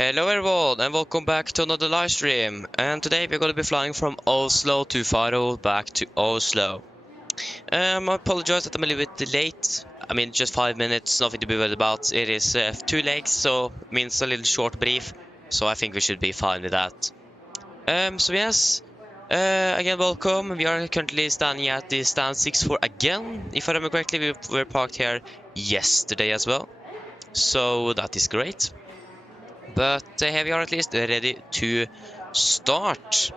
Hello everyone and welcome back to another live stream, and today we're going to be flying from Oslo to Faro back to Oslo. I apologize that I'm a little bit late. I mean, just 5 minutes, nothing to be worried about. It is 2 legs, so it means a little short brief, so I think we should be fine with that. So yes, again welcome. We are currently standing at the stand 6-4 again. If I remember correctly, we were parked here yesterday as well, so that is great. But here we are at least ready to start.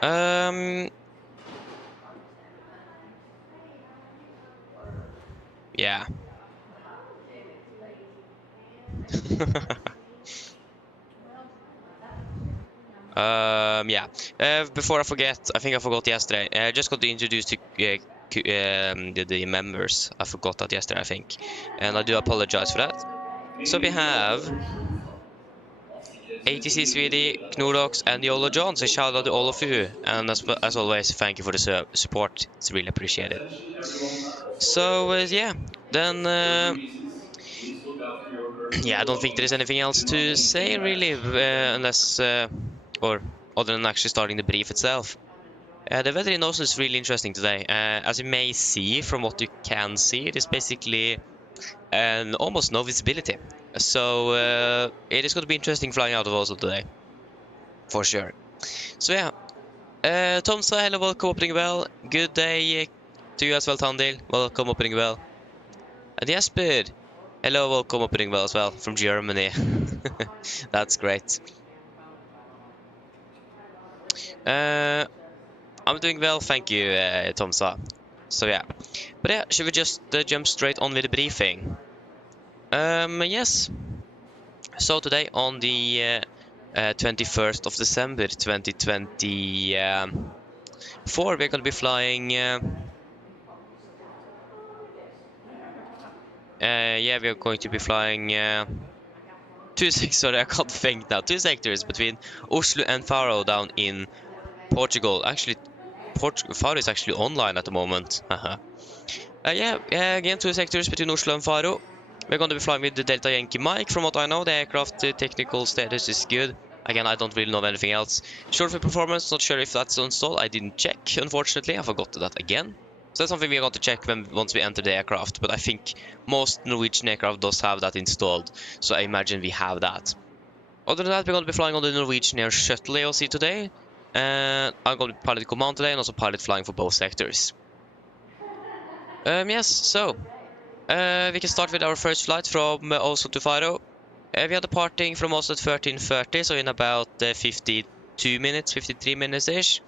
Yeah. Yeah. Before I forget, I think I forgot yesterday. I just got to introduce to the members. I forgot that yesterday, I think, and I do apologize for that. So we have ATC Swede, Knodox, and Yolo Jones. A shout out to all of you, and as always, thank you for the support. It's really appreciated. So yeah, then yeah, I don't think there's anything else to say really, unless or other than actually starting the brief itself. The weather in Oslo is really interesting today. As you may see from what you can see, it is basically almost no visibility. So it is going to be interesting flying out of Oslo today, for sure. So yeah, Tom, say hello, welcome, opening bell. Good day to you as well, Tandil. Welcome, opening bell. And Jesper, hello, welcome, opening bell as well from Germany. That's great. I'm doing well, thank you, Tomsa. So yeah, but yeah, should we just jump straight on with the briefing? Yes. So today on the 21st of December 2024, we're gonna be flying. Yeah, we are going to be flying 2 sorry, I can't think now. 2 sectors between Oslo and Faro down in Portugal. Actually, Faro is actually online at the moment. Yeah, again 2 sectors between Oslo and Faro. We're going to be flying with the Delta Yankee Mike. From what I know, the aircraft technical status is good. Again, I don't really know anything else. Short for performance, not sure if that's installed. I didn't check, unfortunately. I forgot that again. So that's something we're going to check once we enter the aircraft. But I think most Norwegian aircraft does have that installed. So I imagine we have that. Other than that, we're going to be flying on the Norwegian Air Shuttle AOC today. And I'm going to be pilot command today and also pilot flying for both sectors. Yes, so we can start with our first flight from Oslo to Faro. We are departing from Oslo at 13:30, so in about 52 minutes, 53 minutes-ish.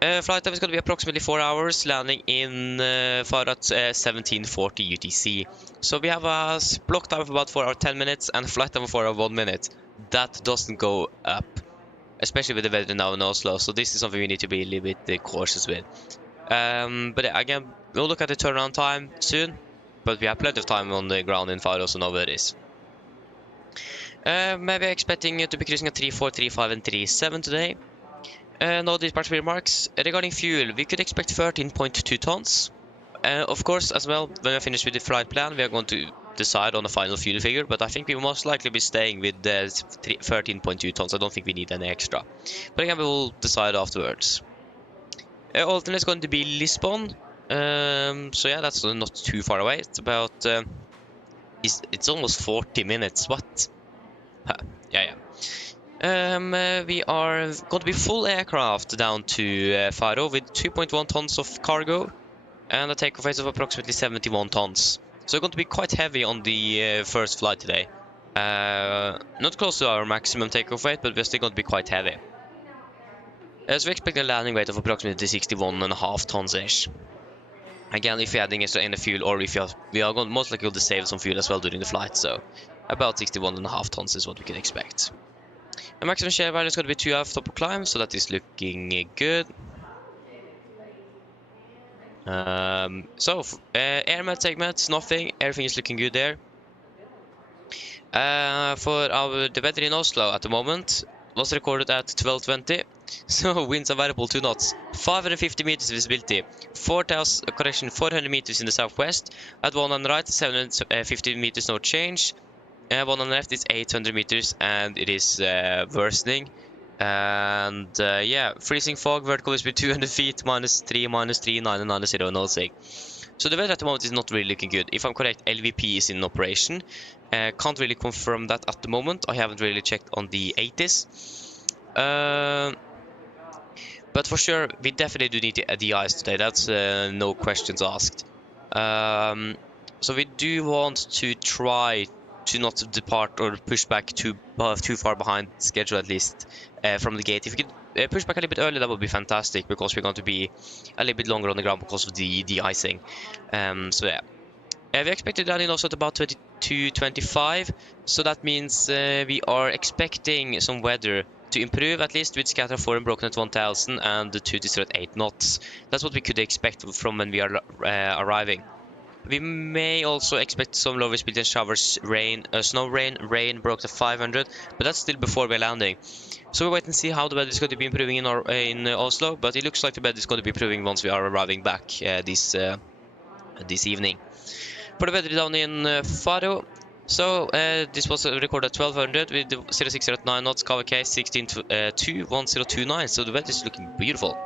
Flight time is going to be approximately 4 hours, landing in Faro at 17:40 UTC. So we have a block time of about 4 hours 10 minutes and a flight time of 4 hours 1 minute. That doesn't go up, especially with the weather now in Oslo, so this is something we need to be a little bit cautious with. But again, we'll look at the turnaround time soon, but we have plenty of time on the ground in Faro, so no worries. Maybe expecting to be cruising at 34, 35 and 37 today. No departure remarks. Regarding fuel, we could expect 13.2 tons. Of course, as well, when we finish with the flight plan, we are going to decide on the final fuel figure, but I think we will most likely be staying with 13.2 tons. I don't think we need any extra. But again, we will decide afterwards. Alternate is going to be Lisbon. So yeah, that's not too far away. It's about it's almost 40 minutes. What? Yeah. We are going to be full aircraft down to Faro with 2.1 tons of cargo and a takeoff weight of approximately 71 tons. So we're going to be quite heavy on the first flight today. Not close to our maximum takeoff weight, but we're still going to be quite heavy. So we expect a landing weight of approximately 61.5 tons-ish. Again, if we're adding extra in the fuel, or if we are going most likely to save some fuel as well during the flight, so about 61.5 tons is what we can expect. The maximum share value is going to be 2 half top of climb, so that is looking good. Air med segments, nothing. Everything is looking good there. For the weather in Oslo at the moment was recorded at 12:20. So winds are variable 2 knots, 550 meters visibility, 400 meters in the southwest, at 1 on the right, 750 meters no change, One on the left is 800 meters, and it is worsening. And yeah, freezing fog, vertical speed 200 feet, -3, -3, 9, and -0, no sig. So the weather at the moment is not really looking good. If I'm correct, LVP is in operation. Can't really confirm that at the moment. I haven't really checked on the 80s. But for sure, we definitely do need the ice today. That's no questions asked. So we do want to try to not depart or push back too far behind schedule, at least from the gate. If we could push back a little bit early, that would be fantastic, because we're going to be a little bit longer on the ground because of the de-icing. So yeah. We expected that in also at about 22-25, so that means we are expecting some weather to improve, at least with scatter 4 and broken at 1000 and the 2 to at 8 knots. That's what we could expect from when we are arriving. We may also expect some low visibility and showers, rain, snow rain broke to 500, but that's still before we're landing. So we'll wait and see how the weather is going to be improving in Oslo, but it looks like the weather is going to be improving once we are arriving back this evening. For the weather down in Faro, so this was recorded at 1200 with the 06 at 9 knots, KVK 16.21029, so the weather is looking beautiful.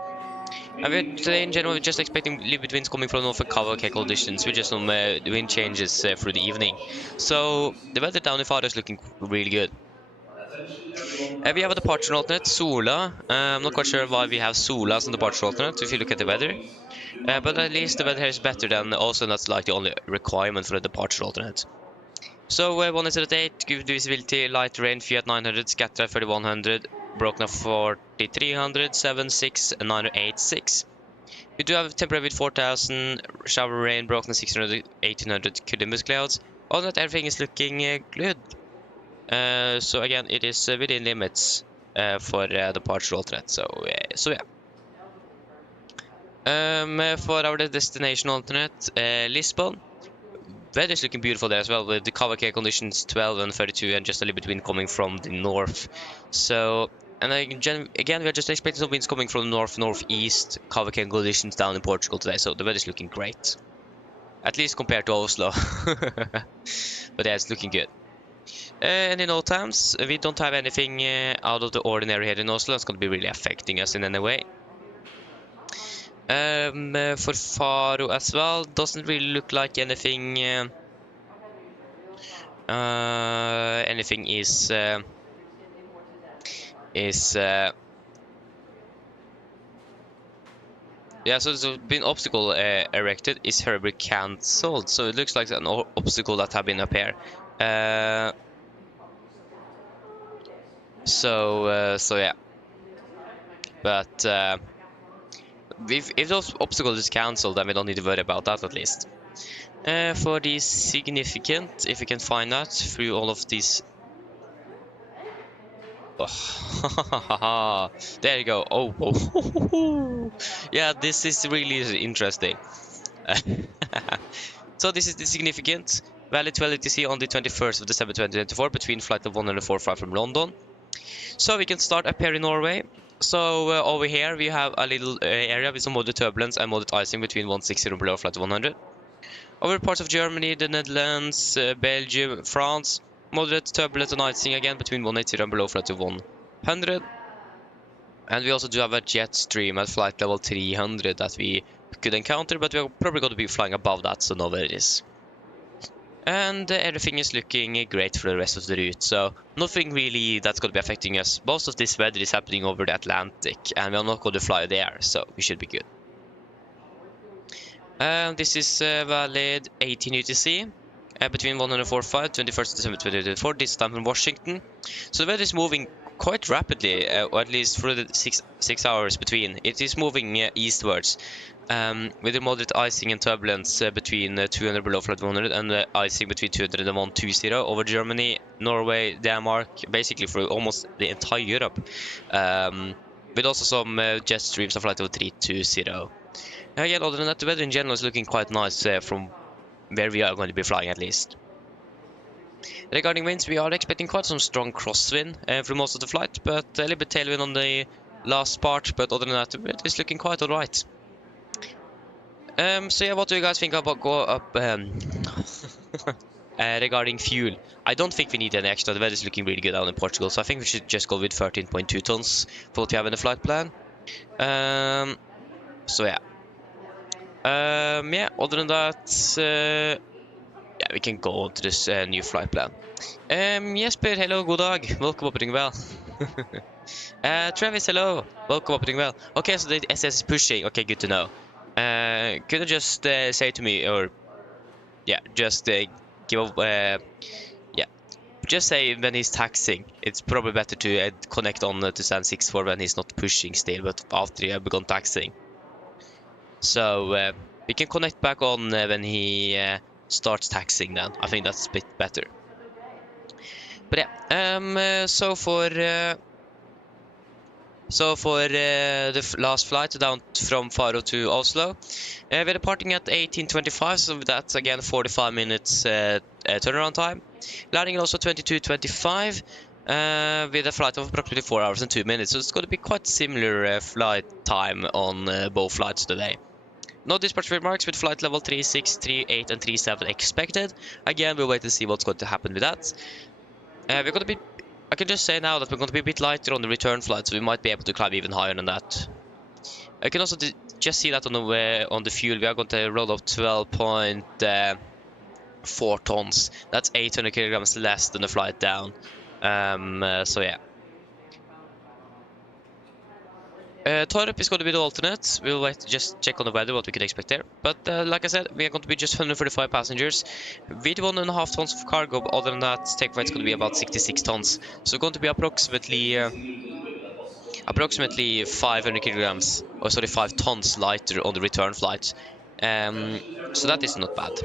And today in general, we're just expecting a little bit winds coming from north and KVK conditions with just some wind changes through the evening. So the weather down in Faro is looking really good. We have a departure alternate, Sola. I'm not quite sure why we have Sola as a departure alternate if you look at the weather. But at least the weather here is better than also that's like the only requirement for the departure alternate. So 108, good visibility, light rain, Fiat 900, scatter 3100, broken up 4300, 76, 986. We do have temperature with 4000, shower rain, broken 600, 1800, cumulus clouds. All that everything is looking good. So again, it is within limits for the departure alternate. So yeah. For our destination alternate, Lisbon. Weather is looking beautiful there as well, with the KVK conditions 12 and 32 and just a little bit wind coming from the north. So, and again, we are just expecting some winds coming from the northeast, KVK conditions down in Portugal today. So the weather is looking great, at least compared to Oslo. But yeah, it's looking good. And in all times, we don't have anything out of the ordinary here in Oslo that's going to be really affecting us in any way. For Faro as well, doesn't really look like anything. Anything is yeah. So there's been obstacle erected. Is Herbert cancelled? So it looks like an obstacle that have been up here. So yeah. But if those obstacles is cancelled, then we don't need to worry about that at least. For the significant, if we can find that through all of these. Oh, there you go. Oh. Yeah, this is really interesting. So this is the significant valid 12 ATC on the 21st of December 2024 between flight of 145 from London. So we can start up here in Norway. So over here we have a little area with some moderate turbulence and moderate icing between 160 and below flight of 100. Over parts of Germany, the Netherlands, Belgium, France, moderate turbulence and icing again between 180 and below flight of 100. And we also do have a jet stream at flight level 300 that we could encounter, but we're probably going to be flying above that, so know where it is. And everything is looking great for the rest of the route, so nothing really that's going to be affecting us. Most of this weather is happening over the Atlantic, and we're not going to fly there, so we should be good. This is valid 18 UTC between 145 21st December 2024, this time from Washington. So the weather is moving quite rapidly, or at least for the six hours between. It is moving eastwards. With the moderate icing and turbulence between 200 below flight 100 and icing between 200 and 120 over Germany, Norway, Denmark, basically for almost the entire Europe. With also some jet streams of flight over 320. Again, other than that, the weather in general is looking quite nice from where we are going to be flying at least. Regarding winds, we are expecting quite some strong crosswind for most of the flight, but a little bit tailwind on the last part, but other than that, it's looking quite alright. So yeah, what do you guys think about go up? regarding fuel, I don't think we need any extra. The weather is looking really good out in Portugal, so I think we should just go with 13.2 tons for what we have in the flight plan. So yeah. Yeah, other than that, yeah, we can go on to this new flight plan. Jesper, hello, god dag. Welcome up, doing well. Travis, hello. Welcome up, doing well. Okay, so the SS is pushing. Okay, good to know. Could you just say to me, or yeah, just give up, yeah, just say when he's taxing. It's probably better to connect on to stand 6 for when he's not pushing still, but after he have begun taxing. So we can connect back on when he starts taxing then. I think that's a bit better. But yeah, so for the last flight down from Faro to Oslo, we're departing at 18:25, so that's again 45 minutes turnaround time. Landing also 22:25 with a flight of approximately 4 hours and 2 minutes. So it's going to be quite similar flight time on both flights today. No dispatch remarks with flight level 36, 38 and 37 expected. Again, we'll wait and see what's going to happen with that. We're going to be, I can just say now that we're going to be a bit lighter on the return flight, so we might be able to climb even higher than that. I can also just see that on the fuel. We are going to roll off 12.4 tons. That's 800 kilograms less than the flight down. So yeah. Torp is going to be the alternate. We'll wait to just check on the weather, what we can expect there. But like I said, we are going to be just 135 passengers with 1.5 tons of cargo. But other than that, take weight is going to be about 66 tons. So going to be approximately 500 kilograms, or sorry, 5 tons lighter on the return flight. So that is not bad.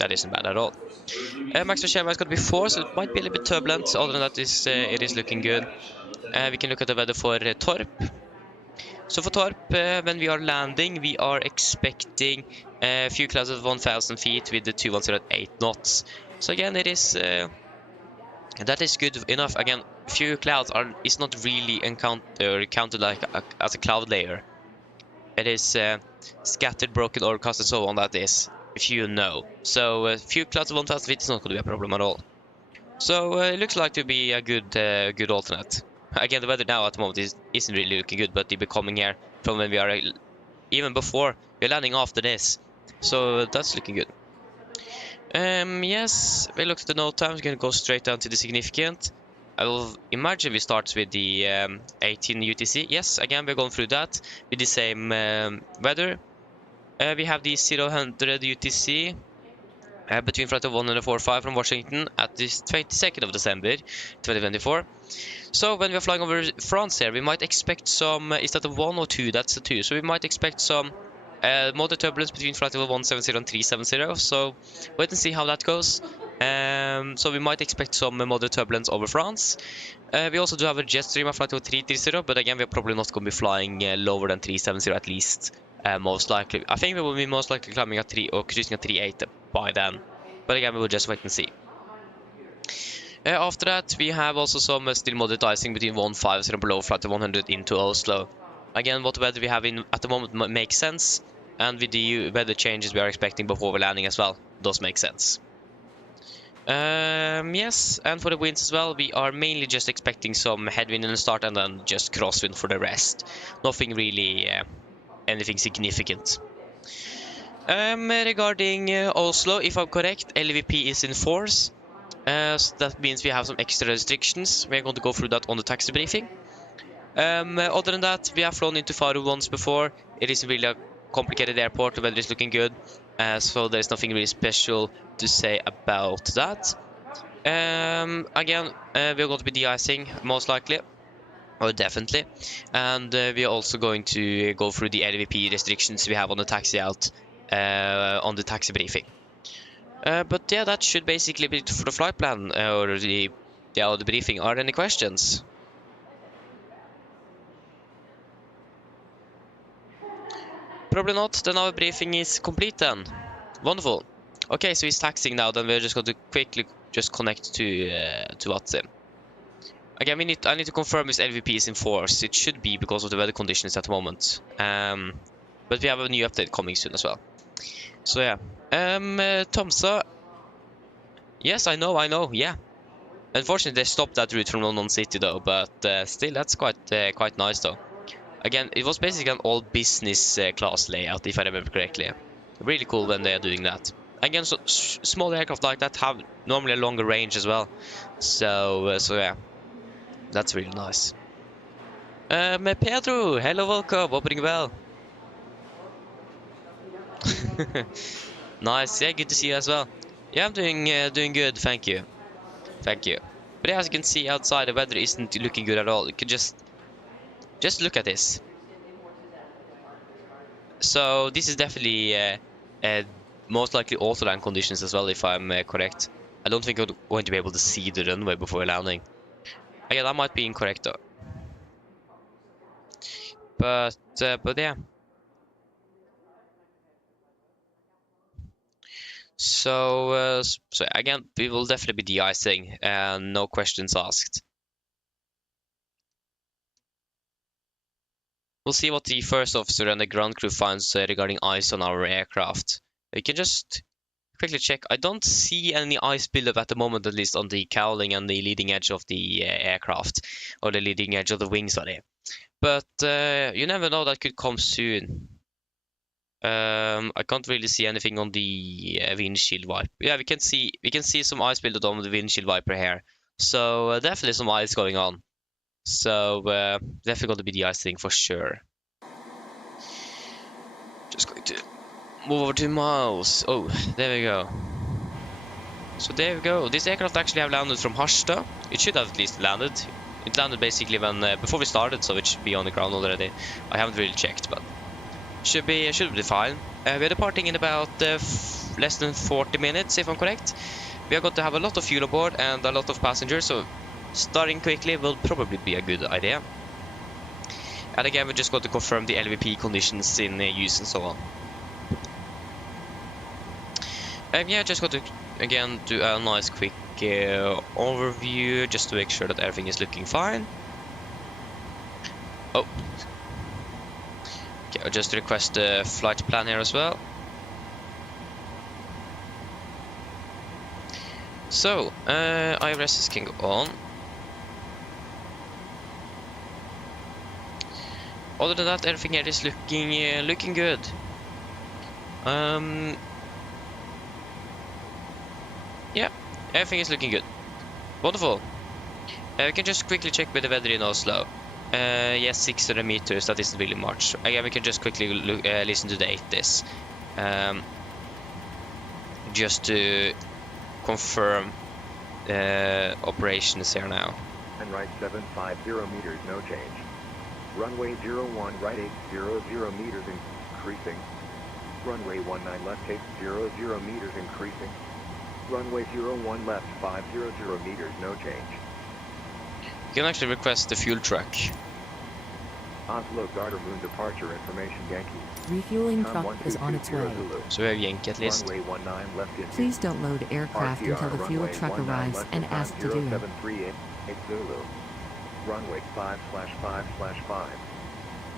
That isn't bad at all. Max Shema is going to be 4, so it might be a little bit turbulent. Other than that, it is looking good. We can look at the weather for Torp. So for Torp, when we are landing, we are expecting a few clouds of 1,000 feet with the 2108 at 8 knots. So again, it is that is good enough. Again, few clouds is not really counted like as a cloud layer. It is scattered, broken, overcast, and so on. That is, if you know. So a few clouds of 1,000 feet is not going to be a problem at all. So it looks like to be a good alternate. Again, the weather now at the moment isn't really looking good, but it'll be coming here from when we are, even before we're landing after this. So that's looking good. Yes, we looked at the note times. We're going to go straight down to the significant. I will imagine we start with the 18 UTC. Yes, again, we're going through that with the same weather. We have the 000 UTC. Between flight of 145 from Washington at the 22nd of December 2024. So when we are flying over France here, we might expect some, is that a 1 or 2? That's a 2. So we might expect some moderate turbulence between flight level 170 and 370. So wait and see how that goes. So we might expect some moderate turbulence over France. We also do have a jet stream of flight level 330, but again, we're probably not going to be flying lower than 370 at least. Most likely, I think we will be most likely climbing at 3 or cruising at 380 by then. But again, we will just wait and see. After that, we have also some still moderate icing between 150 and below flight of 100 into Oslo. Again, what weather we have at the moment makes sense, and with the weather changes we are expecting before we're landing as well, does make sense. Yes, and for the winds as well, we are mainly just expecting some headwind in the start and then just crosswind for the rest. Nothing really anything significant. Regarding Oslo, if I'm correct, LVP is in force. So that means we have some extra restrictions. We're going to go through that on the taxi briefing. Other than that, we have flown into Faro once before. It is really a complicated airport. The weather is looking good. So there's nothing really special to say about that. Again, we're going to be de-icing, most likely. Or definitely. And we are also going to go through the LVP restrictions we have on the taxi out on the taxi briefing. But yeah, that should basically be for the flight plan or the briefing. Are there any questions? Probably not. Then our briefing is complete then. Wonderful. Okay, so he's taxing now. Then we're just going to quickly just connect to WhatsApp. Again, I need to confirm his LVP is in force. It should be because of the weather conditions at the moment. But we have a new update coming soon as well. So yeah. Tomsa. Yes, I know, yeah. Unfortunately, they stopped that route from London City though, but still, that's quite nice though. Again, it was basically an all business class layout, if I remember correctly. Really cool when they are doing that. Again, so small aircraft like that have normally a longer range as well. So yeah, that's really nice. Pedro, hello, welcome, opening bell. Nice, yeah, good to see you as well. Yeah, I'm doing good, thank you. Thank you. But as you can see outside, the weather isn't looking good at all. You could just look at this. So this is definitely most likely autoland conditions as well, if I'm correct. I don't think I'm going to be able to see the runway before landing. Again, that might be incorrect though. But yeah. So again, we will definitely be de-icing, and no questions asked. We'll see what the first officer and the ground crew finds regarding ice on our aircraft. We can just quickly check. I don't see any ice buildup at the moment, at least on the cowling and the leading edge of the aircraft, or the leading edge of the wings, sorry. But you never know, that could come soon. I can't really see anything on the windshield wiper. Yeah, we can see some ice buildup on the windshield wiper here. So definitely some ice going on. So definitely going to be the ice thing for sure. Just going to move over to miles. Oh, there we go. So there we go. This aircraft actually have landed from Harstad. It should have at least landed. It landed basically when before we started, so it should be on the ground already. I haven't really checked, but should be fine. We are departing in about less than 40 minutes, if I'm correct. We are going to have a lot of fuel aboard and a lot of passengers, so starting quickly will probably be a good idea. And again, we're just going to confirm the LVP conditions in use and so on. Yeah, just going to again do a nice quick overview just to make sure that everything is looking fine. Oh, okay, I'll just request the flight plan here as well. So IRSs can go on. Other than that, everything here is looking good. Yeah, everything is looking good. Wonderful. We can just quickly check with the weather in Oslo. Yes, 600 meters, that isn't really much. Again, we can just quickly listen to the 8s. Just to confirm operations here now. And right 750 meters, no change. Runway 01 right 800 meters increasing. Runway 19 left 800 meters increasing. Runway 01 left 500 meters, no change. You can actually request the fuel truck. Oslo Gardermoen departure information Yankee. Refueling truck is on its way. So we have Yankee at least. Runway 19 left into. Please don't load aircraft until the fuel truck arrives and ask to do it. 738 Zulu. Runway 5/5/5.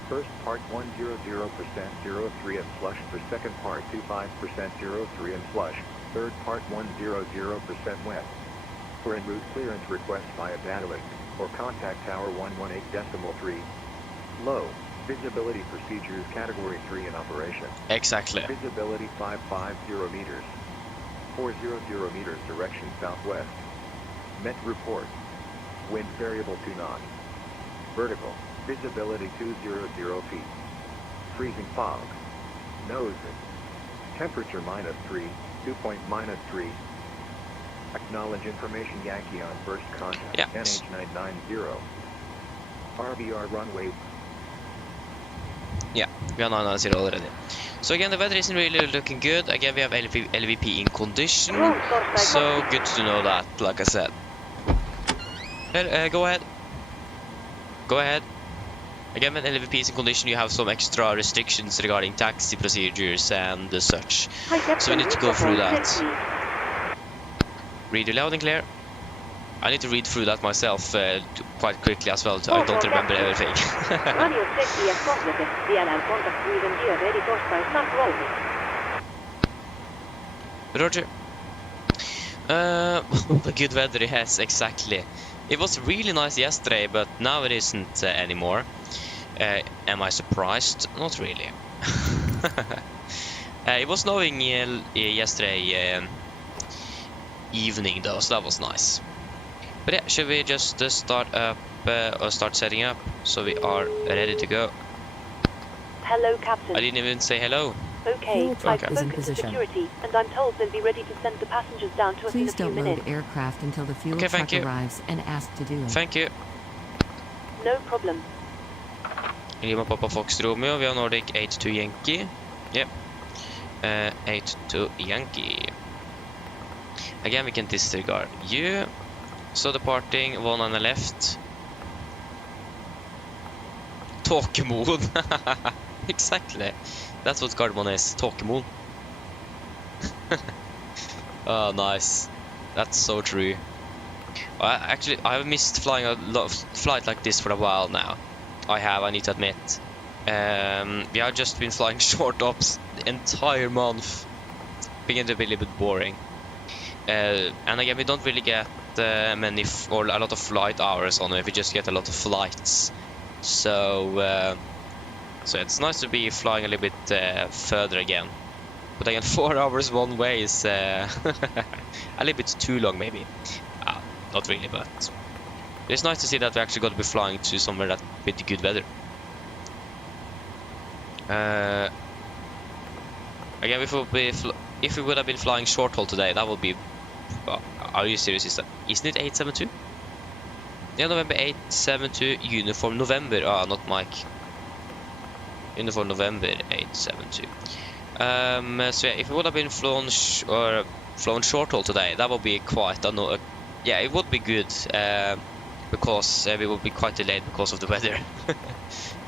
First part 100% 03 and flush for second part 25% 03 and flush. Third part 100% wet. For en route clearance request via data link or contact tower 118.3. Low visibility procedures category 3 in operation. Exactly. Visibility 550 meters. 400 meters direction southwest. Met report. Wind variable 2 knots. Vertical visibility 200 feet. Freezing fog. Nose. Temperature -3. Dew point -3. Acknowledge information Yankee on first contact. Yeah. NH990. RBR runway. Yeah, we are 990 already. So again, the weather isn't really looking good. Again, we have LVP in condition. So good to know that, like I said. Go ahead. Go ahead. Again, when LVP is in condition, you have some extra restrictions regarding taxi procedures and such. So we need to go through that. Read it loud and clear. I need to read through that myself quite quickly as well, so I don't remember everything. Roger. The good weather, yes, exactly. It was really nice yesterday, but now it isn't anymore. Am I surprised? Not really. It was snowing yesterday evening though, so that was nice. But yeah, should we just start up or start setting up so we are ready to go? Hello, Captain. I didn't even say hello. Okay, Fuel truck I've is in spoken to position. security, and I'm told they'll be ready to send the passengers down to us in a Please few don't minutes. load aircraft until the fuel Okay, truck thank you. arrives and ask to do it. Thank you. No problem. Lima Papa Fox Romeo, we are Nordic 82 Yankee. Yep. 82 Yankee. Again, we can disregard you. So departing, one on the left. Tåkemoen. Exactly. That's what Gardermoen is. Tåkemoen. Oh, nice. That's so true. Actually, I've missed flying a flight like this for a while now. I need to admit. We have just been flying short ops the entire month. Begin to be a little bit boring. And again, we don't really get many or a lot of flight hours on it. We just get a lot of flights. So it's nice to be flying a little bit further again. But again, 4 hours one way is a little bit too long, maybe. Not really, but it's nice to see that we actually got to be flying to somewhere that with good weather. Again, if we would have been flying short haul today, that would be. Are you serious? Isn't it 872? Yeah, November 872 uniform November. Not Mike. Uniform November 872. So yeah, if we would have been flown short haul today, that would be quite yeah, it would be good because we would be quite delayed because of the weather.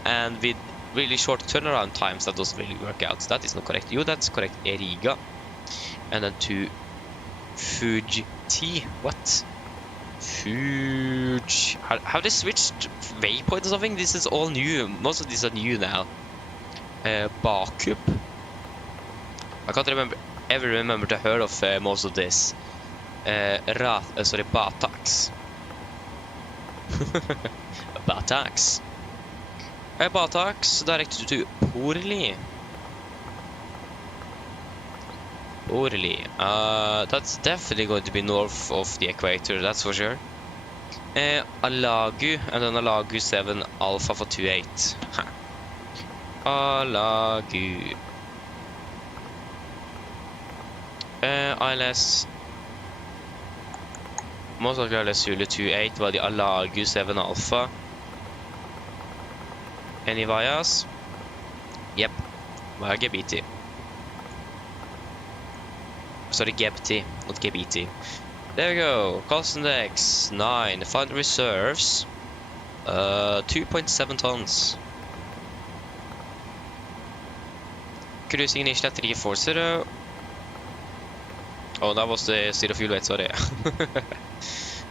And with really short turnaround times, that doesn't really work out. That is not correct. You, that's correct. Riga. And then to Fuji. What? Fuji. Have they switched waypoint or something? This is all new. Most of these are new now. Bakup. I can't ever remember to heard of most of this. Sorry, Batax. Batax. Batax directed to Porli. Porli. That's definitely going to be north of the equator, that's for sure. Alagu, and then Alagu 7 Alpha for 28. Alagu. ILS. Most likely ILS Zulu 28 var the Alagu 7 Alpha. Any vias? Yep. Via GBT. Sorry, GBT, not GBT. There we go. Cost index 9. Find reserves. 2.7 tons. Cruising initial at 340. Oh, that was the zero fuel weight, sorry.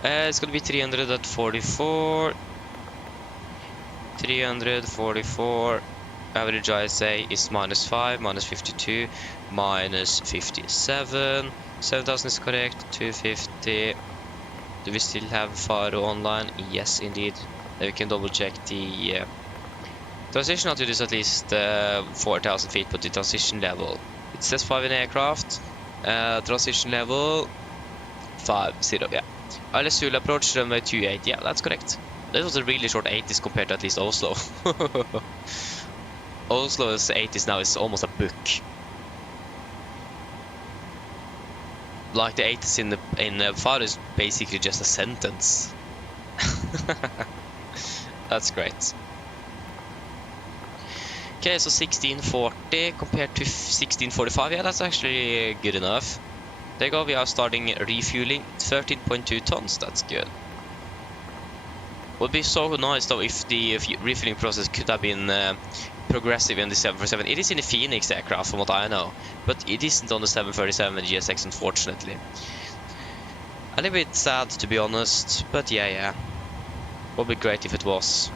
It's gonna be 300 at 44. 344. Average ISA is -5, -52, -57. 7,000 is correct. 250. Do we still have Faro online? Yes, indeed. Then we can double check the transition altitude is at least 4,000 feet, but the transition level. It says 5 in aircraft. Transition level 50, yeah. ILS Zulu approach runway 28, yeah, that's correct. That was a really short 80s compared to at least Oslo. Oslo's 80s now is almost a book. Like the 80s in Faro is basically just a sentence. That's great. Okay, so 1640 compared to 1645, yeah, that's actually good enough. There you go, we are starting refueling, 13.2 tons, that's good. Would be so nice though if the refueling process could have been progressive in the 747. It is in the Phoenix aircraft from what I know, but it isn't on the 737 GSX, unfortunately. A little bit sad to be honest, but yeah. Would be great if it was.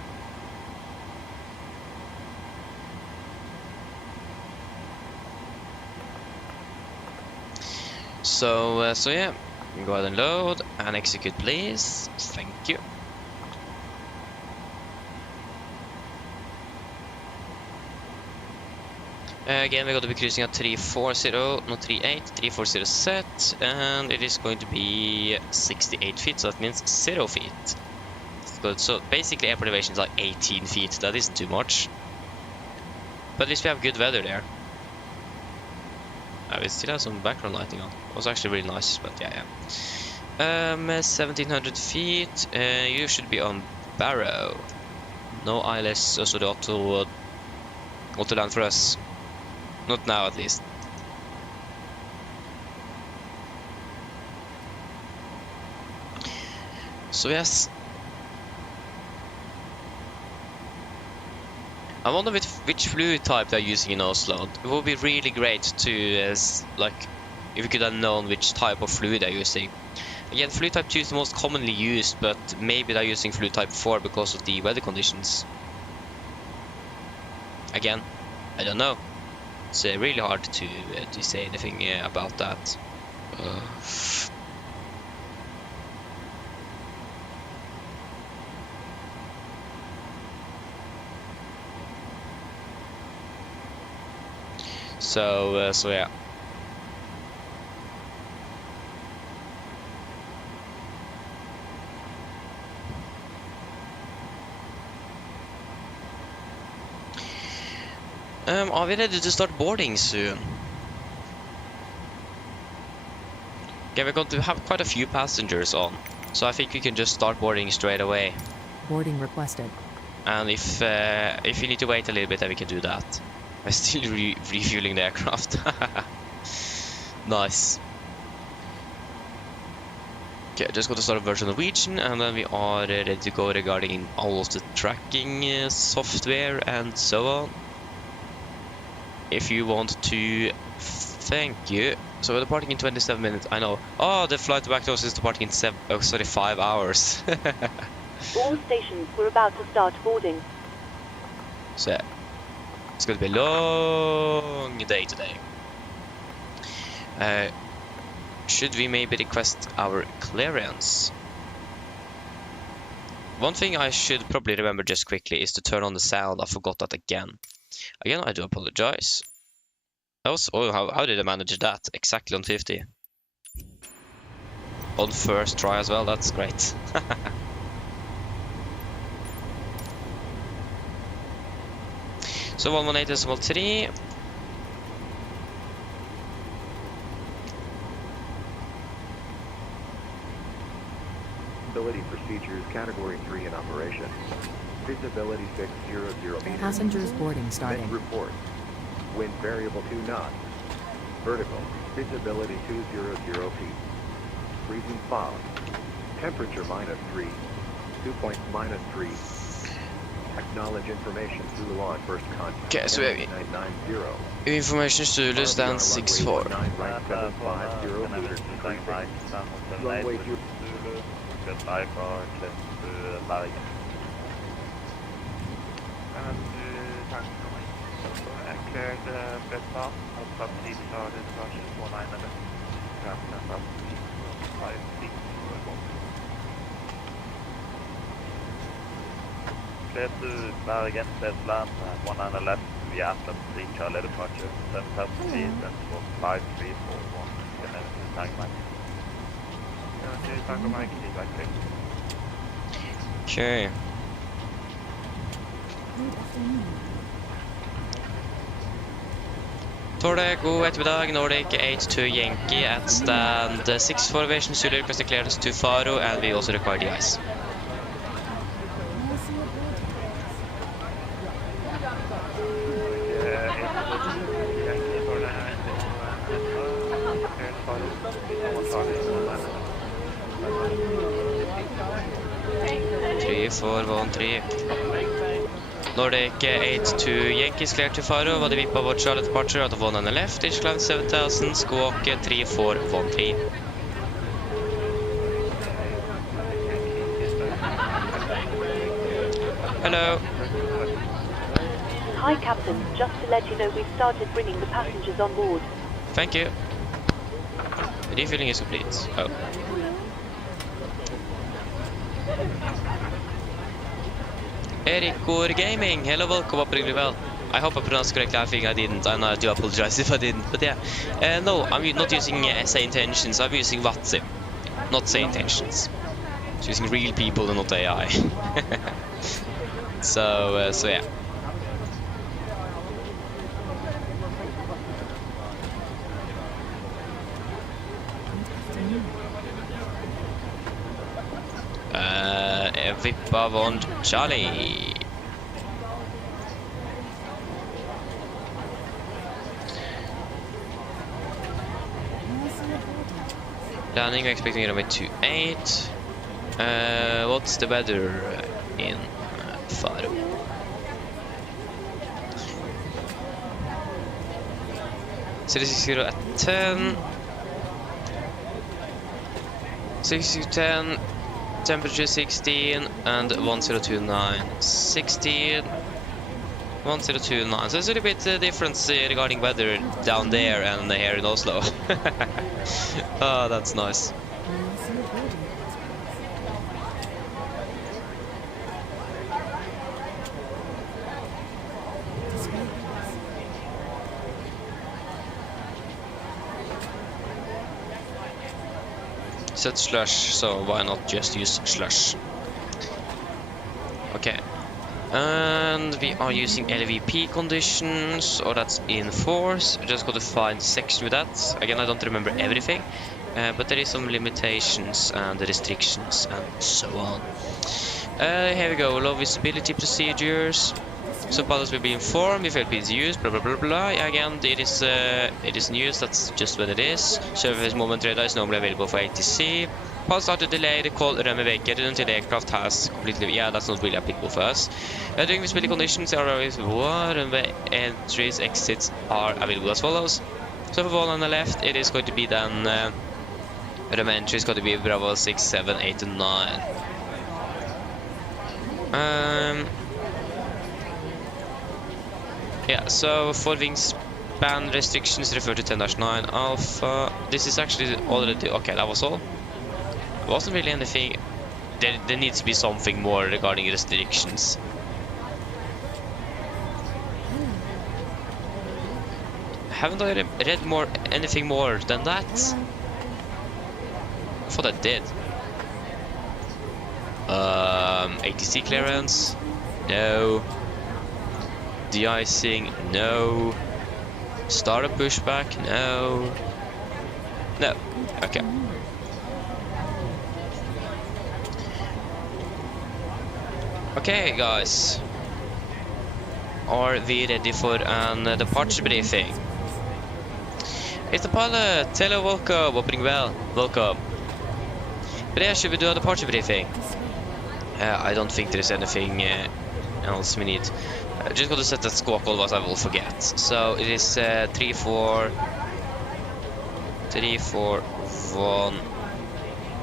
So yeah, You can go ahead and load and execute, please. Thank you. Again, we're going to be cruising at 340, not 38, 340 set, and it is going to be 68 feet, so that means 0 feet. That's good. So basically air elevation is like 18 feet, that isn't too much. But at least we have good weather there. We still have some background lighting on. It was actually really nice, but yeah. 1700 feet, you should be on Faro. No ILS, so the auto land for us. Not now, at least. So yes. I wonder which fluid type they're using in Oslo. It would be really great to, like, if we could have known which type of fluid they're using. Again, fluid type 2 is the most commonly used, but maybe they're using fluid type 4 because of the weather conditions. Again, I don't know. It's really hard to say anything about that. So yeah. Are we ready to start boarding soon? Okay, we're going to have quite a few passengers on, so I think we can just start boarding straight away. Boarding requested. And if you need to wait a little bit, then we can do that. I'm still refueling the aircraft. Nice. Okay, just going to start a version of Norwegian, and then we are ready to go regarding all of the tracking software and so on. If you want to, thank you. So we're departing in 27 minutes. I know. Oh, the flight back to us is departing in 5 hours. All stations, we're about to start boarding. So it's going to be a long day today. Should we maybe request our clearance? One thing I should probably remember just quickly is to turn on the sound. I forgot that again. Again, I do apologize. That was, oh, how did I manage that? Exactly on 50. On first try as well, that's great. So 118.3. Visibility procedures category 3 in operation. Visibility 600 meters. Passengers boarding starting. Wind report. Wind variable 2 knots. Vertical. Visibility 200 feet. Freezing fog. Temperature -3. Dew point -3. Acknowledge information Zulu on first contact. Okay, so we have 990. information Zulu stand 64. Right 750 meters. Runway 2. Goodbye for clip to Bergen. And I cleared the bed path. I'll probably start the departure 49 minutes. 5 feet. Clear to Bergen, Stedland, 19 left via Atlas 3 Charlie departure, 7,000 feet and 5341. Connect to Tagmine. Okay. Tore, god ettermiddag, Nordic 82 Yankee at stand 6 formation, Zulu request clearance to Faro, and we also require the ice. For 1-3. Nordic 82 Yankees clear to Faro. What the VIP about Charlotte departure out of 1 on the left. Each climb 7000. Squawk 3413. Hello. Hi, Captain. Just to let you know, we've started bringing the passengers on board. Thank you. Refueling is complete. Oh. Ericor Gaming, hello, welcome up really well. I hope I pronounced correctly. I think I didn't, and I do apologize if I didn't. But yeah, no, I'm not using say intentions. I'm using WhatsApp, not say intentions. I'm using real people and not AI. so yeah. Vippa von Charlie. Landing, we're expecting runway 28. What's the weather in Faro? So this is 0 at 10. 60 to 10. Temperature 16 and 1029. 16. 1029. So it's a little bit difference regarding weather down there and here in Oslo. Oh, that's nice. Set slush, so why not just use slush? Okay. And we are using LVP conditions, or that's in force. Just got to find section with that. Again, I don't remember everything, but there is some limitations and restrictions and so on. Here we go. Low visibility procedures. So pilots will be informed if LP is used. Blah blah blah blah. Again, it is news. That's just what it is. Surface movement radar is normally available for ATC. Pilots are to delay the call runway vacated until the aircraft has completely. Yeah, that's not really applicable for us. During visibility conditions, there are runway entries, exits are available as follows. So for one on the left, it is going to be then runway entry is going to be Bravo 6, 7, 8, and 9. Yeah, so for wingspan restrictions, refer to 10-9 Alpha. This is actually already okay. That was all. There wasn't really anything. There needs to be something more regarding restrictions. Haven't I read anything more than that? I thought I did. ATC clearance? No. De-icing? No. Startup pushback? No. No. Okay. Okay, guys. Are we ready for an departure briefing? It's the pilot. Hello, welcome. Opening well. Welcome. But yeah, should we do a departure briefing? I don't think there's anything else we need. Just got to set that squawk, otherwise I will forget. So it is 3, 4, 1,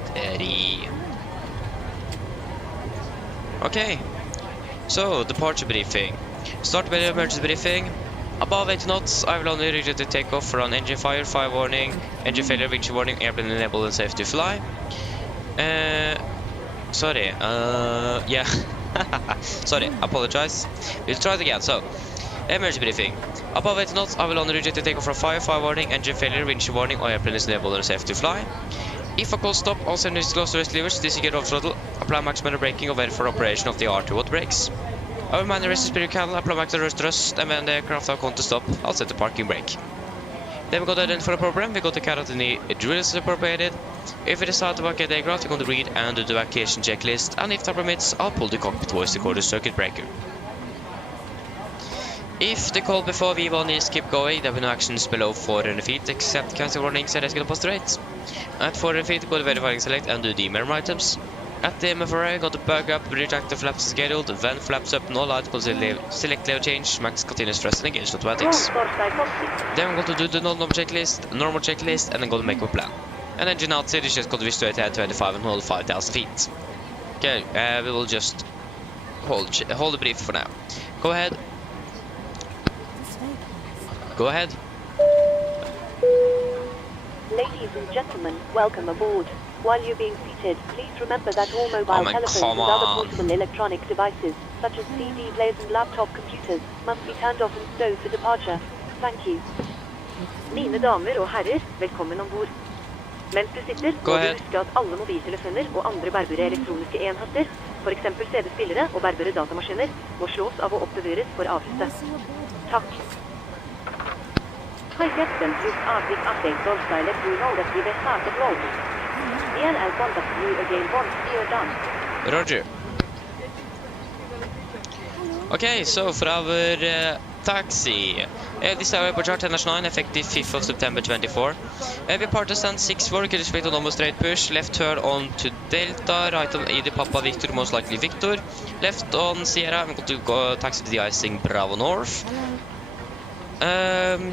3. Okay. So departure briefing. Start with the emergency briefing. Above 80 knots, I will only reject the takeoff for an engine fire warning, engine failure, winch warning, airplane enabled and safe to fly. Sorry, yeah. Sorry, apologize. We'll try it again. So, emergency briefing. Above 80 knots, I will only reject the takeoff for fire warning, engine failure, winch warning, or airplane is enabled and safe to fly. If a call stop, all engines close to rest levers, disengage off throttle, apply maximum braking, or wait for operation of the R2 brakes. I will manually rest the spirit candle, apply maximum thrust, and when the aircraft are going to stop, I'll set the parking brake. Then we got to identify the program, we got to carry out any drills appropriated. If we decide to evacuate the aircraft, we're going to read and do the evacuation checklist, and if time permits, I'll pull the cockpit voice recorder circuit breaker. If the call before V1 is keep going, there will be no actions below 400 feet, except cancel warnings and rescue the post rate. At 400 feet, go to verifying select and do the minimum items. At the MFRA, go to bug up, retract the flaps scheduled, then flaps up, no light, select level change, max continuous thrust and engage automatics. Then we're going to do the normal checklist, and then go to make a plan. And engine outside is just going to be straight ahead 25 and hold 5,000 feet. Okay, we will just hold the brief for now. Go ahead. Go ahead. Ladies and gentlemen, welcome aboard. While you're being seated, please remember that all mobile Oh man, telephones come and other on. portable electronic devices, such as CD players and laptop computers, must be turned off and stowed for departure. Thank you. Mine damer og herrer, velkommen ombord. Mens du sitter, Go må du ahead. huske at alle mobiltelefoner og andre bærbare elektroniske enheter, for eksempel CD-spillere og bærbare datamaskiner, må slås av og oppbevares for avfeste. Takk. Har gjesten pluss avgift update dolstyle brunnholdet i det startet mål. Igjen er contact you again once you're done. Roger. Okay, so for our taxi, this is our Bajaj NH9, effective 5th of September 24. We part to stand 6-4, we could expect an almost straight push, left turn on to Delta, right on either Papa Victor, most likely Victor, left on Sierra, we're going to go taxi to de-icing Bravo North.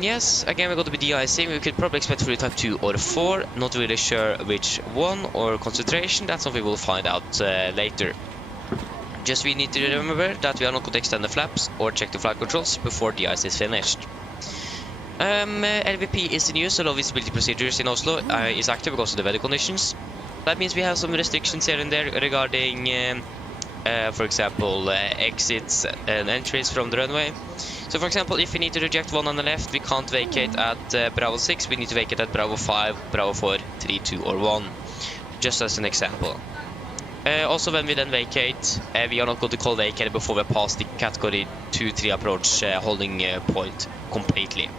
Yes, again we're going to be de-icing, we could probably expect free type 2 or 4, not really sure which one or concentration, that's something we'll find out later. Just we need to remember that we are not going to extend the flaps or check the flight controls before the ice is finished. LVP is in use, so low visibility procedures in Oslo is active because of the weather conditions. That means we have some restrictions here and there regarding, for example, exits and entries from the runway. So for example, if we need to reject one on the left, we can't vacate at Bravo 6, we need to vacate at Bravo 5, Bravo 4, 3, 2 or 1. Just as an example. Also when we then vacate, we are not going to call vacate before we pass the category 2-3 approach holding point completely.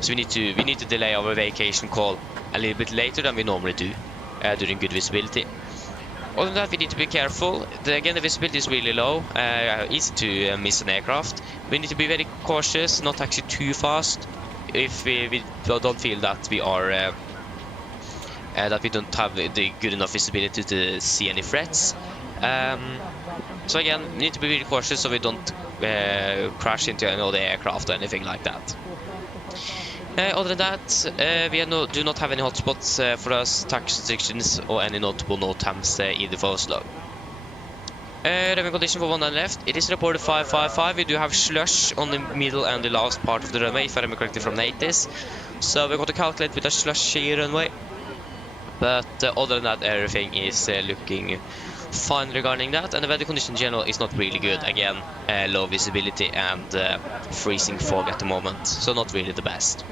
So we need to delay our vacation call a little bit later than we normally do during good visibility. Other than that, we need to be careful. Again, the visibility is really low, easy to miss an aircraft. We need to be very cautious, not taxi too fast if we don't feel that we are that we don't have the good enough visibility to see any threats. So again, we need to be really cautious so we don't crash into any of the aircraft or anything like that. Other than that, we do not have any hotspots for us, tax restrictions or any notable no TAMs either for Oslo. Runway condition for one on the left, it is reported 555, we do have slush on the middle and the last part of the runway, if I remember correctly from the 80s. So we're going to calculate with a slushy runway. But other than that, everything is looking fine regarding that, and the weather condition in general is not really good. Again, low visibility and freezing fog at the moment, so not really the best.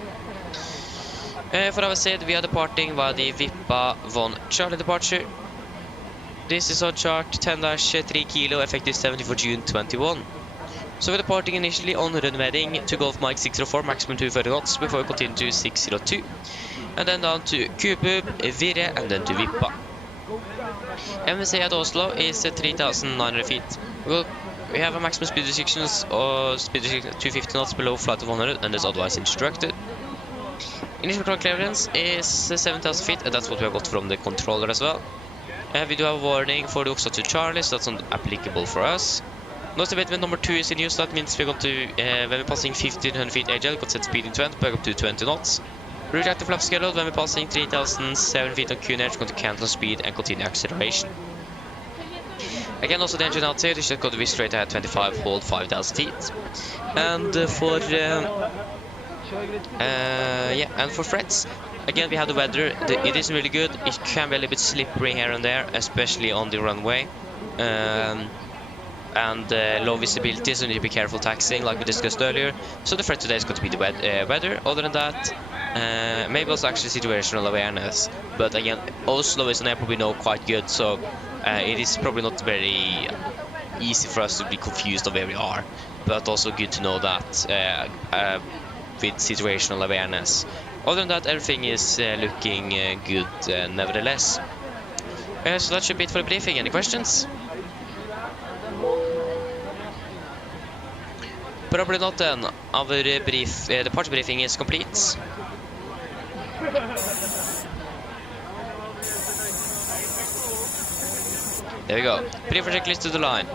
For our side, we are departing via the Vippa 1 Charlie departure. This is on chart 10-3 kilo, effective 70 for June 21. So we're departing initially on runway to Golf Mike 604, maximum 230 knots, before we continue to 602. And then down to Kupub, Virre, and then to Vippa. MSA at Oslo is 3,900 feet. We have a maximum speed restrictions or speed restriction 250 knots below flight of 100, and is otherwise instructed. Initial control clearance is 7,000 feet, and that's what we have got from the controller as well. We do have a warning for the Oxford to Charlie, so that's not applicable for us. Notice abatement number 2 is in use, that means we're going to, when we're passing 1,500 feet AGL, got set speed in 20, back up to 20 knots. Reject the flap schedule when we're passing 3,007 feet on QNH, going to cancel speed and continue acceleration. Again, also the engine outside is just going to be straight ahead 25, hold 5,000 feet. And for threats, again we have the weather, it isn't really good, it can be a little bit slippery here and there, especially on the runway. And low visibility, so you need to be careful taxiing like we discussed earlier. So the threat today is going to be the weather. Other than that, maybe also actually situational awareness. But again, Oslo is an airport we know quite good, so it is probably not very easy for us to be confused of where we are. But also good to know that with situational awareness. Other than that, everything is looking good nevertheless. So that should be it for the briefing. Any questions? Probably not then. Our departure briefing is complete. There we go. Brief checklist to the line.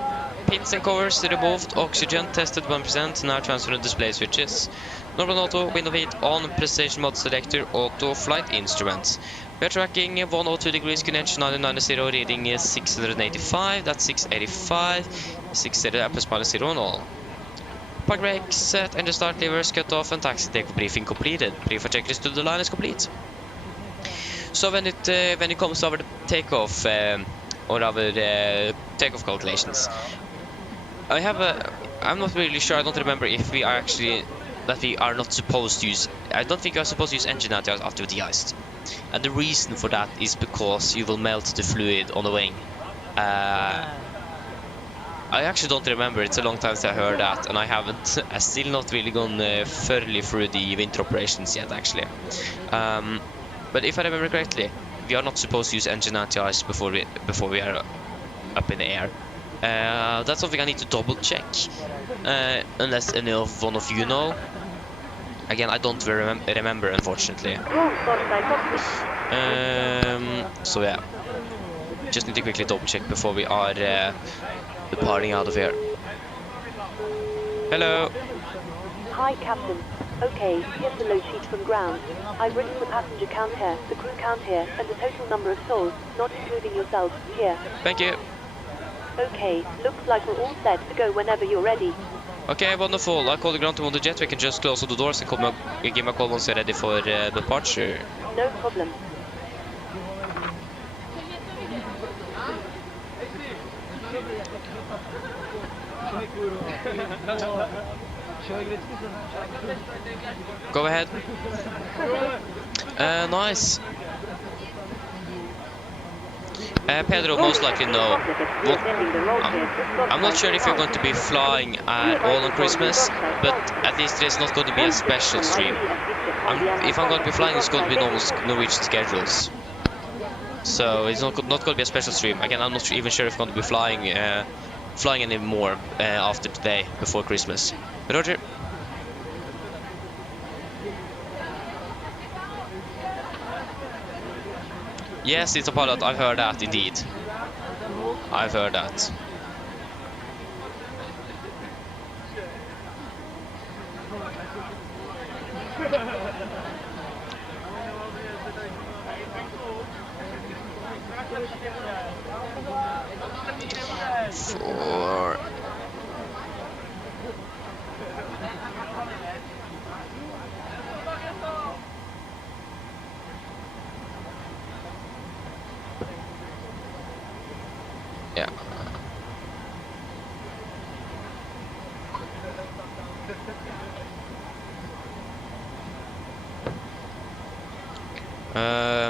Pins and covers removed, oxygen tested 1%, now transferred display switches. Normal auto, window heat on, precision mode selector, auto, flight instruments. We are tracking 102 degrees QNH 990, reading is 685, that's 685, 680 plus minus 0 and all. Park brakes set, engine start, levers cut off, and taxi take briefing completed. Brief checklist to the line is complete. So when it comes to our takeoff or our takeoff calculations, I'm not really sure. I don't remember if we are actually that we are not supposed to use. I don't think we are supposed to use engine anti-ice after we de-iced, and the reason for that is because you will melt the fluid on the wing. I actually don't remember. It's a long time since I heard that, and I still not really gone thoroughly through the winter operations yet, actually. But if I remember correctly, we are not supposed to use engine anti-ice before we are up in the air. That's something I need to double check, unless any of one of you know. Again, I don't remember, unfortunately. So yeah, just need to quickly double check before we are departing out of here. Hello. Hi, Captain. Okay, here's the load sheet from ground. I've written the passenger count here, the crew count here, and the total number of souls, not including yourself, here. Thank you. Okay, looks like we're all set to go whenever you're ready. Okay, wonderful. I'll call the ground to the jet. We can just close all the doors and give me a call once you're ready for departure. No problem. Go ahead. Nice. Pedro, most likely no. Well, I'm not sure if you're going to be flying at all on Christmas, but at least there's not going to be a special stream. If I'm going to be flying, it's going to be normal Norwegian schedules. So it's not going to be a special stream. Again, I'm not even sure if I'm going to be flying anymore after today, before Christmas. Roger. Yes, it's a pilot. I've heard that, indeed. I've heard that. Four. Yeah.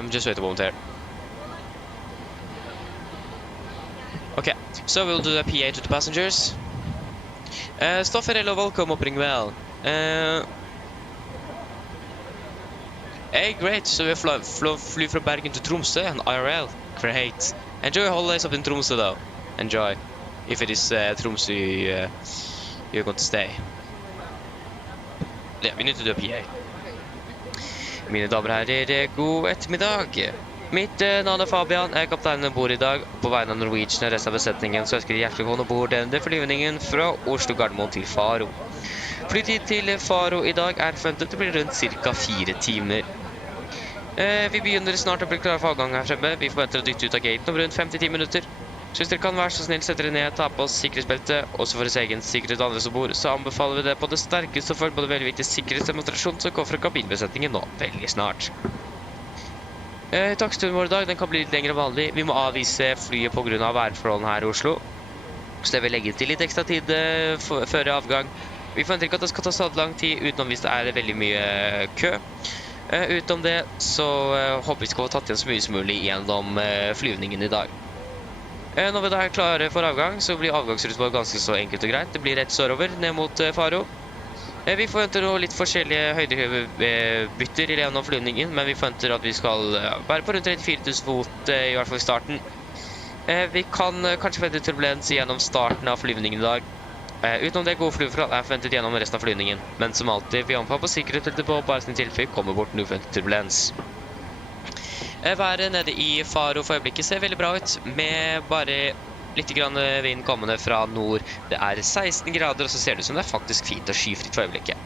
Just wait a moment here. Okay, so we'll do a PA to the passengers. Stoffer, hello, welcome, oppring vel. Hey, great, so we flew from Bergen to Tromsø and IRL. Great. Enjoy holidays up in Tromsø though. Enjoy. If it is Tromsø you're going to stay. Yeah, we need to do a PA. Mine damer og herrer, god ettermiddag. Mitt navn er Fabian, jeg er kapteinen ombord I dag. På vegne av Norwegian og resten av besetningen så ønsker jeg hjertelig velkommen ombord denne flyvningen fra Oslo Gardermoen til Faro. Flytid til Faro I dag er forventet å bli rundt ca. 4 timer. Vi begynner snart å bli klare for avgang her fremme. Vi forventer å dytte ut av gaten om rundt 5-10 minutter. Så hvis dere kan være så snill sette dere ned, ta på oss sikkerhetsbelte, også for deres egen sikkerhet og andres ombord, så anbefaler vi det på det sterkeste for både veldig viktig sikkerhetsdemonstrasjon som kommer fra kabinbesetningen nå, veldig snart. Taksturen vår I dag, den kan bli litt lengre enn vanlig. Vi må avvise flyet på grunn av værforholdene her I Oslo. Så det vil legge til litt ekstra tid før avgang. Vi forventer ikke at det skal ta så lang tid, utenom hvis det veldig mye kø. Utenom det, så håper vi skal få tatt igjen så mye som mulig gjennom flyvningen I dag. Når vi da klare for avgang, så blir avgangsruten vår ganske så enkelt og greit. Det blir rett sørover, ned mot Faro. Vi forventer nå litt forskjellige høydebytter gjennom flyvningen, men vi forventer at vi skal være på rundt 34 000 fot, I hvert fall I starten. Vi kan kanskje forvente turbulens gjennom starten av flyvningen I dag. Utenom det gode flyforhold forventet gjennom resten av flyvningen, men som alltid, vi anbefaler på sikkerhetsbelte på bare sin tilfelle kommer bort en uforventet turbulens. Været nede I Faro for øyeblikket ser veldig bra ut, med bare litt grann vind kommende fra nord. Det 16 grader, og så ser det ut som det faktisk fint og skyfritt for øyeblikket.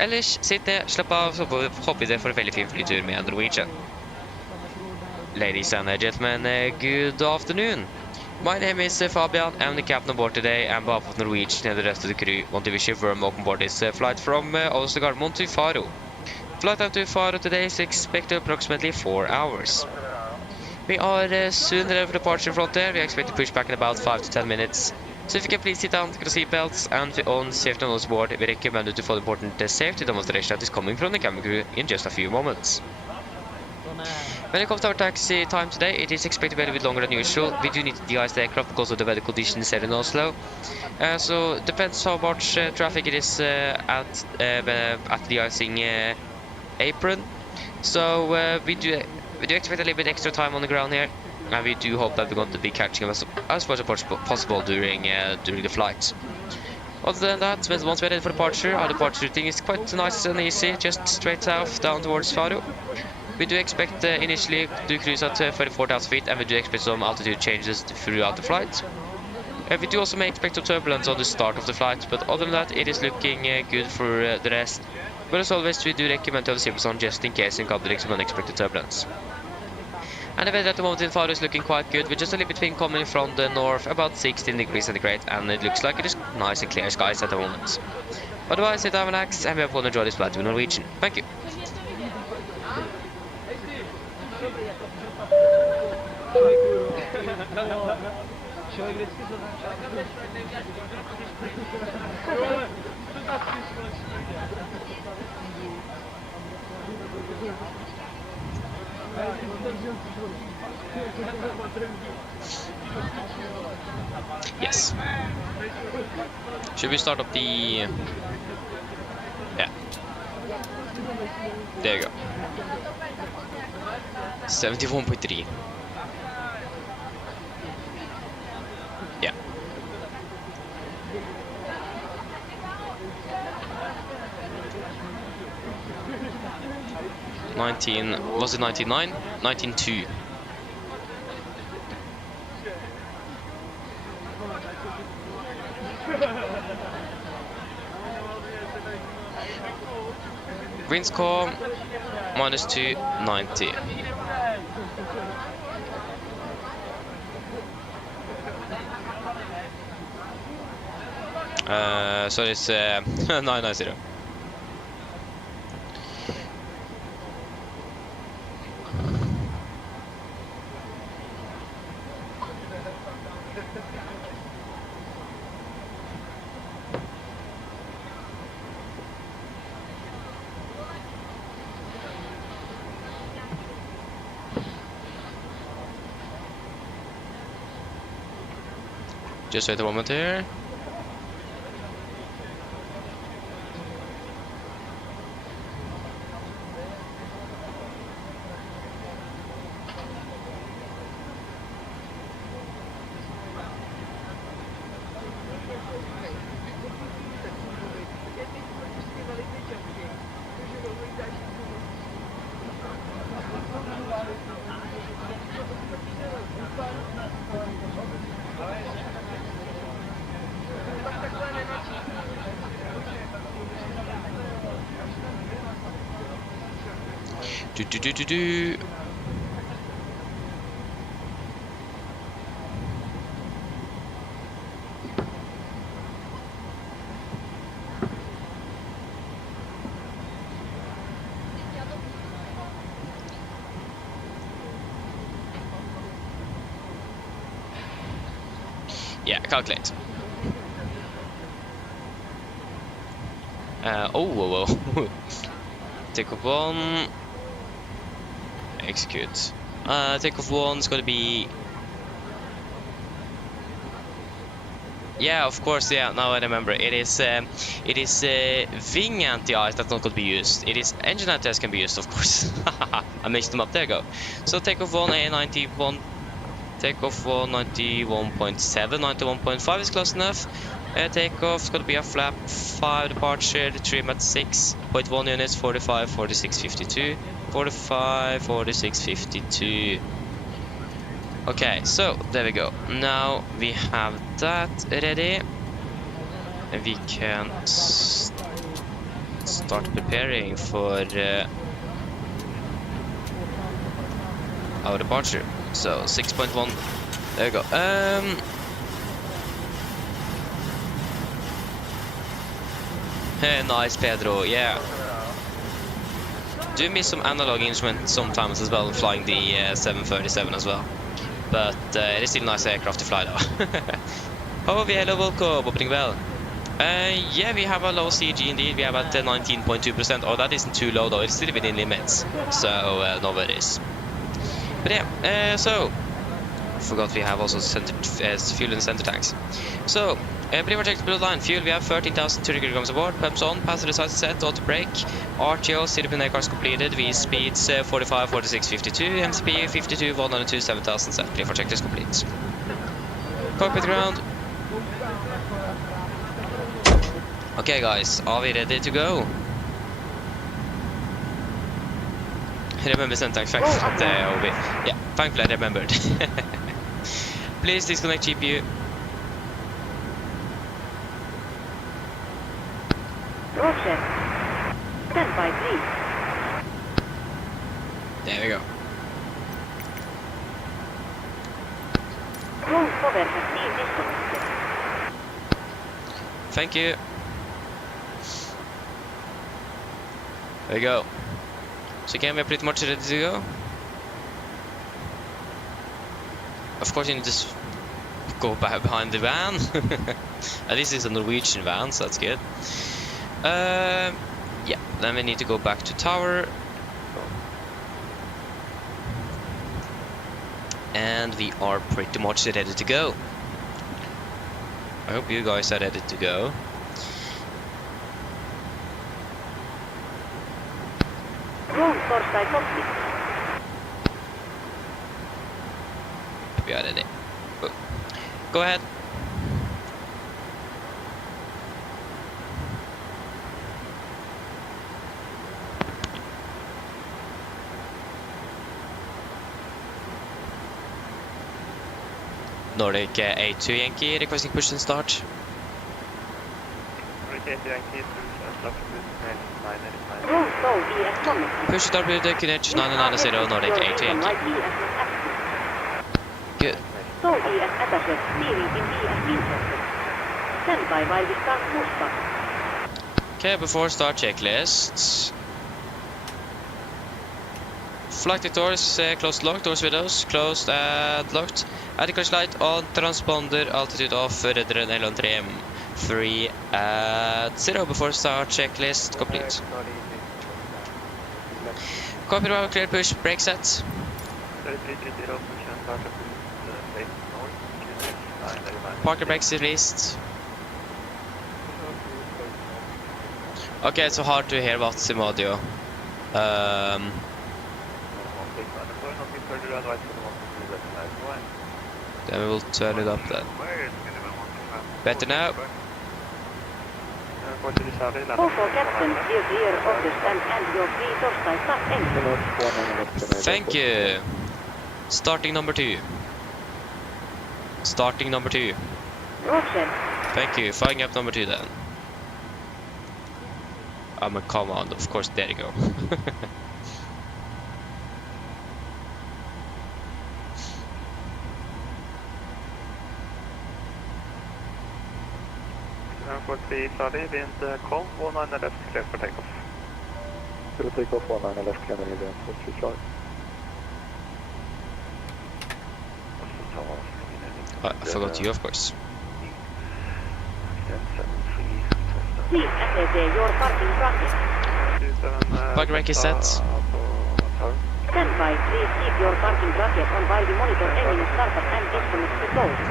Ellers, sitt ned, slapp av, så håper vi det for en veldig fin flytur med Norwegian. Ladies and gentlemen, good afternoon. My name is Fabian, I'm the captain on board today, and on behalf of Norwegian and the rest of the crew, want to wish you a warm welcome aboard this flight from Oslo Gardermoen to Faro. Flight time to Faro today is expected approximately 4 hours. We are soon ready for departure from there. We expect to push back in about 5 to 10 minutes. So if you can please sit down, take your seatbelts, and on safety notes board, we recommend you to follow the important safety demonstration that is coming from the cabin crew in just a few moments. When it comes to our taxi time today, it is expected to be a little bit longer than usual. We do need to de-ice the aircraft because of the weather conditions here in Oslo. So it depends how much traffic it is at the de-icing apron. So we do expect a little bit extra time on the ground here, and we do hope that we're going to be catching them as much as possible during the flight. Other than that, once we're ready for departure, our departure routine is quite nice and easy, just straight south down towards Faro. We do expect initially to cruise at 34,000 feet, and we do expect some altitude changes throughout the flight. We do also may expect some turbulence on the start of the flight, but other than that, it is looking good for the rest. But as always, we do recommend to have the seatbelts on just in case you encounter some unexpected turbulence. And the weather at the moment in Faro is looking quite good, with just a little bit wind coming from the north, about 16 degrees centigrade, and it looks like it is nice and clear skies at the moment. Otherwise, sit down, relax, and we hope you enjoy this flight with Norwegian. Thank you. Yes. Should we start up the... Yeah. There you go. 71.3. Yeah. Was it 99? 19.2. Winds calm, -2, 90. So it's 990. Just wait a moment here. Do. Yeah, calculate. Whoa. Take off one. Execute. Take off one is going to be... Yeah, of course, yeah, now I remember. It is wing anti-ice that's not going to be used. It is engine anti-ice can be used, of course. I mixed them up, there you go. So take off one, A91. Take off one, 91.7, 91.5 is close enough. Takeoff is going to be a flap 5 departure, trim at 6.1 units, 45, 46, 52. 45, 46, 52. Okay, so there we go. Now we have that ready. And we can start preparing for our departure. So 6.1. There we go. Hey, nice, Pedro. Yeah. Do miss some analog instruments sometimes as well, flying the 737 as well. But it is still a nice aircraft to fly though. Oh, hello, welcome, opening well. Yeah, we have a low CG indeed. We have at 19.2%. Oh, that isn't too low though. It's still within limits. So, no worries. But yeah, so forgot we have also fuel in the center tanks. So, pre-project blue line fuel. We have 13,200 kilograms aboard. Pumps on. Passenger side set. Auto brake. RTO. City cars completed. V speeds 45, 46, 52. MCP 52, 102, 7,000 set. Pre-project is complete. Cockpit ground. Okay, guys, are we ready to go? Remember syntax, thankfully, yeah, thankfully I remembered. Please disconnect GPU. Roger. Stand by, please. There we go. Roll cover has been disconnected. Thank you. There we go. So again, we're pretty much ready to go. Of course, you need to go back behind the van. At least it's a Norwegian van, so that's good. Yeah, then we need to go back to tower. And we are pretty much ready to go. I hope you guys are ready to go. Roll Torstai cockpit. We are ready. Go ahead. Nordic A2 Yankee requesting push and start. Nordic A2 Yankee, Roll slow VS Thomas. Push start with the QNH 990 Nordic A2 Yankee. Good. Slow VS attaché, steering in VS Winchester. Stand by while we start push start. Okay, before start checklist. Flight doors closed locked, doors windows closed and locked. Adequate light on, transponder, altitude off, redder and L13 3 at 0 before start checklist complete. Copy about clear push, brake set. 3330, push and start up to north, Parker brakes released. Okay, it's so hard to hear what's in audio. Then we will turn it up then. Better now. Call for captain, clear clear of the stand and your free Torstai start engine. Thank you. Starting number 2. Starting number 2. Roger. Thank you. Firing up number 2 then. I'm a command, of course. There you go. For 3 Charlie, wind calm, 19 left, clear for takeoff. Clear take off 19 left, clear for 3 Charlie. I forgot you, of course. Please assess your parking bracket. Parking brake is set. Stand by, please keep your parking bracket on while we monitor engine startup and instruments resolved.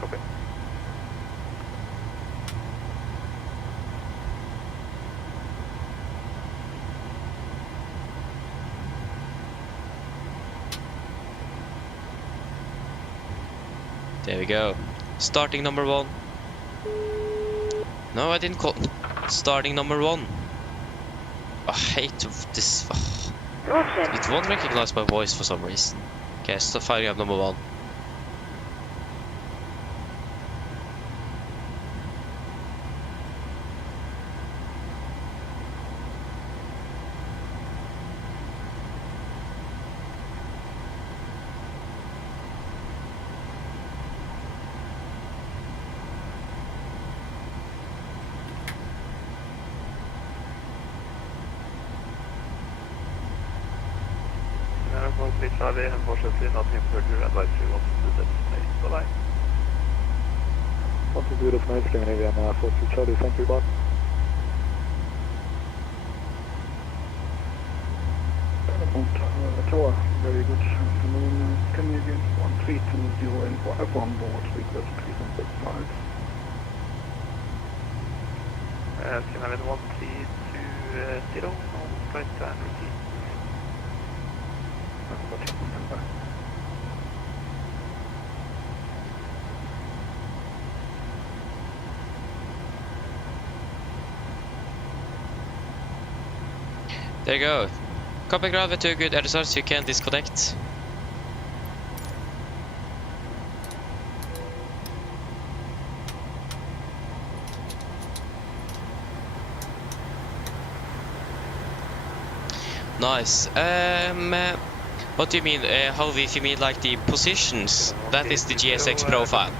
Copy. There we go. Starting number 1. No, I didn't call. Starting number 1. I hate this. Roger. It won't recognize my voice for some reason. Okay, so firing up number 1. 4-3 Charlie, unfortunately nothing further advisory wants to destinate. Bye-bye. 1-2 destinate Scandinavian 4-3 Charlie, thank you, bye. Tower, very good afternoon, Canadian 1320 inquire on board, request please on both sides. Scandinavian 1320 on flight plan repeat. There you go. Copy ground with 2 good results, you can disconnect. Nice. What do you mean? How if you mean like the positions? That is the GSX profile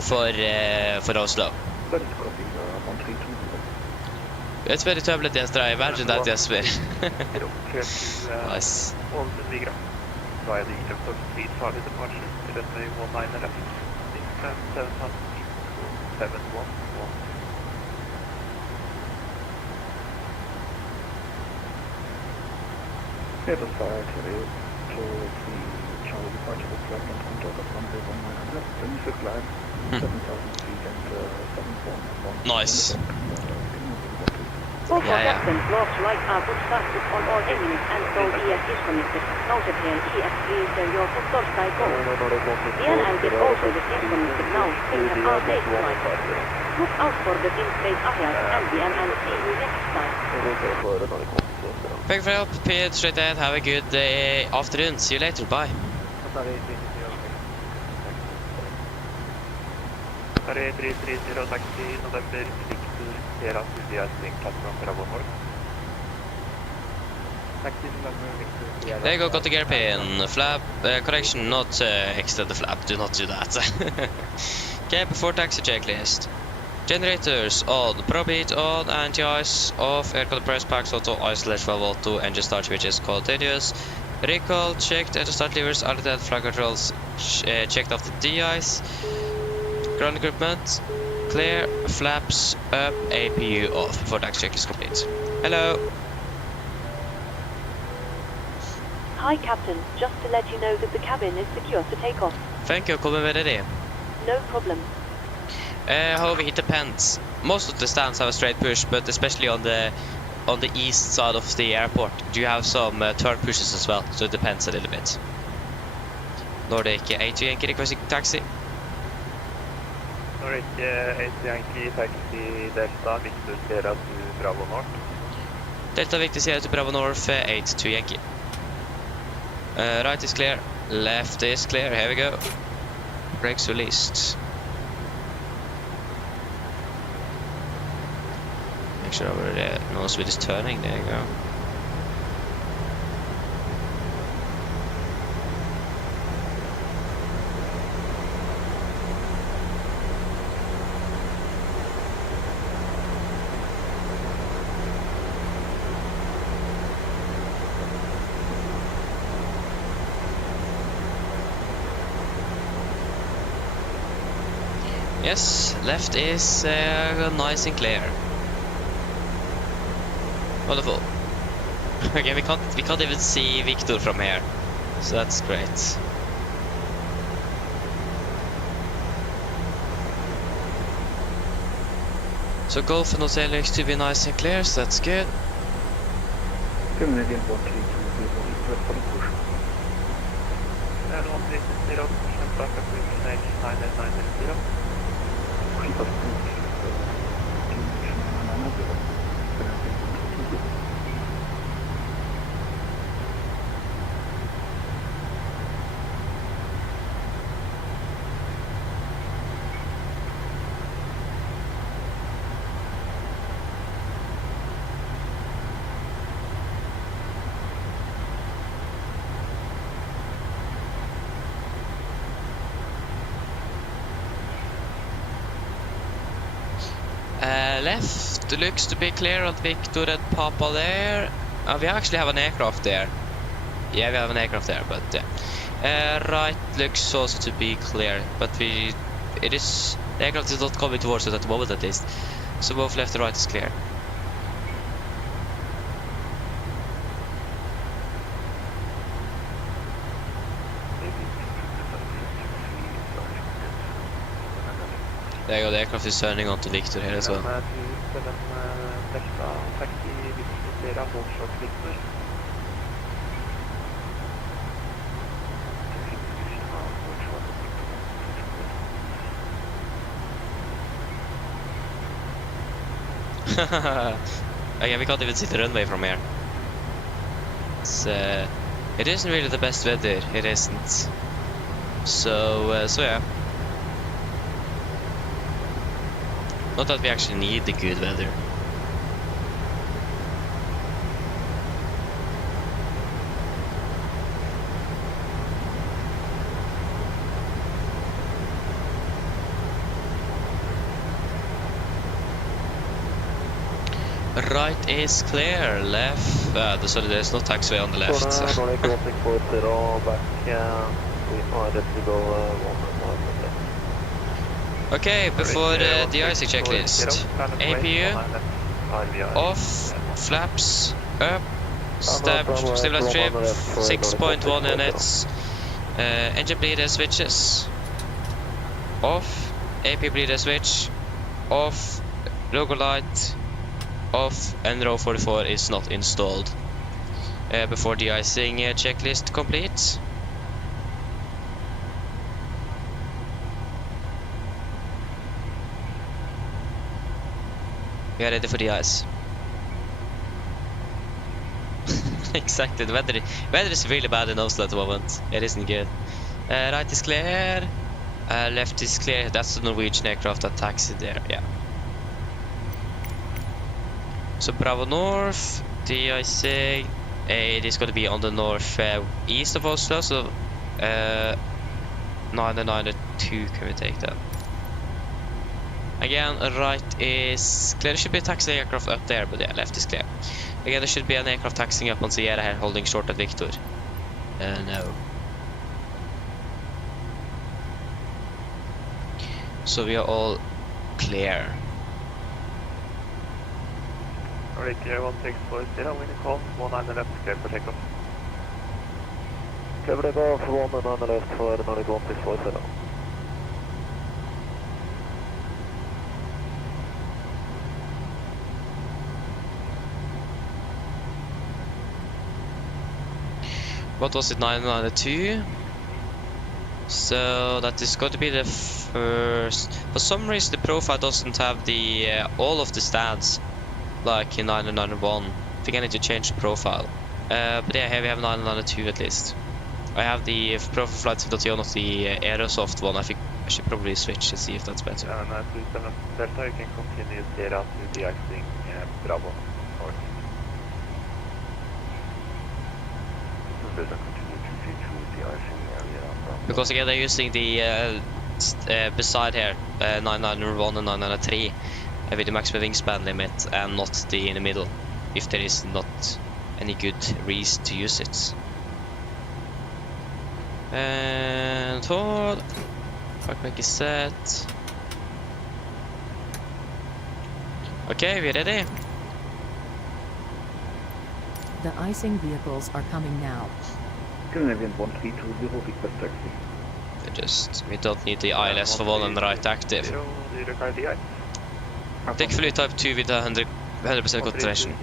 for Oslo. That is copy, 1320. It's very turbulent yesterday. I imagine that, Jesper. Nice. All the ground. Via the airport 3 Charlie departure. Runway 19 left. 711. Head of fire towards the Charlie departure with flight and contact of runway 19 left, and you flag 7,000 feet and 741. Nice. All Yeah, yeah. captains, last right output started on all engines and all EF disconnected. Noted here, EF please your full side go. The LNG also is disconnected now. Think of our date flight. Look out for the in-space ahead and see you next time. Thank you for your help, Pete. Straight ahead. Have a good afternoon. See you later. Bye. Sorry, 330 taxi, November, Victor, Sierra, Sudia, platform Bravo North. Taxi, November, Victor, Sierra. There you go, got the gear pin. Flap, correction, not extend the flap. Do not do that. Okay, before taxi checklist. Generators on, ProBeat on, anti-ice off, air compress packs auto, isolate valve auto, engine start switch is continuous. Recall checked, engine start levers, alternated flight controls checked off the de-ice. Ground equipment clear, flaps up, APU off before taxi check is complete. Hello. Hi Captain, just to let you know that the cabin is secure for takeoff. Thank you, kommer med det. No problem. However, it depends. Most of the stands have a straight push, but especially on the east side of the airport, you have some turn pushes as well, so it depends a little bit. Nordic 8 Yankee requesting taxi. Nordic 8 Yankee taxi Delta, Victor, Sierra to Bravo North. Delta Victor Sierra to Bravo North 8 to Yankee. Right is clear, left is clear, here we go. Brakes released. Make sure over there knows with his turning, there you go. Yes, left is nice and clear. Wonderful. Okay, we can't even see Victor from here, so that's great. So Golf and Hotel looks to be nice and clear, so that's good. Canadian 1320, request for the push. And 130, backup with 990. Keep us Left looks to be clear on Victor and Papa there. We actually have an aircraft there. Yeah, we have an aircraft there, but yeah. Right looks also to be clear, but the aircraft is not coming towards us at the moment at least. So both left and right is clear. There you go, the aircraft is turning onto Victor here as well. Again, we can't even see the runway from here. It isn't really the best weather, it isn't. So yeah. Not that we actually need the good weather. Right is clear, left. Sorry, there's no taxiway on the left. Okay, before the icing checklist. APU off, flaps up, stabilize trim, 6.1 units. Engine bleeder switches off, AP bleeder switch off, logo light off, and row 44 is not installed. Before the icing checklist complete. We are ready for the ice. Exactly, the weather is really bad in Oslo at the moment. It isn't good. Right is clear. Left is clear. That's the Norwegian aircraft that taxied there, yeah. So Bravo North, the icing. It is going to be on the north east of Oslo, so 992, can we take that? Again, right is clear. There should be a taxiing aircraft up there, but yeah, left is clear. Again, there should be an aircraft taxiing up on Sierra here, holding short at Victor. No. So we are all clear. Alright, clear 1640, when you call, 19 left, clear for takeoff. Clear for takeoff, 19 left for 1640. What was it, 992? So that is going to be the first. For some reason the profile doesn't have the all of the stats like in 991. I think I need to change the profile. But yeah, here we have 992 at least. I have the profile flight sim.io, not the Aerosoft one. I think I should probably switch and see if that's better. Delta, you can continue Sierra to the icing Bravo North. Because again they're using the beside here 991 and 993 with the maximum wingspan limit and not the in the middle, if there is not any good reason to use it. And hold, park is set. Okay, we're ready. The icing vehicles are coming now. We don't need the ILS for one and right active. Take fully type 2 with 100% concentration.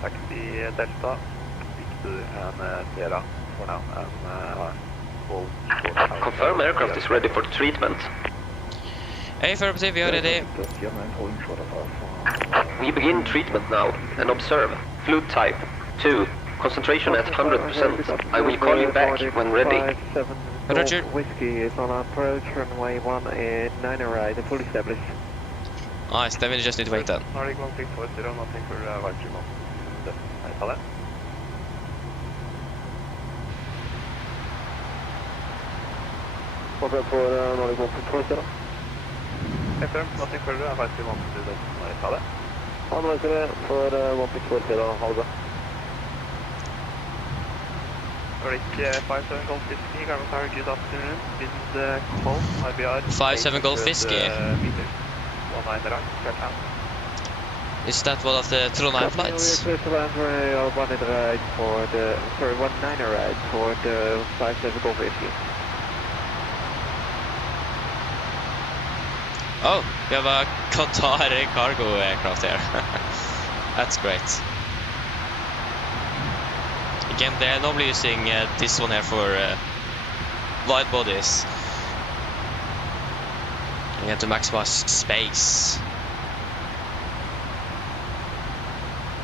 Taxi Delta, Victor and Sierra for now. Confirm aircraft is ready for treatment. Affirmative, we are ready. We begin treatment now and observe. Fluid type 2. Concentration at 100%. I will call you back when ready. Roger. Whiskey is on approach, runway 19 right, fully established. Nice, then we just need to wait then. Nordic 1640, nothing for Viking on. I tar det. What's up for Nordic 1640? Nothing for Viking on. I tar det. Analyser for 1640, hold on. Nordic 57 Golf Whiskey, Garmin Tower, good afternoon. Wind calm, IBR 57 Golf Whiskey. meters. 19 right, clear down. Is that one of the Trondheim flights? We're clear to land for 19 right for the, sorry, 19 right for the 57 Golf Whiskey. Oh, we have a Qatar cargo aircraft there. That's great. Again, they're normally using this one here for wide bodies. You have to maximize space.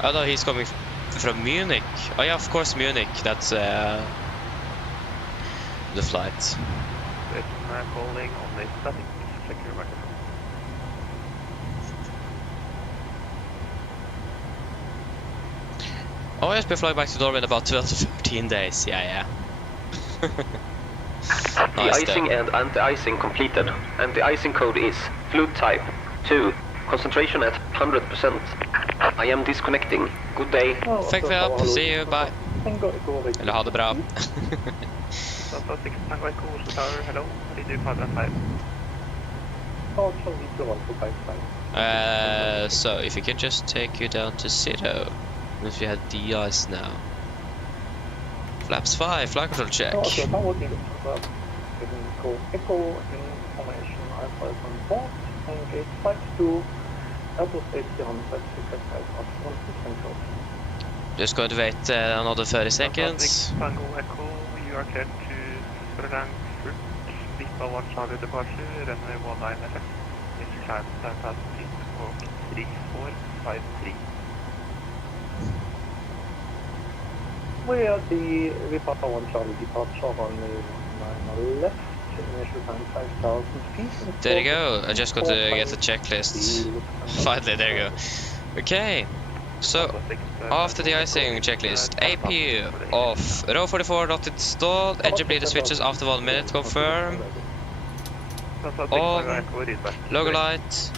Oh no, he's coming from Munich. Oh yeah, of course Munich. That's the flight. There's calling on the static. Check your microphone. Oh yes, we're flying back to Norway in about 12 to 15 days. Yeah. Nice De-icing and anti-icing completed. Anti-icing code is fluid type 2. Concentration at 100%. I am disconnecting. Good day. Thank you, see you, bye. Eller ha det bra. Tango Echo, Oslo Tower, hello. Redo 505. So if you can just take you down to 0. If you had de-ice now. Flaps 5, flight control check. Just going to wait another 30 seconds. Tango Echo, you are cleared to Frankfurt. Vista 1 Charlie departure, runway 19 left. Is climb 10,000 feet for 3453. We are the Vipapa 1 Charlie departure on the 9 left, initial time 5,000 feet. There you go, I just got to get the checklist. Finally, there you go. Okay, so after the icing checklist, APU off, row 44 not installed, engine bleeder switches after 1 minute, confirm. On, logo light,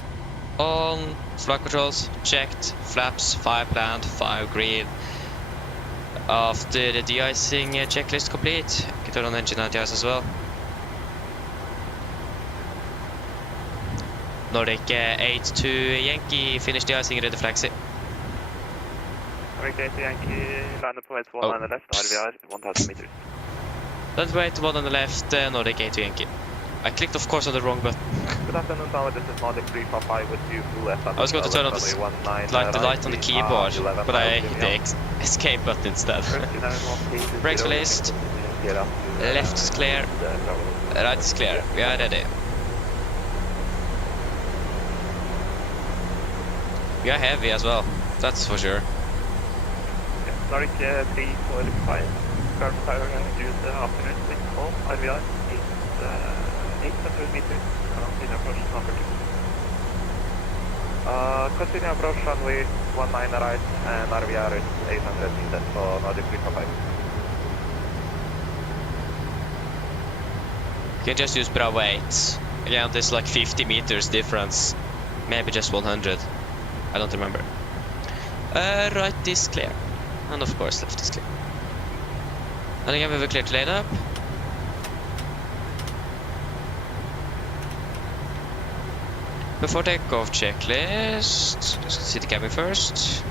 on, flight controls checked, flaps 5 planned, 5 green. After the de-icing checklist complete, you can turn on engine anti-ice as well. Nordic 82 Yankee, finish de-icing, ready for taxi. Nordic 82 Yankee, line up with 1 on the left, RVR 1000 meters. Let's wait 1 on the left, Nordic 82 Yankee. I clicked of course on the wrong button. Good afternoon, Tower, this is Nordic 355 with you, full FM. I was going to turn on the light on the keyboard, but I hit the escape button instead. Brakes released, left is clear, right is clear, we are ready. We are heavy as well, that's for sure. Nordic 345, current power use the afternoon wind call, IVR 800 meters, continue approach number 2. Continue approach runway 19 right and RVR is 800 meters for Nordic 345. You can just use Bravo 8. Again, there's like 50 meters difference, maybe just 100. I don't remember. Right is clear, and of course left is clear. And again we will clear to lane up. Before takeoff checklist, let's see the cabin first.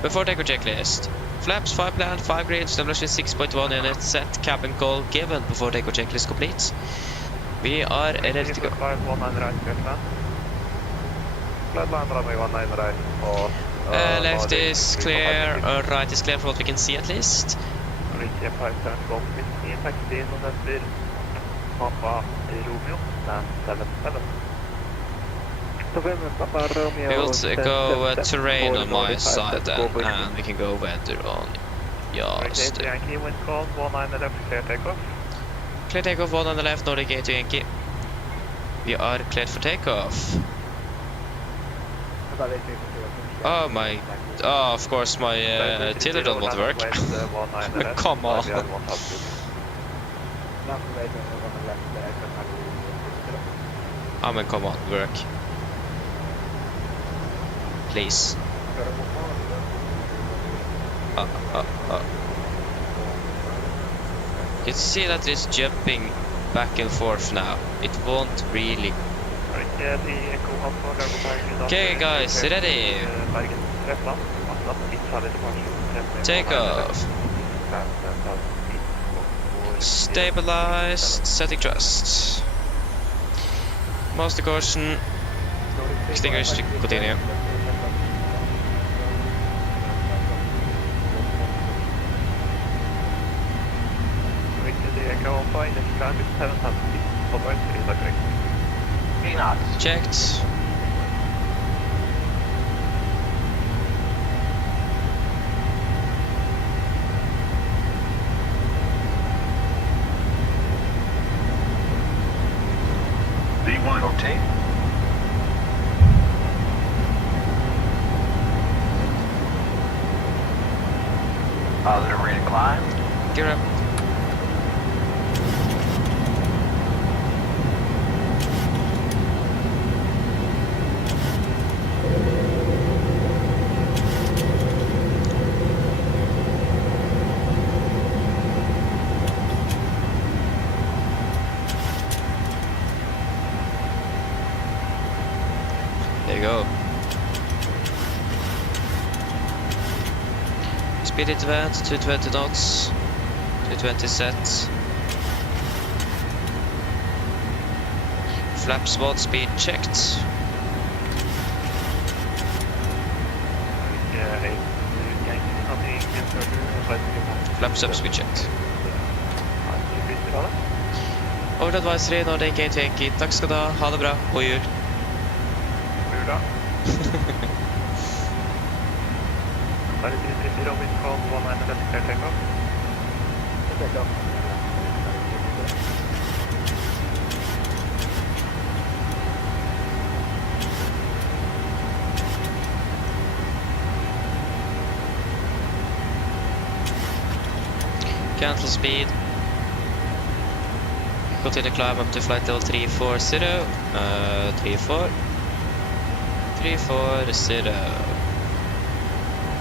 Before takeoff checklist, flaps 5 planned, 5 green, establishing 6.1 unit, set cabin call given before takeoff checklist complete. We are ready to go. Left is clear, right is clear for what we can see at least. Papa Romeo, land 77. We will go terrain on my side then, and we can go weather on yours. Yankee wind call, 19 left, clear takeoff. Clear takeoff, 1 on the left, Nordic 82 Yankee. We are cleared for takeoff. Oh my, oh of course my tiller don't want to work. Come on. I mean, come on, work. Please. You can see that it's jumping back and forth now. It won't really. Okay, guys, ready? Take off. Stabilized. Setting thrust. Master caution. Extinguish to continue. Checked. V1 rotate. Positive rate of climb. Gear up. There you go. Speed advance 220 knots. 220 set. Flap spot speed checked. Flaps up speed checked. Over advisory når det ikke er tenky. Takk skal du ha. Ha det bra. God jul. Bra. Er det 330 Robin call 19 clear takeoff? Cancel speed. Continue climb up to flight level 340. 340.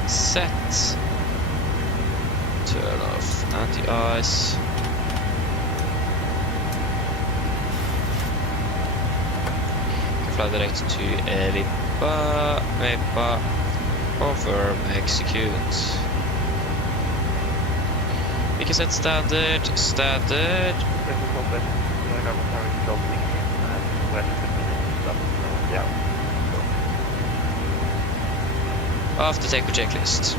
Set. Turn off anti-ice. Can fly direct to Ripa. Confirm, execute. We can set standard. After take checklist.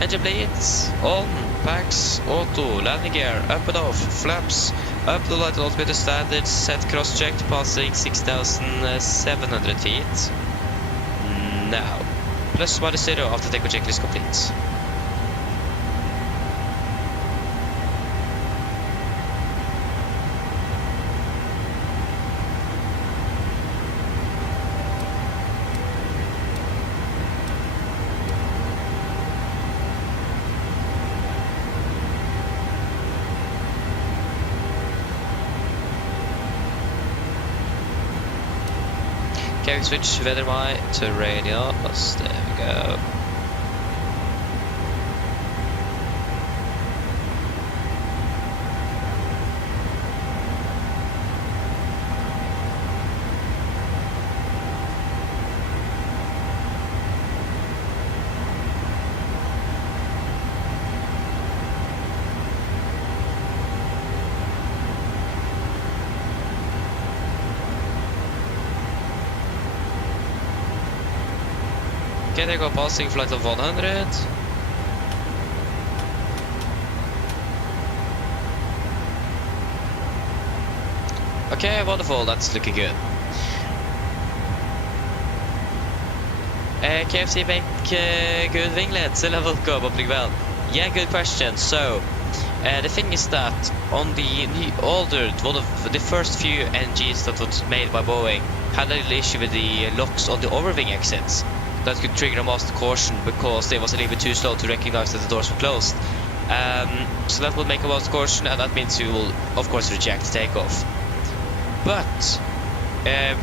Engine blades on, packs, auto, landing gear, up and off, flaps, up to light altimeter standard, set cross checked, passing 6,700 feet. Now, plus -0 after take checklist complete. Okay, we switch weather to radios. There we go. Okay, there go passing flight of 100. Okay, wonderful, that's looking good. KFC make good winglets, hello, welcome, hoping well. Yeah, good question. So, the thing is that on the older, one of the first few NGs that was made by Boeing had a little issue with the locks on the overwing exits. That could trigger a master caution because they was a little bit too slow to recognize that the doors were closed. So that will make a master caution, and that means you will, of course, reject takeoff. But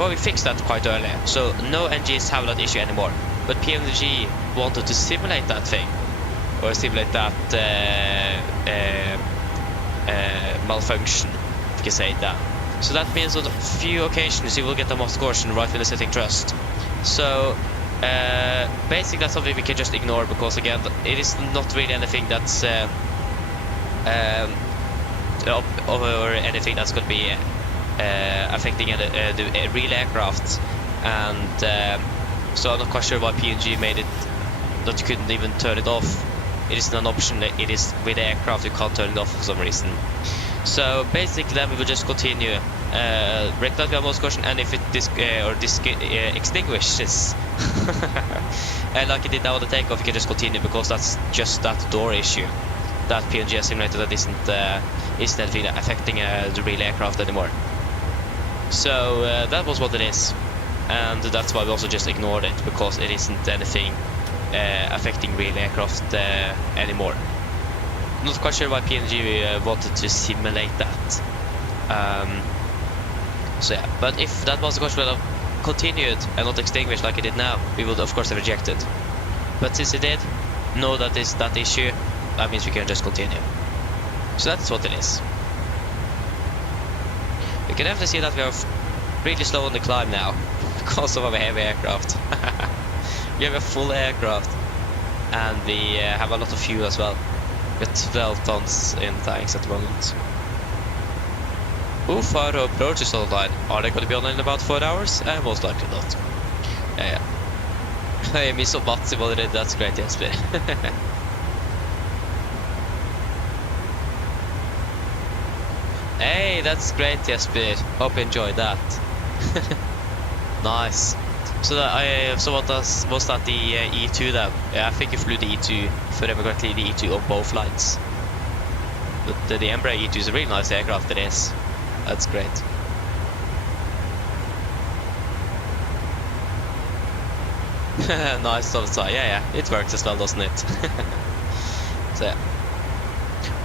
we fixed that quite early, so no NGs have that issue anymore. But PMDG wanted to simulate that thing, or simulate that malfunction, if you can say that. So that means on a few occasions you will get a mouse caution right when you're setting thrust. So basically that's something we can just ignore, because again it is not really anything that's or anything that's going to be affecting the real aircraft. And so I'm not quite sure why PNG made it that you couldn't even turn it off. It isn't an option, it is with the aircraft you can't turn it off for some reason. So basically then we will just continue, recognize we have mouse caution, and if it extinguishes like it did now on the takeoff, you can just continue, because that's just that door issue that PNG has simulated, that isn't anything affecting the real aircraft anymore. So that was what it is, and that's why we also just ignored it, because it isn't anything affecting real aircraft anymore. Not quite sure why PNG wanted to simulate that. So yeah, but if that was the course would have continued and not extinguished like it did now, we would of course have rejected. But since it did, know that is that issue, that means we can just continue. So that's what it is. We can definitely see that we are really slow on the climb now because of our heavy aircraft. We have a full aircraft, and we have a lot of fuel as well. We've got 12 tons in tanks at the moment. Oh, Faro approaches online. Are they going to be online in about 4 hours? Most likely not. Yeah. I miss so much already. That's great, Jesper. Hey, that's great, Jesper. Hope you enjoyed that. Nice. So that was that the E2 then? Yeah, I think you flew the E2, if I remember correctly, the E2 on both flights. But the Embraer E2 is a really nice aircraft, it is. That's great. Nice on the side. Yeah, it works as well, doesn't it? So yeah.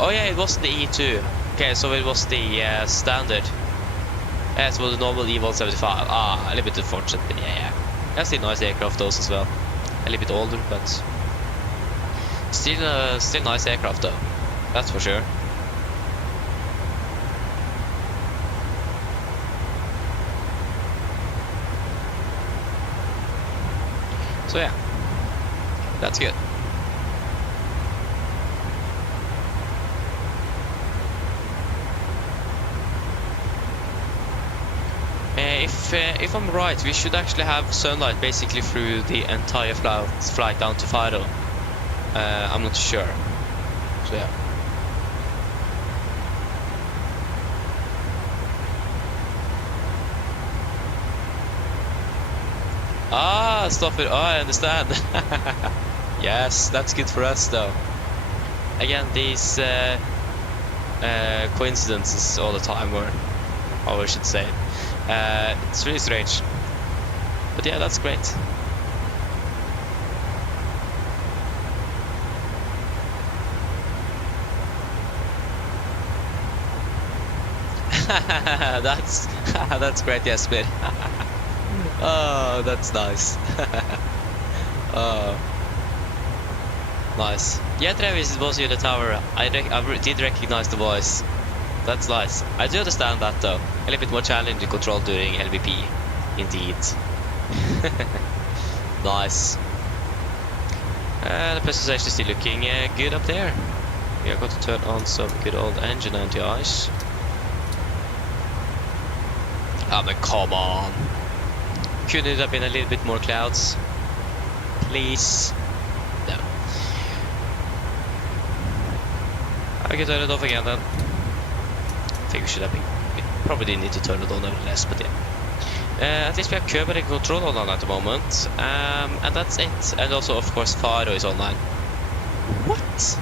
Oh yeah, it was the E2. Okay, so it was the standard. Yeah, so the normal E175. Ah, a little bit unfortunate, but yeah. That's a nice aircraft those as well. A little bit older, but still nice aircraft though. That's for sure. So yeah, that's good. If I'm right, we should actually have sunlight basically through the entire flight down to Faro. I'm not sure. So yeah. Ah, stop it. Oh, I understand. Yes, that's good for us though. Again, these coincidences all the time, or how I should say. It's really strange. But yeah, that's great. that's great, Jesper. Oh, that's nice. Oh, nice. Yeah, Travis, it was you in the tower. I did recognize the voice. That's nice. I do understand that though. A little bit more challenging to control during LVP, indeed. Nice. The presentation is still looking good up there. We are going to turn on some good old engine anti-ice. Oh, but come on. Couldn't it have been a little bit more clouds? Please. No. I can turn it off again then. I think we should have been. We probably didn't need to turn it on nevertheless, but yeah. At least we have Curve and Control online at the moment. And that's it. And also, of course, Faro is online. What?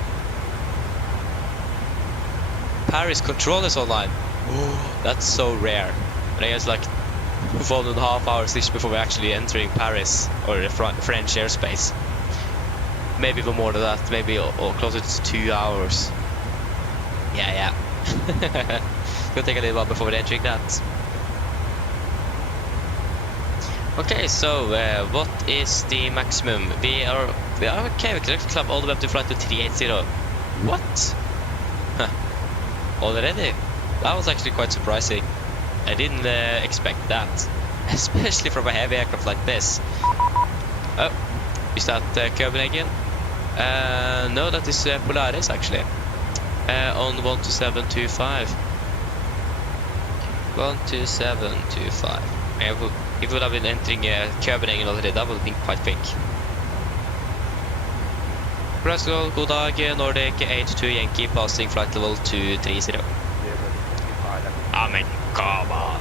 Paris Control is online. Oh, that's so rare. And I guess like 1.5 hours before we're actually entering Paris or the French airspace. Maybe even more than that, maybe or closer to 2 hours. Yeah. It's gonna take a little while before we're entering that. Okay, so what is the maximum? We are okay. We can actually climb all the way up to flight to 380. What? Huh. Already? That was actually quite surprising. I didn't expect that, especially from a heavy aircraft like this. Oh, is that Copenhagen? No, that is Polaris actually. On 12725. 12725. If we would have been entering Copenhagen already, that would have been quite quick. Brasco, god dag, Nordic 82 Yankee, passing flight level 230. I mean, come on.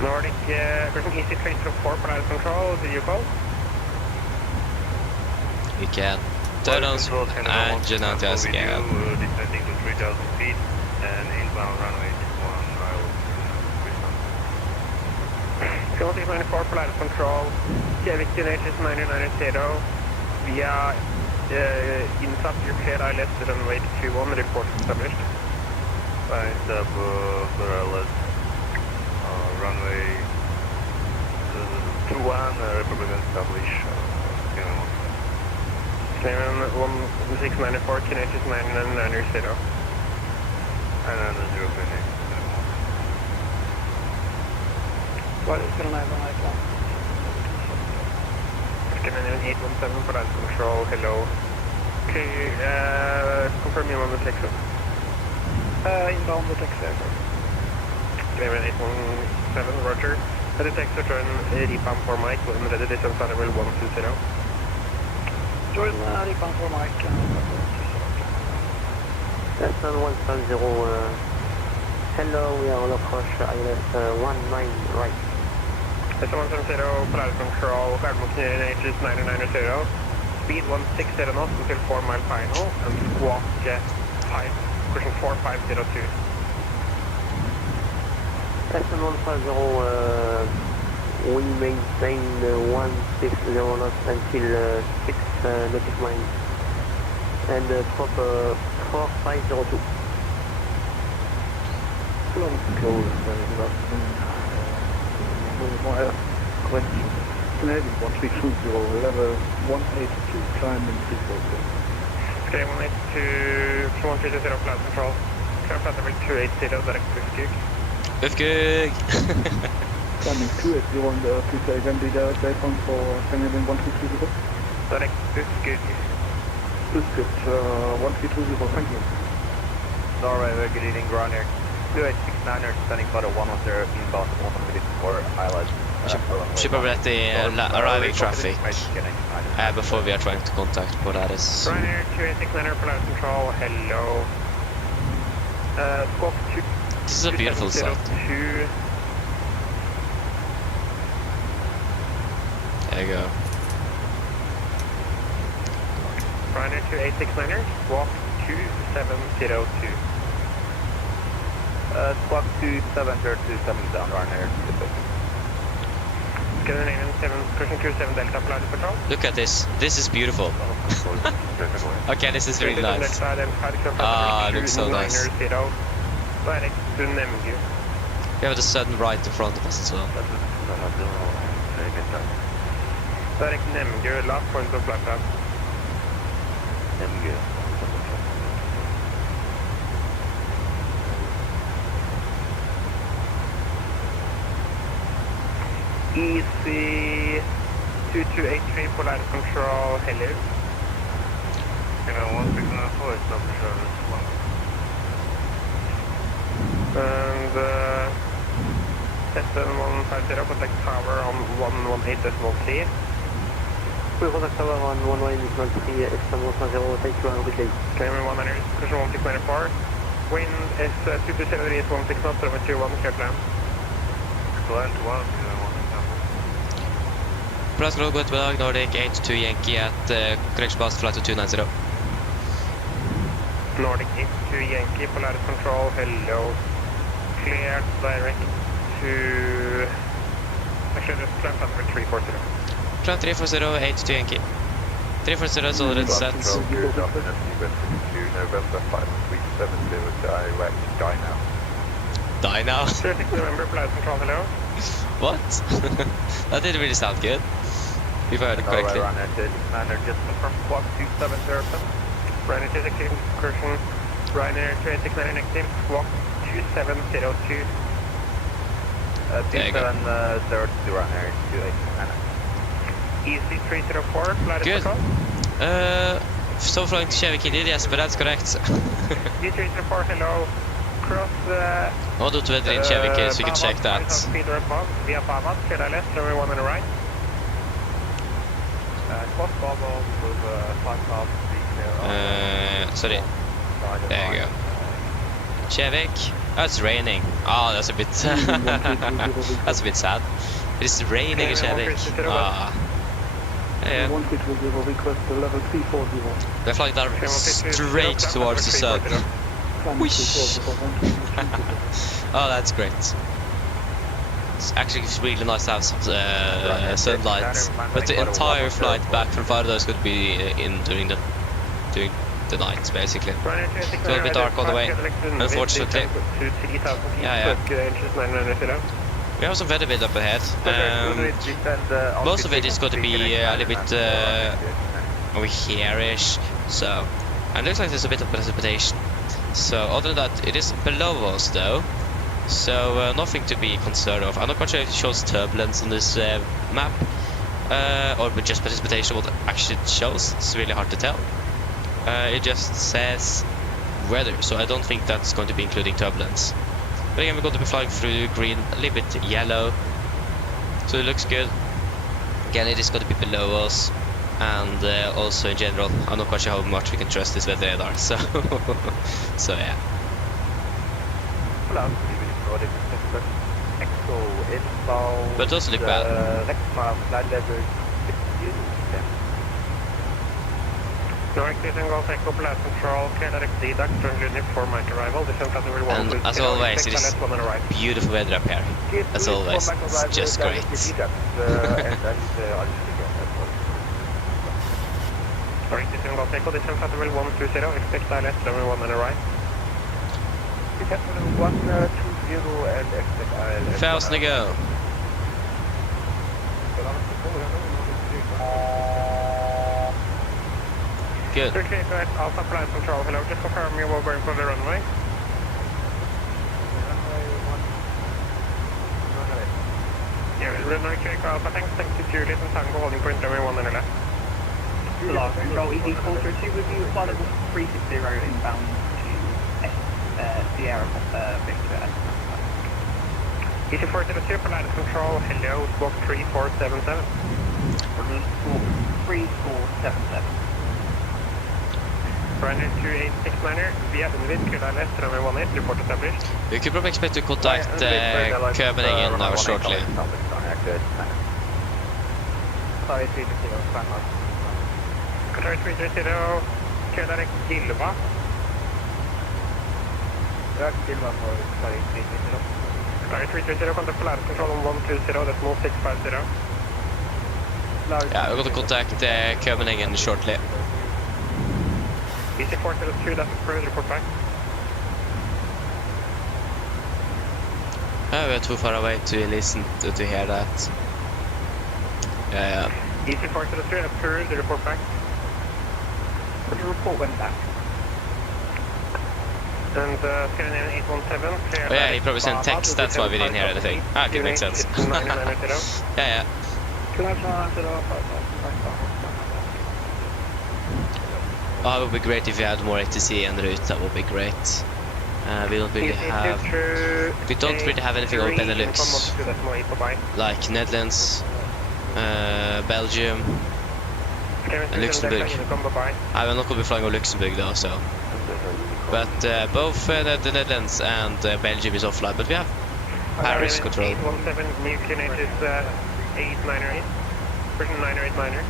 Nordic, person easy train to 4 Polaris Control, do you call? We can. Turn on engine anti-gas again. Descending to 3,000 feet and inbound runway 1 mile. 694 Polaris Control, Victor Natures 990, via insatt your clear ILS runway 21, report established. Right, for ILS, runway 21, Republican established. Claiming 1694, Kinetics 990. And then the 0 finish. What is going on like that? Canadian 817 for land control, hello. Okay, confirm you on the taxi. Inbound the taxi airport. Canadian 817, roger. At the taxi turn repam for Mike, when ready descent level 120. Join repam for Mike. That's on 170, hello, we are on approach ILS 19 right. That's 170, Polaris Control, Cardinal Canadian Aegis 990, speed 160 knots until 4 mile final, and squawk 5, pushing 4502. That's on 150, we maintain 160 knots until 6 nautical miles, and drop 4502. Long control Canadian 1320, level 182, climb in 340. Okay, 182, 130 Polaris Control, climb flight level 280, direct to Skug. Ufgug! Climbing 280 on the please again the direct aircon for Canadian 1320. Direct to Skug. Please good, 1320, thank you. Norway, good evening, ground air. 2869er, standing for the 110 inbound 154 ILS. Should probably let the arriving traffic before we are trying to contact Polaris. Ryanair 2869er, Polaris Control, hello. Squawk 2. This is a beautiful sight. 2. There you go. Ryanair 2869er, squawk 2702. Squawk 2727 down, Ryanair. Scandinavian 7, cruising 27 Delta, Polaris Control. Look at this. This is beautiful. Okay, this is really nice. Ah, it looks so nice. Direct to Nemgu. We have the sun right in front of us as well. Direct Nemgu, last point of flight path. Nemgu. Easy 2283 Polaris Control, hello. 1694 is double service 1. And S7150, contact tower on 118.3. We contact tower on 118.3, S7150, thank you, have a good day. Claiming 100, cushion 1694. Wind is 2273 is 16 knots, 721, clear plan. Land 1. Polaris Control, good dag, Nordic 82 Yankee at correction pass flight to 290. Nordic 82 Yankee, Polaris Control, hello. Cleared direct to... Actually, just climb flight number 340. Climb 340, 82 Yankee. 340 is already set. Geared up and empty, to November 5370, direct, die now. die now. 36 November, flight control, hello. What? That didn't really sound good. If I heard it correctly. Ryanair 36 just confirm squawk 2707. Ryanair 36 incursion. Ryanair 36 negative, squawk 2702. There you go. 2702 Ryanair 28. Easy 304, flight Good. control. So flying to Kjevik indeed, yes, but that's correct. E304, hello. Cross What do weather in Kjevik so we can check that. Speed or above, via Bavat, clear left, runway 1 on the right. Cross Bavat with 5,000 feet clear. Sorry. There you go. Kjevik. Oh, it's raining. Oh, that's a bit that's a bit sad. It's raining in Kjevik. Ah. Yeah. Request level 340. They're flying down straight towards the sun. Whoosh. Oh, that's great. It's actually really nice to have some sunlight, but the entire flight back from Faro is going to be during the night, basically. It's a little bit dark all the way, unfortunately. Yeah. We have some weather build up ahead. Most of it is going to be a little bit over here-ish, so... And it looks like there's a bit of precipitation. So other than that, it is below us though. So nothing to be concerned of. I'm not quite sure if it shows turbulence on this map. Or just precipitation, what actually it shows. It's really hard to tell. It just says weather, so I don't think that's going to be including turbulence. But again, we're going to be flying through green, a little bit yellow, so it looks good. Again, it is going to be below us, and also in general, I'm not quite sure how much we can trust this weather radar, so so yeah. But it doesn't look bad. And as always, it is beautiful weather up here. As always, it's just great. Expect ILS, runway 1 on the right. 120 and expect ILS. 1,000 to go. Good. Okay, so that's Alpha Flight Control. Hello, just confirm you were going for the runway. Yeah, runway check Alpha, thanks to Juliet and Tango holding point runway 1 on the left. Last control, ED 402 with you, flight level 360 inbound to Sierra Victor. ED 402, flight control, hello, squawk 3477. 3477. Ryanair 2869er, via Unvid, clear left, runway 18, report established. We could probably expect to contact Copenhagen now shortly. Sorry, 330, Qatar 330, clear direct Gilva. Qatar 330, contact Polaris control on 120, that's move 650. Yeah, we're going to contact Copenhagen shortly. EC 402, that's approved, report back. We are too far away to listen to hear that. Yeah. EC 402, approved, report back. The report went back. And Scandinavian 817, clear. Oh yeah, he probably sent text, that's why we didn't hear anything. Ah, okay, makes sense. Yeah. Oh, it would be great if you had more ATC en route, that would be great. We don't really have anything over Benelux, like Netherlands, Belgium, and Luxembourg. I'm not going to be flying over Luxembourg though, so. But both the Netherlands and Belgium is offline, but we have Paris control. 817, new QNH is 898, version 989er.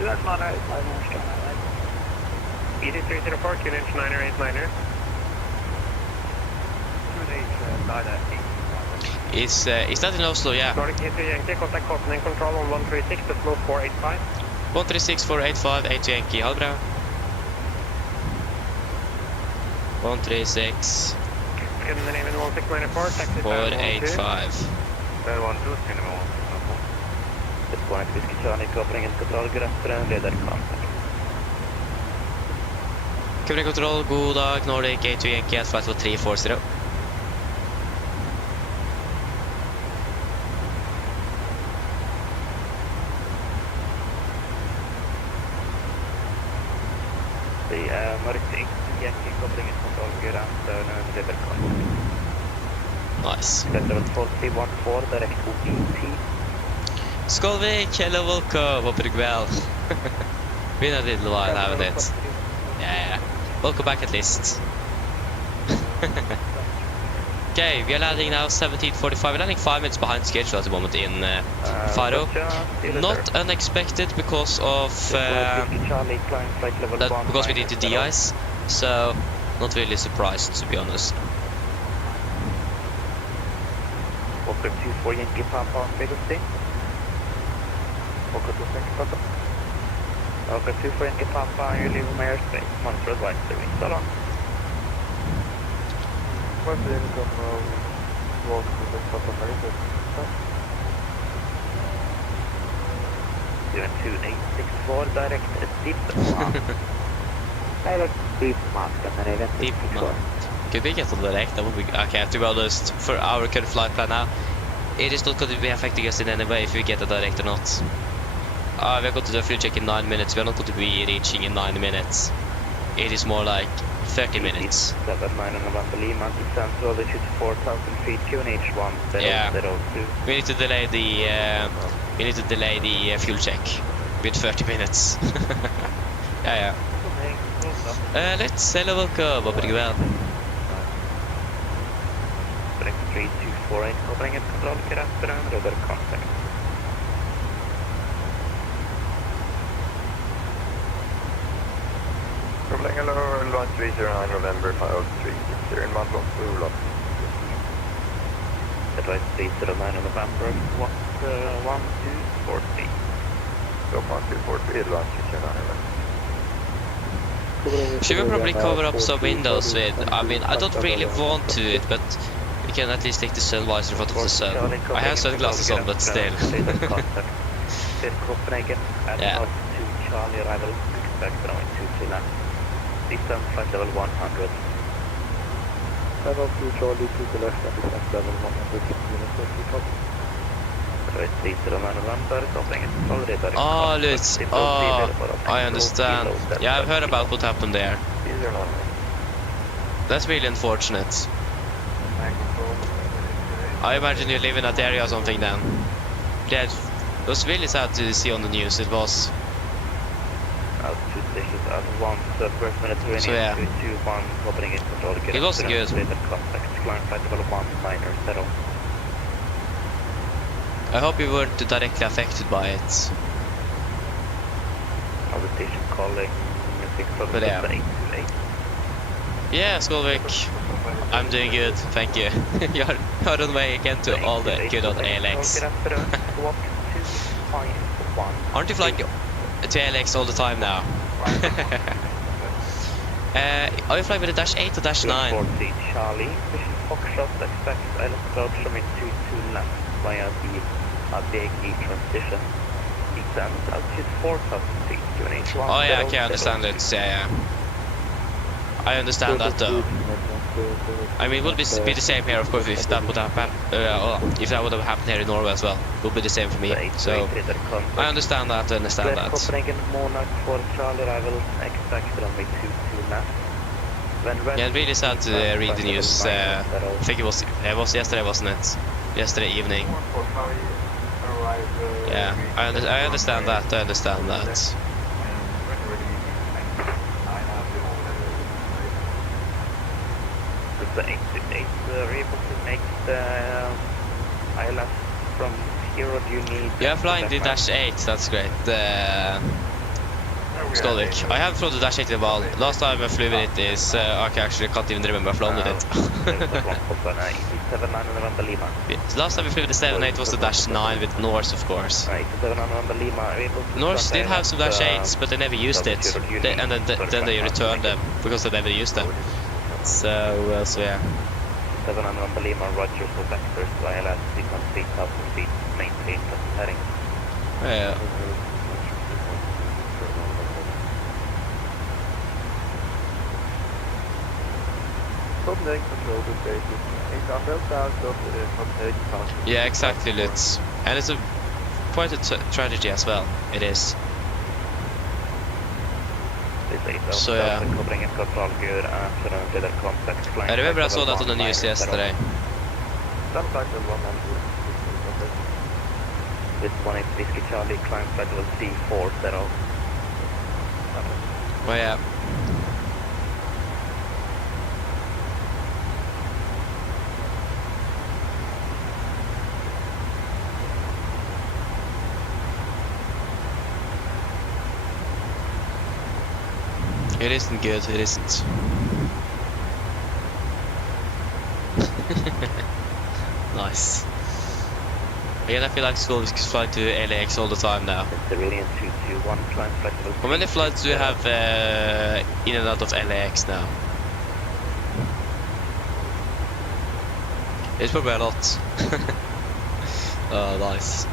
That's not 989er. ED304, QNH 989er. Is that in Oslo? Yeah. Nordic into Yankee, contact Copenhagen control on 136, that's move 485. 136 485, 8 Yankee, ha det bra. 136. In the name in 1694, taxi 485. 12 cinema. It's going to be Charlie covering in control, good afternoon, radar contact. Covering control, god dag, Nordic, A2 Yankee, flight 340. Nordic Yankee covering in control, good afternoon, radar contact. Nice. Level 4314, direct OPT. Skolvik, hello, welcome, hope you're well. Been a little while, haven't it? Yeah. Welcome back at least. Okay, we are landing now 17:45. We're landing 5 minutes behind schedule at the moment in Faro. Not unexpected because of because we need to de-ice. So not really surprised, to be honest. Walker 24 Yankee Papa frequency. Walker 24 Papa. Walker 24 Yankee Papa, you leave my airspace. Monitor advisory. So long. Doing 2864 direct deep direct deep mark and then again Deep mark. Could we get on direct? That would be okay. To be honest, for our current flight plan now, it is not going to be affecting us in any way if we get a direct or not. We are going to do a fuel check in 9 minutes. We are not going to be reaching in 9 minutes. It is more like 30 minutes. 79 November Lima, descent to altitude 4,000 feet, QNH1 002. We need to delay the fuel check with 30 minutes. yeah. Let's hello, welcome, hope you're well. 3248, covering it, control, good afternoon, radar contact. Covering hello, 1309 November 503, here in Oslo, Oslo. Advice 309 November, 1243. So 1243, advance 309. Should we probably cover up some windows with, I mean, I don't really want to it, but we can at least take the sun visor in front of the sun. I have sunglasses on, but still. Yeah. Charlie arrival, expect runway 22 left. Descent flight level 100. Level 2 Charlie, 2 to left and descent level 100. Right, 309 November, covering it, control radar. Oh, Lutz. Oh, I understand. Yeah, I've heard about what happened there. That's really unfortunate. I imagine you live in that area or something then. Yeah, it was really sad to see on the news, it was. Altitude stations at 1, first Mediterranean, So, yeah. 221, covering it, control radar. It wasn't good. Radar contact, climb flight level 190. I hope you weren't directly affected by it. Other station calling, music from But yeah. 828. Yeah, Skolvik. I'm doing good, thank you. You're on the way again to all the good old ALX. Aren't you flying to ALX all the time now? Are you flying with a Dash 8 or Dash 9? 40 Charlie, mission Foxtrot, expect island approach from 22 left via the ABG transition. Descent altitude 4,000 feet, QNH1. Oh yeah, okay, I understand it. Yeah. I understand that though. I mean, it would be the same here, of course, if that would have happened. If that would have happened here in Norway as well, it would be the same for me. So I understand that. I understand that. Copenhagen Monarch for Charlie arrival, expect runway 22 left. Yeah, it's really sad to read the news. I think it was yesterday, wasn't it? Yesterday evening. Yeah, I understand that. I understand that. The 828 able to make the ILS from here, or do you need... Yeah, flying the Dash 8, that's great. Skolvik. I have flown the Dash 8 in a while. Last time I flew with it is... okay, actually, I can't even remember I flown with it. The last time we flew with the 78 was the Dash 9 with Norse, of course. Norse did have some Dash 8s, but they never used it. And then they returned them, because they never used them. So yeah. 700 on the Lima, Roger for vectors, ILS 3,000 feet, maintain present heading. Yeah. Yeah, exactly, Lutz. And it's quite a tragedy as well. It is. So yeah. I remember I saw that on the news yesterday. With 18 Whiskey Charlie, climb flight level C40. Oh yeah. It isn't good, it isn't. Nice. Again, I feel like school is flying to LAX all the time now. How many flights do you have in and out of LAX now? It's probably a lot. Oh, nice.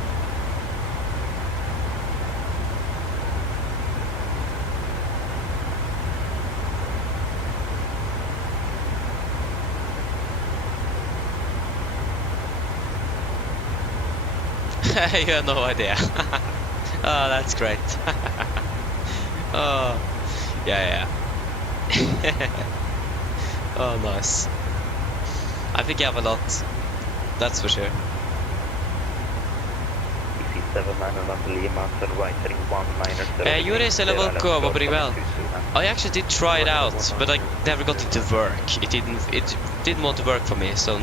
You have no idea. Oh, that's great. Oh, yeah. Oh, nice. I think you have a lot. That's for sure. Yuri Selevolko, vad blir väl? I actually did try it out, but I never got it to work. It didn't want to work for me, so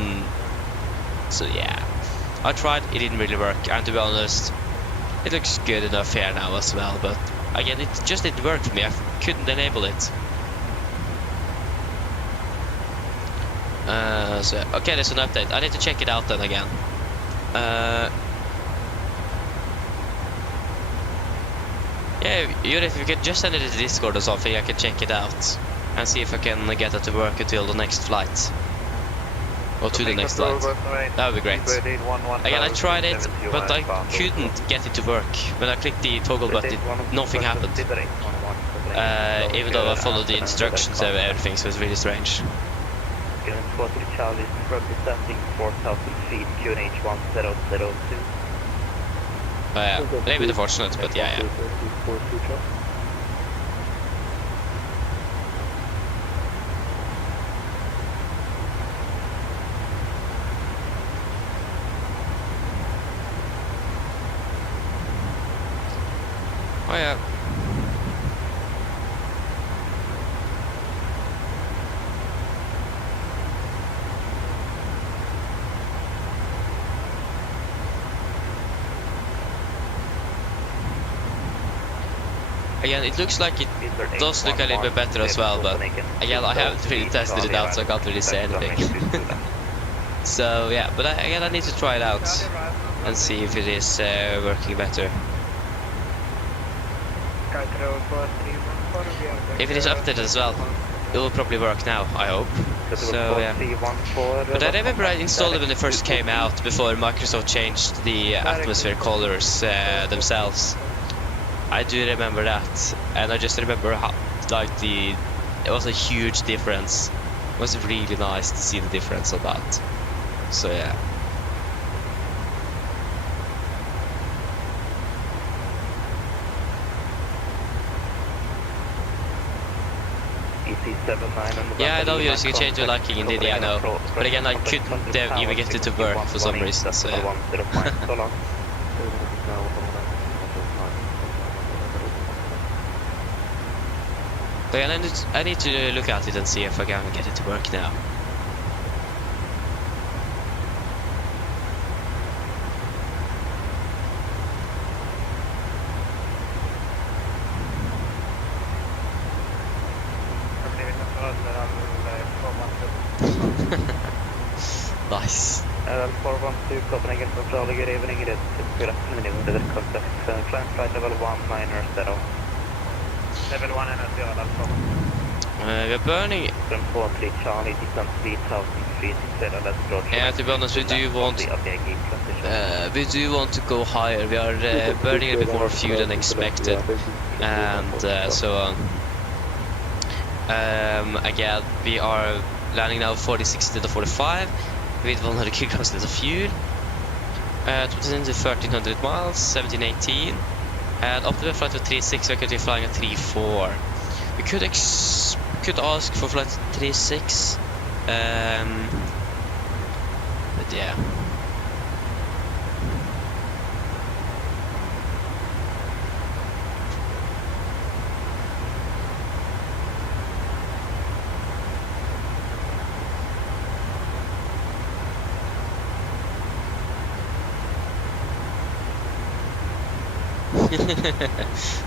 yeah. I tried, it didn't really work, and to be honest, it looks good enough here now as well, but again, it just didn't work for me. I couldn't enable it. So, okay, there's an update. I need to check it out then again. Yeah, Yuri, if you could just send it to Discord or something, I can check it out and see if I can get it to work until the next flight. Or to the next flight. That would be great. Again, I tried it, but I couldn't get it to work. When I clicked the toggle button, nothing happened. Even though I followed the instructions and everything, so it's really strange. Charlie representing 4,000 feet, QNH 1002. Yeah, maybe unfortunate, but yeah. Oh yeah. Again, it looks like it does look a little bit better as well, but again, I haven't really tested it out, so I can't really say anything. So yeah, but again, I need to try it out and see if it is working better. If it is updated as well, it will probably work now, I hope. So yeah. But I remember I installed it when it first came out, before Microsoft changed the atmosphere colors themselves. I do remember that, and I just remember how, like, it was a huge difference. It was really nice to see the difference of that. So yeah. Yeah, I know you can change your liking indeed, I know. But again, I couldn't even get it to work for some reason, so yeah. But again, I need to look at it and see if I can get it to work now. Nice. 412 Copenhagen from Charlie, good evening. It is good afternoon, even to the contact. Climb flight level 190. Level 190, that's We are burning. 743 Charlie, descent 3000 let's approach. Yeah, to be honest, we do want to go higher. We are burning a bit more fuel than expected, and so on. Again, we are landing now 4060 to 45 with 100 kilograms of fuel. 1300 miles, 1718, and optimal flight to 36. We're currently flying at 34. We could ask for flight 36, but yeah.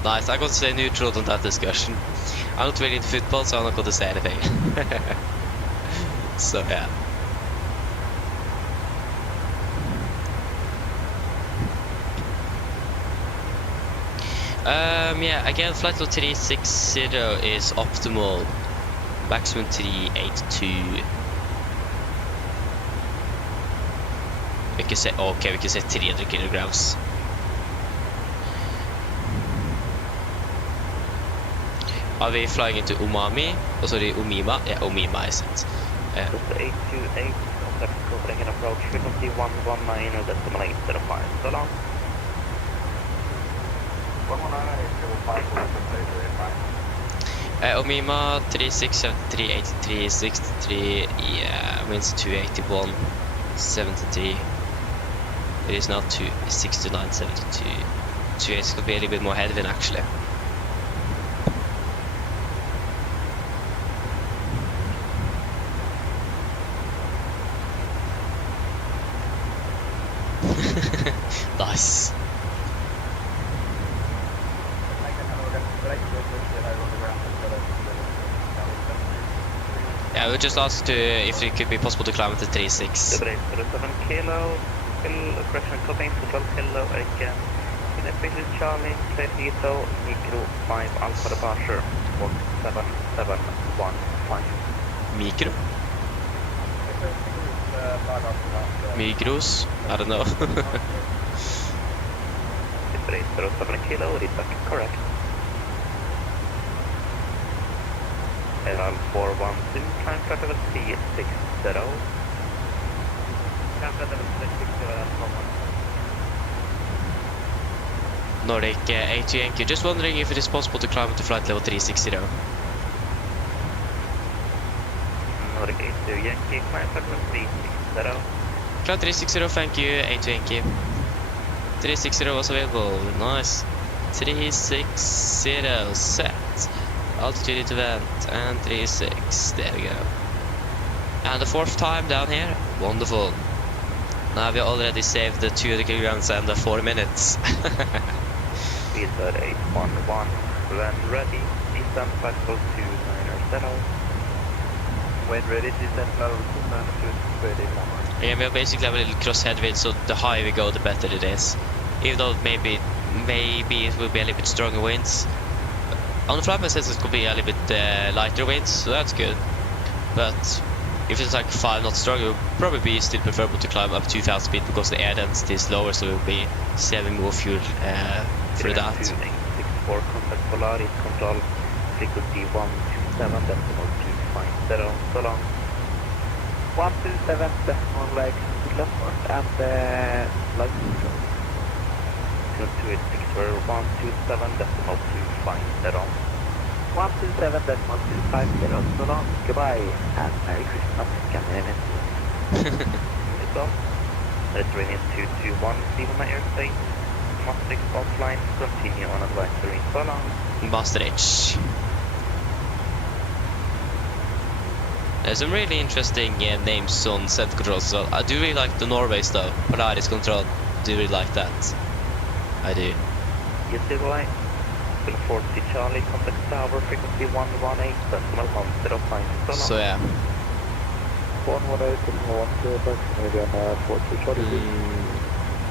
Nice, I got to say neutral on that discussion. I'm not really into football, so I'm not going to say anything. So yeah. Yeah, again, flight load 360 is optimal. Maximum 382. We can say, okay, we can say 300 kilograms. Are we flying into Umami? Oh, sorry, Umima? Yeah, Umima is it. 828, contact Copenhagen approach, frequency 119, decimal 805, so long. 119, Umima 3673, 83, 63, yeah, winds 281, 73. It is now 269, 72. 28 could be a little bit more headwind actually. Nice. Yeah, we just asked if it could be possible to climb to 36. 7 kilo, correction contains 12 kilo again. In a basic Charlie, clear Heathrow, micro 5 alpha departure, 17715. Micro? Migros? I don't know. 7 kilo, is that correct? LL 412, climb flight level 360. Climb flight level 360, Nordic A2 Yankee. Just wondering if it is possible to climb to flight level 360. Nordic A2 Yankee, climb flight level 360. Climb 360, thank you, A2 Yankee. 360 was available, nice. 360 set. Altitude to vent, and 36, there we go. And the fourth time down here, wonderful. Now we already saved the 200 kilograms and the 4 minutes. Speed 811, when ready, descent flight level 290. when ready, descent level 291. Yeah, we basically have a little cross headwind, so the higher we go, the better it is. Even though maybe it will be a little bit stronger winds. On the flight says it could be a little bit lighter winds, so that's good. But if it's like 5 knots stronger, it would probably be still preferable to climb up 2000 speed because the air density is lower, so we'll be saving more fuel for that. 64 contact Polaris control, frequency 127.250, so long. 127 like left and light control. 286 for 127.250. 127.250, so long. Goodbye and Merry Christmas, Scandinavian. It's off. Mediterranean 221, leave my airspace. Maastricht offline, continue on advisory, so long. Maastricht. There's some really interesting names on set controls as well. I do really like the Norway stuff. Polaris control. I do really like that. I do. Yes, goodbye. 40 Charlie, contact tower, frequency 118, decimal 105, so long. So yeah. 118, decimal 105, again, 40 Charlie.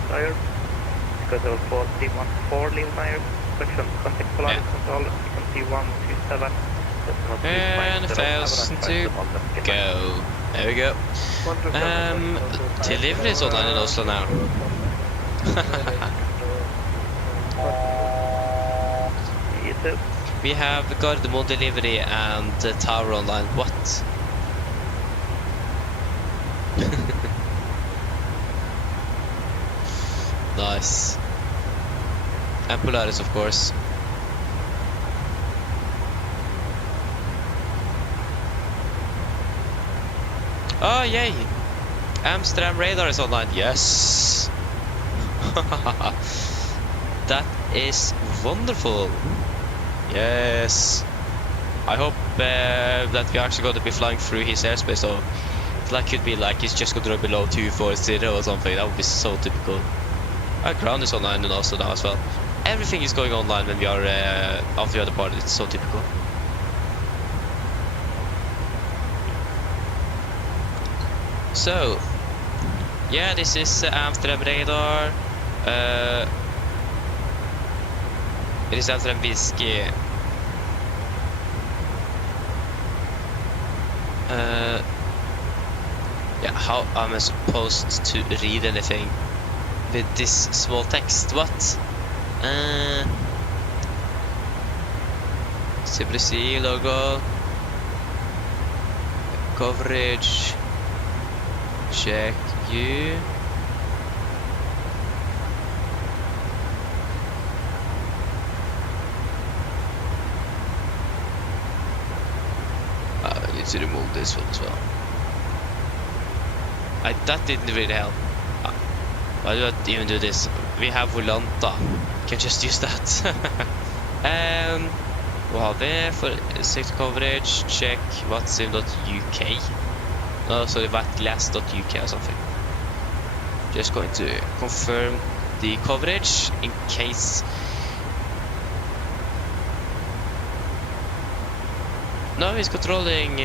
Tire. Because level 40, 14, leave Myers. Correction, contact Polaris control, frequency 127, And 1,002. Go. There we go. Delivery is online in Oslo now. We have Gardermoen delivery and Tower online. What? Nice. And Polaris, of course. Oh, yay! Amsterdam Radar is online. Yes! That is wonderful. Yes. I hope that we're actually going to be flying through his airspace, so that could be like he's just going to drop below 240 or something. That would be so typical. Our ground is online and also now as well. Everything is going online when we are off the other part. It's so typical. So, yeah, this is Amsterdam Radar. It is Amsterdam Whiskey. Yeah, how am I supposed to read anything with this small text? What? CBC logo. Coverage. Check you. I need to remove this one as well. That didn't really help. Why do I even do this? We have Volanta. Can just use that. What have we for six coverage? Check whatsim.uk. No, sorry, vatglass.uk or something. Just going to confirm the coverage in case. No, he's controlling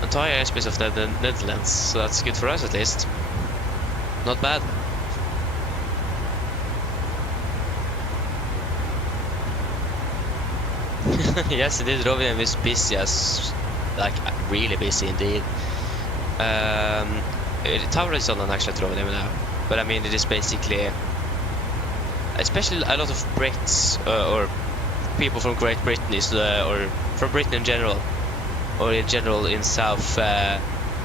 entire airspace of the Netherlands, so that's good for us at least. Not bad. Yes, indeed, Rovaniemi is busy as, like, really busy indeed. The tower is on actually at Rovaniemi now, but I mean it is basically, especially a lot of Brits or people from Great Britain is, or from Britain in general, or in general in South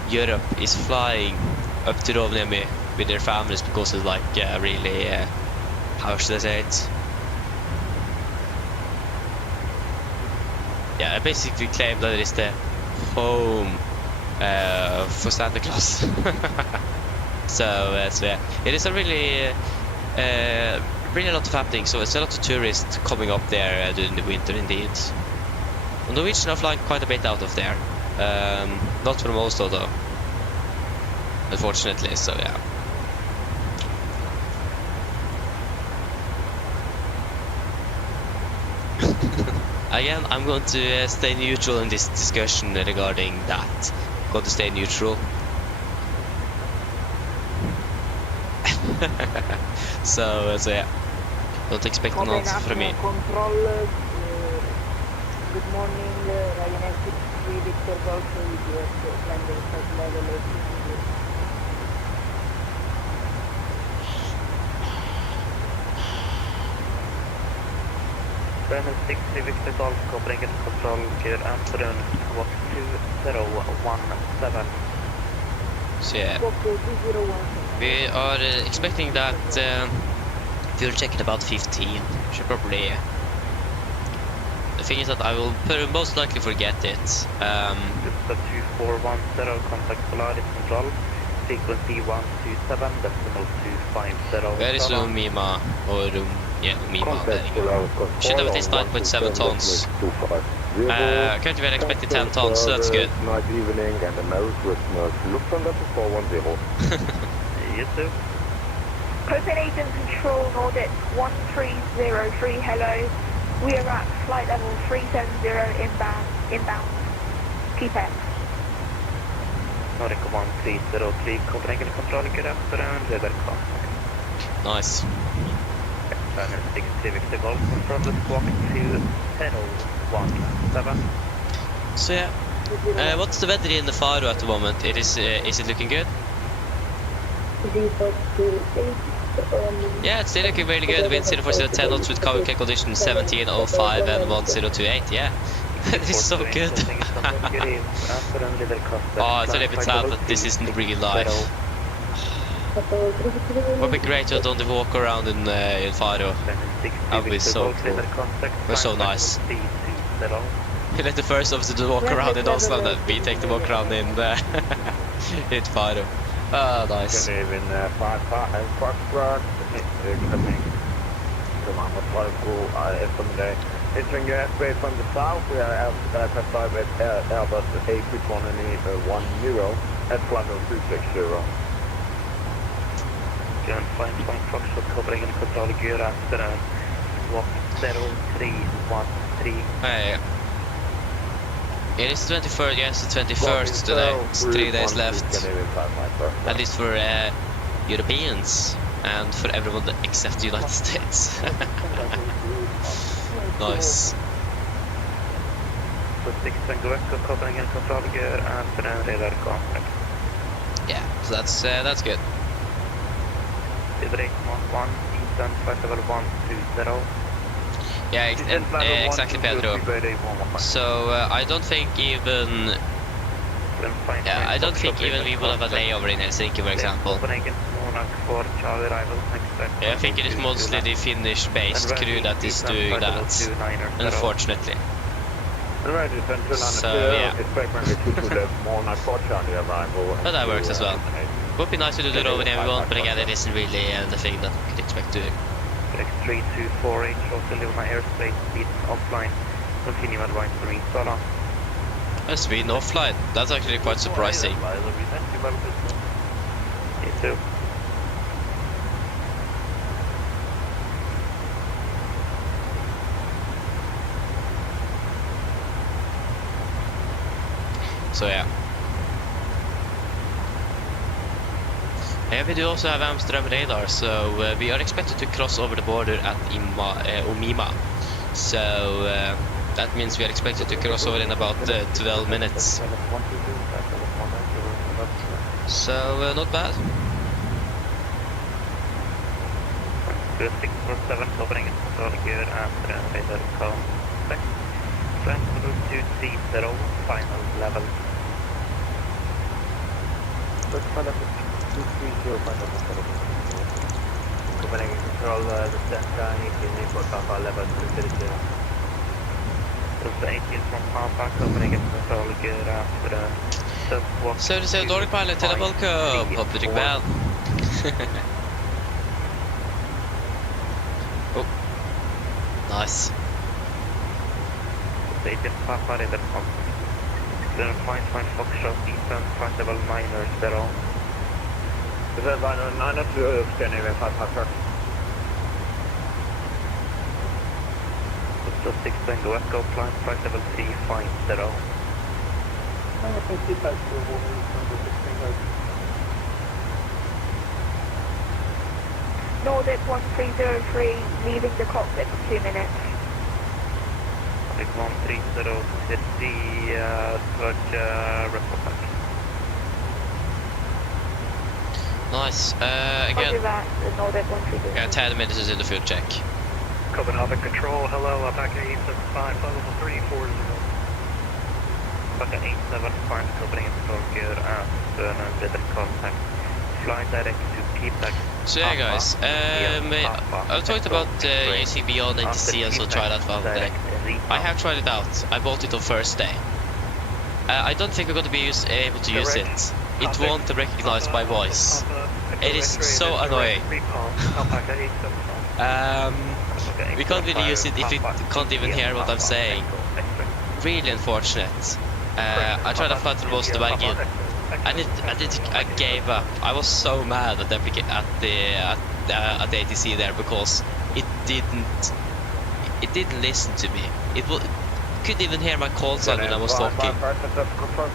Europe is flying up to Rovaniemi with their families because it's like really, how should I say it? Yeah, I basically claim that it is the home for Santa Claus. So yeah, it is a really a lot of happening. So it's a lot of tourists coming up there during the winter indeed. Norwegian are flying quite a bit out of there. Not from Oslo though, unfortunately. So yeah. Again, I'm going to stay neutral in this discussion regarding that. I'm going to stay neutral. So yeah, don't expect an answer from me. Control, good morning, Ryanair 63 Victor Golf with your landing at level 8. Ryanair 60 Victor Golf, Copenhagen Control, clear Amsterdam, squawk 2017. So yeah, we are expecting that fuel check at about 15. Should probably. The thing is that I will most likely forget it. Delta 2410, contact Polaris Control, frequency 127, decimal 250. Where is Mima or yeah, Mima? There you go. Should have at least 9.7 tons. Currently we're expecting 10 tons, so that's good. Nice evening and a Merry Christmas. Lufthansa 410. You too. Copenhagen Control Nordic 1303, hello. We are at flight level 370 inbound. Keep it. Nordic 1303, Copenhagen Control, good afternoon, radar contact. Nice. Ryanair 60 Victor Golf, confirm the squawk 210. 17. So yeah, what's the weather in the Faro at the moment? Is it looking good? Yeah, it's still looking really good. Wind 0410 knots with cover K conditions 1705 and 1028. Yeah, this is so good. Oh, it's a little bit sad that this isn't real life. It would be great to have done the walk around in Faro. That would be so cool. It was so nice. You let the first officer to walk around in Oslo, and then we take the walk around in in Faro. Ah, nice. Even Foxtrot coming from Amazon eftermiddag. Entering your airspace from the south, we are at 5 at Airbus A320 at flight 260. John Fine Foxtrot covering and control gear after walk 0313. Hey. It is 23rd, yes, the 21st today. It's 3 days left. At least for Europeans and for everyone except the United States. Nice. Covering and control gear after radar contact. Yeah, so that's good. Break Mark 1, Eastern flight level 120. Yeah, exactly, Pedro. So I don't think even we will have a layover in Helsinki, for example. Yeah, I think it is mostly the Finnish-based crew that is doing that, unfortunately. So yeah, but that works as well. Would be nice to do the rover when we want, but again, it isn't really the thing that we could expect to do. X3248, also live my airspace, speed offline, continue advice for me, so long. Sweden offline, that's actually quite surprising. Me too. So yeah. We do also have Amsterdam radar, so we are expected to cross over the border at Omima. So that means we are expected to cross over in about 12 minutes. So not bad. 647 covering and control gear after radar contact. Flight level 230, final level. Covering control the center, 18 for Papa level 230. Delta 18 from Papa, covering and control gear after subwalk. So det ser dåligt pilot till welcome. Hope you're doing well. Oh, nice. Delta 18 Papa radar contact. Then find Foxtrot Eastern flight level 900. This is 900 Scandinavian 5 Delta 6 Tango Echo flight level 350. Nordic 1303, leaving the cockpit for 2 minutes. Nordic 130, city, towards report. Nice. Again, That, the Nordic 130. yeah, 10 minutes is in the field check. Copenhagen Control, hello, Alpaca 875, flight level 340. Alpaca 875, covering and control gear after radar contact. Fly direct to Keepak. So yeah, guys, I talked about using Beyond NTC and so try that one day. I have tried it out. I bought it on first day. I don't think I'm going to be able to use it. It won't recognize my voice. It is so annoying. We can't really use it if you can't even hear what I'm saying. Really unfortunate. I tried to fly through most of the again. I gave up. I was so mad at the ATC there because it didn't listen to me. It couldn't even hear my call sign when I was talking.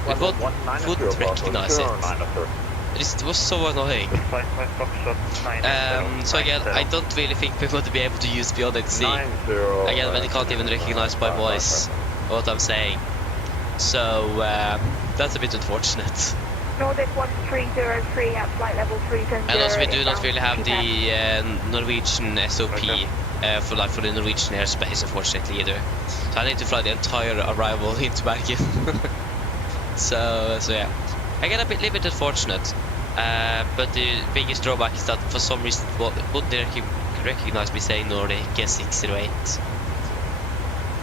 It wouldn't recognize it. It was so annoying. So again, I don't really think we're going to be able to use Beyond NTC. Again, when it can't even recognize my voice. what I'm saying. So that's a bit unfortunate. Nordic 1303 at flight level 310. And also we do not really have the Norwegian SOP for the Norwegian airspace, unfortunately, either. So I need to fly the entire arrival into Bergen. so yeah, I get a little bit unfortunate. But the biggest drawback is that for some reason wouldn't they recognize me saying Nordic 608.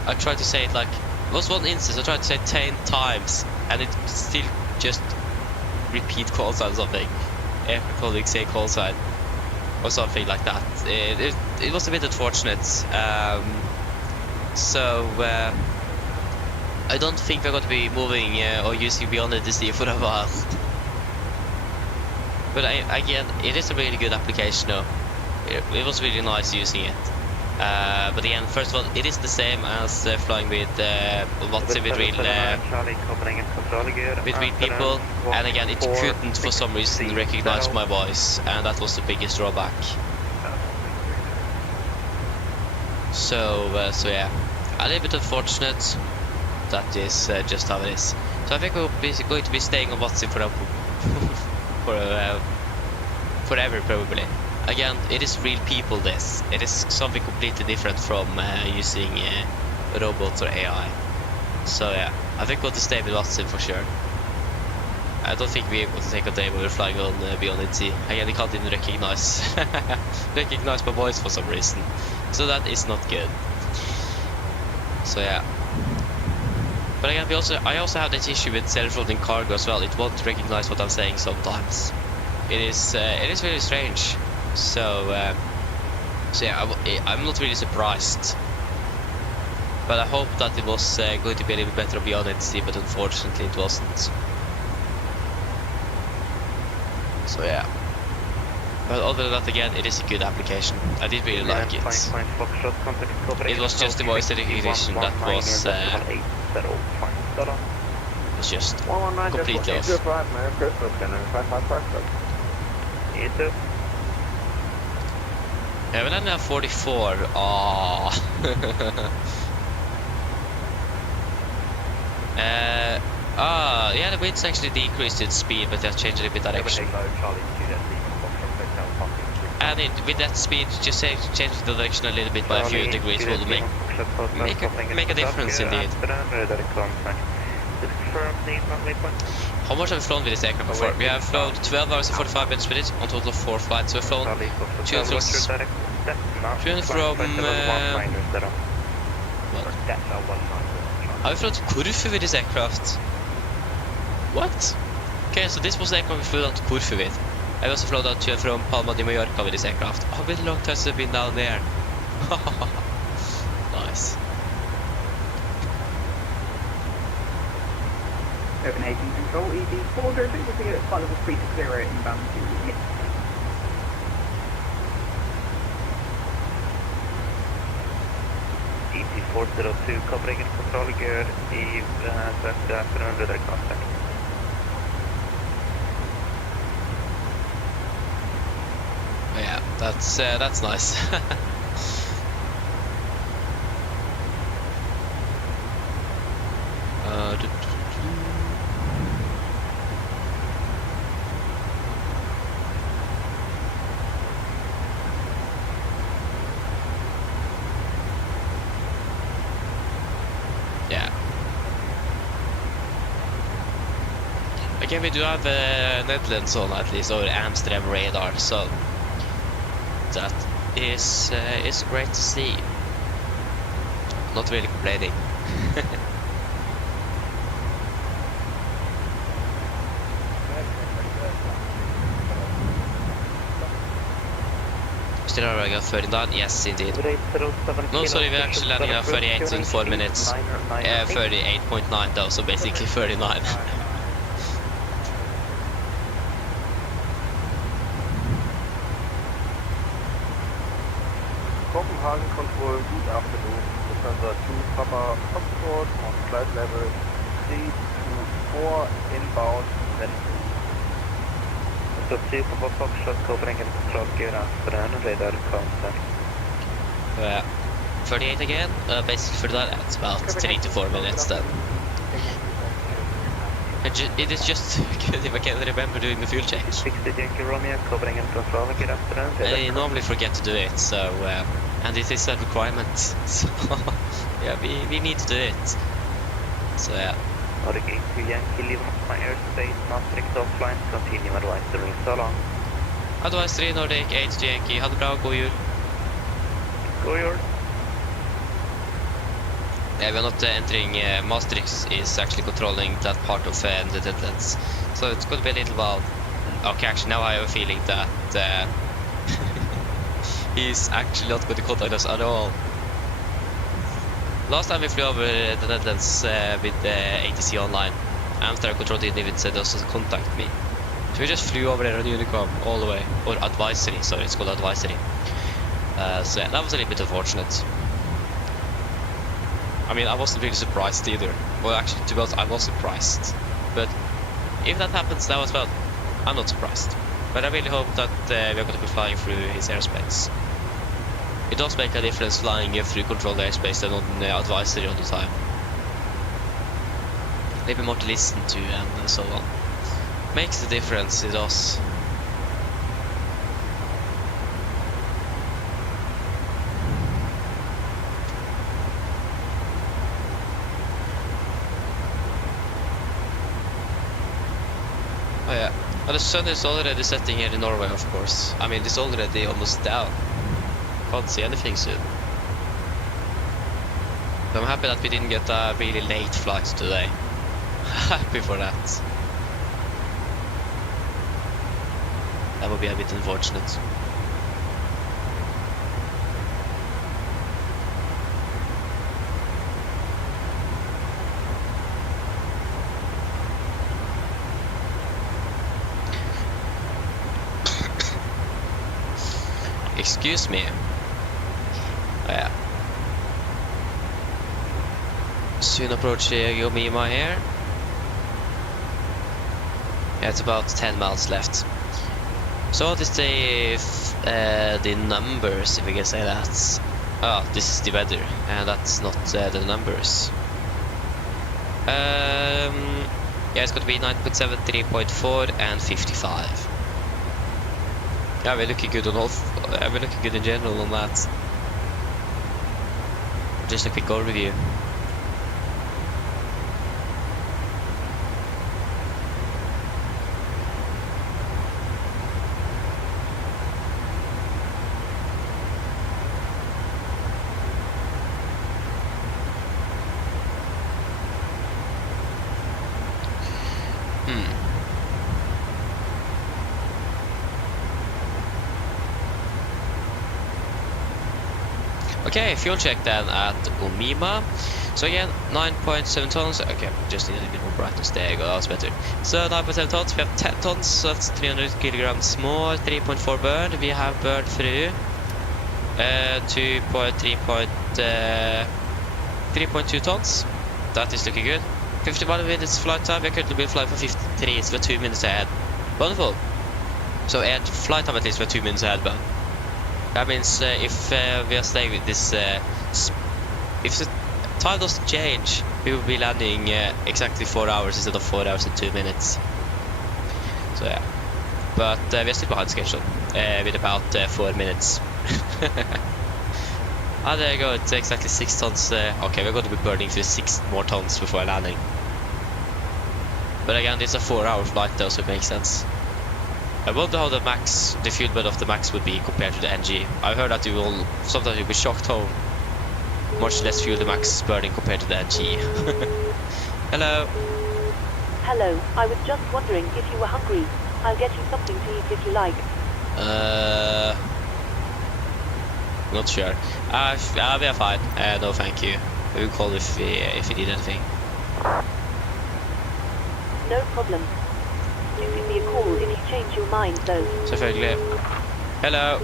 I tried to say it like, there was one instance I tried to say 10 times and it still just repeat call sign or something. Air colleagues say call sign or something like that. It was a bit unfortunate. So I don't think we're going to be moving or using Beyond the Sea for a while. But again, it is a really good application though. It was really nice using it. But again, first of all, it is the same as flying with Watson with real people, and again, it couldn't for some reason recognize my voice, and that was the biggest drawback. So yeah, a little bit unfortunate. That is just how it is. So I think we're going to be staying on Watson forever probably. Again, it is real people this. It is something completely different from using robots or AI. So yeah, I think we'll stay with Watson for sure. I don't think we're able to take a day when we're flying on Beyond the Sea. Again, they can't even recognize my voice for some reason. So that is not good. So yeah. But again, I also have this issue with self-loading cargo as well. It won't recognize what I'm saying sometimes. It is really strange. So yeah, I'm not really surprised. But I hope that it was going to be a little bit better Beyond the Sea, but unfortunately it wasn't. So yeah. But other than that, again, it is a good application. I did really like it. It was just the voice recognition that was just completely off. Yeah, but I'm now 44. Aww. Yeah, the wind's actually decreased in speed, but they've changed a little bit direction. And with that speed, just change the direction a little bit by a few degrees will make a difference indeed. How much have we flown with this aircraft before? We have flown 12 hours and 45 minutes with it on total of 4 flights. So we've flown to and from have we flown to Corfu with this aircraft? What? Okay, so this was the aircraft we flew down to Corfu with. I also flew down to and from Palma de Mallorca with this aircraft. Oh, been a long time since I've been down there. Nice. Copenhagen Control, ED 402, we'll be at flight level 360 inbound to Nick. ED 402, Copenhagen Control, good, Eve, afternoon, radar contact. Yeah, that's nice. Yeah. Again, we do have Netherlands on at least, or Amsterdam radar, so that is great to see. Not really complaining. Still arriving at 39? Yes, indeed. No, sorry, we're actually landing at 38 in 4 minutes. 38.9 though, so basically 39. Copenhagen Control, good afternoon. Lufthansa 2 Papa Foxtrot on flight level 324 inbound, then So 2 Papa Foxtrot, Copenhagen Control, good afternoon, radar contact. Yeah. 38 again. Basically for that's about 3 to 4 minutes then. It is just good if I can remember doing the fuel check. 60 Yankee Romeo, covering and controlling good afternoon. I normally forget to do it, so and it is a requirement. So yeah, we need to do it. So yeah. Nordic 82 Yankee, leave my airspace, Maastricht offline, continue advisory, so long. Advisory Nordic 82 Yankee, ha det bra, god jul. God jul. Yeah, we're not entering Maastricht is actually controlling that part of the Netherlands. So it's going to be a little while. Okay, actually now I have a feeling that he's actually not going to contact us at all. Last time we flew over the Netherlands with the ATC online, Amsterdam Control didn't even send us to contact me. So we just flew over there on Unicom all the way. Or advisory, sorry, it's called advisory. So yeah, that was a little bit unfortunate. I mean, I wasn't really surprised either. Well, actually, to be honest, I was surprised. But if that happens now as well, I'm not surprised. But I really hope that we're going to be flying through his airspace. It does make a difference flying through controlled airspace than on advisory all the time. Maybe more to listen to and so on. Makes the difference, it does. Oh yeah, and the sun is already setting here in Norway, of course. I mean, it's already almost down. Can't see anything soon. So I'm happy that we didn't get a really late flight today. Happy for that. That would be a bit unfortunate. Excuse me. Oh, yeah. Soon approaching Yomima here. Yeah, it's about 10 miles left. So what is the numbers, if we can say that? Oh, this is the weather, and that's not the numbers. Yeah, it's going to be 9.7, 3.4, and 55. Yeah, we're looking good on all. We're looking good in general on that. Just a quick overview. Okay, fuel check then at Omima. So again, 9.7 tons. Okay, just need a little bit more brightness. There you go, that was better. So 9.7 tons, we have 10 tons, so that's 300 kilograms more, 3.4 burn. We have burned through 3.2 tons. That is looking good. 51 minutes flight time. We are currently been flying for 53, so we're 2 minutes ahead. Wonderful. So at flight time at least we're 2 minutes ahead, but that means if we are staying with this, if the time doesn't change, we will be landing exactly 4 hours instead of 4 hours and 2 minutes. So yeah, but we are still behind schedule with about 4 minutes. Ah, there you go, it's exactly 6 tons. Okay, we're going to be burning through 6 more tons before landing. But again, it's a 4-hour flight though, so it makes sense. I wonder how the fuel burn of the Max would be compared to the NG. I've heard that sometimes you'll be shocked how much less fuel the Max is burning compared to the NG. Hello. Hello, I was just wondering if you were hungry. I'll get you something to eat if you like. Not sure. We are fine. No, thank you. We will call if we need anything. No problem. Do give me a call if you change your mind, though. Selvfølgelig. Hello.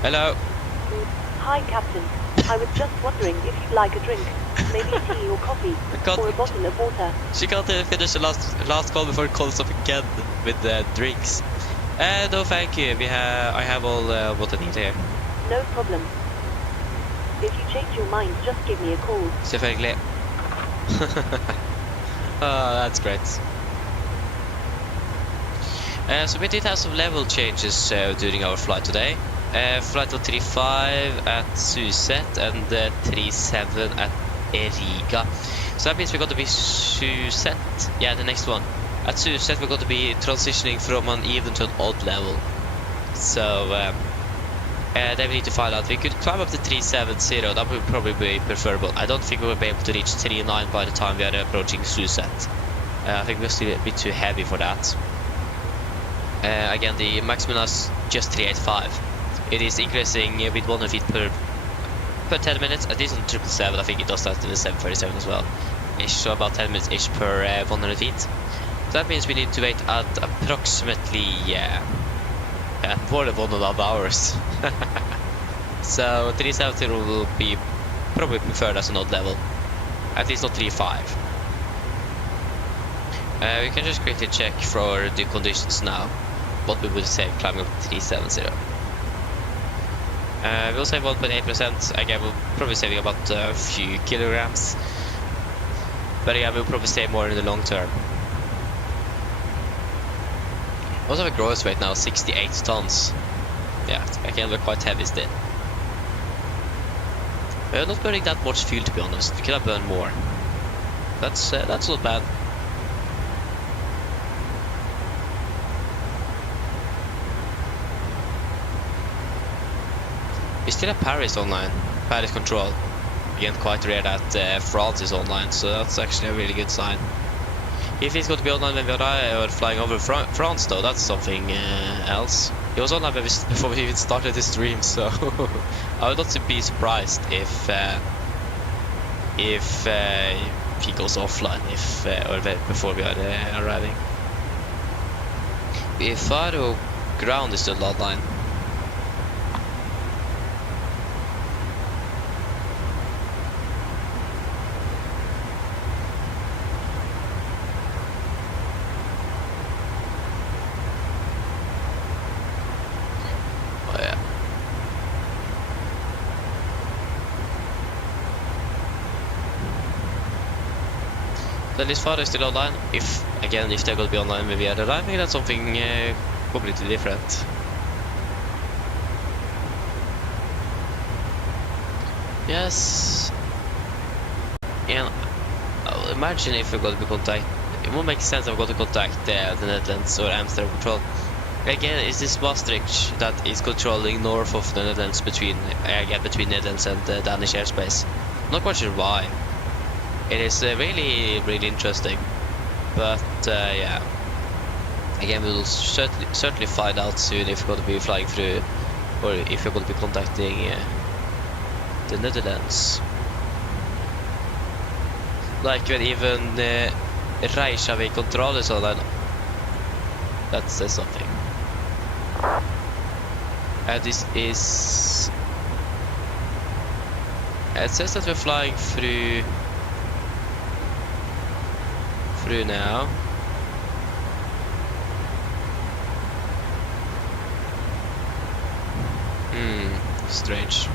Hello. Hi, Captain. I was just wondering if you'd like a drink. Maybe tea or coffee. Or a bottle of water. She can't finish the last call before it calls up again with drinks. No, thank you. I have all what I need here. No problem. If you change your mind, just give me a call. Selvfølgelig. Oh, that's great. So we did have some level changes during our flight today. Flight 135 at Suset and 37 at Riga. So that means we're going to be Suset. Yeah, the next one. At Suset we're going to be transitioning from an even to an odd level. So then we need to find out. We could climb up to 370. That would probably be preferable. I don't think we will be able to reach 39 by the time we are approaching Suset. I think we'll still be too heavy for that. Again, the maximum is just 385. It is increasing with 100 feet per 10 minutes. At least on 777, I think it does that in the 737 as well. So about 10 minutes each per 100 feet. So that means we need to wait at approximately more than 1.5 hours. So 370 will be probably preferred as an odd level. At least not 35. We can just quickly check for the conditions now. What we would save climbing up to 370. We'll save 1.8%. Again, we'll probably saving about a few kilograms. But again, we'll probably save more in the long term. Also have a gross weight now, 68 tons. Yeah, again, we're quite heavy still. We're not burning that much fuel, to be honest. We could have burned more. That's not bad. We still have Paris online, Paris control. Again, quite rare that France is online, so that's actually a really good sign. If he's going to be online when we are flying over France, though, that's something else. He was online before we even started the stream, so I would not be surprised if he goes offline or before we are arriving. If Faro ground is still online. Then this Faro is still online. If they're going to be online when we are arriving, that's something completely different. Yes. And imagine if we're going to be contacted. It won't make sense if we're going to contact the Netherlands or Amsterdam control. Again, is this Maastricht that is controlling north of the Netherlands between Netherlands and Danish airspace? I'm not quite sure why. It is really, really interesting, but yeah. Again, we will certainly find out soon if we're going to be flying through, or if we're going to be contacting the Netherlands. Like when even Reykjavik control is online. That says something. This is. It says that we're flying through now. Strange.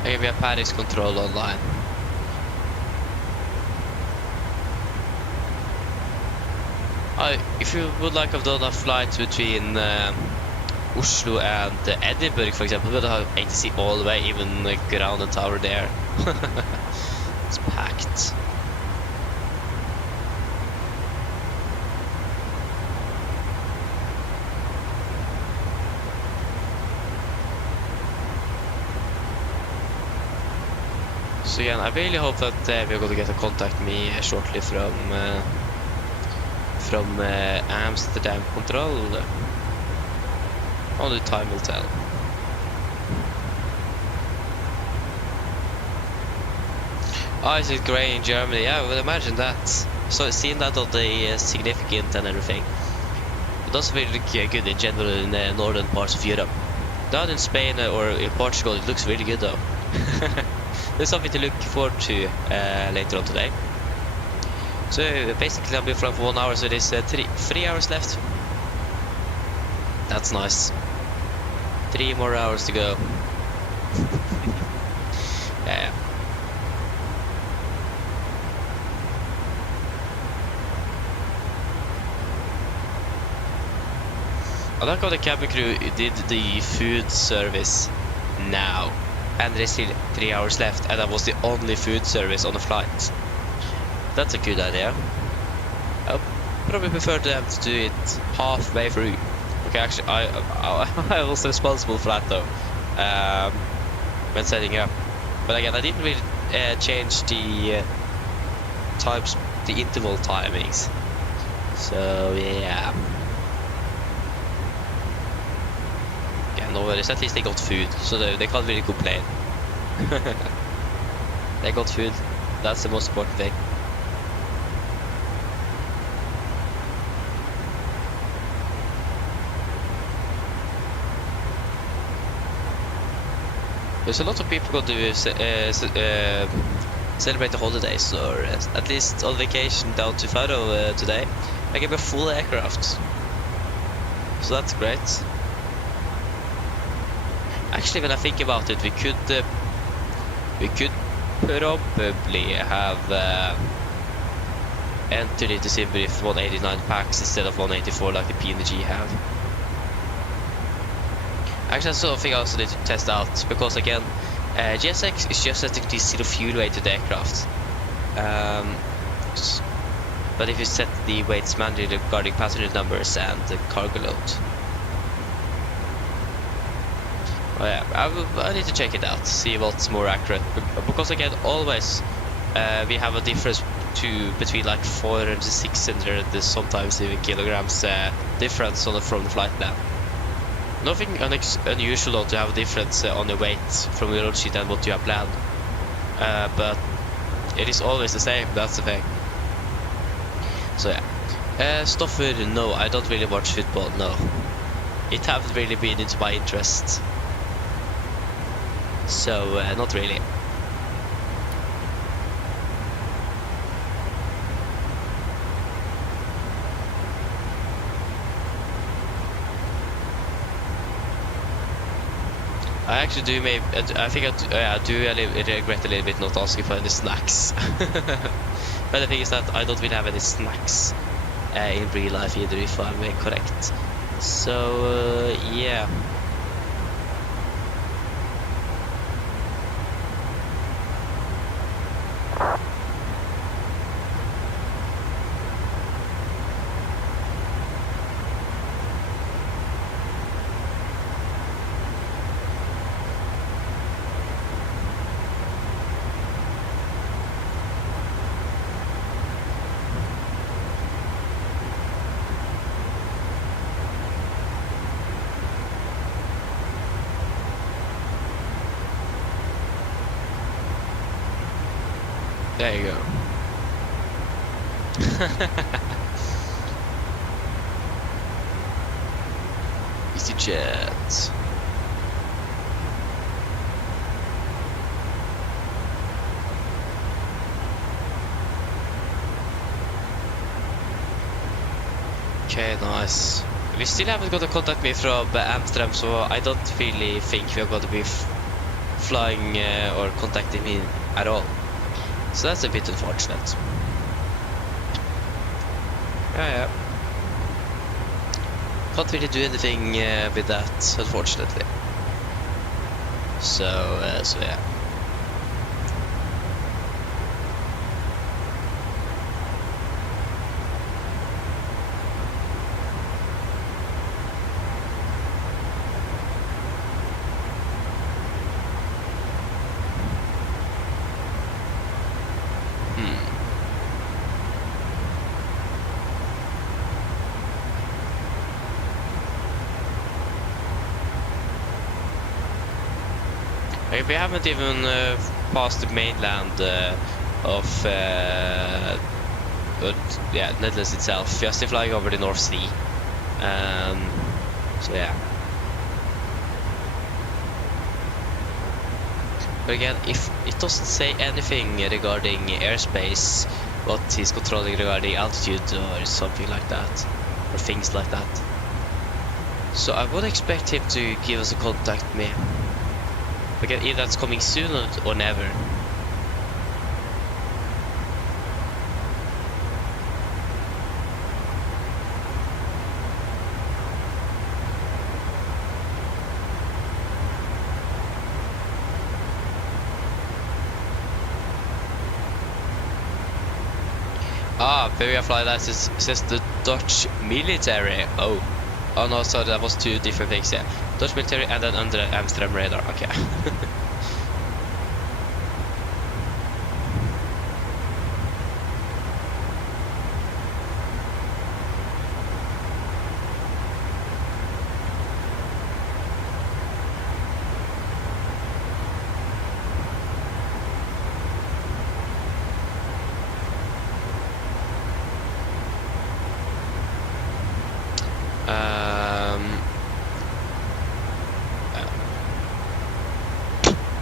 Okay, we have Paris control online. If you would like to have done a flight between Oslo and Edinburgh, for example, we would have ATC all the way, even ground and tower there. It's packed. So yeah, I really hope that we're going to get a contact me shortly from Amsterdam control. Only time will tell. Oh, is it grey in Germany? Yeah, I would imagine that. So seeing that on the significant and everything. It does really look good in general in the northern parts of Europe. Down in Spain or in Portugal, it looks really good though. There's something to look forward to later on today. So basically I'll be flying for 1 hour, so there's 3 hours left. That's nice. 3 more hours to go. Yeah. I like how the cabin crew did the food service now, and there's still 3 hours left, and that was the only food service on the flight. That's a good idea. I probably prefer them to do it halfway through. Okay, actually, I was responsible for that though, when setting up. But again, I didn't really change the times, the interval timings. So yeah. Yeah, no worries. At least they got food, so they can't really complain. They got food. That's the most important thing. There's a lot of people going to celebrate the holidays, or at least on vacation down to Faro today. I gave a full aircraft, so that's great. Actually, when I think about it, we could probably have entered into Simber with 189 packs instead of 184 like the PMDG have. Actually, that's something I also need to test out, because again, GSX is just setting the zero fuel weight to the aircraft. But if you set the weights manually regarding passenger numbers and the cargo load. Oh yeah, I need to check it out, see what's more accurate. Because again, always we have a difference between like 400 and 600, sometimes even kilograms difference from the flight plan. Nothing unusual though to have a difference on the weight from your load sheet and what you have planned. But it is always the same, that's the thing. So yeah. Stoffer, no, I don't really watch football, no. It haven't really been into my interest. So, not really. I actually do I think I do regret a little bit not asking for any snacks. But the thing is that I don't really have any snacks in real life either, if I'm correct. So, yeah. There you go. Easy jet. Okay, nice. We still haven't got a contact me from Amsterdam, so I don't really think we're going to be flying or contacting me at all. So that's a bit unfortunate. Yeah. Can't really do anything with that, unfortunately. So yeah. We haven't even passed the mainland of Netherlands itself. We are still flying over the North Sea. So yeah. But again, if it doesn't say anything regarding airspace, what he's controlling regarding altitude or something like that, or things like that, So I would expect him to give us a contact me. Because either that's coming soon or never. Ah, Peria Fly License says the Dutch military. Oh no, sorry, that was two different things, yeah. Dutch military and then under Amsterdam radar, okay.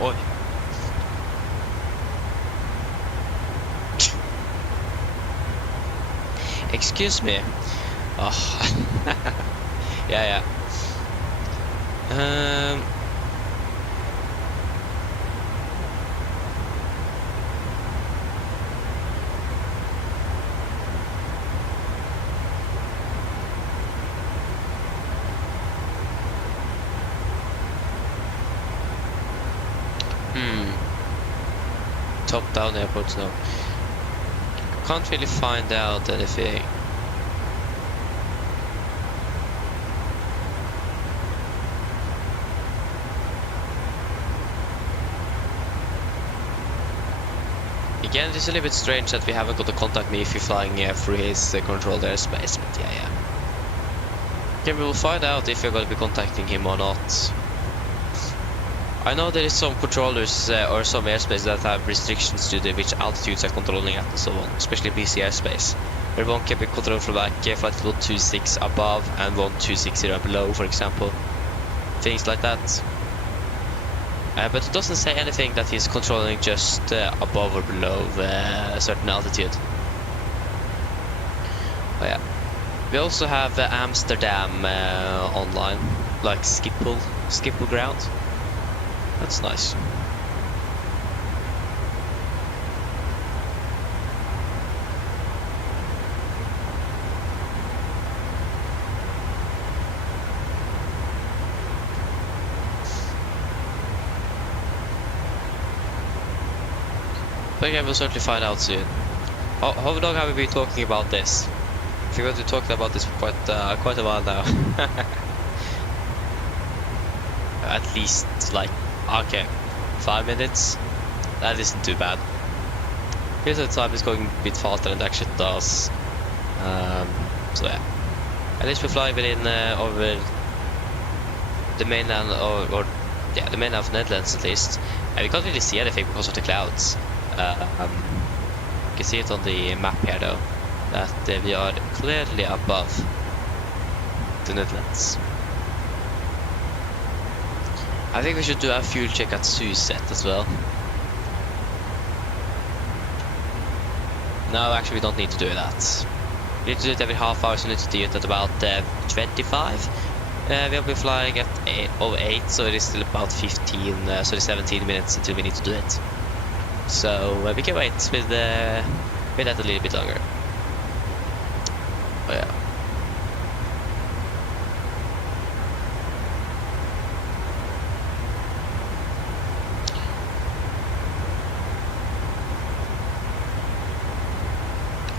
Oj. Excuse me. Oh. Yeah. Top-down airports, no. Can't really find out anything. Again, it's a little bit strange that we haven't got to contact me if you're flying through his controlled airspace, but yeah. Okay, we will find out if you're going to be contacting him or not. I know there is some controllers or some airspace that have restrictions to which altitudes are controlling at and so on, especially BC airspace, where one can be controlled from like flight level 26 above and 1260 below, for example. Things like that. But it doesn't say anything that he's controlling just above or below a certain altitude. But yeah. We also have Amsterdam online, like Schiphol ground. That's nice. But again, we'll certainly find out soon. How long have we been talking about this? I think we've talked about this for quite a while now. At least like, okay, 5 minutes. That isn't too bad. Here's the time is going a bit faster than it actually does. So yeah, at least we're flying within over the mainland, or yeah, the mainland of Netherlands at least. And we can't really see anything because of the clouds. You can see it on the map here though, that we are clearly above the Netherlands. I think we should do a fuel check at Suset as well. No, actually we don't need to do that. We need to do it every half hour, so we need to do it at about 25. We'll be flying at 8, so it is still about 17 minutes until we need to do it. So we can wait with that a little bit longer. Oh, yeah.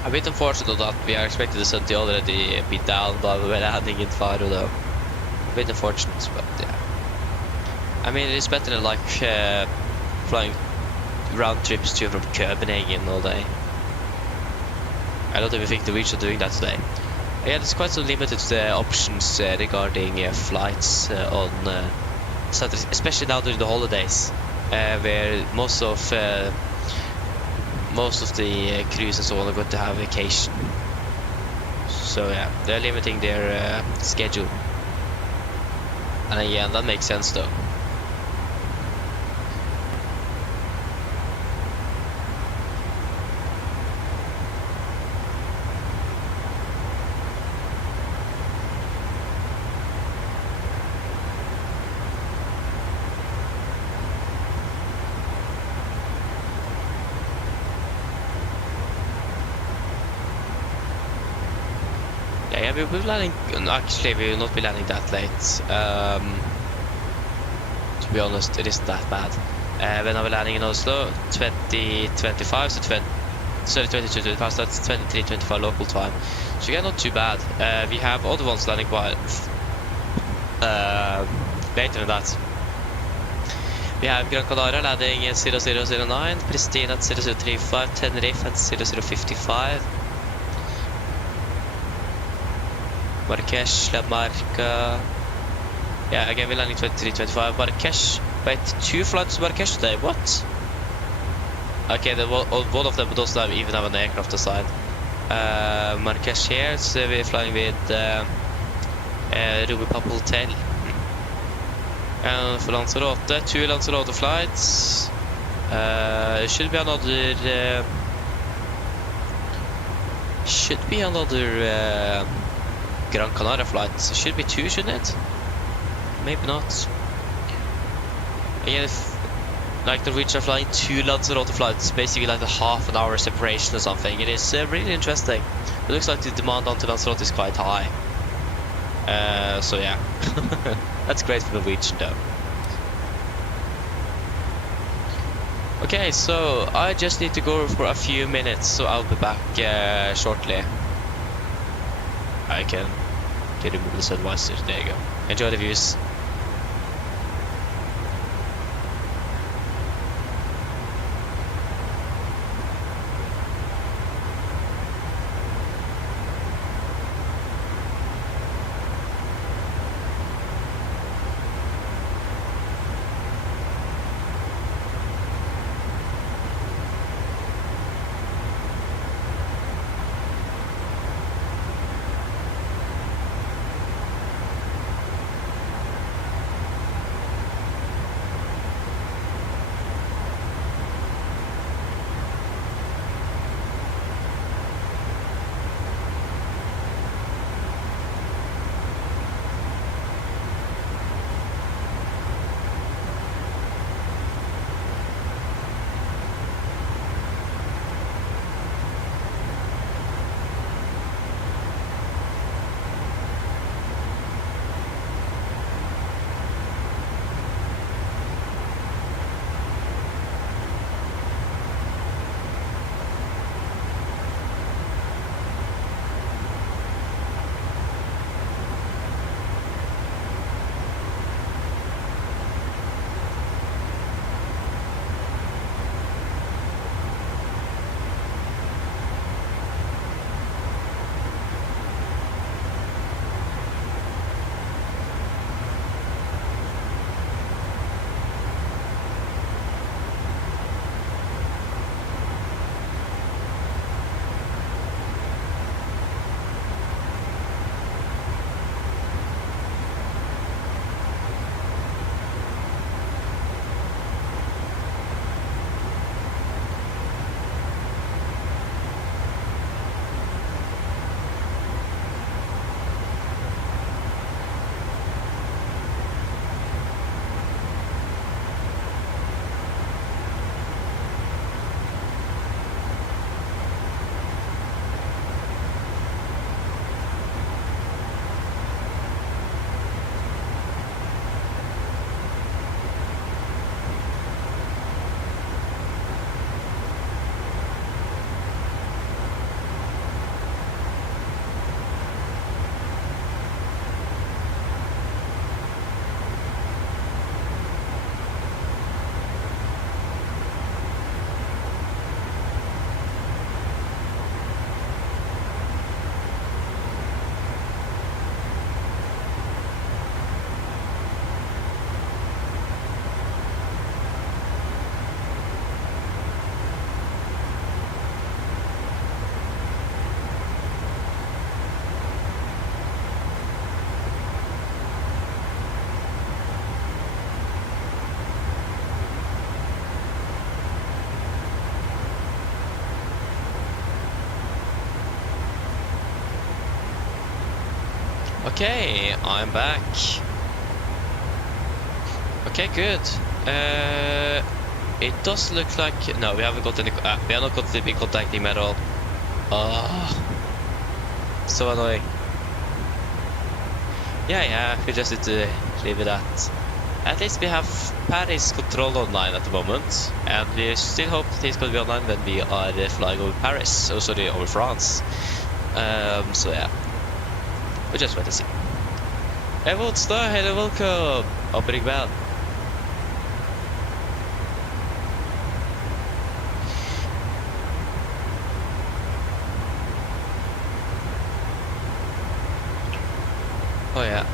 A bit unfortunate that we are expected to send the already be down while we're landing in Faro though. A bit unfortunate, but yeah. I mean, it is better than like flying round trips to from Copenhagen all day. I don't even think the Norwegian are doing that today. Yeah, there's quite some limited options regarding flights on Saturdays, especially now during the holidays, where most of the crews and so on are going to have vacation. So yeah, they're limiting their schedule. And again, that makes sense though. we will be landing. Actually, we will not be landing that late. To be honest, it isn't that bad. When I'm landing in Oslo, 20:25, so 22:25, so that's 23:25 local time. So yeah, not too bad. We have other ones landing quite later than that. We have Gran Canaria landing 0009, Pristina at 0035, Tenerife at 0055, Marrakesh, La Marca. Yeah, again we're landing 23:25. Marrakesh. Wait, 2 flights to Marrakesh today. What? Okay, one of them doesn't even have an aircraft aside. Marrakesh here, so we're flying with Ruby Pop Hotel. And for Lanzarote, 2 Lanzarote flights. Should be another Gran Canaria flights. It should be 2, shouldn't it? Maybe not. Again, if like Norwegian are flying 2 Lanzarote flights, basically like a half an hour separation or something. It is really interesting. It looks like the demand onto Lanzarote is quite high. So yeah, that's great for Norwegian though. Okay, so I just need to go for a few minutes, so I'll be back shortly. I can remove the sun visor. There you go. Enjoy the views. Okay, I'm back. Okay, good. It does look like no, we haven't got any. We have not got the big contacting at all. Oh, so annoying. Yeah, we just need to leave it at least we have Paris control online at the moment, and we still hope that he's going to be online when we are flying over Paris, oh sorry, over France. So yeah, we'll just wait and see. Everyone, hello, welcome! Opening bell. Oh yeah.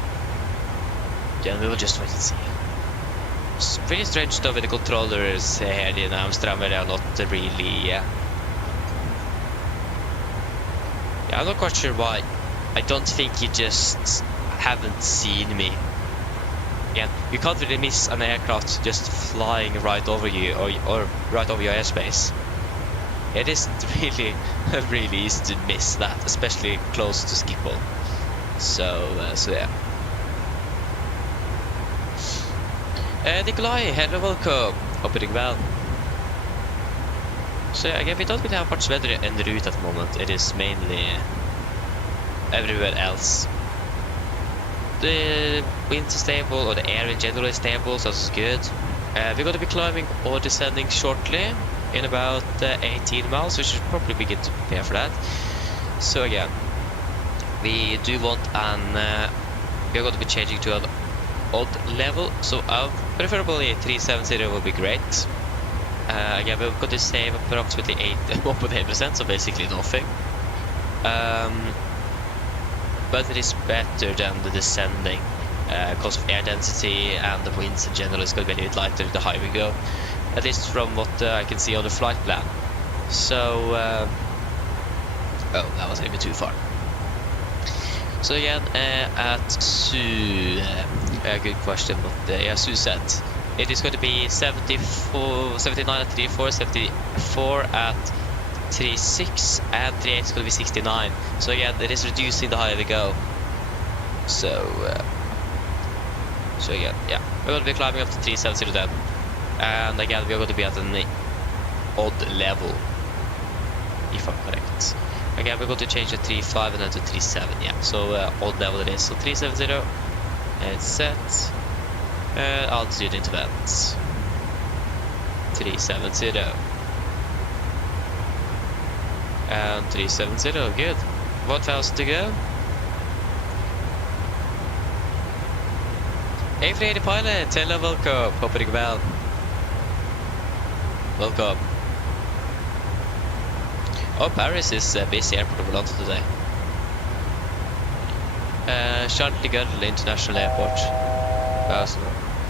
Yeah, we will just wait and see. It's pretty strange stuff with the controllers here in Amsterdam where they are not really... Yeah, I'm not quite sure why. I don't think you just haven't seen me. Yeah, you can't really miss an aircraft just flying right over you or right over your airspace. It isn't really really easy to miss that, especially close to Schiphol. So yeah. Nikolai, hello, welcome. Opening well. So again, we don't really have much weather en route at the moment. It is mainly everywhere else. The wind is stable, or the air in general is stable, so that's good. We're going to be climbing or descending shortly in about 18 miles, so we should probably begin to prepare for that. So again, we do want an... we're going to be changing to an odd level, so preferably 370 will be great. Again, we're going to save approximately 1.8%, so basically nothing. But it is better than the descending because of air density and the winds in general. It's going to be a little lighter the higher we go, at least from what I can see on the flight plan. So oh, that was a bit too far. So again, at Sue, good question, but yeah, Sue said it is going to be 74, 79 at 34, 74 at 36, and 38 is going to be 69. So again, it is reducing the higher we go. So again, yeah, we're going to be climbing up to 370 then, and again we're going to be at an odd level, if I'm correct. Again, we're going to change the 3.5 and then to 3.7, yeah, so odd level it is. So 3.70, and set, altitude into that, 3.70, and 3.70, good, 1,000 to go. A380 pilot, hello, welcome, opening well. Welcome. Oh, Paris is a busy airport over London today. Charles de Gaulle International Airport. So,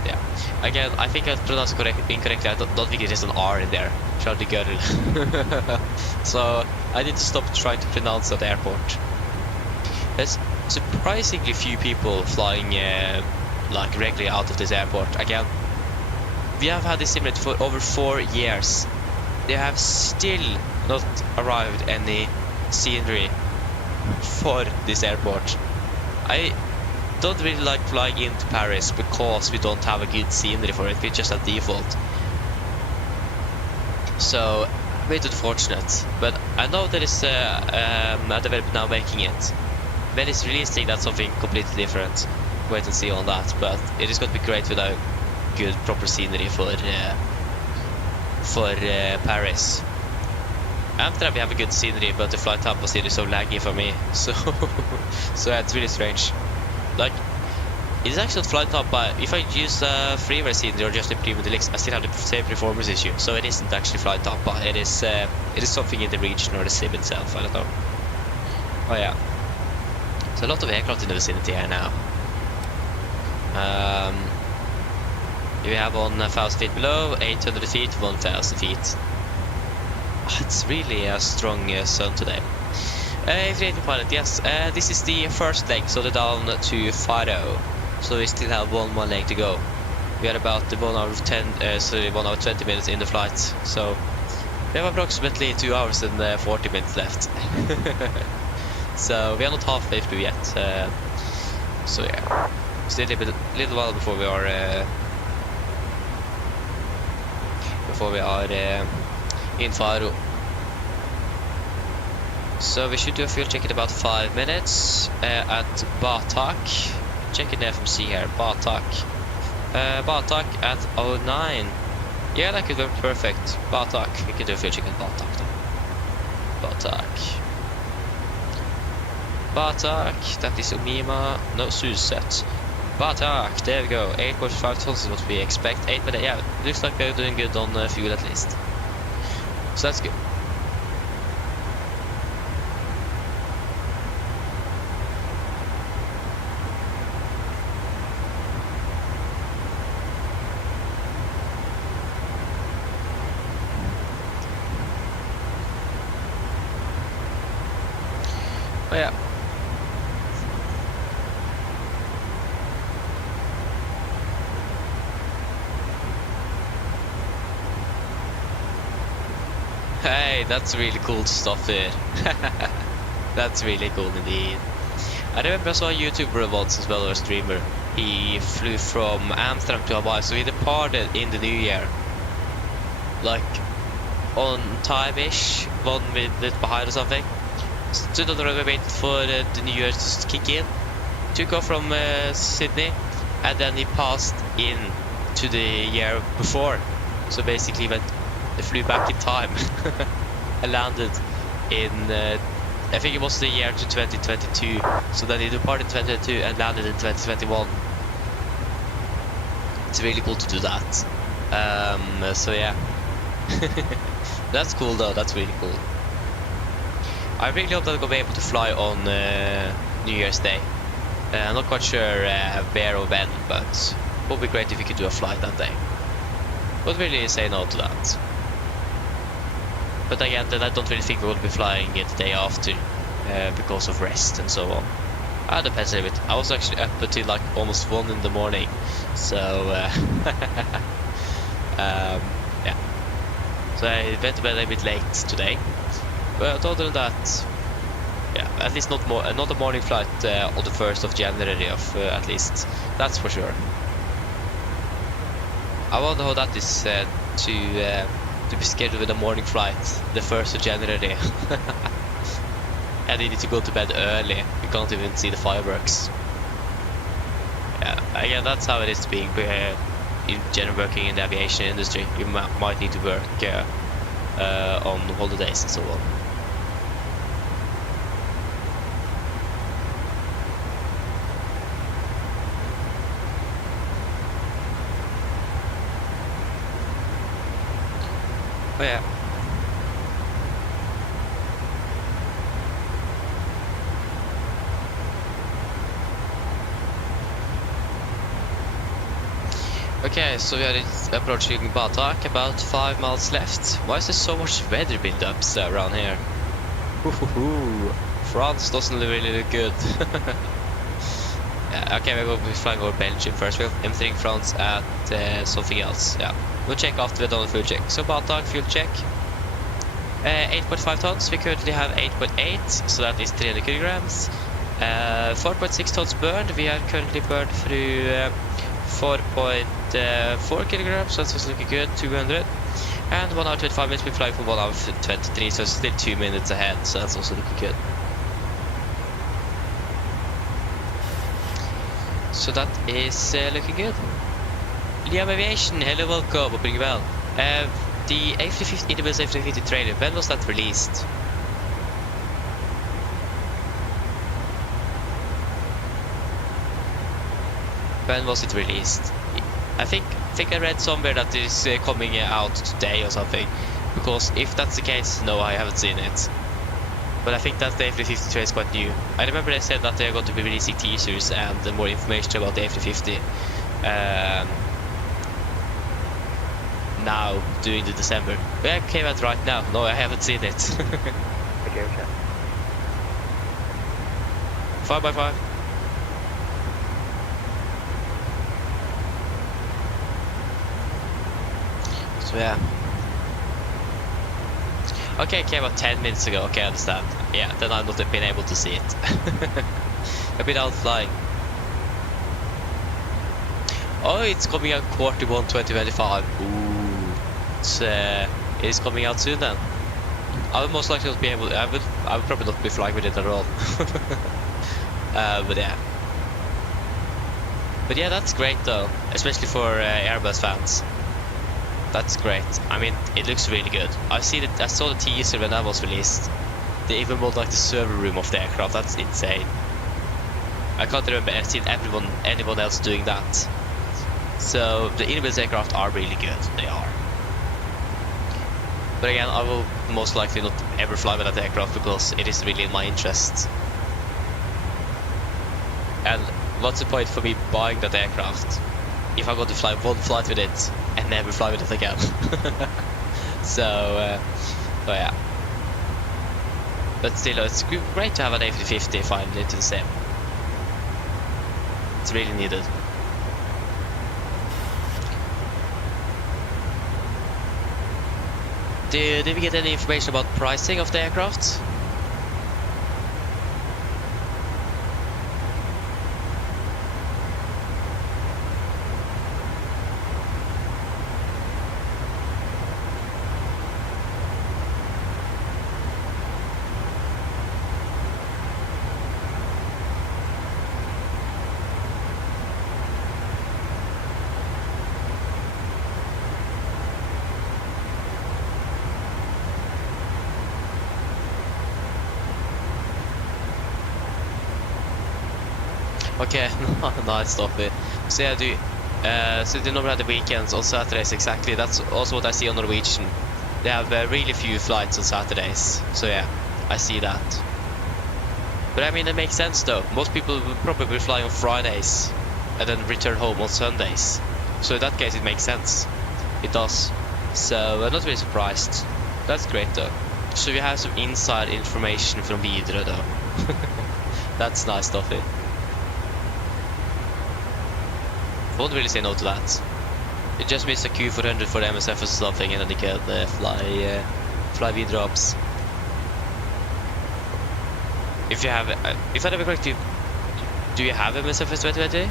yeah. Again, I think I pronounced it incorrectly. I don't think it is an R in there. Charles de Gaulle. So I need to stop trying to pronounce that airport. There's surprisingly few people flying like regularly out of this airport. Again, we have had this simulator for over 4 years. They have still not arrived any scenery for this airport. I don't really like flying into Paris because we don't have a good scenery for it. We just have default. So a bit unfortunate, but I know there is a developer now making it. When it's releasing, that's something completely different. Wait and see on that, but it is going to be great with a good proper scenery for Paris. Amsterdam we have a good scenery, but the flight time was is so laggy for me, so so it's really strange. Like, it's actually flight time, but if I use freeware scenery or just implement the links, I still have the same performance issue. So it isn't actually flight time, but it is something in the region or the sim itself. I don't know. Oh yeah, there's a lot of aircraft in the vicinity here now. We have 1,000 feet below, 800 feet, 1,000 feet. It's really a strong sun today. A380 pilot, yes. This is the first leg, so the down to Faro. So we still have one more leg to go. We are about 1 hour 1 hour 20 minutes in the flight. So we have approximately 2 hours and 40 minutes left. So we are not halfway through yet. So yeah, still a little while before we are in Faro. So we should do a fuel check in about 5 minutes at Batak. checking the FMC here. Batak. Batak at 09. Yeah, that could work perfect. Batak. We can do a fuel check at Batak then. Batak. Batak. That is Umima. No, Suset. Batak. There we go. 8.5 tons is what we expect. 8, but yeah, looks like we're doing good on fuel at least. So that's good. Oh yeah. Hey, that's really cool stuff here. That's really cool indeed. I remember I saw a YouTuber once as well, or a streamer. He flew from Amsterdam to Hawaii, so he departed in the new year. Like, on time-ish, 1 minute behind or something. Stood on the road, waited for the new year to kick in. Took off from Sydney, and then he passed in to the year before. So basically they flew back in time and landed in, I think it was the year to 2022. So then he departed in 2022 and landed in 2021. It's really cool to do that. So yeah. That's cool though, that's really cool. I really hope that I'm going to be able to fly on New Year's Day. I'm not quite sure where or when, but it would be great if we could do a flight that day. Would really say no to that. But again, then I don't really think we'll be flying it the day after because of rest and so on. Depends a little bit. I was actually up until like almost 1 in the morning, so yeah. So I went to bed a bit late today. But other than that, yeah, at least not a morning flight on the 1st of January, at least. That's for sure. I wonder how that is to be scheduled with a morning flight the 1st of January. And you need to go to bed early. You can't even see the fireworks. Yeah, again, that's how it is being in general working in the aviation industry. You might need to work on holidays and so on. Oh yeah. Okay, so we are approaching Batak, about 5 miles left. Why is there so much weather build-ups around here? France doesn't really look good. Yeah, okay, we're going to be flying over Belgium first. We're entering France at something else. Yeah, we'll check after we've done the fuel check. So Batak fuel check. 8.5 tons. We currently have 8.8, so that is 300 kilograms. 4.6 tons burned. We are currently burned through 4.4 kilograms, so that's looking good. 200. And 1 hour 25 minutes. We're flying for 1 hour 23, so it's still 2 minutes ahead, so that's also looking good. So that is looking good. Liam Aviation, hello, welcome, hope you're well. The A350, Individual A350 trailer, when was that released? When was it released? I think I read somewhere that it is coming out today or something. Because if that's the case, no, I haven't seen it. But I think that the A350 trailer is quite new. I remember they said that they're going to be releasing teasers and more information about the A350 now during the December. But it came out right now. No, I haven't seen it. Okay, okay. 5x5. So yeah. Okay, came about 10 minutes ago. Okay, I understand. Yeah, then I've not been able to see it. I've been out flying. Oh, it's coming out Q1 2025. Ooh, it is coming out soon then. I would most likely not be able. I would probably not be flying with it at all. But yeah. But yeah, that's great though, especially for Airbus fans. That's great. I mean, it looks really good. I saw the teaser when that was released. They even built like the server room of the aircraft. That's insane. I can't remember seeing anyone else doing that. So the inbuilt aircraft are really good. They are. But again, I will most likely not ever fly with that aircraft because it is really in my interest. And what's the point for me buying that aircraft if I'm going to fly one flight with it and never fly with it again? So yeah. But still, it's great to have an A350 finally to the sim. It's really needed. Did we get any information about pricing of the aircraft? Okay, nice stuff. So yeah, so they normally have the weekends on Saturdays exactly. That's also what I see on Norwegian. They have really few flights on Saturdays. So yeah, I see that. But I mean, it makes sense though. Most people will probably be flying on Fridays and then return home on Sundays. So in that case, it makes sense. It does. So I'm not really surprised. That's great though. So we have some inside information from Widerøe though. That's nice stuff. I won't really say no to that. It just means a Q400 for the MSF or something, and then you can fly V-drops. If you have, if I remember correctly, do you have MSFS2020? If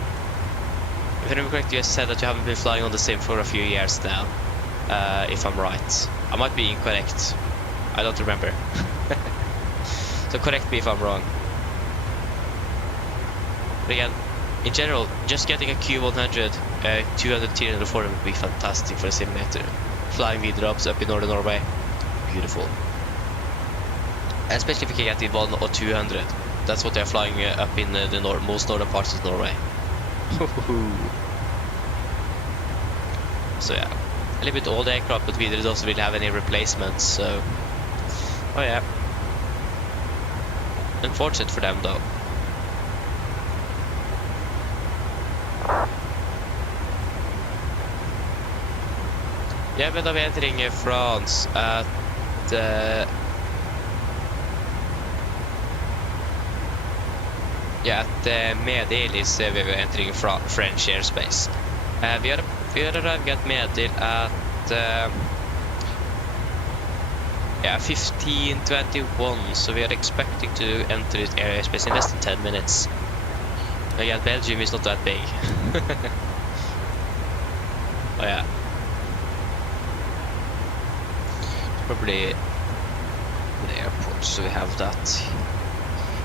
I remember correctly, you said that you haven't been flying on the sim for a few years now. If I'm right, I might be incorrect. I don't remember. So correct me if I'm wrong. But again, in general, just getting a Q100, 200 tier in the forum would be fantastic for a simulator. Flying V-drops up in northern Norway, beautiful. Especially if you can get in 1 or 200. That's what they're flying up in the most northern parts of Norway. So yeah, a little bit old aircraft, but Widerøe doesn't really have any replacements. So, oh yeah, unfortunate for them though. Yeah, but I'm entering France at Medil is where we're entering French airspace. We are arriving at Medil at 15:21, so we are expecting to enter it airspace in less than 10 minutes. Again, Belgium is not that big. Oh yeah. Probably the airport, so we have that.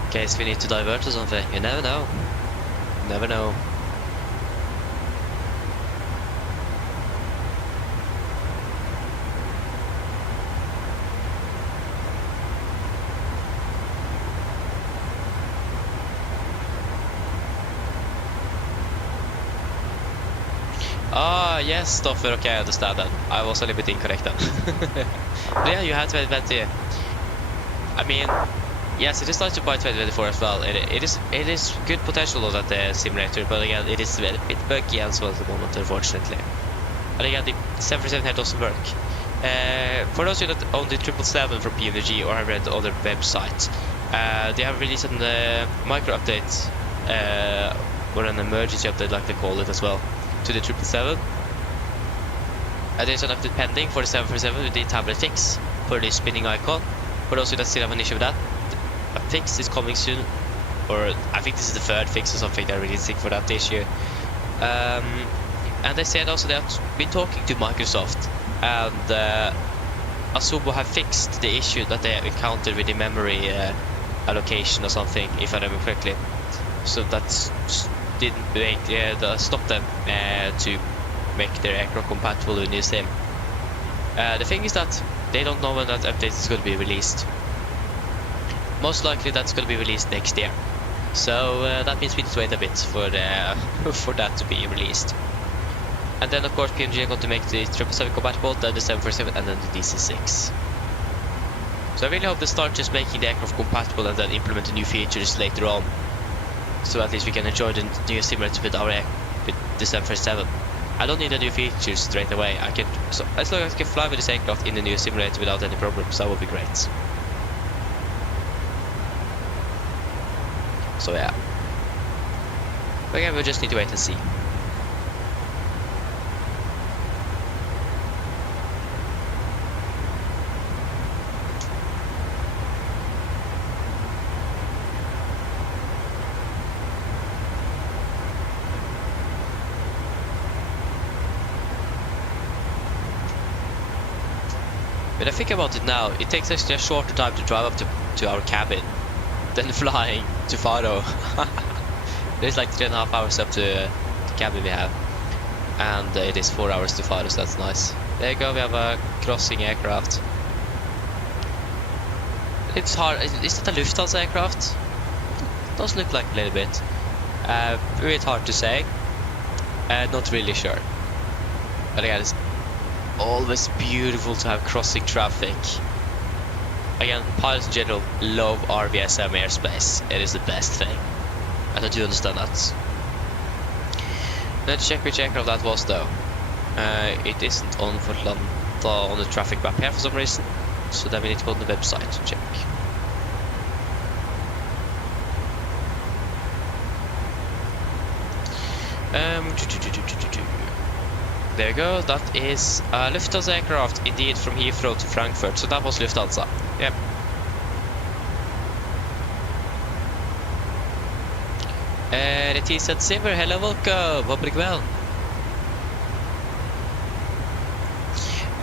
In case we need to divert or something. You never know. You never know. Ah, yes, Stoffer, okay, I understand that. I was a little bit incorrect then. But yeah, you have 2020. I mean, yes, it is nice to buy 2024 as well. It is good potential of that simulator, but again, it is a bit buggy as well at the moment, unfortunately. And again, the 737 here doesn't work. For those of you that own the 777 from PMDG or have read the other websites, they have released a micro update, or an emergency update like they call it as well, to the 777. There's an update pending for the 747 with the tablet fix for the spinning icon. For those of you that still have an issue with that, a fix is coming soon, or I think this is the third fix or something they're releasing for that issue. And they said also they have been talking to Microsoft, and Asobo have fixed the issue that they encountered with the memory allocation or something, if I remember correctly. So that's didn't stop them to make their aircraft compatible with new sim. The thing is that they don't know when that update is going to be released. Most likely that's going to be released next year. So that means we need to wait a bit for for that to be released. And then of course PMDG are going to make the 777 compatible, then the 747 and then the DC-6. So I really hope they start just making the aircraft compatible and then implement the new features later on. So at least we can enjoy the new simulator with the 747. I don't need the new features straight away. So as long as I can fly with this aircraft in the new simulator without any problems, that would be great. So yeah. But again, we just need to wait and see. When I think about it now, it takes actually a shorter time to drive up to our cabin than flying to Faro. There's like 3.5 hours up to the cabin we have, and it is 4 hours to Faro, so that's nice. There you go, we have a crossing aircraft. It's hard. Is that a Lufthansa aircraft? It does look like a little bit. Really hard to say. Not really sure. But again, it's always beautiful to have crossing traffic. Again, pilots in general love RVSM airspace. It is the best thing, and I do understand that. Let's check which aircraft that was though. It isn't on Atlanta on the traffic map here for some reason, so then we need to go on the website to check. There you go, that is a Lufthansa aircraft, indeed, from Heathrow to Frankfurt, so that was Lufthansa. Yep. RT said Simmer, hello, welcome, hope you're well.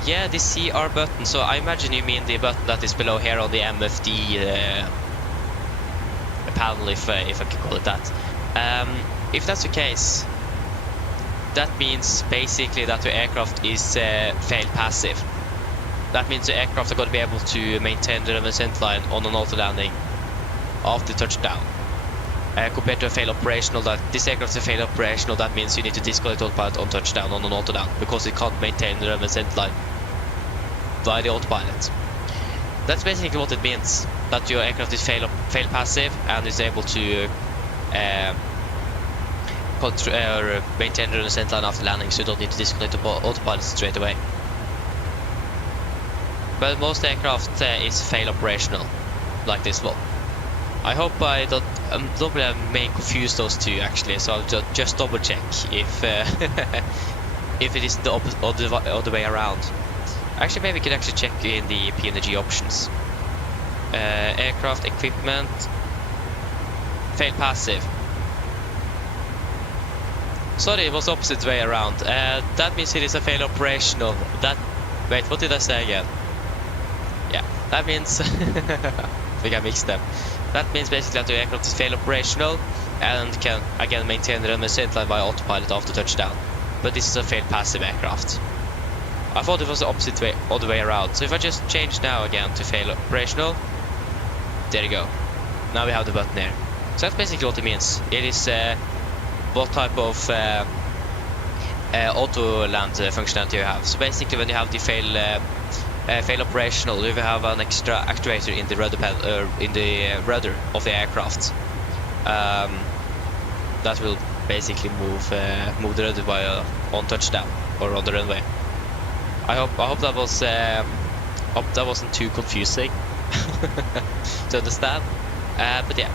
Yeah, the CR button, so I imagine you mean the button that is below here on the MFD panel, if I can call it that. If that's the case, that means basically that the aircraft is fail passive. That means the aircraft are going to be able to maintain the ascent line on an auto landing after touchdown. Compared to a fail operational, that this aircraft is a fail operational, that means you need to disconnect autopilot on touchdown on an auto land because it can't maintain the ascent line by the autopilot. That's basically what it means, that your aircraft is fail passive and is able to maintain the ascent line after landing, so you don't need to disconnect the autopilot straight away. But most aircraft is fail operational, like this one. I hope I don't may confuse those two actually, so I'll just double check if if it is the other way around. Actually, maybe we could actually check in the PMDG options. Aircraft equipment, fail passive. Sorry, it was opposite way around. That means it is a fail operational. Wait, what did I say again? Yeah, that means I think I mixed them. That means basically that the aircraft is fail operational and can again maintain the ascent line by autopilot after touchdown. But this is a fail passive aircraft. I thought it was the opposite way, other way around. So if I just change now again to fail operational, there you go. Now we have the button here. So that's basically what it means. It is what type of auto land functionality you have. So basically, when you have the fail operational, you will have an extra actuator in the rudder of the aircraft. That will basically move the rudder by on touchdown or on the runway. I hope that wasn't too confusing to understand. But yeah.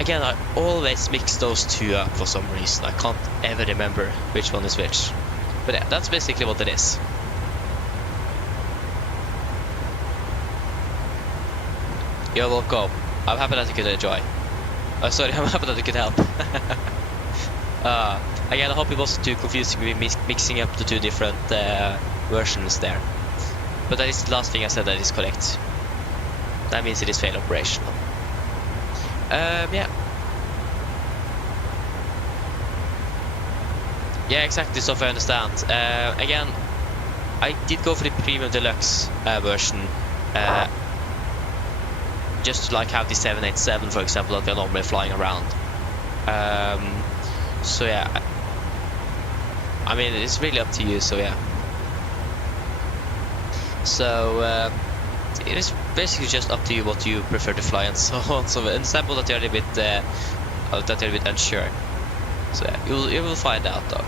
Again, I always mix those two up for some reason. I can't ever remember which one is which. But yeah, that's basically what it is. You're welcome. I'm happy that you could enjoy. Oh, sorry, I'm happy that you could help. Again, I hope it wasn't too confusing with mixing up the two different versions there. But that is the last thing I said that is correct. That means it is fail operational. Yeah. Yeah, exactly, so I understand. Again, I did go for the Premium Deluxe version. Just to like have the 787, for example, that we're normally flying around. So yeah. I mean, it's really up to you, so yeah. So, it is basically just up to you what you prefer to fly and so on. So example that you're a bit unsure. So yeah, you will find out though.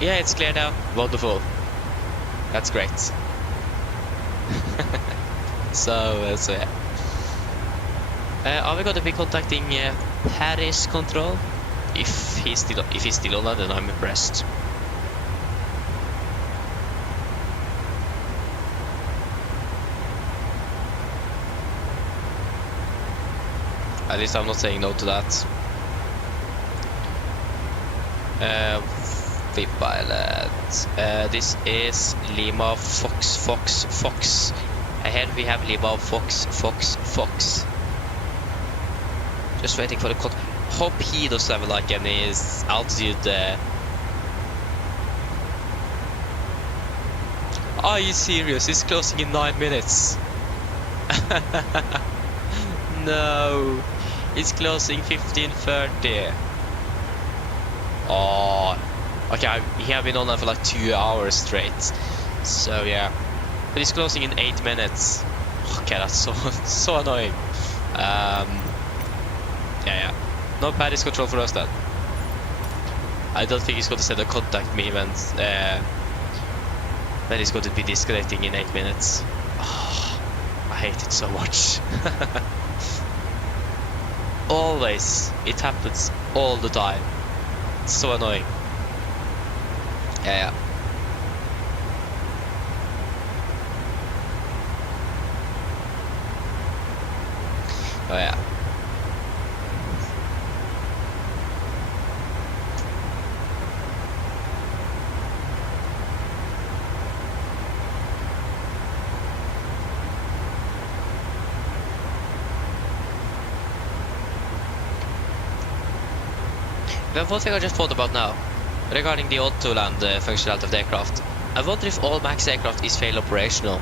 Yeah, it's clear now. Wonderful. That's great. So yeah. Are we gonna be contacting Paris Control? If he's still on, then I'm impressed. At least I'm not saying no to that. Pilot. This is Lima Fox. Ahead we have Lima Fox. Just waiting for the code. Hope he doesn't have like any altitude. Are you serious? It's closing in 9 minutes. No, it's closing 15:30. Oh, okay. He have been on there for like 2 hours straight. So yeah, but it's closing in 8 minutes. Okay, that's so annoying. Yeah. No Paris Control for us then. I don't think he's going to send a contact me when he's going to be disconnecting in 8 minutes. Oh, I hate it so much. Always. It happens all the time. It's so annoying. Yeah. Oh yeah. But one thing I just thought about now, regarding the auto-land functionality of the aircraft. I wonder if all MAX aircraft is fail operational.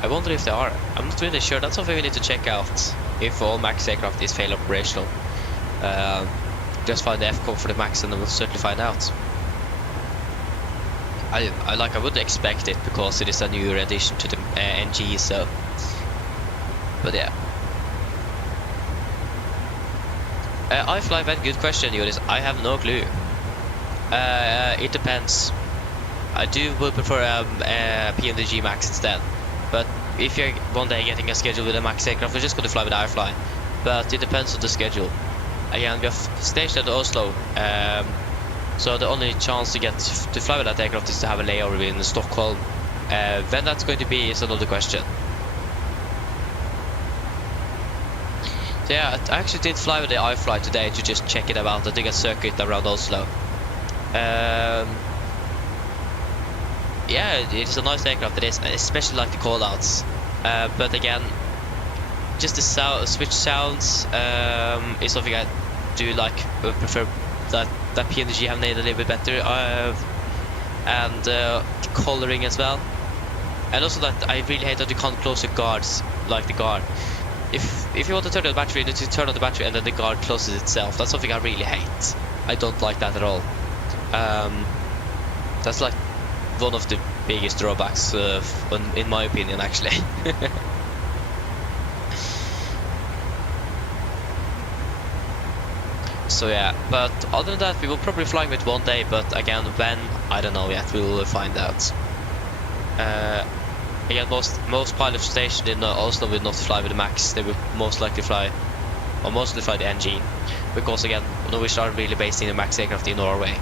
I wonder if they are. I'm not really sure. That's something we need to check out. If all MAX aircraft is fail operational. Just find the FCOM for the MAX and then we'll certainly find out. I would expect it because it is a new addition to the NG, so. But yeah. iFly Van, good question, Joris. I have no clue. It depends. I would prefer a PMDG Max instead. But if you're one day getting a schedule with a Max aircraft, we're just going to fly with iFly. But it depends on the schedule. Again, we have stationed at Oslo. So the only chance to get to fly with that aircraft is to have a layover in Stockholm. When that's going to be is another question. So yeah, I actually did fly with the iFly today to just check it out. I did a circuit around Oslo. Yeah, it's a nice aircraft, it is, I especially like the callouts. But again, just the switch sounds is something I do like. Prefer that PMDG have made a little bit better, and coloring as well. And also that I really hate that you can't close the guards like the guard. If you want to turn on the battery, you need to turn on the battery and then the guard closes itself. That's something I really hate. I don't like that at all. That's like one of the biggest drawbacks, in my opinion, actually. So yeah, but other than that, we will probably fly with one day. But again, when, I don't know yet. We will find out. Again, most pilots stationed in Oslo will not fly with the Max. They will most likely fly, or mostly fly the NG, because again, Norwegian are really basing the Max aircraft in Norway,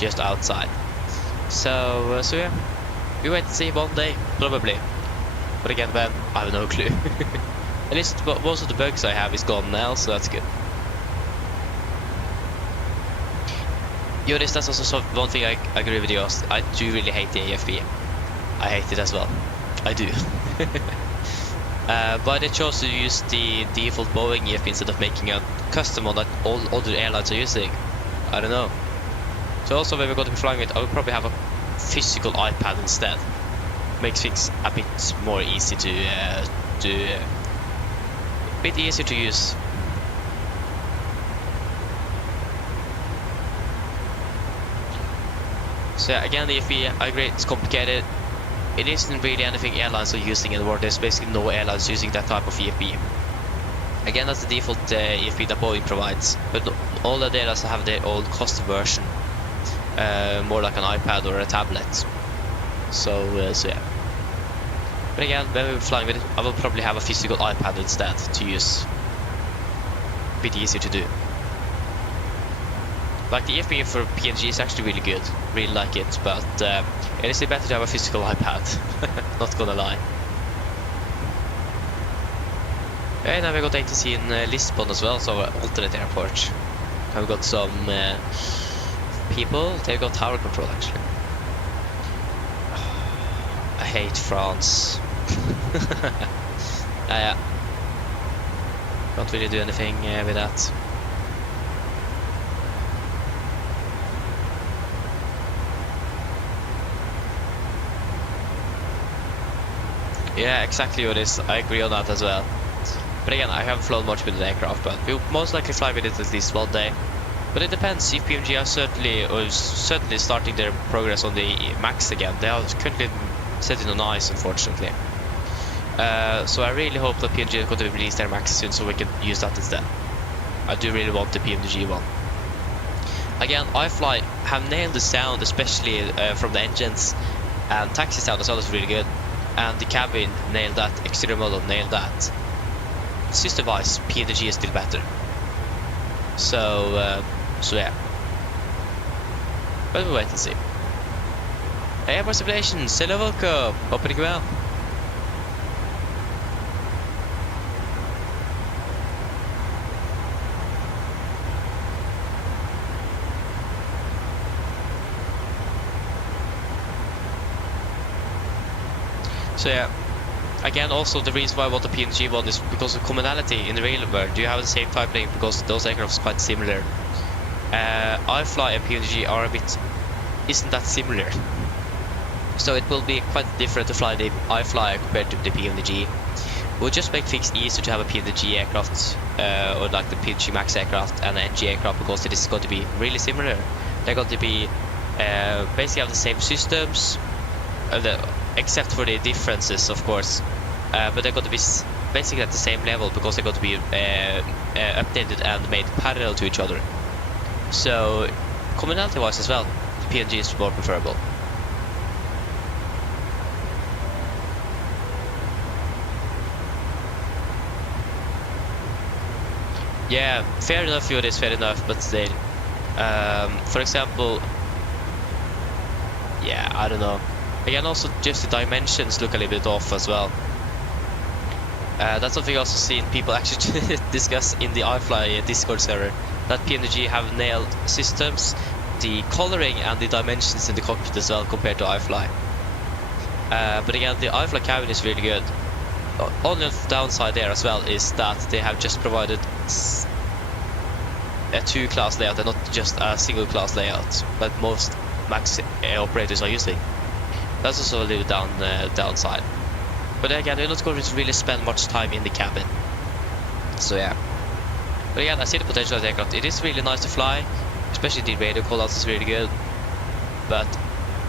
just outside. So yeah, we wait to see one day, probably. But again, when, I have no clue. At least most of the bugs I have is gone now, so that's good. Joris, that's also one thing I agree with you. I do really hate the AFB. I hate it as well. I do. But they chose to use the default Boeing EFP instead of making a custom one that all other airlines are using. I don't know. So also when we're going to be flying it, I will probably have a physical iPad instead. Makes things a bit more easy to a bit easier to use. So yeah, again, the EFP, I agree, it's complicated. It isn't really anything airlines are using anymore. There's basically no airlines using that type of EFP. Again, that's the default EFP that Boeing provides, but all the airlines have their own custom version, more like an iPad or a tablet. So yeah. But again, when we're flying with it, I will probably have a physical iPad instead to use. A bit easier to do. Like the EFP for PMDG is actually really good, really like it, but it is better to have a physical iPad, not gonna lie. Okay, now we got ATC in Lisbon as well, so alternate airport. And we got some people, they've got tower control actually. I hate France. Yeah. Can't really do anything with that. Yeah, exactly what it is. I agree on that as well. But again, I haven't flown much with the aircraft, but we'll most likely fly with it at least one day. But it depends. If PMG are certainly starting their progress on the Max again. They are currently sitting on ice, unfortunately. So I really hope that PMG is going to release their Max soon, so we can use that instead. I do really want the PMDG one. Again, iFly have nailed the sound, especially from the engines, and taxi sound as well is really good. And the cabin nailed that, exterior model nailed that. System-wise, PMDG is still better. So yeah. But we'll wait and see. Hey, more simulations, hello, welcome, hoping well. So yeah, again, also the reason why I want the PMDG one is because of commonality in the real world. You have the same type rating because those aircrafts are quite similar. iFly and PMDG are isn't that similar. So it will be quite different to fly the iFly compared to the PMDG. It will just make things easier to have a PMDG aircraft, or like the PMDG Max aircraft and an NG aircraft, because it is going to be really similar. They're going to be basically have the same systems. Except for the differences, of course, but they're going to be basically at the same level because they're going to be updated and made parallel to each other. So, commonality wise as well, the PMDG is more preferable. Yeah, fair enough, it is fair enough, but still, for example, yeah, I don't know. Again, also just the dimensions look a little bit off as well. That's something I also seen people actually discuss in the iFly Discord server, that PMDG have nailed systems, the coloring and the dimensions in the cockpit as well compared to iFly. But again, the iFly cabin is really good. Only downside there as well is that they have just provided a two-class layout and not just a single-class layout that most Max operators are using. That's also a little downside. But again, you're not going to really spend much time in the cabin. So yeah. But again, I see the potential of the aircraft. It is really nice to fly, especially the radio callouts is really good. But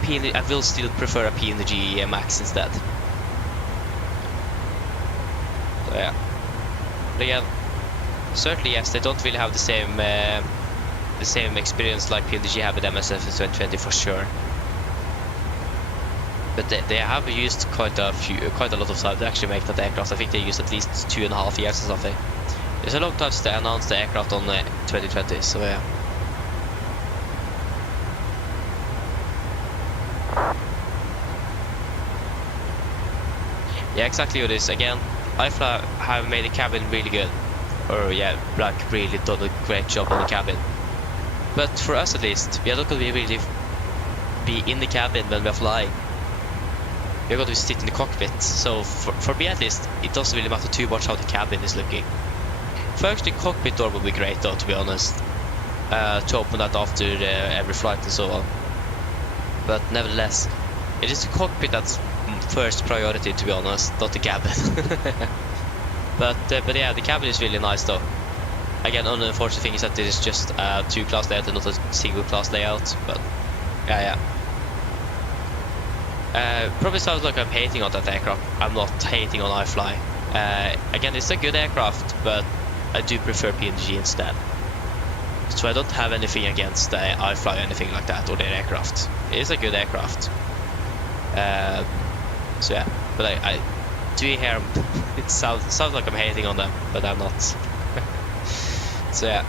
I will still prefer a PMDG Max instead. So yeah. But again, certainly yes, they don't really have the same experience like PMDG have with MSFS2020 for sure. But they have used quite a lot of time to actually make that aircraft. I think they used at least 2.5 years or something. It's a long time since they announced the aircraft on 2020, so yeah. Yeah, exactly what it is. Again, iFly have made the cabin really good. Or yeah, like really done a great job on the cabin. But for us at least, we are not going to really be in the cabin when we're flying. we're going to sit in the cockpit. So for me at least, it doesn't really matter too much how the cabin is looking. First, the cockpit door would be great though, to be honest. To open that after every flight and so on. But nevertheless, it is the cockpit that's first priority, to be honest, not the cabin. but yeah, the cabin is really nice though. Again, only unfortunate thing is that it is just a 2-class layout and not a single-class layout. But yeah. Probably sounds like I'm hating on that aircraft. I'm not hating on iFly. Again, it's a good aircraft, but I do prefer PMDG instead. So I don't have anything against iFly or anything like that, or their aircraft. It is a good aircraft. So yeah, but I do hear it sounds like I'm hating on them, but I'm not. So yeah.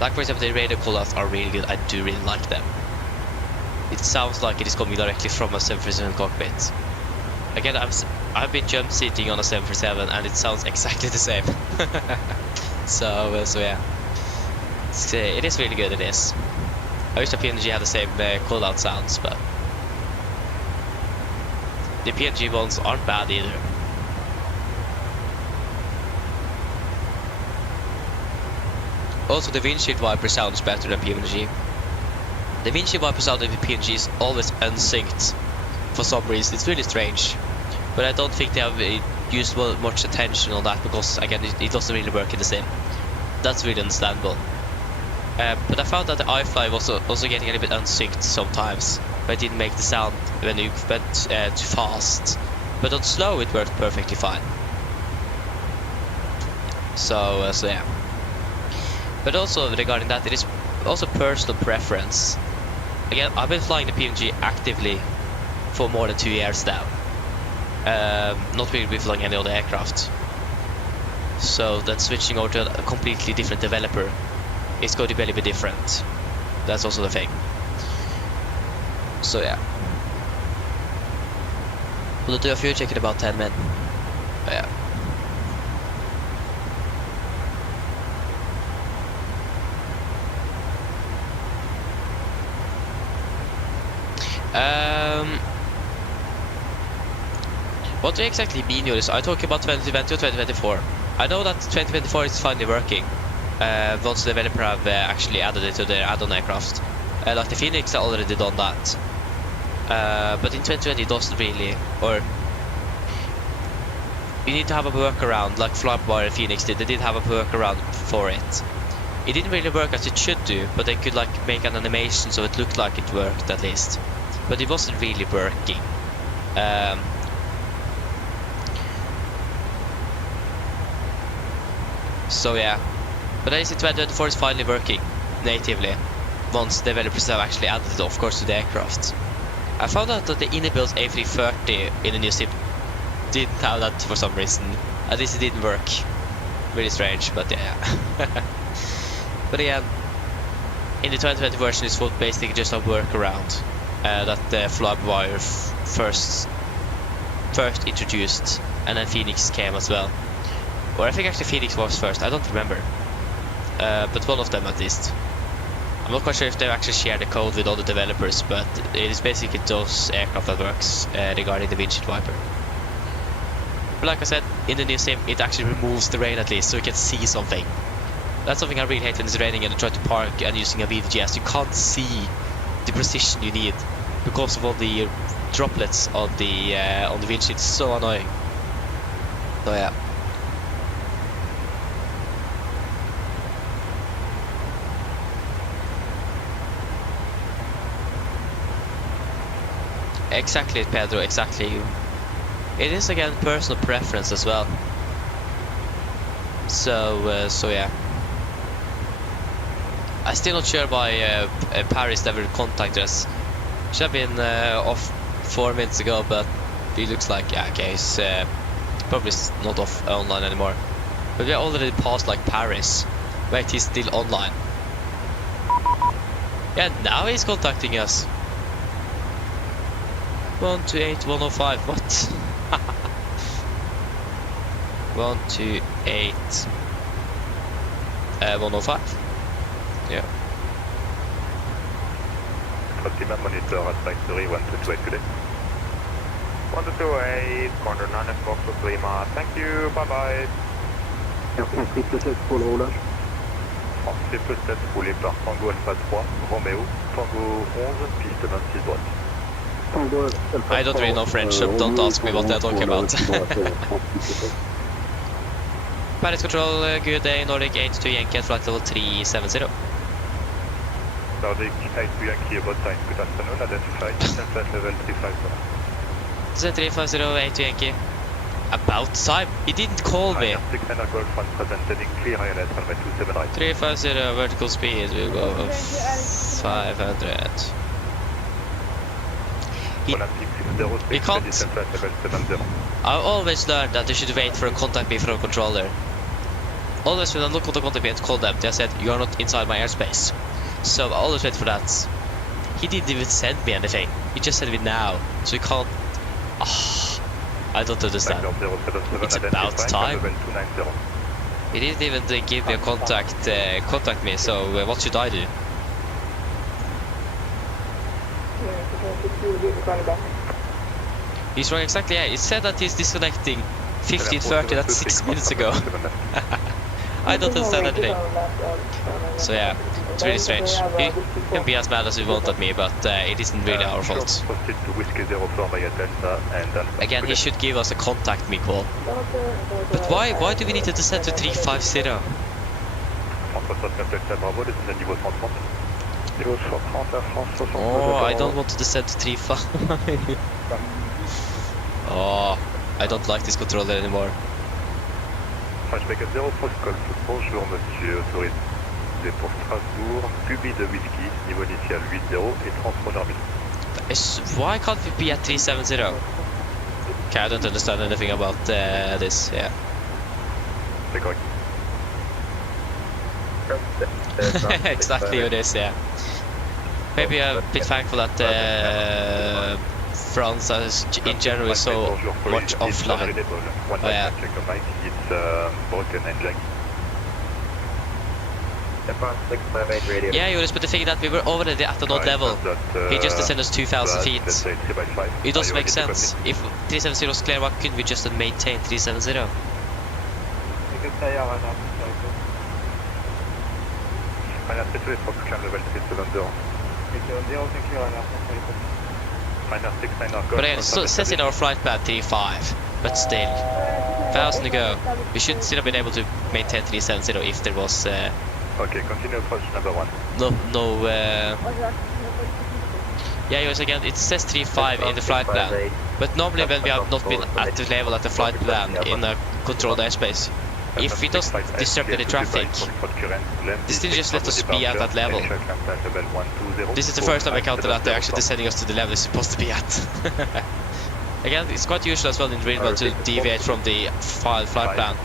Like for example, the radio callouts are really good. I do really like them. It sounds like it is coming directly from a 737 cockpit. Again, I've been jump seating on a 737 and it sounds exactly the same. So yeah, it is really good. It is. I wish the PMDG had the same call-out sounds, but the PMDG ones aren't bad either. Also, the windshield wiper sounds better than PMDG. The windshield wiper sound of the PMDG is always unsynced for some reason. It's really strange, but I don't think they have used much attention on that because again, it doesn't really work in the sim. That's really understandable. But I found that the iFly was also getting a little bit unsynced sometimes, but it didn't make the sound when you went too fast. But on slow, it worked perfectly fine. So yeah. But also regarding that, it is also personal preference. Again, I've been flying the PMDG actively for more than 2 years now. Not really flying any other aircraft. So that switching over to a completely different developer is going to be a little bit different. That's also the thing. So yeah. We'll do a fuel check in about 10 minutes. Yeah. What do you exactly mean, Joris? I talk about 2020 or 2024. I know that 2024 is finally working. Once the developer have actually added it to their add-on aircraft. Like the Phoenix already done that. But in 2020 it doesn't really, or you need to have a workaround like Flyby Phoenix did. They did have a workaround for it. It didn't really work as it should do, but they could like make an animation so it looked like it worked at least. But it wasn't really working. So yeah, but at least in 2024 is finally working natively. Once developers have actually added it, of course, to the aircraft. I found out that the inbuilt A330 in the new sim didn't have that for some reason. At least it didn't work. Really strange, but yeah. But again, in the 2020 version, it's basically just a workaround that the Flyby first introduced, and then Phoenix came as well. Or I think actually Phoenix was first, I don't remember. But one of them at least. I'm not quite sure if they actually share the code with all the developers, but it is basically those aircraft that works regarding the windshield wiper. But like I said, in the new sim, it actually removes the rain at least, so you can see something. That's something I really hate when it's raining and you try to park and using a VDGS. You can't see the precision you need because of all the droplets on the windshield. It's so annoying. So yeah. Exactly, Pedro, exactly. It is again personal preference as well. So yeah. I'm still not sure why Paris never contacted us. Should have been off 4 minutes ago, but it looks like, yeah, okay, it's probably not off online anymore. But we are already past like Paris. Wait, he's still online. Yeah, now he's contacting us. 128-105, what? 128 105? Yeah. Lima, monitor advisory 1228 today. 1228, corner 9 Foxtrot Lima. Thank you, bye-bye. France 777 pour le roulage. France 777 roulé par Tango Alpha 3, Romeo, Tango 11, piste 26 droite. I don't really know French, so don't ask me what they're talking about. Paris Control, good day, Nordic 82 Yankee at flight level 370. Nordic 82 Yankee about time, good afternoon, identify, flight level 350. 350, 82 Yankee. About time? He didn't call me. 350 vertical speed, we'll go 500. We can't. I always learned that you should wait for a contact me from a controller. Always when I look on the contact me and call them, they said, you are not inside my airspace. So I always wait for that. He didn't even send me anything. He just sent me now. So we can't. I don't understand. It's about time. He didn't even give me a contact me, so what should I do? He's wrong exactly, yeah. It said that he's disconnecting 15:30, that's 6 minutes ago. I don't understand anything. So yeah, it's really strange. He can be as mad as he wants at me, but it isn't really our fault. Again, he should give us a contact me call. But why do we need to descend to 350? Oh, I don't want to descend to 350. Oh, I don't like this controller anymore. Bonjour monsieur, autorisé pour Strasbourg, Puby de whisky, niveau initial 80 et transpondeur 1000. Why can't we be at 370? Okay, I don't understand anything about this, yeah. Exactly what it is, yeah. Maybe I'm a bit thankful that France is in general so much offline. Oh, yeah. Yeah, Joris, but the thing is that we were already at an odd level. He just descended us 2,000 feet. It doesn't make sense. If 370 was clear, why couldn't we just maintain 370? But again, so it says in our flight plan 35, but still, 1,000 to go. We should still have been able to maintain 370 if there was. Okay, continue approach number 1. No. Yeah, yes, again, it says 35 in the flight plan, but normally when we have not been at the level at the flight plan in a controlled airspace, if we don't disrupt any traffic, they still just let us be at that level. This is the first time I encountered that they're actually descending us to the level it's supposed to be at. Again, it's quite usual as well in real world to deviate from the flight plan.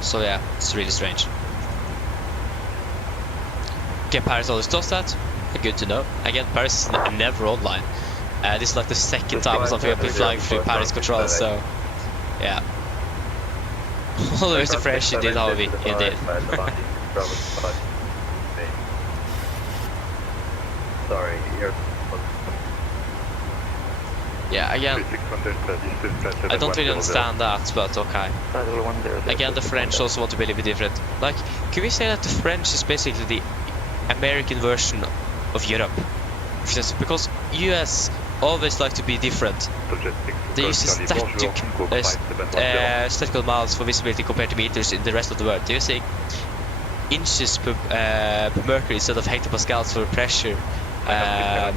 So yeah, it's really strange. Okay, Paris always does that. Good to know. Again, Paris is never online. This is like the second time or something I've been flying through Paris control, so yeah. Always the French indeed, how we indeed. Sorry, you're... Yeah, again, I don't really understand that, but okay. Again, the French also want to be a little bit different. Like, can we say that the French is basically the American version of Europe? Because US always like to be different. They use statical miles for visibility compared to meters in the rest of the world. They're using inches per mercury instead of hectopascals for pressure. Yeah,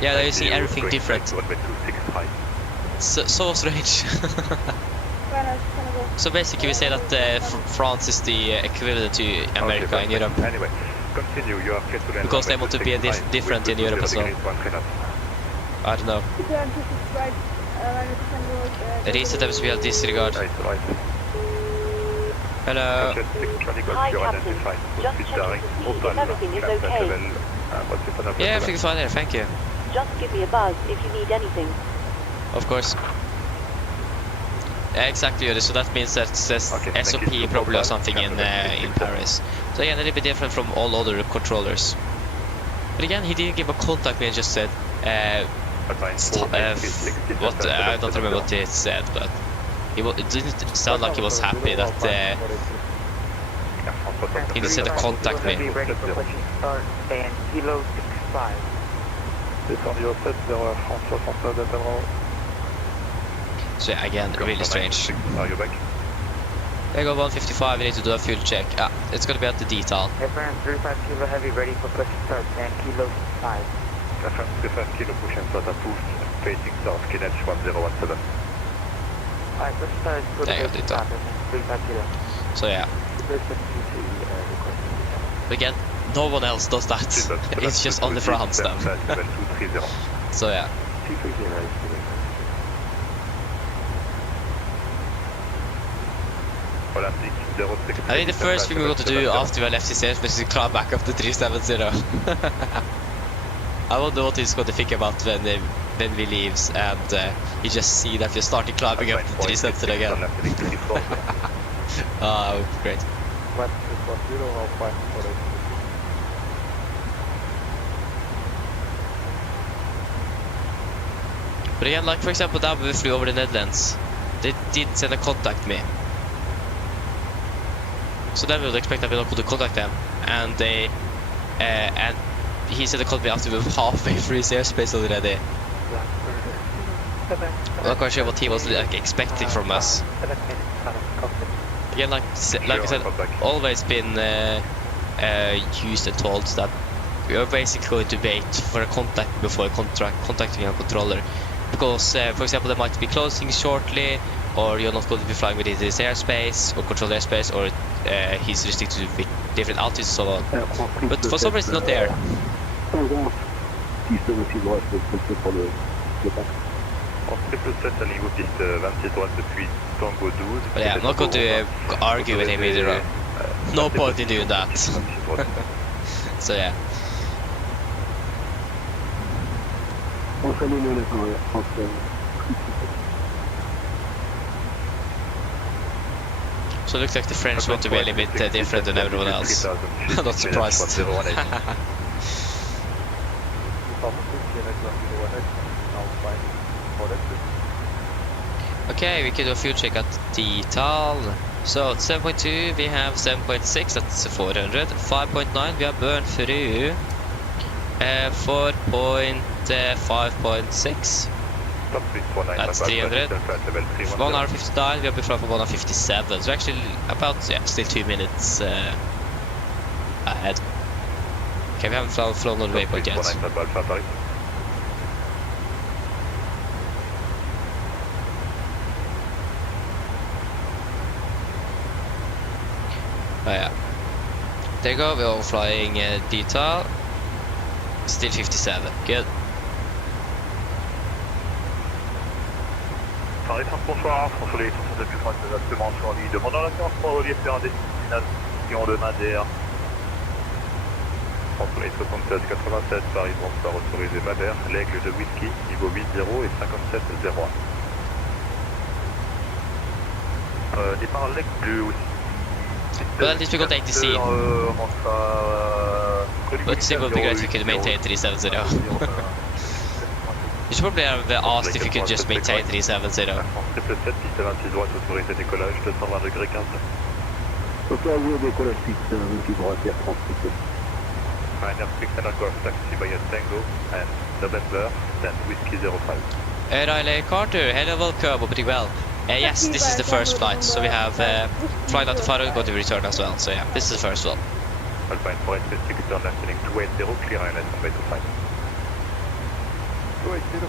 they're using everything different. So strange. So basically we say that France is the equivalent to America in Europe. Because they want to be different in Europe as well. I don't know. Reset MSFS disregard. Hello. Hi, Captain. Just checking to see if everything is okay. Yeah, everything is fine there, thank you. Just give me a buzz if you need anything. Of course. Yeah, exactly, so that means that it says SOP probably or something in Paris. So again, a little bit different from all other controllers. But again, he didn't give a contact me and just said, what, I don't remember what he said, but it didn't sound like he was happy that he didn't say to contact me. Be ready for pushing start and kilo 65. So yeah, again, really strange. Are you back? There you go, 155, we need to do a fuel check. Ah, it's gonna be at the detail. FM 35 kilo heavy ready for pushing start and kilo 5. FM 35 kilo push and start approved. Facing south, KNH 1017. Alright, push start is good. There you go, detail. 35 kilo. So yeah. Again, no one else does that. It's just only for Amsterdam. So yeah. I think the first thing we got to do after we left his airspace is climb back up to 370. I wonder what he's going to think about when we leaves and you just see that we're starting climbing up to 370 again. Ah, that would be great. But again, like for example, that we flew over the Netherlands, they did send a contact me. So then we would expect that we're not going to contact them, and they, and he said they called me after we were halfway through his airspace already. I'm not quite sure what he was like expecting from us. Again, like I said, always been used and told that we are basically going to wait for a contact before contacting a controller, because for example, they might be closing shortly, or you're not going to be flying within his airspace or controlled airspace, or he's restricted with different altitudes and so on. But for some reason, not there. But yeah, I'm not going to argue with him either. No point in doing that. So yeah. So it looks like the French want to be a little bit different than everyone else. I'm not surprised. Okay, we can do a fuel check at detail. So at 7.2 we have 7.6, that's 400. 5.9 we have burned through 5.6. That's 300. 1 hour 59, we have been flying for 1 hour 57. So actually about, yeah, still 2 minutes ahead. Okay, we haven't flown on the waypoint yet. Oh yeah. There you go, we're all flying detail. Still 57, good. Paris, bonsoir, François Lévis, depuis France exactement sur lui. Demandant la séance pour relier sur un destination de Madère. François Lévis 76 87, Paris, bonsoir, autorisé Madère, l'aigle de whisky, niveau 80 et 5701. Départ l'aigle de whisky. Well, at least we got 80C. But still would be great if we could maintain 370. You should probably have asked if you could just maintain 370. Riley Carter, hello, welcome, pretty well. Yes, this is the first flight, so we have flight out to Faro, going to return as well, so yeah, this is the first one. Alpine 486, turn left heading 280, clear ILS on way to 5. 280,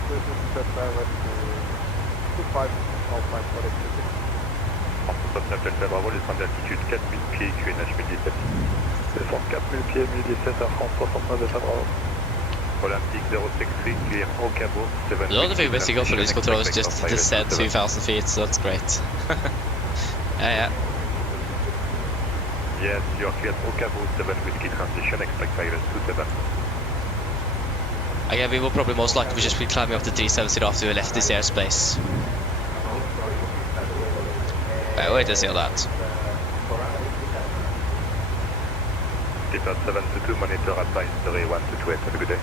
set direct to 5, Alpine 486. France 69 Delta Bravo, descend d'altitude 4000 pieds, QNH 1017. Descend 4000 pieds, 1017 à France 69 Delta Bravo. Olympic 063, clear au Cabo, 7. The only thing missing for this control is just to descend 2,000 feet, so that's great. Yeah. Yes, you are cleared au Cabo, 7 whiskey transition, expect ILS 27. Again, we will probably most likely just be climbing up to 370 after we left this airspace. Wait to see all that. Sleeper 722, monitor advisory 1228, have a good day.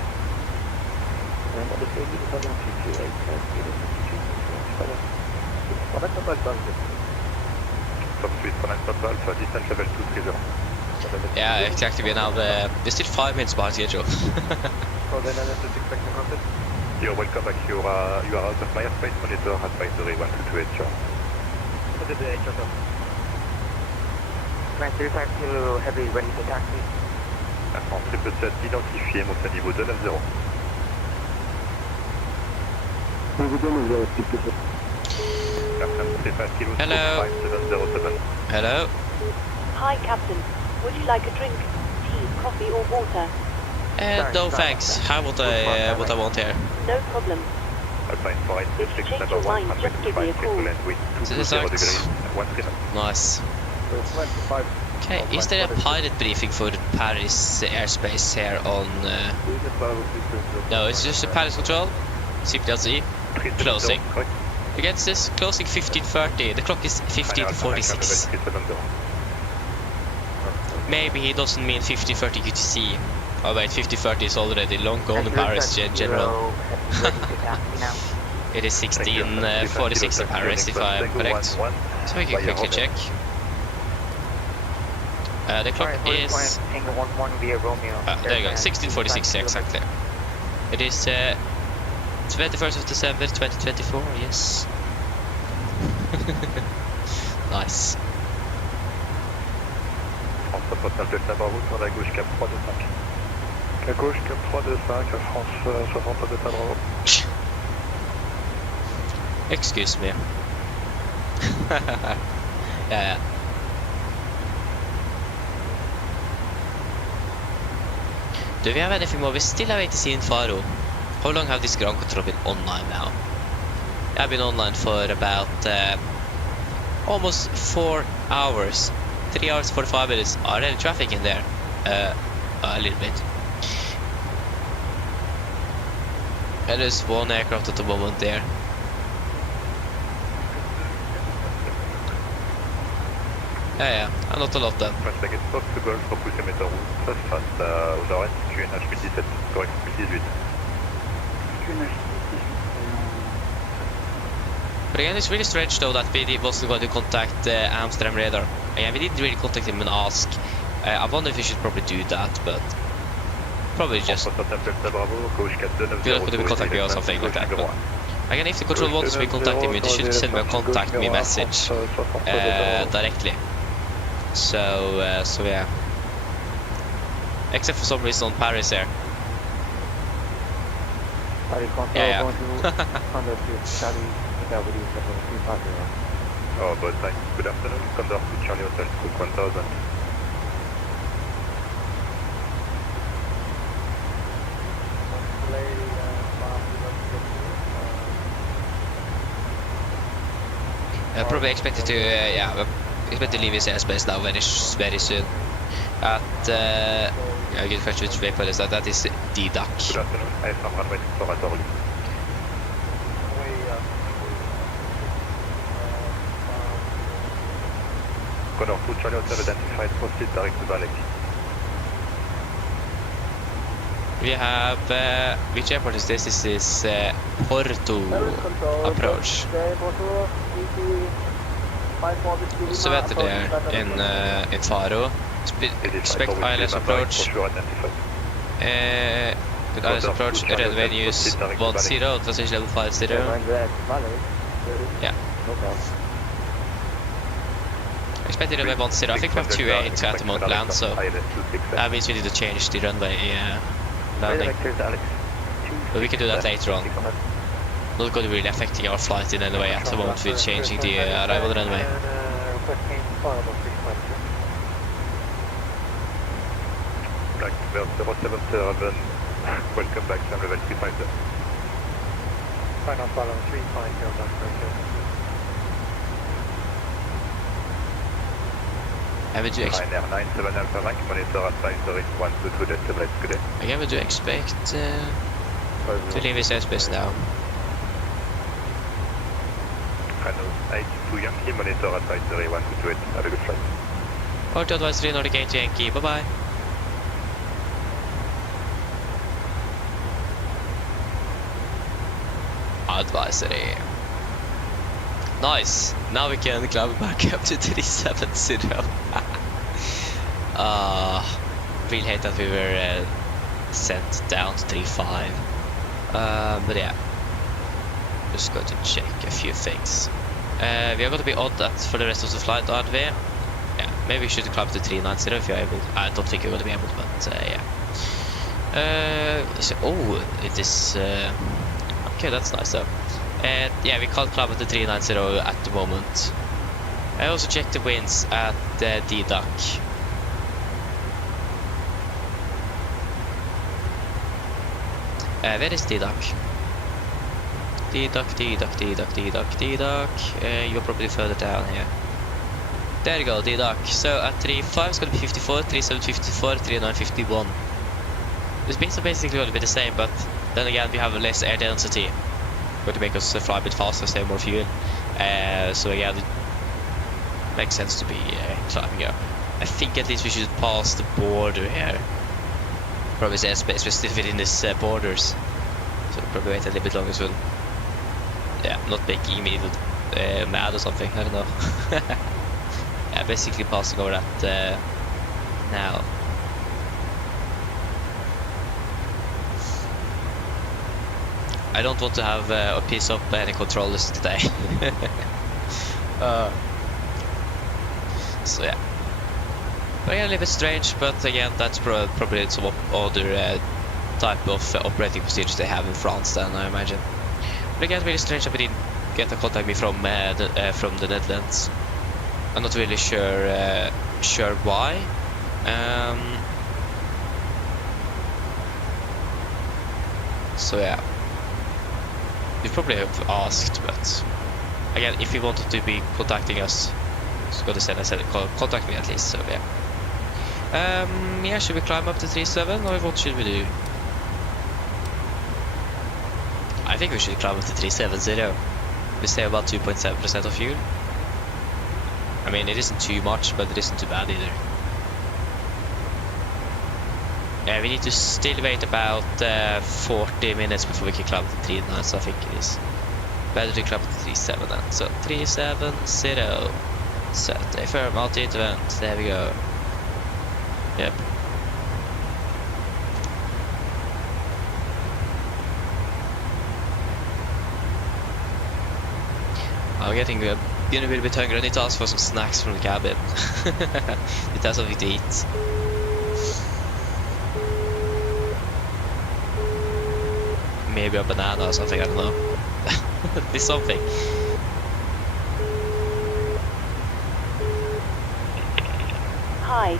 Top Suite 49 Alpha, distance level 230. Yeah, exactly. We're now we're still 5 minutes behind schedule. You're welcome back. You are out of my airspace, monitor advisory 1228, sure. 935 Kilo Heavy, ready for taxi. Air France 777, identifié, monte à niveau 290. Hello. Hello. Hi, Captain. Would you like a drink? Tea, coffee, or water? No thanks. How what I want here? No problem. If you change your mind, just give me a call. Nice. Okay, is there a pilot briefing for the Paris airspace here on... No, it's just a pilot control. CPLC. Closing. Against this, closing 15:30. The clock is 15:46. Maybe he doesn't mean 15:30 UTC. Oh wait, 50-30 is already long gone in Paris in general. It is 16:46 in Paris, if I'm correct. So we can quickly check. The clock is... there you go, 16:46 exactly. It is 21st of December 2024, yes. Nice. À gauche, cap 325, à France 60 Delta Bravo. Excuse me. Yeah. Do we have anything more? We still have 80 in Faro. How long have this ground control been online now? I've been online for about almost 4 hours. 3 hours 45 minutes. Are there traffic in there? A little bit. And there's one aircraft at the moment there. Yeah, not a lot then. But again, it's really strange though that we wasn't going to contact Amsterdam Radar. Again, we didn't really contact him and ask. I wonder if we should probably do that, but probably just feel like we contact me or something like that. But again, if the control wants me to contact him, they should send me a contact me message directly. So yeah. Except for some reason on Paris here. Yeah. Oh, but thanks. Good afternoon. Condor to Charlie Hotel, Scoot 1000. Probably expected to, expect to leave his airspace now very soon. At, good question to for this, that is the duck. Good afternoon. IFM runway explorator. Condor to Charlie Hotel identified, proceed direct to Balek. We have, which airport is this? This is Porto approach. So we're there in Faro. Expect ILS approach. Good ILS approach, runway news 10, transition level 50. Yeah. Expected runway 10, I think we have 28 at the moment planned, so that means we need to change the runway landing. But we can do that later on. Not going to be really affecting our flight in any way at the moment with changing the arrival runway. Black 07 welcome back, Sam level 350. Final follow 350, Black 97 Alpha Mike, monitor advisory 122 decibels, good day. Again, would you expect to leave his airspace now? Renault 82 Yankee, monitor advisory 1228, have a good flight. Port advisory Nordic 8 Yankee, bye bye. advisory. Nice. Now we can climb back up to 370. Really hate that we were sent down to 3.5. But yeah, just going to check a few things. We are going to be odd that for the rest of the flight, aren't we? Yeah, maybe we should climb to 390 if you're able. I don't think you're going to be able, but yeah. Oh, it is. Okay, that's nice though. Yeah, we can't climb at the 390 at the moment. I also checked the winds at the D-Duck. Where is D-Duck? D-Duck. You're probably further down here. There you go, D-Duck. So at 3.5 it's going to be 54, 3.7 54, 3.9 51. The speeds are basically going to be the same, but then again we have less air density. Going to make us fly a bit faster, save more fuel. So again, it makes sense to be climbing up. I think at least we should pass the border here. Probably the airspace, we're still within this borders. So we'll probably wait a little bit longer soon. Yeah, not making me mad or something, I don't know. Yeah, basically passing over that now. I don't want to have a piece of any controllers today. So yeah. But yeah, a little bit strange, but again, that's probably some other type of operating procedures they have in France then, I imagine. But again, really strange that we didn't get a contact me from the Netherlands. I'm not really sure why. So yeah. You probably have asked, but again, if you wanted to be contacting us, just go to send us contact me at least. So yeah. Yeah, should we climb up to 3.7 or what should we do? I think we should climb up to 3.70. We save about 2.7% of fuel. I mean, it isn't too much, but it isn't too bad either. Yeah, we need to still wait about 40 minutes before we can climb to 3.9, so I think it is better to climb to 3.7 then. So 3.70, set a firm altitude event, there we go. Yep. I'm getting a little bit hungry. I need to ask for some snacks from the cabin. It has something to eat. Maybe a banana or something, I don't know. It's something. Hi.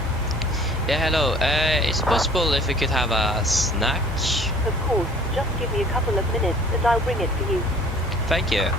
Yeah, hello. Is it possible if we could have a snack? Of course, just give me a couple of minutes and I'll bring it for you. Thank you.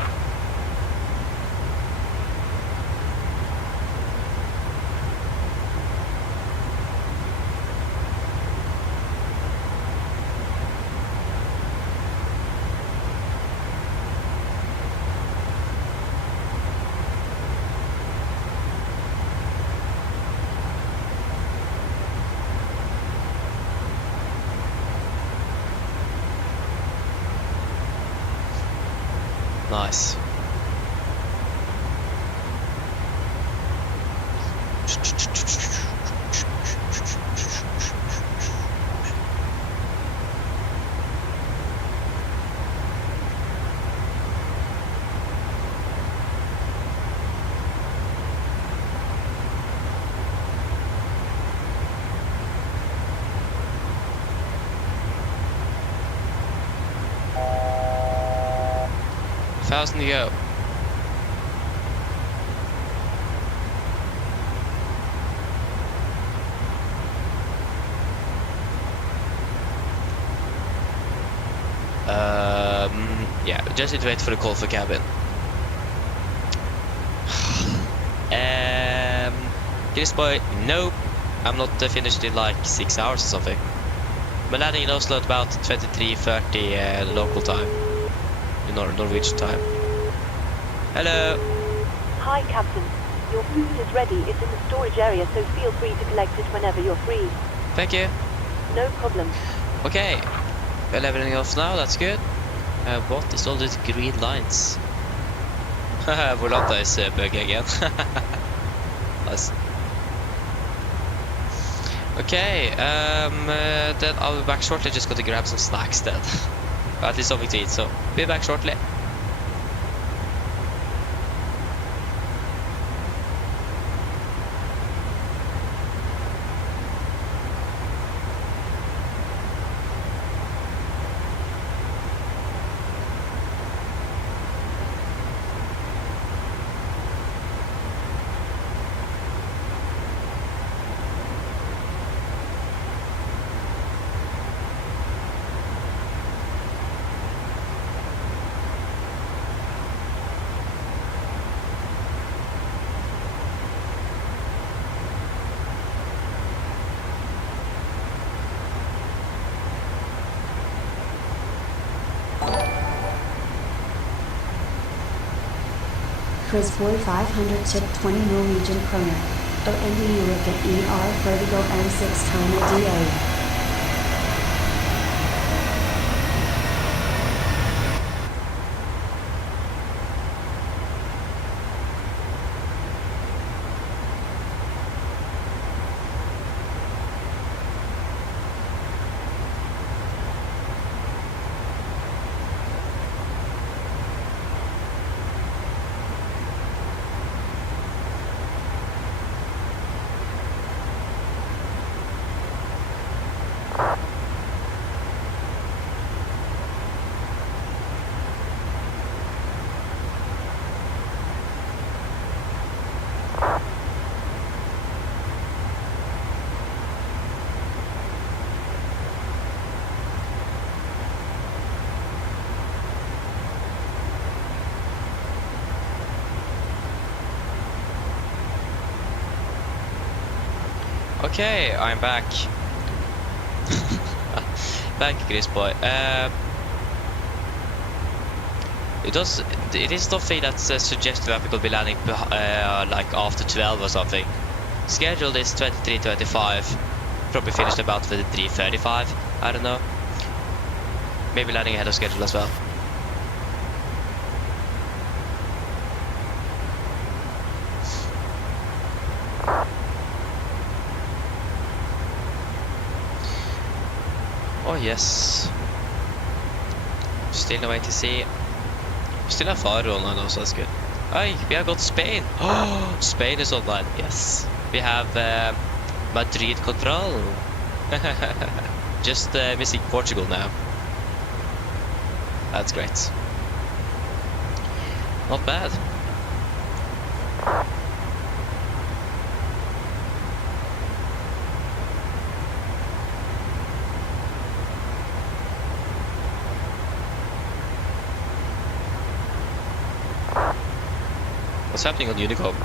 Nice. Thousand to go. Yeah, just need to wait for the call for cabin. This boy, nope. I'm not finished in like 6 hours or something. I'm landing in Oslo at about 23:30 local time. Norwegian time. Hello. Hi, Captain. Your food is ready. It's in the storage area, so feel free to collect it whenever you're free. Thank you. No problem. Okay. We're leveling off now, that's good. What is all these green lines? Volanta is buggy again. Nice. Okay, then I'll be back shortly. Just got to grab some snacks then. At least something to eat, so be back shortly. Chris Boy 500 tip 20 Norwegian kroner. AMD Radeon Vertigo M6 China DA. Okay, I'm back. Back, Chris Boy. It is nothing that suggests that we could be landing like after 12 or something. Scheduled is 23:25. Probably finished about 23:35. I don't know. Maybe landing ahead of schedule as well. Oh yes. Still no way to see. Still have Faro online also, that's good. Hey, we have got Spain. Oh, Spain is online. Yes. We have Madrid control. Just missing Portugal now. That's great. Not bad. What's happening on Unicom?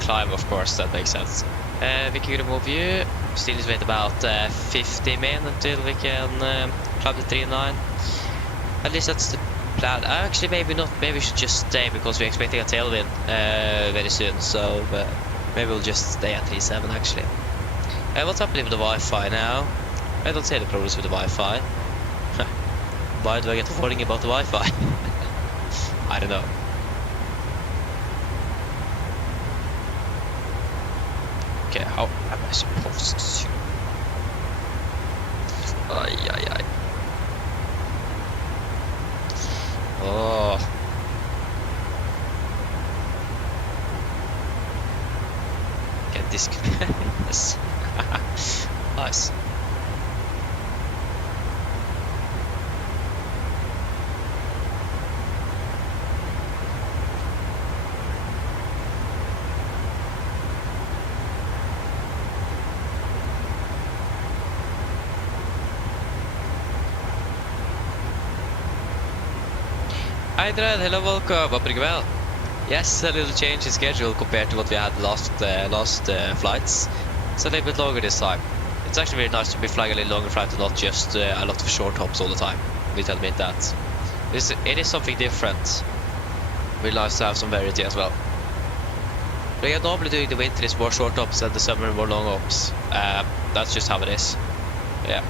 Climb, of course, that makes sense. We can remove you. Still just wait about 50 min until we can climb the 3-9. At least that's the plan. Actually, maybe not. Maybe we should just stay because we're expecting a tailwind very soon. So maybe we'll just stay at 3-7 actually. What's happening with the Wi-Fi now? I don't see any problems with the Wi-Fi. Why do I get a warning about the Wi-Fi? I don't know. Okay, how am I supposed to? Ay. Oh. Get disconnect. Yes. Nice. Hi Dredd, hello, welcome. Hope you're well. Yes, a little change in schedule compared to what we had last flights. It's a little bit longer this time. It's actually very nice to be flying a little longer flight and not just a lot of short hops all the time. I need to admit that. It is something different. Really nice to have some variety as well. But yeah, normally during the winter is more short hops and the summer more long hops. That's just how it is. Yeah.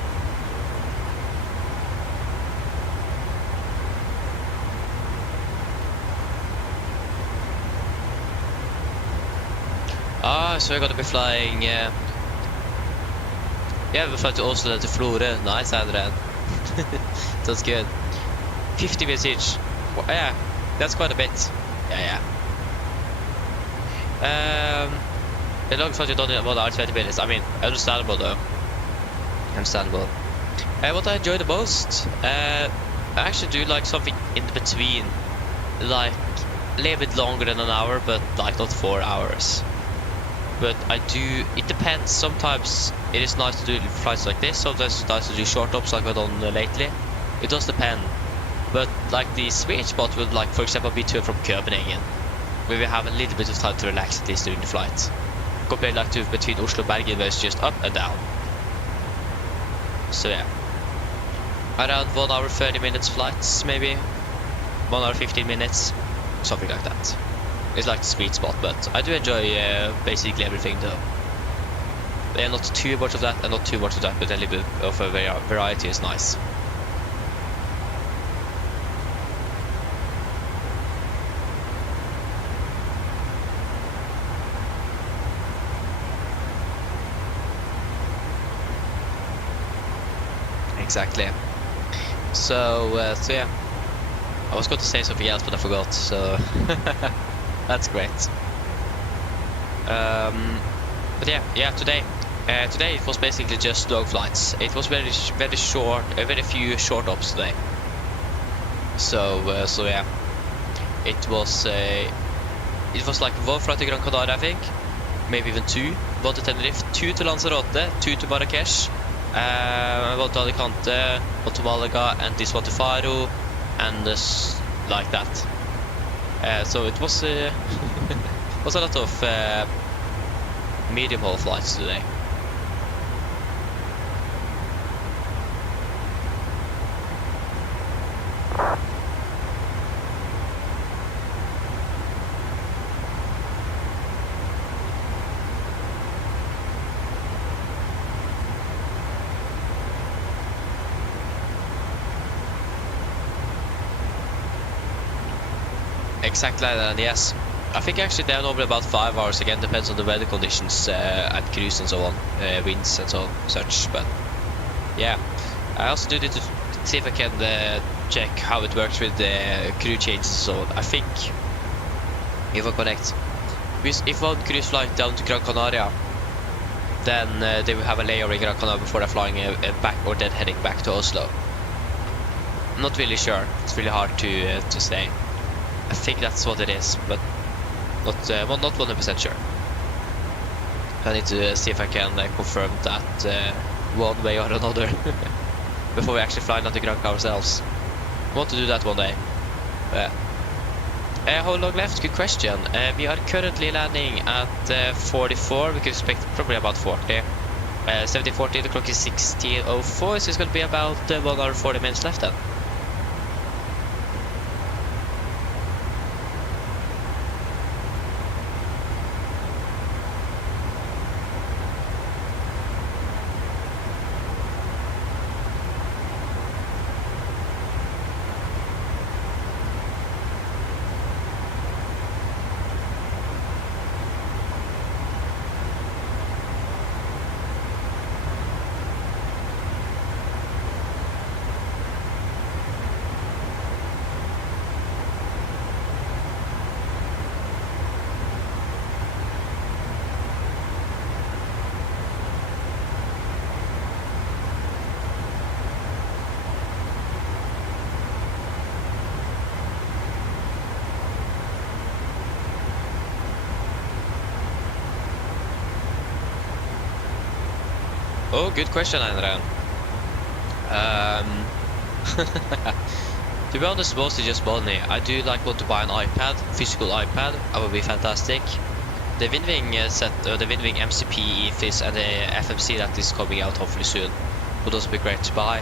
So we're gonna be flying. Yeah, we're flying to Oslo and to Florø. Nice, Adrian. That's good. 50 minutes each. Well, yeah, that's quite a bit. Yeah. The longest flight you've done in 1 hour 20 minutes. I mean, understandable though. Understandable. What I enjoy the most, I actually do like something in between, like a little bit longer than an hour, but like not 4 hours. But it depends. Sometimes it is nice to do flights like this, sometimes it's nice to do short hops like I've done lately. It does depend. But like the sweet spot would, like, for example, be to and from Copenhagen, where we have a little bit of time to relax at least during the flight. Compared like to between Oslo and Bergen, where it's just up and down. So yeah. Around 1 hour 30 minutes flights, maybe. 1 hour 15 minutes. Something like that. It's like the sweet spot, but I do enjoy basically everything though. Yeah, not too much of that and not too much of that, but a little bit of a variety is nice. Exactly. So yeah. I was going to say something else, but I forgot, so that's great. But yeah, today it was basically just long flights. It was very short, very few short hops today. So yeah, it was like 1 flight to Gran Canaria, I think, maybe even 2. 1 to Tenerife, 2 to Lanzarote, 2 to Marrakesh, 1 to Alicante, 1 to Malaga, and this 1 to Faro. And like that. So it was was a lot of medium haul flights today. Exactly like that, yes. I think actually they're normally about 5 hours, again depends on the weather conditions at cruise and so on, winds and so on, such, but yeah. I also do need to see if I can check how it works with the crew changes and so on. I think if I connect, if one cruise flight down to Gran Canaria, then they will have a layover in Gran Canaria before they're flying back, or then heading back to Oslo. I'm not really sure, it's really hard to say. I think that's what it is, but not 100% sure. I need to see if I can confirm that one way or another before we actually fly down to Granca ourselves. I want to do that one day. How long left? Good question. We are currently landing at 44. We could expect probably about 40. 17:40. The clock is 16:04, so it's going to be about 1 hour 40 minutes left then. Oh, good question, Adrian. To be honest, mostly just money. I do want to buy an iPad, physical iPad. That would be fantastic. The Windwing the Windwing MCP EFIS and the FMC that is coming out hopefully soon would also be great to buy.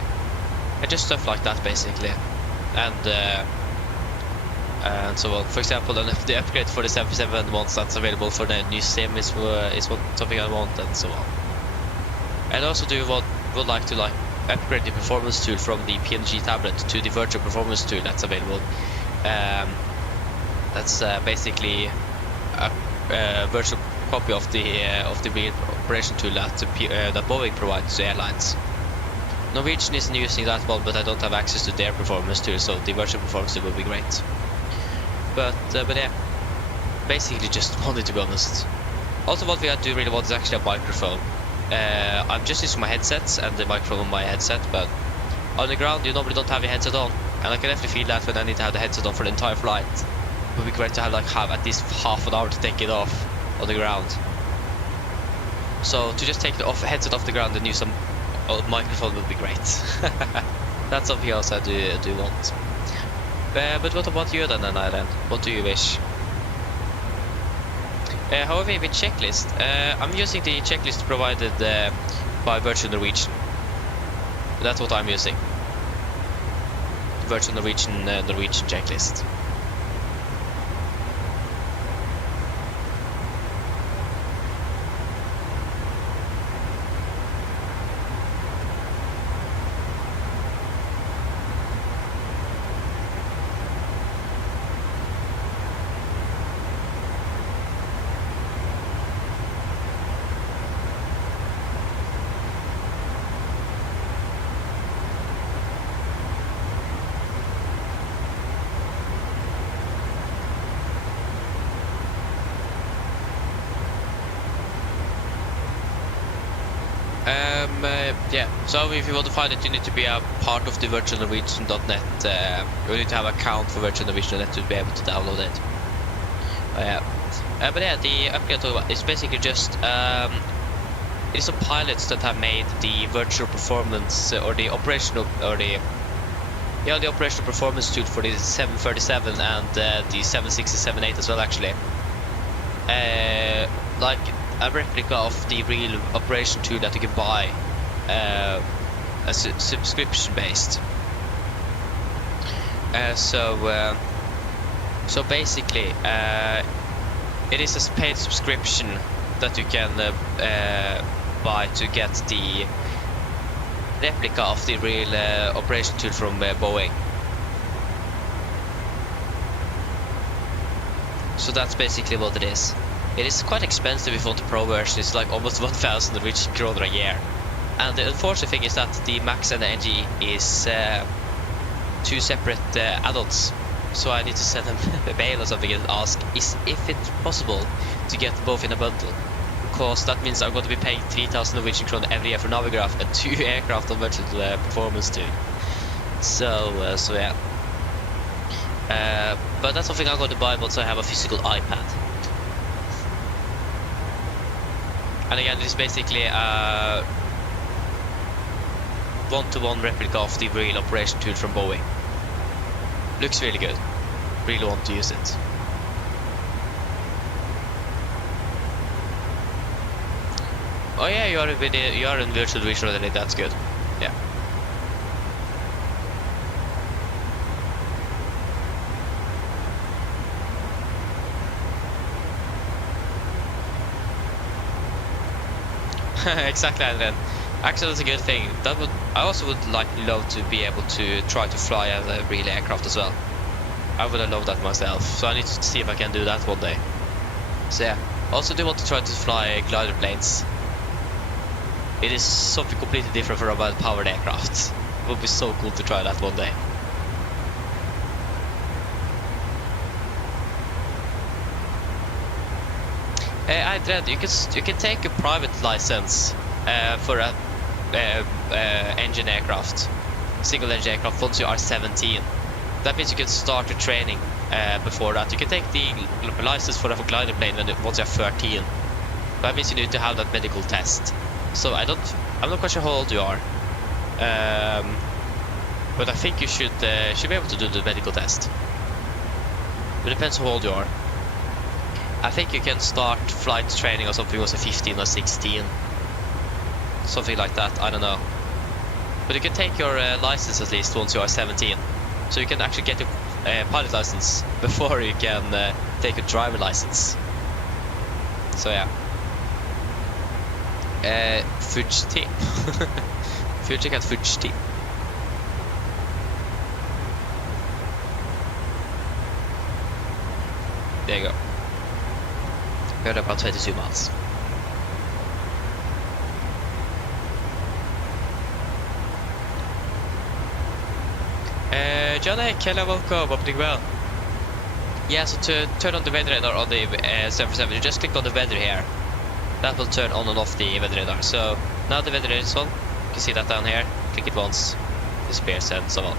And just stuff like that basically. And so on. For example, the upgrade for the 771 that's available for the new sim is something I want, and so on. And also would like to upgrade the performance tool from the PMDG tablet to the virtual performance tool that's available. That's basically a virtual copy of the real operation tool that Boeing provides to airlines. Norwegian isn't using that one, but I don't have access to their performance tool, so the virtual performance tool will be great. But yeah, basically just money, to be honest. Also, what I do really want is actually a microphone. I'm just using my headsets and the microphone on my headset, but on the ground you normally don't have your headset on, and I can definitely feel that when I need to have the headset on for the entire flight. It would be great to have at least half an hour to take it off on the ground. So to just take the headset off the ground and use a microphone would be great. That's something else I do want. But what about you then, Ireland? What do you wish? However, with checklist, I'm using the checklist provided by Virtual Norwegian. That's what I'm using. Virtual Norwegian checklist. Yeah, so if you want to find it, you need to be a part of the virtualnorwegian.net. You need to have an account for virtualnorwegian.net to be able to download it. But yeah, the upgrade is basically just it is some pilots that have made the virtual performance or the operational performance tool for the 737 and the 767-8 as well, actually. Like a replica of the real operation tool that you can buy, subscription based. So basically, it is a paid subscription that you can buy to get the replica of the real operation tool from Boeing. So that's basically what it is. It is quite expensive if you want the pro version. It's like almost 1,000 Norwegian kroner a year. And the unfortunate thing is that the Max and the NG is two separate add-ons. So I need to send them a mail or something and ask if it's possible to get both in a bundle. Because that means I'm going to be paying 3,000 Norwegian kroner every year for Navigraph and 2 aircraft on virtual performance too. So yeah. But that's something I'm going to buy once I have a physical iPad. And again, it is basically a one-to-one replica of the real operation tool from Boeing. Looks really good. Really want to use it. Oh yeah, you are in virtual Norwegian already. That's good. Yeah. Exactly, and then actually that's a good thing. I also would love to be able to try to fly as a real aircraft as well. I would have loved that myself, so I need to see if I can do that one day. So yeah, also do want to try to fly glider planes. It is something completely different from a powered aircraft. It would be so cool to try that one day. I dread you can take a private license for a engine aircraft, single engine aircraft once you are 17. That means you can start your training before that. You can take the license for a glider plane once you're 13. That means you need to have that medical test. So I don't I'm not quite sure how old you are. But I think you should be able to do the medical test. It depends how old you are. I think you can start flight training or something was 15 or 16. Something like that, I don't know. But you can take your license at least once you are 17. So you can actually get your pilot license before you can take a driver license. So yeah. Fuji. Fuji cat Fuji. There you go. We're at about 22 miles. Johnny, hello, welcome, opening well. Yeah, so to turn on the weather radar on the 747, you just click on the weather here. That will turn on and off the weather radar. So now the weather radar is on. You can see that down here. Click it once, disappears and so on.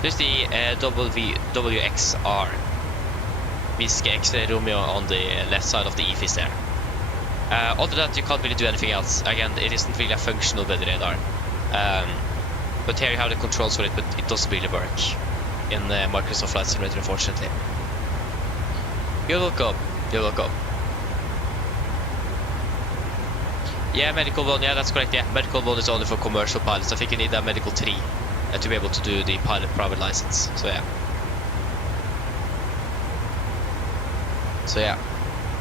There's the WXR. Whiskey X-ray Romeo on the left side of the EFIS there. Other than that, you can't really do anything else. Again, it isn't really a functional weather radar. But here you have the controls for it, but it doesn't really work in Microsoft Flight Simulator, unfortunately. You're welcome. You're welcome. Yeah, medical 1, yeah, that's correct, yeah. Medical 1 is only for commercial pilots. I think you need a medical 3 to be able to do the pilot private license, so yeah. So yeah.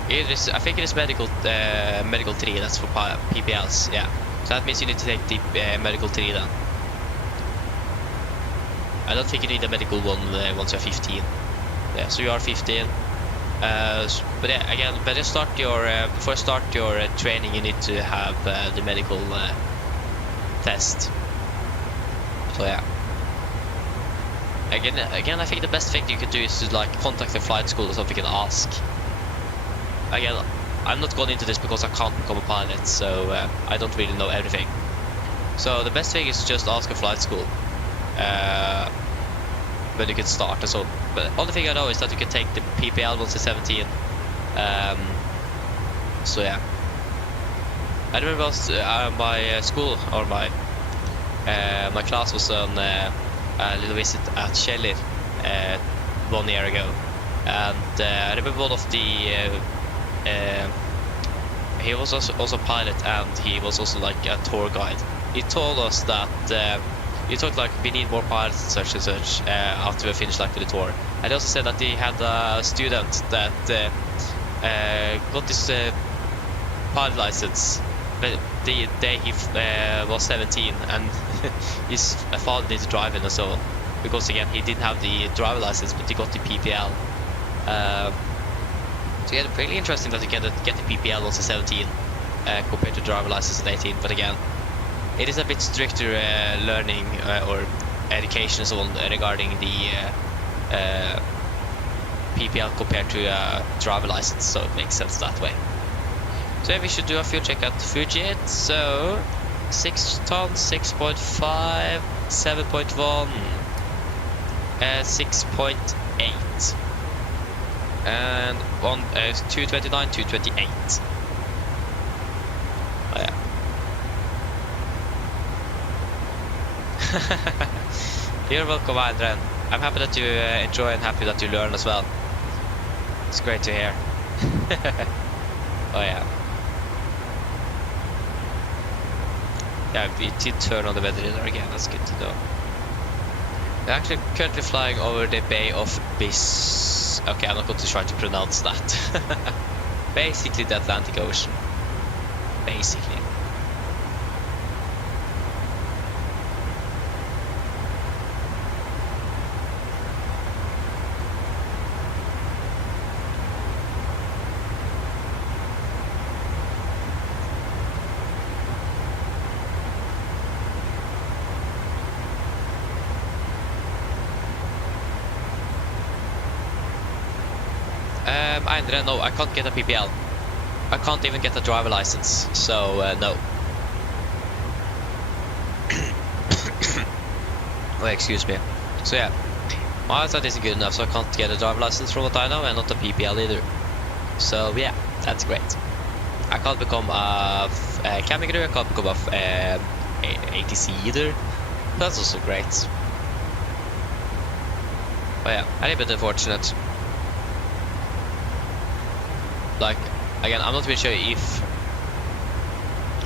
I think it is medical 3, that's for PPLs, yeah. So that means you need to take the medical 3 then. I don't think you need a medical 1 once you're 15. Yeah, so you are 15. But yeah, again, better start your before you start your training, you need to have the medical test. So yeah. Again, I think the best thing you could do is to like contact the flight school or something and ask. Again, I'm not going into this because I can't become a pilot, so I don't really know everything. So the best thing is to just ask a flight school when you can start and so. But the only thing I know is that you can take the PPL once you're 17. So yeah. I remember my school or my class was on a little visit at Kjeller 1 year ago, and I remember one of the he was also a pilot, and he was also like a tour guide. He told us that he talked like we need more pilots and such after we finished like with the tour. And he also said that he had a student that got this pilot license the day he was 17, and his father needed to drive in and so on, because again he didn't have the driver license, but he got the PPL. So yeah, really interesting that you get the PPL once you're 17 compared to driver license at 18. But again, it is a bit stricter learning or education and so on regarding the PPL compared to driver license, so it makes sense that way. So yeah, we should do a fuel check at Fuji. So 6 tons, 6.5, 7.1, 6.8, and 229, 228. Oh yeah. You're welcome, Adrian. I'm happy that you enjoy and happy that you learn as well. It's great to hear. Oh yeah. Yeah, we did turn on the weather radar again, that's good to know. We're actually currently flying over the Bay of Bis. Okay, I'm not going to try to pronounce that. Basically the Atlantic Ocean. Basically. No, I can't get a PPL. I can't even get a driver license, so no. Oh, excuse me. So yeah, my eyesight isn't good enough, so I can't get a driver license from what I know, and not a PPL either. So yeah, that's great. I can't become a cabin crew, I can't become a ATC either. That's also great. But yeah, a little bit unfortunate. Like, again, I'm not really sure if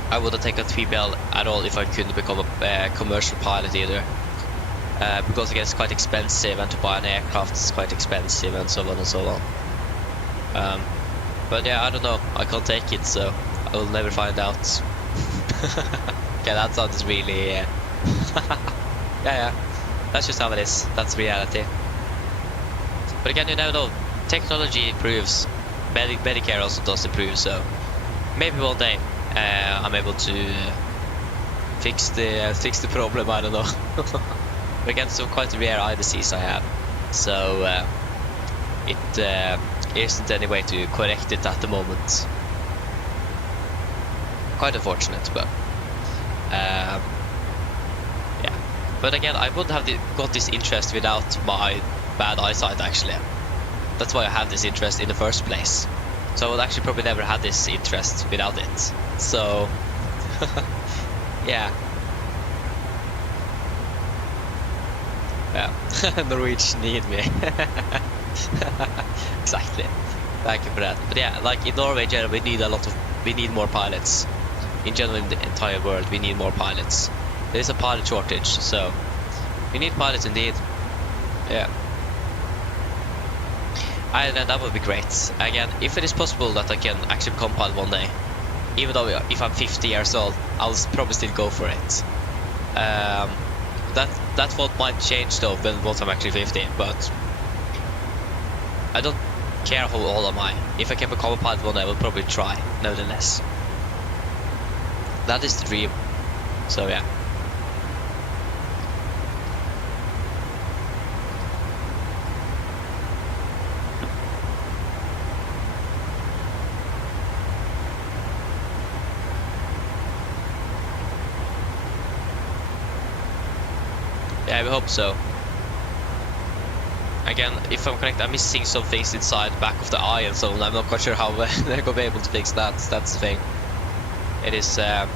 I would have taken 3BL at all if I couldn't become a commercial pilot either. Because again, it's quite expensive, and to buy an aircraft is quite expensive, and so on and so on. But yeah, I don't know. I can't take it, so I will never find out. Okay, that sounds really... yeah, that's just how it is. That's reality. But again, you never know. Technology improves. Medicare also does improve, so maybe one day I'm able to fix the problem. I don't know. But again, some quite rare eye disease I have, so it isn't any way to correct it at the moment. Quite unfortunate, but yeah. But again, I wouldn't have got this interest without my bad eyesight, actually. That's why I have this interest in the first place. So I would actually probably never have this interest without it. So yeah. Yeah. Norwegian need me. Exactly. Thank you for that. But yeah, like in Norway in general, we need more pilots. In general, in the entire world, we need more pilots. There is a pilot shortage, so we need pilots indeed. Yeah. And that would be great. Again, if it is possible that I can actually become pilot one day, even though if I'm 50 years old, I'll probably still go for it. That thought might change though once I'm actually 50, but I don't care how old am I. If I can become a pilot one day, I will probably try, nevertheless. That is the dream. So yeah. Yeah, we hope so. Again, if I'm correct, I'm missing some things inside back of the eye and so on. I'm not quite sure how they're gonna be able to fix that. That's the thing. It is a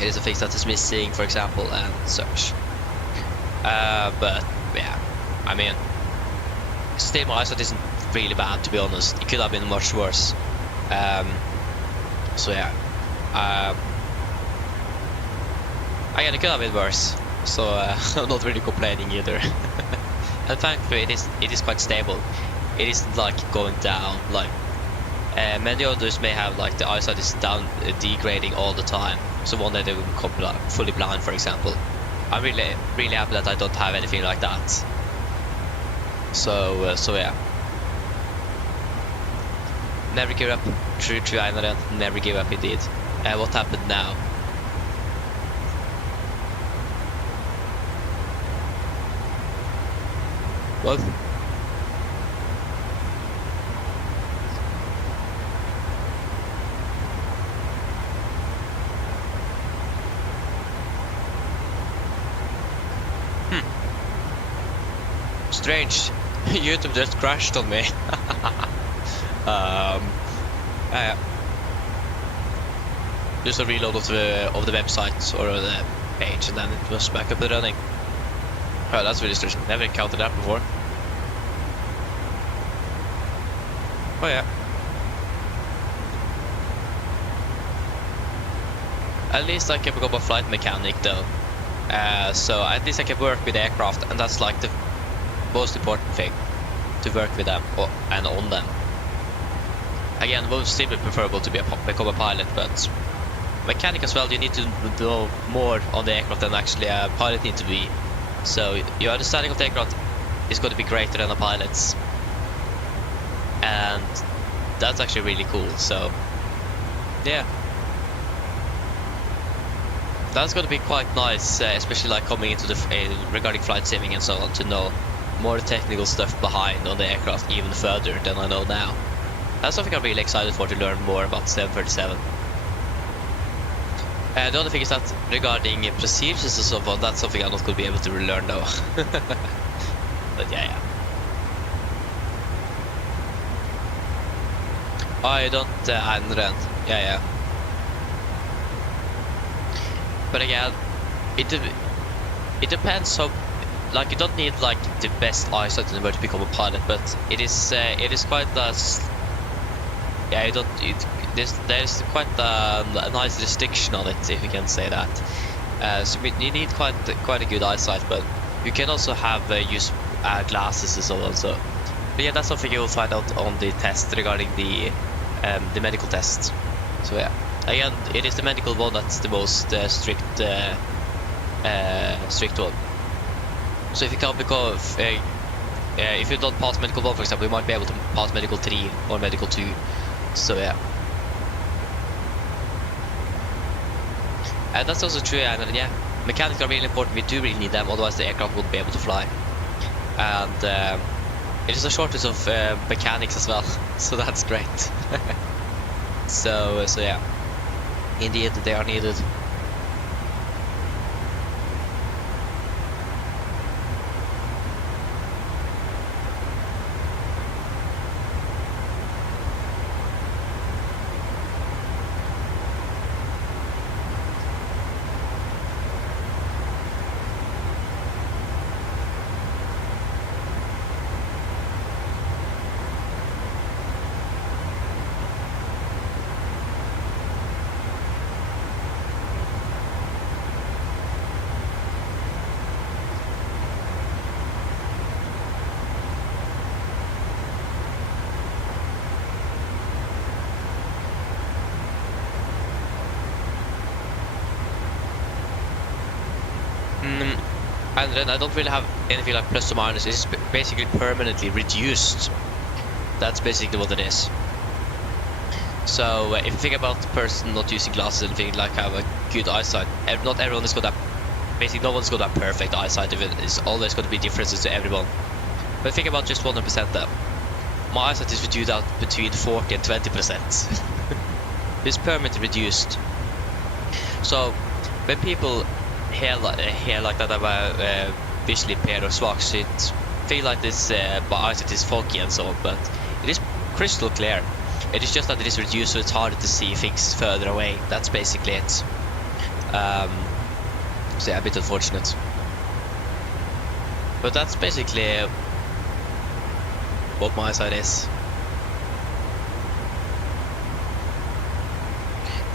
thing that is missing, for example, and such. But yeah, I mean, still my eyesight isn't really bad, to be honest. It could have been much worse. So yeah. Again, it could have been worse. So I'm not really complaining either. And thankfully it is quite stable. It isn't like going down. Like many others may have like the eyesight is down, degrading all the time. So one day they will become fully blind, for example. I'm really happy that I don't have anything like that. So yeah. Never give up. True, Einar. Never give up indeed. What happened now? What? Strange. YouTube just crashed on me. Just a reload of the website or the page, and then it was back up and running. Oh, that's really strange. Never encountered that before. Oh yeah. At least I can become a flight mechanic though. So at least I can work with aircraft, and that's like the most important thing, to work with them and on them. Again, it would still be preferable to become a pilot, but mechanic as well, you need to know more on the aircraft than actually a pilot needs to be. So your understanding of the aircraft is going to be greater than a pilot's, and that's actually really cool. So yeah, that's going to be quite nice, especially like coming into the regarding flight simming and so on, to know more technical stuff behind on the aircraft even further than I know now. That's something I'm really excited for, to learn more about 737. The other thing is that regarding procedures and so on, that's something I'm not going to be able to relearn though. But yeah. I don't Einar. Yeah. But again, it depends. So, like, you don't need like the best eyesight in the world to become a pilot, but it is quite yeah. There's quite a nice restriction on it, if you can say that. So you need quite a good eyesight, but you can also have use glasses and so on. So, but yeah, that's something you'll find out on the test regarding the medical test. So yeah, again, it is the medical one that's the most strict one. So if you can't if you don't pass medical 1, for example, you might be able to pass medical 3 or medical 2. So yeah. And that's also true, and yeah, mechanics are really important. We do really need them, otherwise the aircraft wouldn't be able to fly. And it is a shortage of mechanics as well, so that's great. So yeah, indeed they are needed. And then I don't really have anything like plus or minus. It's basically permanently reduced. That's basically what it is. So if you think about the person not using glasses and think like have a good eyesight, not everyone has got that. Basically, no one's got that perfect eyesight. It's always going to be differences to everyone. But think about just 100% though. My eyesight is reduced out between 40 and 20%. It's permanently reduced. So when people hear like that about visually impaired or swag shit, feel like this my eyesight is foggy and so on, but it is crystal clear. It is just that it is reduced, so it's harder to see things further away. That's basically it. So yeah, a bit unfortunate, but that's basically what my eyesight is.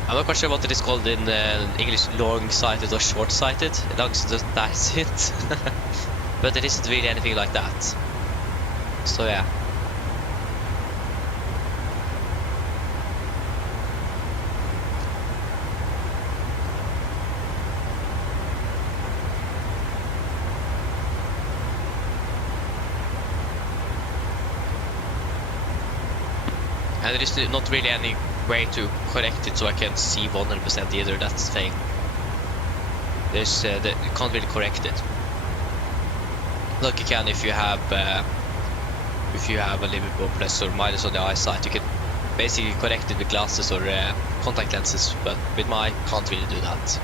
I'm not quite sure what it is called in English, long-sighted or short-sighted. That's it. But it isn't really anything like that. So yeah. And there is not really any way to correct it so I can see 100% either. That's the thing. There's you can't really correct it. Look, you can if you have a little bit more plus or minus on the eyesight. You can basically correct it with glasses or contact lenses, but with my can't really do that.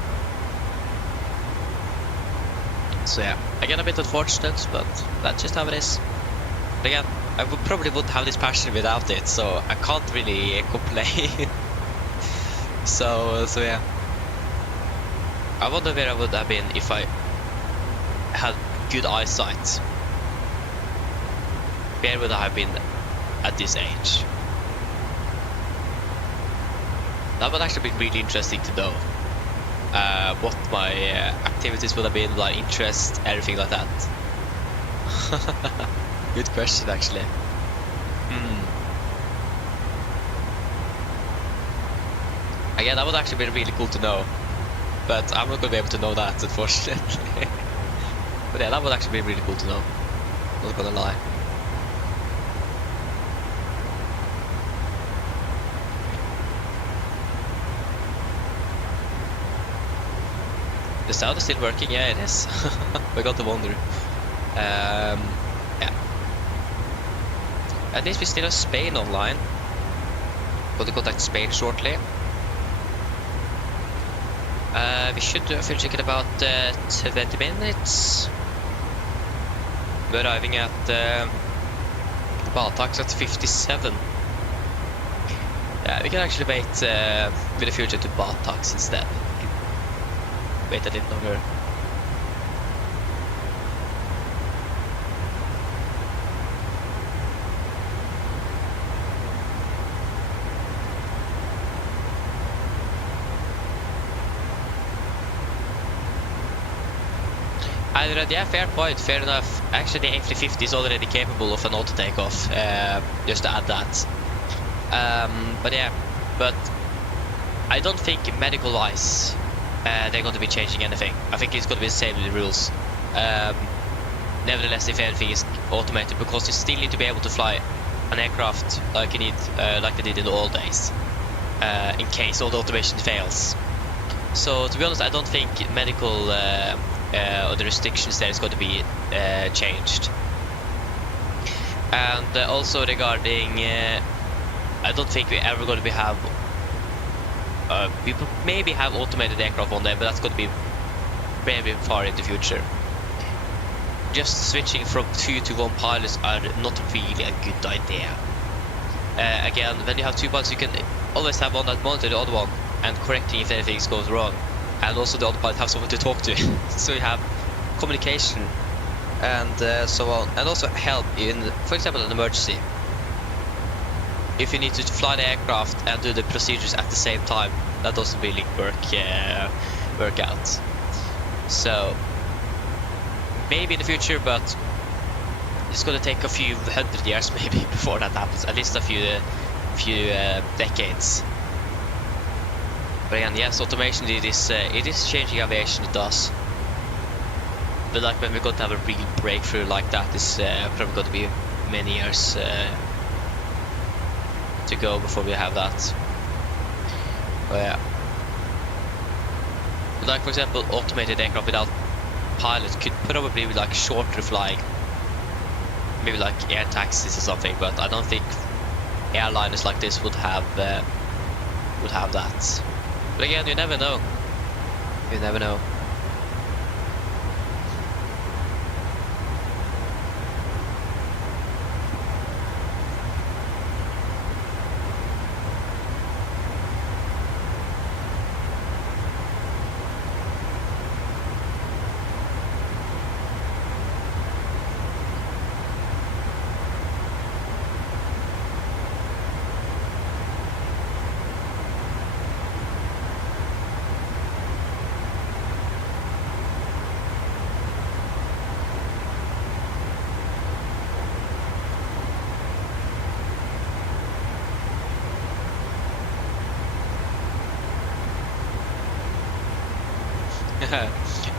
So yeah, again a bit unfortunate, but that's just how it is. But again, I probably wouldn't have this passion without it, so I can't really complain. So yeah. I wonder where I would have been if I had good eyesight. Where would I have been at this age? That would actually be really interesting to know. What my activities would have been, like interest, everything like that. Good question, actually. Again, that would actually be really cool to know, but I'm not going to be able to know that, unfortunately. But yeah, that would actually be really cool to know. Not gonna lie. The sound is still working, yeah, it is. We got to wonder. Yeah. At least we still have Spain online. Going to contact Spain shortly. We should do a fuel check in about 20 minutes. We're arriving at Baltax at 57. Yeah, we can actually wait with a fuel check to Baltax instead. wait a little longer. Yeah, fair point, fair enough. Actually, the A350 is already capable of an auto takeoff, just to add that. But I don't think medical-wise they're going to be changing anything. I think it's going to be the same with the rules. Nevertheless, if anything is automated, because you still need to be able to fly an aircraft like you need, like they did in the old days, in case all the automation fails. So to be honest, I don't think medical or the restrictions there is going to be changed. And also regarding, I don't think we're ever going to have. We maybe have automated aircraft one day, but that's going to be very far in the future. Just switching from 2 to 1 pilots are not really a good idea. Again, when you have 2 pilots, you can always have one that monitor the other one and correcting if anything goes wrong. And also the other pilot have someone to talk to, so you have communication and so on, and also help in, for example, an emergency. If you need to fly the aircraft and do the procedures at the same time, that doesn't really work out. So maybe in the future, but it's gonna take a few hundred years maybe before that happens. At least a few decades. But again, yes, automation it is changing aviation. It does. But like when we're going to have a real breakthrough like that, it's probably going to be many years to go before we have that. But yeah. But like for example, automated aircraft without pilots could probably be like shorter flying, maybe like air taxis or something. But I don't think airliners like this would have that. But again, you never know. You never know.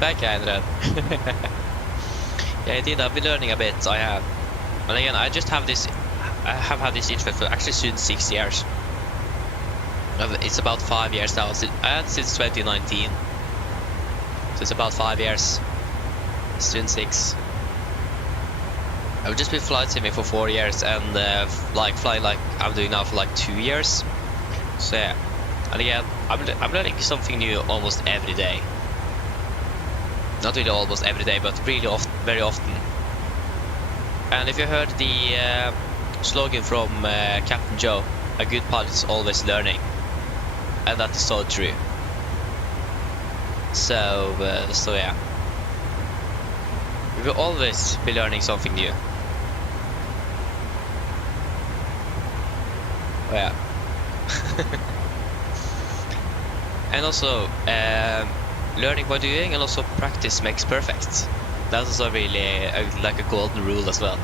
Back Andrew. Yeah, indeed, I've been learning a bit. I have, and again, I have had this interest for actually soon 6 years. It's about 5 years now. I had since 2019, so it's about 5 years. Soon 6. I've just been flight simming for 4 years and like flying like I'm doing now for like 2 years. So yeah, and again, I'm learning something new almost every day. Not really almost every day, but really often, very often. And if you heard the slogan from Captain Joe, a good pilot is always learning, and that is so true. So yeah, we will always be learning something new. Oh yeah. And also learning by doing, and also practice makes perfect. That's also really like a golden rule as well.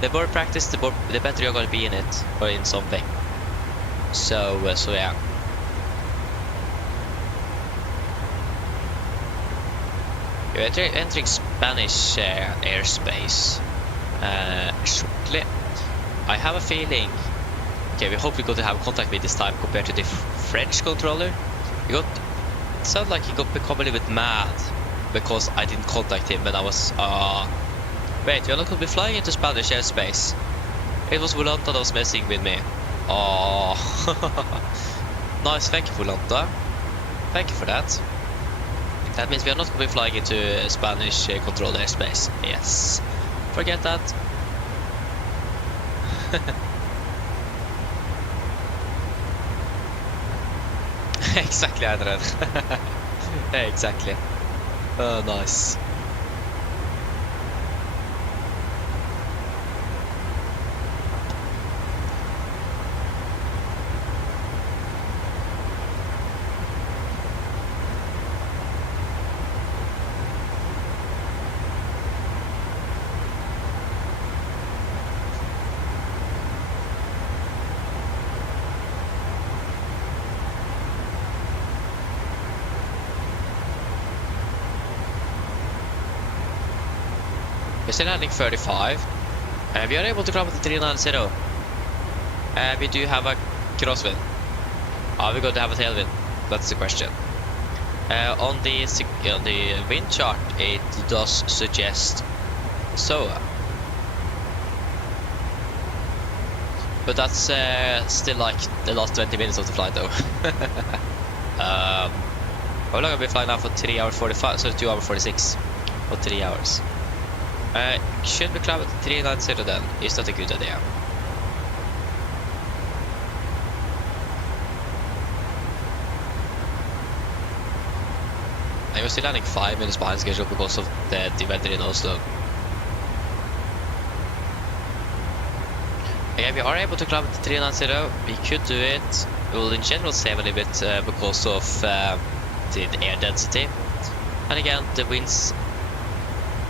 The more practice, the better you're going to be in it, or in something. So yeah. You're entering Spanish airspace shortly. I have a feeling. Okay, we hope we got to have contact with this time compared to the French controller. It sounded like he got become a little bit mad because I didn't contact him when I was. Wait, you're not going to be flying into Spanish airspace. It was Volanta that was messing with me. Oh, nice. Thank you, Volanta. Thank you for that. That means we are not going to be flying into Spanish controlled airspace. Yes. Forget that. Exactly, Adrian. Yeah, exactly. Oh, nice. We're still landing 35. We are able to climb up to 390. We do have a crosswind. Are we going to have a tailwind? That's the question. On the wind chart, it does suggest so. But that's still like the last 20 minutes of the flight, though. How long have we been flying now for 3 hours 45? So 2 hours 46 or 3 hours. Should we climb at 390 then? Is that a good idea? I was still landing 5 minutes behind schedule because of the weather in Oslo. Yeah, we are able to climb at 390. We could do it. We will in general save a little bit because of the air density. And again, the winds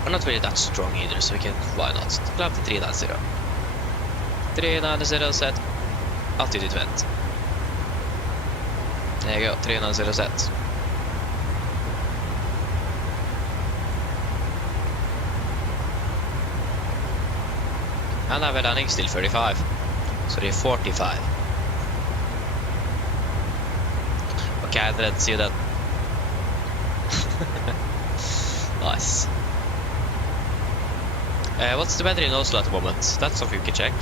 are not really that strong either, so we can, why not, climb to 390. 390 set, altitude vent. There you go, 390 set. And now we're landing still 35. Sorry, 45. Okay, I didn't see that. Nice. What's the weather in Oslo at the moment? That's something we can check.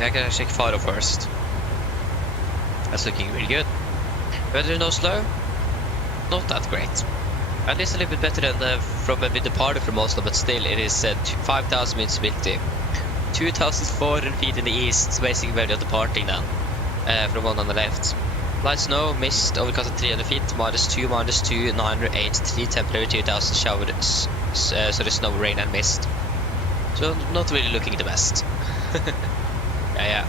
I can check Faro first. That's looking really good. Weather in Oslo? Not that great. At least a little bit better than from when we departed from Oslo, but still it is 5,000 visibility. 2,400 feet in the east, basically where we are departing then. From one on the left. Light snow, mist, overcast at 300 feet, -2, -2, 908, 3 temperature, 2,000 showers, so the snow, rain and mist. So not really looking the best. Yeah.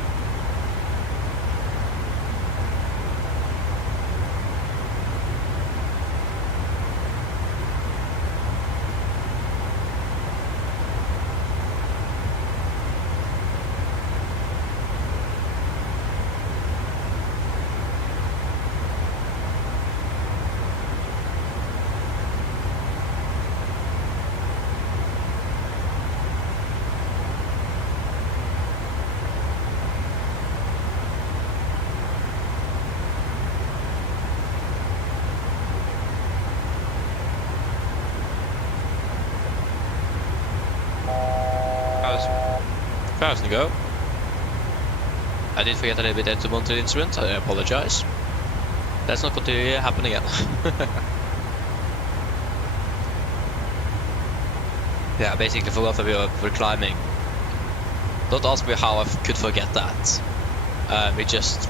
To go. I did forget a little bit to mount the instrument, I apologize. That's not going to happen again. Yeah, basically forgot that we were climbing. Don't ask me how I could forget that. We just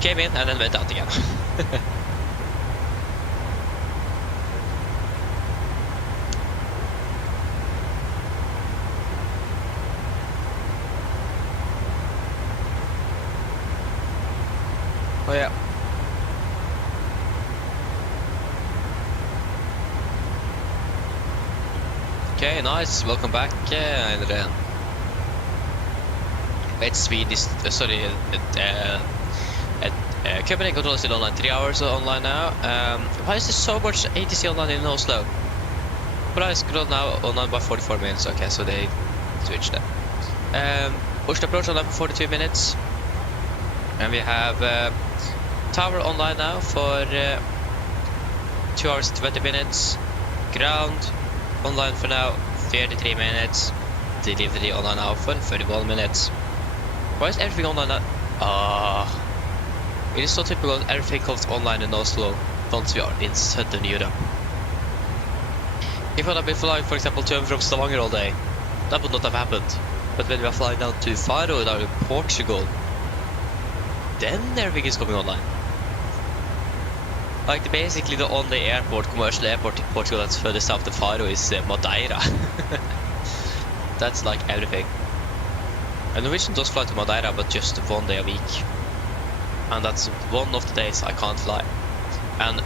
came in and then went out again. Oh yeah. Okay, nice. Welcome back, Adrian. It's Swedish. Copenhagen control is still online. 3 hours online now. Why is there so much ATC online in Oslo? But I scrolled now online by 44 minutes. Okay, so they switched it. Oslo approach online for 42 minutes. And we have tower online now for 2 hours 20 minutes. Ground online for now 33 minutes. Delivery online now for 31 minutes. Why is everything online now? It is so typical that everything comes online in Oslo once we are in southern Europe. If I had been flying, for example, to and from Stavanger all day, that would not have happened. But when we are flying down to Faro in Portugal, then everything is coming online. Like basically the only airport, commercial airport in Portugal that's further south of Faro is Madeira. That's like everything. And Norwegian does fly to Madeira, but just 1 day a week. And that's one of the days I can't fly. And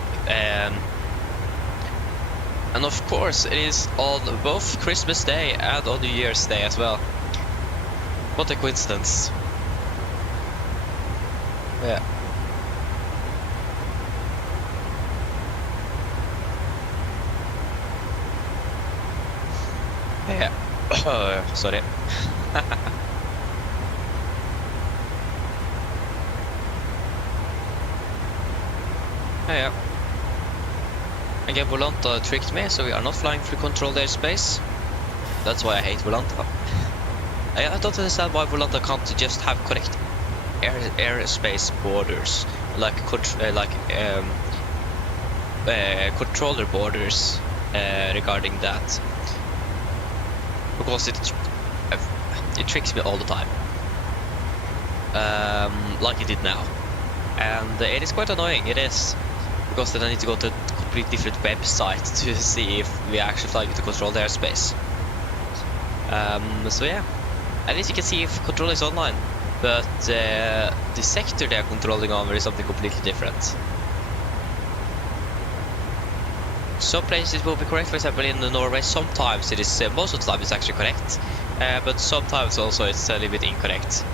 of course it is on both Christmas Day and on New Year's Day as well. What a coincidence. Yeah. Yeah. Sorry. Yeah. Again, Volanta tricked me, so we are not flying through controlled airspace. That's why I hate Volanta. I don't understand why Volanta can't just have correct airspace borders, like controller borders regarding that, because it tricks me all the time, like it did now, and it is quite annoying. It is, because then I need to go to a completely different website to see if we actually fly with the controlled airspace. So yeah, at least you can see if control is online, but the sector they are controlling over is something completely different. Some places will be correct. For example, in Norway, sometimes it is, most of the time it's actually correct, but sometimes also it's a little bit incorrect.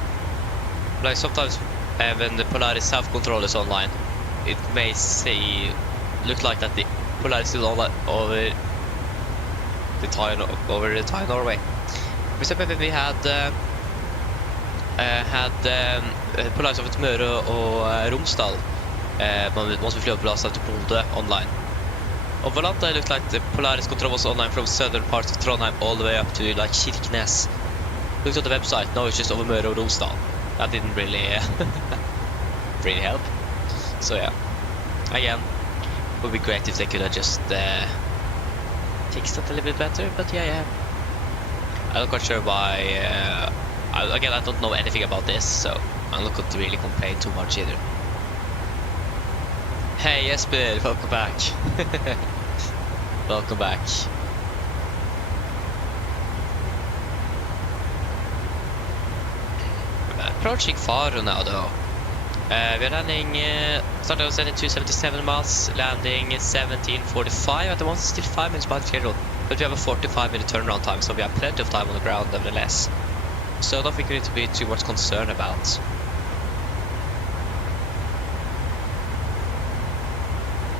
Like sometimes when the Polaris South control is online, it may look like that the Polaris is online over the entire Norway. For example, when we had Polaris over Møre og Romsdal, once we flew up last time to Bodø online. On Volanta, it looked like the Polaris control was online from southern parts of Trondheim all the way up to like Kirkenes. Looked at the website, no, it's just over Møre og Romsdal. That didn't really really help. So yeah, again, it would be great if they could have just fixed it a little bit better, but yeah. I'm not quite sure why, again, I don't know anything about this, so I'm not going to really complain too much either. Hey Jesper, welcome back. Welcome back. Approaching Faro now though. We're landing, started at 277 miles, landing 17:45. At the moment, it's still 5 minutes behind schedule, but we have a 45-minute turnaround time, so we have plenty of time on the ground nevertheless. So nothing we need to be too much concerned about.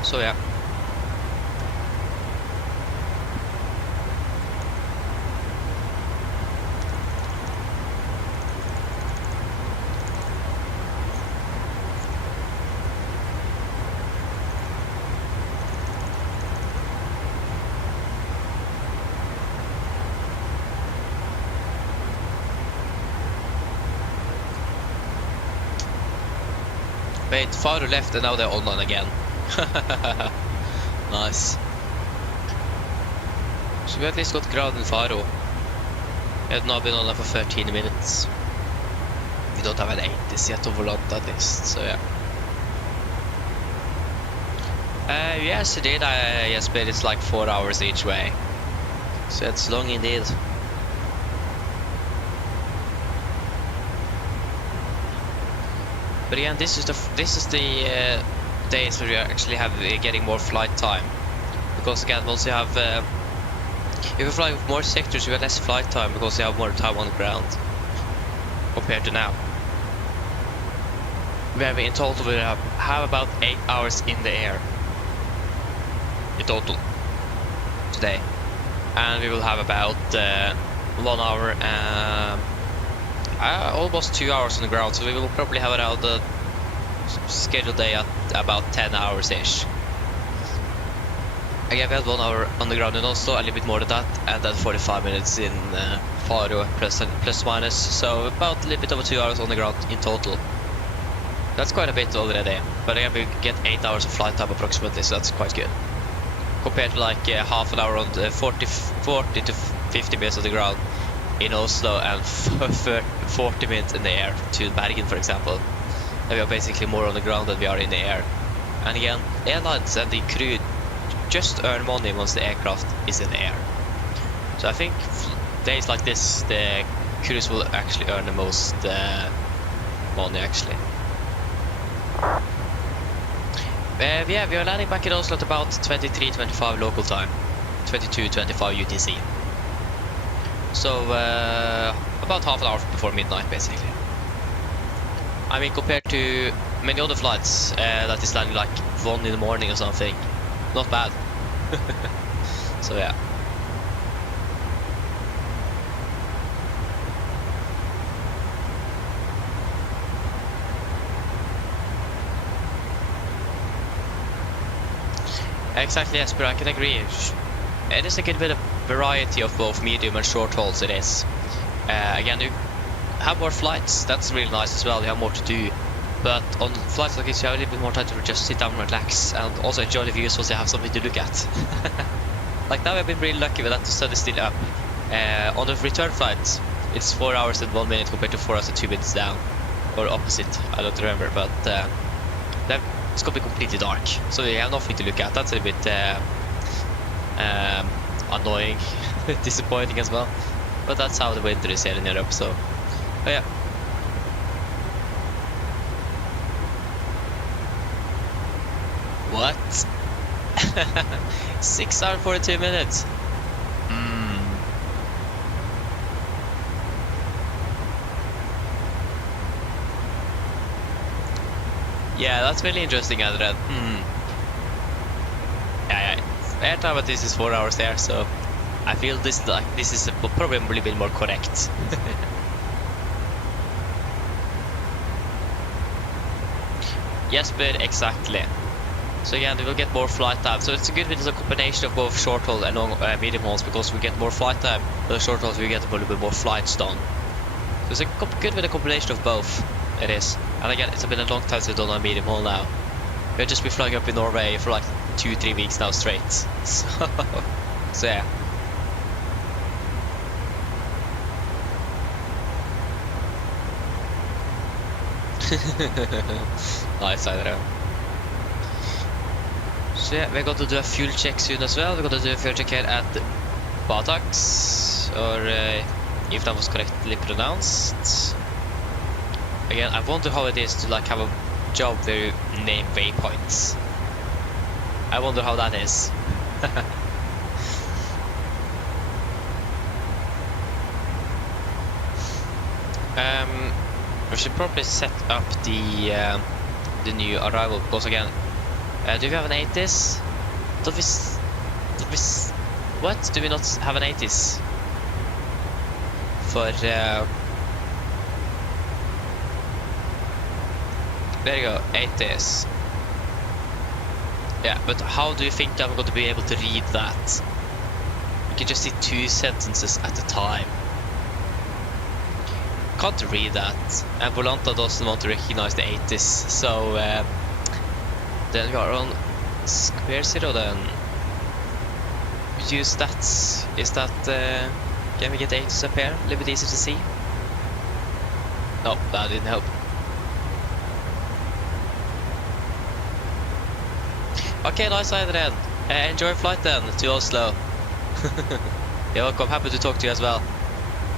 So yeah. Wait, Faro left and now they're online again. Nice. So we at least got ground in Faro. We have now been online for 13 minutes. We don't have an 80s yet on Volanta at least, so yeah. Yes, it did. Yes, but it's like 4 hours each way. So it's long indeed. But again, this is the days where we actually have getting more flight time, because again, once you have if you fly with more sectors, you have less flight time because you have more time on the ground compared to now. Where we in total will have about 8 hours in the air in total today, and we will have about 1 hour almost 2 hours on the ground, so we will probably have around the scheduled day at about 10 hours ish. Again, we had 1 hour on the ground in Oslo, a little bit more than that, and then 45 minutes in Faro plus minus, so about a little bit over 2 hours on the ground in total. That's quite a bit already, but again, we get 8 hours of flight time approximately, so that's quite good. Compared to like half an hour on the 40 to 50 minutes on the ground in Oslo and 40 minutes in the air to Bergen, for example. And we are basically more on the ground than we are in the air. And again, airlines and the crew just earn money once the aircraft is in the air. So I think days like this, the crews will actually earn the most money actually. Yeah, we are landing back in Oslo at about 23:25 local time, 22:25 UTC. So about half an hour before midnight basically. I mean, compared to many other flights that is landing like 1 in the morning or something, not bad. So yeah. Exactly, Jesper, I can agree. It is a good bit of variety of both medium and short hauls it is. Again, you have more flights, that's really nice as well, you have more to do. But on flights like this, you have a little bit more time to just sit down and relax, and also enjoy the views once you have something to look at. Like now I've been really lucky with that the sun is still up. On the return flight, it's 4 hours and 1 minute compared to 4 hours and 2 minutes down. Or opposite, I don't remember, but it's gonna be completely dark, so you have nothing to look at. That's a bit annoying, disappointing as well. But that's how the winter is here in Europe, so but yeah. What? 6 hours 42 minutes. Yeah, that's really interesting, Adrian. Yeah. Airtime at this is 4 hours there, so I feel this is probably a little bit more correct. Yes, but exactly. So again, we will get more flight time. So it's a good bit of a combination of both short haul and long, medium hauls, because we get more flight time. The short hauls we get a little bit more flights done. So it's a good bit of combination of both. It is. And again, it's been a long time since we've done a medium haul now. We've just been flying up in Norway for like 2-3 weeks now straight. So yeah. Nice, I don't know. So yeah, we're going to do a fuel check soon as well. We're going to do a fuel check here at Batax, or if that was correctly pronounced. Again, I wonder how it is to like have a job where you name waypoints. I wonder how that is. We should probably set up the new arrival, because again, do we have an 80s? What? Do we not have an 80s? For there you go, 80s. Yeah, but how do you think I'm going to be able to read that? You can just see 2 sentences at a time. Can't read that, and Volanta doesn't want to recognize the 80s, so then we are on square 0 then. Use that. Is that can we get 80s up here? A little bit easier to see. No, that didn't help. Okay, nice side then. Enjoy flight then to Oslo. You're welcome, happy to talk to you as well.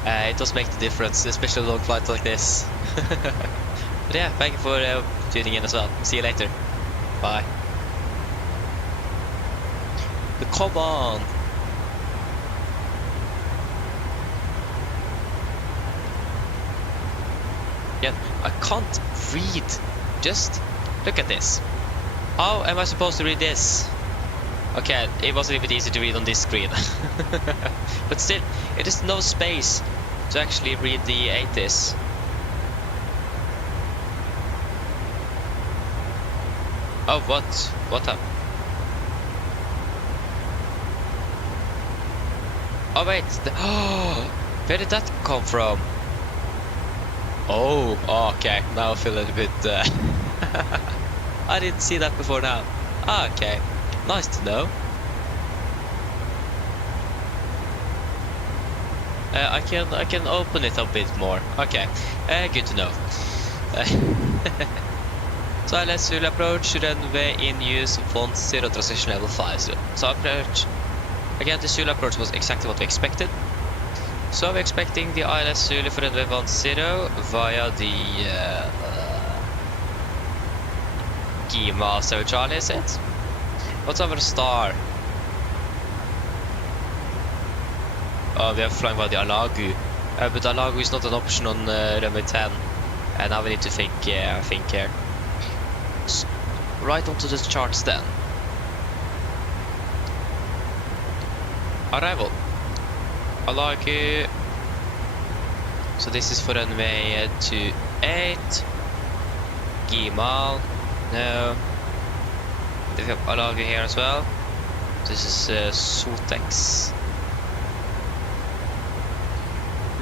It does make the difference, especially long flights like this. But yeah, thank you for tuning in as well. See you later. Bye. Come on. Yeah, I can't read. Just look at this. How am I supposed to read this? Okay, it was a little bit easy to read on this screen. But still, it is no space to actually read the 80s. Oh, what? What happened? Oh wait, where did that come from? Oh, okay, now I feel a little bit... I didn't see that before now. Ah, okay, nice to know. I can open it a bit more. Okay, good to know. So ILS will approach runway in use 10 transition level 5. So approach. Again, the Zulu approach was exactly what we expected. So we're expecting the ILS Zulu for runway 10 via the Gima 7 Charlie, is it? What's our star? Oh, we are flying by the Alagu. But Alagu is not an option on runway 10. And now we need to think here. Right onto the charts then. Arrival. Alagu. So this is for runway 28. Gimal. No. We have Alagu here as well. This is Sotex.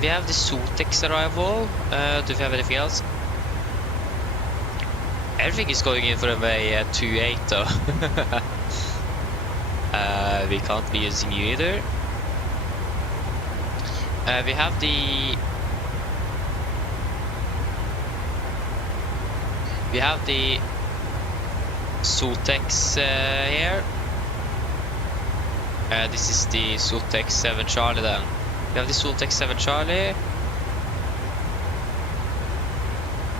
We have the Sotex arrival. Do we have anything else? Everything is going in for runway 28 though. We can't be using you either. We have the Sotex here. This is the Sotex 7 Charlie then. We have the Sotex 7 Charlie.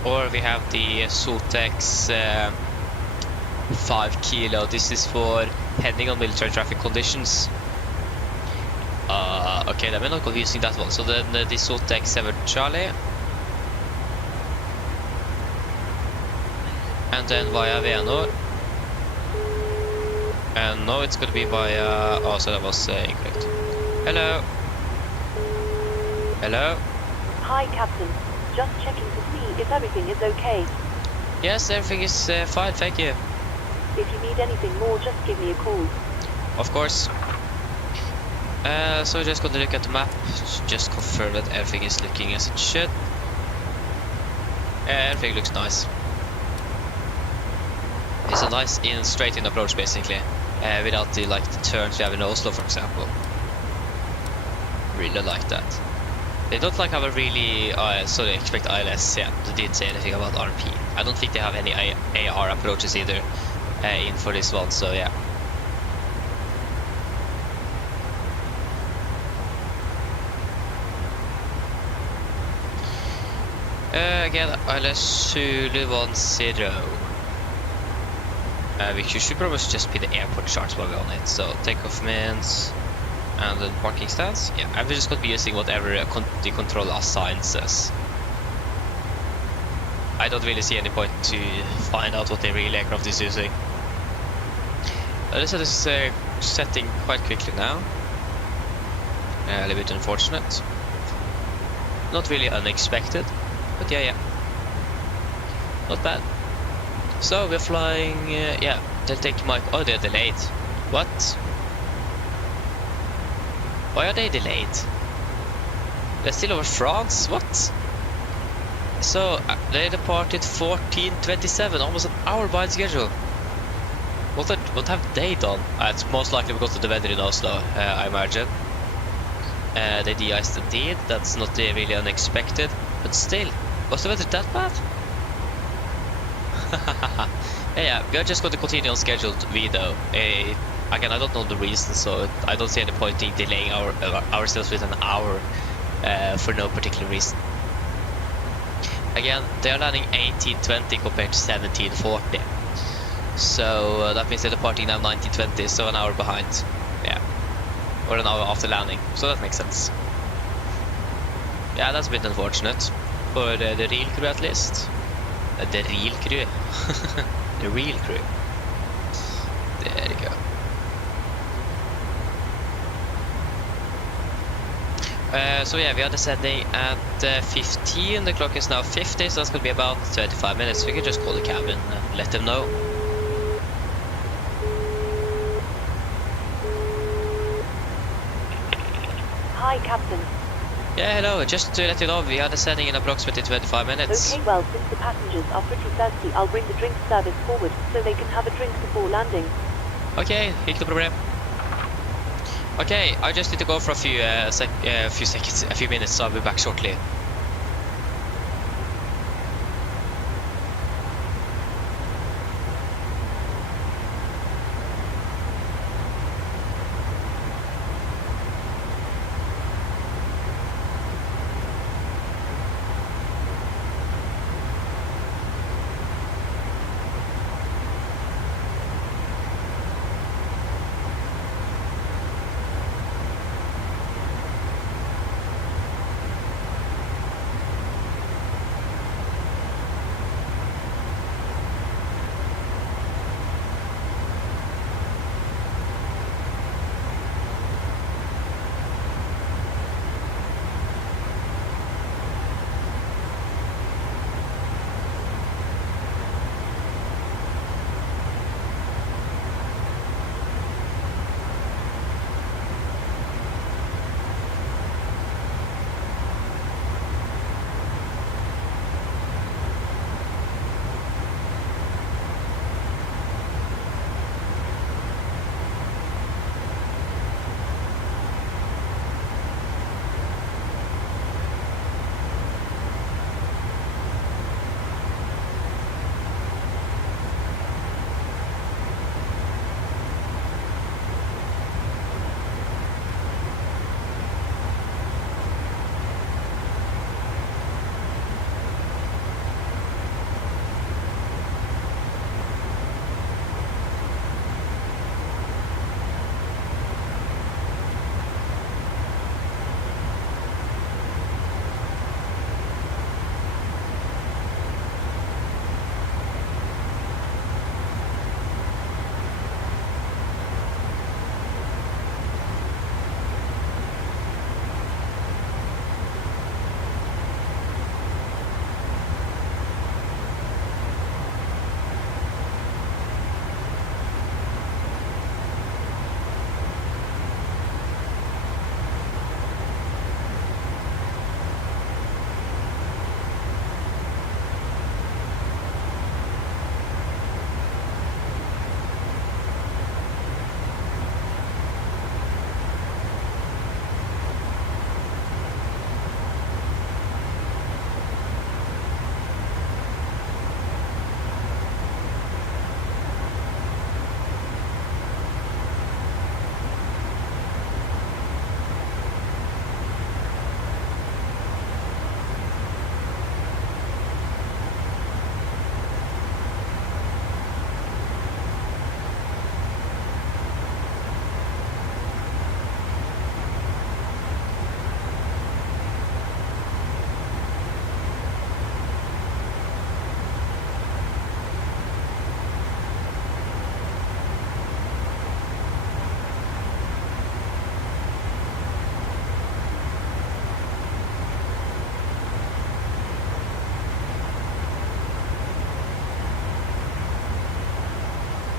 Or we have the Sotex 5 Kilo. This is for heading on military traffic conditions. Okay, then we're not going to be using that one. So then the Sotex 7 Charlie. And then via Venor. And no, it's going to be via... Oh, so that was incorrect. Hello. Hello. Hi, Captain. Just checking to see if everything is okay. Yes, everything is fine, thank you. If you need anything more, just give me a call. Of course. So we're just going to look at the map, just confirm that everything is looking as it should. Everything looks nice. It's a nice straight in approach basically, without the the turns we have in Oslo, for example. Really like that. They don't like have a really, so they expect ILS, yeah, they didn't say anything about RP. I don't think they have any AR approaches either in for this one, so yeah. Again, ILS Zulu 10. Which should probably just be the airport charts while we're on it. So takeoff means, and then parking stance. Yeah, I'm just going to be using whatever the control assigns us. I don't really see any point to find out what the real aircraft is using. This is setting quite quickly now. A little bit unfortunate. Not really unexpected, but yeah. Not bad. So we're flying, yeah, they'll take my... Oh, they're delayed. What? Why are they delayed? They're still over France? What? So, they departed 14:27, almost an hour behind schedule. What have they done? It's most likely because of the weather in Oslo, I imagine. They de-iced indeed, that's not really unexpected. But still, was the weather that bad? Yeah, we are just going to continue on scheduled video. Again, I don't know the reason, so I don't see any point in delaying ourselves with an hour for no particular reason. Again, they are landing 18:20 compared to 17:40. So that means they're departing now 19:20, so an hour behind. Yeah, or an hour after landing, so that makes sense. Yeah, that's a bit unfortunate for the real crew at least. The real crew. The real crew. There you go. So yeah, we are descending at 15. The clock is now 50, so that's going to be about 35 minutes. We can just call the cabin and let them know. Hi, Captain. Yeah, hello. Just to let you know, we are descending in approximately 25 minutes. Okay, well, since the passengers are pretty thirsty, I'll bring the drink service forward so they can have a drink before landing. Okay, no problem. Okay, I just need to go for a few minutes, so I'll be back shortly.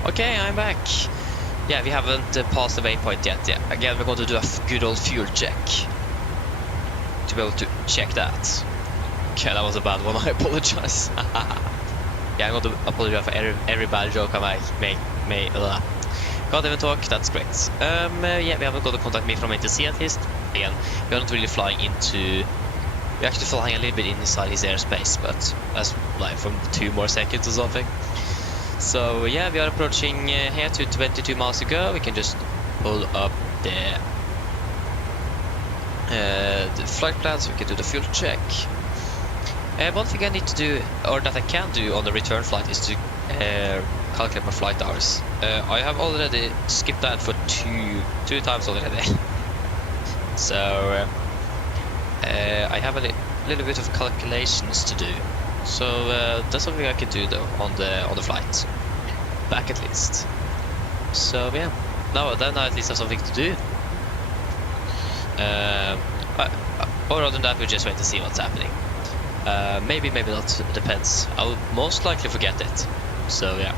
Okay, I'm back. Yeah, we haven't passed the waypoint yet. Yeah, again, we're going to do a good old fuel check to be able to check that. Okay, that was a bad one. I apologize. Yeah, I'm going to apologize for every bad joke I may. Can't even talk. That's great. Yeah, we haven't got a contact me from ATC at least. Again, we're not really flying into. We're actually flying a little bit inside his airspace, but that's like from 2 more seconds or something. So yeah, we are approaching here to 22 miles to go. We can just pull up the flight plan so we can do the fuel check. One thing I need to do, or that I can do on the return flight, is to calculate my flight hours. I have already skipped that for two times already. So I have a little bit of calculations to do. So that's something I can do though on the flight back at least. So yeah, then I at least have something to do. Or other than that, we'll just wait to see what's happening. Maybe not. It depends. I'll most likely forget it. So yeah.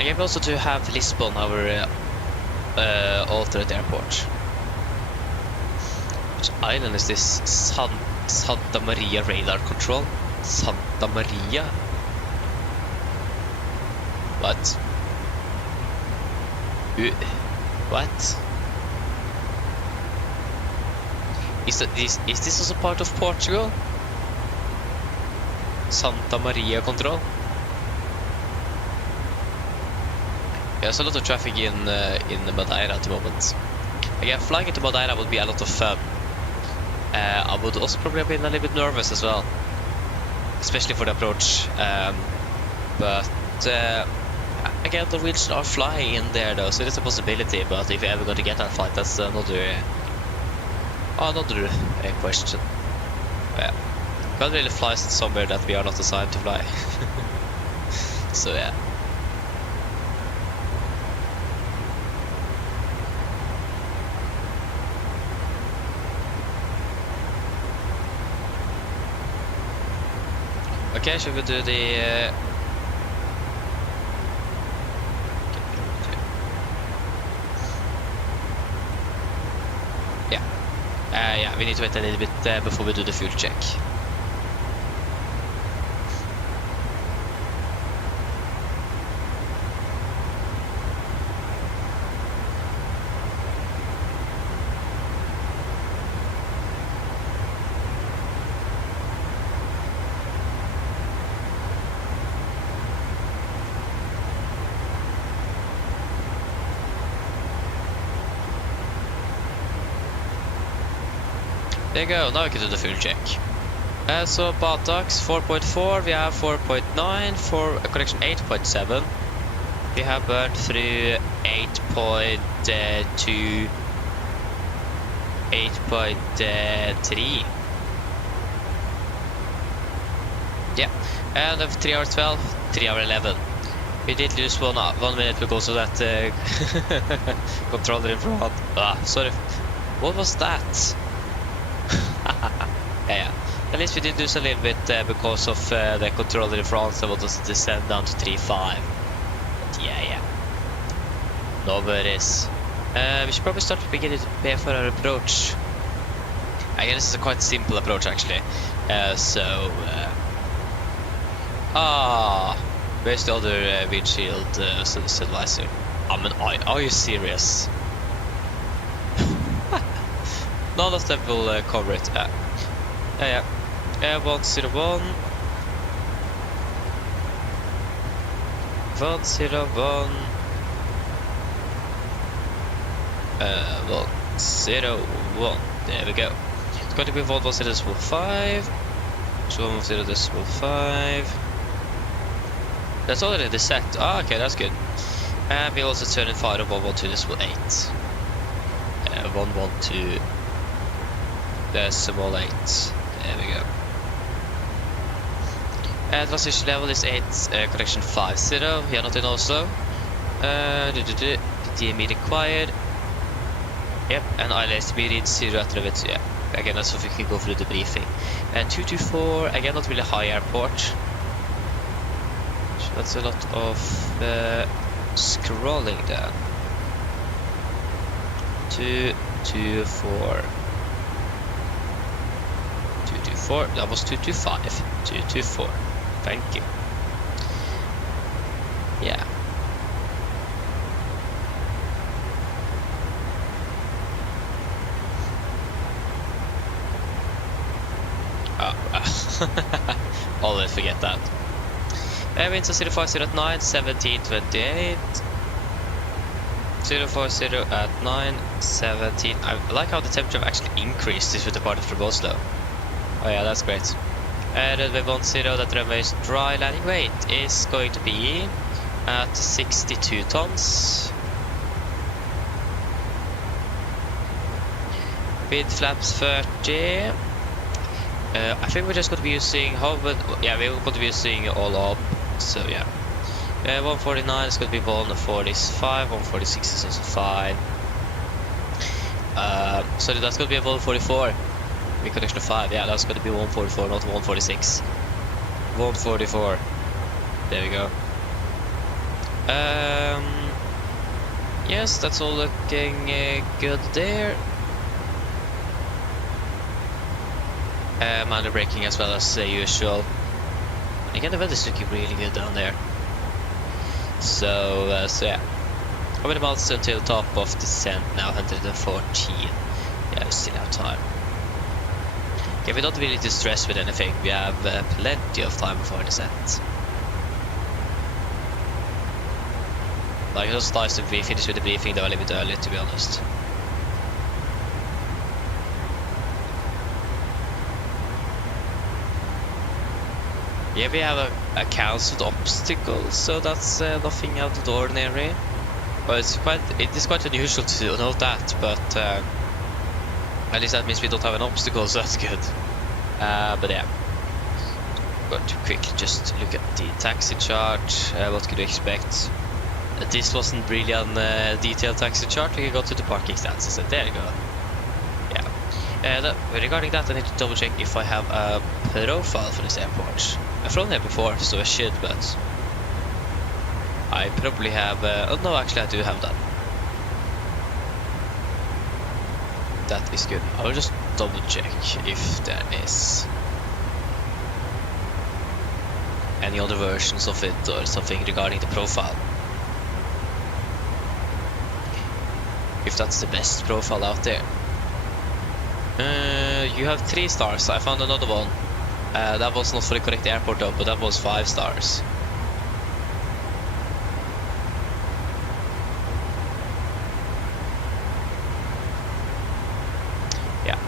And we also do have Lisbon, our alternate airport. Which island is this? Santa Maria radar control? Santa Maria? What? What? Is this also part of Portugal? Santa Maria control? There's a lot of traffic in Madeira at the moment. Again, flying into Madeira would be a lot of fun. I would also probably have been a little bit nervous as well, especially for the approach. But again, the wheels are flying in there though, so it's a possibility. But if you're ever going to get that flight, that's another question. Yeah, can't really fly somewhere that we are not assigned to fly. So yeah. Okay, should we do the yeah, we need to wait a little bit before we do the fuel check. There you go, now we can do the fuel check. So Batax 4.4, we have 4.9, for correction 8.7. We have burned through 8.2, 8.3. Yeah, and of 3 hours 12, 3 hours 11. We did lose 1 minute because of that controller in front. Sorry. What was that? Yeah. At least we did lose a little bit because of the controller in France that was to descend down to 3.5. But yeah. No worries. We should probably start beginning to prepare for our approach. Again, this is a quite simple approach actually. Where's the other windshield stabilizer? I mean, are you serious? None of them will cover it. Yeah. 101. 101. 101. There we go. It's going to be 110.5. So 110.5. That's already set. Okay, that's good. And we also turn in Faro 112.8. 112. Decimal 8. There we go. Transition level is 8, correction 50. We are not in Oslo. DME required. Yep, and ILS speed is 0 at Revit, yeah. again, that's if we can go through the briefing. 224, again, not really high airport. So that's a lot of scrolling then. 224. 224, that was 225. 224, thank you. Yeah. Always forget that. Winds 040 at 9, 1728. 040 at 9, 17. I like how the temperature actually increased if we departed from Oslo. Oh yeah, that's great. Runway 10, that runway's dry landing weight is going to be at 62 tons. With flaps 30. I think we're just going to be using we're going to be using all up. So yeah, 149 is going to be 145, 146 is also fine. So that's going to be a 144. With connection of 5, yeah, that's going to be 144, not 146. 144. There we go. Yes, that's all looking good there. Minor braking as well as usual. And again, the weather's looking really good down there. So yeah. How many miles until top of descent now? 114. Yeah, we still have time. Okay, we don't really need to stress with anything. We have plenty of time before descent. Like, it was nice to be finished with the briefing though a little bit early, to be honest. Yeah, we have a cancelled obstacle, so that's nothing out of the ordinary. Well, it is quite unusual to note that, but at least that means we don't have an obstacle, so that's good. But yeah, going to quickly just look at the taxi chart. What could we expect? This wasn't really on detailed taxi chart. We can go to the parking stances, and there you go. Yeah. Regarding that, I need to double check if I have a profile for this airport. I've flown here before, so I should, but I probably have. Oh no, actually, I do have that. That is good. I will just double check if there is any other versions of it or something regarding the profile. If that's the best profile out there. You have 3 stars. I found another one. That was not for the correct airport though, but that was 5 stars. Yeah.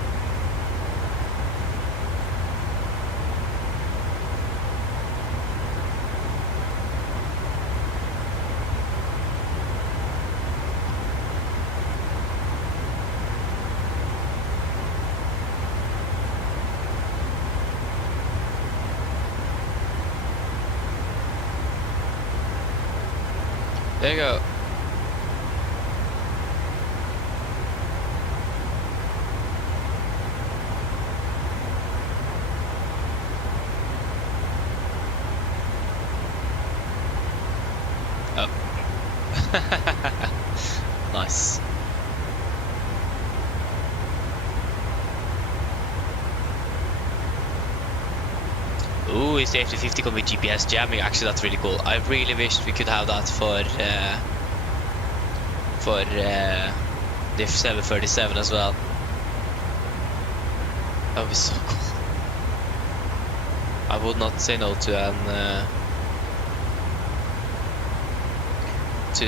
There you go. Oh. Nice. Ooh, is the A350 coming with GPS jamming? Actually, that's really cool. I really wished we could have that for the 737 as well. That would be so cool. I would not say no to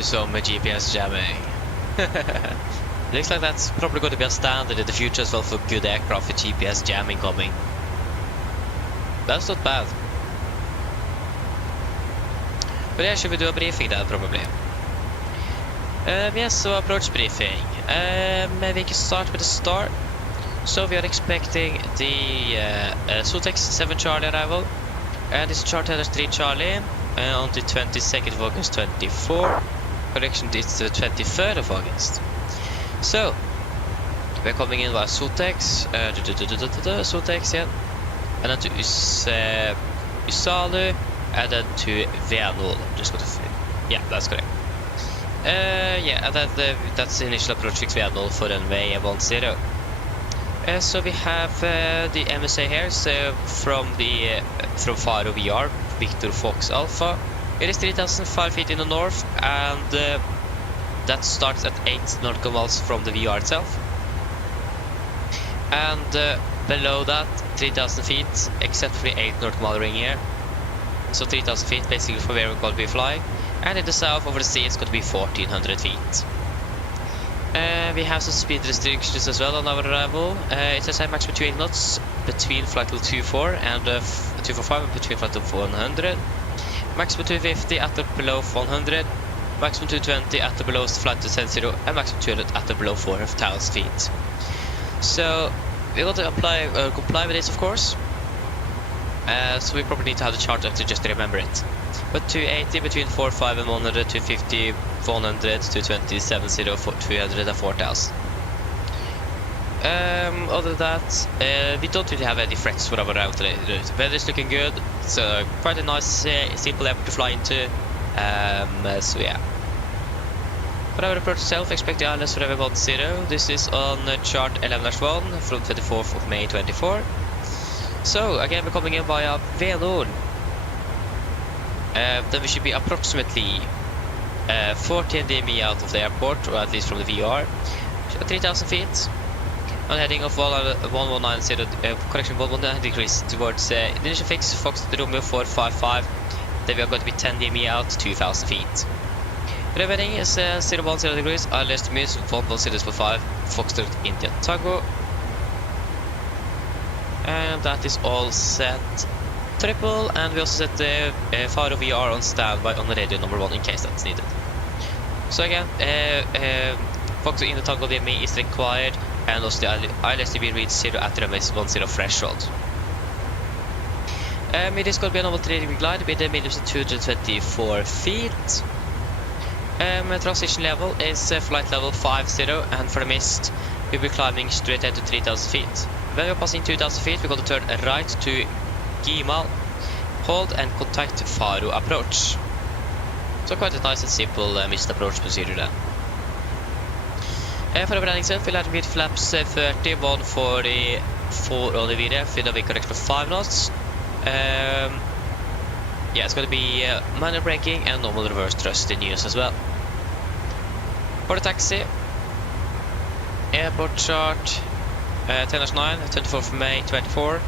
some GPS jamming. Looks like that's probably going to be a standard in the future as well for good aircraft with GPS jamming coming. That's not bad. But yeah, should we do a briefing then, probably? Yes, so approach briefing. Maybe we can start with the start. So we are expecting the Sotex 7 Charlie arrival. This chart headers 3 Charlie on the 22nd of August 24. Correction, it's the 23rd of August. So, we're coming in via Sotex, Sotex, yeah, and then to Usalu, and then to Venol. Just go to, yeah, that's correct. Yeah, and then that's the initial approach fix Venol for runway 10. So we have the MSA here, so from Faro VR, Victor Fox Alpha. It is 3,005 feet in the north, and that starts at 8 nautical miles from the VR itself. And below that, 3,000 feet, except for the 8 nautical mile ring here. So 3,000 feet basically from where we're going to be flying. And in the south over the sea, it's going to be 1,400 feet. We have some speed restrictions as well on our arrival. It says maximum 280 knots between flight level 24 and 245 and between flight level 100. Maximum 250 at or below 100. Maximum 220 at or below flight to 10-0, and maximum 200 at or below 4,000 feet. So we're going to comply with this, of course. So we probably need to have the chart up to just remember it. But 280 between 45 and 100, 250, 100, 220, 70, 300 and 4,000. Other than that, we don't really have any threats for our route today. The weather is looking good. It's quite a nice, simple airport to fly into. So yeah. For our approach itself, expect the ILS for every 10. This is on chart 11-1 from 24th of May 24. So again, we're coming in via Venol. Then we should be approximately 14 dmi out of the airport, or at least from the VR. 3,000 feet. I'm heading off 1190, correction 119 degrees towards the initial fix, Fox Romeo 455. Then we are going to be 10 dmi out, 2,000 feet. Reveling is 010 degrees, ILS to minus 110.5, Foxtrot India Tango. And that is all set. Triple, and we also set the Faro VR on standby on the radio number 1 in case that's needed. So again, Fox in the Tango DME is required, and also the ILS to be reached 0 at runway 10 threshold. It is going to be a normal 3-degree glide with a minimum of 224 feet. Transition level is flight level 50, and for the mist, we'll be climbing straight ahead to 3,000 feet. When we're passing 2,000 feet, we're going to turn right to Gimal, hold and contact Faro approach. So quite a nice and simple missed approach procedure then. For the landing itself, we'll land with flaps 30, 144 on the video, with a wind correction of 5 knots. Yeah, it's going to be minor braking and normal reverse thrust in use as well. For the taxi, airport chart 10-9, 24th of May 24.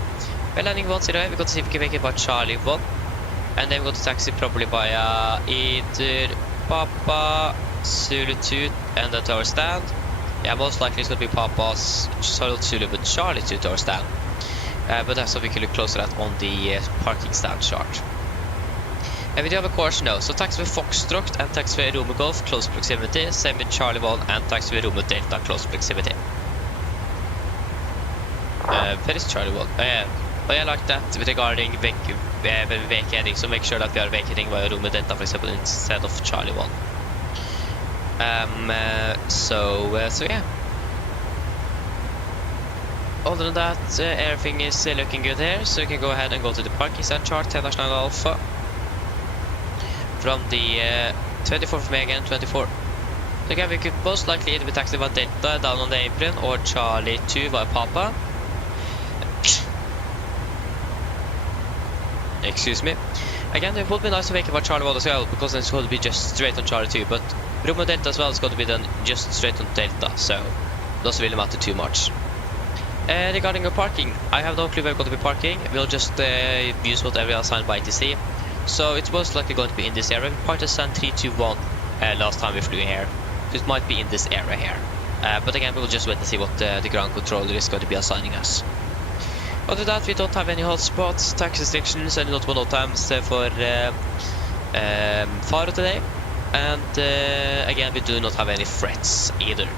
We're landing 10, we're going to see if we can make it by Charlie 1. And then we're going to taxi probably by either Papa, Zulu 2 and then to our stand. Yeah, most likely it's going to be Papa's Zulu but Charlie 2 to our stand. But that's how we can look closer at on the parking stand chart. And we do have a course now, so taxi with Foxtrot and taxi with Romeo Golf, close proximity, same with Charlie 1 and taxi with Romeo Delta, close proximity. Where is Charlie 1? But I like that regarding vacating, so make sure that we are vacating via Romeo Delta, for example, instead of Charlie 1. So yeah. Other than that, everything is looking good here, so you can go ahead and go to the parking stand chart, 10-9 Alpha. From the 24th of May again, 24. So again, we could most likely either be taxied by Delta down on the apron, or Charlie 2 by Papa. Excuse me. Again, it would be nice to make it by Charlie 1 as well, because then it's going to be just straight on Charlie 2, but Romeo Delta as well is going to be then just straight on Delta, so it doesn't really matter too much. Regarding your parking, I have no clue where we're going to be parking. We'll just use whatever we are assigned by ITC. So it's most likely going to be in this area. We parked at stand 321 last time we flew here. So it might be in this area here. But again, we'll just wait and see what the ground controller is going to be assigning us. Other than that, we don't have any hotspots, tax restrictions, and notable no times for Faro today. And again, we do not have any threats either.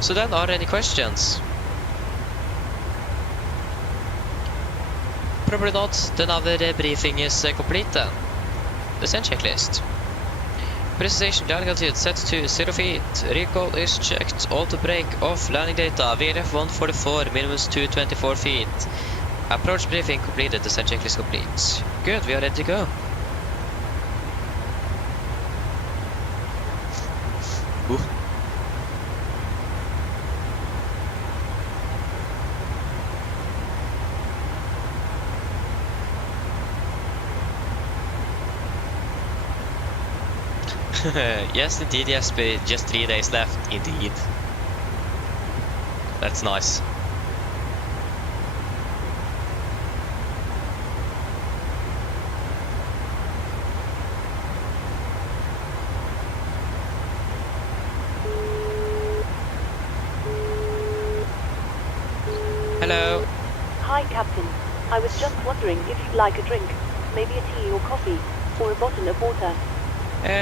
So then, are there any questions? Probably not. Then our briefing is complete then. The send checklist. Precision, landing altitude set to 0 feet. Recall is checked. Auto brake off. Landing data. VLF 144. Minimum 224 feet. Approach briefing completed. Descent checklist complete. Good, we are ready to go. Ooh. Yes, indeed, yes, but just 3 days left, indeed. That's nice. Hello. Hi, Captain. I was just wondering if you'd like a drink, maybe a tea or coffee, or a bottle of water.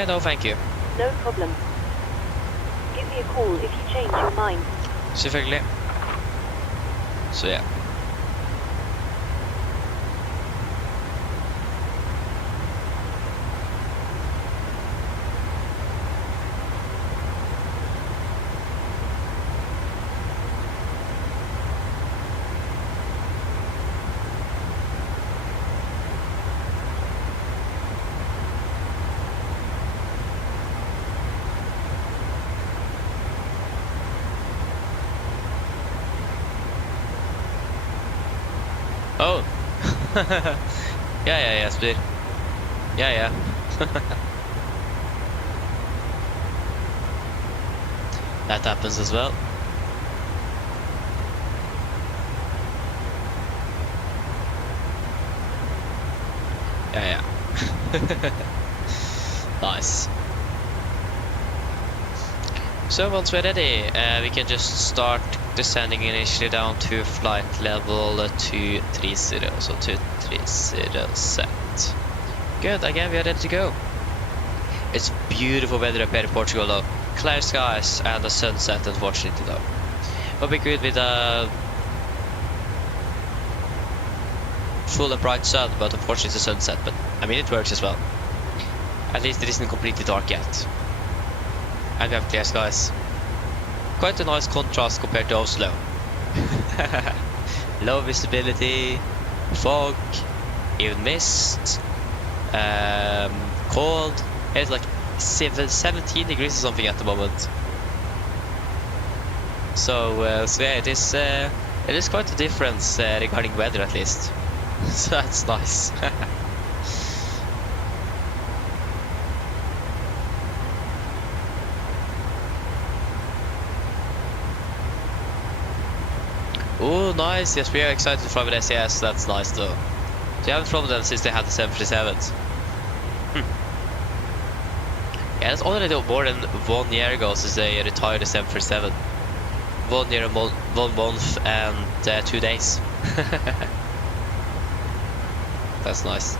No, thank you. No problem. Give me a call if you change your mind. Selvfølgelig. Så ja. Oh. Yeah, split. Yeah. That happens as well. Yeah. Nice. So once we're ready, we can just start descending initially down to flight level 230, so 230 set. Good, again we are ready to go. It's beautiful weather up here in Portugal though. Clear skies and a sunset, unfortunately though. But be good with a full and bright sun, but unfortunately it's a sunset. But I mean it works as well. At least it isn't completely dark yet. And we have clear skies. Quite a nice contrast compared to Oslo. Low visibility, fog, even mist, cold. It's like 17 degrees or something at the moment. So yeah, it is quite a difference regarding weather at least. So that's nice. Oh, nice. Yes, we are excited to fly with SAS. That's nice, though. So you haven't flown them since they had the 737s. Yeah, that's already more than 1 year ago since they retired the 737. 1 year, 1 month, and 2 days. That's nice.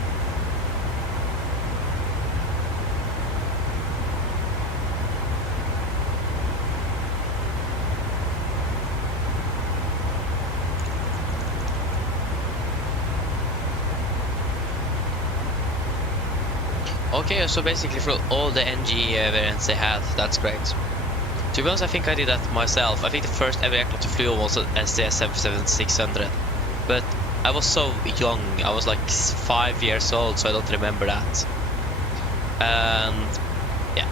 Okay, so basically for all the NG variants they had, that's great. To be honest, I think I did that myself. I think the first ever aircraft I flew was an SDS 777-600. But I was so young, I was like 5 years old, so I don't remember that. And yeah.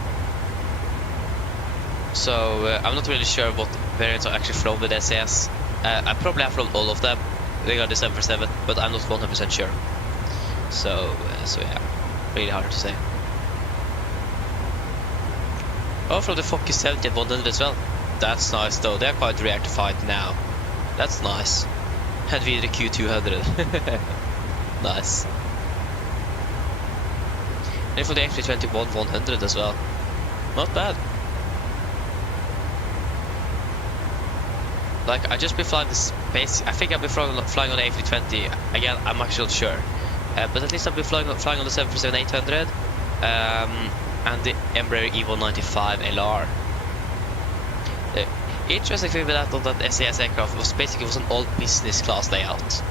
So I'm not really sure what variants are actually flown with SAS. I probably have flown all of them regarding the 747, but I'm not 100% sure. So yeah. Really hard to say. Oh, from the Focus 70 and 100 as well. That's nice though. They're quite reactified now. That's nice. And we the Q200. Nice. And for the A321 100 as well. Not bad. Like I just been flying this base. I think I've been flying on the A320 again. I'm actually not sure. But at least I've been flying on the 737-800 and the Embraer E195 LR. The interesting thing with that SAS aircraft was basically an old business class layout.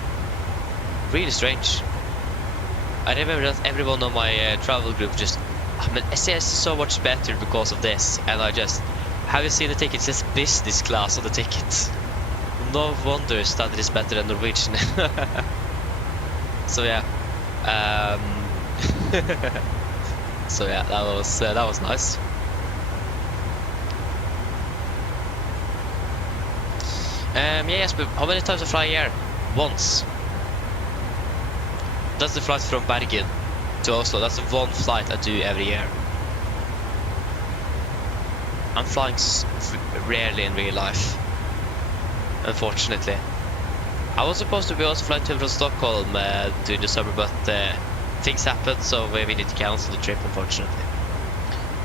Really strange. I remember that everyone on my travel group just I mean, SAS is so much better because of this, and I just haven't seen the ticket. It says business class on the ticket. No wonders that it is better than Norwegian. So yeah, so yeah, that was nice. Yes, but how many times I fly here? Once. That's the flight from Bergen to Oslo. That's the one flight I do every year. I'm flying rarely in real life, unfortunately. I was supposed to be also flying to and from Stockholm during the summer, but things happened, so we need to cancel the trip, unfortunately.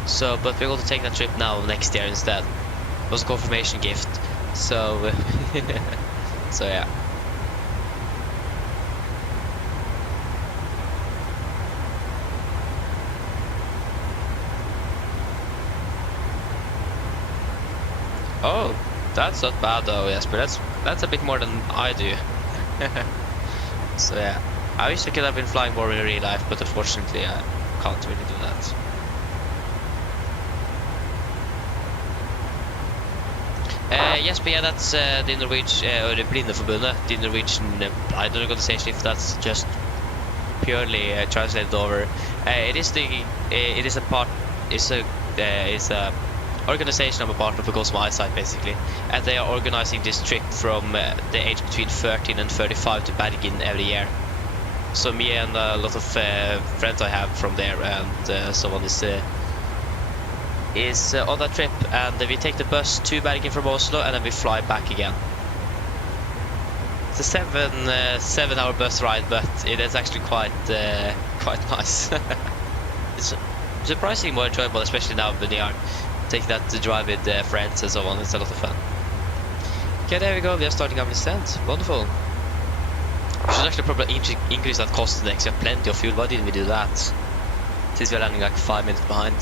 So, but we're going to take that trip now next year instead. It was a confirmation gift. So, so yeah. Oh, that's not bad though, Jesper. That's a bit more than I do. So yeah, I wish I could have been flying more in real life, but unfortunately I can't really do that. Yes, but yeah, that's the Norwegian, or the Blindeforbundet, the Norwegian blind organization, if that's just purely translated over. It is a organization I'm a part of because of my eyesight, basically, and they are organizing this trip from the age between 13 and 35 to Bergen every year. So me and a lot of friends I have from there, and someone is on that trip, and we take the bus to Bergen from Oslo, and then we fly back again. It's a 7-hour bus ride, but it is actually quite nice. It's surprisingly more enjoyable, especially now when you are taking that to drive with friends and so on. It's a lot of fun. Okay, there we go. We are starting our descent. Wonderful. We should actually probably increase that cost next. We have plenty of fuel. Why didn't we do that? Since we are landing like 5 minutes behind.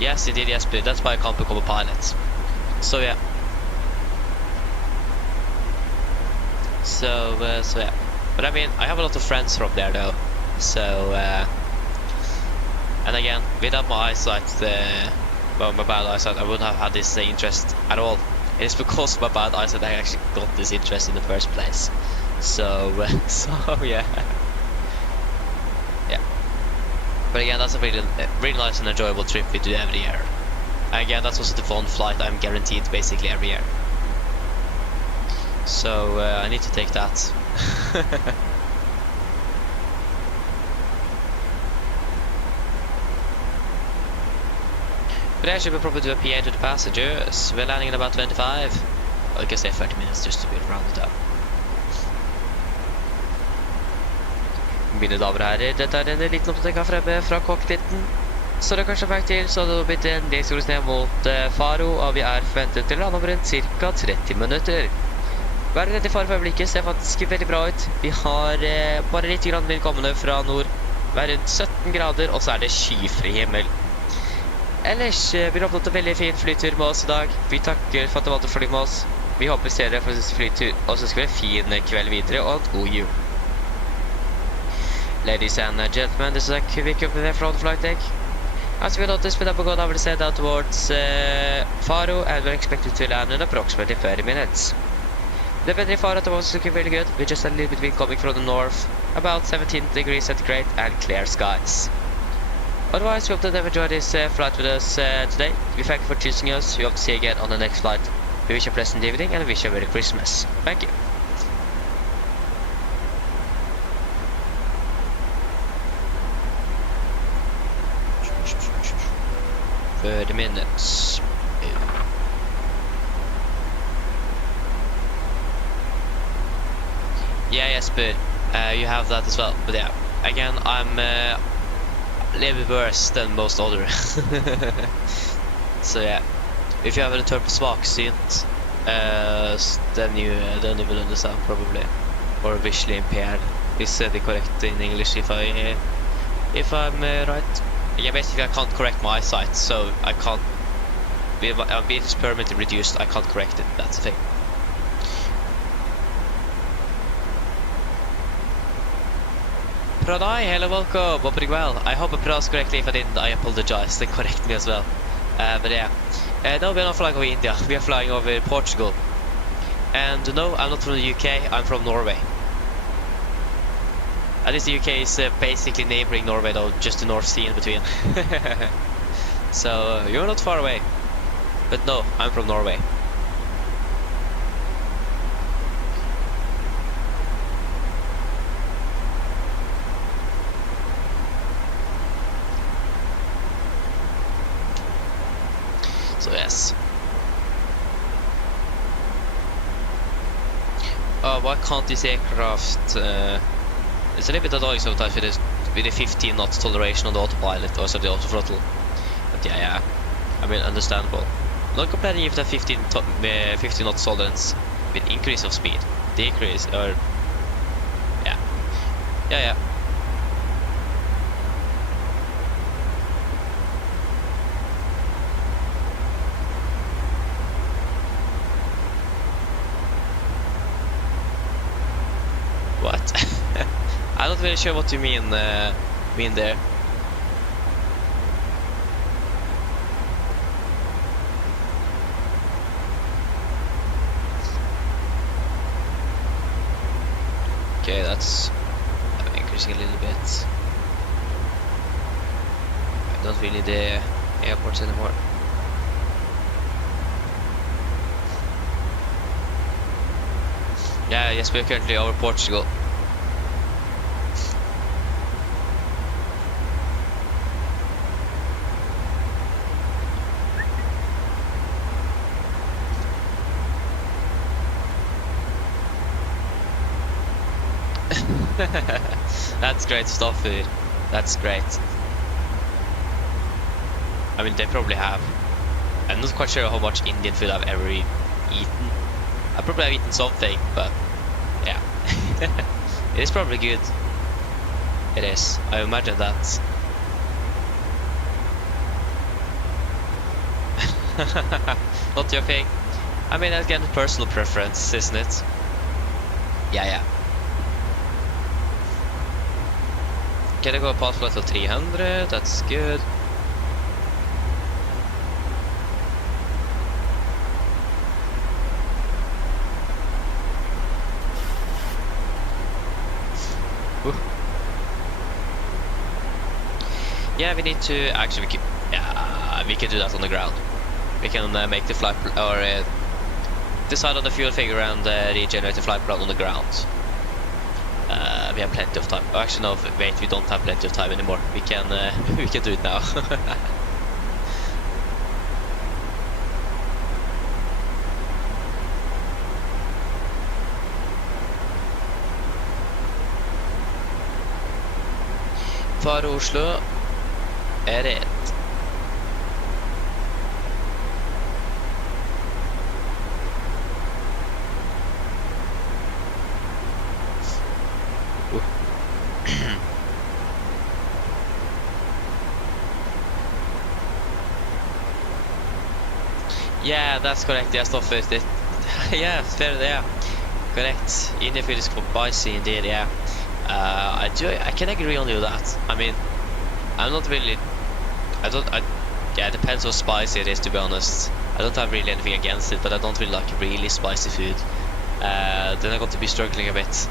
Yes, indeed, yes, but that's why I can't become a pilot. So yeah. So yeah. But I mean, I have a lot of friends from there though. So and again, without my eyesight, well, my bad eyesight, I wouldn't have had this interest at all. It is because of my bad eyesight I actually got this interest in the first place. So so yeah. But again, that's a really nice and enjoyable trip we do every year. Again, that's also the one flight I'm guaranteed basically every year. So I need to take that. But actually we'll probably do a PA to the passengers. We're landing in about 25. Well, I can say 30 minutes just to be rounded up. Mine damer og herrer, dette en liten oppdatering her fremme fra cockpiten. Så det kanskje fikk til, så det har blitt en delskole ned mot Faro, og vi forventet til å lande om rundt ca. 30 minutter. Været rett i fare for øyeblikket ser faktisk veldig bra ut. Vi har bare litt grann vind kommende fra nord. Vi rundt 17 grader, og så det skyfri himmel. Ellers vi har fått en veldig fin flytur med oss i dag. Vi takker for at du valgte å fly med oss. Vi håper vi ser dere for siste flytur, og så skal vi ha en fin kveld videre, og en god jul. Ladies and gentlemen, this is a quick update from the flight deck. As we noticed, we have gone over the set out towards Faro, and we're expected to land in approximately 30 minutes. The weather in Faro at the moment is looking really good, with just a little bit wind coming from the north, about 17 degrees centigrade and clear skies. Otherwise, we hope that you have enjoyed this flight with us today. We thank you for choosing us. We hope to see you again on the next flight. We wish you a pleasant evening, and we wish you a Merry Christmas. Thank you. 30 minutes. Yeah, yes, but you have that as well. But yeah, again, I'm a little bit worse than most other. So yeah, if you have a term for svaksint, then you will understand probably, or visually impaired is the correct in English if I'm right. Yeah, basically I can't correct my eyesight, so I can't. It's permanently reduced. I can't correct it. That's the thing. Pranay, hello, welcome. Hope you're well. I hope I pronounced correctly. If I didn't, I apologize. Then correct me as well. But yeah. No, we're not flying over India. We are flying over Portugal. And no, I'm not from the UK. I'm from Norway. At least the UK is basically neighboring Norway, though, just the North Sea in between. So you're not far away. But no, I'm from Norway. So yes. Why can't this aircraft? It's a little bit annoying sometimes with the 15 knots toleration on the autopilot, or the auto throttle. But yeah, I mean, understandable. Not complaining if that 15 knots tolerance with increase of speed, decrease, or yeah. What? I'm not really sure what you mean there. Okay, that's increasing a little bit. I don't really need the airports anymore. Yeah, yes, we're currently over Portugal. That's great stuff, dude. That's great. I mean, they probably have. I'm not quite sure how much Indian food I've ever eaten. I probably have eaten something, but yeah. It is probably good. It is. I imagine that. Not your thing. I mean, that's again personal preference, isn't it? Yeah. Can I go past flight till 300? That's good. Ooh. Yeah, we need to actually. We can do that on the ground. We can make the flight or decide on the fuel figure and regenerate the flight plan on the ground. We have plenty of time. Oh, actually, no. Wait, we don't have plenty of time anymore. We can do it now. Faro Oslo red. Yeah, that's correct. Yeah, stuff is it. Yeah, fair. Yeah, correct. Indian food is spicy indeed. Yeah, I can agree on you that. I mean, I'm not really. Yeah, it depends how spicy it is. To be honest, I don't have really anything against it, but I don't really like really spicy food. Then I got to be struggling a bit.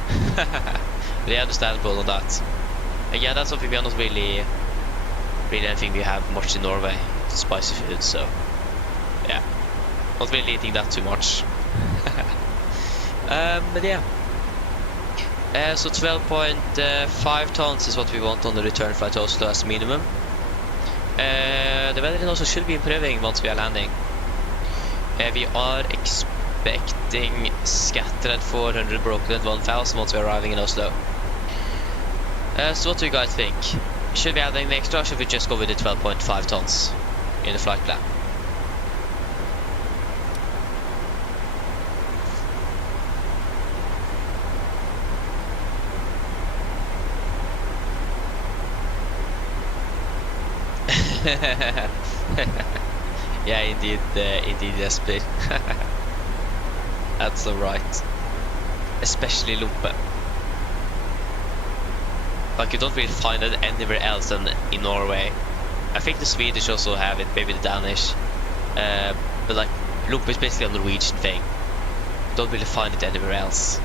Really understandable on that. And yeah, that's something we are not really anything we have much in Norway. Spicy food, so yeah. Not really eating that too much. But yeah. So 12.5 tons is what we want on the return flight to Oslo as minimum. The weather also should be improving once we are landing. We are expecting scattered 400, broken at 1000 once we are arriving in Oslo. So what do you guys think? Should we add anything extra, or should we just go with the 12.5 tons in the flight plan? Yeah, indeed, yes, please. That's alright. Especially Lompe. like you don't really find it anywhere else than in Norway. I think the Swedish also have it, maybe the Danish, but like lump is basically a Norwegian thing. You don't really find it anywhere else.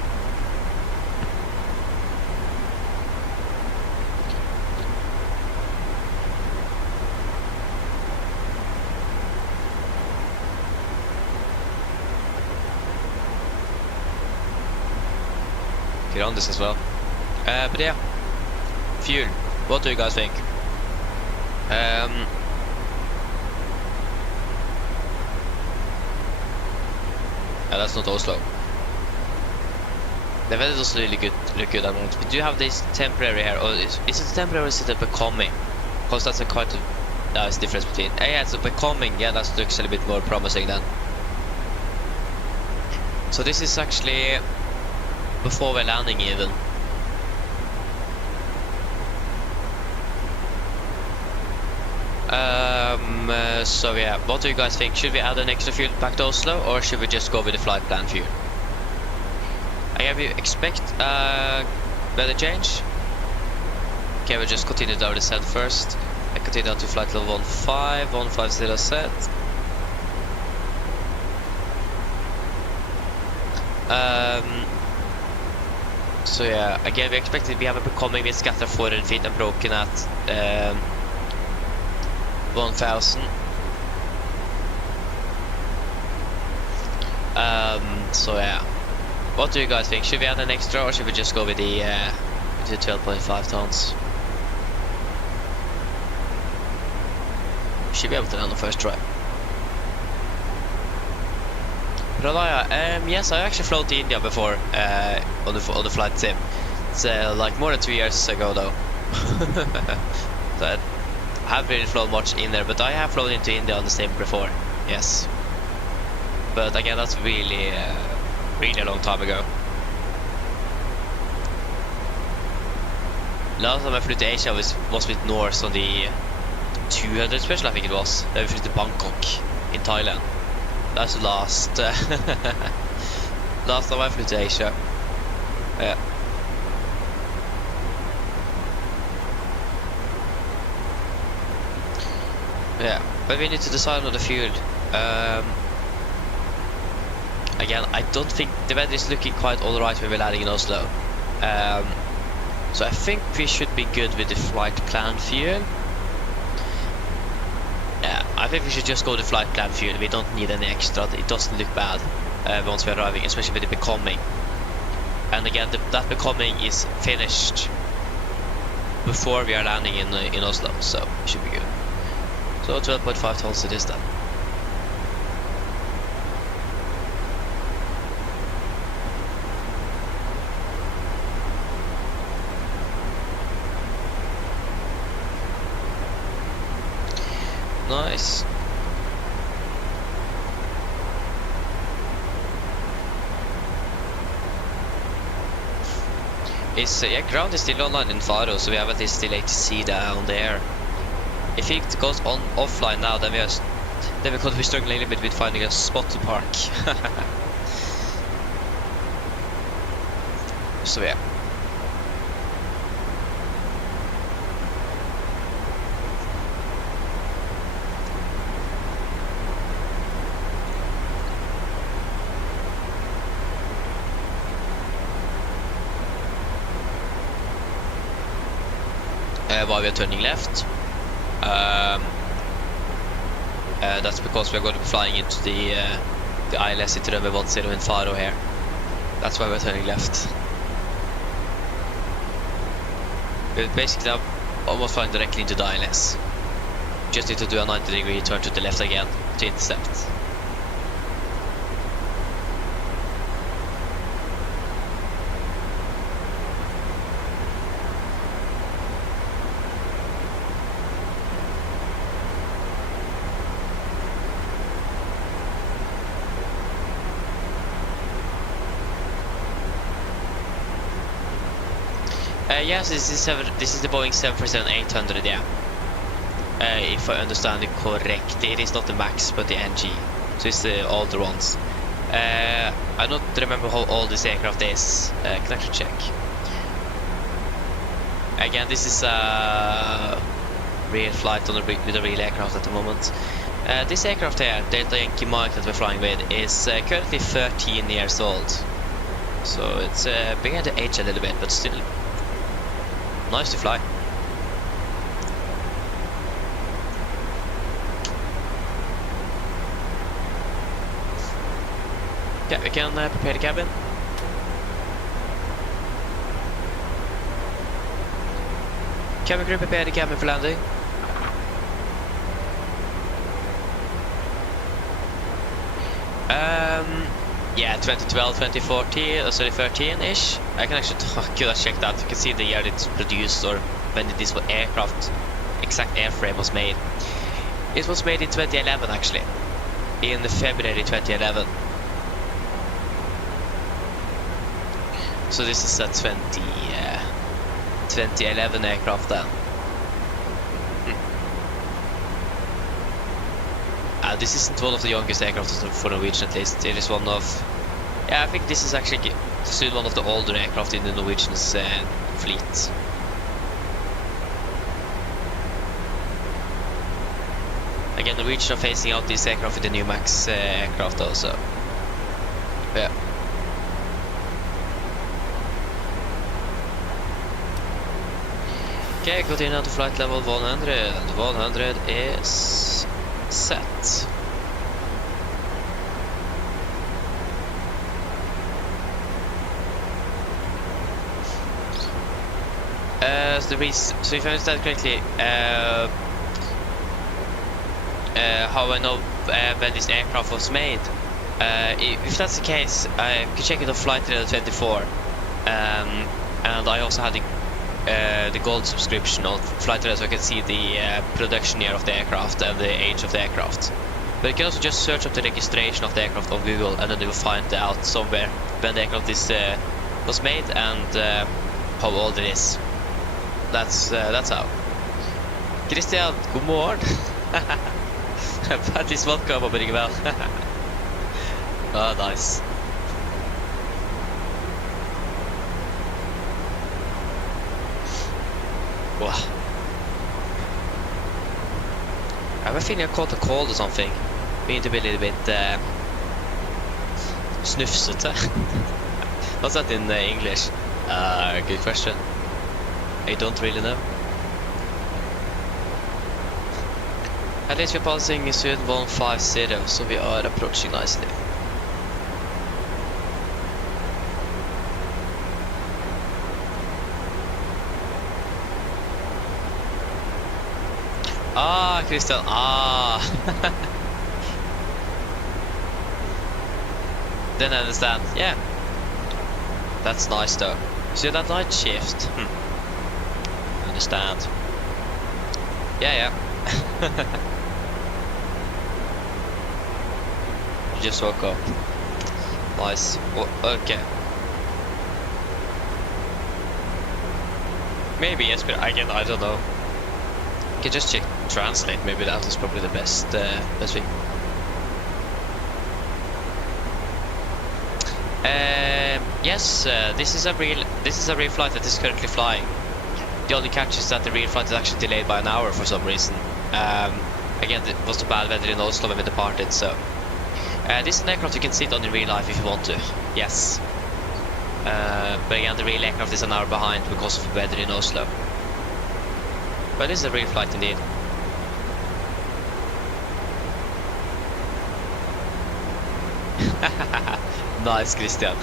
Get on this as well. But yeah, fuel. What do you guys think? Yeah, that's not Oslo. The weather doesn't really look good at the moment. We do have this temporary here, or is it temporary or is it a becoming? Because that's a quite a nice difference between. Yeah, it's a becoming. Yeah, that looks a little bit more promising then. So this is actually before we're landing even. So yeah, what do you guys think? Should we add an extra fuel back to Oslo, or should we just go with the flight plan fuel? I have you expect weather change. Okay, we'll just continue down the set first. I continue down to flight level 150 set. So yeah, again we expected we have a becoming with scatter 400 feet and broken at 1000. So yeah, what do you guys think? Should we add an extra, or should we just go with the 12.5 tons? Should be able to land on first try. Pralaya, yes, I actually flown to India before on the flight sim. It's like more than 2 years ago though. So I haven't really flown much in there, but I have flown into India on the sim before. Yes, but again, that's really really a long time ago. Last time I flew to Asia was with Norse on the 200 special, I think it was. Then we flew to Bangkok in Thailand. That's the last last time I flew to Asia. Yeah. Yeah, but we need to decide on the fuel. Again, I don't think the weather is looking quite alright when we're landing in Oslo. So I think we should be good with the flight plan fuel. Yeah, I think we should just go with the flight plan fuel. We don't need any extra. It doesn't look bad once we're arriving, especially with the becoming. And again, that becoming is finished before we are landing in Oslo, so it should be good. So 12.5 tons it is then. Nice. Yeah, ground is still online in Faro, so we have at least still ATC down there. If it goes on offline now, then we're going to be struggling a little bit with finding a spot to park. So yeah. While we are turning left. That's because we are going to be flying into the ILS into runway 10 in Faro here. That's why we're turning left. We're basically now almost flying directly into the ILS. Just need to do a 90-degree turn to the left again to intercept. Yes, this is the Boeing 737-800, yeah. If I understand it correctly, it is not the Max, but the NG. So it's the older ones. I don't remember how old this aircraft is. Can I actually check? Again, this is a real flight on with a real aircraft at the moment. This aircraft here, Delta Yankee Mike that we're flying with, is currently 13 years old. So it's beginning to age a little bit, but still nice to fly. Okay, we can prepare the cabin. Cabin crew, prepare the cabin for landing. Yeah, 2012, 2014, 2013-ish. I can actually could have checked that. You can see the year it's produced or when this aircraft, exact airframe was made. It was made in 2011 actually, in February 2011. So this is a 2011 aircraft then. This isn't one of the youngest aircraft for Norwegian, at least. It is one of... Yeah, I think this is actually still one of the older aircraft in the Norwegian's fleet. Again, Norwegian are phasing out this aircraft with the new MAX aircraft also. Yeah. Okay, continue to flight level 100. 100 is set. So if I understand correctly, how I know when this aircraft was made, if that's the case, I can check it on flight level 24, and I also had the gold subscription on flight level, so I can see the production year of the aircraft and the age of the aircraft. But you can also just search up the registration of the aircraft on Google, and then you will find out somewhere when the aircraft was made and how old it is. That's how. Christian, god morgen. Faktisk vodka på begge vel. Nice. Wow. I have a feeling I caught a cold or something. Beginning to be a little bit snufsete. What's that in English? Good question. I don't really know. At least we're passing soon 150, so we are approaching nicely. Ah, Christian, Then I understand, yeah. That's nice though. See that night shift? Understand. Yeah. You just woke up. Nice. Okay. Maybe yes, but again, I don't know. You can just check translate. Maybe that is probably the best thing. Yes, this is a real flight that is currently flying. The only catch is that the real flight is actually delayed by an hour for some reason. Again, it was the bad weather in Oslo when we departed, so... this is an aircraft you can sit on in real life if you want to, yes. But again, the real aircraft is an hour behind because of the weather in Oslo. But this is a real flight indeed. Nice, Christian.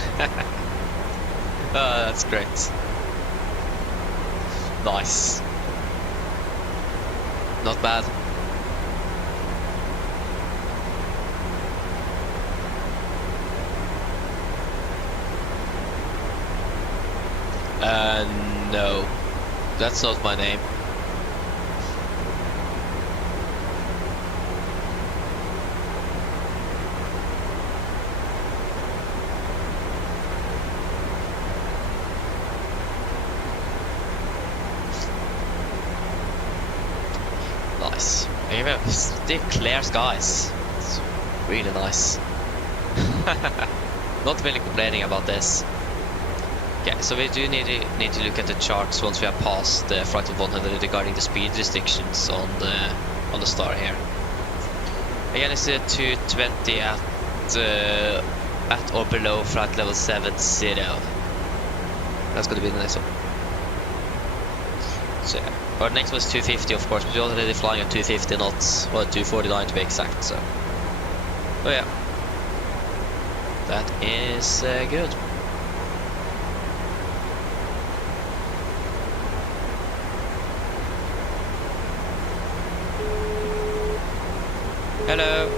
That's great. Nice. Not bad. No. That's not my name. Nice. Still clear skies. It's really nice. Not really complaining about this. Yeah, so we do need to look at the charts once we have passed the flight of 100 regarding the speed restrictions on the star here. Again, it's 220 at or below flight level 70. That's going to be the next one. So, our next was 250, of course, but we're already flying at 250 knots, or 249 to be exact. So, oh yeah, that is good. Hello.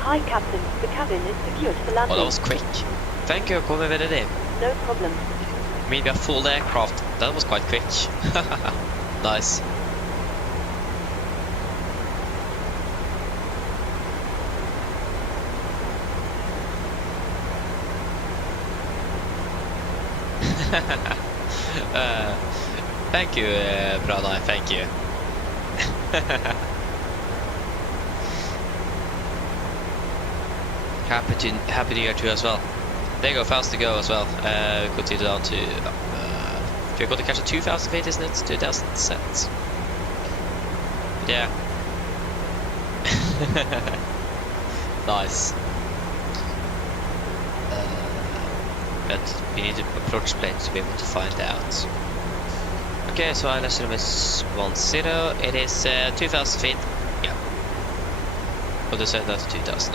Hi, Captain. The cabin is secured for landing. Oh, that was quick. Thank you. Come over there. No problem. I mean, we have full aircraft. That was quite quick. Nice. Thank you, Pranay. Thank you. Happy New Year to you as well. There you go, fast to go as well. Continue down to you're going to catch a 2,000 feet, isn't it? 2,000 cents. Yeah. Nice. But we need to approach planes to be able to find out. Okay, so I let's is 10. It is 2,000 feet. Yeah. But they said that's 2,000.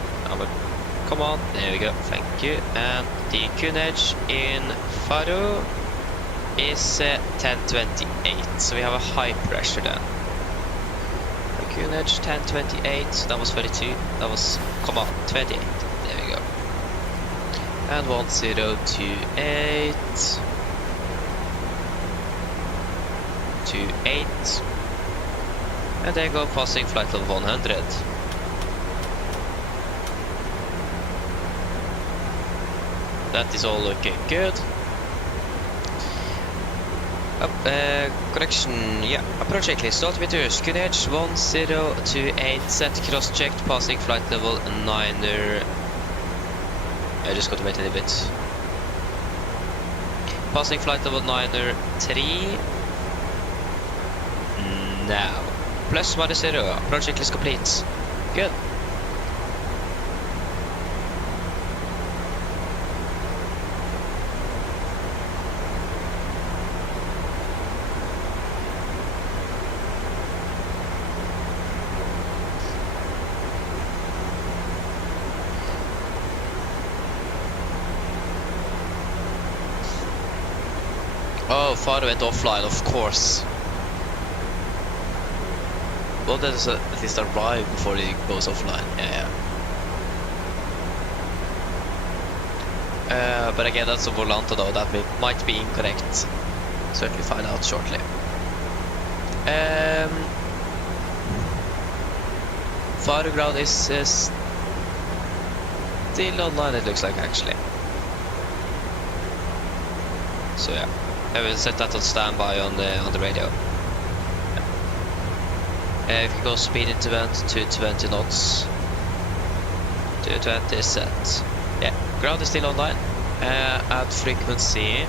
Come on, there we go, thank you. And the QNH in Faro is 1028, so we have a high pressure then. The QNH 1028, that was 32, that was, come on, 28, there we go. And 1028, 28, and there you go, passing flight level 100. That is all looking good. Correction, yeah. Approach checklist. Altimeters. QNH 1028. Set cross checked. Passing flight level 9er. I just got to wait a little bit. Passing flight level 9er 3. Now. Plus minus 0. Approach checklist complete. Good. Oh, Faro went offline, of course. Well, there's at least arrive before he goes offline. Yeah. But again, that's a Volante though. That might be incorrect. Certainly find out shortly. Faro ground is still online. It looks like actually. So yeah. I will set that on standby on the radio. If you go speed into vent to 20 knots. 220 is set. Yeah, ground is still online. Add frequency.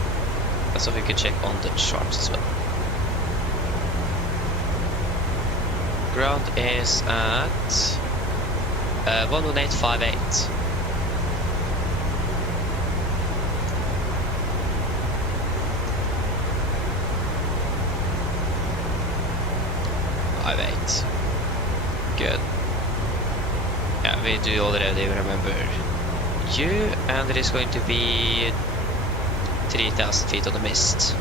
That's what we can check on the charts as well. Ground is at 11858. 58. Good. Yeah, we do already remember you, and it is going to be 3,000 feet on the mist.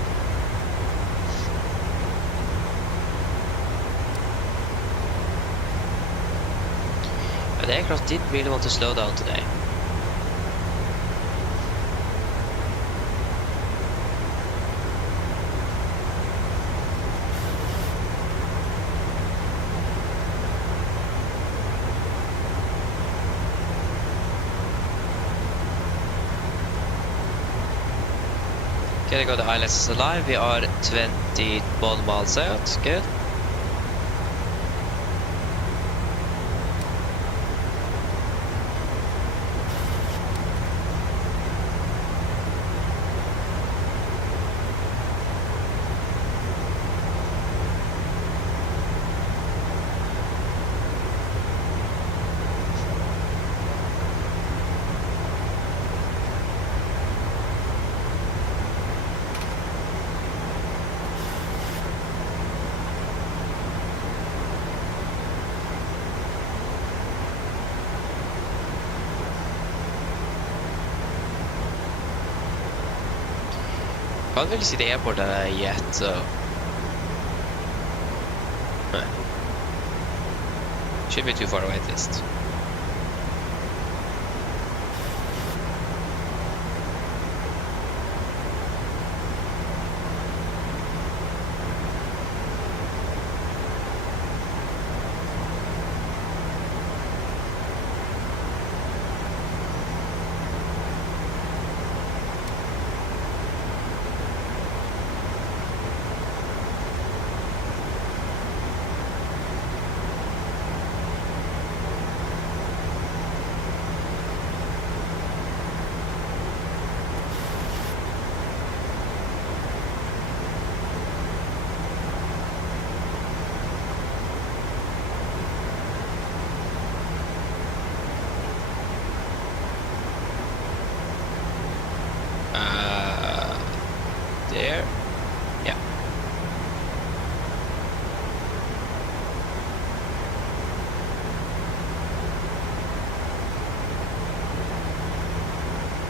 And the aircraft didn't really want to slow down today. Okay, they got the ILS alive. We are 21 miles out. Good. Can't really see the airport yet, so... Shouldn't be too far away at least. There. Yeah.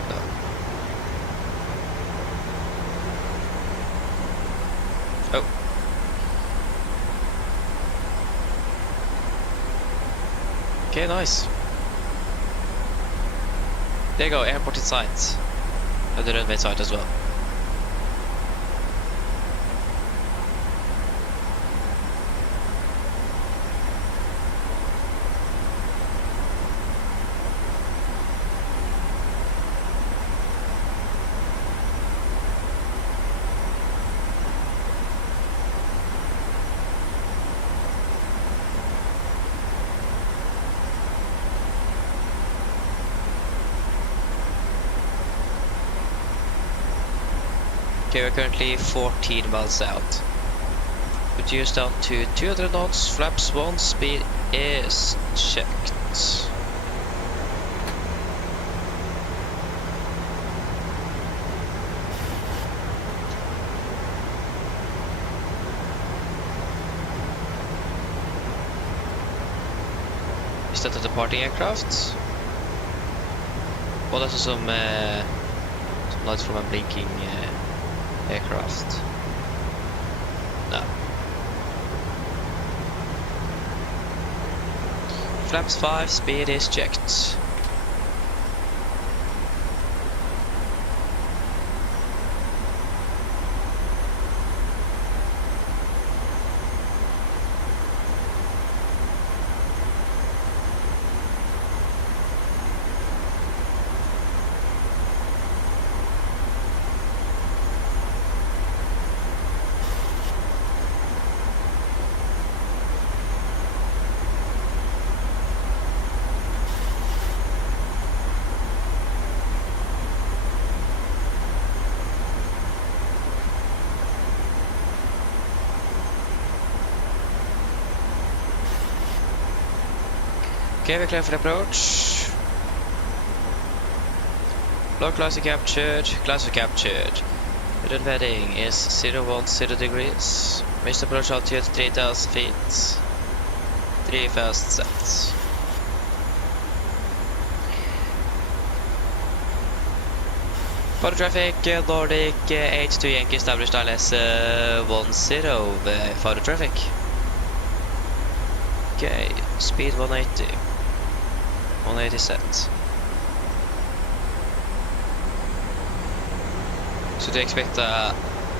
No. Oh. Okay, nice. There you go, airport in sight. And the runway side as well. Okay, we're currently 14 miles out. Reduced down to 200 knots, flaps 1, speed is checked. Is that a departing aircraft? Well, that's some lights from a blinking aircraft. No. Flaps 5, speed is checked. Okay, we're clear for the approach. Low classic captured, The heading is 010 degrees. Missed approach altitude 3000 feet. 3 fast sets. Faro traffic, Nordic 82 Yankee established ILS 10 Faro traffic. Okay, speed 180. 180 set. So do you expect a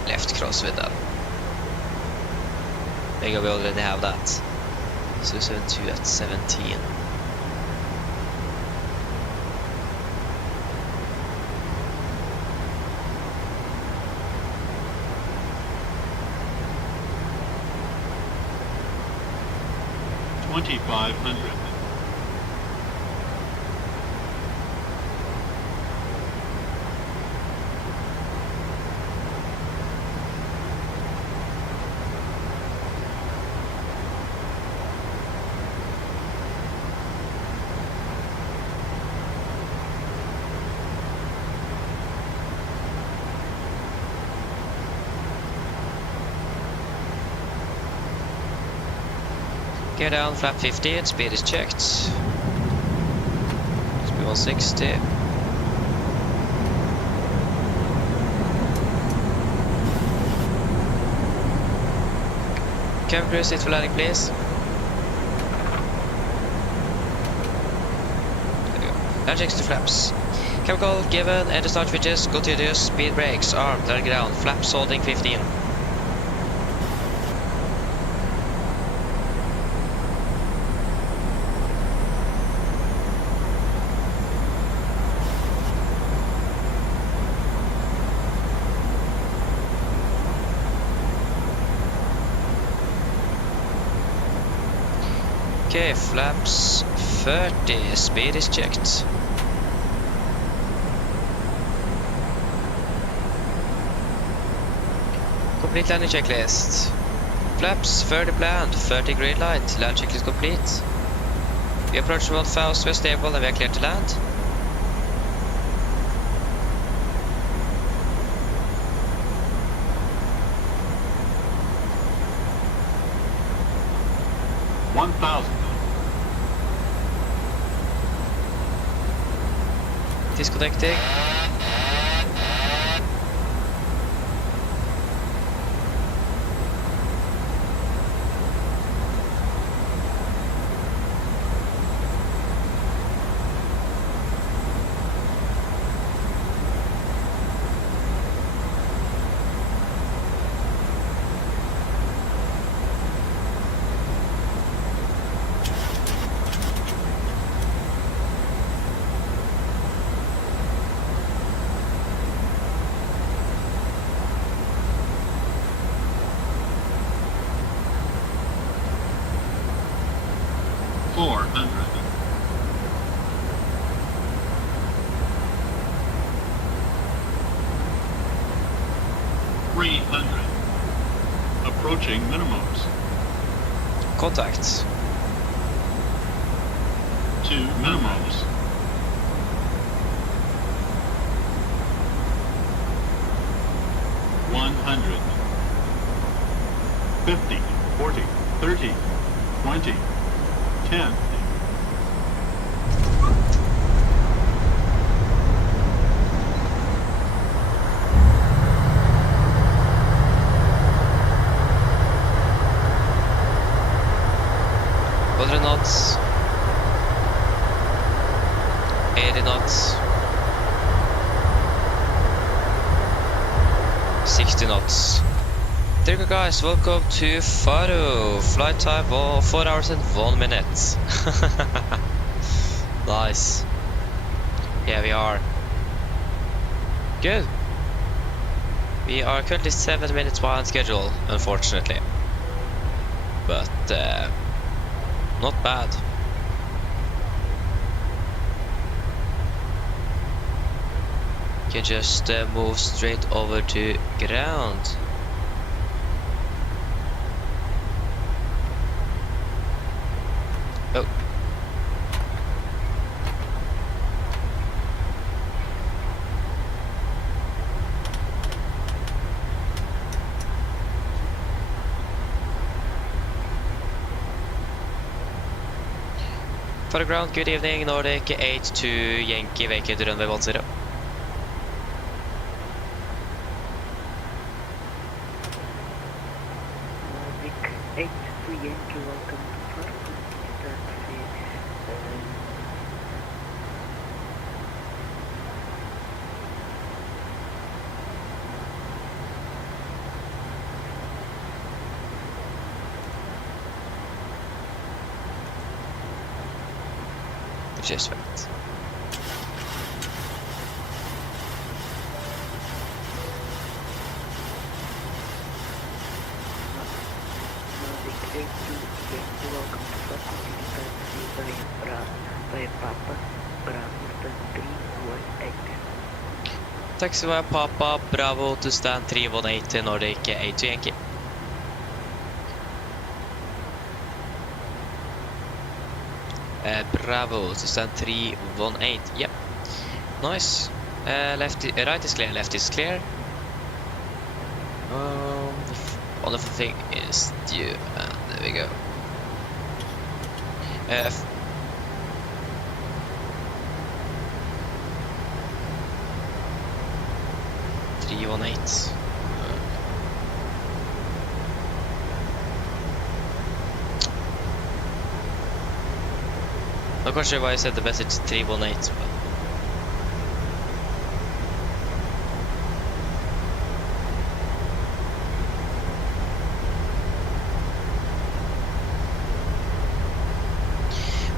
left cross with that? Maybe we already have that. So 72 at 17. $2,500. Get down, flap 50, speed is checked. Speed 160. Cabin crew, sit for landing, please. There we go. Land checks to flaps. Chemical given, and the start switches, continuous, speed brakes, armed, and ground, flaps holding 15. Okay, flaps 30, speed is checked. Complete landing checklist. Flaps 30 planned, 30 green light, land checklist complete. We approach 1000, we're stable and we are clear to land. Disconnecting. Approaching minimums. Contacts. 2 minimums. 100. 50, 40, 30, 20, 10. Knots, 80 knots, 60 knots. There you go, guys, welcome to Faro. Flight time 4 hours and 1 minute. Nice. Yeah, we are. Good. We are currently 7 minutes behind schedule, unfortunately. But not bad. Can just move straight over to ground. Oh. For the ground, good evening, Nordic 8 to Yankee, vacant runway 10. Nordic 8 to Yankee, welcome to Faro. Just wait. Taxi via Papa Bravo to stand 318 Nordic 8 to Yankee. Bravo to stand 318. Yep. Nice. Right is clear, left is clear. The wonderful thing is due, and there we go. 318. Not quite sure why I said the message 318. But...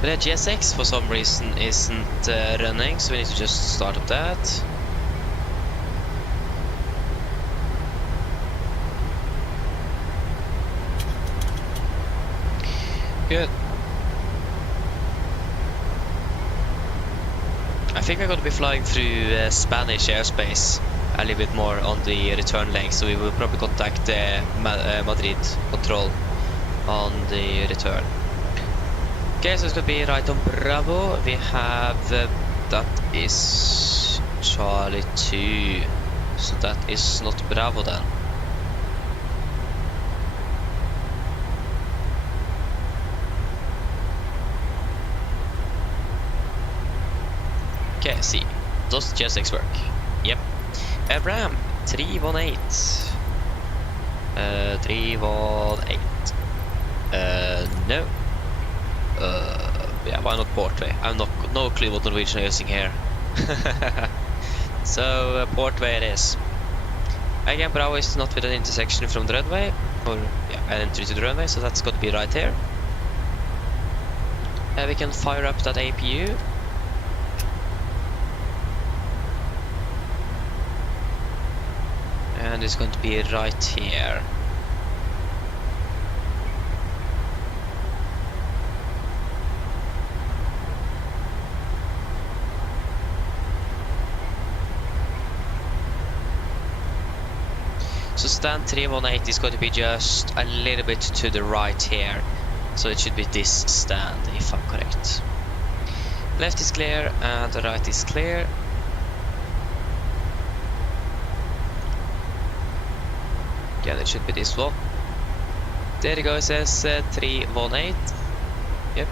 But the GSX for some reason isn't running, so we need to just start up that. Good. I think we're going to be flying through Spanish airspace a little bit more on the return leg, so we will probably contact Madrid control on the return. Okay, so it's going to be right on Bravo. We have, that is Charlie 2, so that is not Bravo then. Okay, see, does GSX work? Yep. Ram 318. 318. No. Yeah, why not Portway? I have no clue what Norwegian are using here. So, Portway it is. Again, Bravo is not with an intersection from the runway, or yeah, an entry to the runway, so that's got to be right here. We can fire up that APU. And it's going to be right here. So stand 318 is going to be just a little bit to the right here. So it should be this stand, if I'm correct. Left is clear and the right is clear. Yeah, that should be this one. There you go, it says 318. Yep.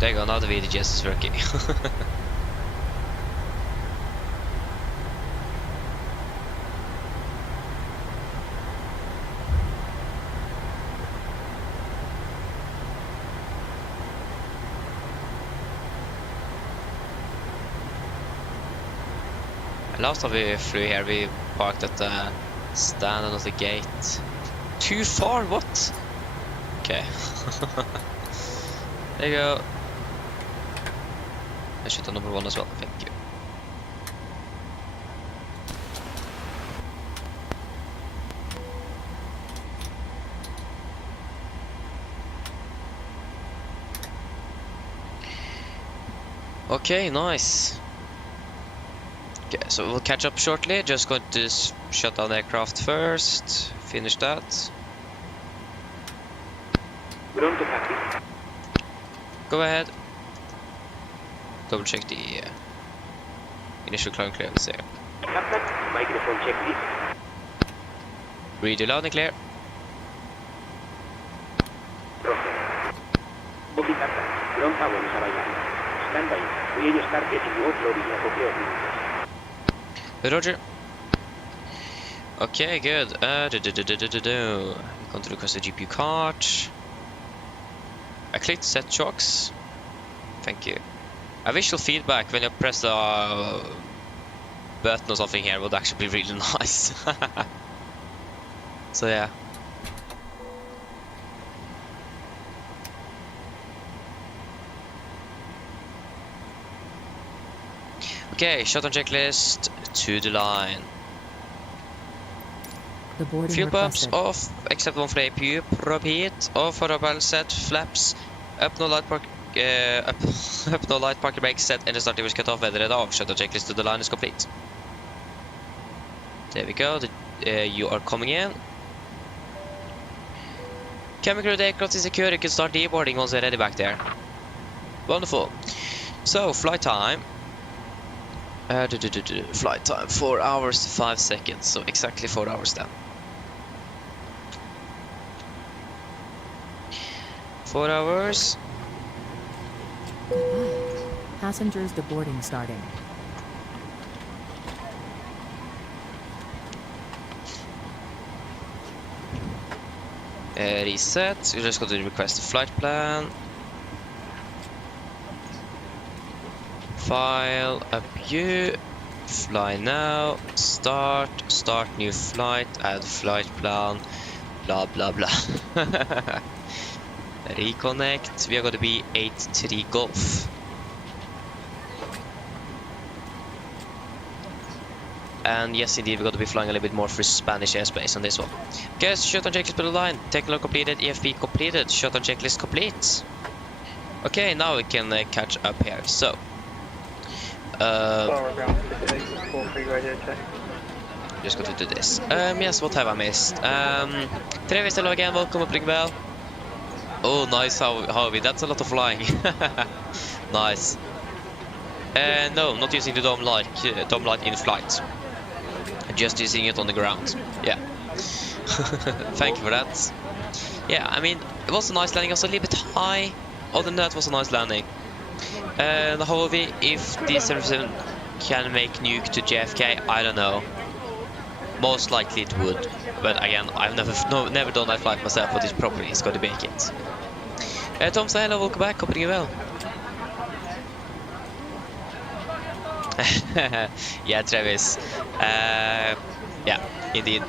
There you go, now the VDGS is working. Last time we flew here, we parked at the stand and not the gate. Too far? What? Okay. There you go. I should have number 1 as well. Thank you. Okay, nice. Okay, so we'll catch up shortly. Just going to shut down the aircraft first. Finish that. Go ahead. Double check the initial climb clearance here. Microphone check, please. Read you loud and clear. Copy, Captain. Ground tower is arriving. Stand by. We will start getting you offloading as of Roger. Okay, good. Going to request the GPU card. I clicked set shocks. Thank you. A visual feedback when you press the button or something here would actually be really nice. So yeah. Okay, shutdown checklist to the line. The boarding Fuel pumps requested. off, except one for APU. Prop heat off for a bell set. Flaps up, no light park. Up, no light parking brake set. Engine start levers cut off. Weather it off. Shutdown checklist to the line is complete. There we go. You are coming in. Chemical aircraft is secure. You can start deboarding once you're ready back there. Wonderful. So flight time. Flight time 4 hours 5 seconds. So exactly 4 hours then. 4 hours. Passengers deboarding starting. Reset. We're just going to request a flight plan. File, up view, fly now, start new flight, add flight plan, blah blah blah. Reconnect. We are going to be 83 Golf. And yes, indeed, we're going to be flying a little bit more through Spanish airspace on this one. Guys, shutdown checklist below the line. Technical completed, EFP completed, shutdown checklist complete. Okay, now we can catch up here. So, just going to do this. Yes, what have I missed? Travis, hello again, welcome up, well. Oh, nice, Harvey, that's a lot of flying. Nice. No, not using the dome light in flight. Just using it on the ground. Yeah. Thank you for that. Yeah, I mean, it was a nice landing. Also a little bit high. Other than that, it was a nice landing. However, if the 77 can make nuke to JFK, I don't know. Most likely it would. But again, I've never done that flight myself, but it's probably it's going to make it. Tom, say hello, welcome back. Hope you're well. Yeah, Travis. Yeah, indeed.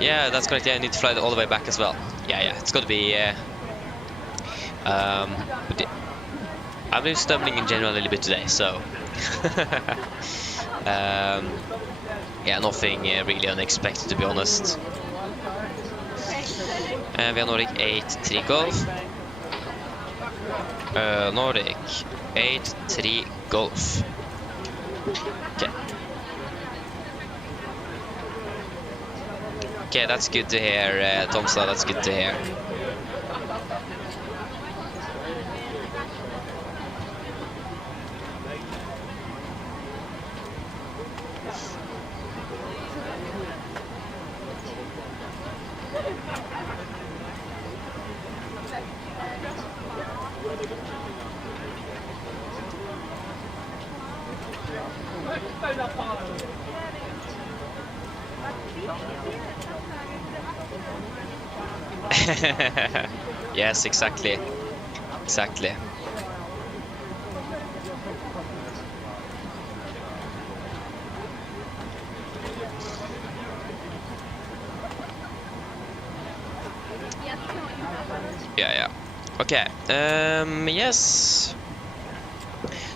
Yeah, that's correct. Yeah, I need to fly all the way back as well. Yeah, it's gonna be. But I've been stumbling in general a little bit today, so. Yeah, nothing really unexpected, to be honest. We have Nordic 8-3 Golf. Nordic 8-3 Golf. Okay. Okay, that's good to hear, Tomsa, that's good to hear. Yes, exactly. Exactly. Yeah. Okay. Yes.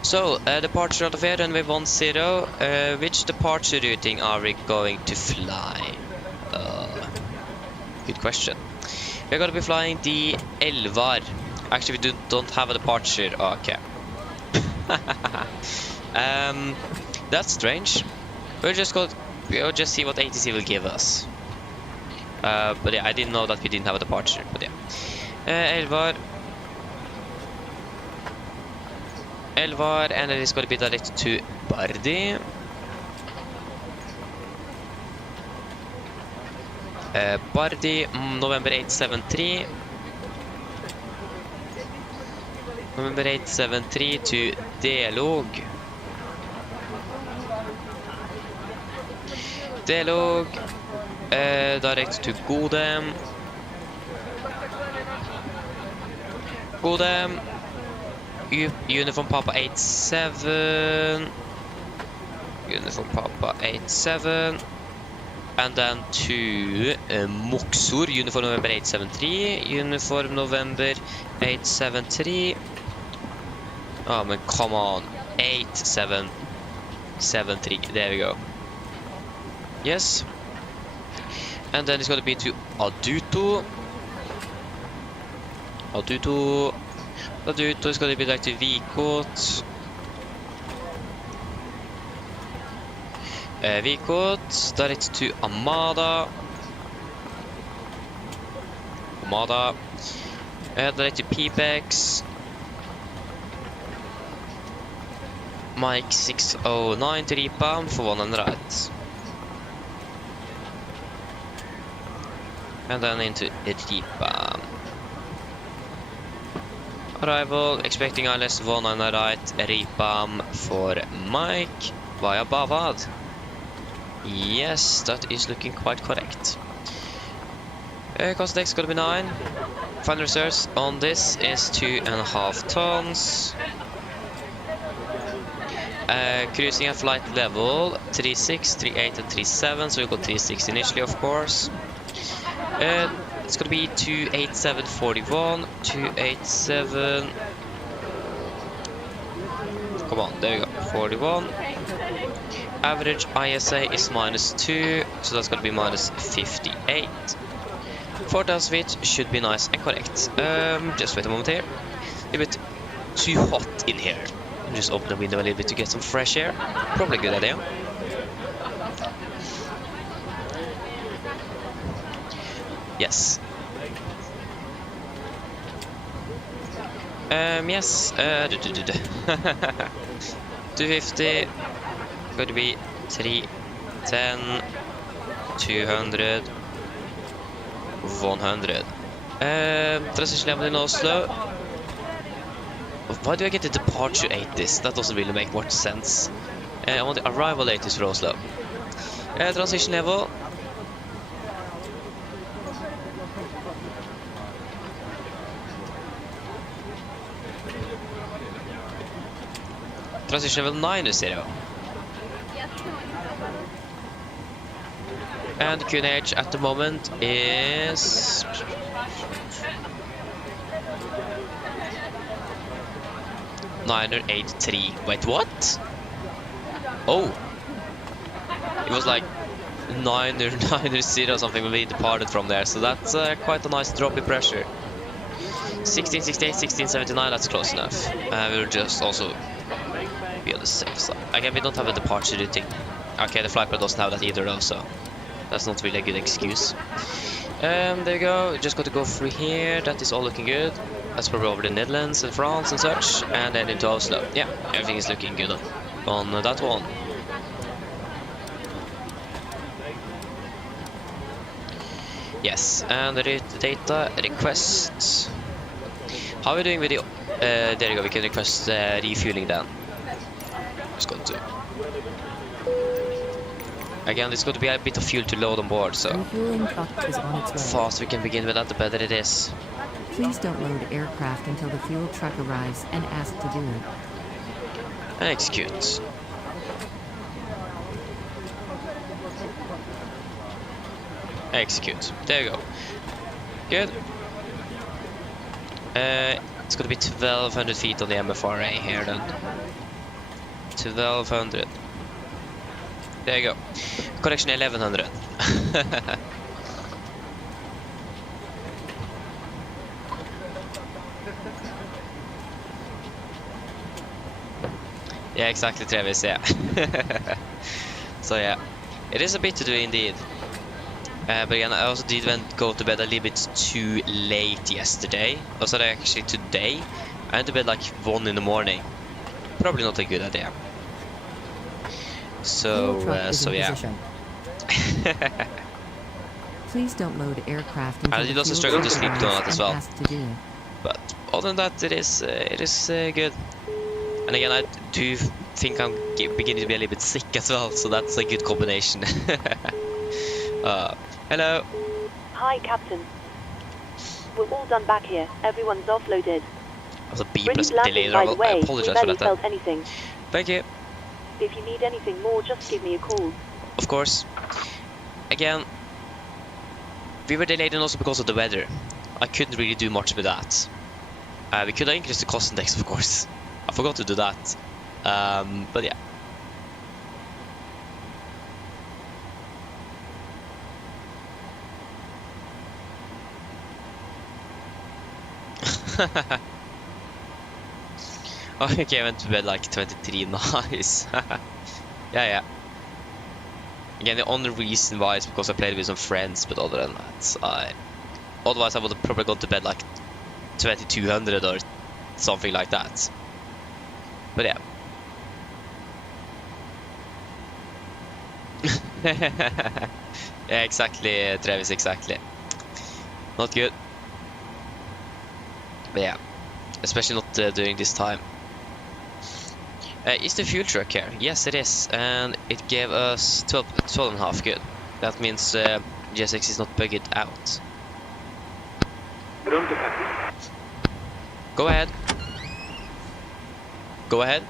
So, departure out of here, runway 10. Which departure routing are we going to fly? Good question. We're going to be flying the Elvar. Actually, we don't have a departure. Oh, okay. That's strange. We'll just see what ATC will give us. But yeah, I didn't know that we didn't have a departure. But yeah, Elvar, and it is going to be directed to Bardi. Bardi, November 873. November 873 to Delog. Delog, direct to Godem. Godem, Uniform Papa 87. Uniform Papa 87. And then to Moksor, Uniform November 873. Uniform November 873. Oh, man, come on. 8773. There we go. Yes. And then it's going to be to Aduto. Aduto is going to be like to Vikot. Vikot, direct to Amada. Direct to Pepex. Mike 609 to Ripa for 1 and right. And then into Ripa. Arrival, expecting ILS 1 and right, Ripam for Mike via Bavad. Yes, that is looking quite correct. Cost X gonna be 9. Final reserves on this is 2.5 tons. Cruising at flight level 36, 38 and 37, so we got 36 initially, of course. It's gonna be 287.41, 287. Come on, there we go, 41. Average ISA is -2, so that's gonna be -58. 4,000 feet should be nice and correct. Just wait a moment here. A bit too hot in here. Just open the window a little bit to get some fresh air. Probably a good idea. Yes. Yes. 250. Going to be 310. 200. 100. Transition level in Oslo. Why do I get the departure latest? That doesn't really make much sense. I want the arrival latest for Oslo. Transition level. Transition level 9 is 0. And the QNH at the moment is 983. Wait, what? Oh, it was like 990 or something when we departed from there, so that's quite a nice drop in pressure. 1668, 1679, that's close enough. We'll just also be on the safe side. Again, we don't have a departure routine. Okay, the flight plan doesn't have that either though, so that's not really a good excuse. There you go, just got to go through here. That is all looking good. That's probably over the Netherlands and France and such, and then into Oslo. Yeah, everything is looking good on that one. Yes, and the data requests. How are we doing with the... there you go, we can request refueling then. Just got to... Again, it's going to be a bit of fuel to load on board, so... Refueling truck is on its way. The faster we can begin with that, the better it is. Please don't load aircraft until the fuel truck arrives and ask to do it. And execute. Execute. There you go. Good. It's going to be 1200 feet on the MFRA here then. 1200. There you go. Correction 1100. Yeah, exactly, Travis, yeah. So yeah, it is a bit to do indeed. But again, I also did go to bed a little bit too late yesterday. Also, actually today, I went to bed like 1 in the morning. Probably not a good idea. So yeah. Please don't load aircraft until I did also struggle to sleep tonight as well. But other than that, it is good. And again, I do think I'm beginning to be a little bit sick as well, so that's a good combination. Hello. Hi, Captain. We're all done back here. Everyone's offloaded. That was a B plus delay there. I apologize for that. Felt anything. Thank you. If you need anything more, just give me a call. Of course. Again, we were delayed and also because of the weather. I couldn't really do much with that. We could have increased the cost index, of course. I forgot to do that. But yeah. Okay, I went to bed like 23, nice. Yeah. Again, the only reason why is because I played with some friends, but other than that, otherwise I would have probably gone to bed like 2200 or something like that. But yeah. Yeah, exactly, Travis, exactly. Not good. But yeah, especially not during this time. Is the fuel truck here? Yes, it is, and it gave us 12.5. Good. That means GSX is not bugged out. Pronto, Captain. Go ahead. Go ahead.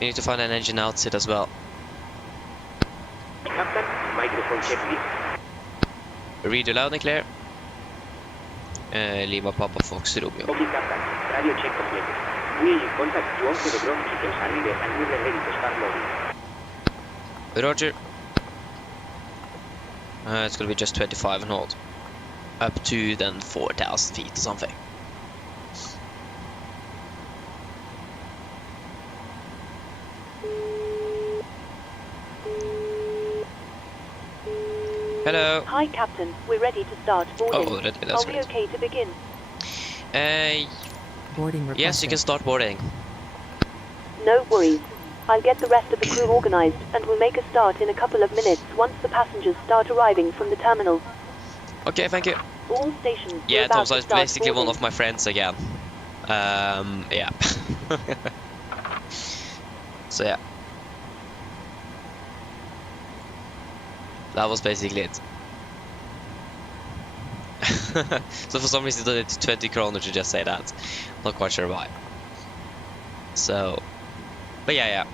We need to find an engine outset as well. Captain, microphone check, please. Read you loud and clear. Lima Papa Fox Romeo. Copy, Captain. Radio check completed. We will contact you once the ground details are needed and we are ready to start loading. Roger. It's gonna be just 25 and hold. Up to then 4,000 feet or something. Hello. Hi, Captain. We're ready to start boarding. Oh, that's Are we great. okay to begin? Boarding requested. Yes, you can start boarding. No worries. I'll get the rest of the crew organized and we'll make a start in a couple of minutes once the passengers start arriving from the terminal. Okay, thank you. All stations. Yeah, we're about Tom's to is start basically one boarding. of my friends again. Yeah. So yeah. That was basically it. So for some reason it did 20 kroner to just say that. Not quite sure why. So, but yeah.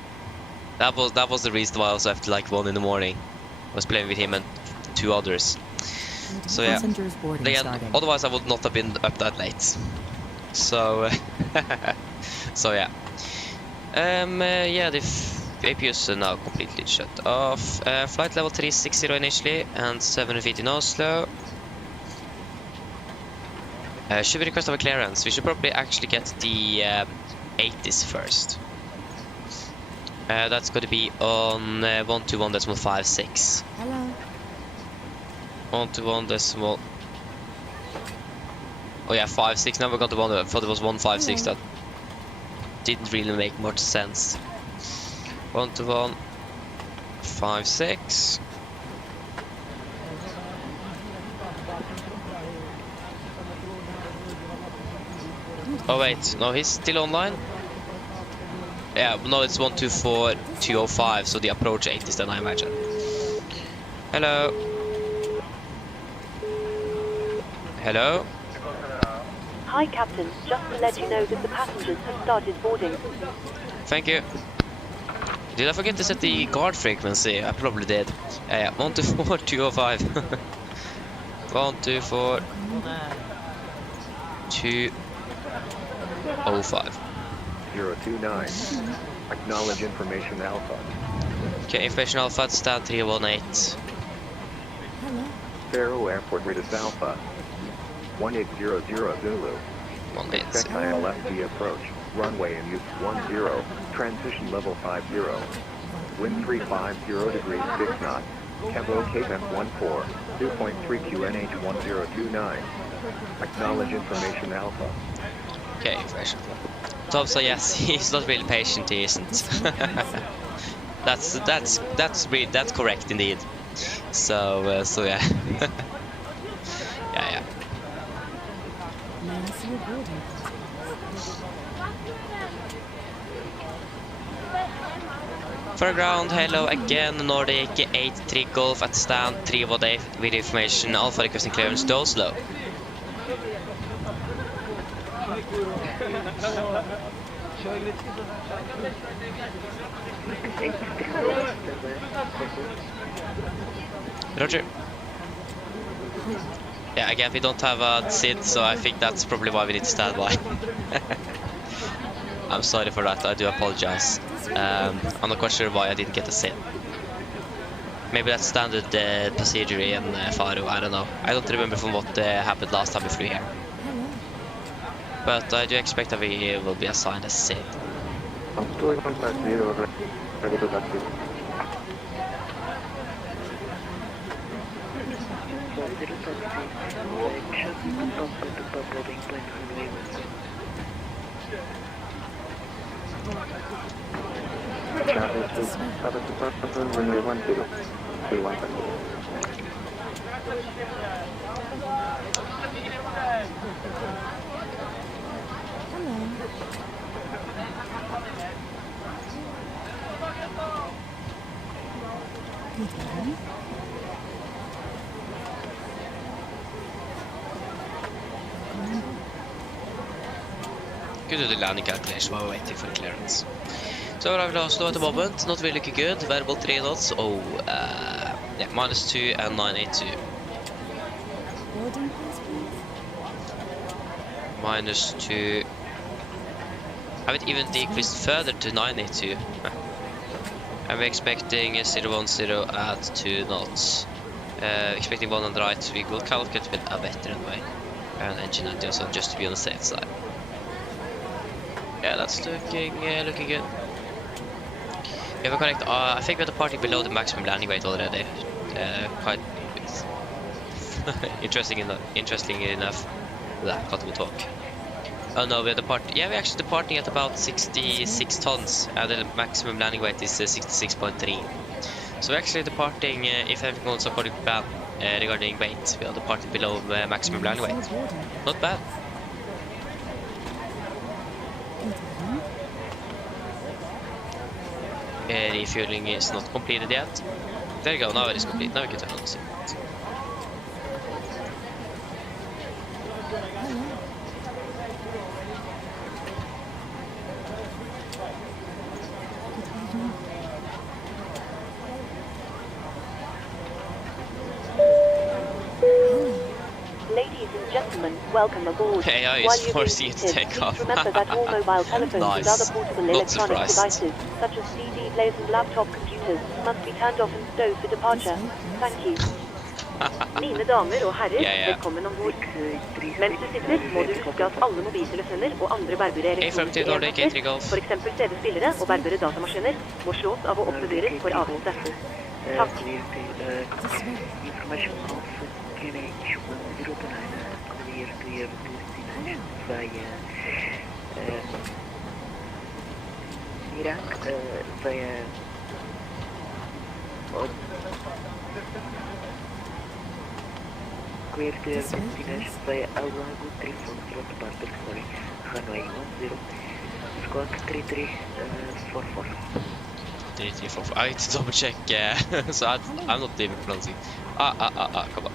That was the reason why I also left like 1 in the morning. I was playing with him and 2 others. So yeah. Passengers boarding Again, starting. otherwise I would not have been up that late. So, so yeah. Yeah, the APUs are now completely shut off. Flight level 360 initially and 7 feet in Oslo. Should we request our clearance? We should probably actually get the 80s first. That's going to be on 121.56. Hello. 121. Oh yeah, 56. Now we got the one. I thought it was 156. That didn't really make much sense. 121.56. Oh wait, no, he's still online. Yeah, no, it's 124.205. So the approach 80s then, I imagine. Hello. Hello. Hi, Captain. Just to let you know that the passengers have started boarding. Thank you. Did I forget to set the guard frequency? I probably did. Yeah, 124.205. 124.205. 029. Acknowledge information alpha. Okay, information alpha, stand 318. Faro Airport Raiders Alpha. 1800 Zulu. 180. Expect ILFD approach. Runway in use 10. Transition level 50. Wind 350 degrees 6 knots. Tempo Cape F14. 2.3 QNH 1029. Acknowledge information alpha. Okay, information. Tom, so yes, he's not really patient, he isn't. that's correct indeed. So yeah. Yeah. Foreground, hello again, Nordic 83 Golf at stand 318 with information Alpha requesting clearance to Oslo. Roger. Yeah, again, we don't have a SID, so I think that's probably why we need to stand by. I'm sorry for that, I do apologize. I'm not quite sure why I didn't get a SID. Maybe that's standard procedure in Faro, I don't know. I don't remember from what happened last time we flew here. But I do expect that we will be assigned a SID. Could do the landing calculation while we're waiting for the clearance. So arrived at Oslo at the moment, not really looking good. Variable 3 knots. Oh, yeah, -2 and 982. Boarding pass, please. -2. Have it even decreased further to 982. And we're expecting 010 at 2 knots. Expecting 1 on the right. We will calculate with a better way. And engine 90 also, just to be on the safe side. Yeah, that's looking good. If I'm correct, I think we're departing below the maximum landing weight already. Quite interesting enough. That can't even talk. Oh no, we're departing. Yeah, we're actually departing at about 66 tons. The maximum landing weight is 66.3. So we're actually departing, if everything goes according to plan regarding weight, we are departing below maximum landing weight. Not bad. Refueling is not completed yet. There you go, now it is complete. Now we can turn on the seatbelt. Ladies and gentlemen, welcome aboard. AI is While you're forcing you to seated, take off. please remember that all mobile telephones Nice. and other portable Not electronic surprised. devices, such as CD players and laptop computers, must be turned off and stowed for departure. Thank you. Mine damer og herrer, velkommen ombord. Mens du sitter, må du huske at alle mobiltelefoner og andre bærbare elektroniske enheter, for eksempel CD-spillere og bærbare datamaskiner, må slås av og oppbevares for avholdte. Takk. Clear to destination via Alago 3 Foxtrot departure sorry, Hanoi 10, squawk 3344. 3344. I need to double check, so I'm not even pronouncing. Come on.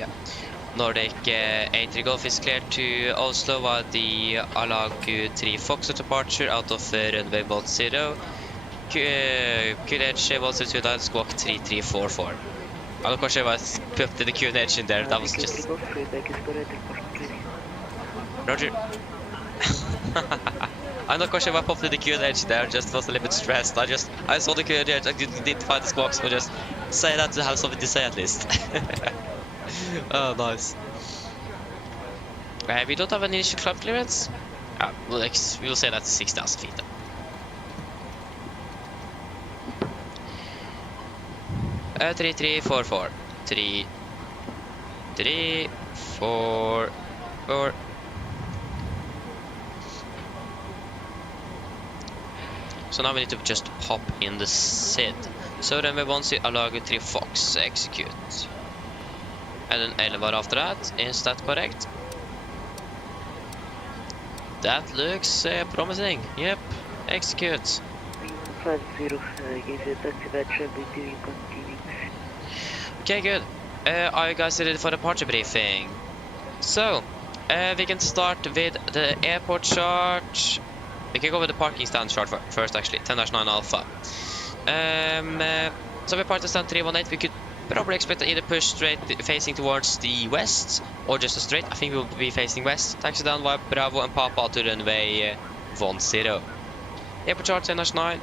Yeah. Nordic 83 Golf is cleared to Oslo via the Alago 3 Foxtrot departure out of runway 10. QNH 129 squawk 3344. I'm not quite sure if I put the QNH in there. That was just. Roger. I'm not quite sure if I popped the QNH there. Just was a little bit stressed. I saw the QNH. I didn't find the squawks, but just say that to have something to say at least. Oh, nice. We don't have an initial climb clearance. We'll say that's 6,000 feet. 3344. 3344. So now we need to just pop in the SID. So then we want to Alago 3 Fox execute. And then Elevar after that. Is that correct? That looks promising. Yep. Execute. 50, Okay, good. Are you guys ready for the departure briefing? So, we can start with the airport chart. We can go with the parking stand chart first, actually. 10-9 Alpha. So we parked at stand 318. We could probably expect to either push straight facing towards the west or just a straight. I think we'll be facing west. Taxi down via Bravo and Papa to runway 10. Airport chart 10-9.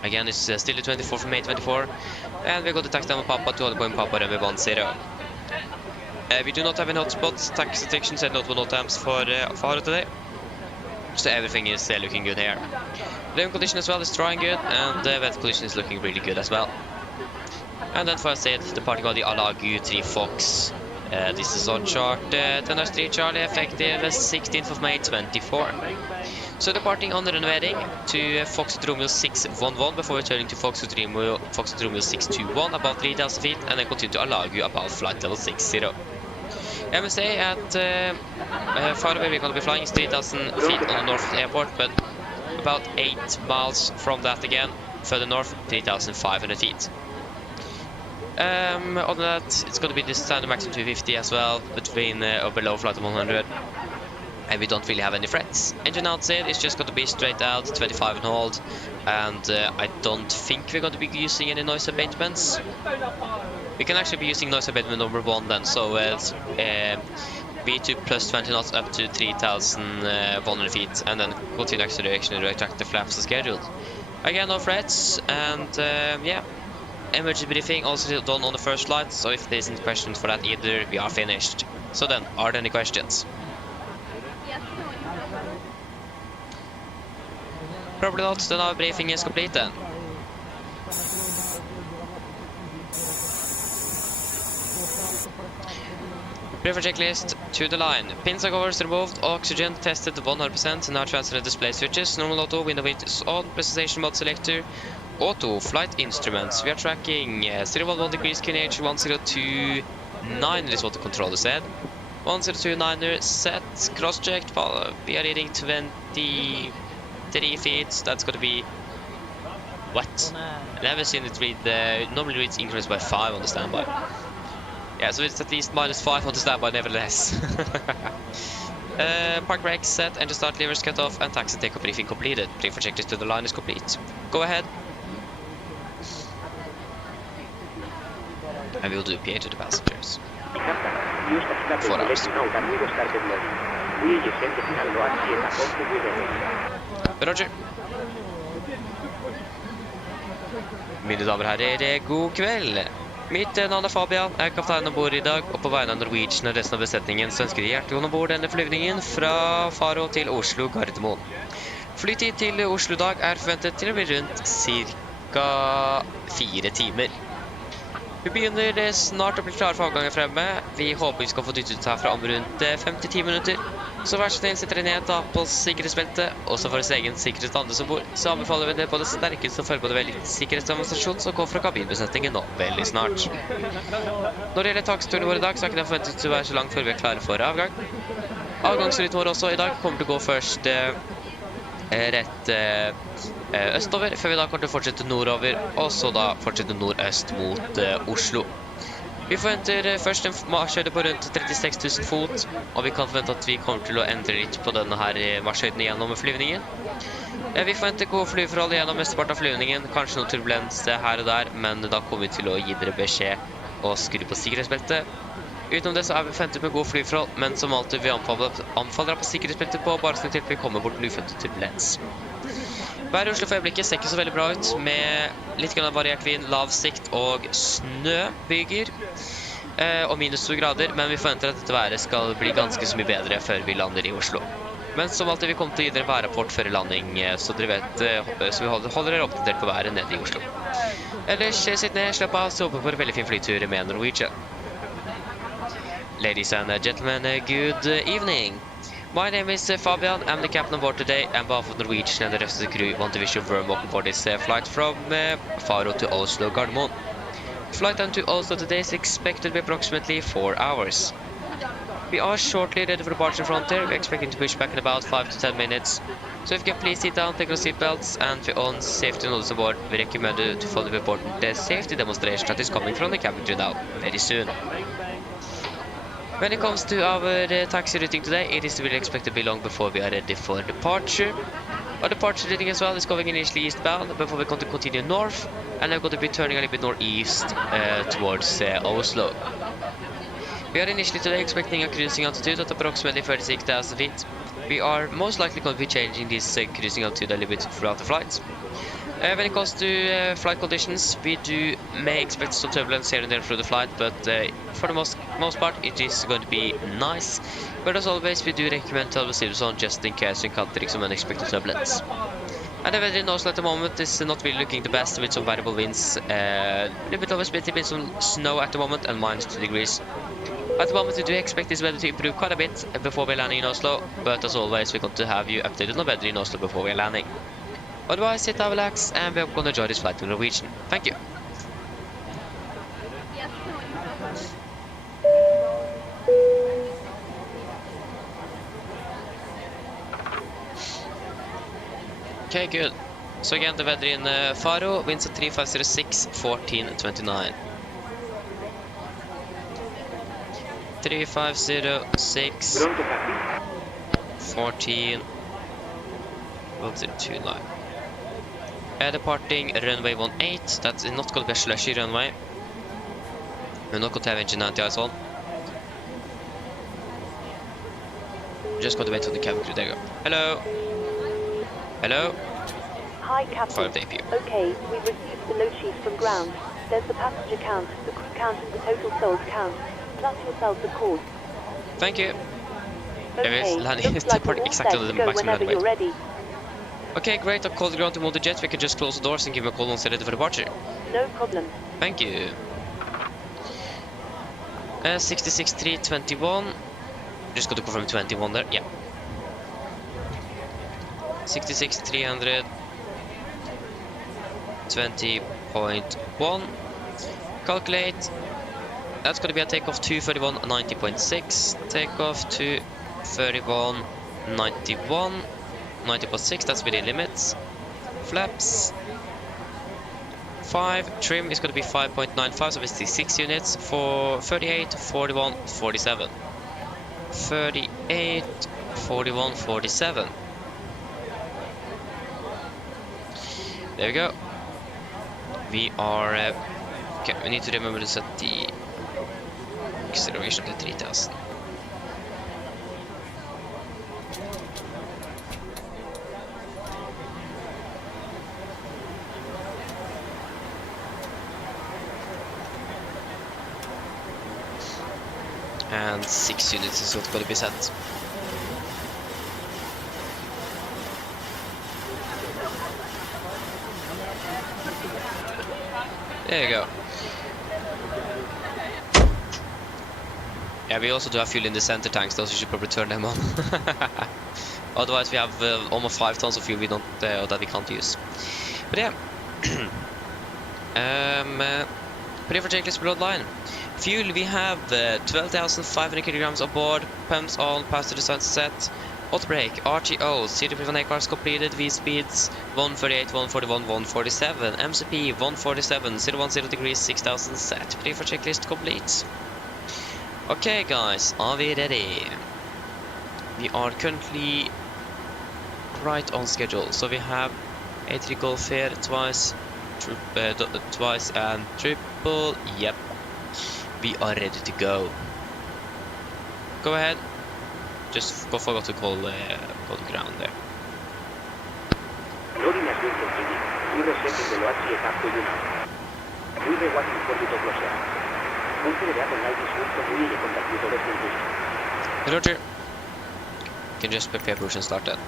Again, it's still the 24th of May 24. And we got the taxi down with Papa to Point Papa runway 10. We do not have any hotspots. Taxi restrictions and not 1 attempts for Faro today. So everything is looking good here. Rain condition as well is drying good, and the wet condition is looking really good as well. And then for SID, departing on the Alago 3 Fox. This is on chart 10-3 Charlie, effective 16th of May 24. So departing on the runway to Foxtrot Romeo 611 before returning to Foxtrot Romeo 621 about 3,000 feet, and then continue to Alago about flight level 60. MSA at Faro, where we're going to be flying, is 3,000 feet on the north airport, but about 8 miles from that again, further north, 3,500 feet. Other than that, it's going to be this standard maximum 250 as well, between or below flight of 100. And we don't really have any threats. Engine outside is just going to be straight out, 25 and hold. And I don't think we're going to be using any noise abatements. We can actually be using noise abatement number 1 then, so it's B2 plus 20 knots up to 3,100 feet, and then continue acceleration and retract the flaps as scheduled. Again, no threats, and yeah. Emergency briefing also done on the first flight, so if there isn't questions for that either, we are finished. So then, are there any questions? Probably not, then our briefing is complete then. Prefer checklist to the line. Pins and covers removed, oxygen tested 100%, now transfer display switches, normal auto, window is on, presentation mode selector, auto, flight instruments. We are tracking 011 degrees QNH, 1029 is what the controller said. 1029er set, cross-checked, we are reading 23 feet, that's going to be... What? I never seen it read, normally reads increased by 5 on the standby. Yeah, so it's at least -5 on the standby nevertheless. Park brakes set, engine start levers cut off, and taxi takeoff briefing completed. Pre-for checklist to the line is complete. Go ahead. And we'll do PA to the passengers. 4 hours. Roger. Mine damer og herrer, god kveld. Mitt navn er Fabian, jeg er kaptein ombord i dag, og på vegne av Norwegian og resten av besetningen så ønsker jeg hjertelig ombord denne flyvningen fra Faro til Oslo Gardermoen. Flytid til Oslo i dag er forventet til å bli rundt ca. 4 timer. Vi begynner snart å bli klare for avgangen fremme. Vi håper vi skal få dyttet ut herfra om rundt 5-10 minutter. Så vær så snill, setter dere ned, ta på sikkerhetsbeltet, og så for oss egen sikkerhet andre som bor, så anbefaler vi det på det sterkeste å forberede veldig sikkerhetsdemonstrasjon som kommer fra kabinbesetningen nå veldig snart. Når det gjelder taksturene våre i dag, så er ikke det forventet til å være så langt før vi er klare for avgang. Avgangsruten vår også i dag kommer til å gå først rett østover, før vi da kommer til å fortsette nordover, og så da fortsette nordøst mot Oslo. Vi forventer først en marsjhøyde på rundt 36 000 fot, og vi kan forvente at vi kommer til å endre litt på denne her marsjhøyden gjennom flyvningen. Vi forventer gode flyforhold gjennom mesteparten av flyvningen, kanskje noe turbulens her og der, men da kommer vi til å gi dere beskjed og skru på sikkerhetsbeltet. Utenom det så er vi forventet med gode flyforhold, men som alltid vi anfaller på sikkerhetsbeltet på, bare sånn til vi kommer bort til uforventet turbulens. Været i Oslo for øyeblikket ser ikke så veldig bra ut, med litt variert vind, lav sikt og snøbyger, og -2 grader, men vi forventer at dette været skal bli ganske så mye bedre før vi lander i Oslo. Men som alltid vi kommer til å gi dere værrapport før landing, så dere vet, så vi holder dere oppdatert på været nede i Oslo. Ellers, sitt ned, slapp av, så håper vi på en veldig fin flytur med Norwegian. Ladies and gentlemen, good evening. My name is Fabian, I'm the captain on board today, and on behalf of Norwegian and the rest of the crew, want to wish you a warm welcome aboard this flight from Faro to Oslo Gardermoen. Flight time to Oslo today is expected to be approximately 4 hours. We are shortly ready for departure frontier. We're expecting to push back in about 5 to 10 minutes. So if you can please sit down, take your seatbelts, and for on safety notice aboard, we recommend you to follow the important safety demonstration that is coming from the cabin crew now, very soon. When it comes to our taxi routing today, it is really expected to be long before we are ready for departure. Our departure routing as well is going initially eastbound before we continue north, and we're going to be turning a little bit northeast towards Oslo. We are initially today expecting a cruising altitude at approximately 36,000 feet. We are most likely going to be changing this cruising altitude a little bit throughout the flight. When it comes to flight conditions, we may expect some turbulence here and there through the flight, but for the most part it is going to be nice. But as always, we do recommend to have on just in case you encounter some unexpected turbulence. And the weather in Oslo at the moment is not really looking the best, with some variable winds, a little bit of a split, with some snow at the moment, and -2 degrees. At the moment we do expect this weather to improve quite a bit before we're landing in Oslo, but as always we're going to have you updated on weather in Oslo before we're landing. Otherwise, sit down, relax, and we're going to enjoy this flight to Norwegian. Thank you. Okay, good. So again, the weather in Faro, winds at 3506, 1429. 3506 Pronto taxi. 14 102 departing runway 18. That's not going to be a slushy runway. We're not going to have engine 90 eyes on. Just going to wait for the cabin crew. There you go. Hello. Hello. Hi, Captain. 5 debut. Okay, we've received the load sheet from ground. There's the passenger count, the crew count, and the total souls count. Plus yourselves, of course. Thank you. Okay, looks like we're all set to go whenever you're ready. Okay, great. I've called the ground to move the jet. We can just close the doors and give me a call once they're ready for departure. No problem. Thank you. 66-321. Just got to confirm 21 there. Yeah. 66-300. 20.1. Calculate. That's going to be a takeoff to 31 90.6. Takeoff to 31 91 90.6. That's within limits. Flaps 5. Trim is going to be 5.95, so basically 6 units for 38 41 47. 38 41 47. There we go. We are okay, we need to remember to set the acceleration to 3000. And 6 units is what's going to be set. There you go. Yeah, we also do have fuel in the center tanks, though, so you should probably turn them on. Otherwise, we have almost 5 tons of fuel we don't that we can't use. But yeah, pretty for checklist below the line. Fuel, we have 12,500 kilograms on board. Pumps on, passenger design set. Auto brake, RTO, CD cars completed, V speeds 138, 141, 147, MCP 147, 010 degrees, 6000 set. Pretty for checklist complete. Okay, guys, are we ready? We are currently right on schedule. So we have A3 Golf here, twice and triple. Yep, we are ready to go. Go ahead. Just forgot to call the ground there. Loading has been completed. We reset the velocity up to you now. We are waiting for you to close. Consider the light is good, so we will contact you to Roger. You can just prepare push and start that.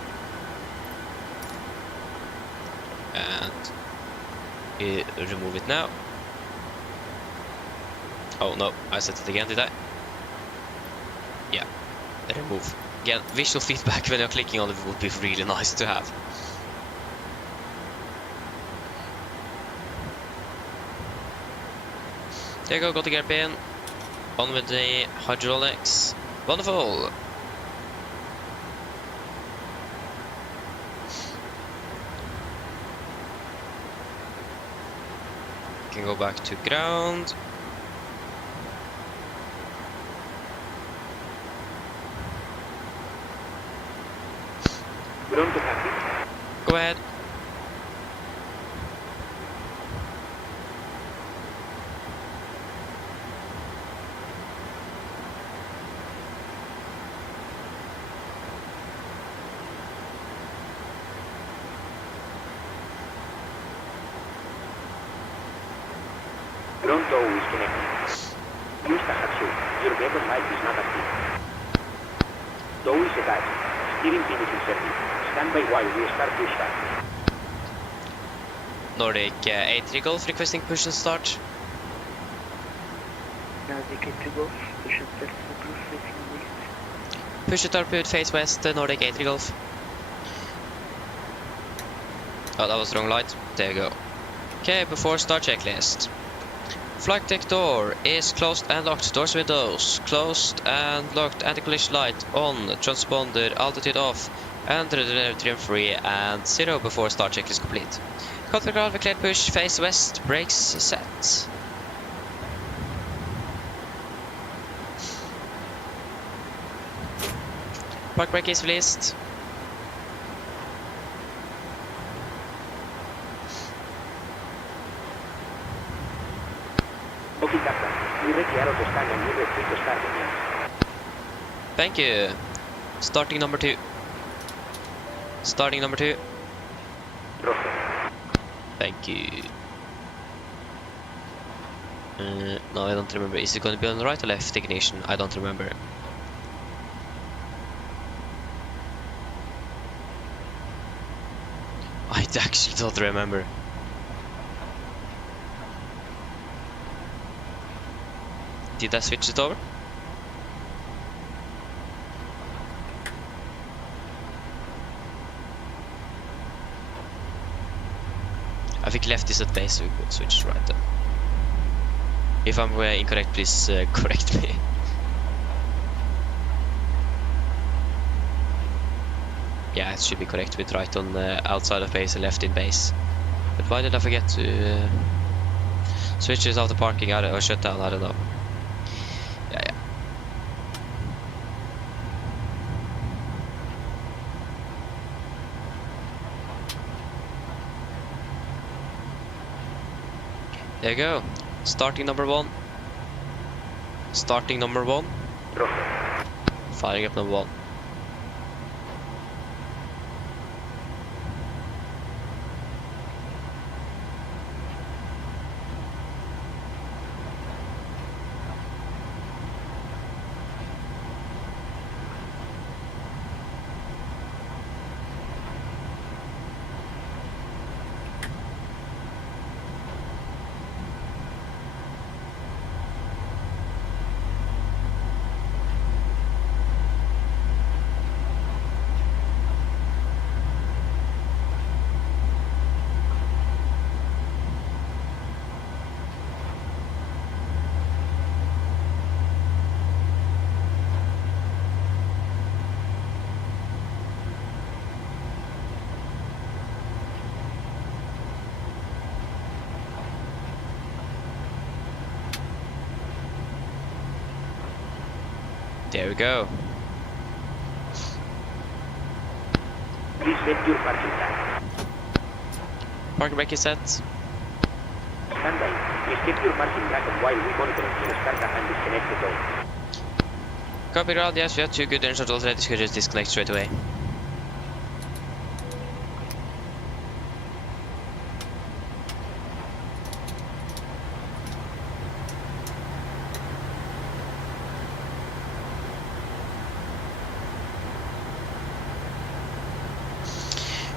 And remove it now. Oh no, I set it again, did I? Yeah. Remove. Again, visual feedback when you're clicking on it would be really nice to have. There you go, got the gear pin. On with the hydraulics. Wonderful! Can go back to ground. Go ahead. Pronto is connected. Use the hatch. Your weapon light is not active. Tow is attached. Steering pin is inserted. Stand by while we start push start. Nordic A3 Golf requesting push and start. Nordic A3 Golf, push and start for facing west. Push the torpedo face west, Nordic A3 Golf. Oh, that was the wrong light. There you go. Okay, before start checklist. Flight deck door is closed and locked. Doors windows closed and locked. Anti-collision light on. Transponder altitude off. And trim free and 0 before start checklist complete. Contact ground, clear push, face west, brakes set. Park brake is released. Okay, Captain. We ready out of the stand and we're ready to start again. Thank you. Starting number 2. Starting number 2. Roger. Thank you. No, I don't remember. Is it going to be on the right or left ignition? I don't remember. I actually don't remember. Did I switch it over? I think left is at base, so we could switch right then. If I'm incorrect, please correct me. Yeah, it should be correct with right on outside of base and left in base. But why did I forget to switch it out of parking or shut down? I don't know. Yeah. There you go. Starting number 1. Starting number 1. Roger. Firing up number 1. There we go. Please set your parking time. Parking brake is set. Stand by. Please set your parking bracket while we monitor the starter and disconnect the door. Copy ground, yes, we have 2 good engine totals ready, so just disconnect straight away.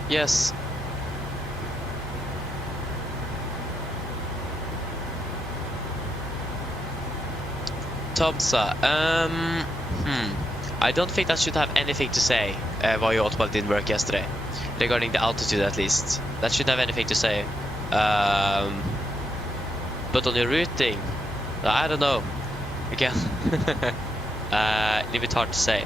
Yes. Tobsa, I don't think that should have anything to say why your autopilot didn't work yesterday. Regarding the altitude at least. That shouldn't have anything to say. But on your routing, I don't know. Again, a little bit hard to say.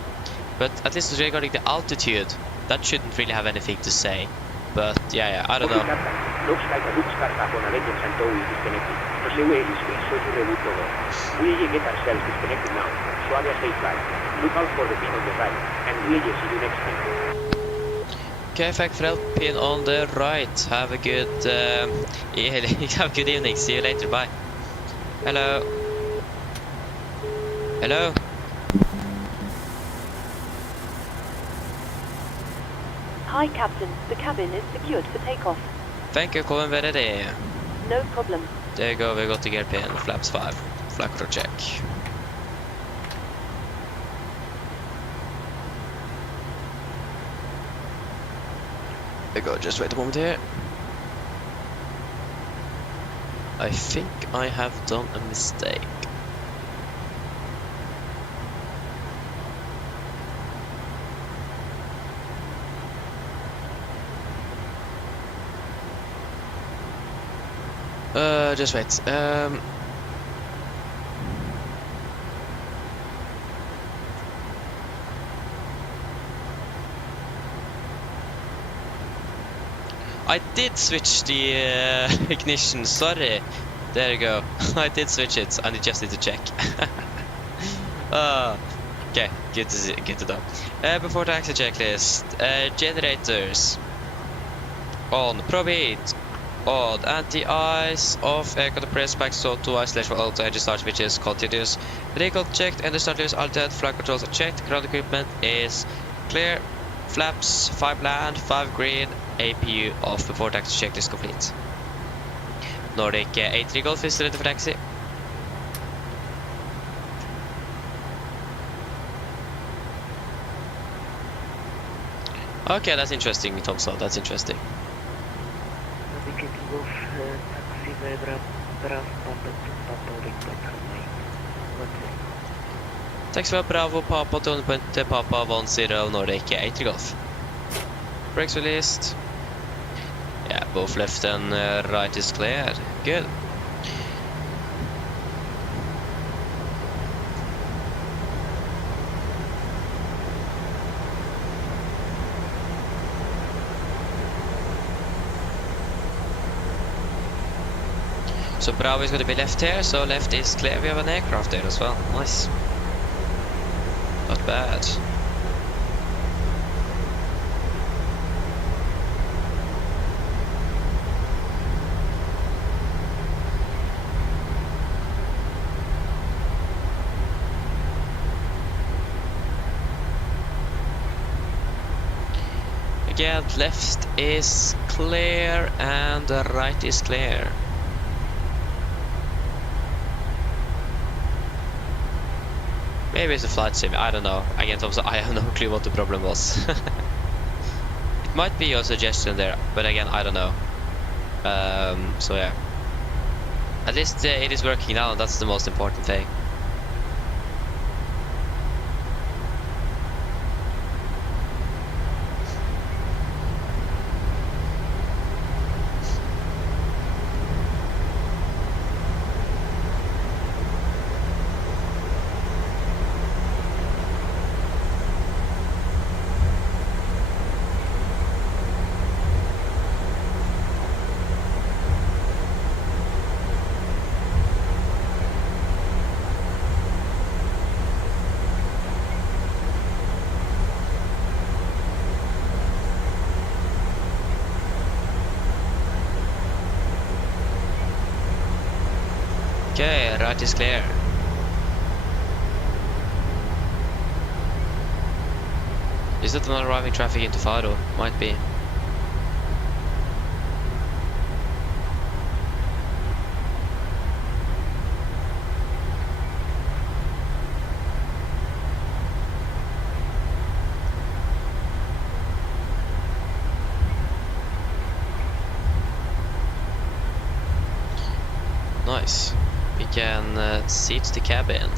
But at least regarding the altitude, that shouldn't really have anything to say. But yeah, I don't know. Looks like a good start up on a legend and tow is disconnected. Proceed is free, so you reboot the door. We get ourselves disconnected now. So have a safe flight. Look out for the pin on the right, and we'll see you next time. Okay, thank for help. Pin on the right. Have a good have a good evening. See you later. Bye. Hello. Hello. Hi, Captain. The cabin is secured for takeoff. Thank you, Colin. Very ready. No problem. There you go. We got the gear pin. Flaps 5. Flag control check. There you go. Just wait a moment here. I think I have done a mistake. Just wait. I did switch the ignition, sorry. There you go. I did switch it, and I just need to check. Okay, good to know. Before taxi checklist, generators on, probe heat on, anti-ice off, air compress back zone 2, isolation for auto engine start switches continuous, vehicle checked, and the start levels altered, flight controls are checked, ground equipment is clear, flaps 5 land, 5 green, APU off before taxi checklist complete. Nordic 83 Golf is ready for taxi. Okay, that's interesting, Thompson, that's interesting. Thanks for Bravo Papa 2.0 Papa 10 Nordic 83 Golf. Brakes released. Yeah, both left and right is cleared. Good. So Bravo is going to be left here, so left is clear. We have an aircraft there as well. Nice. Not bad. Again, left is clear and the right is clear. Maybe it's a flight sim, I don't know. Again, Thompson, I have no clue what the problem was. It might be your suggestion there, but again, I don't know. So yeah. At least it is working now, and that's the most important thing. Okay, right is clear. Is that not arriving traffic into Faro? Might be. Nice. We can seat the cabin.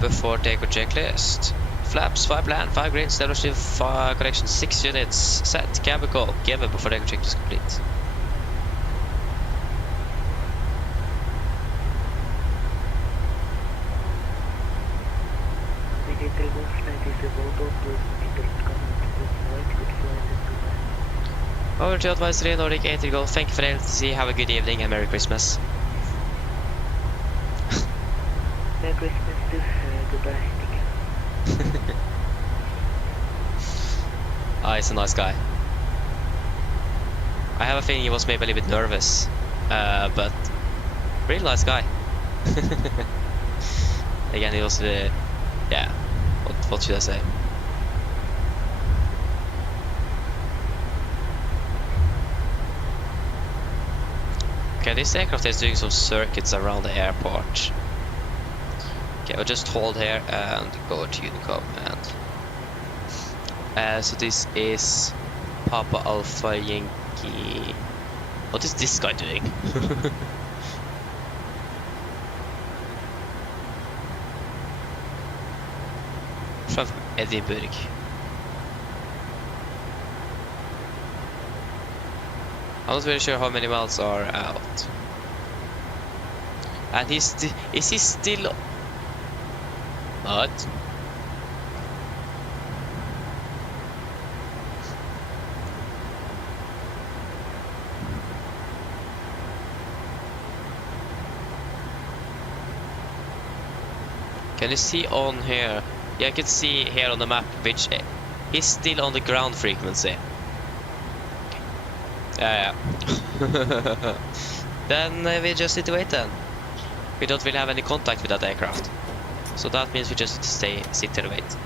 Before take a checklist. Flaps 5 land, 5 green, establishing 5 correction, 6 units. Set, cabin call, given before take a checklist complete. Over to advisory, Nordic 80 Golf. Thank you for the LTC. Have a good evening and Merry Christmas. Merry Christmas to goodbye. Ah, he's a nice guy. I have a feeling he was maybe a little bit nervous, but really nice guy. Again, he was, yeah. What should I say? Okay, this aircraft is doing some circuits around the airport. Okay, we'll just hold here and go to Unicom and so this is Papa Alpha Yankee. What is this guy doing? From Edinburgh. I'm not very sure how many miles are out. And is he still... What? Can you see on here? Yeah, I can see here on the map which he's still on the ground frequency. Yeah. Then we just need to wait then. We don't really have any contact with that aircraft. So that means we just sit here and wait.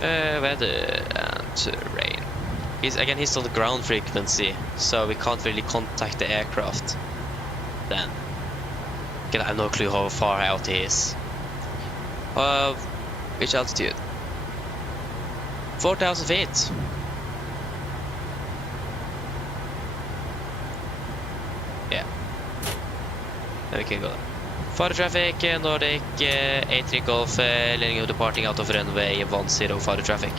Weather and terrain. He's on the ground frequency, so we can't really contact the aircraft. Then. Again, I have no clue how far out he is. Which altitude? 4,000 feet. Yeah. Then we can go there. Faro traffic, Nordic, 83 Golf, landing of departing out of runway 10 Faro traffic.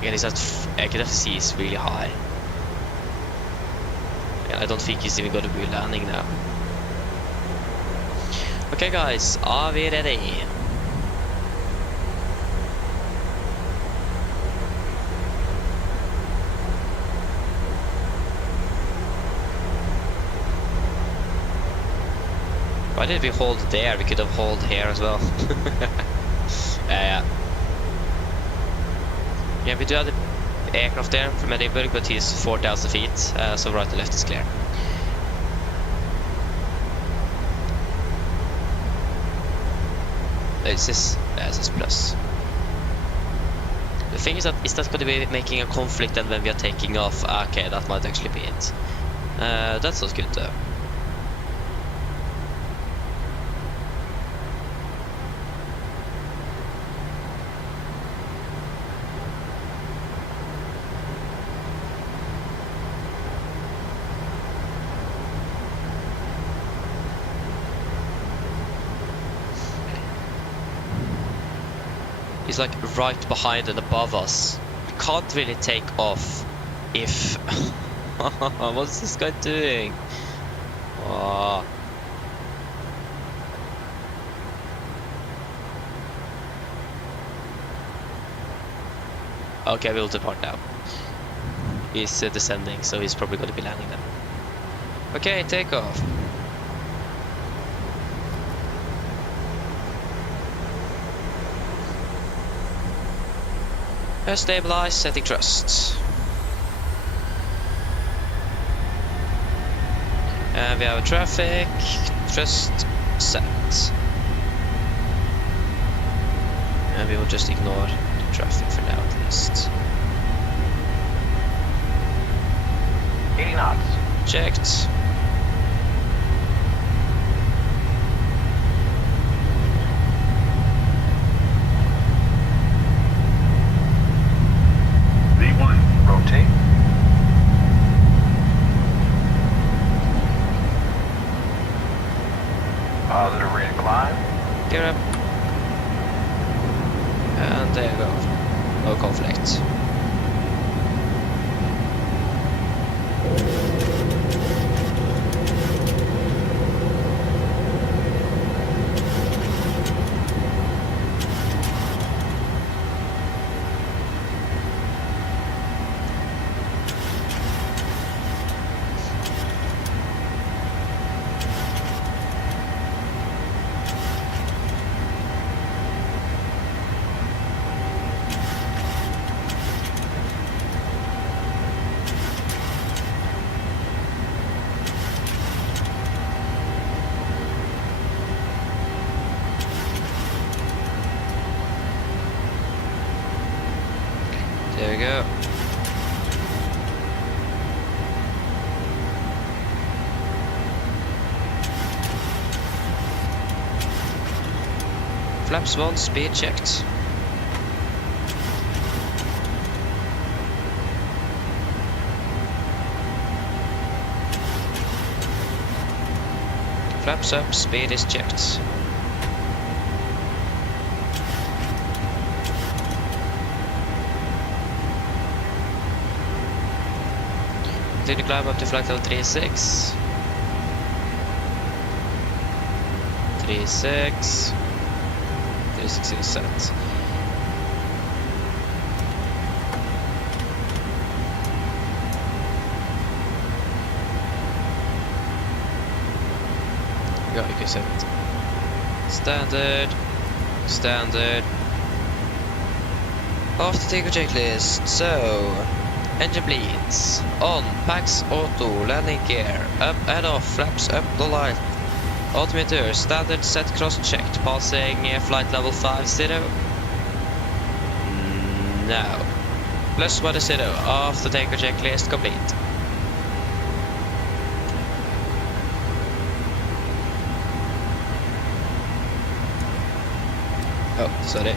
Again, I can see it's really high. I don't think he's even going to be landing now. Okay guys, are we ready? Why did we hold there? We could have held here as well. Yeah. Yeah, we do have the aircraft there from Edinburgh, but he's 4,000 feet, so right and left is clear. This is plus. The thing is that going to be making a conflict and when we are taking off? Okay, that might actually be it. That's not good though. He's like right behind and above us. We can't really take off if... What's this guy doing? Oh. Okay, we'll depart now. He's descending, so he's probably going to be landing then. Okay, take off. Stabilize, setting thrust. And we have a traffic, thrust set. And we will just ignore the traffic for now at least. 80 knots. Checked. Rotate. Positive rate of climb. Gear up. And there you go. No conflict. There we go. Flaps 1, speed checked. Flaps up, speed is checked. Continue climb up to flight level 36. 36. 36 is set. Yeah, you can set it. Standard. Standard. Off the takeoff checklist. So, engine bleeds. On. Packs auto. Landing gear. Up and off. Flaps up the light. Altimeter. Standard set cross checked. Passing flight level 50. No. Plus 10. Off the takeoff checklist complete. Oh, sorry.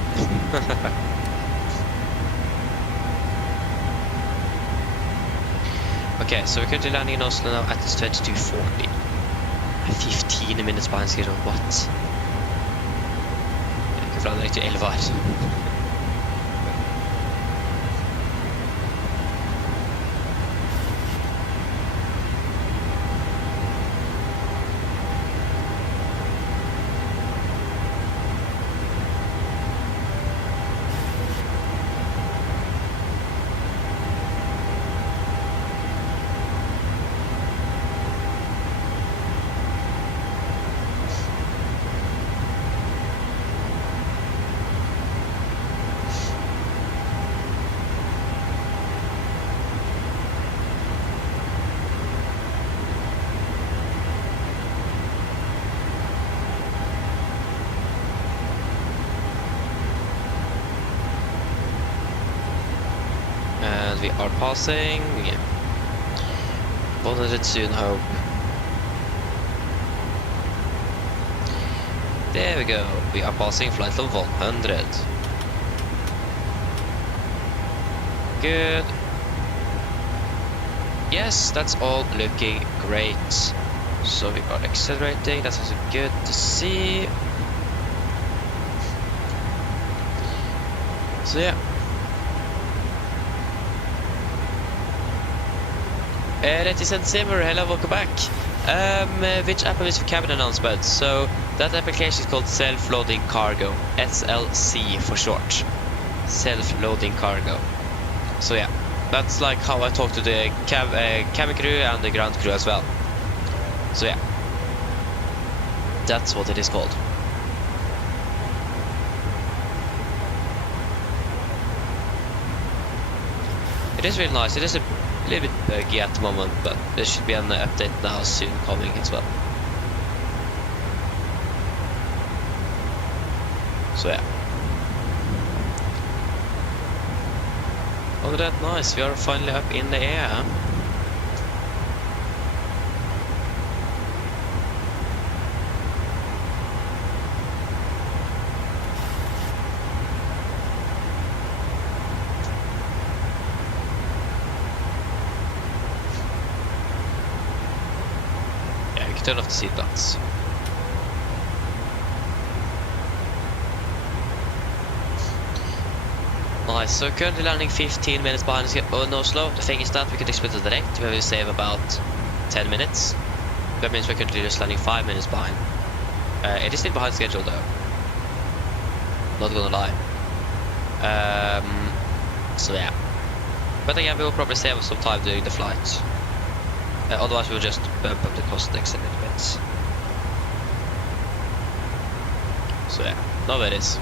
Okay, so we're currently landing in Oslo now at 22:40. 15 minutes behind schedule, what? Jag kan fram direkt till 11 här. And we are passing 100 soon, hope. There we go. We are passing flight level 100. Good. Yes, that's all looking great. So we are accelerating. That's also good to see. So yeah. Reticent Simmer, hello, welcome back. Which app is for cabin announcement? So that application is called Self-Loading Cargo, SLC for short. Self-Loading Cargo. So yeah, that's like how I talk to the cabin crew and the ground crew as well. So yeah, that's what it is called. It is really nice. It is a little bit buggy at the moment, but there should be an update now soon coming as well. So yeah. Oh, that's nice. We are finally up in the air. Turn off the seatbelts. Nice, so currently landing 15 minutes behind Oslo. The thing is that we could expect it direct, we will save about 10 minutes. That means we're currently just landing 5 minutes behind. It is still behind schedule though. Not gonna lie. So yeah. But again, we will probably save some time during the flight. Otherwise we'll just bump up the cost next a little bit. So yeah, now it is.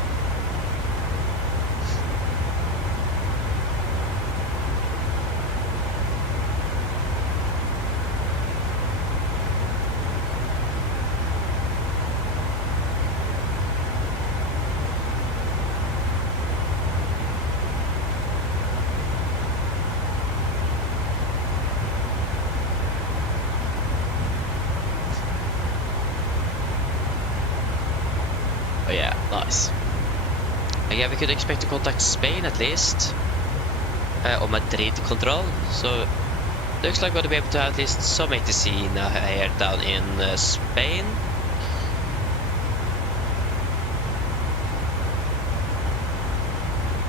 Oh yeah, nice. Yeah, we could expect to contact Spain at least. Or Madrid control. So looks like we're going to be able to have at least some ATC now here down in Spain.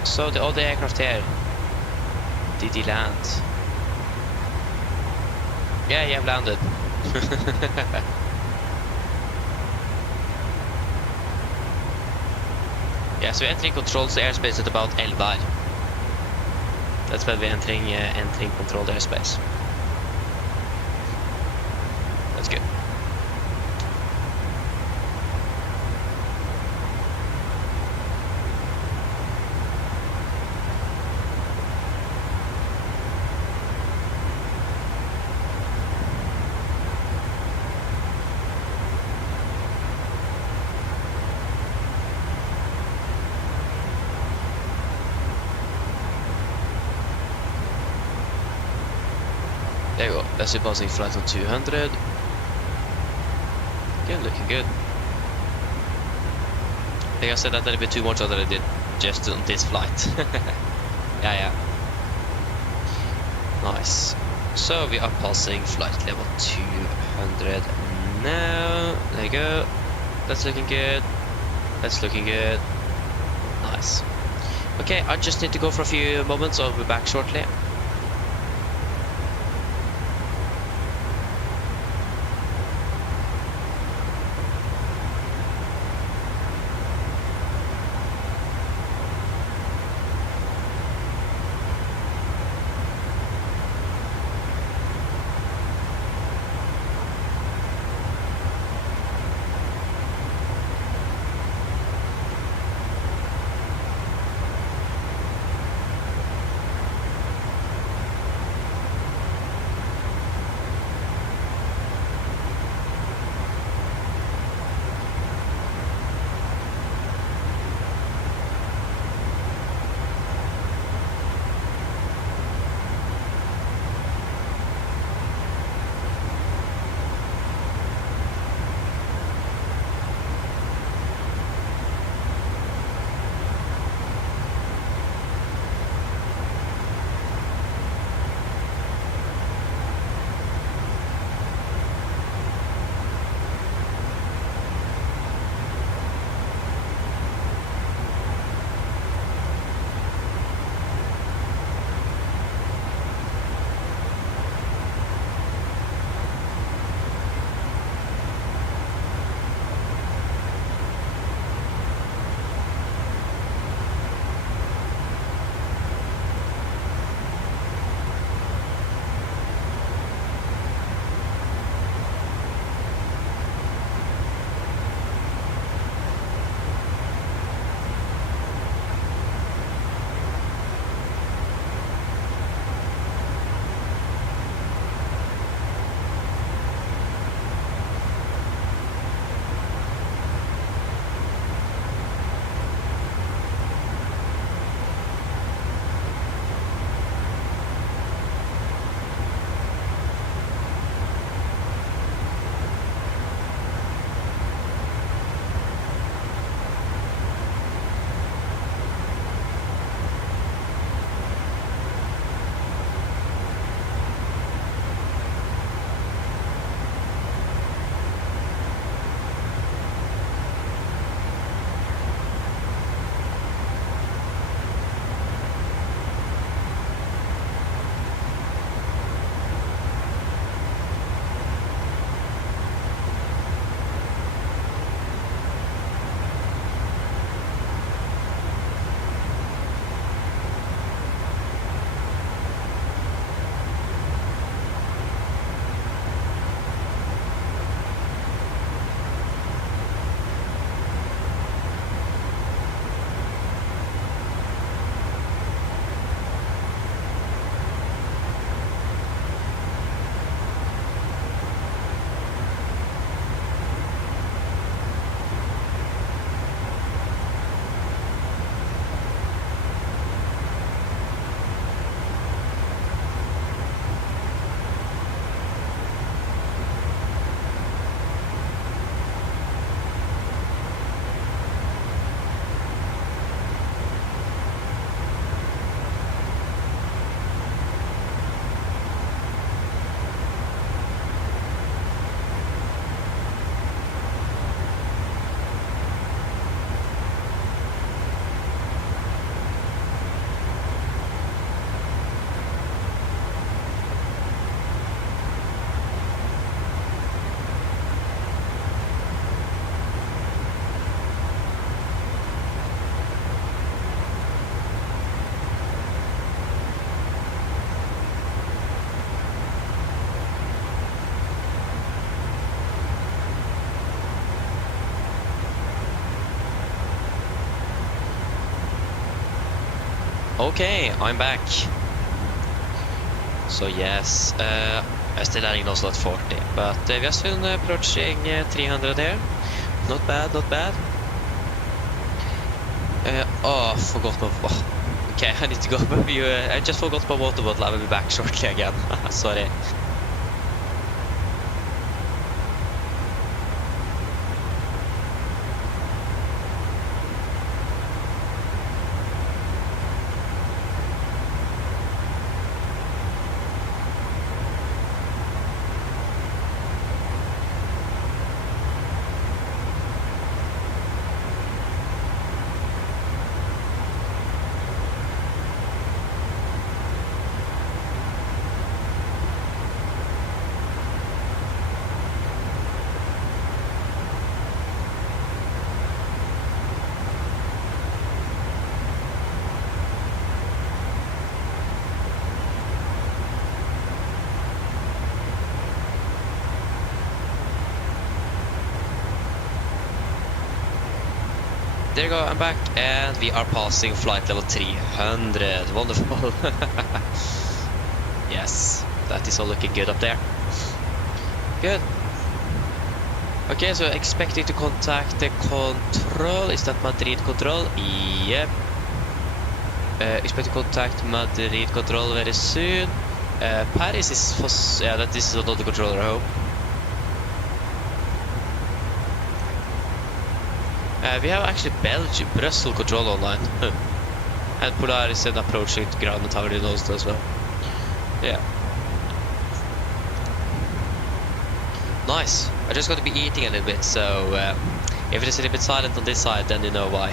So all the aircraft here, did he land? Yeah, you have landed. Yeah, so we're entering controlled airspace at about 11. That's where we're entering controlled airspace. That's good. There you go. That's passing flight on 200. Good, looking good. I think I said that a little bit too much than I did just on this flight. Yeah. Nice. So we are passing flight level 200 now. There you go. That's looking good. That's looking good. Nice. Okay, I just need to go for a few moments. I'll be back shortly. Okay, I'm back. So yes, I'm still landing in Oslo at 40, but we are soon approaching 300 here. Not bad, not bad. Oh, forgot my... Oh, okay, I need to go. I just forgot my water bottle. I will be back shortly again. Sorry. There you go, I'm back, and we are passing flight level 300. Wonderful. Yes, that is all looking good up there. Good. Okay, so expecting to contact the control. Is that Madrid control? Yep. Expect to contact Madrid control very soon. Paris is for... yeah, this is another controller, I hope. We have actually Belgium, Brussels control online. And Polaris and approaching ground tower in Oslo as well. Yeah. Nice. I just got to be eating a little bit, so if it is a little bit silent on this side, then you know why.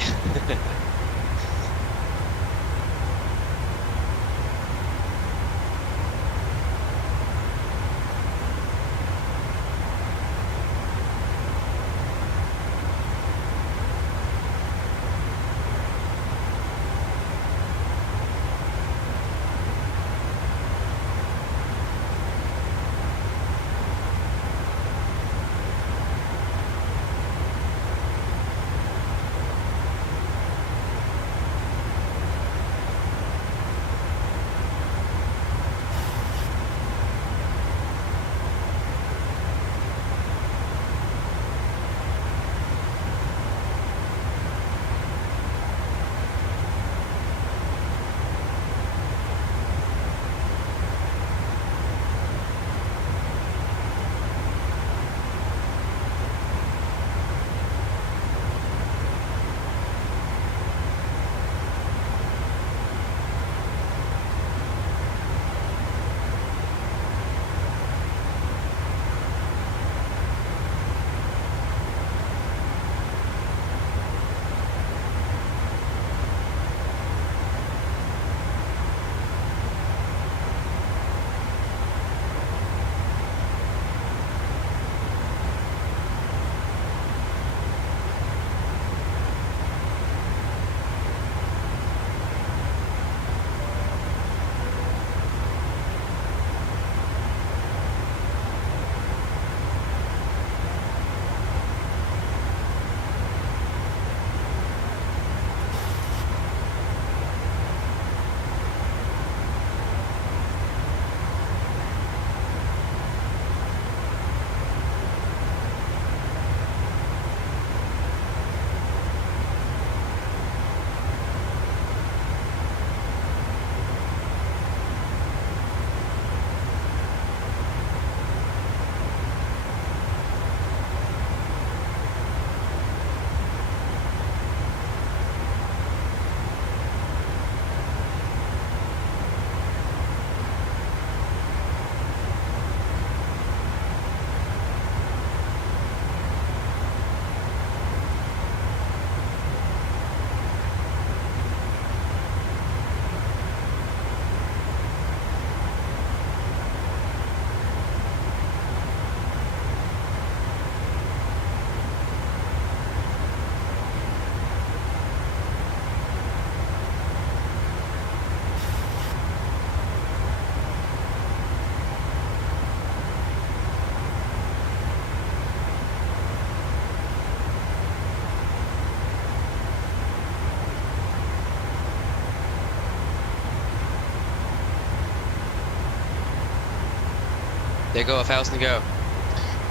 There you go, 1,000 to go.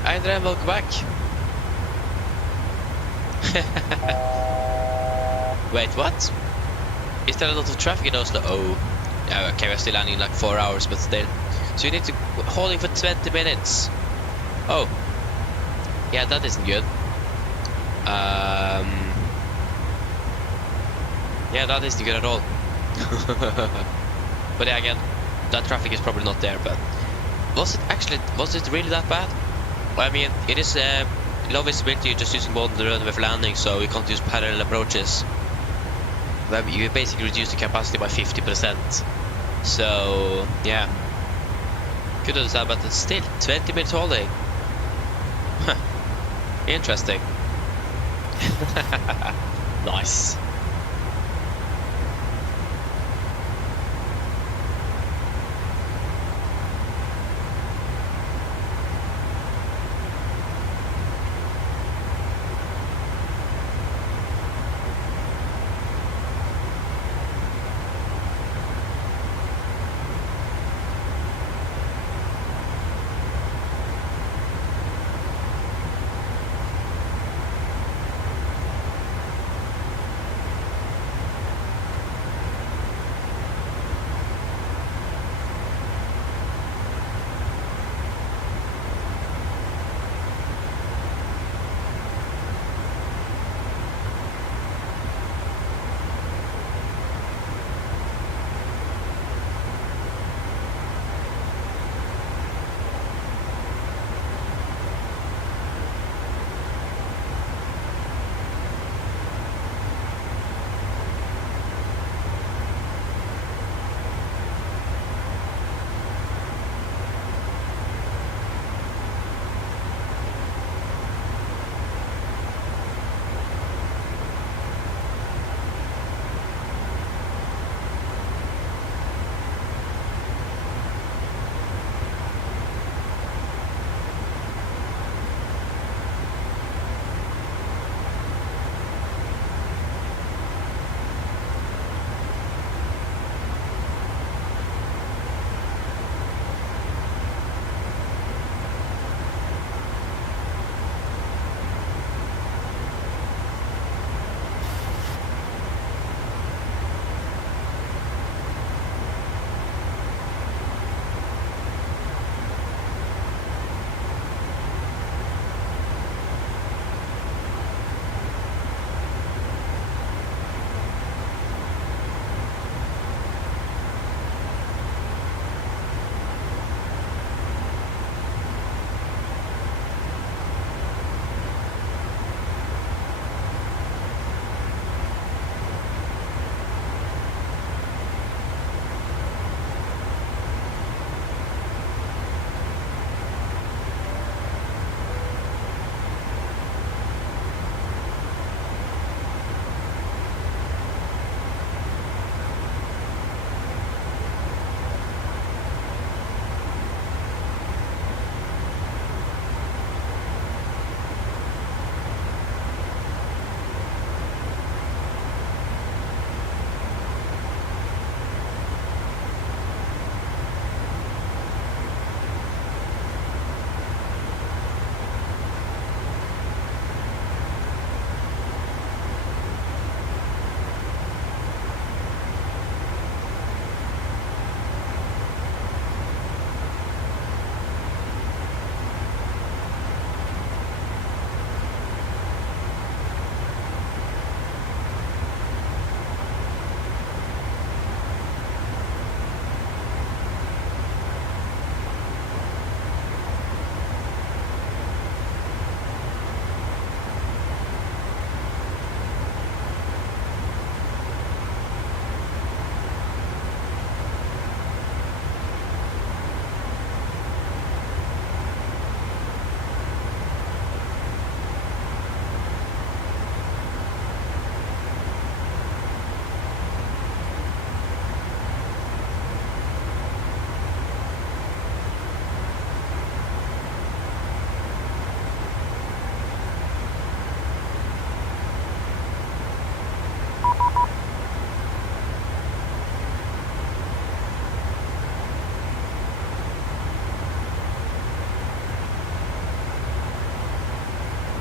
Andrea, welcome back. Wait, what? Is there a lot of traffic in Oslo? Oh, yeah, okay, we're still landing in like 4 hours, but still. So you need to hold it for 20 minutes. Oh, yeah, that isn't good. Yeah, that isn't good at all. But yeah, again, that traffic is probably not there, but was it really that bad? Well, I mean, it is low visibility, you're just using one runway for landing, so you can't use parallel approaches. But you basically reduce the capacity by 50%. So, yeah. Could understand, but it's still 20 minutes holiday. Huh. Interesting. Nice.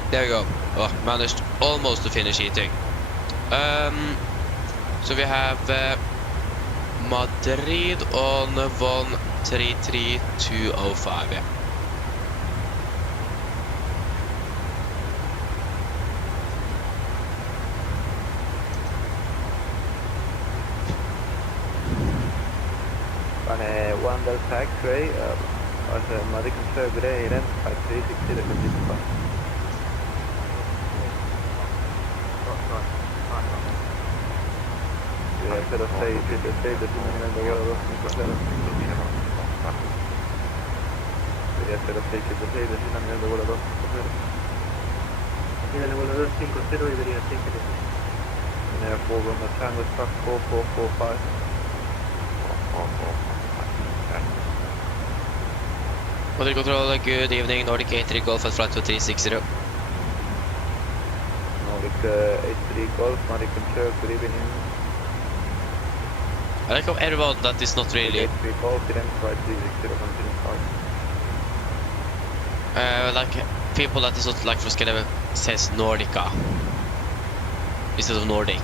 There we go. Oh, managed almost to finish eating. So we have Madrid on 1:33:2:05. Yeah. One del taxiway, alltså man kan söka det i den 360 det kan titta på. Jag ser att säga till det säger det som ändå var då som inte ser. Jag ser att säga till det säger det som ändå var då som inte ser. Nivelle vuelo 250 debería ser que När jag får med Tango Truck 4445. Model control, good evening, Nordic 83 Golf at flight 2360. Nordic 83 Golf, Nordic control, good evening. I like how everyone that is not really 83 Golf, then flight 360, continue flight. like people that is not like from Scandinavia says Nordica instead of Nordic.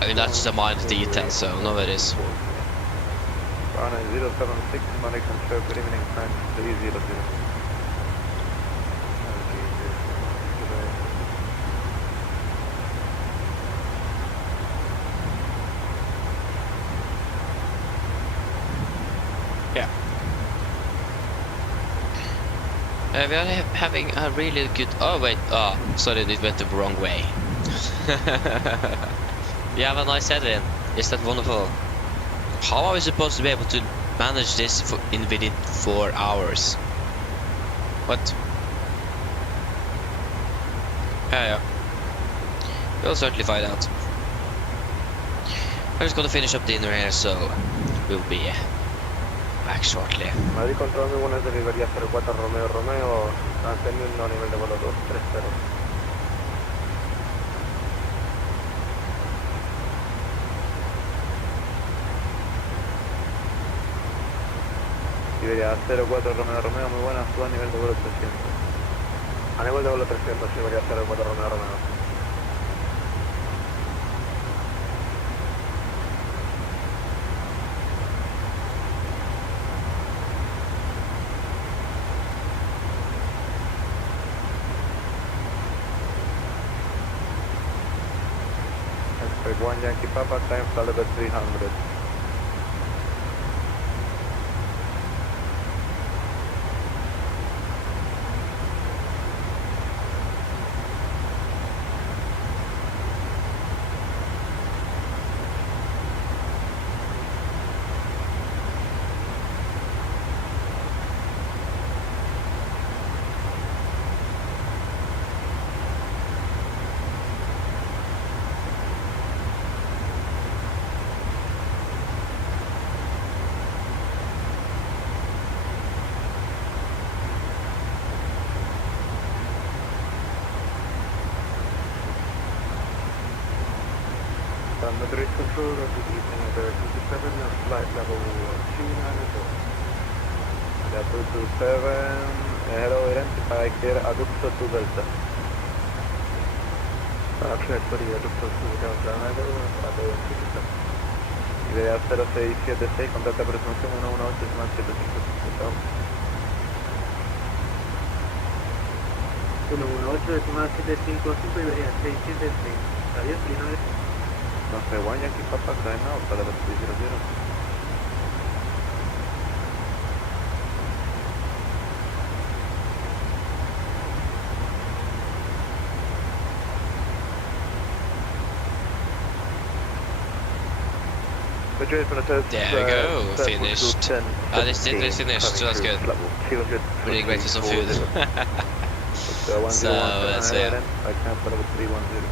I mean that's just a minor detail, so no it is. 076, Nordic control, good evening, time 300. We are having a really good... Oh wait, sorry, it went the wrong way. We have a nice headwind. Is that wonderful? How are we supposed to be able to manage this within 4 hours? What? Yeah. We'll certainly find out. I'm just gonna finish up dinner here, so we'll be back shortly. Madrid control, muy buenas, delivería 04 Romeo Romeo, ascendiendo a nivel de vuelo 230. Siberia 04 Romeo Romeo, muy buenas, tú a nivel de vuelo 300. A nivel de vuelo 300, Siberia 04 Romeo Romeo. One Yankee Papa, time caliber 300. Madrid control, good evening, American 27, flight level 294. Yeah, 227, hello, identify, clear, adductor to Delta. Clear, sorry, adductor to Delta, Idea 0676, contacta presunción 118-75. 118-75, debería 676. Adiós, Linares. No sé, One Yankee Papa, trae no, para los 300. There we go, finished. This did finished, so that's good. Really great for some food. So yeah. I can't put up 310.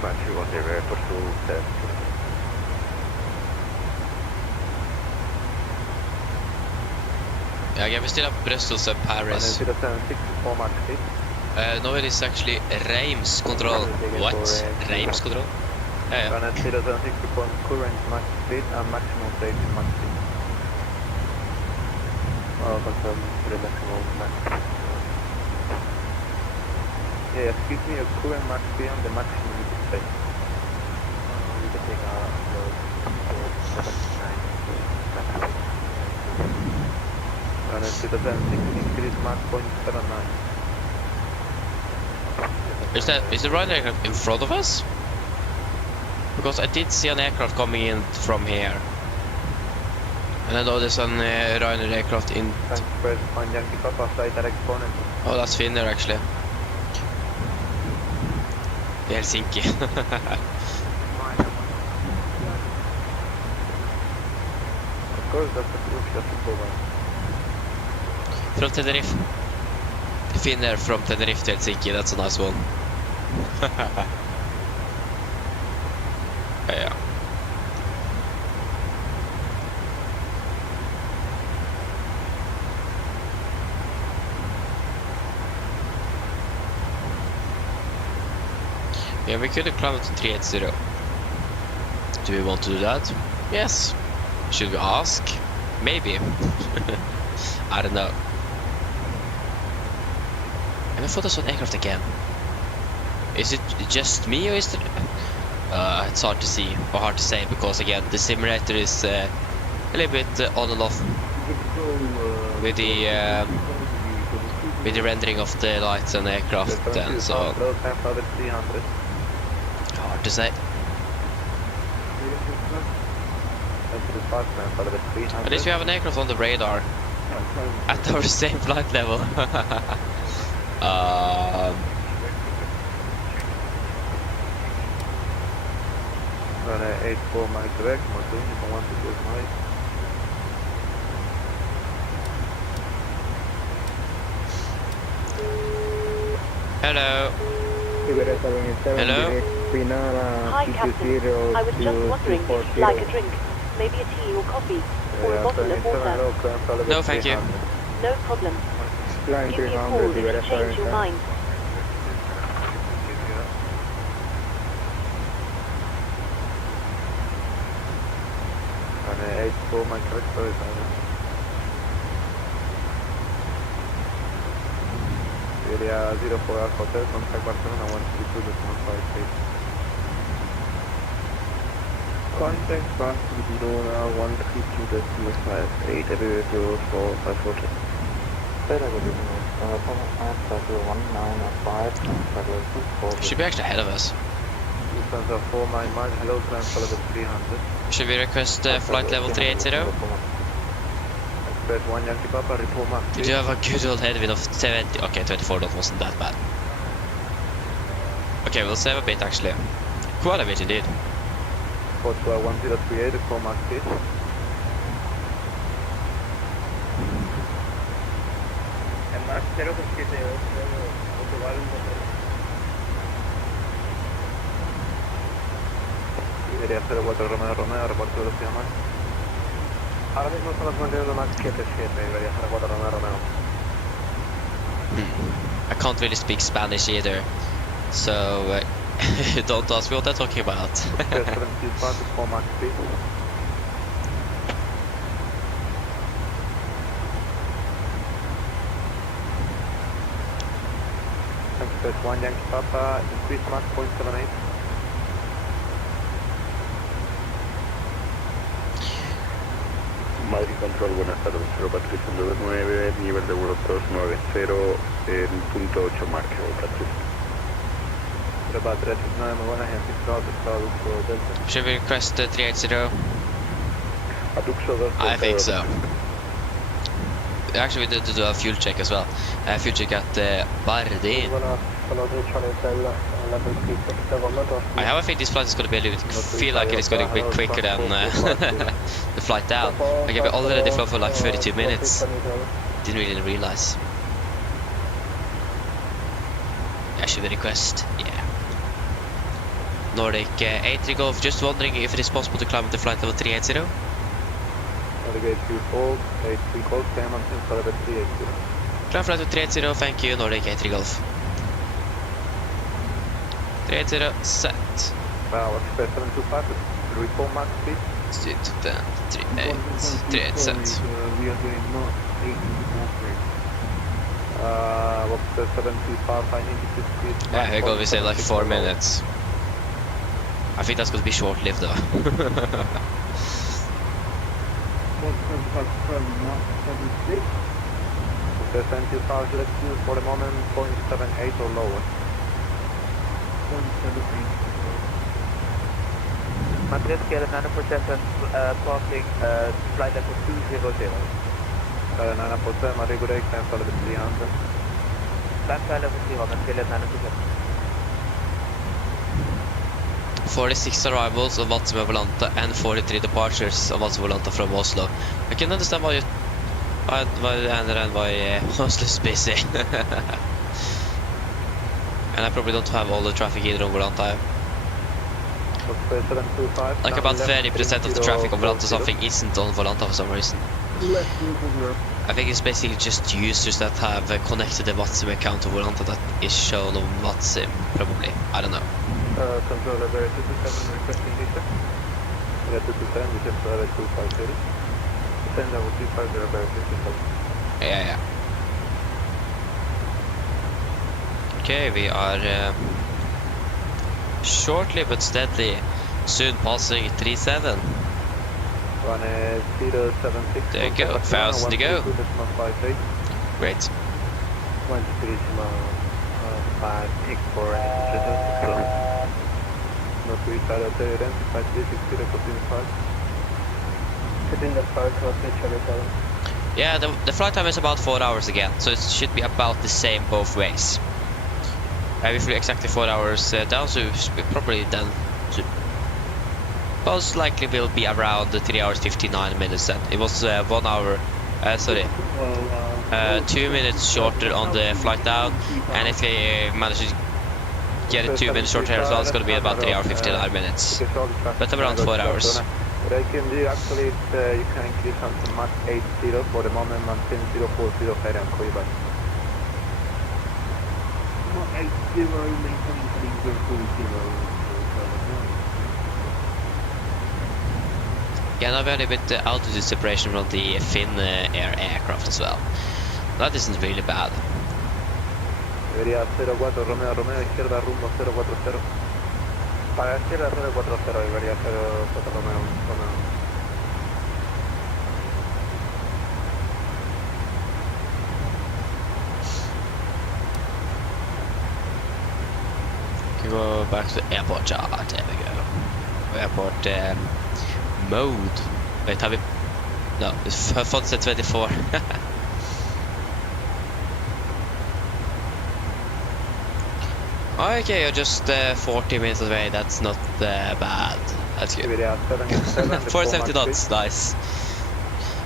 Command 310, push to 10. Yeah, again, we still have Brussels and Paris. No, it is actually Reims control. What? Reims control? Yeah. Run at 076 current max speed and maximum safety max speed. confirm the maximum max. Yeah, just give me a current max speed and the maximum you can take. We can take our load to 79. And it's the 16 increase Mach 0.79. Is the Ryzen aircraft in front of us? Because I did see an aircraft coming in from here. And I know there's an Ryzen aircraft in... Oh, that's Finnair actually. Helsinki. Of course, that's the proof just to go on. From Tenerife. Finnair from Tenerife to Helsinki, that's a nice one. Yeah. Yeah, we could have climbed to 380. Do we want to do that? Yes. Should we ask? Maybe. I don't know. And I thought I saw an aircraft again. Is it just me or is it... it's hard to see, or hard to say, because again, the simulator is a little bit on and off with the rendering of the lights and aircraft and so on. Hard to say. At least we have an aircraft on the radar at our same flight level. 84 miles direct, Martin, if I want to go tonight. Hello. Hello. Hi, Captain. I was just wondering if you'd like a drink. Maybe a tea or coffee, or a bottle of water. No, thank you. No problem. Give me a call if you change your mind. And 84 miles direct, sorry, Area 04 Hotel, contact Barcelona 132.15 Contact Barcelona 132.58, everywhere 04540. Should be actually ahead of us. Distance of 4 miles, hello, transfer level 300. Should we request flight level 380? Express 1 Yankee Papa, report Mach. We do have a good old headwind of 70. Okay, 24, that wasn't that bad. Okay, we'll save a bit actually. Quite a bit indeed. Port 1038, report Mach 6. Area 04 Romeo Romeo, reporte velocidad más. Ahora mismo estamos manteniendo Mach 77, Area 04 Romeo Romeo. I can't really speak Spanish either, so don't ask me what they're talking about. Express 75, report Mach 6. Express 1 Yankee Papa, increase Mach 0.78. Madrid Control, buenas tardes, 0 Patricia 29, nivel de vuelo 290 en punto 8 marca, Patricia. 0 Patricia 9, muy buenas, Anticloud, Aduxo Delta. Should we request 380? Aduxo 2. I think so. Actually, we did do a fuel check as well. Fuel check at Bardin. I have a feeling this flight is going to be a little bit, feel like it is going to be quicker than the flight down. Okay, we already flew for like 32 minutes. Didn't really realize. Yeah, should we request? Yeah. Nordic 83 Golf, just wondering if it is possible to climb up the flight level 380? Nordic 84, 83 Golf, climb on level 380. Climb flight level 380, thank you, Nordic 83 Golf. 380 set. Wow, Express 725, report Mach 6. Sit 10, 38, 38 set. we are doing not 80 what's the 725, I need to speed. Yeah, here go, we say like 4 minutes. I think that's going to be short-lived though. What's from Mark 76? The 75, let's use for the moment 0.78 or lower. 0.78. Madrid scale 9% and passing flight level 200. 9%, Madrid good egg, cancel the 300. Flight level 300, scale 9%. 46 arrivals of Vatsum Volanta and 43 departures of Vatsum Volanta from Oslo. I can understand why you and why Oslo is busy. And I probably don't have all the traffic either on Volanta. Like about 30% of the traffic on Volanta something isn't on Volanta for some reason. I think it's basically just users that have connected the Vatsum account to Volanta that is shown on Vatsum, probably. I don't know. Controller Bear 27 requesting data. Yeah, 227, we just 250. Send level 250 Bear 57. Yeah. Okay, we are shortly but steadily soon passing 37. 076. There you go, 1,000 to go. Great. 23 5 for not we try to identify 360 continue 5. Hitting the fire cross HW7. Yeah, the flight time is about 4 hours again, so it should be about the same both ways. We flew exactly 4 hours down, so we probably then most likely will be around 3 hours 59 minutes then. It was 1 hour, 2 minutes shorter on the flight down, and if we manage to get it 2 minutes shorter here as well, it's going to be about 3 hours 59 minutes, but around 4 hours. What I can do actually is you can increase on to Mach 80 for the moment, maintain 040 ferry and call you back. Mach 80, maintaining 040. Yeah, now we had a bit altitude separation from the Finn Air aircraft as well. That isn't really bad. Debería 04 Romeo, izquierda rumbo 040. Para izquierda 040, debería 04 Romeo. Can go back to the airport chart. There we go. Airport mode. Wait, have we? No, it's Fonse 24. Okay, you're just 40 minutes away. That's not bad. That's good. 470 knots, nice.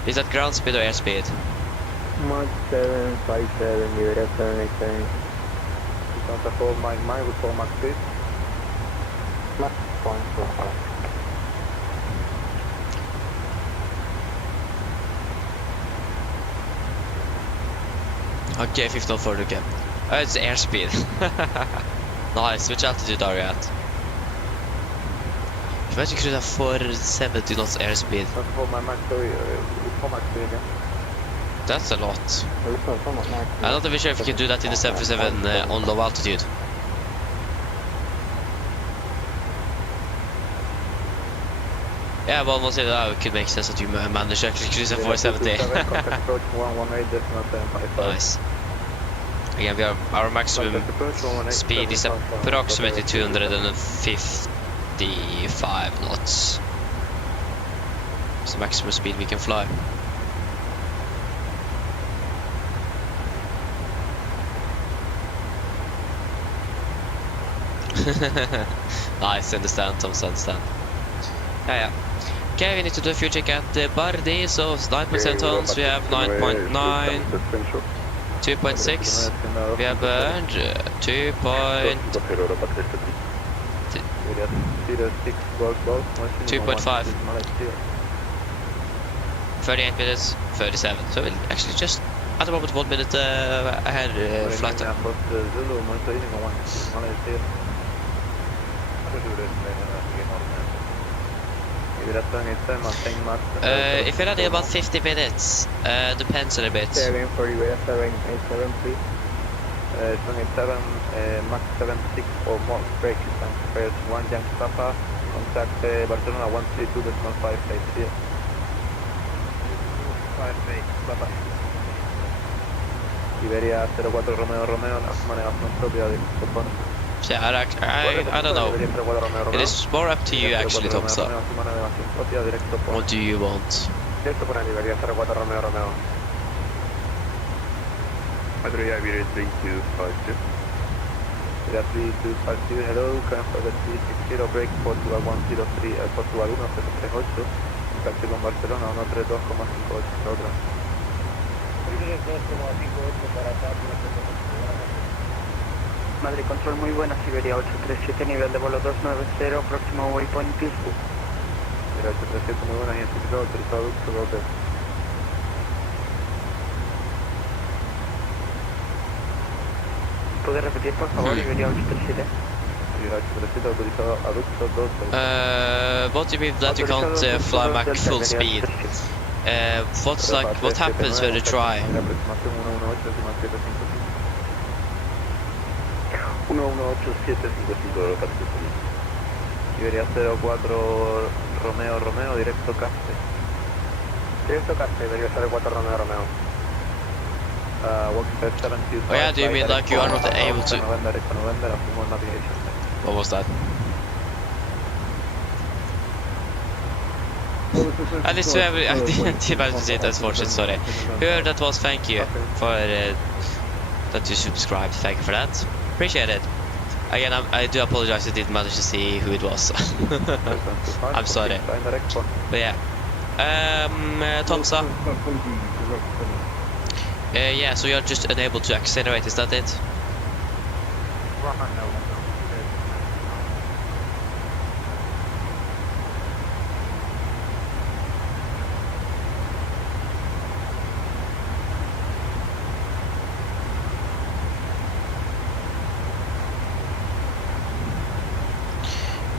Is that ground speed or airspeed? Mach 757, you have 787. Don't hold my mind with 4 Mach 6. Mach 0.45. Okay, 1540 again. Oh, it's airspeed. Nice, which altitude are you at? Imagine you could have 470 knots airspeed. Don't hold my Mach 3, 4 Mach 3 again. That's a lot. I'm not even sure if you can do that in the 747 on low altitude. Yeah, well, we'll say that it could make sense that you manage to actually cruise at 470. Nice. Again, our maximum speed is approximately 255 knots. It's the maximum speed we can fly. Nice, understand, Thomas, understand. Yeah. Okay, we need to do a fuel check at the Bardi, so 9% tons, we have 9.9, 2.6, we have burned 2.5, 38 minutes, 37, so we'll actually just at the moment 1 minute ahead flight time. If you're ready, about 50 minutes. Depends on a bit. Again for Iberia 787, please. 787, Max 76 or more break time. First 1 Yankee Papa, contact Barcelona 132.58, here. 58, Papa. Iberia 04 Romeo Romeo, navegación propia de Japón. Yeah, I don't know. It is more up to you actually, Tomsa. What do you want? Esto por Iberia 04 Romeo Romeo. Patrulla Iberia 3252. Iberia 3252, hello, transfer the 360, break Portugal 103, Portugal 1038, contacte con Barcelona 132,58, otra. 132,58 para acá, Madrid Control, muy buena, Siberia 837, nivel de vuelo 290, próximo waypoint Pisbu. Siberia 837, muy buena, identificado, autorizado, ducto, ¿Puede repetir, por favor, Iberia 837? Iberia 837, autorizado, aducto, 2. What do you mean that you can't fly Mach full speed? What happens when you try? 118-755, Iberia 04 Romeo Romeo, directo Caspe. Directo Caspe, Iberia 04 Romeo Romeo. Oh yeah, do you mean like you are not able to... What was that? At least I didn't manage to see it, unfortunately, sorry. Whoever that was, thank you for that you subscribed, thank you for that. Appreciate it. Again, I do apologize I didn't manage to see who it was. I'm sorry. But yeah. Tomsa. Yeah, so you're just unable to accelerate, is that it?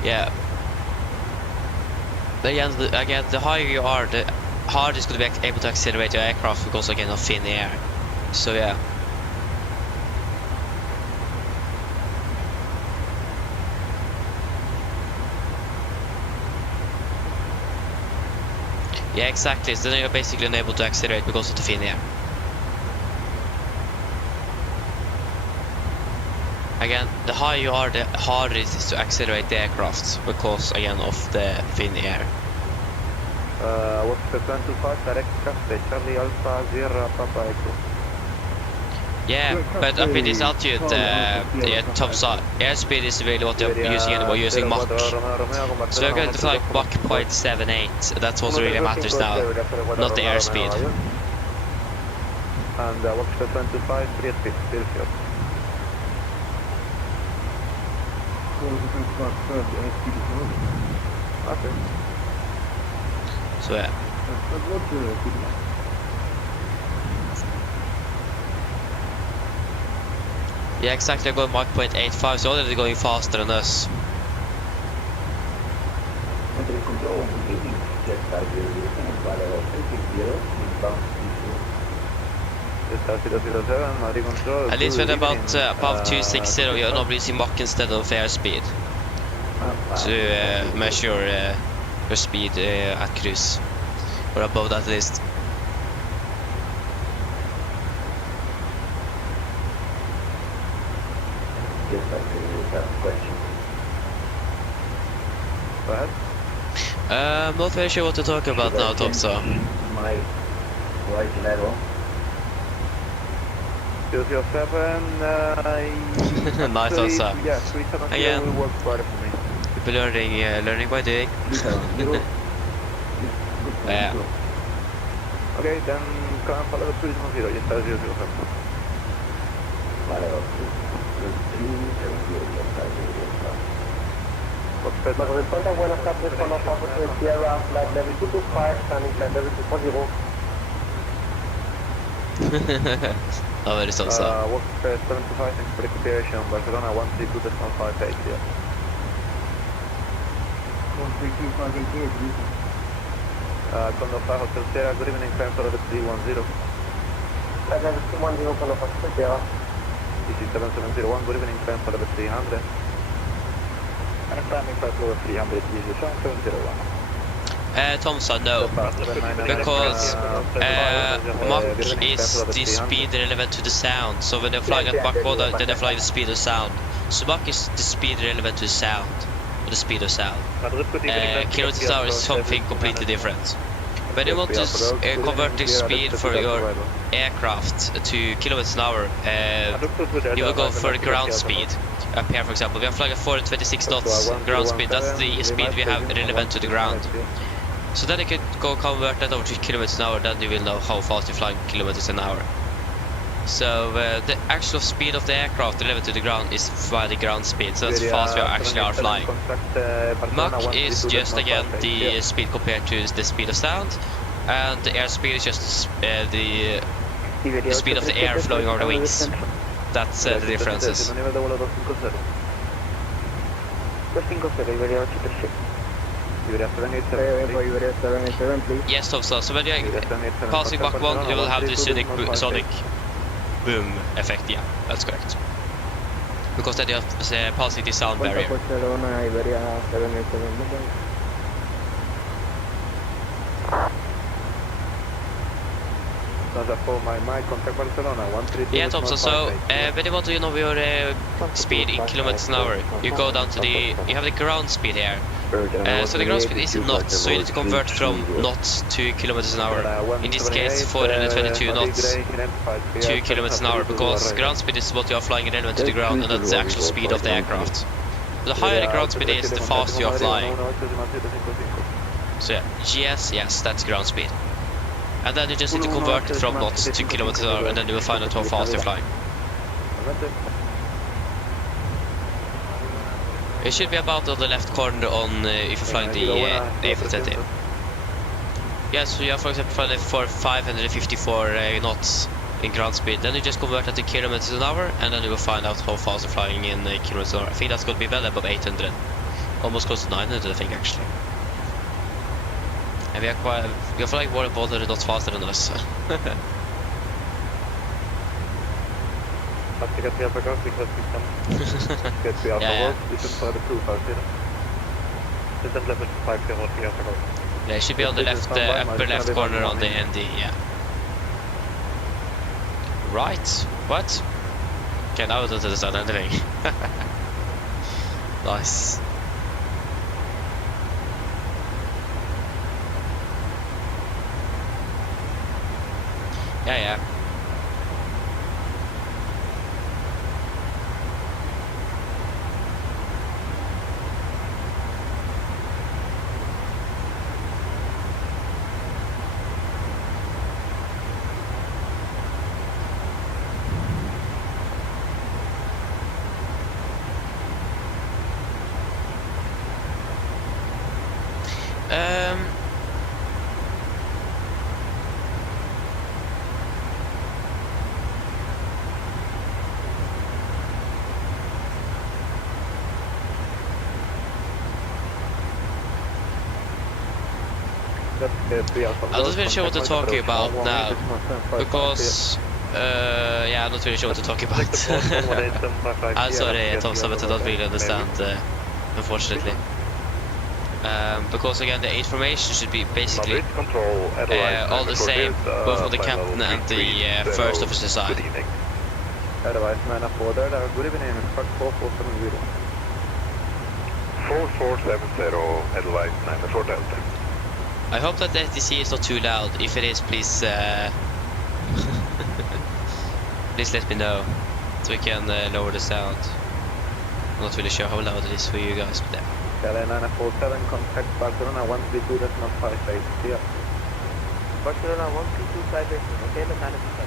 Yeah. Again, the higher you are, the harder it's going to be able to accelerate your aircraft because again of thin air. So yeah. Yeah, exactly. So then you're basically unable to accelerate because of the thin air. Again, the higher you are, the harder it is to accelerate the aircraft because, again, of the thin air. What's the plan to pass direct Caspe, Charlie Alpha, Sierra, Papa Echo? Yeah, but up in this altitude, the top airspeed is really what they're using, and we're using Mach. So we're going to fly Mach 0.78, that's what really matters now, not the airspeed. And what's the plan to fly, free speed, still. Okay. So yeah. Yeah, exactly, I'm going Mach 0.85, so already going faster than us. At least when about above 260, you're not using Mach instead of airspeed to measure your speed at cruise, or above that at least. Go ahead. I'm not very sure what to talk about now, Tomsa. My right level. 007, nice, Tomsa. Yeah, 370 Again, will work better for me. people learning by doing. Yeah. Okay, then come and follow the 370, just as 007. Buenas tardes, con los pasos de Sierra, flight level 225, standing flight level 240. Oh, very Tomsa. Walk 75, thanks for the configuration, Barcelona 132.58 here. Condor Hotel Sierra, good evening, climb for the 310. 310, Condor Hotel Sierra. This is 7701, good evening, climb for the 300. And climbing for the 300, this is 7701. Thompson, no, because Mach is the speed relevant to the sound. So when they're flying at Mach 1, then they're flying the speed of sound. So Mach is the speed relevant to sound, or the speed of sound. Kilometers per hour is something completely different. When you want to convert the speed for your aircraft to kilometers an hour, you will go for the ground speed. Up here, for example, we are flying at 426 knots ground speed. That's the speed we have relevant to the ground. So then you can go convert that over to kilometers an hour, then you will know how fast you're flying kilometers an hour. So the actual speed of the aircraft relevant to the ground is by the ground speed, so that's fast we actually are flying. Mach is just again the speed compared to the speed of sound, and the airspeed is just the speed of the air flowing over the wings. That's the differences. Yes, Thompson. So when you're passing Mach 1, you will have the sonic boom effect. Yeah, that's correct. Because then you're passing the sound barrier. Yeah, Thompson. So when you want to your speed in kilometers an hour, you go down to you have the ground speed here. So the ground speed is in knots, so you need to convert from knots to kilometers an hour. In this case, 422 knots to kilometers an hour, because ground speed is what you are flying relevant to the ground, and that's the actual speed of the aircraft. The higher the ground speed is, the faster you are flying. So yeah, GS, yes, that's ground speed. And then you just need to convert it from knots to kilometers an hour, and then you will find out how fast you're flying. It should be about on the left corner on if you're flying the A320. Yeah, so you are for example flying for 554 knots in ground speed. Then you just convert that to kilometers an hour, and then you will find out how fast you're flying in kilometers an hour. I think that's going to be well above 800. Almost close to 900, I think, actually. And we are flying more than 100 knots faster than us. Yeah. Yeah, it should be on the left, upper left corner on the ND, yeah. Right, what? Okay, now I don't understand anything. Nice. Yeah. I'm not really sure what to talk about now, because yeah, I'm not really sure what to talk about. I'm sorry, Thompson, but I don't really understand, unfortunately. Because again, the information should be basically all the same, both on the captain and the first officer side. Advice 9-4 there, good evening, Fox 4470. 4470, advice 9-4 Delta. I hope that the FTC is not too loud. If it is, please please let me know, so we can lower the sound. I'm not really sure how loud it is for you guys, but yeah. KLA 947, contact Barcelona 132.58, clear. Barcelona 132.58, okay, the 947.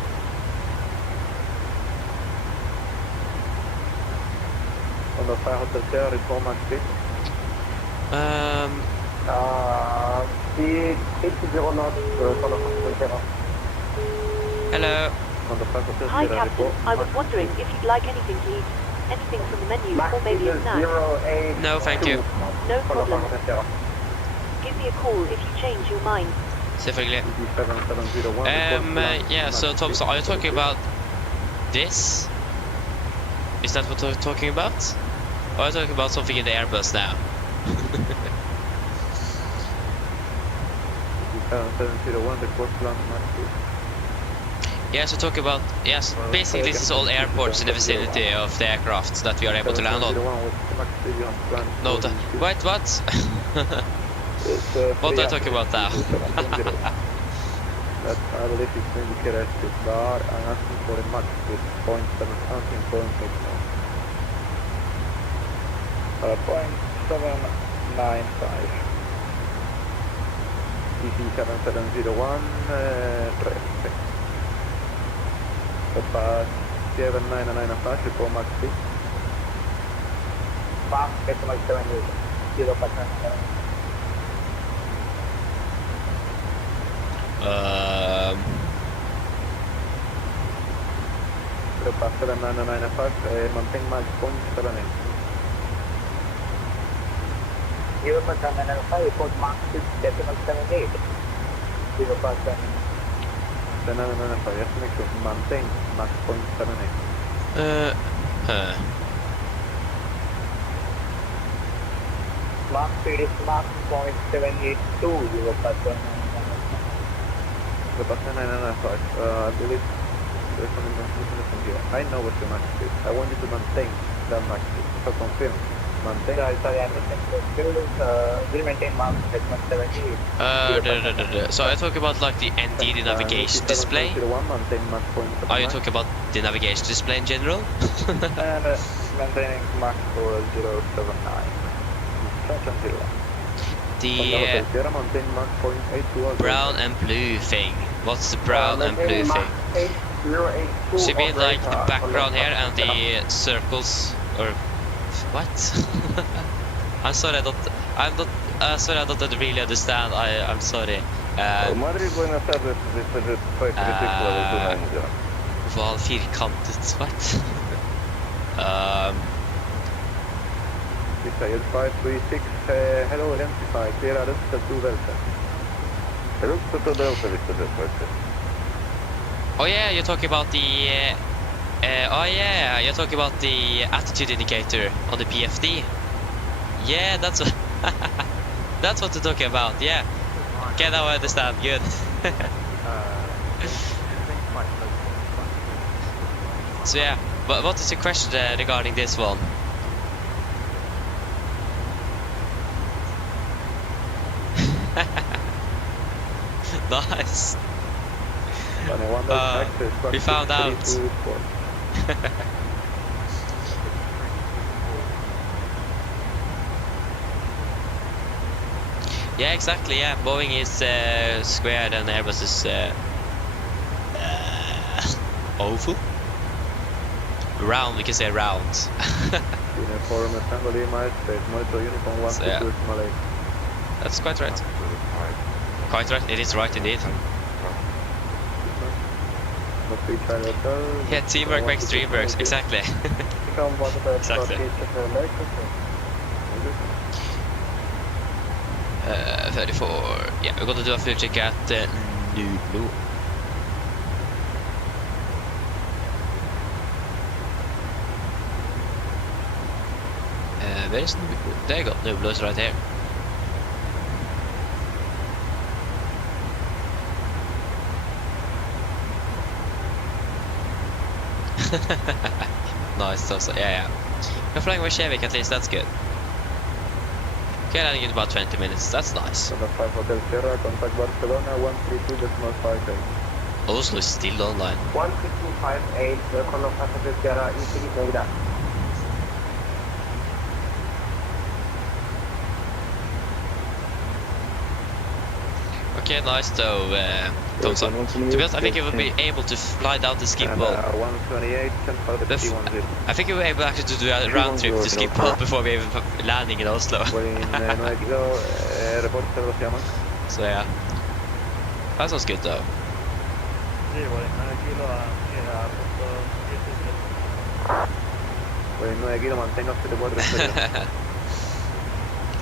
On the 5 Hotel Sierra, report Max speed. Speed 80 knots, Hotel Sierra. Hello. On the 5 Hotel Hi, Sierra, Captain. report. I was wondering if you'd like anything to eat. Anything from the menu, or maybe a snack. No, thank you. No problem. Give me a call if you change your mind. Selvfølgelig. 7701. Yeah, so Tom, so are you talking about this? Is that what you're talking about? Or are you talking about something in the Airbus now? 7701, report plan Max 2. Yes, we're talking about, yes, basically this is all airports in the vicinity of the aircraft that we are able to land on. No, wait, what? What are you talking about now? That I believe it's indicated to bar and asking for a max with 0.7 something, 0.6 now. 0.795. EC 7701, correct. Papa 7995, report max 6. Max 778, 0.7. Papa 7995, maintain max 0.78. 0.795, report max 6.78. 0.7. 7995, just make sure, maintain max 0.78. Max speed is max 0.782, 0.7. The bus 995, I believe there's some information here. I know what the max is. I want you to maintain that max is. So confirm. Maintain. Sorry, I'm still will maintain max 778. So are you talking about like the ND navigation display? Are you talking about the navigation display in general? And maintaining max for 079. The brown and blue thing. What's the brown and blue thing? So you mean like the background here and the circles, or what? I'm sorry, I don't really understand. I'm sorry. Oval firkantet, what? Desired 536, hello, identify, clear Arusta 2 Delta. Arusta 2 Delta, Mr. Delta. Oh yeah, you're talking about the... oh yeah, you're talking about the attitude indicator on the PFD. Yeah, that's what... that's what you're talking about, yeah. Okay, now I understand, good. So yeah, but what is your question regarding this one? Nice. We found out. Yeah, exactly. Yeah, Boeing is squared and Airbus is oval. Round, we can say round. Uniform assembly, my space, motor uniform 1 So, yeah. That's quite right. Quite right, it is right indeed. Yeah, teamwork makes dream works, exactly. Exactly. 34, yeah, we're gonna do a fuel check at Nublo. Where is Nublo? There you go, Nublo is right here. Nice, also, yeah. We're flying with Shevik at least, that's good. Okay, landing in about 20 minutes, that's nice. Oslo is still online. 16258, Contact Passenger Sierra, ECD Nevada. Okay, nice though, Thompson. To be honest, I think you will be able to fly down to Schiphol. I think you will be able actually to do a round trip to Schiphol before we even landing in Oslo. So yeah, that sounds good though.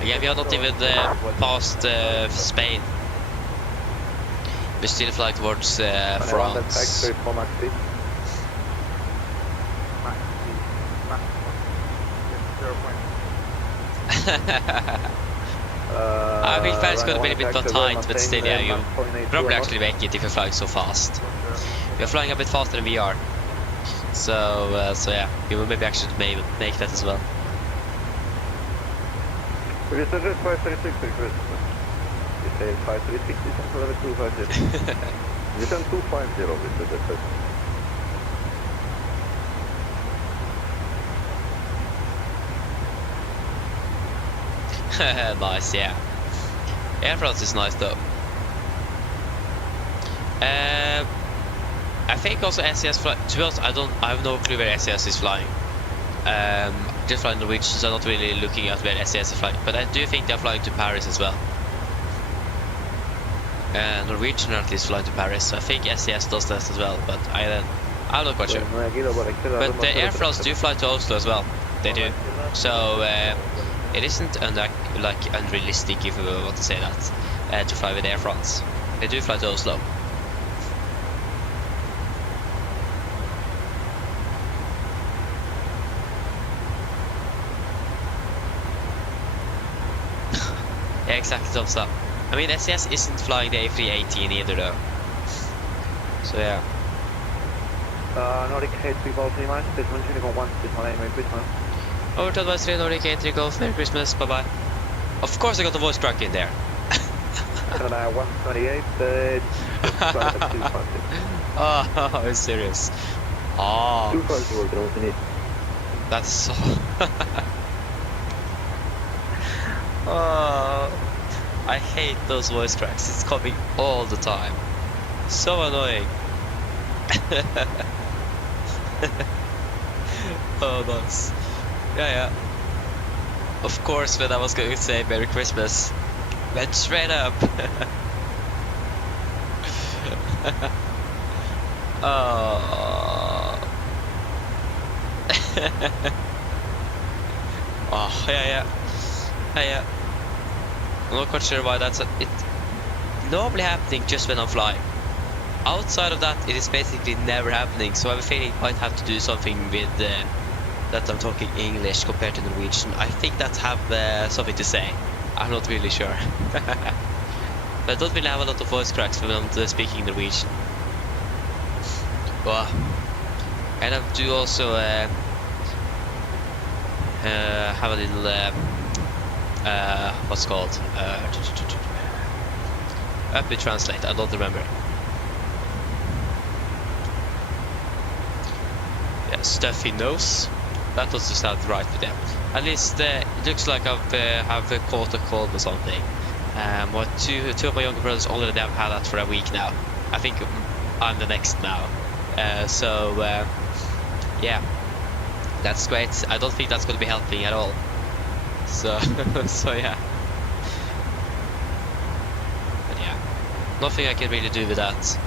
Again, we are not even past Spain. We're still flying towards France. I think that's going to be a bit more tight, but still, yeah, you probably actually make it if you're flying so fast. You're flying a bit faster than we are, so yeah, you will maybe actually make that as well. We started 536 request. We say 536, we can level 250. We can 250 with the request. Nice, yeah. Air France is nice though. I think also SES fly. To be honest, I have no clue where SES is flying. Just flying Norwegian, so I'm not really looking at where SES is flying. But I do think they're flying to Paris as well. Norwegian at least flying to Paris. So I think SES does that as well, but I'm not quite sure. But the Air France do fly to Oslo as well. They do. So it isn't unrealistic, if you want to say that, to fly with Air France. They do fly to Oslo. Yeah, exactly, some stuff. I mean, SES isn't flying the A318 either, though. So yeah. Nordic 83 Golf, this one's Unicorn 1, this one 8, Merry Christmas. Over to advice 3, Nordic 83 Golf, Merry Christmas, bye bye. Of course I got the voice crack in there. 128, oh, I'm serious. Oh. 250, that's so... Oh, I hate those voice cracks. It's coming all the time. So annoying. Oh, nice. Yeah. Of course, when I was going to say Merry Christmas, went straight up. Oh. Oh, yeah. I'm not quite sure why that's normally happening just when I'm flying. Outside of that, it is basically never happening. So I have a feeling I might have to do something with that I'm talking English compared to Norwegian. I think that have something to say. I'm not really sure. But I don't really have a lot of voice cracks when I'm speaking Norwegian. Wow. And I do also have a little what's it called? Upbeat translate. I don't remember. Yeah, stuffy nose. That doesn't sound right with them. At least it looks like I've caught a cold or something. Two of my younger brothers only have had that for a week now. I think I'm the next now. Yeah, that's great. I don't think that's going to be helping at all. So, so yeah. But yeah, nothing I can really do with that.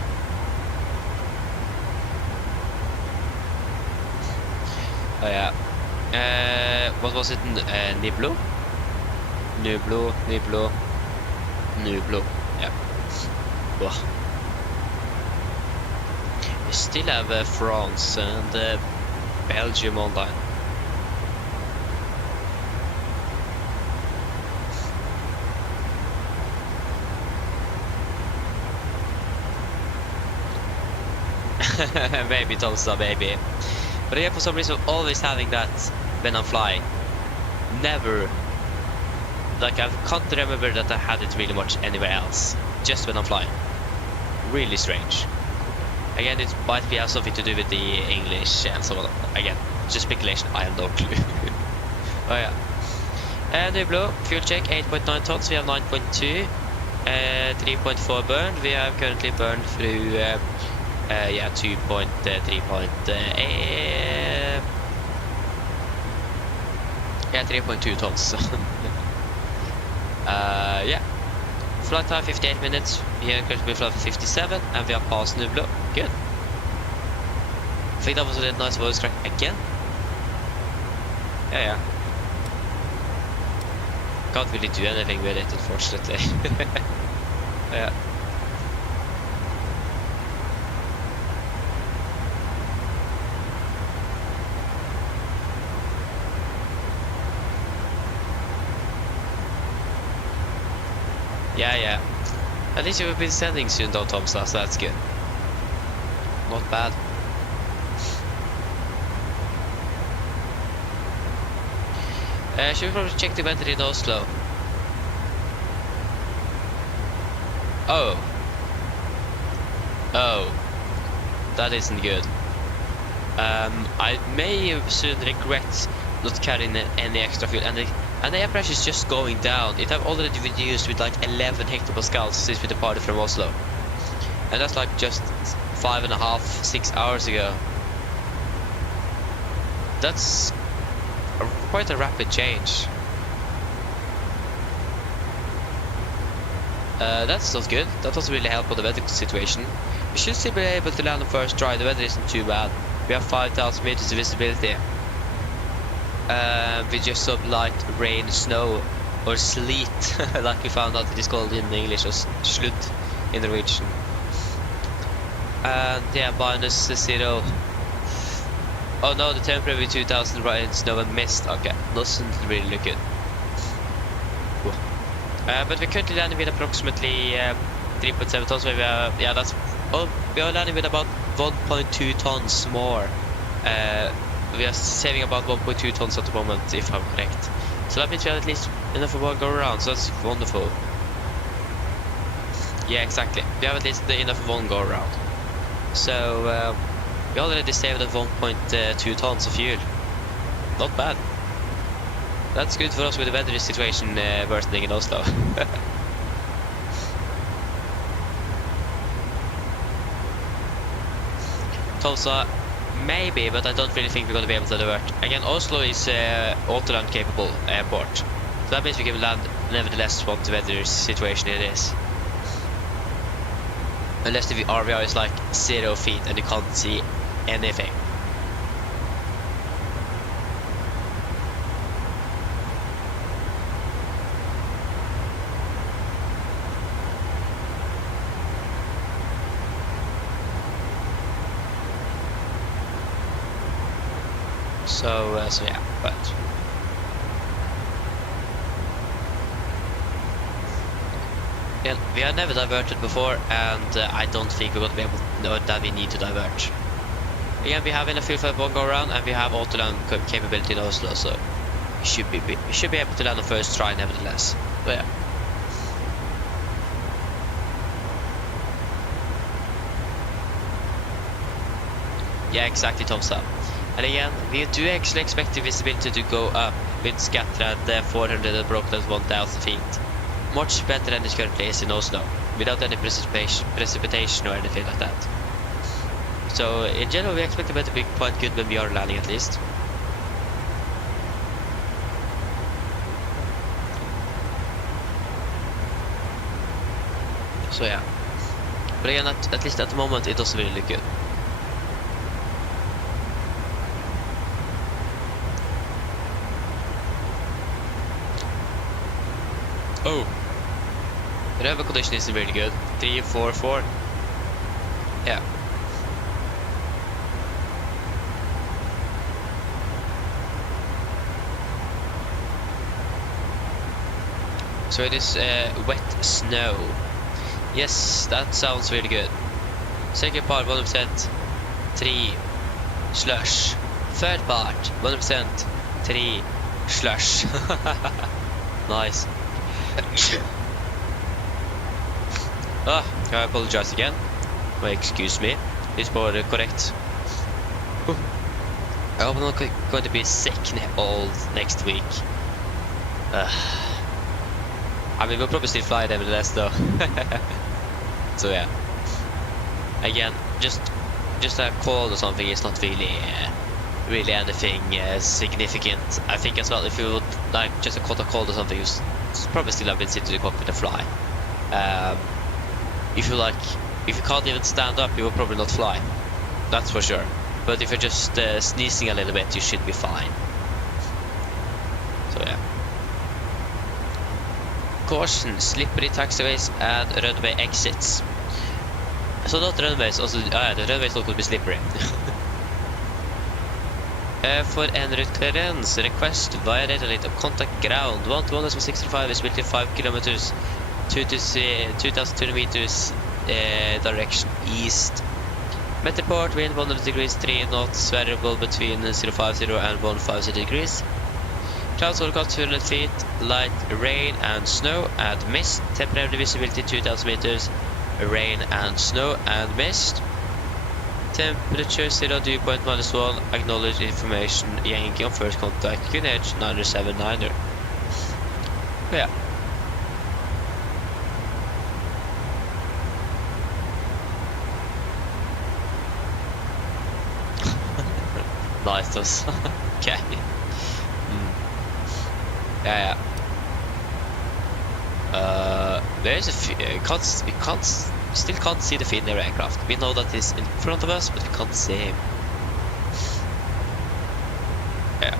Oh yeah. What was it? Niblo? Niblo. Yeah. Ugh. We still have France and Belgium online. Maybe Tomsa, maybe. But yeah, for some reason, always having that when I'm flying. Never. Like, I can't remember that I had it really much anywhere else. Just when I'm flying. Really strange. Again, it might be have something to do with the English and so on. Again, just speculation. I have no clue. Oh yeah. And we blow. Fuel check 8.9 tons. We have 9.2. 3.4 burned. We have currently burned through. Yeah, 3.2 tons. Yeah. Flight time 58 minutes. We are currently flying for 57, and we are past Nublo. Good. I think that was a nice voice crack again. Yeah. Can't really do anything with it, unfortunately. Yeah. Yeah. At least you've been sending soon though, Tom, so that's good. Not bad. Should we probably check the weather in Oslo? Oh, that isn't good. I may soon regret not carrying any extra fuel, and the air pressure is just going down. It have already reduced with like 11 hectopascals since we departed from Oslo, and that's like just 5.5–6 hours ago. That's quite a rapid change. That's not good. That doesn't really help on the weather situation. We should still be able to land on first try. The weather isn't too bad. We have 5,000 meters of visibility. With just some light rain, snow, or sleet, like we found out it is called in English, or sludd in Norwegian. And yeah, -0. Oh no, the temperature with 2,000 rain, snow, and mist. Okay, doesn't really look good. But we're currently landing with approximately 3.7 tons. So we are, yeah, that's. Oh, we are landing with about 1.2 tons more. We are saving about 1.2 tons at the moment, if I'm correct. So that means we have at least enough of one go around. So that's wonderful. Yeah, exactly. We have at least enough of one go around. So we already saved at 1.2 tons of fuel. Not bad. That's good for us with the weather situation worsening in Oslo. Tulsa, maybe, but I don't really think we're going to be able to divert. Again, Oslo is auto-land capable airport. So that means we can land nevertheless what the weather situation it is. Unless the RVR is like 0 feet and you can't see anything. So yeah, but yeah, we have never diverted before, and I don't think we're going to be able to know that we need to divert. Again, we have enough fuel for one go around, and we have auto-land capability in Oslo, so we should be able to land on first try nevertheless. But yeah. Yeah, exactly, thumbs up. And again, we do actually expect the visibility to go up with scattered 400 and broken at 1,000 feet. Much better than it currently is in Oslo, without any precipitation or anything like that. So in general, we expect the weather to be quite good when we are landing at least. So yeah. But again, at least at the moment, it doesn't really look good. Oh, the weather condition isn't really good. 344. Yeah. So it is wet snow. Yes, that sounds really good. Second part 1%, 3 slush. Third part 1%, 3 slush. Nice. I apologize again. Excuse me. It's more correct. I hope I'm not going to be sick all next week. I mean, we'll probably still fly nevertheless, though. So yeah. Again, just a cold or something is not really anything significant. I think as well, if you would like just a cold or something, you probably still have been sitting in the cockpit and fly. If you can't even stand up, you will probably not fly. That's for sure. But if you're just sneezing a little bit, you should be fine. So yeah. caution, slippery taxiways and runway exits. So not runways, also the runways could be slippery. For en route clearance, request via radar of contact ground 1-1-65 visibility 5 kilometers 2,200 meters direction east. Metaport wind 100 degrees 3 knots, variable between 050 and 150 degrees. Clouds forecast 200 feet, light rain and snow and mist. Temporary visibility 2,000 meters, rain and snow and mist. Temperature 0 dew point -1. Acknowledge information. Yankee on first contact. QNH 979er. Yeah. Nice those. Okay. Yeah. There's a few. We still can't see the Finnair aircraft. We know that he's in front of us, but we can't see him. Yeah.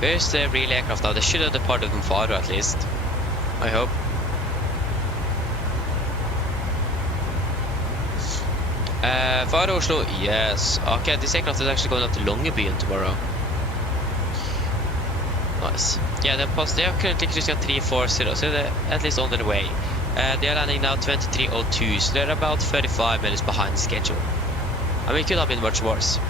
Where's the real aircraft now? They should have departed from Faro at least. I hope. Faro Oslo, yes. Okay, this aircraft is actually going up to Longyearbyen tomorrow. Nice. Yeah, they are currently cruising at 340, so they're at least on their way. They are landing now 23:02, so they're about 35 minutes behind schedule. I mean, it could have been much worse.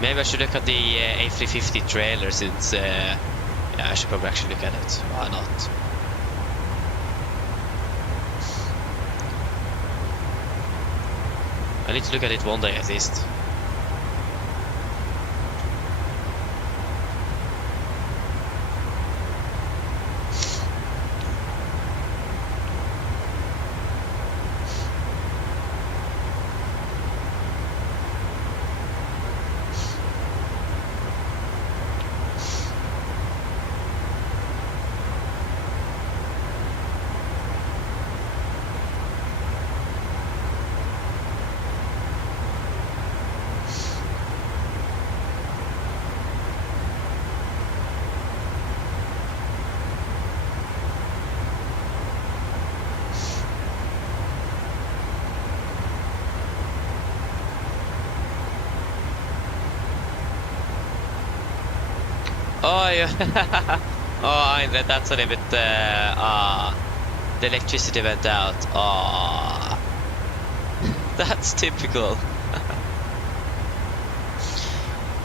Maybe I should look at the A350 trailer since, yeah, I should probably actually look at it. Why not? I need to look at it one day at least. Oh, yeah. Oh, that's a little bit, the electricity went out. Oh, that's typical.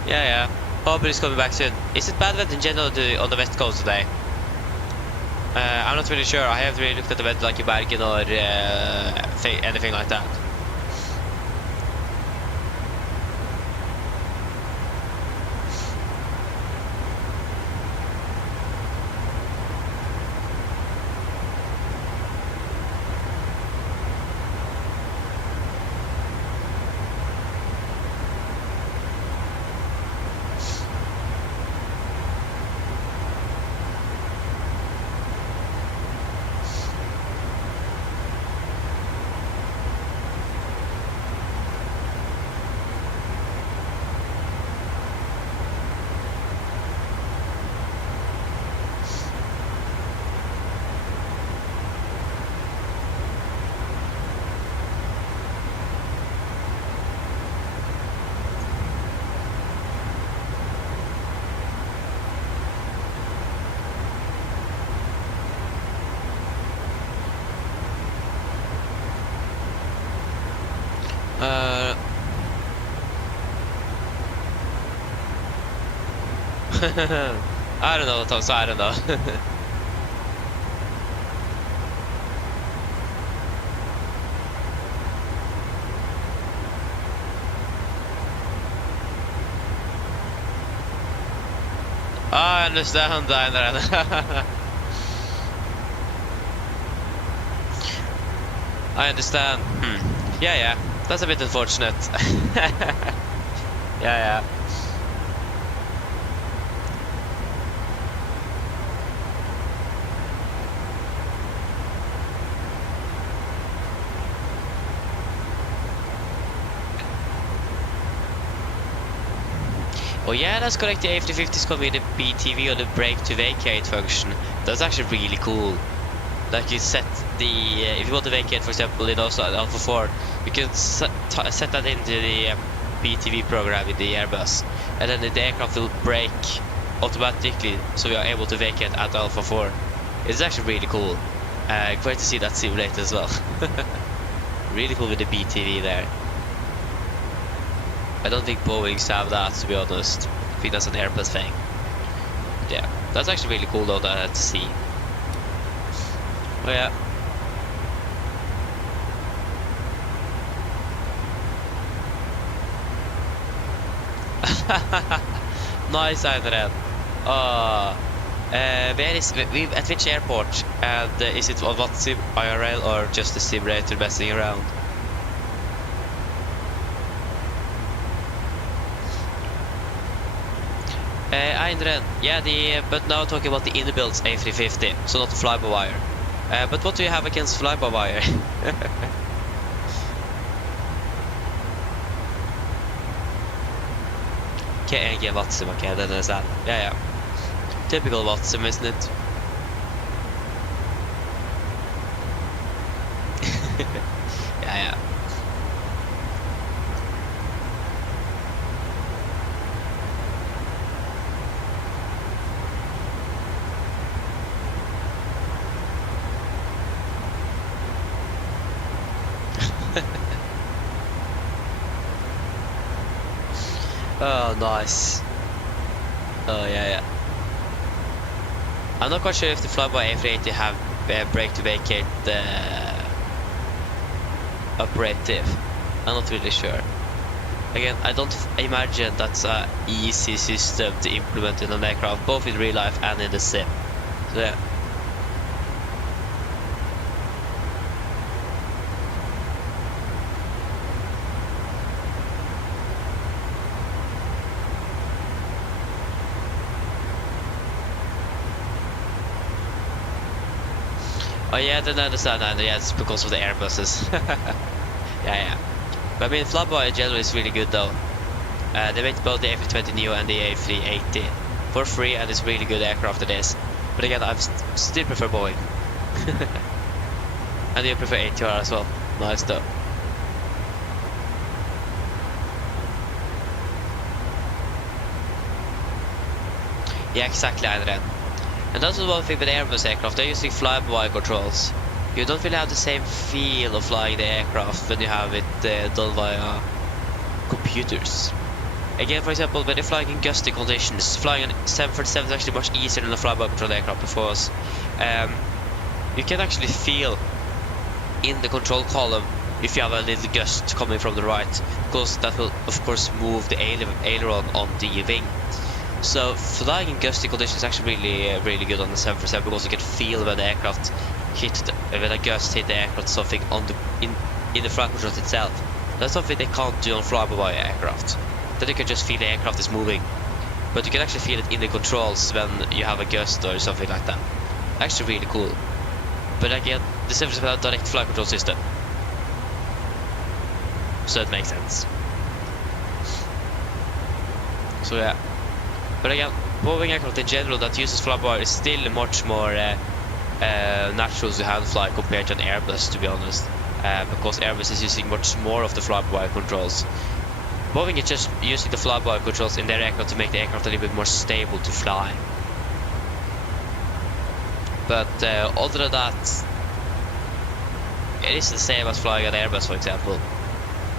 Yeah. Hope it's coming back soon. Is it bad weather in general on the west coast today? I'm not really sure. I haven't really looked at the weather like in Bergen or anything like that. I don't know, Tom, so I don't know. I understand, I understand. Yeah, That's a bit unfortunate. Yeah. Oh yeah, that's correct. The A350 come with the BTV or the brake to vacate function. That's actually really cool. Like you set the if you want to vacate, for example, in Oslo Alpha 4, you can set that into the BTV program with the Airbus, and then the aircraft will brake automatically, so you are able to vacate at Alpha 4. It's actually really cool. Great to see that simulated as well. Really cool with the BTV there. I don't think Boeings have that, to be honest. I think that's an Airbus thing. Yeah, that's actually really cool though to see. Oh yeah. Nice, Einar. Where is we at which airport? And is it on what sim IRL or just a simulator messing around? Einar, yeah, but now talking about the inbuilt A350, so not the fly-by-wire. But what do you have against fly-by-wire? Okay, Watson, okay, then there's that. Yeah. Typical Watson, isn't it? Yeah. Oh, nice. Oh, yeah. I'm not quite sure if the flyby A380 have brake to vacate operative. I'm not really sure. Again, I don't imagine that's an easy system to implement in an aircraft, both in real life and in the sim. So yeah. Oh yeah, then I understand that. Yeah, it's because of the Airbuses. Yeah. But I mean, flyby in general is really good though. They make both the A320 Neo and the A380 for free, and it's really good aircraft it is. But again, I still prefer Boeing. And you prefer ATR as well. Nice though. Yeah, exactly, Adrian. And that's one thing with Airbus aircraft, they're using fly-by-wire controls. You don't really have the same feel of flying the aircraft when you have it done via computers. Again, for example, when you're flying in gusty conditions, flying an 747 is actually much easier than a fly-by control aircraft because you can actually feel in the control column if you have a little gust coming from the right, because that will of course move the aileron on the wing. So flying in gusty conditions is actually really good on the 747 because you can feel when the aircraft when a gust hit the aircraft, something on in the flight controls itself. That's something they can't do on fly-by-wire aircraft. Then you can just feel the aircraft is moving, but you can actually feel it in the controls when you have a gust or something like that. Actually really cool. But again, the 747 has a direct flight control system, so it makes sense. So yeah. But again, Boeing aircraft in general that uses fly-by-wire is still much more natural to hand fly compared to an Airbus, to be honest, because Airbus is using much more of the fly-by-wire controls. Boeing is just using the fly-by-wire controls in their aircraft to make the aircraft a little bit more stable to fly. But other than that, it is the same as flying an Airbus, for example.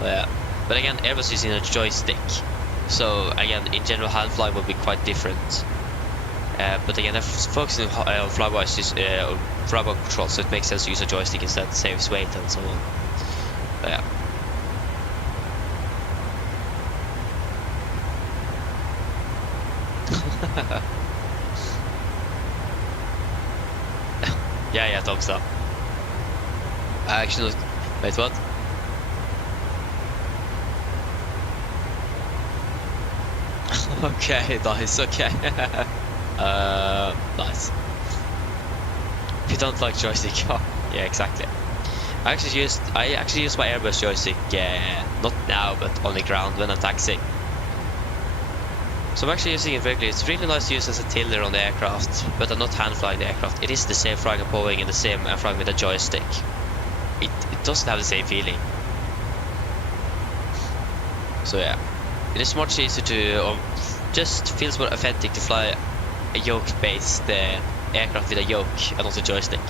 Yeah. But again, Airbus is using a joystick. So again, in general, hand flying will be quite different. But again, they're focusing on flyby control, so it makes sense to use a joystick instead. Saves weight and so on. But yeah. yeah, thumbs up. Actually, wait, what? Okay, nice, okay. Nice. If you don't like joystick, oh, yeah, exactly. I actually use my Airbus joystick, not now, but on the ground when I'm taxiing. So I'm actually using it regularly. It's really nice to use as a tiller on the aircraft, but I'm not hand flying the aircraft. It is the same flying and Boeing and the same flying with a joystick. It doesn't have the same feeling. So yeah, it is much easier to, just feels more authentic to fly a yoke-based aircraft with a yoke and not a joystick.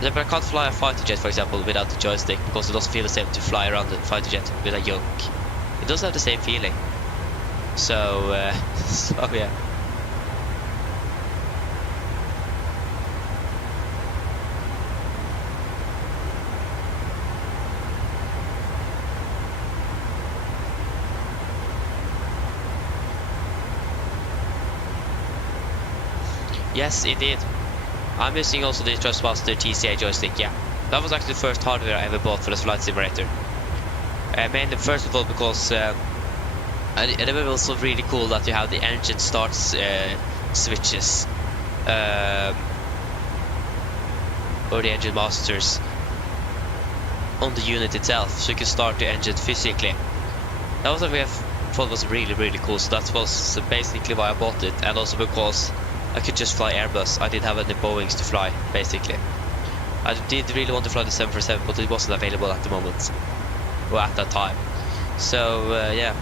But I can't fly a fighter jet, for example, without the joystick because it doesn't feel the same to fly around the fighter jet with a yoke. It doesn't have the same feeling. So, so yeah. Yes, indeed. I'm using also the Trustmaster TCA joystick, yeah. That was actually the first hardware I ever bought for the flight simulator. Mainly, first of all, because it was also really cool that you have the engine starts switches, or the engine masters on the unit itself, so you can start the engine physically. That was what I thought was really cool, so that was basically why I bought it, and also because I could just fly Airbus. I didn't have any Boeings to fly, basically. I did really want to fly the 747, but it wasn't available at the moment, or at that time. So yeah.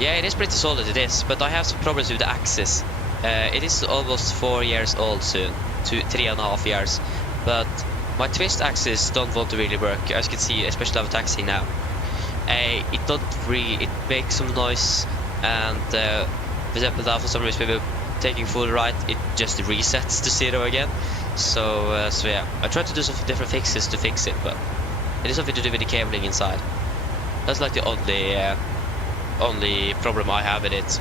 Yeah, it is pretty solid, it is, but I have some problems with the axis. It is almost 4 years old soon, 3.5 years, but my twist axis don't want to really work, as you can see, especially I'm taxiing now. It makes some noise, and for example now for some reason when we're taking full right, it just resets to 0 again. So yeah, I tried to do some different fixes to fix it, but it is something to do with the cabling inside. That's like the only problem I have with it.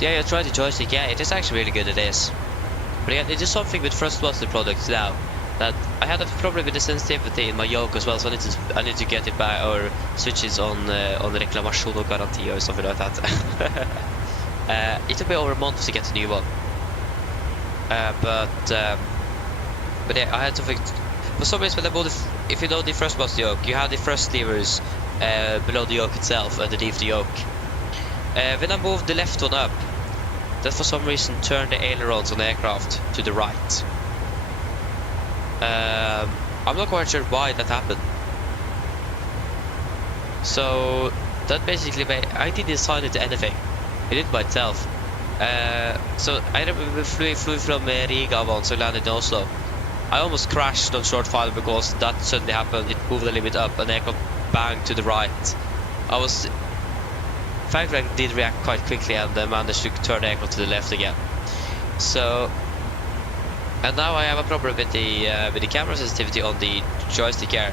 Yeah, you tried the joystick. Yeah, it is actually really good. It is. But again, it is something with Thrustmaster products now that I had a problem with the sensitivity in my yoke as well, so I need to get it back or switch it on reclamation or guarantee or something like that. It took me over a month to get a new one. But yeah, I had to fix. For some reason, when I bought if you know the Thrustmaster yoke, you have the thrust levers below the yoke itself, underneath the yoke. When I moved the left one up, that for some reason turned the ailerons on the aircraft to the right. I'm not quite sure why that happened. So that basically I didn't design it to anything. I did it myself. So I remember we flew from Riga once, so landed in Oslo. I almost crashed on short file because that suddenly happened. It moved a little bit up and the aircraft banged to the right. Thankfully I did react quite quickly and managed to turn the aircraft to the left again. So, and now I have a problem with the camera sensitivity on the joystick here.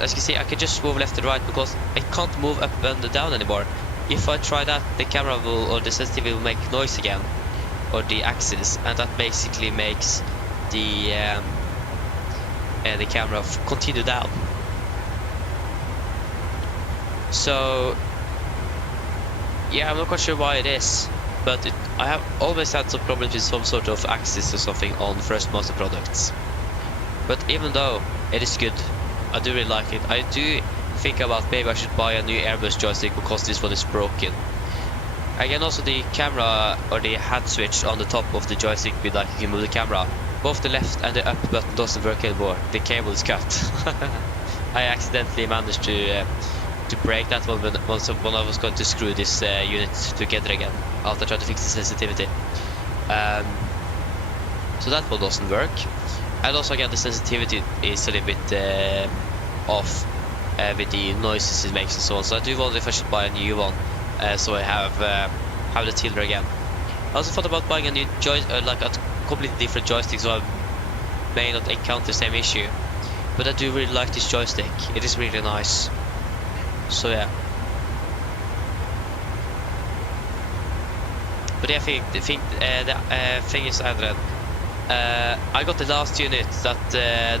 As you can see, I can just move left and right because I can't move up and down anymore. If I try that, the camera or the sensitivity will make noise again, or the axis, and that basically makes the camera continue down. So yeah, I'm not quite sure why it is, but I have always had some problems with some sort of axis or something on Thrustmaster products. But even though it is good, I do really like it. I do think about maybe I should buy a new Airbus joystick because this one is broken. Again, also the camera or the hand switch on the top of the joystick with like you can move the camera. Both the left and the up button doesn't work anymore. The cable is cut. I accidentally managed to break that one when I was going to screw this unit together again after trying to fix the sensitivity. So that one doesn't work. And also again the sensitivity is a little bit off with the noises it makes and so on. So I do wonder if I should buy a new one so I have the tiller again. I also thought about buying a new like a completely different joystick, so I may not encounter the same issue. But I do really like this joystick. It is really nice. So yeah. But yeah, the thing is, Adrian, I got the last unit that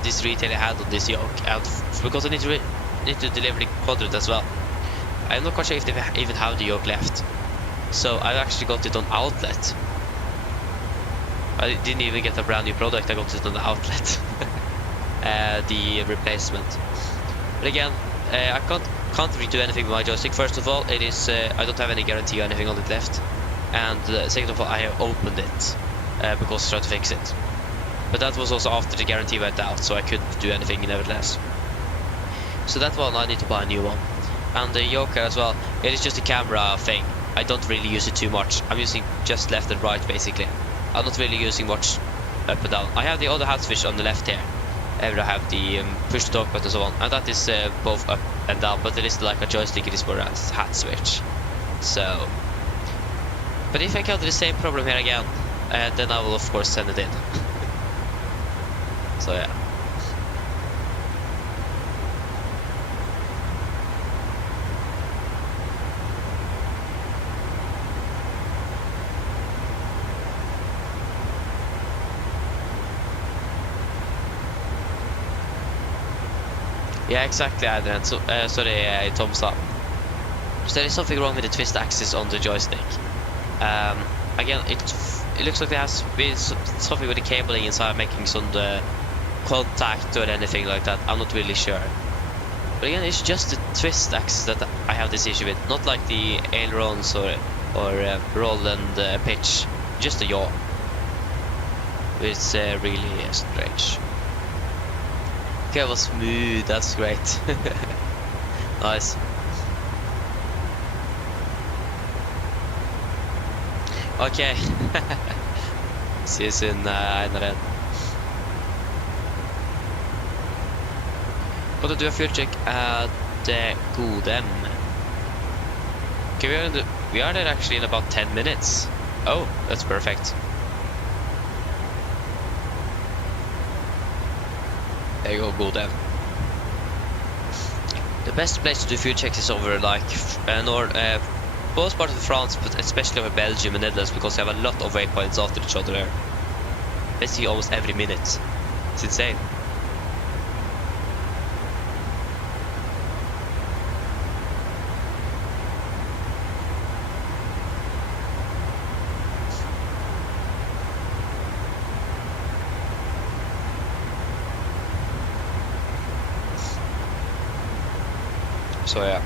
this retailer had on this yoke, and because I need to deliver the quadrant as well. I'm not quite sure if they even have the yoke left. So I actually got it on outlet. I didn't even get a brand new product, I got it on the outlet. The replacement. But again, I can't really do anything with my joystick. First of all, it is I don't have any guarantee or anything on it left. And second of all, I have opened it because I tried to fix it. But that was also after the guarantee went out, so I couldn't do anything nevertheless. So that one, I need to buy a new one. And the yoke as well, it is just a camera thing. I don't really use it too much. I'm using just left and right basically. I'm not really using much up and down. I have the other hat switch on the left here. I have the push to talk button and so on. And that is both up and down, but it is like a joystick, it is for a hat switch. So, but if I encounter the same problem here again, then I will of course send it in. So yeah. Yeah, exactly, Adrian. So, sorry, thumbs up. So there is something wrong with the twist axis on the joystick. Again, it looks like there has been something with the cabling inside making some contact or anything like that. I'm not really sure. But again, it's just the twist axis that I have this issue with, not like the ailerons or roll and pitch. Just the yaw. It's really strange. Okay, it was smooth. That's great. Nice. Okay. See you soon, Einar. Gonna do a fuel check at Godem. Okay, we are there actually in about 10 minutes. Oh, that's perfect. There you go, Godem. The best place to do fuel checks is over like both parts of France, but especially over Belgium and Netherlands, because they have a lot of waypoints after each other there. Basically almost every minute. It's insane. So yeah.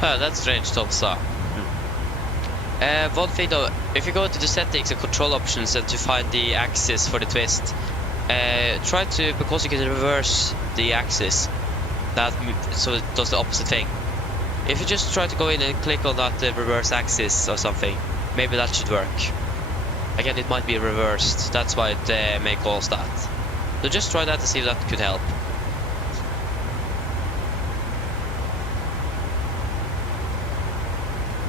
Huh, that's strange, Tomsa. One thing though, if you go into the settings and control options and to find the axis for the twist, try to, because you can reverse the axis, so it does the opposite thing. If you just try to go in and click on that reverse axis or something, maybe that should work. Again, it might be reversed, that's why it may cause that. So just try that to see if that could help.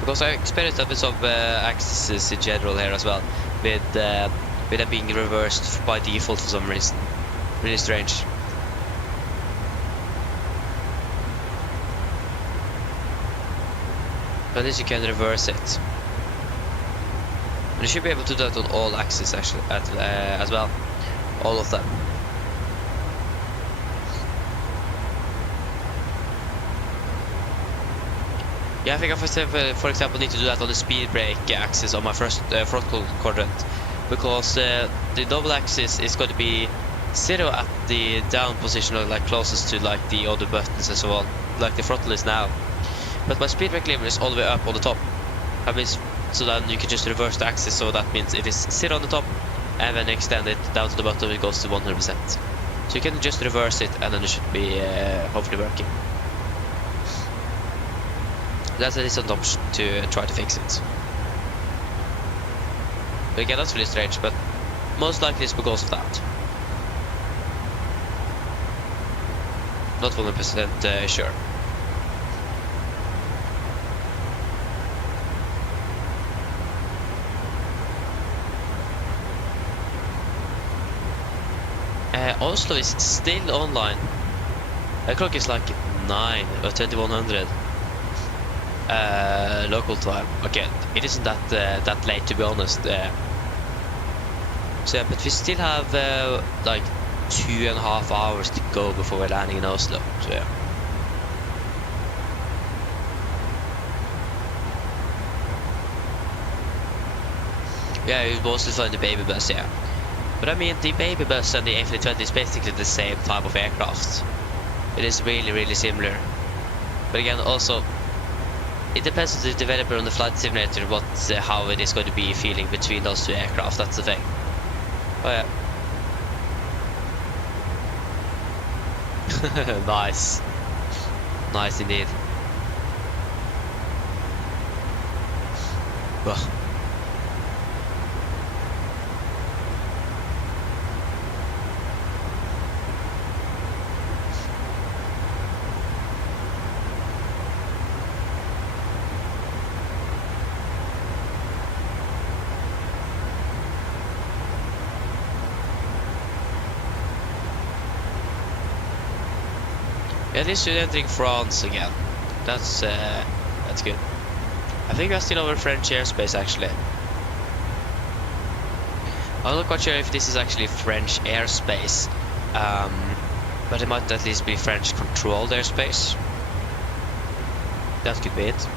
Because I experienced that with some axes in general here as well, with them being reversed by default for some reason. Really strange. But at least you can reverse it. And you should be able to do that on all axes actually, as well. All of them. Yeah, I think I, for example, need to do that on the speed brake axis on my first frontal quadrant, because the double axis is going to be 0 at the down position, or like closest to like the other buttons and so on, like the throttle is now. But my speed brake lever is all the way up on the top. That means, so then you can just reverse the axis. So that means if it's 0 on the top, and then extend it down to the bottom, it goes to 100%. So you can just reverse it, and then it should be hopefully working. That's a decent option to try to fix it. But again, that's really strange, but most likely it's because of that. Not 100% sure. Oslo is still online. The clock is like 9 or 2100 local time. Okay, it isn't that late, to be honest. So yeah, but we still have like 2.5 hours to go before we're landing in Oslo. So yeah. Yeah, you mostly find the baby bus, yeah. But I mean, the baby bus and the A320 is basically the same type of aircraft. It is really, really similar. But again, also, it depends on the developer on the flight simulator how it is going to be feeling between those two aircraft. That's the thing. Oh yeah. Nice. Nice indeed. Well. At least you're entering France again. That's good. I think we're still over French airspace actually. I'm not quite sure if this is actually French airspace, but it might at least be French controlled airspace. That could be it.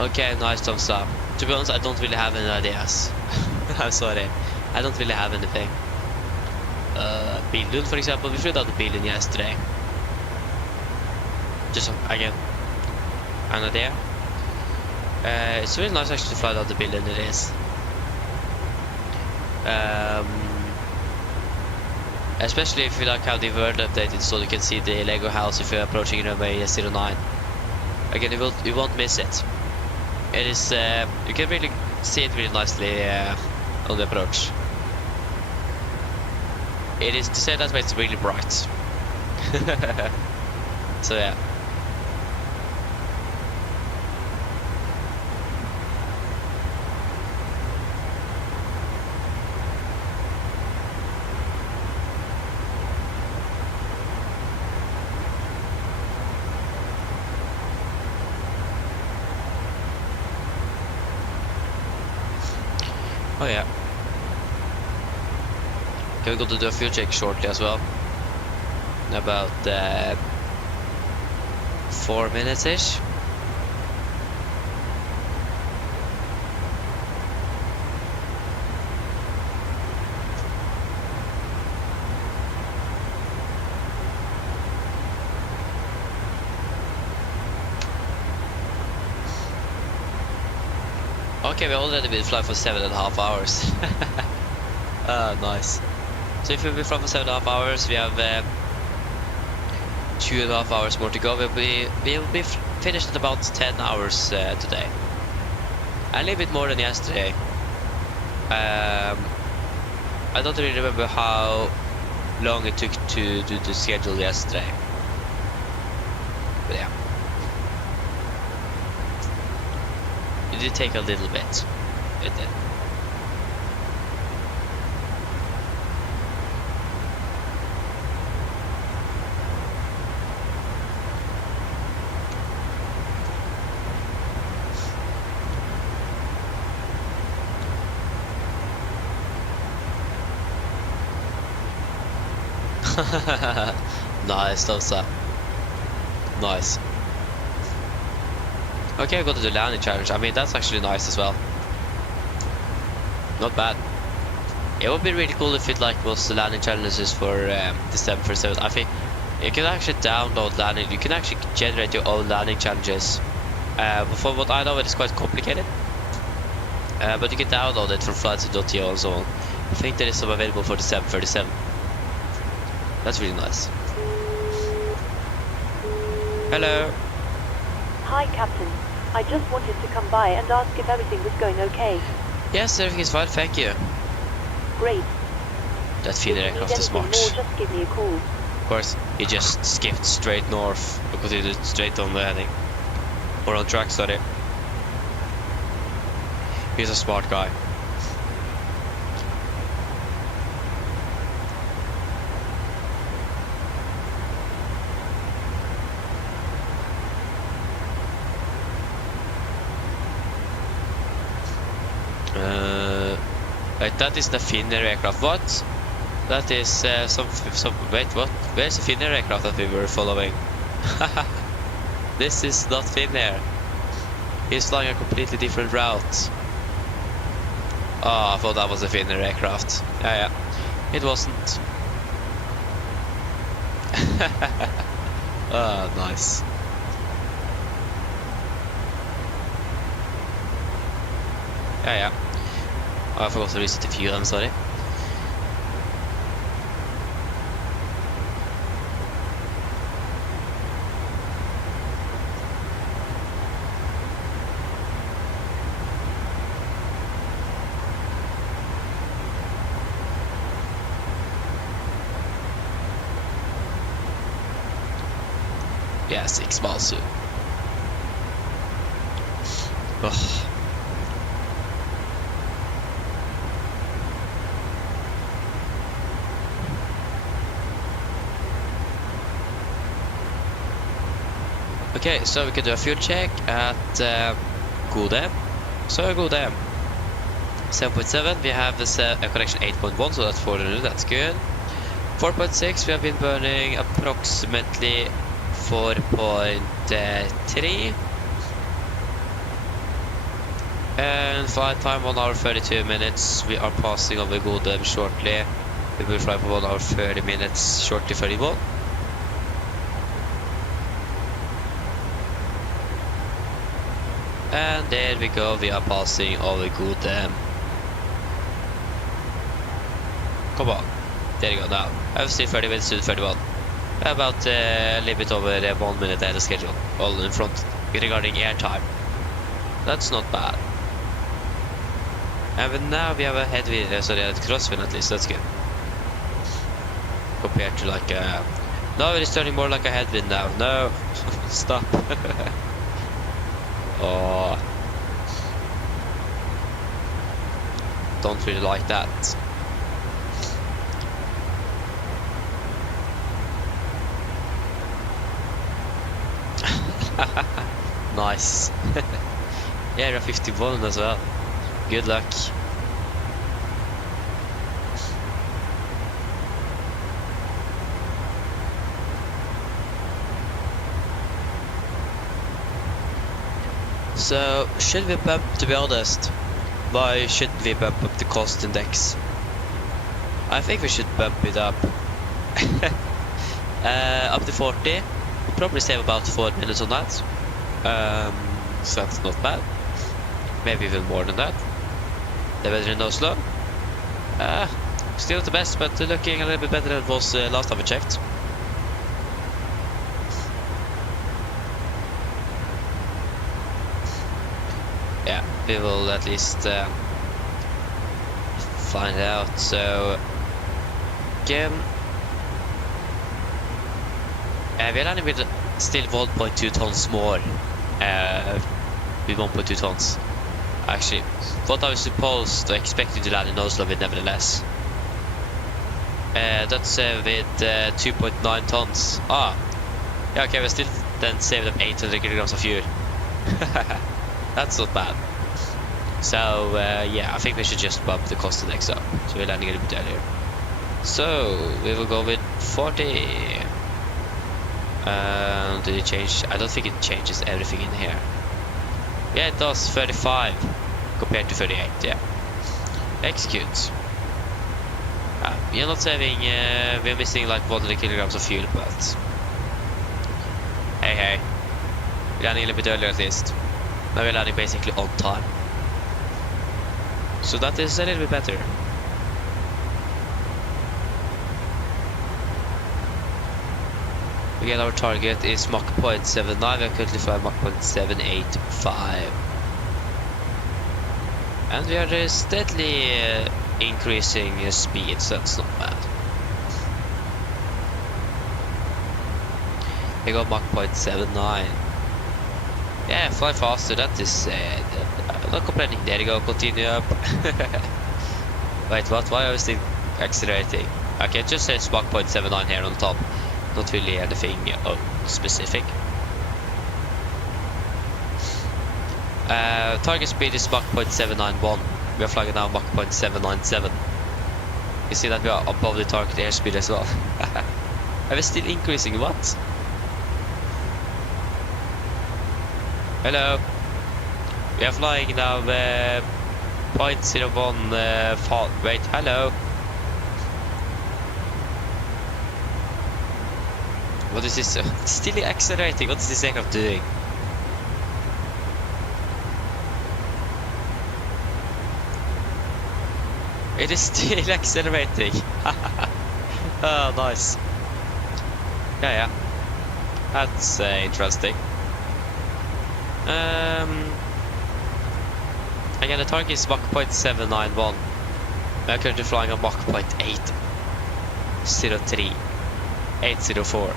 Okay, nice thumbs up. To be honest, I don't really have any ideas. I'm sorry. I don't really have anything. Billund, for example. We flew out of Billund yesterday. Just again, an idea. It's really nice actually to fly out of Billund, it is. Especially if you like how the world updated, so you can see the Lego house if you're approaching runway 09. Again, you won't miss it. It is, you can really see it really nicely on the approach. It is, to say that way, it's really bright. So yeah. Oh yeah. Can we go to do a fuel check shortly as well? In about 4 minutes-ish. Okay, we already been flying for 7.5 hours. Nice. So if we've been flying for 7.5 hours, we have 2.5 hours more to go. We'll be finished at about 10 hours today. A little bit more than yesterday. I don't really remember how long it took to do the schedule yesterday. But yeah. It did take a little bit. It did. Nice, thumbs up. Nice. Okay, I got to do landing challenge. I mean, that's actually nice as well. Not bad. It would be really cool if it like was the landing challenges for the 747. I think you can actually download landing. You can actually generate your own landing challenges. But for what I know, it is quite complicated. But you can download it from flights.io and so on. I think there is some available for the 737. That's really nice. Hello. Hi, Captain. I just wanted to come by and ask if everything was going okay. Yes, everything is fine, thank you. Great. That feeder aircraft is smart. More, just give me a call. Of course, he just skipped straight north because he did straight on the heading. Or on track, sorry. He's a smart guy. Wait, that is the Finnair aircraft. What? That is some. Wait, what? Where's the Finnair aircraft that we were following? This is not Finnair. He's flying a completely different route. Oh, I thought that was a Finnair aircraft. Yeah. It wasn't. Oh, nice. Yeah. Oh, I forgot to reset the fuel, I'm sorry. Yeah, 6 miles soon. Ugh. Okay, so we can do a fuel check at Gode. So Gode. 7.7, we have this connection 8.1, so that's 400, that's good. 4.6, we have been burning approximately 4.3. And flight time 1 hour 32 minutes. We are passing over Gode shortly. We will fly for 1 hour 30 minutes, shortly 31. And there we go, we are passing over Gode. Come on, there you go now. I've seen 30 minutes to 31. About a little bit over 1 minute ahead of schedule, all in front regarding air time. That's not bad. And now we have a headwind, sorry, a crosswind at least, that's good. Compared to like a... No, it is turning more like a headwind now. No, stop. Oh, don't really like that. Nice. Yeah, Area 51 as well. Good luck. So, should we bump, to be honest, why shouldn't we bump up the cost index? I think we should bump it up. Up to 40. We'll probably save about 4 minutes on that. So that's not bad. Maybe even more than that. The weather in Oslo. Still not the best, but looking a little bit better than it was last time I checked. Yeah, we will at least find out. So again, we're landing with still 1.2 tons more. With 1.2 tons. Actually, what I was supposed to expect to land in Oslo with, nevertheless. That's with 2.9 tons. Ah, yeah, okay, we still then saved up 800 kilograms of fuel. That's not bad. So yeah, I think we should just bump the cost index up. So we're landing a little bit earlier. So we will go with 40. Did it change? I don't think it changes everything in here. Yeah, it does. 35 compared to 38. Yeah. Execute. we are not saving, we are missing like 100 kilograms of fuel, but hey, we're landing a little bit earlier at least. Now we're landing basically on time, so that is a little bit better. Again, our target is Mach 0.79, we are currently flying Mach 0.785. And we are steadily increasing speed, so that's not bad. We got Mach 0.79. Yeah, fly faster, that is... not complaining. There you go, continue up. Wait, what? Why are we still accelerating? Okay, just says Mach 0.79 here on top. Not really anything specific. Target speed is Mach 0.791. We are flying now Mach 0.797. You see that we are above the target airspeed as well. Are we still increasing? What? Hello. We are flying now 0.01 wait, hello. What is this? It's still accelerating. What is this aircraft doing? It is still accelerating. Oh, nice. Yeah. That's interesting. Again, the target is Mach 0.791. We are currently flying on Mach 0.803. 804.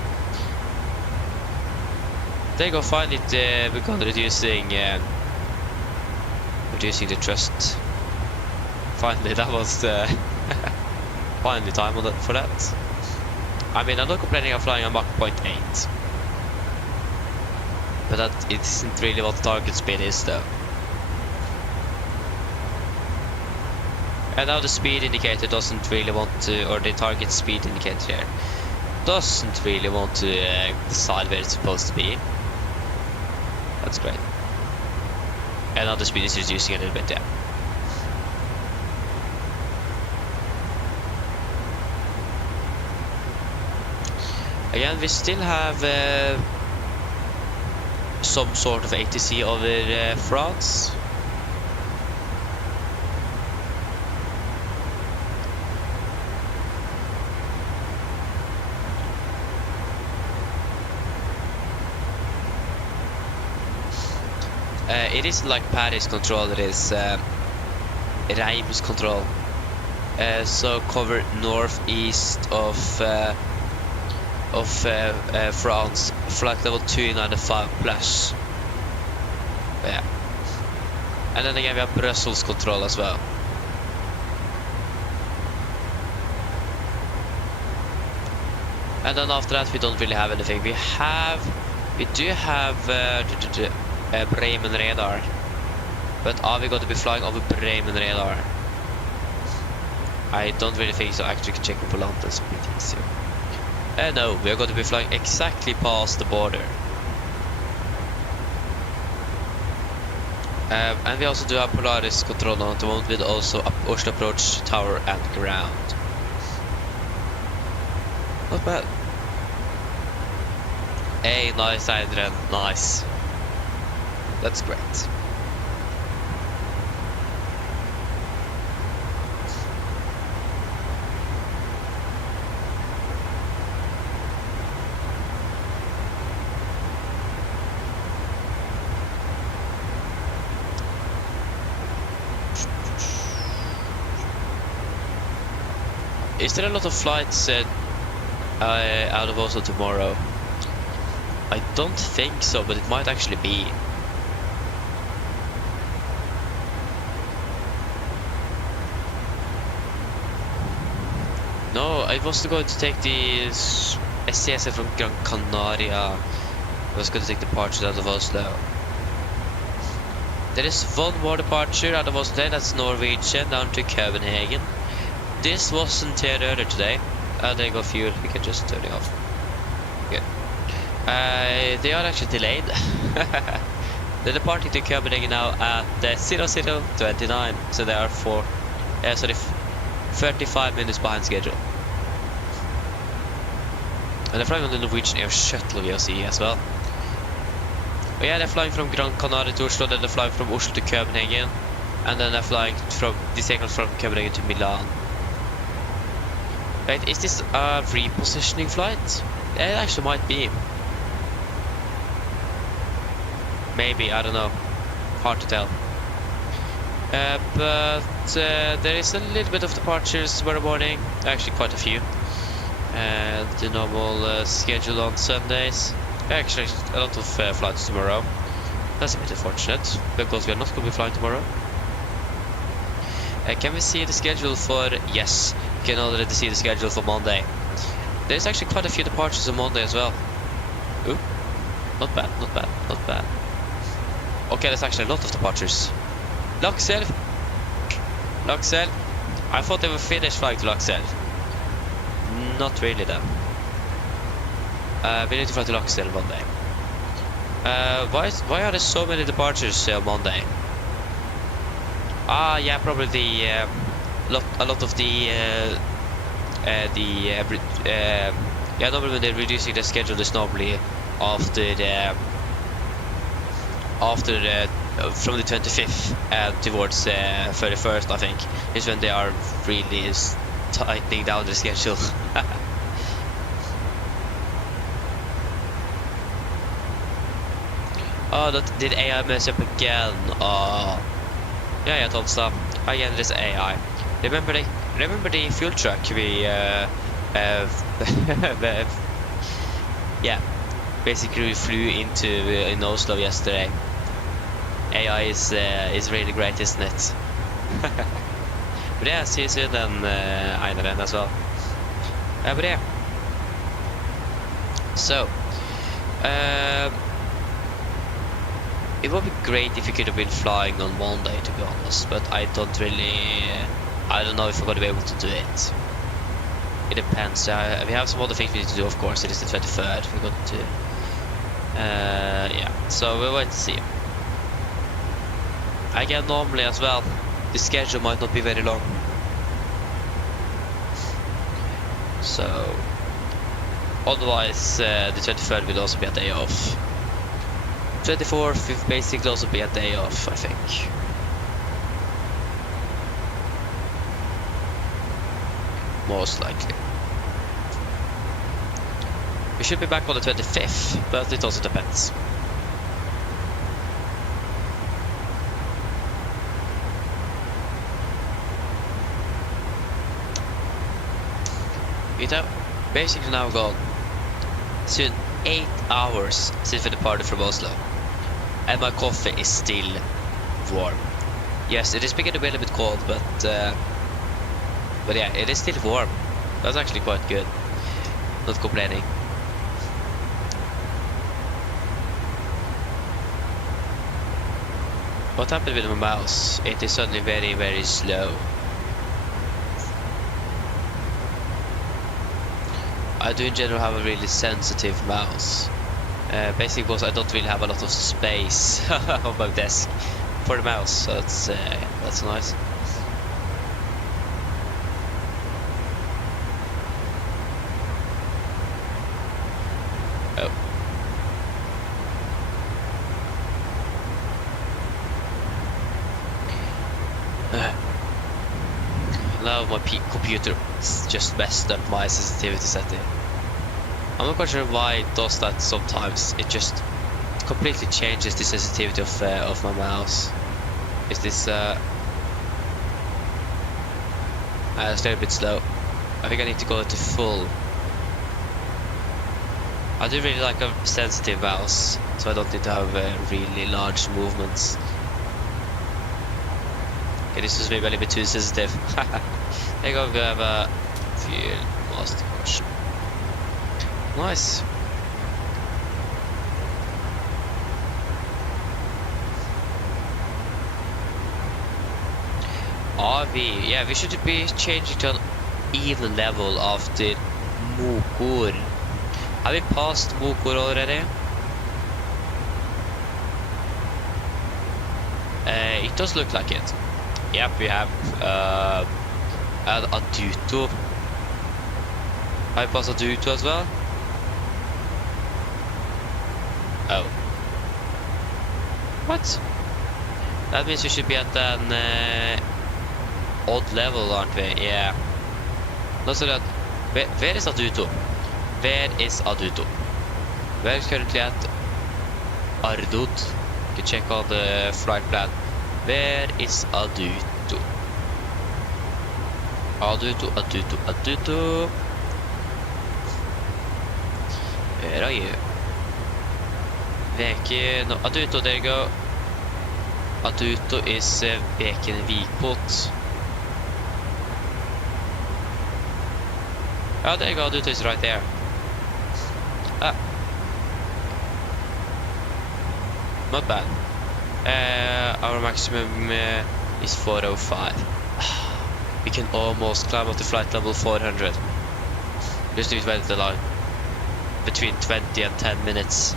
There you go, finally we got reducing the thrust. Finally, that was finally time on that, for that. I mean, I'm not complaining of flying on Mach 0.8, but that isn't really what the target speed is though. And now the speed indicator doesn't really want to, or the target speed indicator here doesn't really want to decide where it's supposed to be. That's great. And now the speed is reducing a little bit, yeah. Again, we still have some sort of ATC over France. It isn't like Paris control, it is Reims control. So cover northeast of France, flight level 295 plus. Yeah. And then again we have Brussels control as well. And then after that we don't really have anything. We do have Bremen radar, but are we going to be flying over Bremen radar? I don't really think so. Actually, check for land, that's a bit easier. No, we are going to be flying exactly past the border. And we also do have Polaris control on the moment with also Oslo approach, tower and ground. Not bad. Hey, nice Adrian, nice. That's great. Is there a lot of flights out of Oslo tomorrow? I don't think so, but it might actually be. No, I was going to take the SCS from Gran Canaria. I was going to take departure out of Oslo. There is one more departure out of Oslo, that's Norwegian down to Copenhagen. This wasn't here earlier today. There you go, fuel, we can just turn it off. Good. They are actually delayed. They're departing to Copenhagen now at 00:29, so they are 4 35 minutes behind schedule. And they're flying on the Norwegian Air Shuttle VOC as well. But yeah, they're flying from Gran Canaria to Oslo, then they're flying from Oslo to Copenhagen, and then they're flying from Copenhagen to Milan. Wait, is this a repositioning flight? It actually might be. Maybe, I don't know. Hard to tell. But there is a little bit of departures tomorrow morning. Actually, quite a few. The normal schedule on Sundays. Actually, a lot of flights tomorrow. That's a bit unfortunate, because we are not going to be flying tomorrow. Can we see the schedule for... Yes, we can already see the schedule for Monday. There's actually quite a few departures on Monday as well. Ooh, not bad, not bad, not bad. Okay, there's actually a lot of departures. Laksel! Laksel! I thought they were finished flying to Laksel. Not really then. We need to fly to Laksel Monday. Why are there so many departures on Monday? Ah, yeah, probably the a lot of the yeah, normally when they're reducing the schedule is normally after the from the 25th and towards 31st, I think, is when they are really tightening down the schedule. Oh, that did AI mess up again? Oh. Yeah, Tonstad. Again, this AI. Remember the fuel truck we yeah, basically we flew into in Oslo yesterday. AI is really great, isn't it? But yeah, see you soon then, Einar as well. But yeah. So, it would be great if you could have been flying on Monday, to be honest, but I don't know if I'm going to be able to do it. It depends. We have some other things we need to do, of course. It is the 23rd. We're going to yeah, so we'll wait to see. Again, normally as well, the schedule might not be very long. So, otherwise, the 23rd will also be a day off. 24th will basically also be a day off, I think. Most likely. We should be back on the 25th, but it also depends. You know, basically now gone soon 8 hours since we departed from Oslo, and my coffee is still warm. Yes, it is beginning to be a little bit cold, but yeah, it is still warm. That's actually quite good. Not complaining. What happened with my mouse? It is suddenly very, very slow. I do in general have a really sensitive mouse. Basically because I don't really have a lot of space on my desk for the mouse, so that's nice. Oh. Now my computer just messed up my sensitivity setting. I'm not quite sure why it does that sometimes. It just completely changes the sensitivity of my mouse. Is this it's a little bit slow. I think I need to go to full. I do really like a sensitive mouse, so I don't need to have really large movements. Okay, this is maybe a little bit too sensitive. There you go, we have a fuel master portion. Nice. Yeah, we should be changing to an even level after Mokor. Have we passed Mokor already? It does look like it. Yep, we have. And Aduto. I pass Aduto as well. Oh. What? That means we should be at an odd level, aren't we? Yeah. Not so that. Where is Aduto? Where is Aduto? We're currently at Ardud. You can check on the flight plan. Where is Aduto? Aduto. Where are you? Veken, no, Aduto, there you go. Aduto is Veken Vikpot. Oh, there you go, Aduto is right there. Ah. Not bad. Our maximum is 405. We can almost climb up to flight level 400. Just need to wait the line. Between 20 and 10 minutes.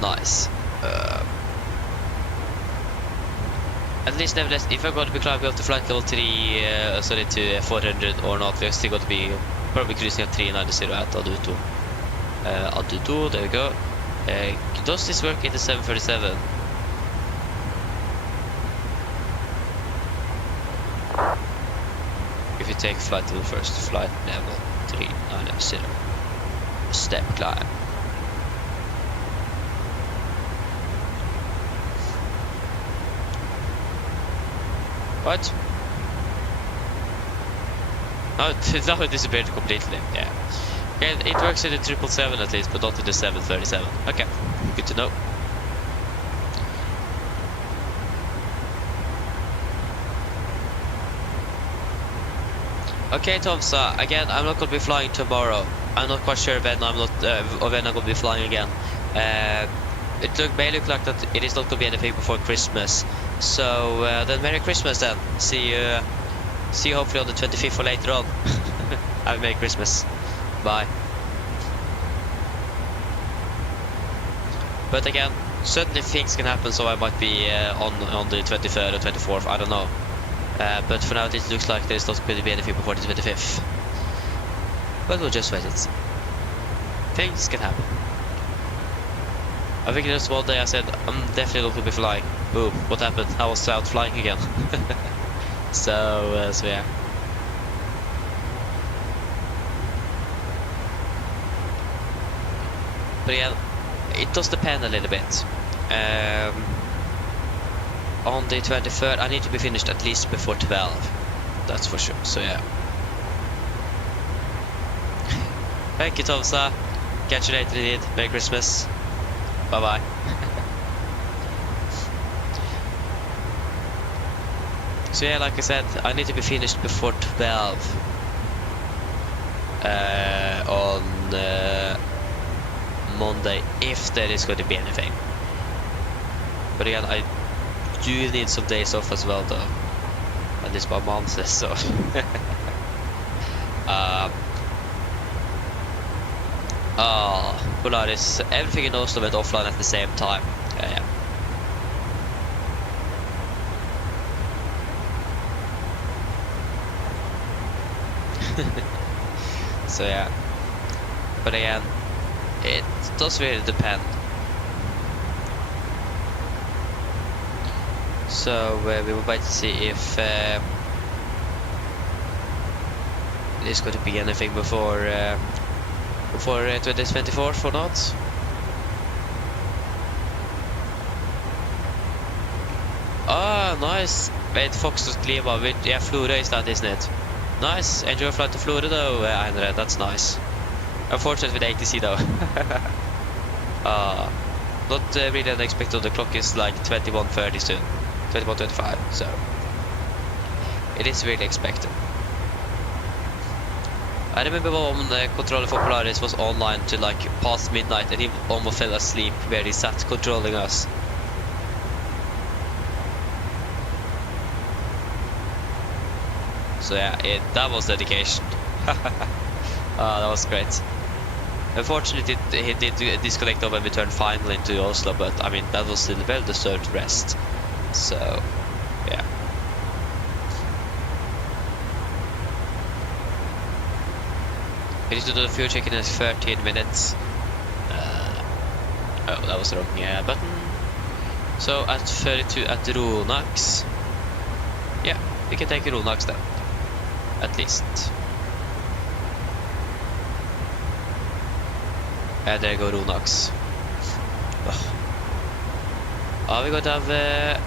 Nice. At least, nevertheless, if I'm going to be climbing up to flight level 3, sorry, to 400 or not, we're still going to be probably cruising at 390 at Aduto. Aduto, there we go. Does this work in the 737? If you take flight level first, flight level 390. Step climb. What? Oh, now it disappeared completely. Yeah. Okay, it works in the 777 at least, but not in the 737. Okay, good to know. Okay, Tom, so again, I'm not going to be flying tomorrow. I'm not quite sure when I'm going to be flying again. It may look like that it is not going to be anything before Christmas. So then Merry Christmas then. See you hopefully on the 25th or later on. Have a Merry Christmas. Bye. But again, certainly things can happen, so I might be on the 23rd or 24th, I don't know. But for now it looks like there's not going to be anything before the 25th. But we'll just wait and see. Things can happen. I think just one day I said, I'm definitely not going to be flying. Boom, what happened? I was out flying again. So yeah. But yeah, it does depend a little bit. On the 23rd, I need to be finished at least before 12. That's for sure, so yeah. Thank you, Tomsa. Catch you later, indeed. Merry Christmas. Bye-bye. So yeah, like I said, I need to be finished before 12 on Monday, if there is going to be anything. But again, I do need some days off as well, though. At least my mom says so. Polaris, everything in Oslo went offline at the same time. Yeah. So yeah, but again, it does really depend. So we will wait to see if there's going to be anything before 24th or not. Ah, nice. Wait, Foxtrot Klima with, yeah, Florø is that, isn't it? Nice. Enjoy flight to Florø though, Einar. That's nice. Unfortunate with ATC though. Not really unexpected. The clock is like 21:30 soon, 21:25. So it is really expected. I remember when the controller for Polaris was online to like past midnight, and he almost fell asleep where he sat controlling us. So yeah, that was dedication. That was great. Unfortunately, he did disconnect when we turned finally into Oslo, but I mean, that was still a well-deserved rest. So, yeah. We need to do the fuel check in 13 minutes. Oh, that was the wrong button. So, at 32 at Ronax. Yeah, we can take Ronax then. At least. And there go Ronax. Are we going to have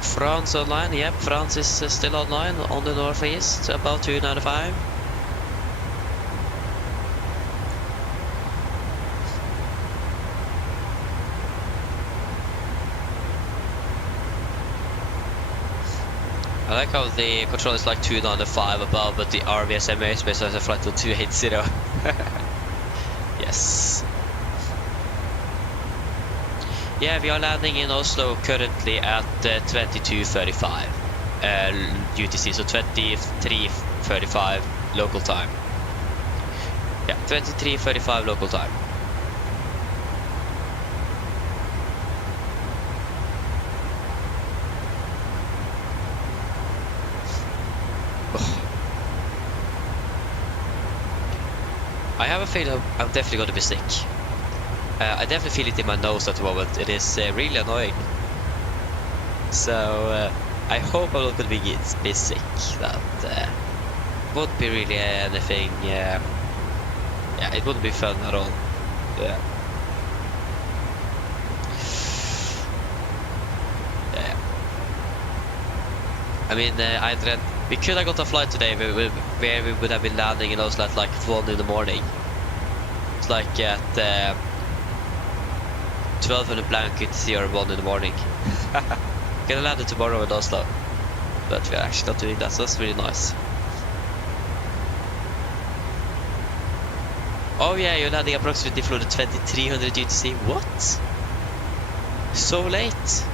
France online? Yep, France is still online on the northeast, about 295. I like how the control is like 295 above, but the RVSM airspace has a flight to 280. Yes. Yeah, we are landing in Oslo currently at 22:35 UTC, so 23:35 local time. Yeah, 23:35 local time. I have a feeling I'm definitely going to be sick. I definitely feel it in my nose at the moment. It is really annoying. So I hope I'm not going to be sick. That won't be really anything. Yeah, it wouldn't be fun at all. Yeah. I mean, we could have got a flight today where we would have been landing in Oslo at like 1 in the morning. It's like at 1200 blank UTC or 1 in the morning. Gonna land it tomorrow in Oslo, but we're actually not doing that, so that's really nice. Oh yeah, you're landing approximately for the 2300 UTC. What? So late?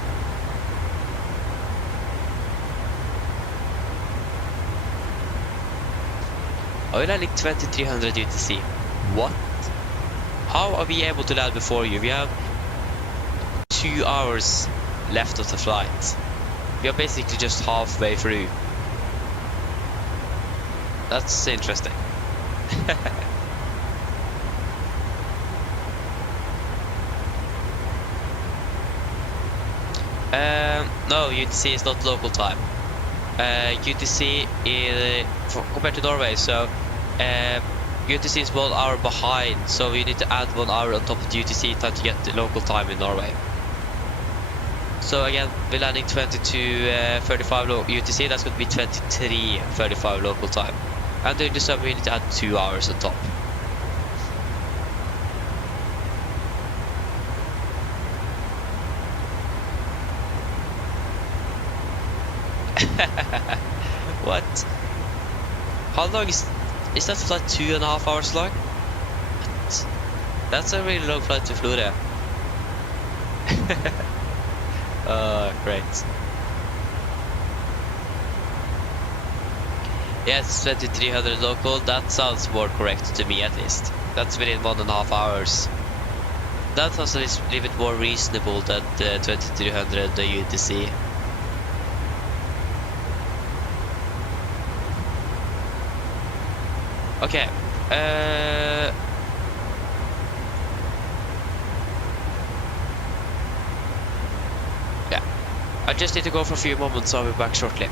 Oh, you're landing 2300 UTC. What? How are we able to land before you? We have 2 hours left of the flight. We are basically just halfway through. That's interesting. No, UTC is not local time. UTC is compared to Norway, so UTC is 1 hour behind, so you need to add 1 hour on top of the UTC time to get the local time in Norway. So again, we're landing 22:35 UTC, that's going to be 23:35 local time. And during the summer, we need to add 2 hours on top. What? How long is that flight? 2.5 hours long? What? That's a really long flight to Florida. Great. Yes, 2300 local. That sounds more correct to me, at least. That's within 1.5 hours. That sounds a little bit more reasonable than the 2300 UTC. Okay, yeah, I just need to go for a few moments, so I'll be back shortly.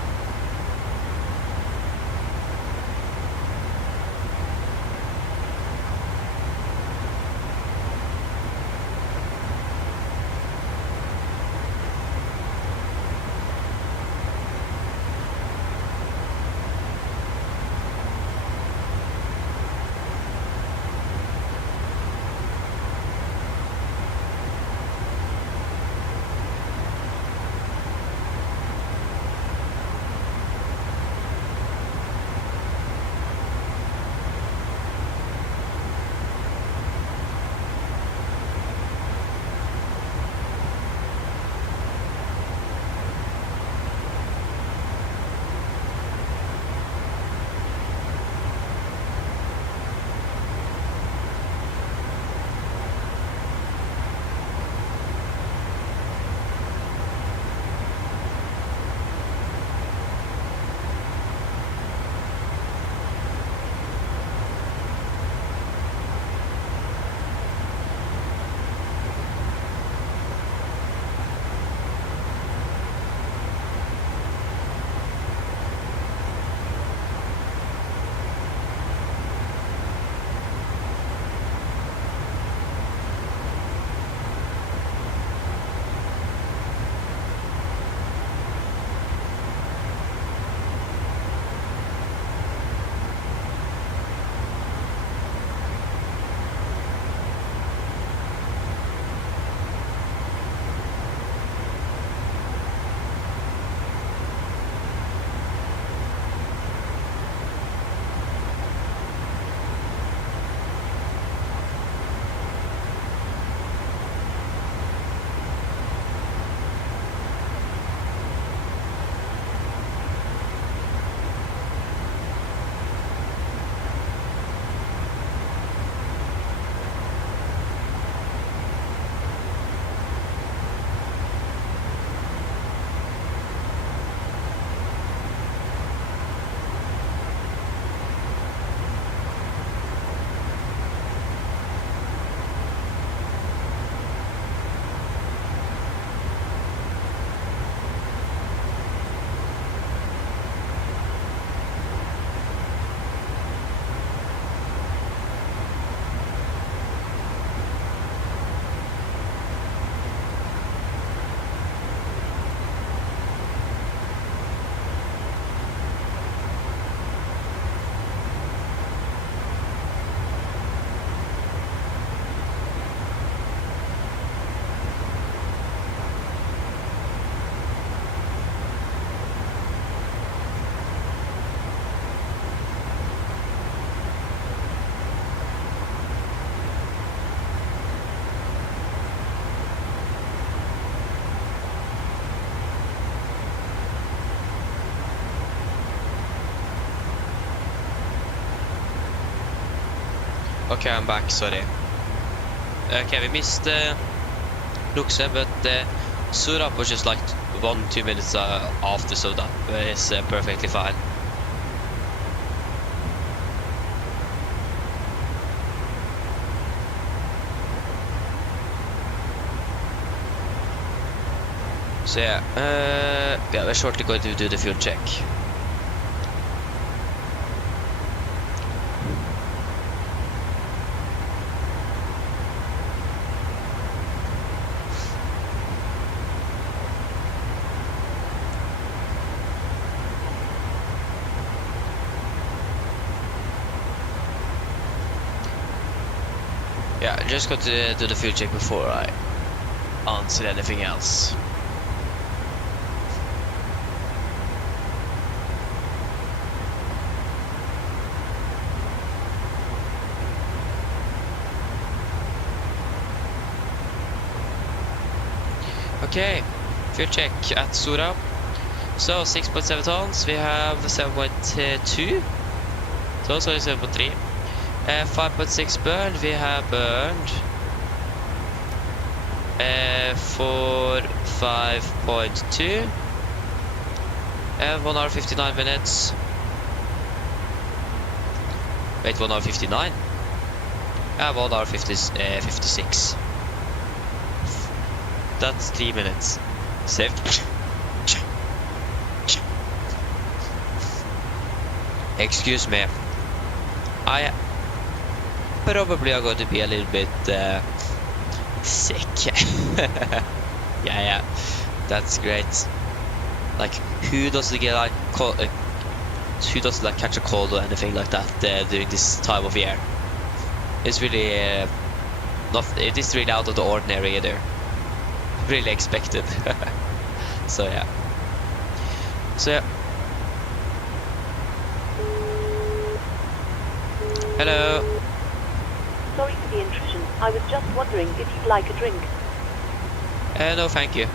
Okay, I'm back, sorry. Okay, we missed Luxe, but Surab was just like 1-2 minutes after, so that is perfectly fine. So yeah, we're shortly going to do the fuel check. Yeah, just got to do the fuel check before I answer anything else. Okay, fuel check at Surab. So 6.7 tons, we have 7.2 tons, sorry, 7.3. 5.6 burned, we have burned for 5.2. 1 hour 59 minutes. Wait, 1 hour 59? 1 hour 56. That's 3 minutes. Saved. Excuse me. I probably are going to be a little bit sick. yeah, that's great. Like, who doesn't get like who doesn't like catch a cold or anything like that during this time of year? It's really it is really out of the ordinary either. Really expected. So yeah. Hello. Sorry for the intrusion. I was just wondering if you'd like a drink. No, thank you.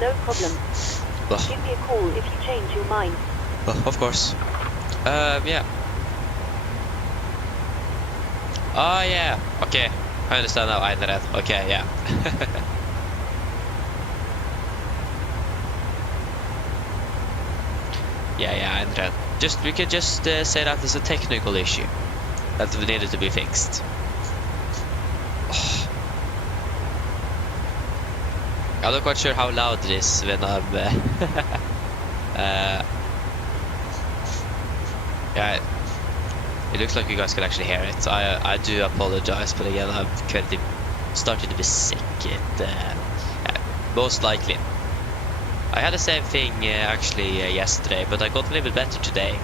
No problem. Give me a call if you change your mind. Of course. Yeah. Oh, yeah. Okay. I understand now, Einred. Okay, yeah. yeah, Einred. We could just say that there's a technical issue that needed to be fixed. Oh. I'm not quite sure how loud it is when I'm yeah, it looks like you guys can actually hear it. I do apologize, but again, I'm currently starting to be sick. Most likely. I had the same thing actually yesterday, but I got a little bit better today.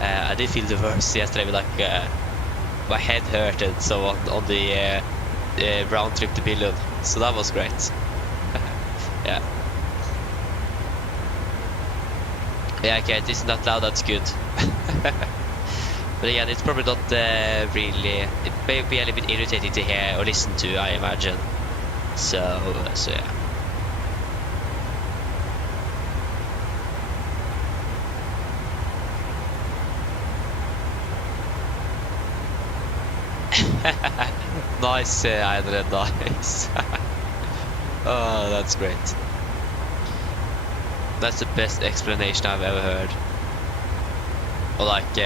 I did feel the worst yesterday with like my head hurt and so on the round trip to Billund, so that was great. Yeah. Yeah, okay, it isn't that loud, that's good. But again, it's probably not really, it may be a little bit irritating to hear or listen to, I imagine. So yeah. Nice, Einred, nice. Oh, that's great. That's the best explanation I've ever heard. Or like,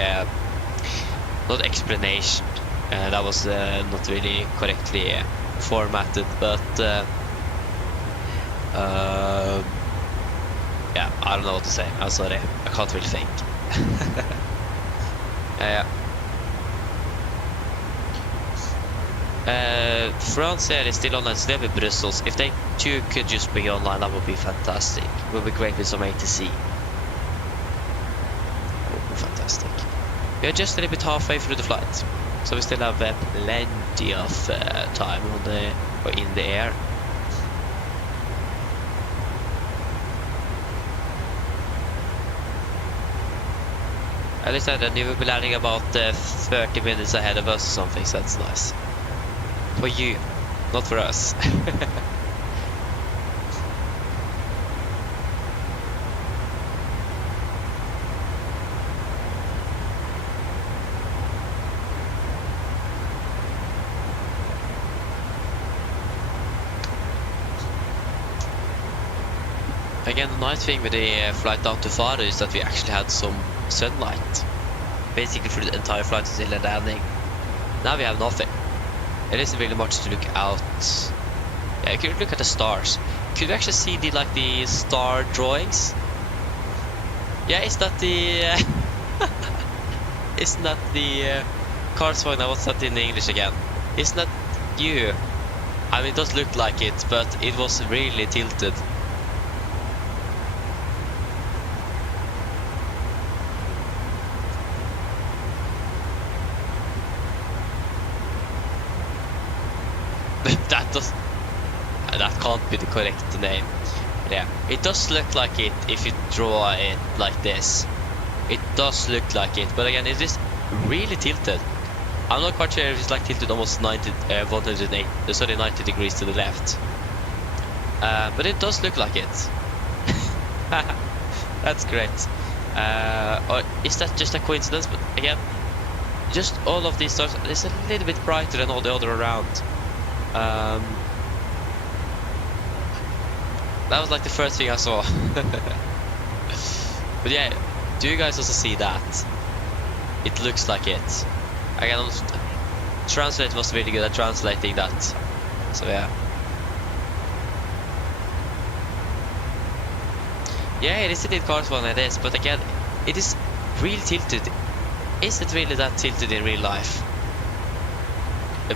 not explanation. That was not really correctly formatted, but yeah, I don't know what to say. I'm sorry, I can't really think. Yeah. France is still online, so they'll be Brussels. If they too could just be online, that would be fantastic. It would be great with some A to C. That would be fantastic. We are just a little bit halfway through the flight, so we still have plenty of time on or in the air. At least I said you will be landing about 30 minutes ahead of us or something, so that's nice. For you, not for us. Again, the nice thing with the flight down to Faro is that we actually had some sunlight. Basically through the entire flight until the landing. Now we have nothing. It isn't really much to look out. Yeah, you could look at the stars. Could you actually see the star drawings? Yeah, is that the isn't that the Karlsvogn? What's that in English again? Isn't that you? I mean, it does look like it, but it was really tilted. That can't be the correct name. But yeah, it does look like it if you draw it like this. It does look like it, but again, it is really tilted. I'm not quite sure if it's like tilted almost 90 degrees to the left. But it does look like it. That's great. Or is that just a coincidence? But again, just all of these stars is a little bit brighter than all the other around. That was like the first thing I saw. But yeah, do you guys also see that? It looks like it. Again, Translate was really good at translating that. So yeah. Yeah, it is indeed Karlsvogn, it is, but again, it is really tilted. Is it really that tilted in real life?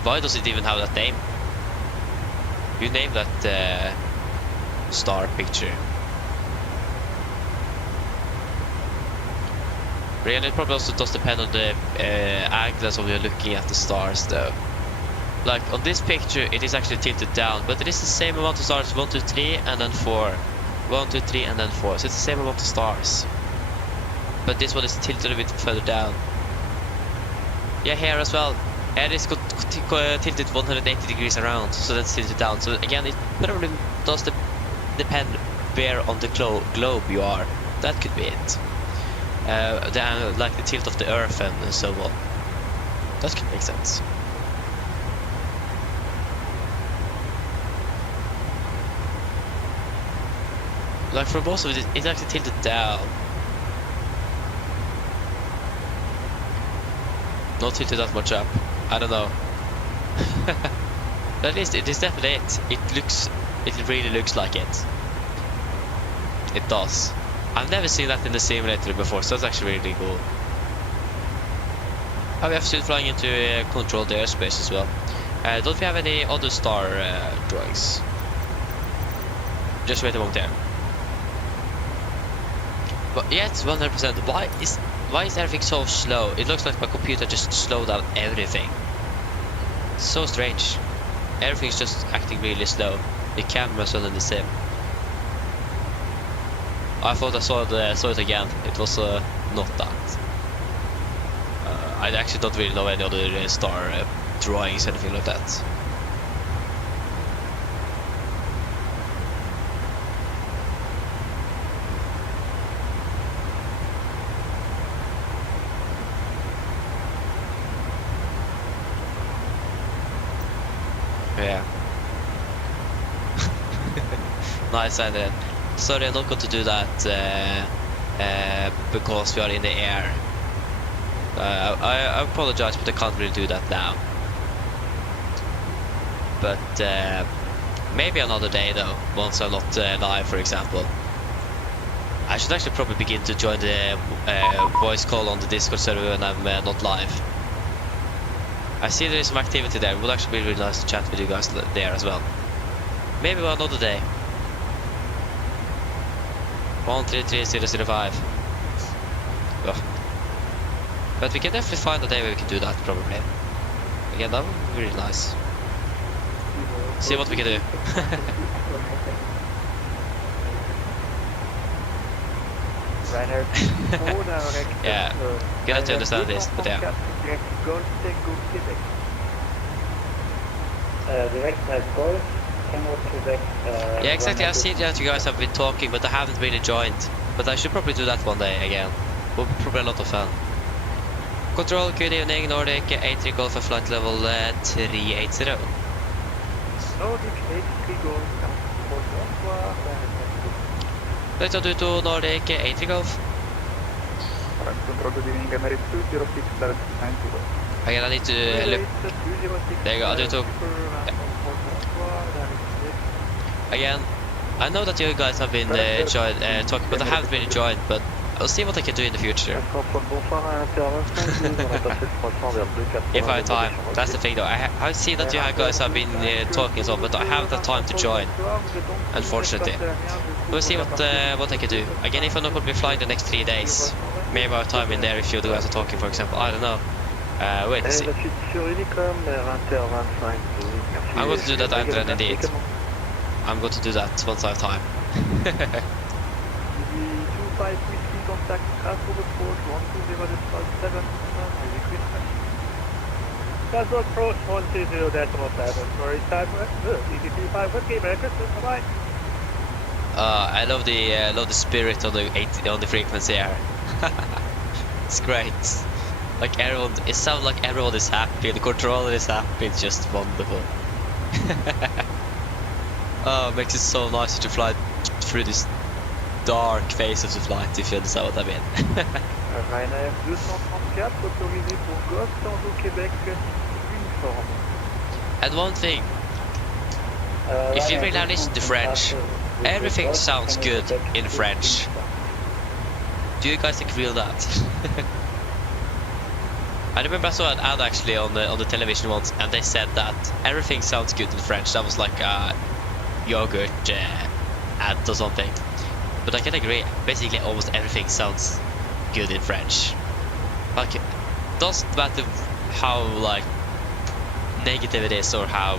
Why does it even have that name? You name that star picture. Really, it probably also does depend on the angles of you're looking at the stars though. Like on this picture it is actually tilted down, but it is the same amount of stars, 1, 2, 3 and then 4. 1, 2, 3 and then 4, so it's the same amount of stars. But this one is tilted a bit further down. Yeah, here as well. Here it's tilted 180 degrees around, so that's tilted down. So again, it probably does depend where on the globe you are. That could be it. Like the tilt of the Earth and so on. That could make sense. Like for most of it, it's actually tilted down. Not tilted that much up. I don't know. But at least it is definitely it. It really looks like it. It does. I've never seen that in the simulator before, so that's actually really cool. Oh, we have still flying into controlled airspace as well. Don't we have any other star drawings? Just wait a moment there. But yeah, it's 100%. Why is everything so slow? It looks like my computer just slowed down everything. It's so strange. Everything's just acting really slow. The camera's only the same. I thought I saw it again. It was not that. I actually don't really know any other star drawings, anything like that. Yeah. Nice, Adrian. Sorry, I'm not going to do that because we are in the air. I apologize, but I can't really do that now. But maybe another day though, once I'm not live, for example. I should actually probably begin to join the voice call on the Discord server when I'm not live. I see there is some activity there. It would actually be really nice to chat with you guys there as well. Maybe another day. 133005. Ugh. But we can definitely find a day where we can do that, probably. Again, that would be really nice. See what we can do. Yeah, gonna have to understand this, but yeah. Yeah, exactly. I see that you guys have been talking, but I haven't really joined. But I should probably do that one day again. Will be probably a lot of fun. Control, good evening, Nordic 83 Golf for flight level 380. Delta 22 Nordic 8 Golf. Control to the Emirates 206 90. Again, I need to look. There you go, I do too. Again, I know that you guys have been enjoyed talking, but I haven't really enjoyed. But I'll see what I can do in the future. If I have time, that's the thing though. I see that you guys have been talking as well, but I haven't had time to join, unfortunately. We'll see what I can do. Again, if I'm not going to be flying the next 3 days, maybe I have time in there if you guys are talking, for example. I don't know. Wait and see. I'm going to do that, Andren, indeed. I'm going to do that once I have time. Contact Castle Approach 120.7. Castle Approach 120.7. Sorry, time. ED25. Okay, Merry Christmas. Bye. I love the spirit on the frequency here. It's great. Like everyone, it sounds like everyone is happy. The controller is happy. It's just wonderful. Oh, it makes it so nice to fly through this dark phase of the flight, if you understand what I mean. Ryanair 234 autorisé pour Ghost au Québec uniforme. And one thing, if you really listen to French, everything sounds good in French. Do you guys agree on that? I remember I saw an ad actually on the television once, and they said that everything sounds good in French. That was like a yogurt ad or something. But I can agree, basically almost everything sounds good in French. Like, it doesn't matter how like negative it is or how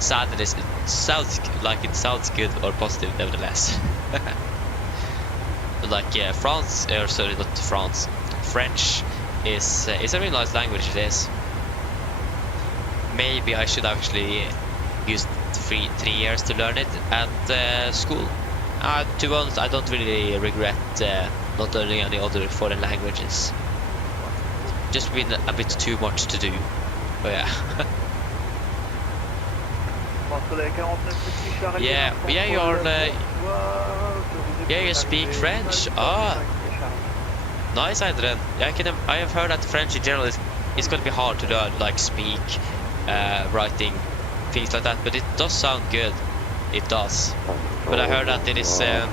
sad it is, it sounds like it sounds good or positive nevertheless. But like France, or sorry, not France, French is a really nice language, it is. Maybe I should actually use 3 years to learn it at school. To be honest, I don't really regret not learning any other foreign languages. Just been a bit too much to do. But yeah. Yeah, you speak French. Ah, nice, Adrian. Yeah, I have heard that French in general is going to be hard to learn, like speak, writing, things like that. But it does sound good. It does. But I heard that it is. I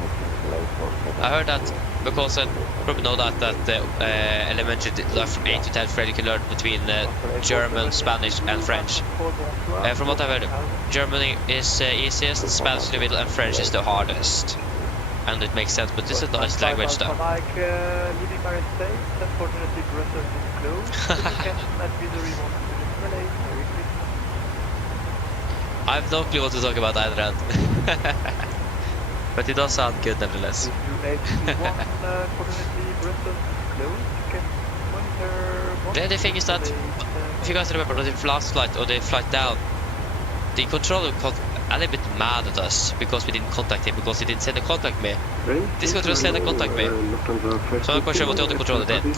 heard that because I probably know that elementary, like from 8 to 10th grade, you can learn between German, Spanish, and French. From what I've heard, German is easiest, Spanish in the middle, and French is the hardest. And it makes sense. But this is a nice language, though. I have no clue what to talk about either. But it does sound good nevertheless. The thing is that, if you guys remember, the last flight or the flight down, the controller got a little bit mad at us because we didn't contact him, because he didn't send a contact me. This controller said a contact me. So I'm not quite sure what the other controller did.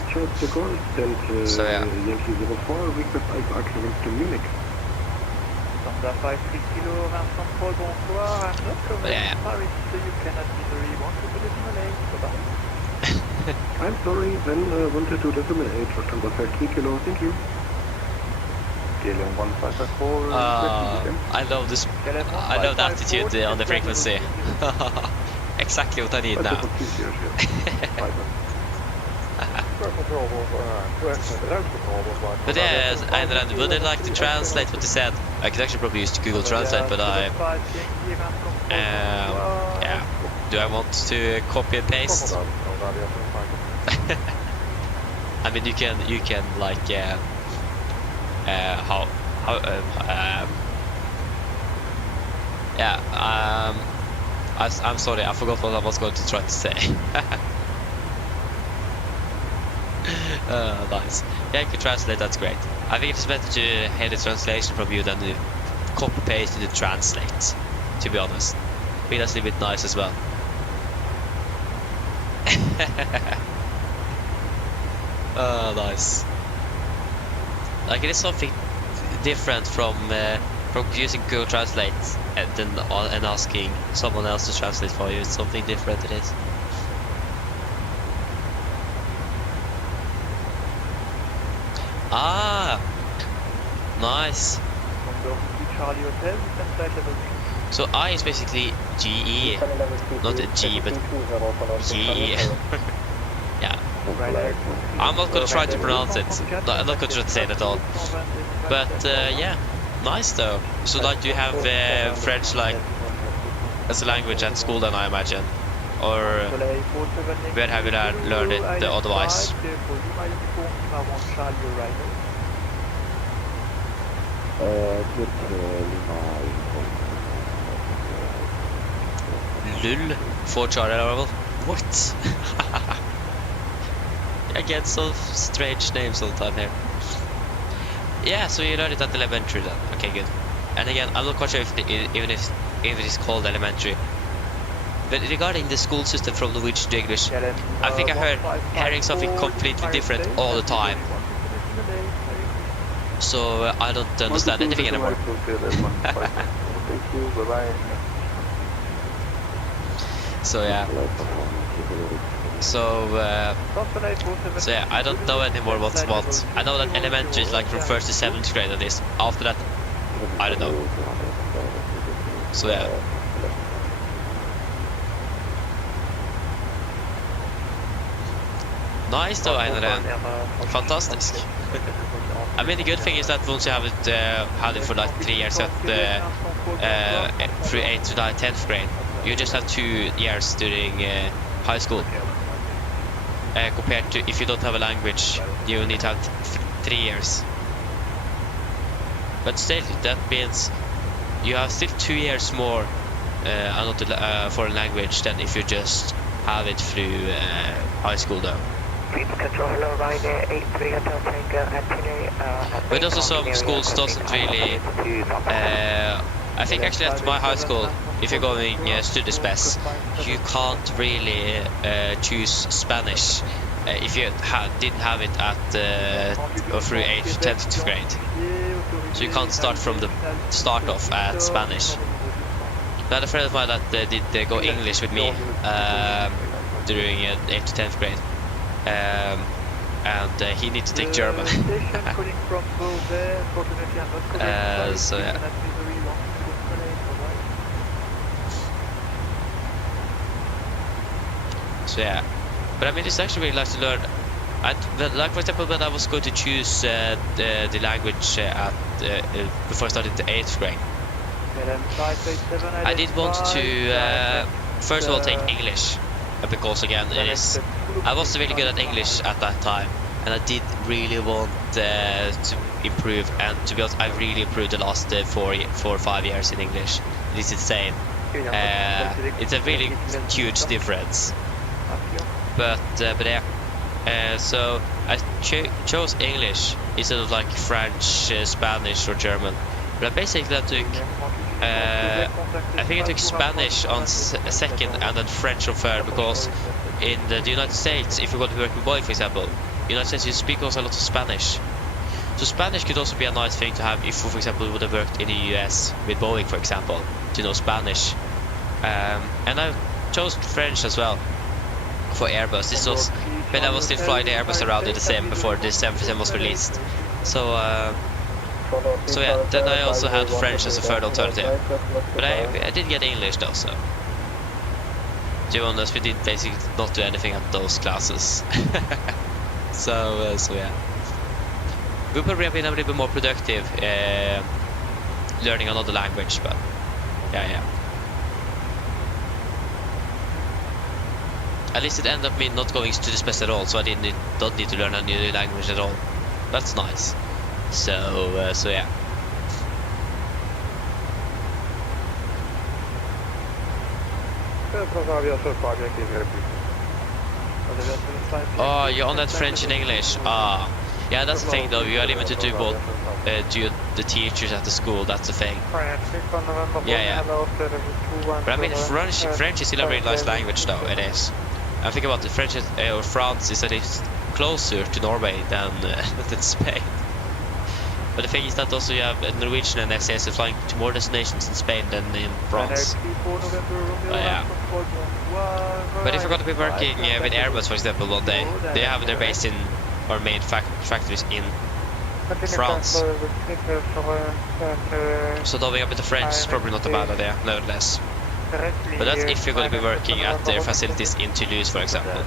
So yeah. But yeah. I'm sorry, then 122.8, Lufthansa 53 kilo, thank you. I love this. I love the attitude on the frequency. Exactly what I need now. But yeah, and would I like to translate what they said? I could actually probably use Google Translate, but yeah. Do I want to copy and paste? I mean, you can like I'm sorry, I forgot what I was going to try to say. Nice. Yeah, you can translate, that's great. I think it's better to hear the translation from you than to copy paste to translate, to be honest. I think that's a little bit nice as well. Nice. Like, it is something different from from using Google Translate and asking someone else to translate for you. It's something different, it is. Ah, nice. So I is basically GE, not a G, but GE. Yeah. I'm not gonna try to pronounce it. No, I'm not gonna try to say it at all. But yeah, nice though. So like, do you have French like as a language at school then, I imagine? Or where have you learned it otherwise? Lull for Charlie level. What? I get so strange names all the time here. Yeah, so you learned it at elementary then. Okay, good. And again, I'm not quite sure if even if it is called elementary. But regarding the school system from Norwegian to English, I think I hearing something completely different all the time. So I don't understand anything anymore. So yeah. So yeah, I don't know anymore what's what. I know that elementary is like from 1st to 7th grade, that is. After that, I don't know. So yeah. Nice though, Einar. Fantastic. I mean, the good thing is that once you have it, had it for like 3 years at through 8th to 9th, 10th grade, you just have 2 years during high school. Compared to if you don't have a language, you need to have 3 years. But still, that means you have still 2 years more for a language than if you just have it through high school though. But also some schools doesn't really, I think actually at my high school, if you're going study spec, you can't really choose Spanish if you didn't have it at through 8th to 10th grade. So you can't start from the start off at Spanish. I had a friend of mine that did go English with me during 8th to 10th grade. And he needs to take German. So yeah. So yeah, but I mean, it's actually really nice to learn. Like for example, when I was going to choose the language before I started the 8th grade, I did want to first of all take English, because again, I was really good at English at that time, and I did really want to improve. And to be honest, I really improved the last 4 or 5 years in English. It is insane. It's a really huge difference. But yeah, so I chose English instead of like French, Spanish or German. But I basically took, I think I took Spanish on second and then French on third, because in the United States, if you want to work with Boeing, for example, United States, you speak also a lot of Spanish. So Spanish could also be a nice thing to have if, for example, you would have worked in the US with Boeing, for example, to know Spanish. And I chose French as well for Airbus. This was when I was still flying the Airbus around in the sim before the 737 was released. So yeah, then I also had French as a third alternative. But I did get English though, so to be honest, we did basically not do anything at those classes. So yeah, we probably have been a little bit more productive learning another language, but yeah. At least it ended up me not going to the spec at all, so I don't need to learn a new language at all. That's nice. So yeah. Oh, you're on that French and English. Yeah, that's the thing though. You are limited to both the teachers at the school. That's the thing. Yeah. But I mean, French is still a really nice language though. It is. I think about the French or France is that it's closer to Norway than Spain. But the thing is that also you have Norwegian and SAS flying to more destinations in Spain than in France. But yeah. But if you're going to be working with Airbus, for example, one day, they have their base in, or main factories in France. So doubling up with the French is probably not a bad idea, nevertheless. But that's if you're going to be working at their facilities in Toulouse, for example.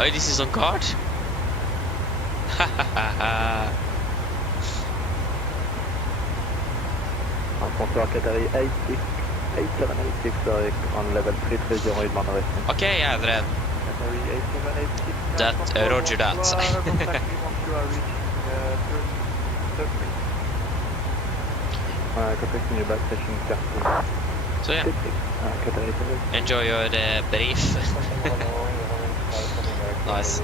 Oh, this is on guard? Contour Qatari 8786 on level 330 in Mount West. Okay, yeah, then. That, roger that. Contacting you back station Carrefour. So yeah, enjoy your brief. Nice.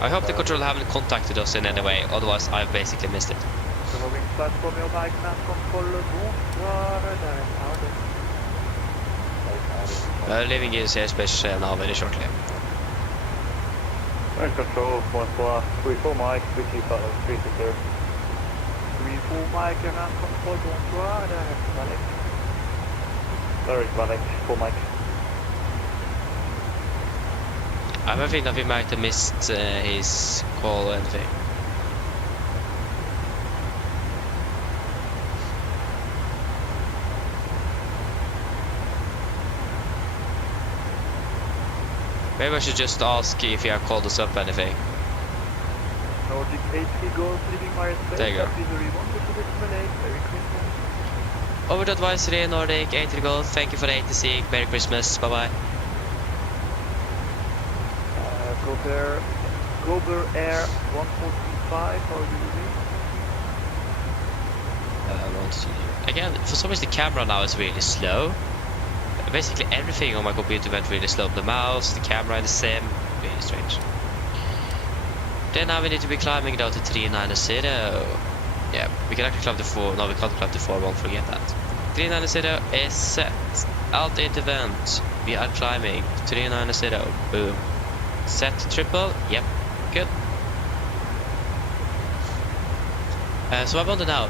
I hope the controller haven't contacted us in any way, otherwise I've basically missed it. Leaving is airspace now very shortly. Control 1-4, 3-4 Mike, 3-2 3-0. 3-4 Mike, around control, bonsoir, Valek. Sorry, Valek, 4 Mike. I don't think that we might have missed his call or anything. Maybe I should just ask if he had called us up anything. Nordic 83 goals, leaving my space. There you go. Over the advisory, Nordic 83 goals. Thank you for the 86. Merry Christmas. Bye bye. Global Air 145, how are you doing? Again, for some reason the camera now is really slow. Basically everything on my computer went really slow. The mouse, the camera, the same. Really strange. Then now we need to be climbing down to 390. Yeah, we can actually climb the 4. No, we can't climb the 4. Won't forget that. 390 is set. Alt intervent. We are climbing. 390. Boom. Set triple. Yep. Good. So I wonder now.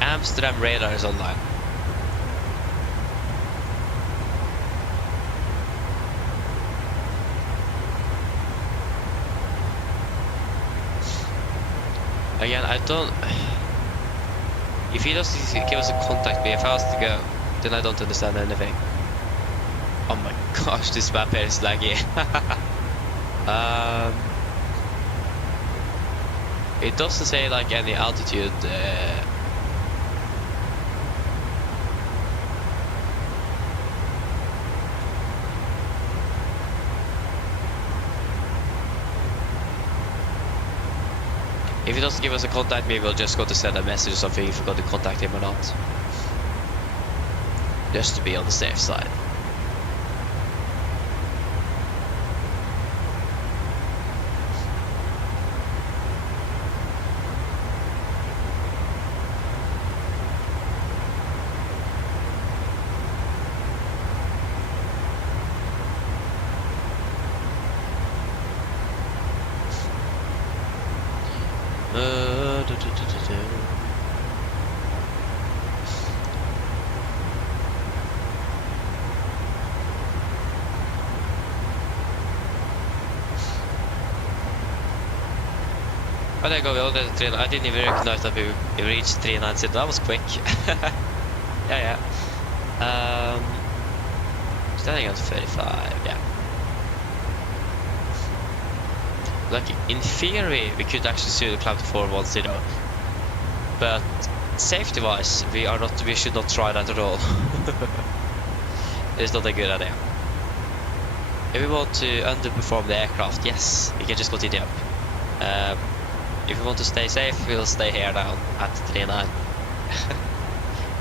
Amsterdam radar is online. Again, I don't. If he doesn't give us a contact me if I was to go, then I don't understand anything. Oh my gosh, this map here is laggy. It doesn't say like any altitude. If he doesn't give us a contact, maybe we'll just go to send a message or something if we're going to contact him or not. Just to be on the safe side. Oh, there you go, we already 3. I didn't even recognize that we reached 390. That was quick. yeah. Standing at 35, yeah. Like, in theory, we could actually see the climb to 410. But safety-wise, we should not try that at all. It's not a good idea. If we want to underperform the aircraft, yes, we can just continue up. If we want to stay safe, we'll stay here down at 39.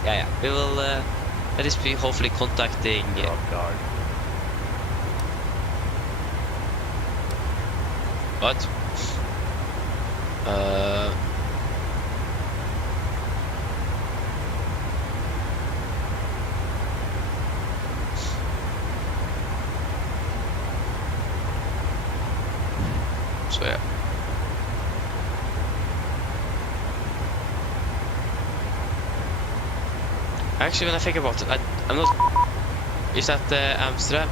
yeah. We will at least be hopefully contacting. What? So yeah. Actually, when I think about it, I'm not... Is that Amsterdam?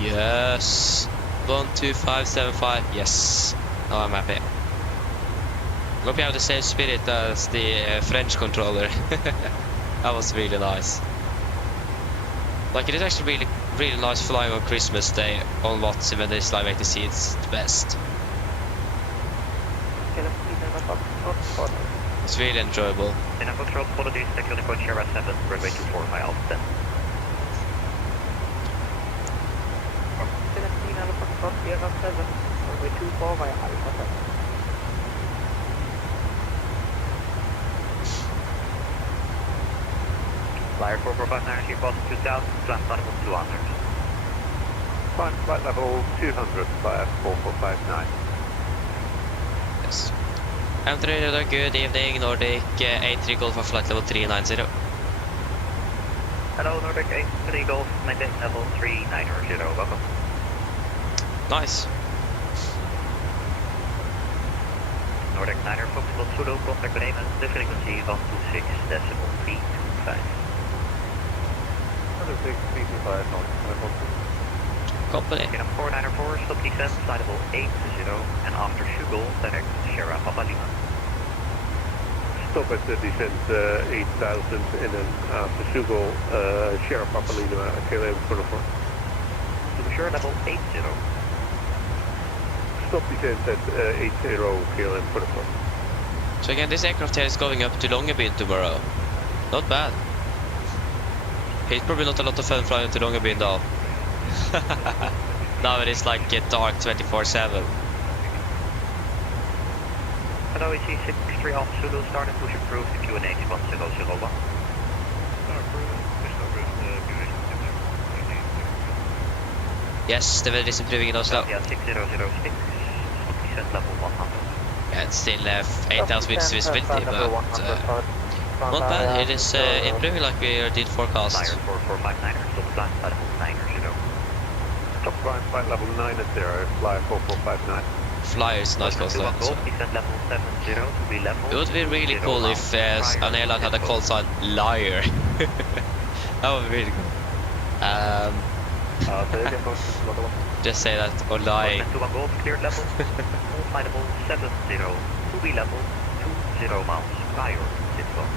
Yes. 12575. Yes. Now I'm happy. Hope you have the same spirit as the French controller. That was really nice. Like, it is actually really nice flying on Christmas Day on Watson when there's live ATC. It's the best. It's really enjoyable. In a control quality, second code Sierra 7, runway 24, my Alpha 10. Sierra 7, runway 24 via Alpha 10. Flyer 4459, she passes 2000, climb level 200. Climb flight level 200 via 4459. Yes. AMD Radeon, good evening, Nordic 83 Golf for flight level 390. Hello, Nordic 83 Golf, maintain level 390, welcome. Nice. Nordic 9er, Foxtrot Zulu, contact nemen, de frequency 126.325. 106.325, Company. In a 494, stop descent, flight level 80, and after Schugle, direct Sierra Papa Lima. Stop at the descent 8000 and then after Schugle, Sierra Papa Lima, KLM 44. To Sierra level 80. Stop descent at 80 KLM 44. So again, this aircraft here is going up to Longyearbyen tomorrow. Not bad. It's probably not a lot of fun flying to Longyearbyen though. Now it is like dark 24/7. Hello, EC 63 Alpha Zulu, start and push approved to QNH 1001. Yes, the weather is improving in Oslo. Yeah, 6006, descent level 100. Yeah, it's still 8,000 meters visibility, but not bad. It is improving like we did forecast. Flyer 4459er, stop climb flight level 90. Stop climb flight level 90, flyer 4459. Flyers, nice constellation. Descent level 70 to be level. It would be really cool if an airline had a call sign Liar. That would be really cool. Just say that, or lying. To one golf, cleared level. Flight level 70 to be level 20 miles prior. It's on.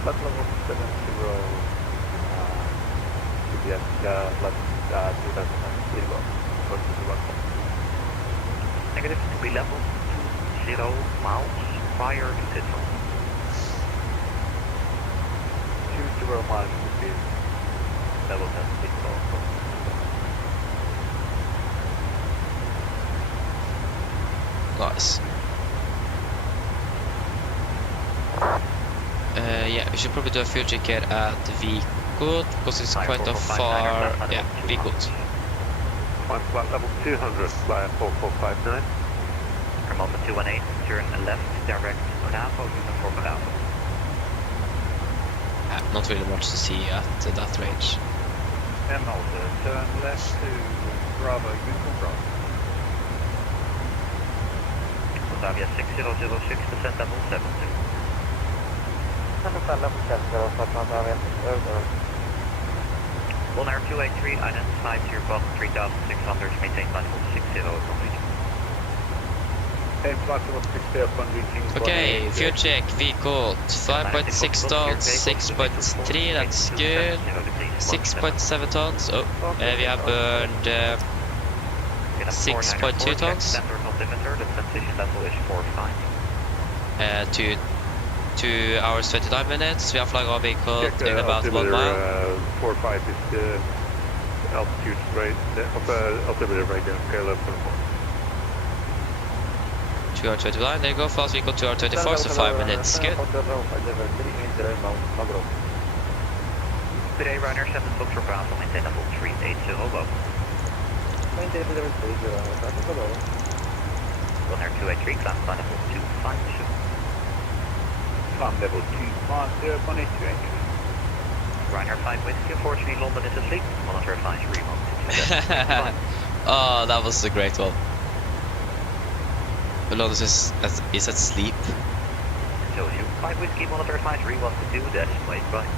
Flight level 70 CBS, flight 2000. Negative to be level 20 miles prior to Tidwell. 20 miles to be level 10 Tidwell. Nice. Yeah, we should probably do a fuel check here at Vikot, because it's quite a far... Yeah, Vikot. Flight level 200, flyer 4459. From Alpha 218, turn left, direct Bravo, uniform Bravo. Not really much to see at that range. And also turn left to Bravo, uniform Bravo. Bavia 6006, descent level 70. Level 70, One Air 283, identify to your bus 3600, maintain flight level 60 upon reaching. Flight level 60 upon reaching. Okay, fuel check, Vikot, 5.6 tons, 6.3, that's good. 6.7 tons, oh, we have burned 6.2 tons. The transition level is 45. 2 hours 29 minutes. We are flying our vehicle in about 1 mile. 45 is the altitude right, altimeter right now, KLM 44. 2 hours 29, there you go, fast vehicle 2 hours 24, so 5 minutes, good. Today, Ryanair 7 booked for Bravo, maintain level 380 above. Maintain level 380 above. One Air 283, climb flight level 250. Climb level 250 upon A280. Ryanair 5 Whiskey, unfortunately London is asleep. Monitor advisory remote. Oh, that was a great one. London is at sleep. So, 5 Whiskey Monitor Advisory was to do this, wait, right?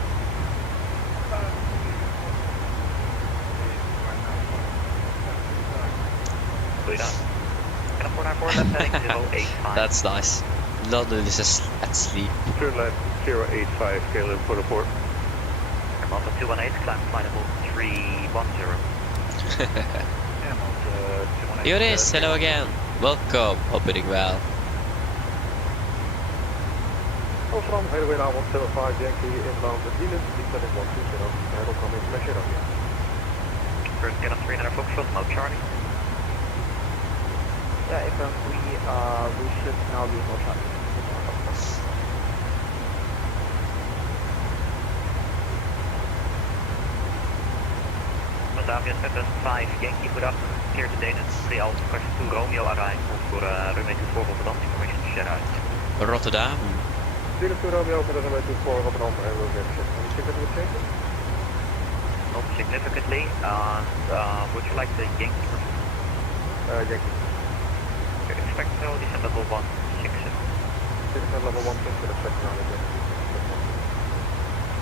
That's nice. London is at sleep. Turn left 085, KLM for the port. Delta 218, climb flight 310. Joris, hello again. Welcome. Hope you're doing well. From Headway 175 Yankee inbound the Zealand, descending 120, handle coming smash it up. First get on 300 Foxtrot, Mode Charlie. Yeah, if we should now be more traffic. Batavia 705 Yankee, good afternoon. Clear to Dane 3 Alpha Question 2 Romeo arrival for runway 24 Rotterdam, information to share out. Rotterdam. 02 Romeo for the runway 24 Rotterdam and we'll get ship. Any significant changes? Not significantly. Would you like the Yankee? Yankee. Expect no descent level 160. Descent level 160, expect around again.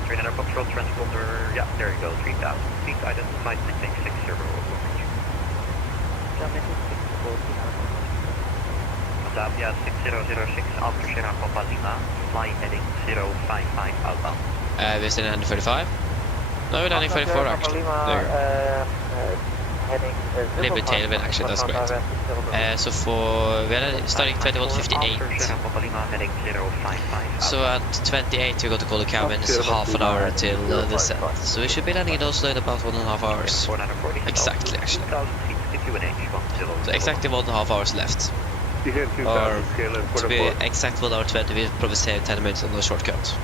300 Foxtrot transponder, yeah, there you go, 3000 feet, identified, maintain 60 over. Batavia 6006, after Sierra Papa Lima, fly heading 055 outbound. We're still in 145? No, we're landing 44 actually. There you go. Heading A little bit tailwind actually, that's great. So we're starting 2158. So at 28 we got to call the cabin, it's half an hour until descent. So we should be landing in Oslo in about 1.5 hours. Exactly actually. So exactly 1.5 hours left. Or to be exact 1 hour 20, we'll probably save 10 minutes on the shortcut.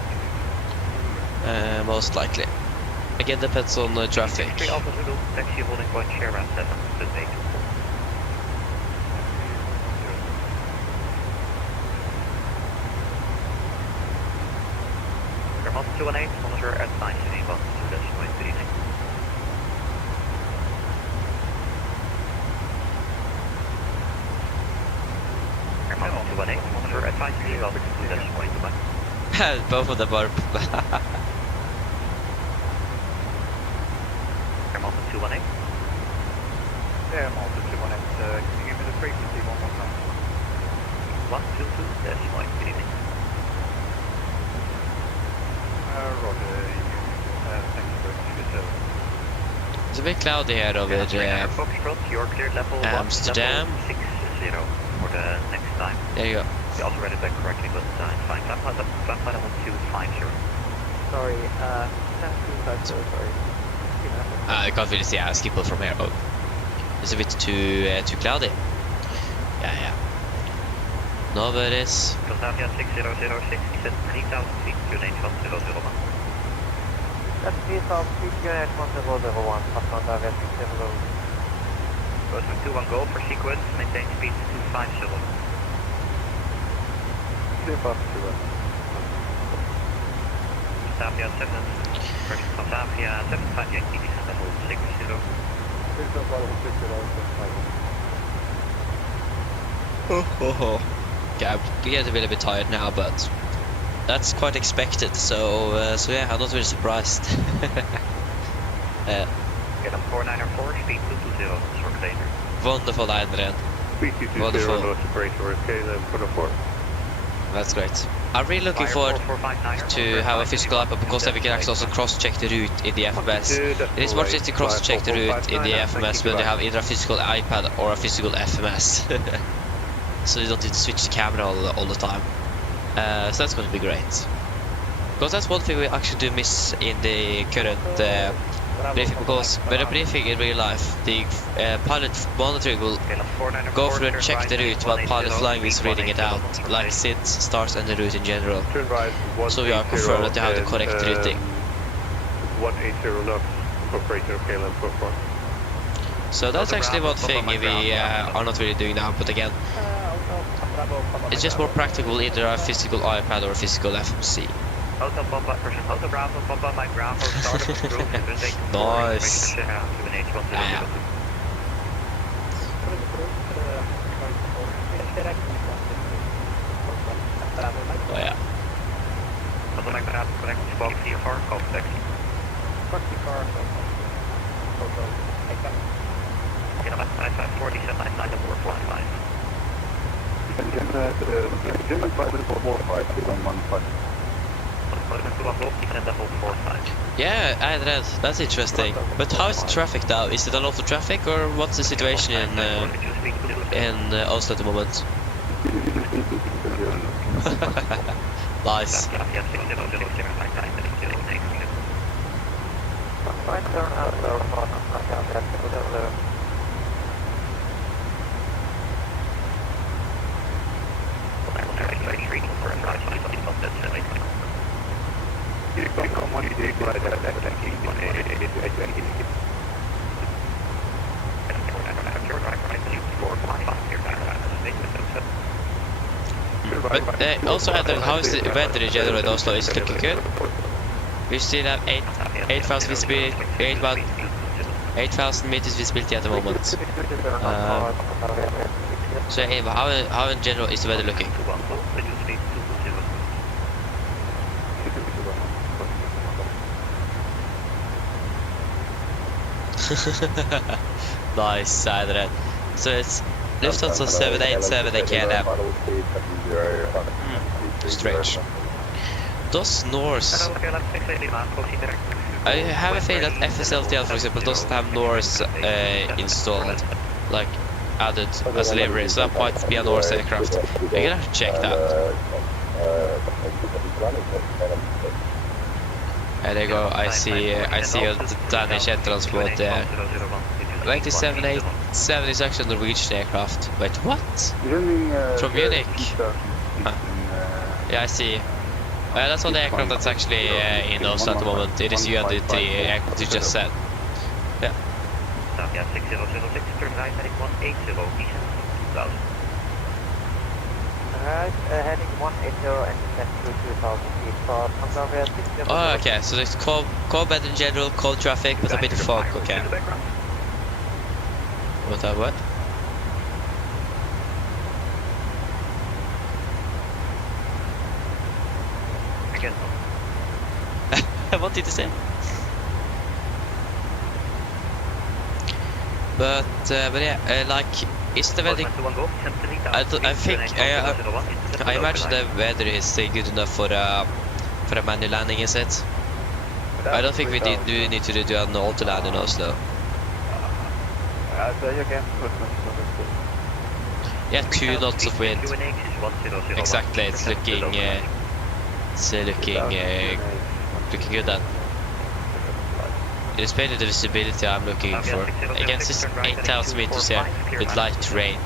Most likely. Again, depends on traffic. Taxi holding point share around 7, Airmont 218, monitor at 9 1 to decimal 3. Airmont 218, monitor at 9 1 to decimal 3. Both of them are. Airmont 218. Airmont 218, can you give me the frequency one more time? 122 decimal 3. Roger, thank you very much for your service. It's a bit cloudy here over Amsterdam. 60 for the next time. There you go. We also read it back correctly, but it's fine. Climb flight 1250. Sorry, sorry. I can't really see ass people from here. Oh, it's a bit too cloudy. Yeah. No worries. Batavia 6006, descent 3000 feet, QNH 1001. That's 3000 feet, QNH 1001, Batavia 6006. Closing 21 go for sequence, maintain speed 250. 250. Batavia 7, first Batavia 75 Yankee, descent level 60. Descent level 60, Yeah, I'm getting a little bit tired now, but that's quite expected. So yeah, I'm not really surprised. Get on 494, speed 220, short later. Wonderful, Adrian. Wonderful. That's great. I'm really looking forward to have a physical iPad because then we can actually also cross-check the route in the FMS. It is much easier to cross-check the route in the FMS when you have either a physical iPad or a physical FMS. So you don't need to switch the camera all the time. So that's going to be great. Because that's one thing we actually do miss in the current briefing, because when a briefing in real life, the pilot monitoring will go through and check the route while pilot flying is reading it out, like SIDS, stars and the route in general. So we are confirmed that they have the correct routing. 180 knots, operator of KLM 44. So that's actually one thing we are not really doing now, but again, it's just more practical either a physical iPad or a physical FMC. Hotel Papa, person Hotel Bravo, Papa, Mike Bravo, start of the Nice. Oslo Norwegian PMDG Faro contact. Proxy car. Photo. Kilometer 5540 799445. German 545, 115. Yeah, that's interesting. But how is the traffic now? Is it a lot of traffic, or what's the situation in Oslo at the moment? Nice. But also, how is the weather in general in Oslo? Is it looking good? We still have 8,000 visibility, 8,000 meters visibility at the moment. So anyway, how in general is the weather looking? Nice, Adrian. So it's Lufthansa 787 again. Strange. Those Norse. I have a feeling that FSLTL, for example, doesn't have Norse installed, like added as livery, so that might be a Norse aircraft. I'm gonna have to check that. There you go. I see a Danish air transport there. Like the 787 is actually a Norwegian aircraft. Wait, what? From Munich? Yeah, I see. That's not the aircraft that's actually in Oslo at the moment. It is you and the three aircraft you just said. Yeah. Yeah, 6006, turn right, heading 180, descend 2000. Alright, heading 180 and descend to 2000 feet for Tanzania 60. Oh, okay, so there's cold weather in general, cold traffic, but a bit of fog, okay. What? What did you say? But yeah, like, is the weather? I imagine the weather is good enough for a manual landing, is it? I don't think we do need to do an auto land in Oslo. Yeah, 2 knots of wind. Exactly, it's looking good then. It is mainly the visibility I'm looking for. Against this 8,000 meters here with light rain,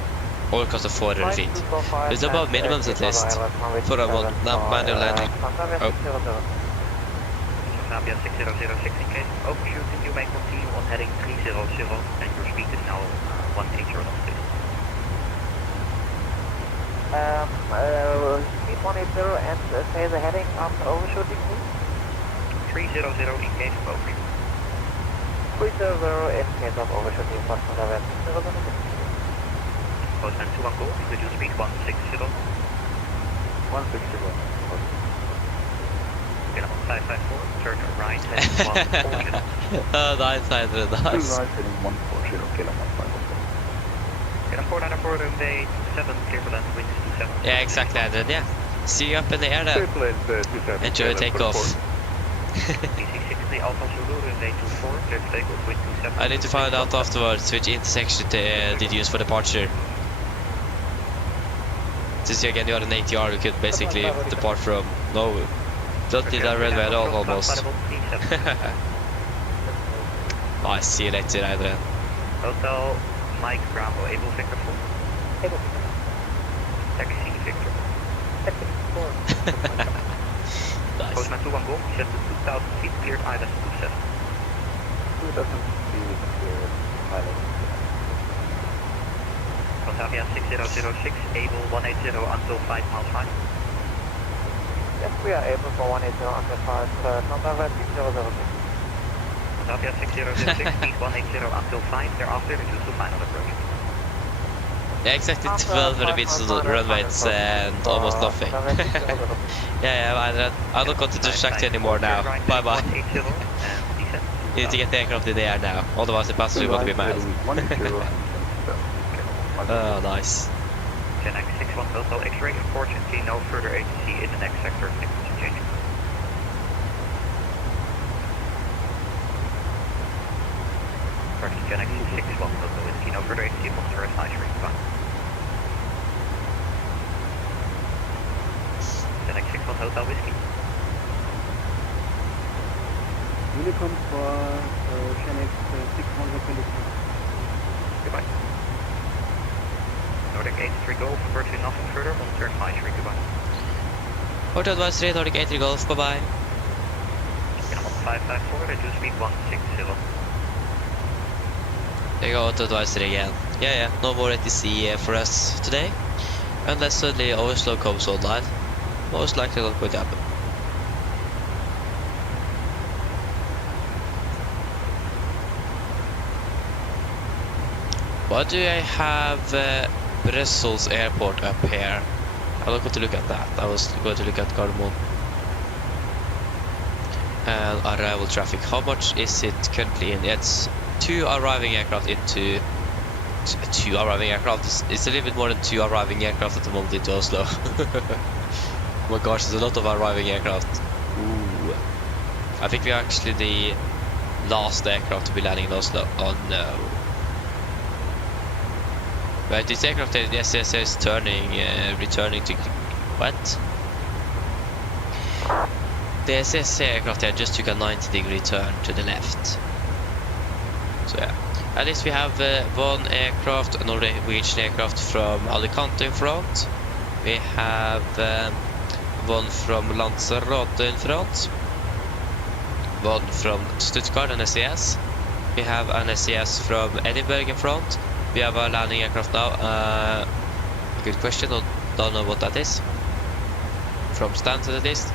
all across the 400 feet. It's above minimums at least for a manual landing. Oh. Navia 6006 in case of overshooting, you may continue on heading 300 and your speed is now 180 knots. Speed 180 and say the heading after overshooting, please. 300 in case of overshooting. 300 in case of overshooting, Postman 600. Postman 2 on go, reduce speed 160. 160. 554, turn right, heading 140. Oh, nice, nice. Right, heading 140, kilometer 504. Get on 494, runway 7, clear for land, wind 27. Yeah, exactly, Adrian, yeah. See you up in the air then. Enjoy takeoff. DC-60, Alpha Zulu, runway 24, clear for takeoff, wind 27. I need to find out afterwards which intersection did you use for departure. Since again you are an ATR, you could basically depart from no. Don't need that red at all, almost. I see you later, Adrian. Hotel Mike Bravo, able Victor 4. Able Taxi Victor. Nice. Postman 2 on go, set to 2000 feet, cleared island 27. 2000 feet, cleared island. Batavia 6006, able 180 until 5 miles 5. Yes, we are able for 180 under 5, Tanzania 6006. Batavia 6006, speed 180 until 5, thereafter reduce to final approach. Yeah, exactly 12 minutes to the runways and almost nothing. Yeah, I don't want to distract you anymore now. Bye bye. You need to get the aircraft in the air now, otherwise the passengers are going to be mad. Oh, nice. Gen X 61 Hotel X-ray, unfortunately no further ATC in the next sector, frequency changing. Correct, Gen X 61 Hotel Whiskey, no further ATC, monster is nice, fine. Gen X 61 Hotel Whiskey. Unicom for Gen X 61 Hotel Whiskey. Goodbye. Nordic 83 Golf, virtually nothing further, monster is nice, goodbye. Hotel Advisory, Nordic 83 Golf, bye bye. Animal 554, they do speed 160. There you go, Hotel Advisory again. Yeah, no more ATC for us today. Unless suddenly Oslo comes online. Most likely not going to happen. Why do I have Brussels airport up here? I'm not going to look at that. I was going to look at Gardermoen. And arrival traffic. How much is it currently in? It's 2 arriving aircraft into... 2 arriving aircraft? It's a little bit more than 2 arriving aircraft at the moment into Oslo. Oh my gosh, there's a lot of arriving aircraft. Ooh. I think we're actually the last aircraft to be landing in Oslo. Oh no. But this aircraft, the SSS is returning to... What? The SS aircraft here just took a 90-degree turn to the left. So yeah. At least we have one aircraft, another Norwegian aircraft from Alicante in front. We have one from Lanzarote in front. One from Stuttgart, an SES. We have an SES from Edinburgh in front. We have a landing aircraft now. Good question, don't know what that is. From Stansted at least.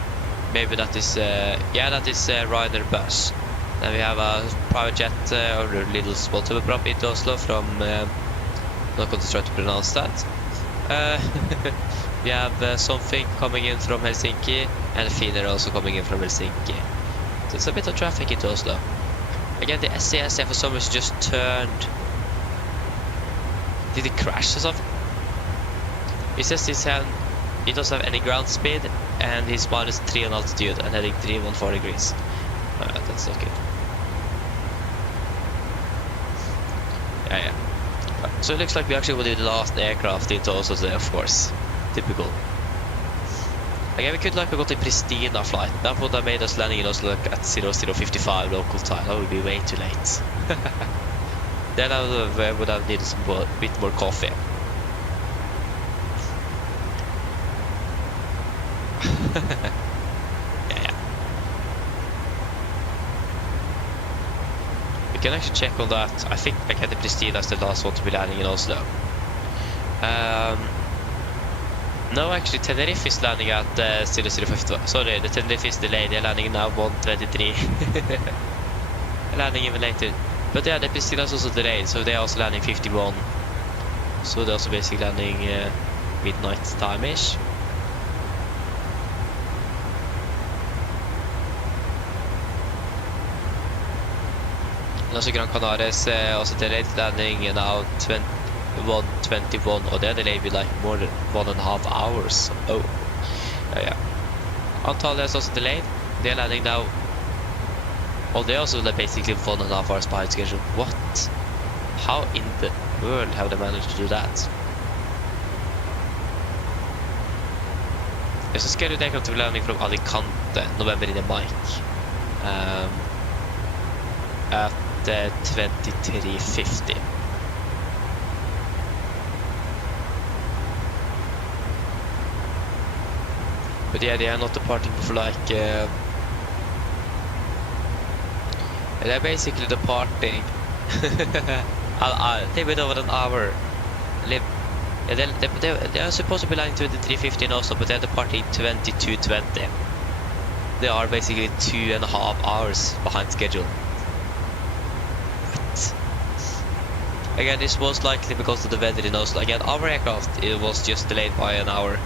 Maybe that is, yeah, that is Ryder bus. Then we have a private jet or a little small turboprop into Oslo from, not going to try to pronounce that. We have something coming in from Helsinki and a feeder also coming in from Helsinki. So it's a bit of traffic into Oslo. Again, the SES for some reason just turned. Did it crash or something? It says he doesn't have any ground speed and he's -3 on altitude and heading 314 degrees. That's not good. Yeah. So it looks like we actually will do the last aircraft into Oslo today, of course. Typical. Again, we could like have got a Pristina flight. That would have made us landing in Oslo at 00:55 local time. That would be way too late. Then I would have needed some bit more coffee. Yeah. We can actually check on that. I think the Pristina is the last one to be landing in Oslo. No, actually Tenerife is landing at 00:52. Sorry, the Tenerife is delayed. They're landing now 1:23. Landing even later. But yeah, the Pristina is also delayed, so they're also landing 51. So they're also basically landing midnight time-ish. And also Gran Canaria is also delayed landing now 21:21, or they're delayed with like more than 1.5 hours. Oh, yeah. Antalya is also delayed. They're landing now. Oh, they're also basically 1.5 hours behind schedule. What? How in the world have they managed to do that? There's a scheduled aircraft to be landing from Alicante, November in the Mike. At 23:50. But yeah, they are not departing for like they're basically departing a little bit over an hour. They are supposed to be landing 23:15 also, but they're departing 22:20. They are basically 2.5 hours behind schedule. What? Again, it's most likely because of the weather in Oslo. Again, our aircraft, it was just delayed by an hour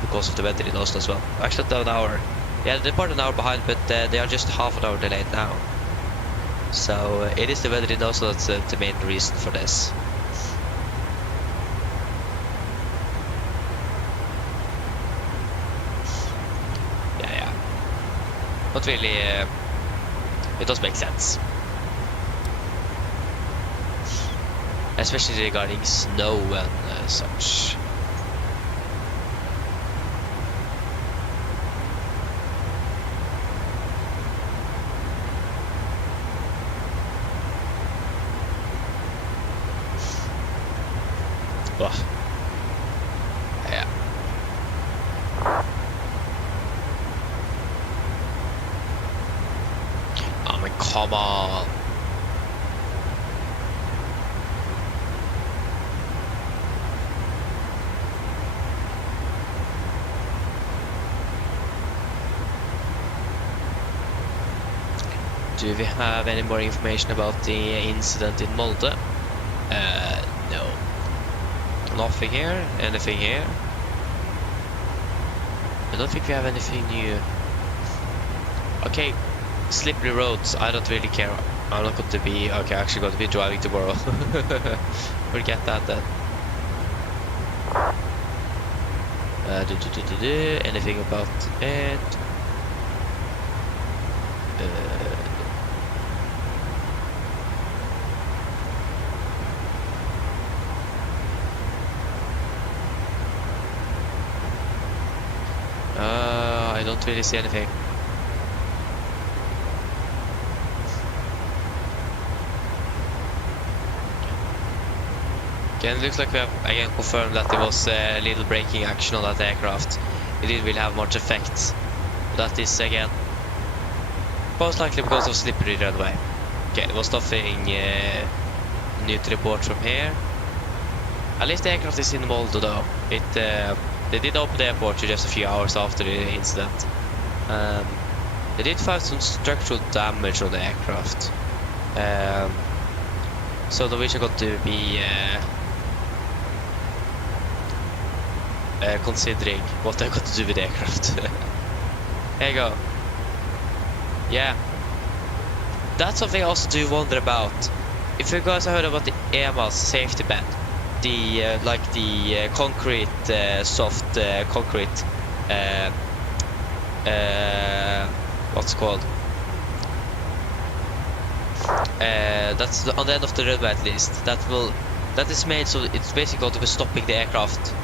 because of the weather in Oslo as well. Actually, an hour. Yeah, they're about an hour behind, but they are just half an hour delayed now. So it is the weather in Oslo that's the main reason for this. Yeah. Not really. It does make sense. Especially regarding snow and such. Ugh. Yeah. I mean, come on. Do we have any more information about the incident in Molde? No. Nothing here? Anything here? I don't think we have anything new. Okay, slippery roads, I don't really care. I'm not going to be, okay, actually going to be driving tomorrow. Forget that then. Anything about it? I don't really see anything. Again, it looks like we have again confirmed that there was a little braking action on that aircraft. It didn't really have much effect. But that is again most likely because of slippery runway. Okay, there was nothing new to report from here. At least the aircraft is in Molde though. They did open the airport just a few hours after the incident. They did find some structural damage on the aircraft. So Norwegian got to be considering what they've got to do with the aircraft. There you go. Yeah. That's something I also do wonder about. If you guys have heard about the AMD safety band, the like the concrete, soft concrete, what's it called? That's on the end of the runway at least. That is made so it's basically going to be stopping the aircraft,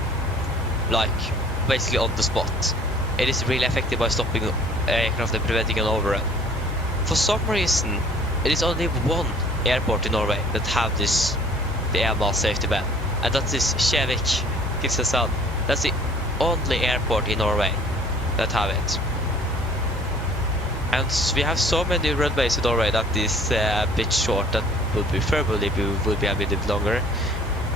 like basically on the spot. It is really effective by stopping aircraft and preventing an overrun. For some reason, it is only one airport in Norway that have this, the AMD safety band, and that is Kjevik, Kristiansand. That's the only airport in Norway that have it. And we have so many runways in Norway that is a bit short. That would preferably would be a bit longer.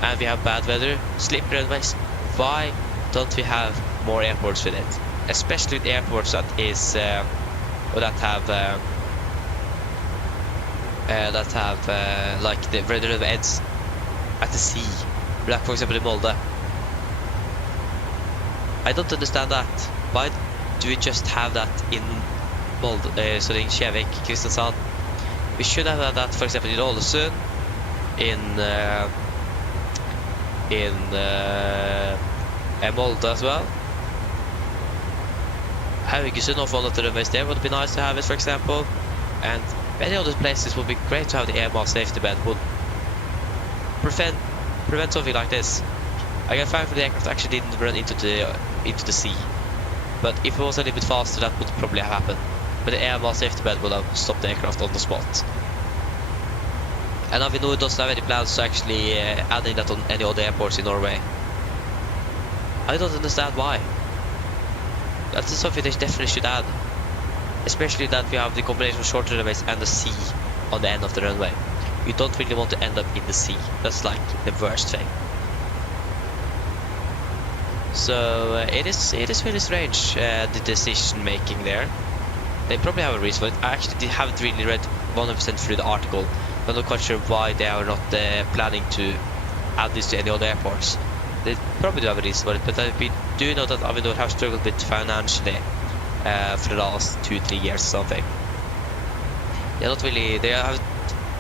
And we have bad weather, slippery runways. Why don't we have more airports with it? Especially with airports that is or that have like the runway ends at the sea, like for example in Molde. I don't understand that. Why do we just have that in Molde, so in Kjevik, Kristiansand? We should have had that, for example, in Ålesund, in Molde as well. Haugesund off one of the runways there would be nice to have it, for example. And many other places would be great to have the AMD safety band. Would prevent something like this. I can find for the aircraft actually didn't run into the sea. But if it was a little bit faster, that would probably have happened. But the AMD safety band would have stopped the aircraft on the spot. And now we know it doesn't have any plans to actually adding that on any other airports in Norway. I don't understand why. That is something they definitely should add. Especially that we have the combination of short runways and the sea on the end of the runway. You don't really want to end up in the sea. That's like the worst thing. So it is really strange, the decision making there. They probably have a reason for it. I actually haven't really read 100% through the article I'm not quite sure why they are not planning to add this to any other airports. They probably do have a reason for it, but we do know that Avinor have struggled a bit financially for the last 2-3 years or something. They're not really. They have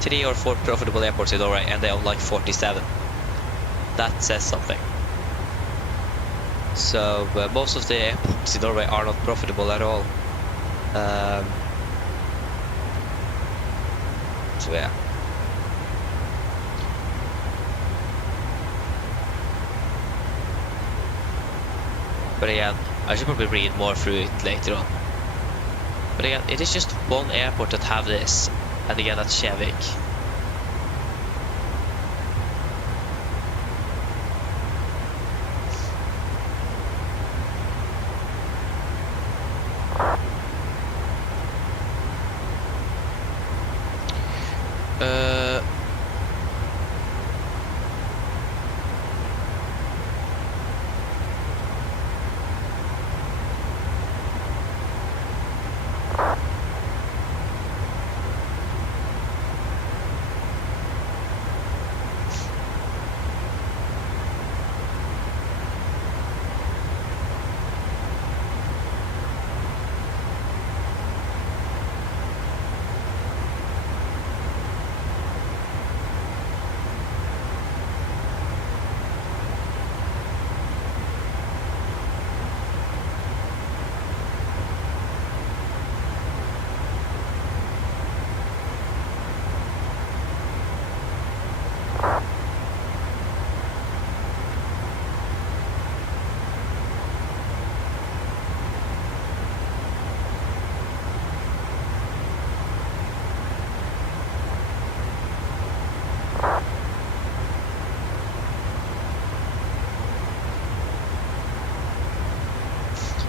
3 or 4 profitable airports in Norway, and they own like 47. That says something. So most of the airports in Norway are not profitable at all. So yeah. But again, I should probably read more through it later on. But again, it is just one airport that have this, and again that's Kjevik.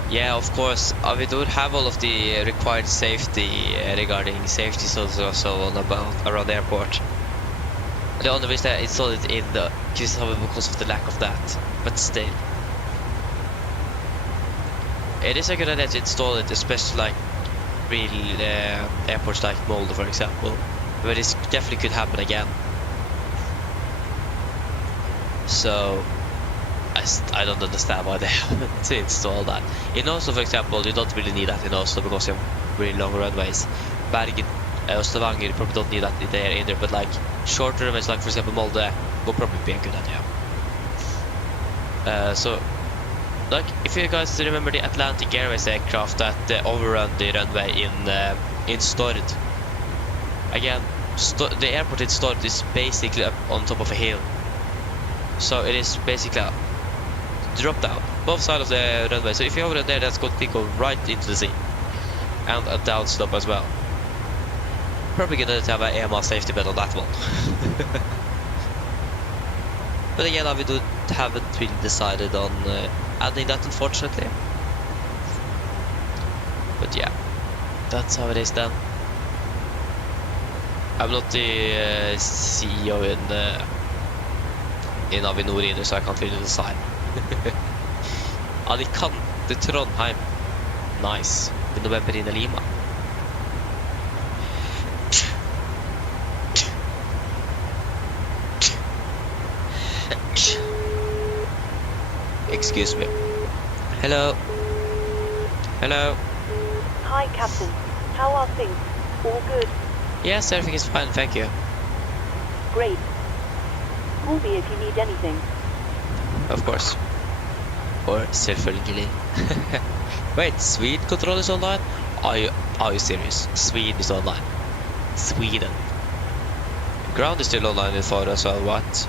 Yeah, of course, we don't have all of the required safety regarding safety zones or so on around the airport. The only reason I installed it in the Kristiansand because of the lack of that, but still. It is a good idea to install it, especially like real airports like Molde, for example, where this definitely could happen again. So I don't understand why they haven't to install that. In Oslo, for example, you don't really need that in Oslo because you have really long runways. Bergen, Stavanger, you probably don't need that there either, but like short runways, like for example Molde, will probably be a good idea. So, like, if you guys remember the Atlantic Airways aircraft that overrun the runway in Stord. Again, the airport in Stord is basically up on top of a hill. So it is basically a drop down, both sides of the runway. So if you're over there, that's going to go right into the sea. And a down slope as well. Probably gonna have an AMR safety bed on that one. But again, we haven't really decided on adding that, unfortunately. But yeah, that's how it is then. I'm not the CEO in Avinor either, so I can't really decide. Alicante, Trondheim. Nice. In November in Lima. Excuse me. Hello. Hello. Hi, Captain. How are things? All good? Yes, everything is fine, thank you. Great. Call me if you need anything. Of course. Or selvfølgelig. Wait, Swede control is online? Are you serious? Swede is online. Sweden. Ground is still online in Faro as well, what?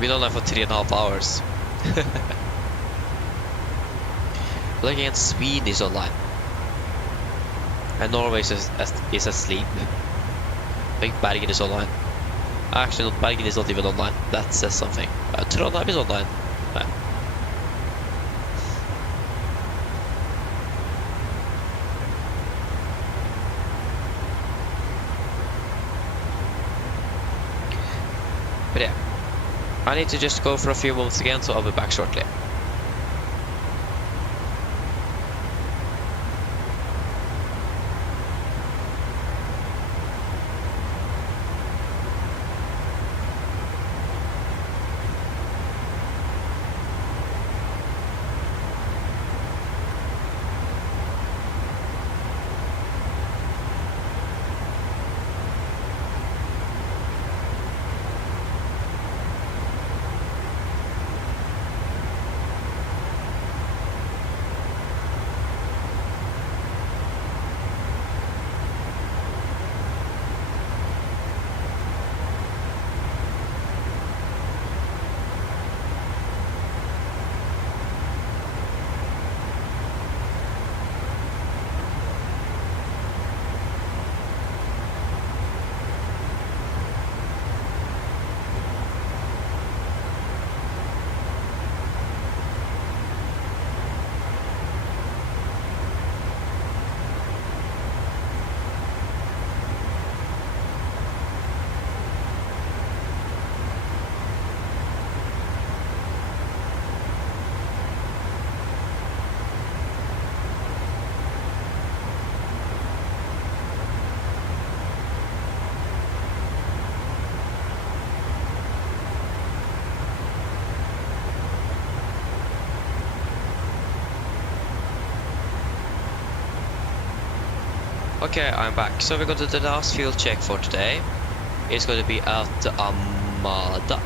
Been online for 3.5 hours. But again, Sweden is online. And Norway is asleep. I think Bergen is online. Actually, Bergen is not even online. That says something. Trondheim is online. Yeah. But yeah, I need to just go for a few moments again, so I'll be back shortly. Okay, I'm back. So we're going to do the last fuel check for today. It's going to be at Amada.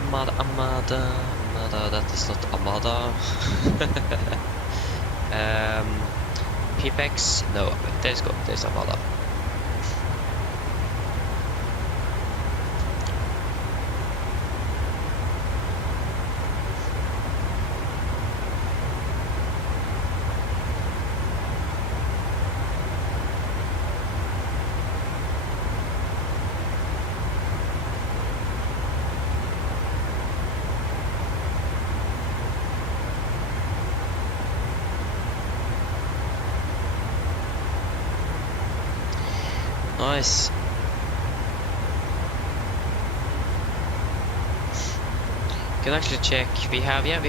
Amada. That is not Amada. Pipex. No, there's Amada. Nice. Can actually check. We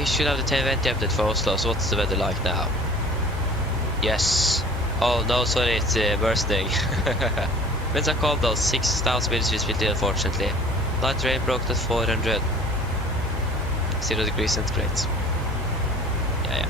should have the 1020 update for Oslo. So what's the weather like now? Yes. Oh no, sorry, it's worsening. Winds are cold though, 6,000 meters visibility unfortunately. Light rain broke at 400. 0 degrees centigrade. Yeah.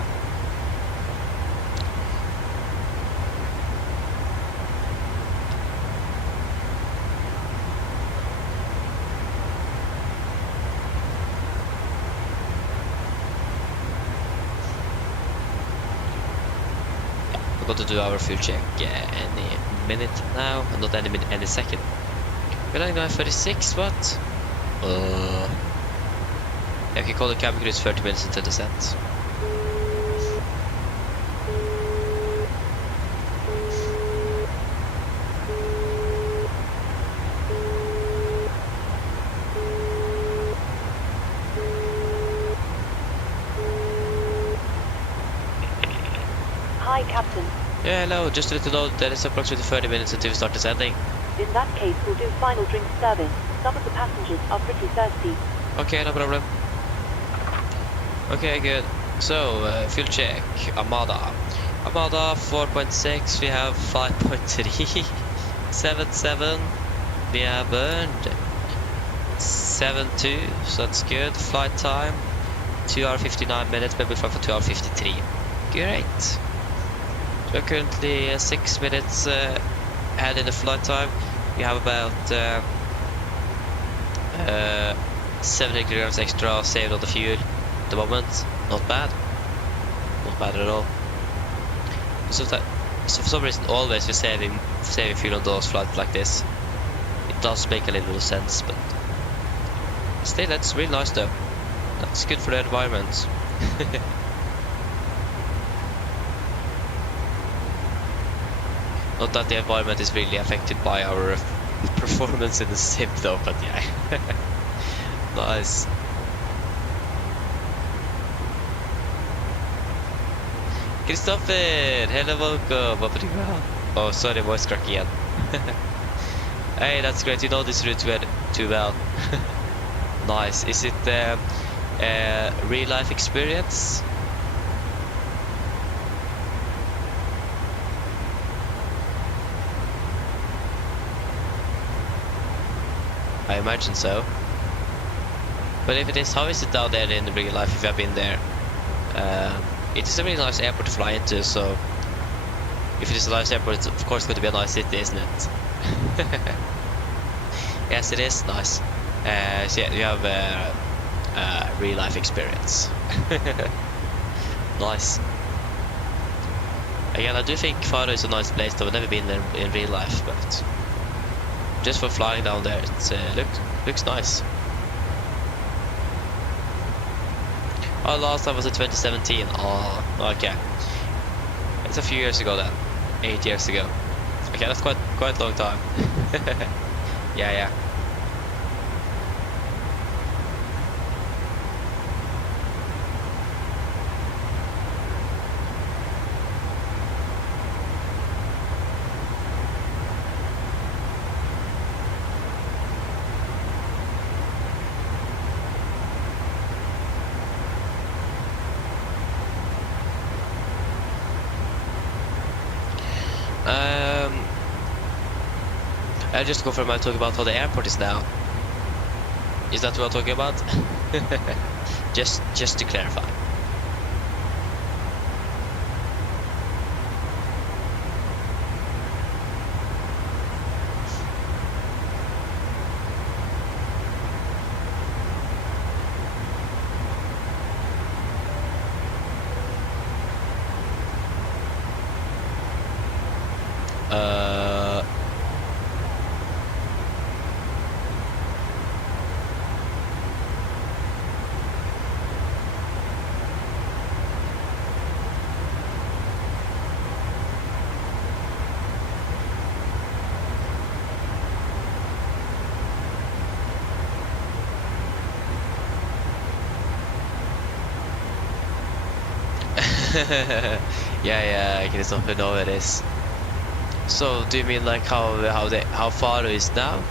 We're going to do our fuel check any minute now, and not any minute, any second. We're landing on 36, what? Yeah, we can call the cabin crew 30 minutes until descent. Hi, Captain. Yeah, hello, just to let you know, there is approximately 30 minutes until we start descending. In that case, we'll do final drink service. Some of the passengers are pretty thirsty. Okay, no problem. Okay, good. So, fuel check, Amada 4.6, we have 5.3, 77, we have burned 7.2, so that's good. Flight time, 2 hours 59 minutes, maybe we'll fly for 2 hours 53. Great. So we're currently 6 minutes ahead in the flight time. We have about 70 kilograms extra saved on the fuel at the moment. Not bad. Not bad at all. So for some reason, always we're saving fuel on those flights like this. It does make a little sense, but still, that's really nice though. That's good for the environment. Not that the environment is really affected by our performance in the sim though, but yeah. Nice. Christopher! Hello, welcome! What are you doing? Oh, sorry, voice crack again. Hey, that's great, you know this route too well. Nice. Is it real life experience? I imagine so. But if it is, how is it down there in the real life if you have been there? It is a really nice airport to fly into, so if it is a nice airport, it's of course going to be a nice city, isn't it? Yes, it is nice. So yeah, you have real life experience. Nice. Again, I do think Faro is a nice place though. I've never been there in real life, but just for flying down there, it looks nice. Oh, last time was in 2017. Oh, okay. It's a few years ago then. 8 years ago. Okay, that's quite a long time. Yeah. I'll just go for my talk about how the airport is now. Is that what I'm talking about? just to clarify. yeah, Christopher, know it is. So, do you mean like how Faro is now,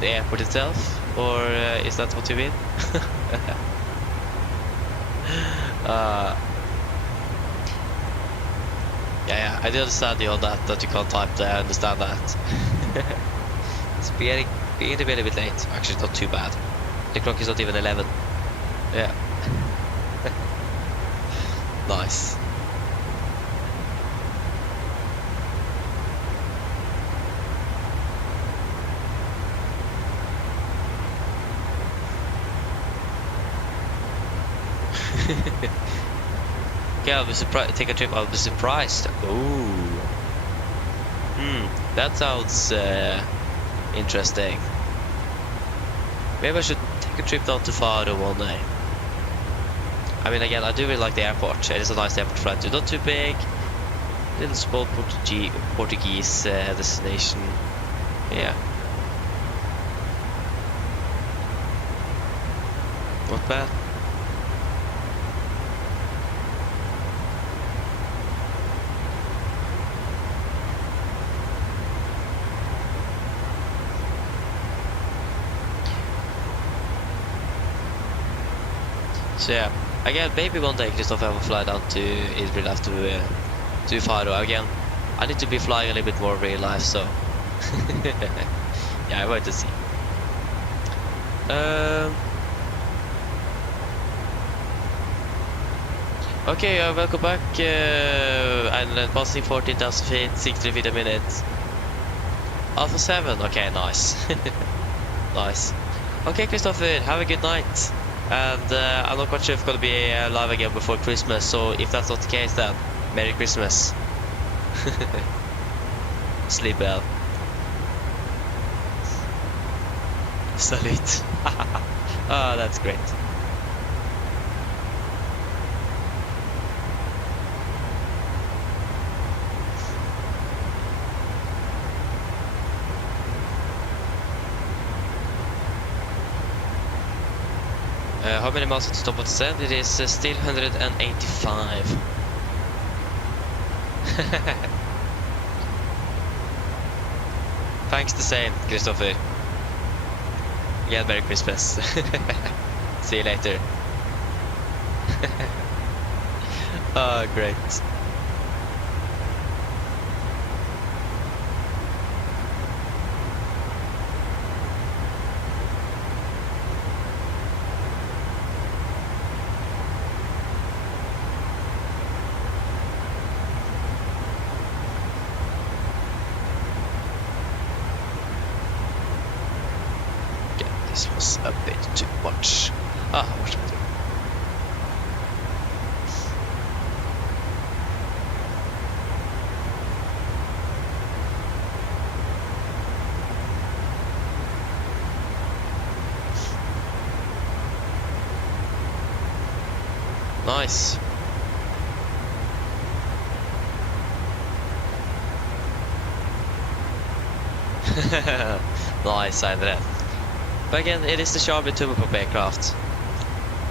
the airport itself, or is that what you mean? Yeah, I do understand you on that you can't type there. I understand that. It's beginning to be a bit late. Actually, it's not too bad. The clock is not even 11. Yeah. Nice. Okay, I'll be surprised. Take a trip. I'll be surprised. Ooh. That sounds interesting. Maybe I should take a trip down to Faro one day. I mean, again, I do really like the airport. It is a nice airport to fly to. Not too big. Little small Portuguese destination. Yeah. Not bad. So yeah, again, maybe one day Christopher will fly down to Israel after to Faro. Again, I need to be flying a little bit more real life, so yeah, I want to see. Okay, welcome back. And passing 14,000 feet, 60 feet a minute. Alpha 7. Okay, nice. Nice. Okay, Christopher, have a good night. And I'm not quite sure if I'm gonna be live again before Christmas, so if that's not the case, then Merry Christmas. Sleep well. Salute. Oh, that's great. How many miles to stop at the send? It is still 185. Thanks the same, Christopher. Yeah, Merry Christmas. See you later. Oh, great. This was a bit too much. Ah, what should I do? Nice. Nice, I did it. But again, it is the Sharpie turboprop aircraft.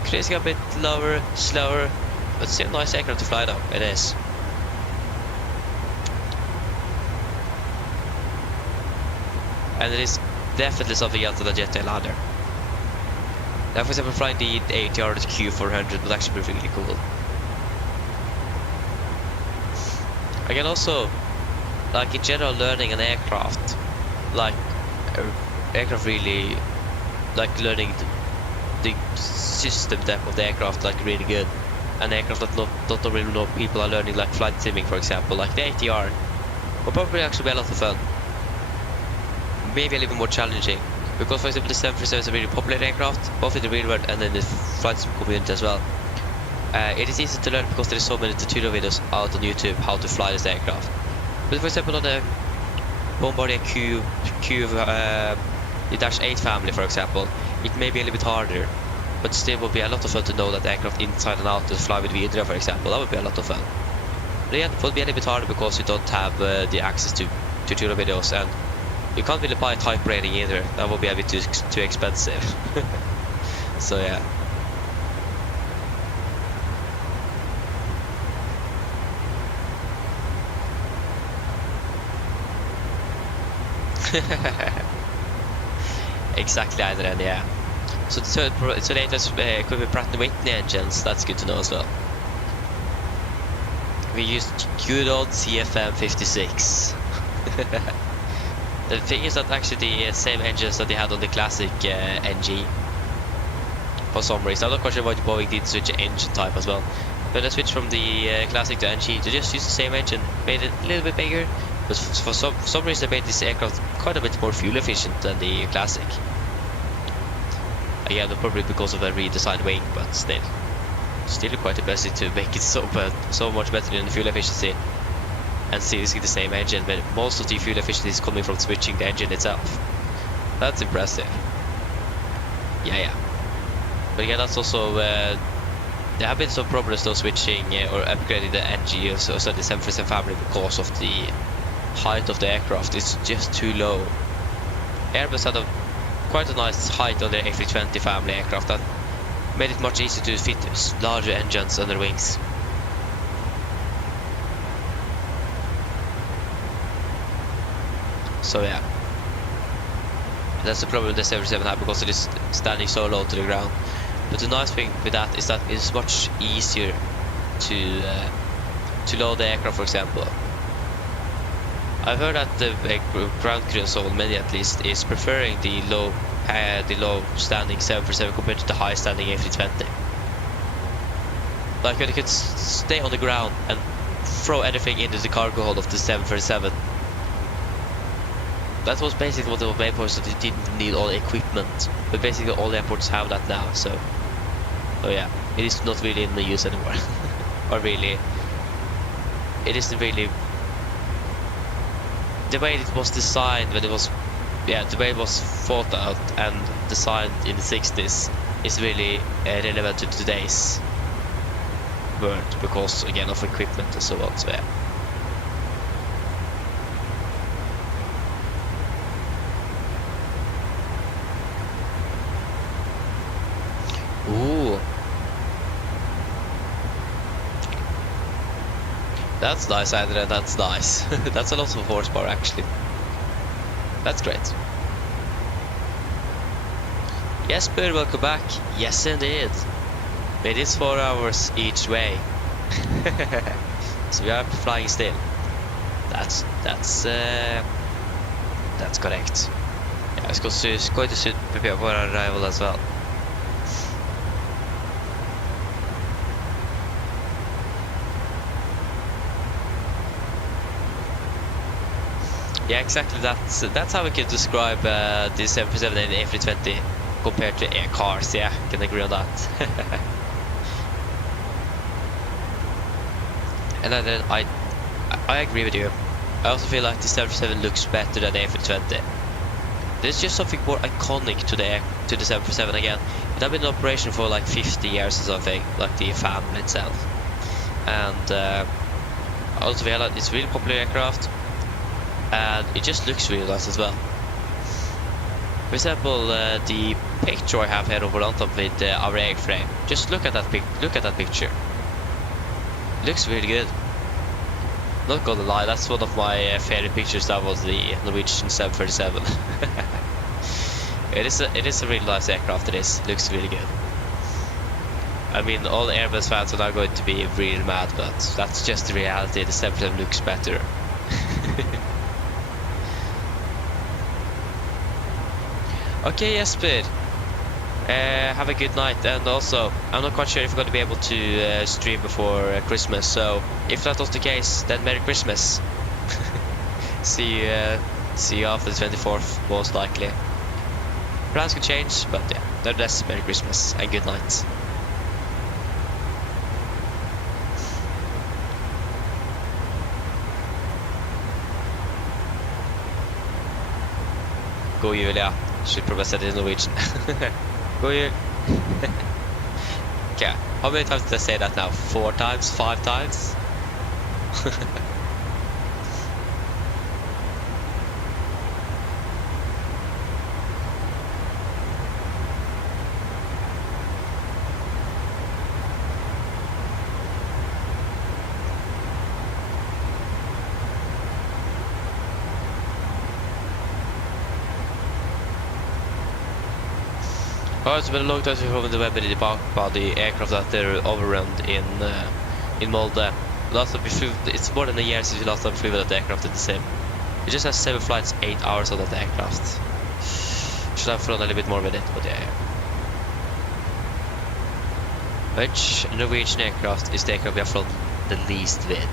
Cruising a bit lower, slower, but still a nice aircraft to fly though. It is. And it is definitely something else than a jet tail ladder. Now, for example, flying the ATR Q400 would actually be really cool. Again, also, like in general, learning an aircraft, like aircraft really, like learning the system depth of the aircraft, like really good. An aircraft that not really know people are learning, like flight simming, for example, like the ATR, will probably actually be a lot of fun. Maybe a little bit more challenging, because for example the 737 is a really popular aircraft, both in the real world and in the flight sim community as well. It is easy to learn because there is so many tutorial videos out on YouTube how to fly this aircraft. But for example on the Bombardier the Dash 8 family, for example, it may be a little bit harder, but still would be a lot of fun to know that aircraft inside and out to fly with Vidra, for example. That would be a lot of fun. But yeah, it would be a little bit harder because you don't have the access to tutorial videos, and you can't really buy a type rating either. That would be a bit too expensive. So yeah. Exactly, Adrian, yeah. So the latest equipped with Pratt & Whitney engines, that's good to know as well. We used good old CFM56. The thing is that actually the same engines that they had on the classic NG. For some reason, I'm not quite sure why Boeing did switch engine type as well. But they switched from the classic to NG to just use the same engine, made it a little bit bigger. But for some reason they made this aircraft quite a bit more fuel efficient than the classic. Again, probably because of a redesigned wing, but still quite impressive to make it so much better than the fuel efficiency. And still using the same engine, but most of the fuel efficiency is coming from switching the engine itself. That's impressive. Yeah. But yeah, that's also there have been some problems though switching or upgrading the NG, so the 747 family, because of the height of the aircraft. It's just too low. Airbus had quite a nice height on their A320 family aircraft that made it much easier to fit larger engines under wings. So yeah, that's the problem the 747 had, because it is standing so low to the ground. But the nice thing with that is that it's much easier to load the aircraft, for example. I've heard that the ground crew in so many at least is preferring the low standing 747 compared to the high standing A320. Like when you could stay on the ground and throw anything into the cargo hold of the 737. That was basically what the main point, so they didn't need all the equipment. But basically all the airports have that now, so yeah, it is not really in the use anymore. Or really, it isn't really the way it was designed when it was, the way it was thought out and designed in the 60s is really relevant to today's world, because again of equipment and so on. So yeah. Ooh, that's nice, Adrian. That's nice. That's a lot of horsepower, actually. That's great. Yes, Peter, welcome back. Yes, indeed. It is 4 hours each way. So we are flying still. That's correct. Yeah, it's going to prepare for our arrival as well. Yeah, exactly. That's how we could describe the 747 and the A320 compared to air cars. Yeah, can agree on that. And then I agree with you. I also feel like the 747 looks better than the A320. There's just something more iconic to the 747 again. It had been in operation for like 50 years or something, like the family itself. And I also feel like it's a really popular aircraft. And it just looks really nice as well. For example, the picture I have here over on top with our airframe. Just look at that picture. Looks really good. Not gonna lie, that's one of my favorite pictures. That was the Norwegian 737. It is a really nice aircraft. Looks really good. I mean, all Airbus fans are now going to be really mad, but that's just the reality. The 737 looks better. Okay, Jesper. Have a good night, and also I'm not quite sure if we're going to be able to stream before Christmas, so if that was the case, then Merry Christmas. see you after the 24th, most likely. Plans could change, but yeah, nevertheless, Merry Christmas and good night. God jul, ja. Should probably say it in Norwegian. God jul. Okay, how many times did I say that now? 4 times? 5 times? Oh, it's been a long time since we the web about the aircraft that they're overrun in Molde. Last time we flew, it's more than a year since we last time flew with that aircraft in the sim. We just had 7 flights, 8 hours on that aircraft. Should have flown a little bit more with it, but yeah. Which Norwegian aircraft is the aircraft we have flown the least with?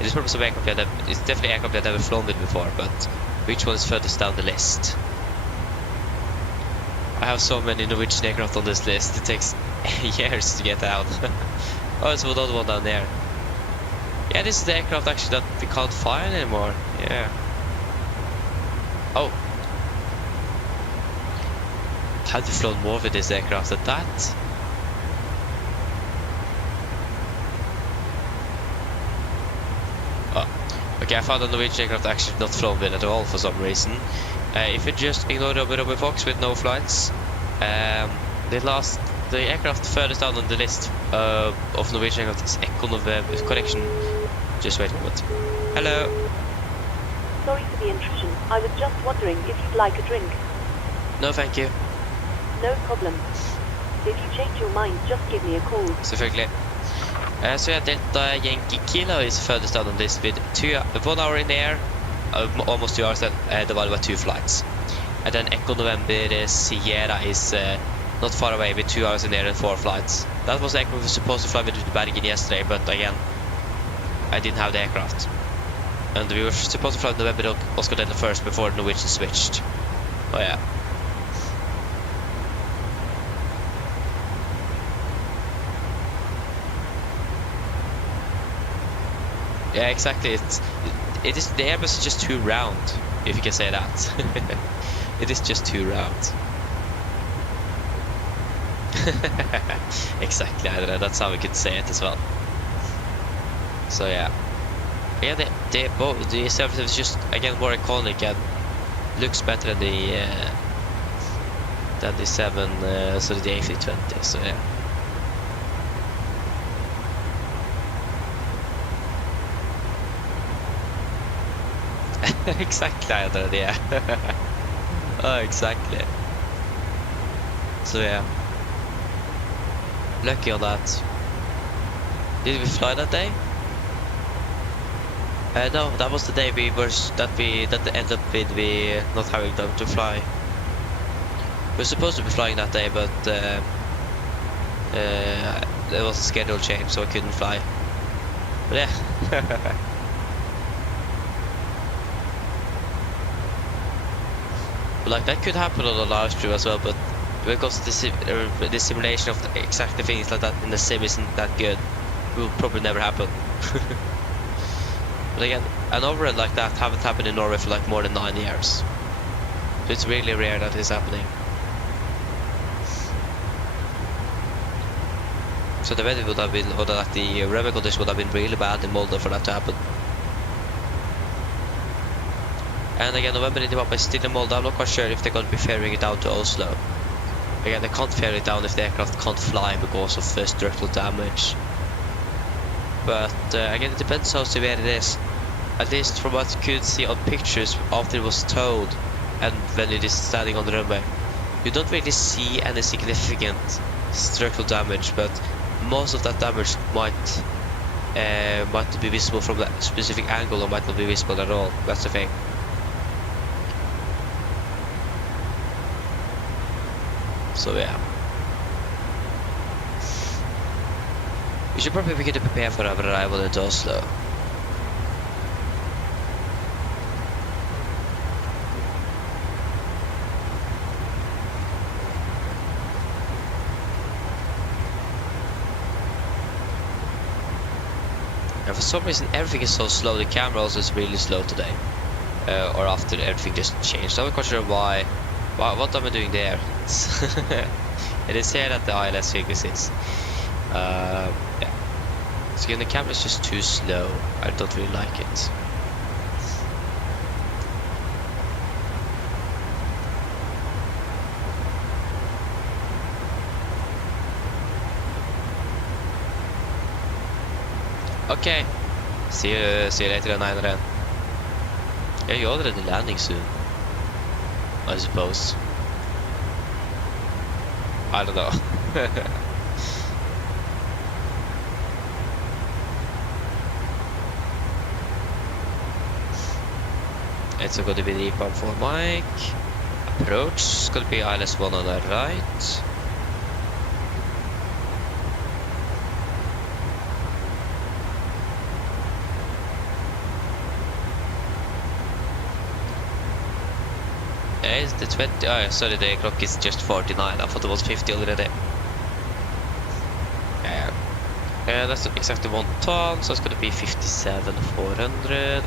It is probably some aircraft it's definitely aircraft I've never flown with before, but which one is furthest down the list? I have so many Norwegian aircraft on this list, it takes years to get out. Oh, there's another one down there. Yeah, this is the aircraft actually that we can't find anymore. Yeah. Oh. Had we flown more with this aircraft than that? Oh. Okay, I found a Norwegian aircraft actually not flown with at all for some reason. If you just ignore the Robert Fox with no flights, the aircraft furthest down on the list of Norwegian aircraft is correction. Just wait a moment. Hello. Sorry for the intrusion. I was just wondering if you'd like a drink. No, thank you. No problem. If you change your mind, just give me a call. Selvfølgelig. So yeah, Delta Yankee Kilo is furthest down on this with 1 hour in the air, almost 2 hours divided by 2 flights. And then Echo November Sierra is not far away with 2 hours in the air and 4 flights. That was the aircraft we were supposed to fly with to Bergen yesterday, but again, I didn't have the aircraft. And we were supposed to fly November Oscar Delta first before Norwegian switched. Oh yeah. Yeah, exactly. The Airbus is just too round, if you can say that. It is just too round. Exactly, that's how we could say it as well. So yeah. Yeah, the service is just again more iconic and looks better than the 7, so the A320. So yeah. Exactly, yeah. Oh, exactly. So yeah. Lucky on that. Did we fly that day? No, that was the day we were that ended up with we not having them to fly. We were supposed to be flying that day, but there was a schedule change, so I couldn't fly. But yeah. Like that could happen on the live stream as well, but because the simulation of exactly things like that in the sim isn't that good, it will probably never happen. But again, an overrun like that haven't happened in Norway for like more than 9 years. So it's really rare that it's happening. So the weather would have been, or that the weather conditions would have been really bad in Molde for that to happen. And again, November Indipapa is still in Molde. I'm not quite sure if they're going to be ferrying it down to Oslo. Again, they can't ferry it down if the aircraft can't fly because of structural damage. But again, it depends how severe it is. At least from what you could see on pictures after it was towed and when it is standing on the runway, you don't really see any significant structural damage, but most of that damage might be visible from that specific angle or might not be visible at all. That's the thing. So yeah. We should probably begin to prepare for our arrival into Oslo. And for some reason everything is so slow, the camera also is really slow today. or after everything just changed. I'm not quite sure why. What am I doing there? It is here that the ILS figure sits. Yeah. So again, the camera is just too slow. I don't really like it. Okay. See you later, 9 Yeah, you're already landing soon, I suppose. I don't know. It's going to be the pump for Mike. Approach. It's going to be ILS1 on the right. Is the 20? Oh, sorry, the clock is just 49. I thought it was 50 already. Yeah. That's exactly 1 ton, so it's going to be 57,400.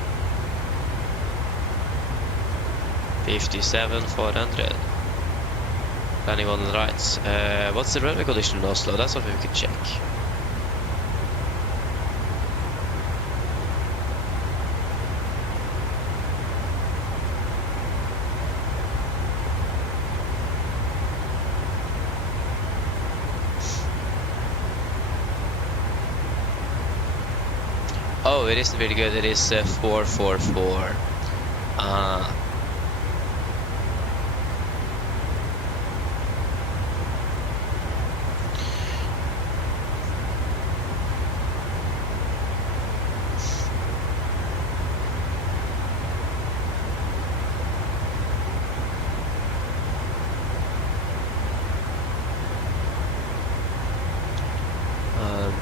57,400. Landing on the right. What's the runway condition in Oslo? That's something we could check. Oh, it isn't really good. It is 444.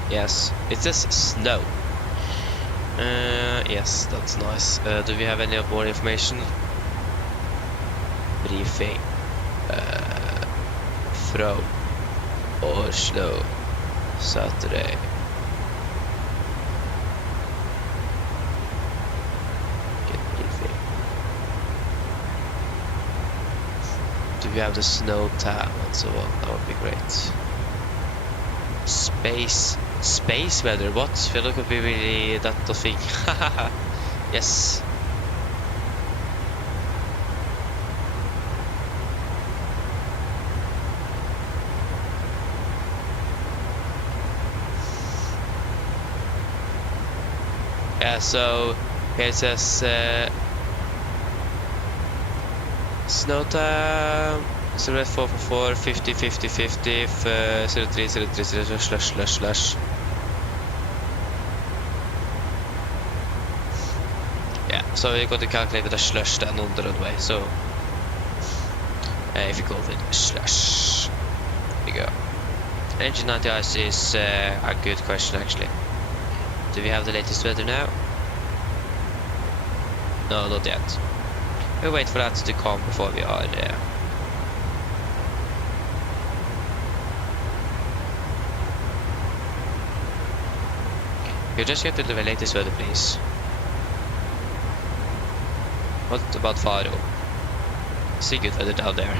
Yes, it says snow. Yes, that's nice. Do we have any more information? Briefing from Oslo, Saturday. Get briefing. Do we have the snow tab and so on? That would be great. Space weather, what? I feel like it could be really that thing. Yes. Yeah, so here it says snow time. 0444 50 50 50 03 // Yeah, so we're going to calculate with a slush then on the runway. So if you go with slush, there we go. Engine 90 ice is a good question actually. Do we have the latest weather now? No, not yet. We'll wait for that to come before we are there. You just get to the latest weather, please. What about Faro? See good weather down there.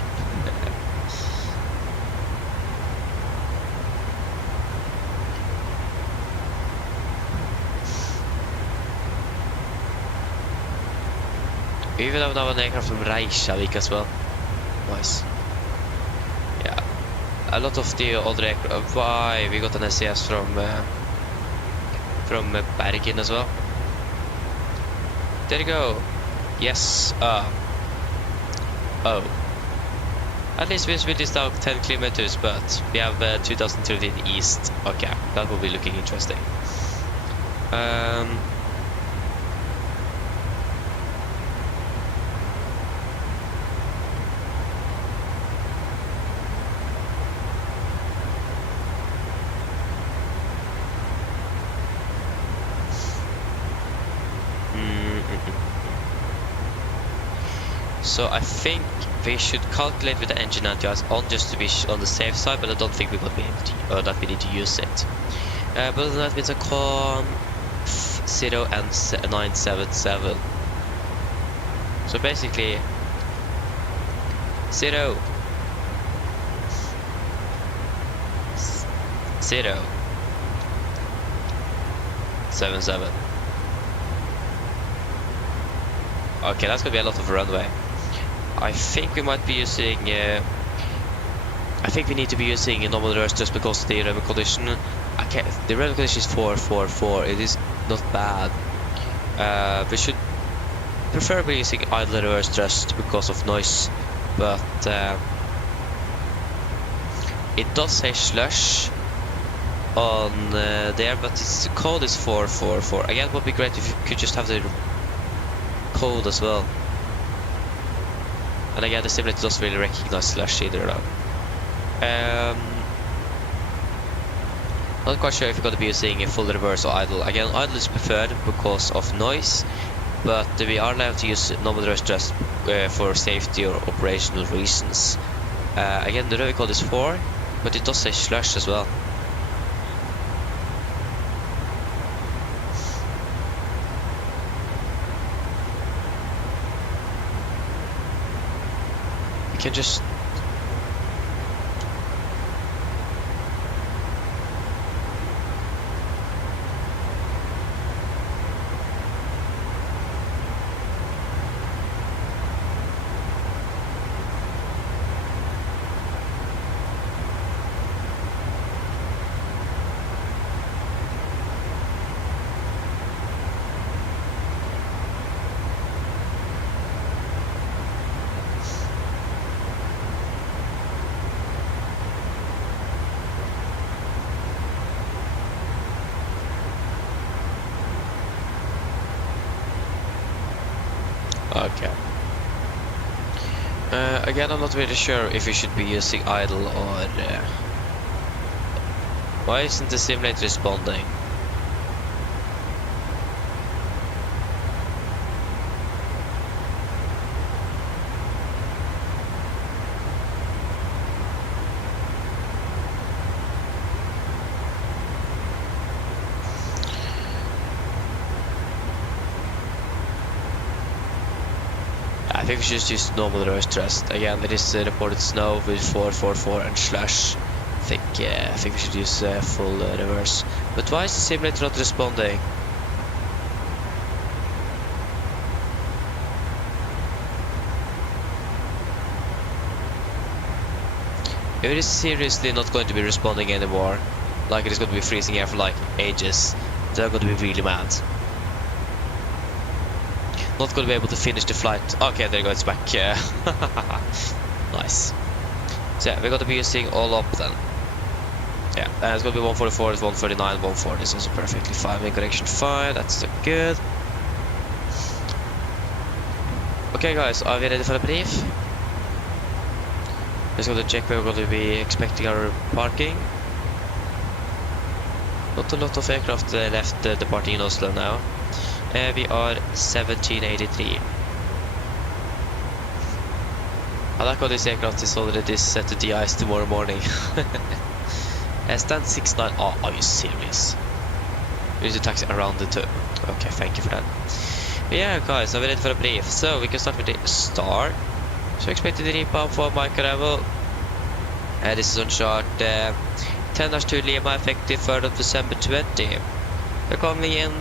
We even have now an aircraft from Reykjavik as well. Nice. Yeah. A lot of the other aircraft. Why? We got an SCS from Bergen as well. There you go. Yes. Oh. At least visibility is now 10 kilometers, but we have 2013 east. Okay, that will be looking interesting. So I think we should calculate with the engine anti-ice on just to be on the safe side, but I don't think we will be able to, or that we need to use it. But that means a COM 0 and 977. So basically 0 0 7 7. Okay, that's gonna be a lot of runway. I think we might be using I think we need to be using a normal reverse just because the runway condition, the runway condition is 444. It is not bad. We should preferably using idle reverse thrust because of noise, but it does say slush on there, but its code is 444. Again, it would be great if you could just have the code as well. And again, the simulator doesn't really recognize slush either though. Not quite sure if you're going to be using a full reverse or idle. Again, idle is preferred because of noise, but we are allowed to use normal reverse thrust for safety or operational reasons. Again, the runway code is 4, but it does say slush as well. We can just okay. Again, I'm not really sure if we should be using idle or... why isn't the simulator responding? I think we should just use normal reverse thrust. Again, it is reported snow with 444 and slush. I think we should use full reverse. But why is the simulator not responding? If it is seriously not going to be responding anymore, like it is going to be freezing here for like ages, they're going to be really mad. Not going to be able to finish the flight. Okay, there you go, it's back. Nice. So yeah, we're going to be using all up then. Yeah, it's going to be 144, 139, 140 is also perfectly fine. Wind correction 5, that's good. Okay guys, are we ready for the brief? Just going to check where we're going to be expecting our parking. Not a lot of aircraft left departing in Oslo now. We are 1783. I like how this aircraft is already set to de-ice tomorrow morning. Stand 69. Oh, are you serious? We need to taxi around the turn. Okay, thank you for that. But yeah, guys, I'm ready for a brief. So we can start with the star. So expected rebound for my arrival. This is on chart 10-2 Lima, effective 3rd of December 20. We're coming in.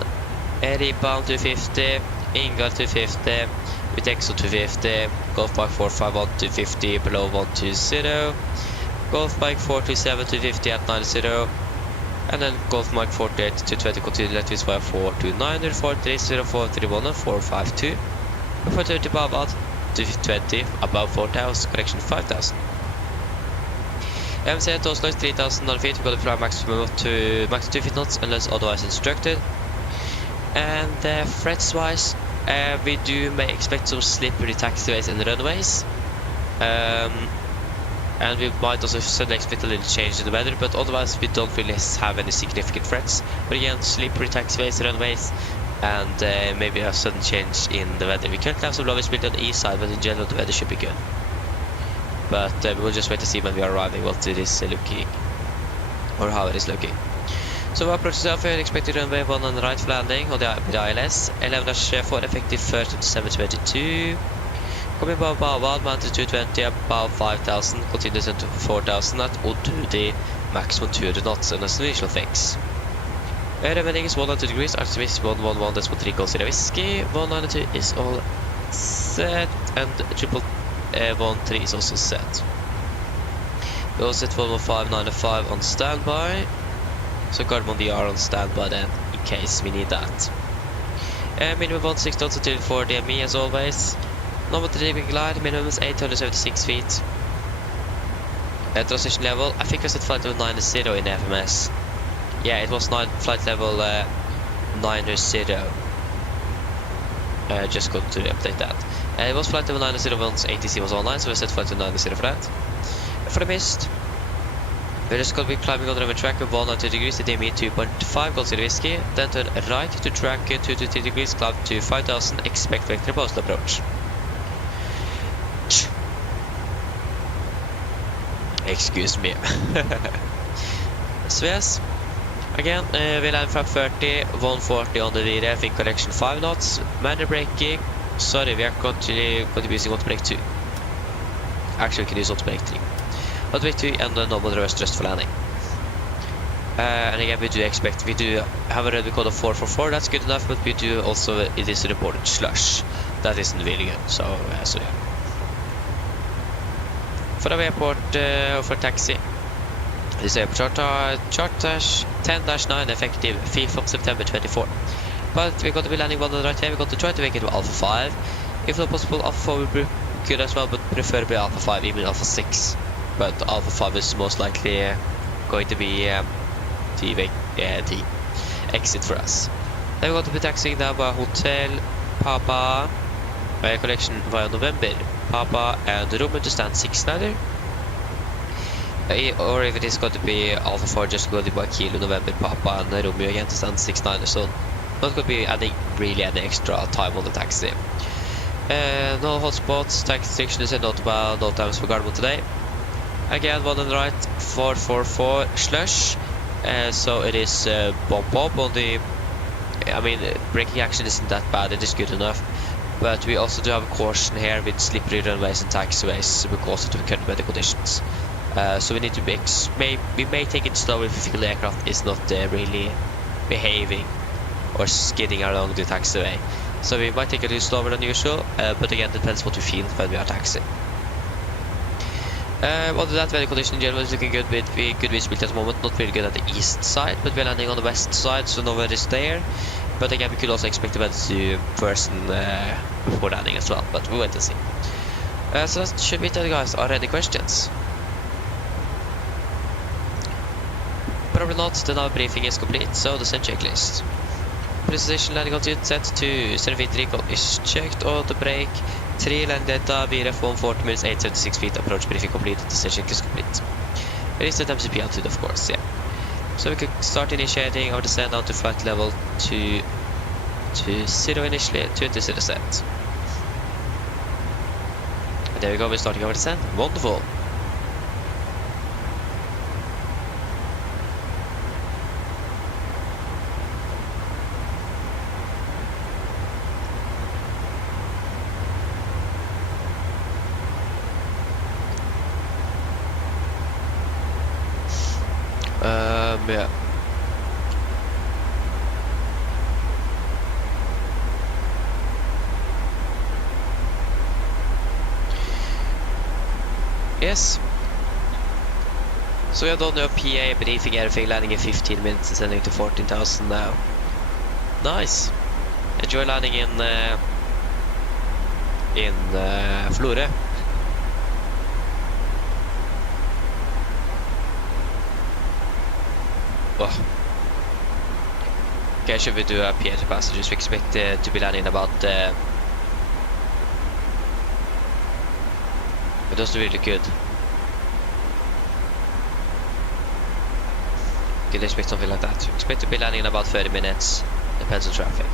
Rebound 250, Ingal 250, with Exo 250, Golf Bike 451 250, below 120, Golf Bike 427 250 at 90, and then Golf Bike 48 220 continue let with 429, 430, 431 and 452, 430 above at 220, above 4000, correction 5000. MC at Oslo is 3000 feet, we're going to fly maximum to max 2 feet knots unless otherwise instructed. And threats wise, we may expect some slippery taxiways and runways, and we might also suddenly expect a little change in the weather, but otherwise we don't really have any significant threats. But again, slippery taxiways, runways, and maybe a sudden change in the weather. We currently have some low visibility on the east side, but in general the weather should be good. But we will just wait to see when we are arriving what it is looking, or how it is looking. So we approach the here, expected runway 1 on the right for landing on the ILS, 11-4 effective 1st of December 2022. Coming above 1, mounted to 220, above 5,000, continue to 4,000 at or do the maximum 200 knots, and that's the initial fix. Remaining is 192 degrees, Artemis 111.3 Golf Sierra Whiskey, 192 is all set, and 13 is also set. We also set 115.95 on standby, so Garmin VR on standby then, in case we need that. Minimum 16 knots until 4 DME as always. Number 3 big glide, minimum is 876 feet. Transition level, I think I set flight level 90 in FMS. Yeah, it was flight level 90. Just going to update that. It was flight level 90 once ATC was online, so we set flight level 90 for that. For the mist, we're just going to be climbing on the track of 192 degrees to DME 2.5 Gold City Whiskey, then turn right to track 223 degrees, climb to 5000, expect vector postal approach. Excuse me. Sves. Again, we land from 30, 140 on the VRF in correction 5 knots. Manual braking. Sorry, we are continuing using auto brake 2. Actually, we can use auto brake 3. Auto brake 2 and the normal reverse thrust for landing. And again, we do have a ready code of 444. That's good enough, but we do also, it is reported slush. That isn't really good, so yeah. For the airport, for taxi. This airport chart 10-9 effective 5th of September 24. But we're going to be landing one on the right here. We're going to try to make it to Alpha 5. If not possible, Alpha 4 would be good as well, but preferably Alpha 5, even Alpha 6. But Alpha 5 is most likely going to be the exit for us. Then we're going to be taxiing down by Hotel Papa, collection via November. Papa and Romeo to stand 6 neither. Or if it is going to be Alpha 4, just going to be by Kilo, November, Papa and Romeo again to stand 6 neither. So not going to be really any extra time on the taxi. No hotspots, taxi restriction is not about no times for Garmin today. Again, one on the right, 444 slush. So it is bump up on the. I mean, braking action isn't that bad, it is good enough. But we also do have a caution here with slippery runways and taxiways because of the current weather conditions. So we need to we may take it slower if we feel the aircraft is not really behaving or skidding along the taxiway. So we might take it a little slower than usual, but again, depends what we feel when we are taxiing. Other than that, weather condition in general is looking good with good visibility at the moment. Not very good at the east side, but we're landing on the west side, so no weather is there. But again, we could also expect the weather to worsen before landing as well, but we'll wait and see. So that should be it, guys. Are there any questions? Probably not, then our briefing is complete, so the send checklist. Precision landing altitude set to 7 feet recall is checked, auto brake 3 landing data, VRF 140 minutes 876 feet, approach briefing completed, the send check is complete. It is the MCP altitude, of course, yeah. So we could start initiating our descent down to flight level to 0 initially, to zero set. And there we go, we're starting our descent. Wonderful. Yeah. Yes. So we have done your PA briefing, everything, landing in 15 minutes and sending to 14,000 now. Nice. Enjoy landing in Florø. Oh. Okay, should we do a PA to passengers? We expect to be landing about it was really good. You can expect something like that. Expect to be landing in about 30 minutes. Depends on traffic.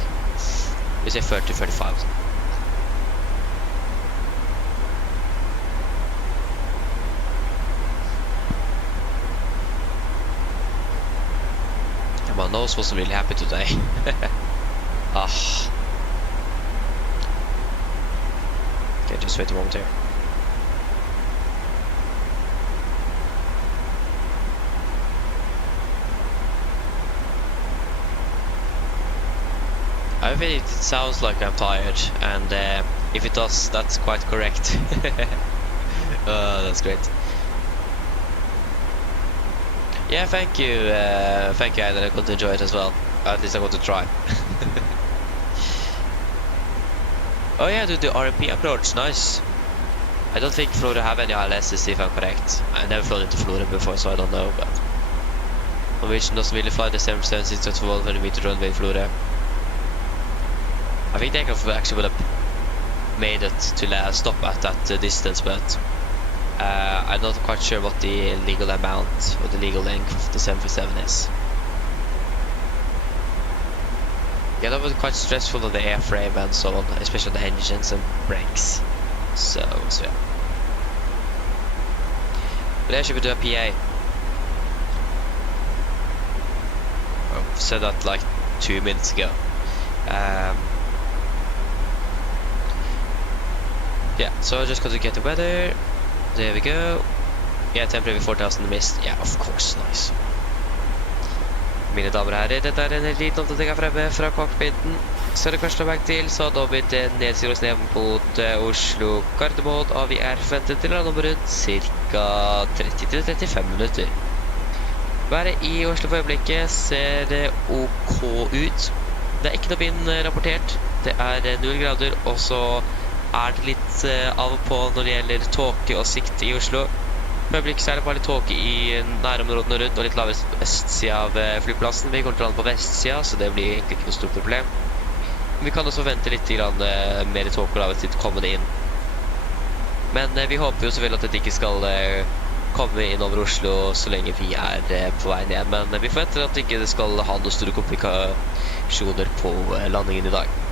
We say 30 to 35. My nose wasn't really happy today. Okay, Okay, just wait a moment here. I think it sounds like I'm tired, and if it does, that's quite correct. That's great. Yeah, thank you, Aiden. I got to enjoy it as well. At least I got to try. Oh yeah, do the RMP approach, nice. I don't think Florida have any ILSs if I'm correct. I never flown into Florida before, so I don't know, but Norwegian doesn't really fly the 777 when we meet the runway in Florida. I think they actually would have made it to stop at that distance, but I'm not quite sure what the legal amount or the legal length of the 737 is. Yeah, that was quite stressful on the airframe and so on, especially on the engines and brakes. So yeah. But I should do a PA. I said that like 2 minutes ago. Yeah, so I just got to get the weather. There we go. Yeah, temperature 4000 in the mist. Yeah, of course, nice. Mine damer og herrer, dette en liten oppdatering her fremme fra cockpiten. Så det kanskje tilbake til, så nå blir det nedstyr oss ned mot Oslo Gardermoen, og vi forventet til å lande om rundt ca. 30-35 minutter. Været i Oslo for øyeblikket ser OK ut. Det ikke noe vind rapportert. Det 0 grader, og så det litt av og på når det gjelder tåke og sikt i Oslo. For øyeblikket er det bare litt tåke i nærområdene rundt og litt lavere østsiden av flyplassen. Vi kommer til å lande på vestsiden, så det blir egentlig ikke noe stort problem. Vi kan også vente litt mer tåke og lavere tid kommende inn. Men vi håper jo selvfølgelig at det ikke skal komme inn over Oslo så lenge vi på vei ned. Men vi forventer at ikke det skal ha noen store komplikasjoner på landingen i dag.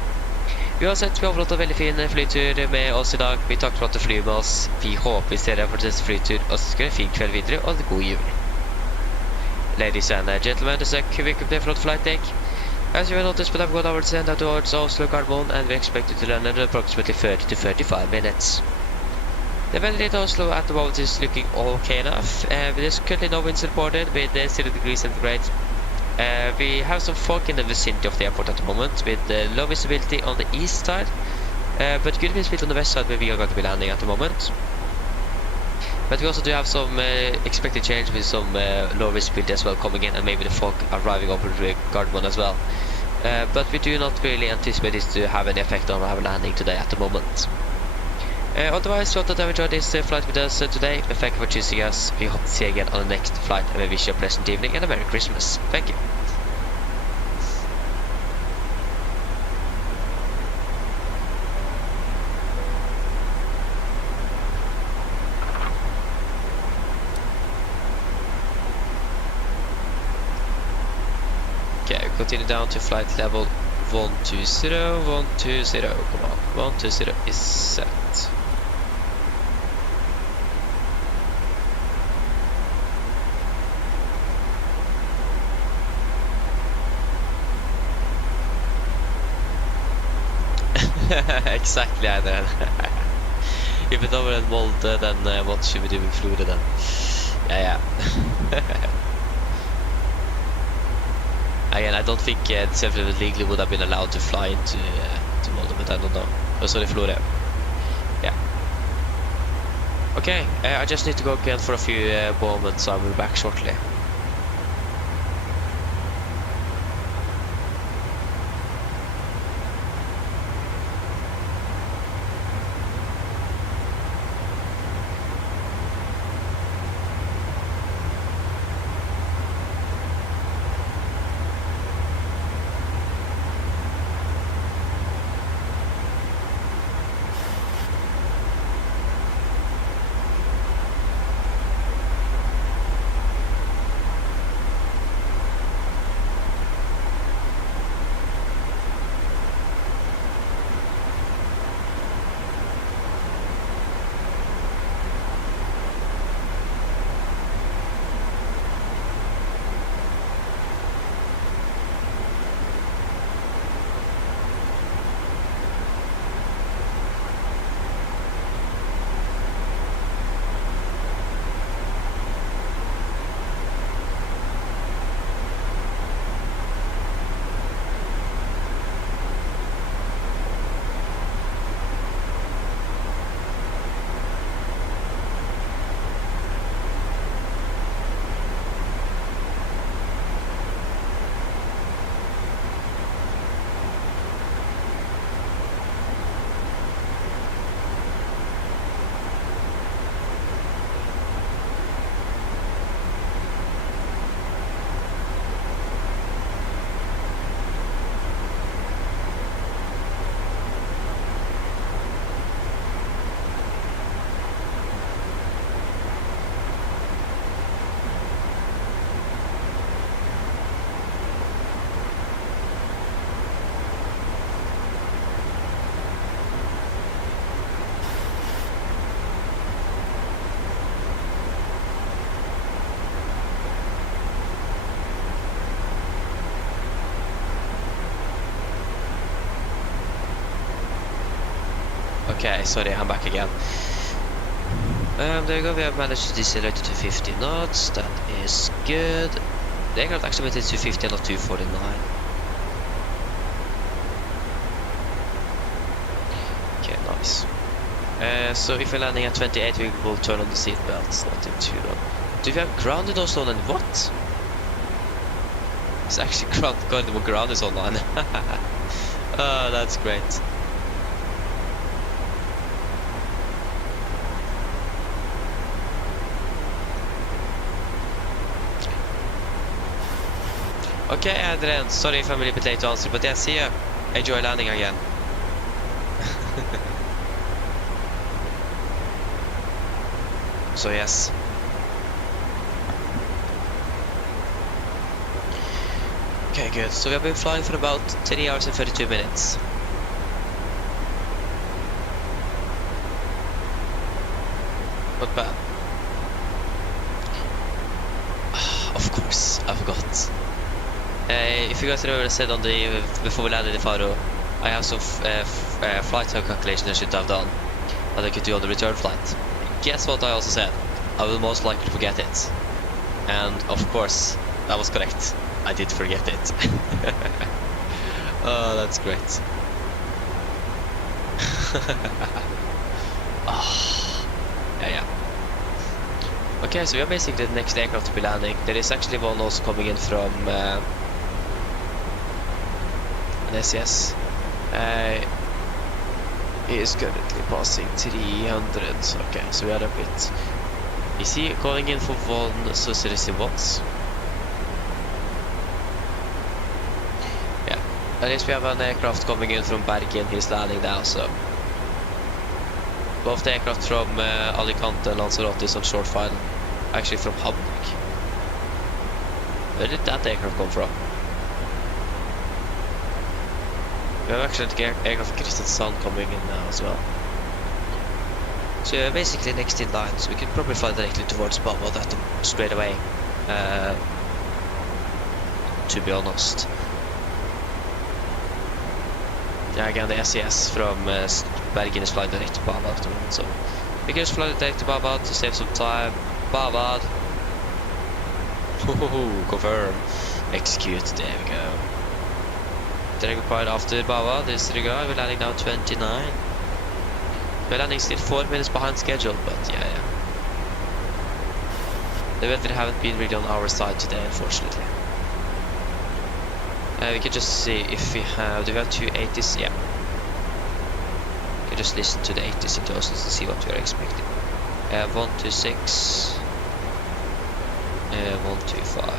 Uansett, vi har fått en veldig fin flytur med oss i dag. Vi takker for at du flyr med oss. Vi håper vi ser deg for neste flytur, og så skal vi ha en fin kveld videre, og en god jul. Ladies and gentlemen, this is a quick update from the flight deck. As you will notice, we have gone over to end towards Oslo Gardermoen, and we expect it to land in approximately 30 to 35 minutes. The weather in Oslo at the moment is looking okay enough. There's currently no winds reported with 0 degrees centigrade. We have some fog in the vicinity of the airport at the moment with low visibility on the east side, but good visibility on the west side where we are going to be landing at the moment. But we also do have some expected change with some low visibility as well coming in, and maybe the fog arriving over the Gardermoen as well. But we do not really anticipate this to have any effect on our landing today at the moment. Otherwise, we hope that you enjoyed this flight with us today. Thank you for choosing us. We hope to see you again on the next flight, and we wish you a pleasant evening and a Merry Christmas. Thank you. Okay, we continue down to flight level 120, 120, come on, 120 is set. Exactly, I know. If it's over in Molde, then what should we do in Florida then? Yeah. Again, I don't think the legally would have been allowed to fly into to Molde, but I don't know. Oh, sorry, Florida. Yeah. Okay, I just need to go again for a few moments, so I'll be back shortly. Okay, sorry, I'm back again. There you go, we have managed to decelerate to 50 knots, that is good. The aircraft actually went into 250 and not 249. Okay, nice. So if we're landing at 28, we will turn on the seat belts, not in too long. Do we have ground in Oslo and what? It's actually ground is online. Oh, that's great. Okay, Adrian, sorry if I'm a little bit late to answer, but yeah, see ya. Enjoy landing again. So yes. Okay, good. So we have been flying for about 3 hours and 32 minutes. Not bad. Of course, I forgot. If you guys remember I said on the before we landed in Faro, I have some flight time calculation I should have done that I could do on the return flight. Guess what I also said? I will most likely forget it. And of course, that was correct. I did forget it. Oh, that's great. Oh, yeah. Okay, so we are basically the next aircraft to be landing. There is actually one also coming in from an SES. He is currently passing 300. Okay, so we are a bit. Is he going in for one Socialist once? Yeah, at least we have an aircraft coming in from Bergen. He's landing now, so both the aircraft from Alicante and Lanzarote is on short file. Actually from Hamburg. Where did that aircraft come from? We have actually an aircraft Kristiansand coming in now as well. So yeah, basically next in line, so we can probably fly directly towards Babad at them straight away. To be honest. Yeah, again the SES from Bergen is flying direct to Babad at the moment, so we can just fly direct to Babad to save some time. Babad. Confirm. Execute. There we go. Direct required after Babad is the guy. We're landing now 29. We're landing still 4 minutes behind schedule, but yeah. The weather haven't been really on our side today, unfortunately. We can just see if we have. Do we have 280s? Yeah. We can just listen to the 80s into us to see what we are expecting. 126. 125.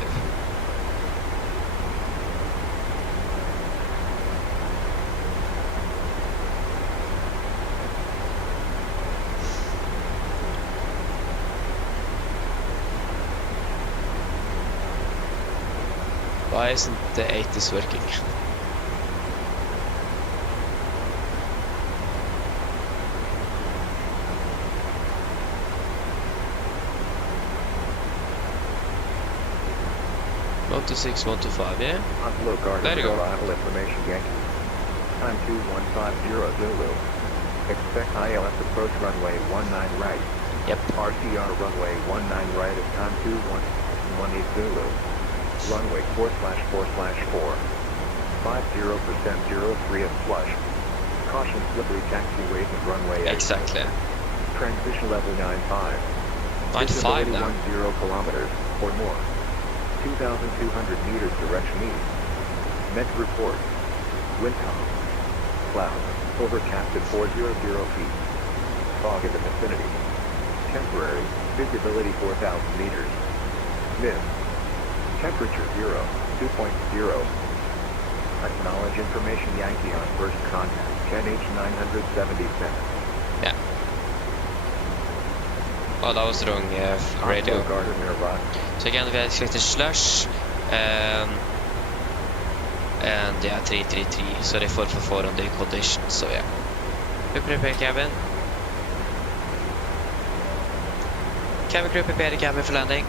Why isn't the 80s working? One to 6, 1 to 5, yeah? Oslo Garden there you go. Arrival information Yankee. Time 2150 Zulu. Expect ILS approach runway 19 right. Yep. RCR runway 19 right at time 2118 Zulu. Runway 4/4/4. 50% 03 at flush. Caution slippery taxiways at runway Exactly. Transition level 95. 95 now. 10 kilometers or more. 2,200 meters direction east. Met report. Wind calm. Cloud. Overcast at 400 feet. Fog in the vicinity. Temporary. Visibility 4,000 meters. Mist. Temperature 2.0. Acknowledge information Yankee on first contact. 10H977. Yeah. Oh, that was the wrong radio. So again, we are expecting slush. And yeah, 333. So they 444 on the conditions. So yeah. We prepare cabin. Cabin crew prepare the cabin for landing.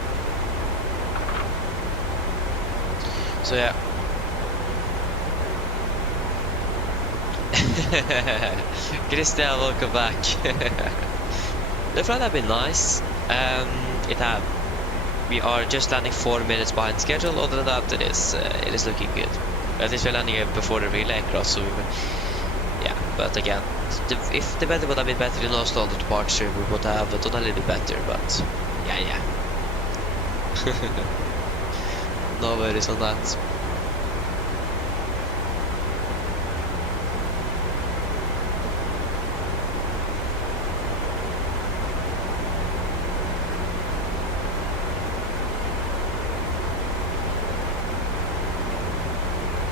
So yeah. Christian, welcome back. The flight have been nice. We are just landing 4 minutes behind schedule. Other than that, it is looking good. At least we're landing before the relay cross, so yeah. But again, if the weather would have been better in Oslo on the departure, we would have done a little bit better. But yeah. No worries on that.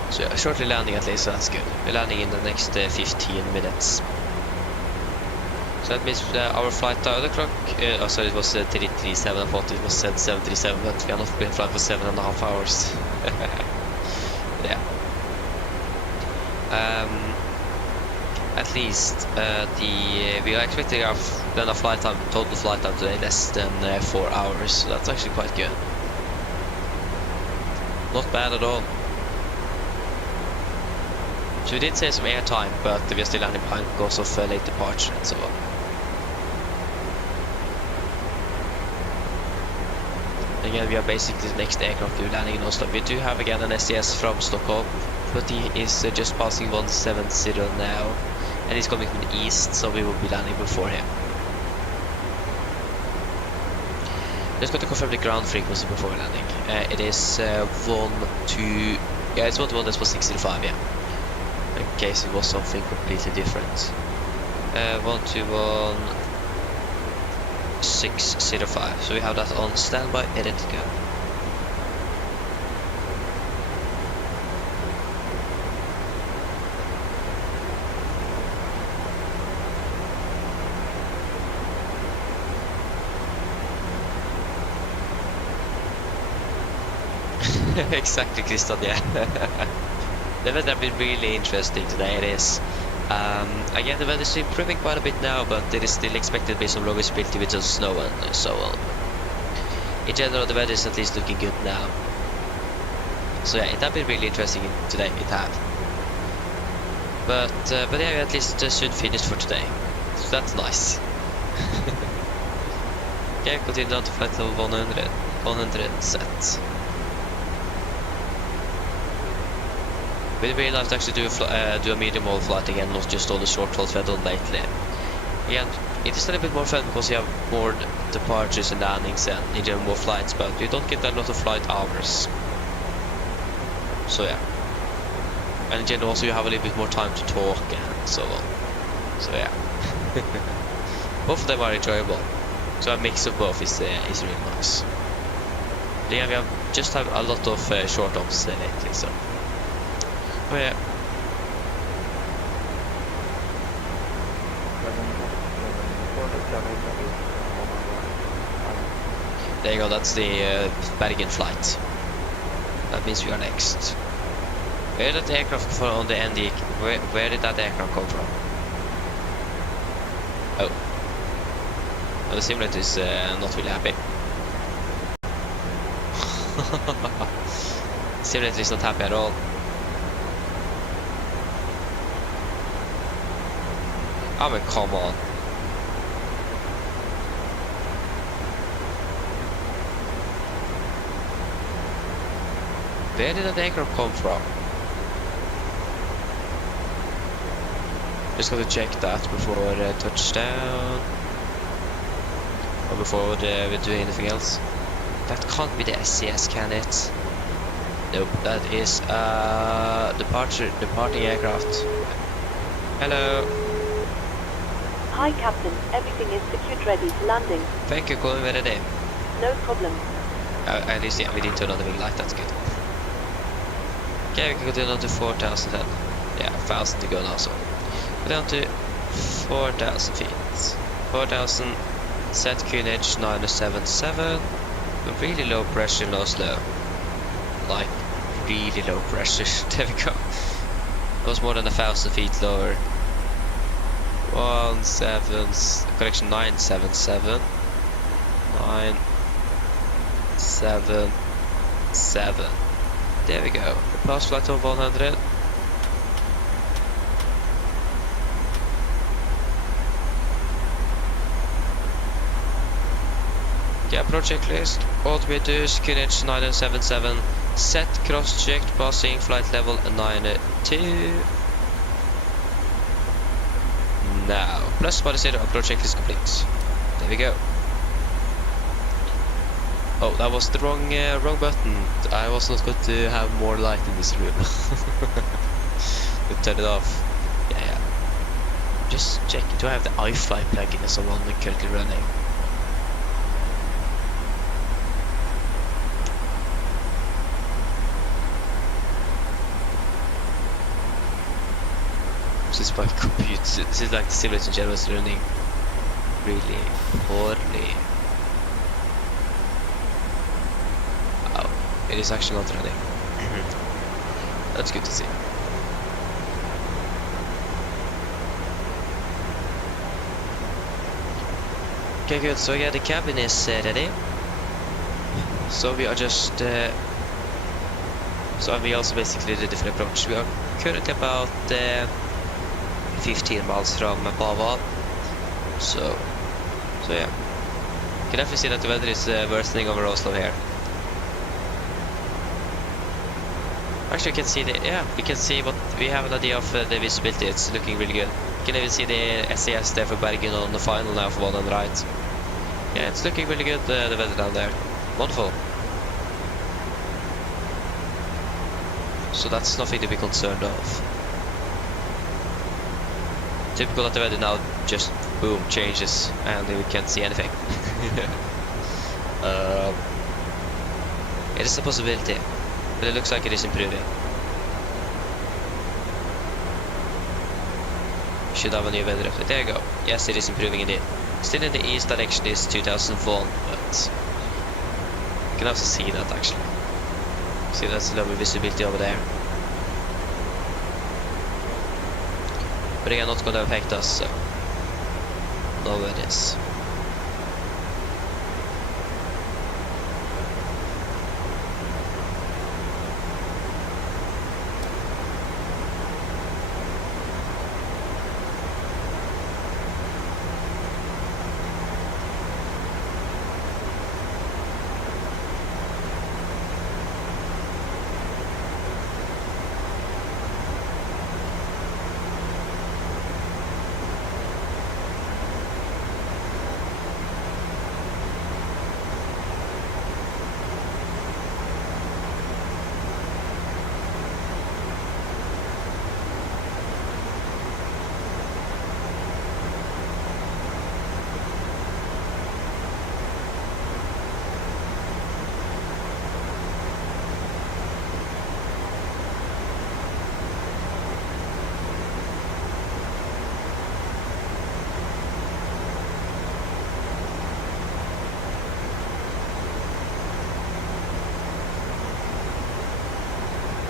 So yeah, shortly landing at least, so that's good. We're landing in the next 15 minutes. So that means our flight time, the clock, sorry, it was 337, I thought it was 737, but we have not been flying for 7.5 hours. Yeah. At least we are expecting our total flight time today less than 4 hours, so that's actually quite good. Not bad at all. So we did save some air time, but we are still landing behind because of late departure and so on. Again, we are basically the next aircraft we're landing in Oslo. We do have again an SES from Stockholm, but he is just passing 170 now, and he's coming from the east, so we will be landing before him. Just got to confirm the ground frequency before landing. It is 121, it's 1.605, yeah. In case it was something completely different. 121.605. So we have that on standby, ready to go. Exactly, Christian, yeah. The weather has been really interesting today, it is. Again, the weather is improving quite a bit now, but it is still expected to be some low visibility with some snow and so on. In general, the weather is at least looking good now. So yeah, it has been really interesting today, it had. But yeah, we at least soon finished for today. So that's nice. Okay, continue down to flight level 100 set. We'd really like to actually do a medium haul flight again, not just all the short hauls we've done lately. Again, it is a little bit more fun because you have more departures and landings and in general more flights, but you don't get a lot of flight hours. So yeah. And in general also you have a little bit more time to talk and so on. So yeah. Both of them are enjoyable. So a mix of both is really nice. But yeah, we have just had a lot of short hops lately, so. Oh yeah. There you go, that's the Bergen flight. That means we are next. Where did that aircraft on the ND? Where did that aircraft come from? Oh. The simulator is not really happy. Simulator is not happy at all. Oh, but come on. Where did that aircraft come from? Just got to check that before touchdown. Or before we do anything else. That can't be the SCS, can it? Nope, that is departing aircraft. Hello. Hi Captain, everything is secured ready for landing. Thank you, calling very day. No problem. At least yeah, we didn't turn on the wing light, that's good. Okay, we can go down to 4,000 then. Yeah, 1,000 to go now, so. Go down to 4,000 feet. 4,000, set QNH 977. Really low pressure, no slow. Like, really low pressure. There we go. It was more than 1,000 feet lower. 977. 977. There we go. Pass flight of 100. Okay, approach checklist. Altimeters, QNH 977. Set, cross-checked, passing, flight level 92. Now, plus body zero, approach checklist complete. There we go. Oh, that was the wrong button. I was not going to have more light in this room. Turn it off. Yeah. Just check. Do I have the iFly plugin as the one currently running? Since my computer, since like the simulator gel was running really poorly. Oh, it is actually not running. That's good to see. Okay, good. So yeah, the cabin is ready. So we are just. So we also basically ready for the approach. We are currently about 15 miles from Baval. So yeah. You can definitely see that the weather is worsening over Oslo here. Actually, we can see we can see what we have an idea of the visibility. It's looking really good. You can even see the SES there for Bergen on the final now for one on the right. Yeah, it's looking really good, the weather down there. Wonderful. So that's nothing to be concerned of. Typical that the weather now just boom changes and we can't see anything. It is a possibility, but it looks like it is improving. Should have a new weather update. There you go. Yes, it is improving indeed. Still in the east direction is 2001, but you can also see that actually. See, that's a lovely visibility over there. But again, not going to affect us, so no worries.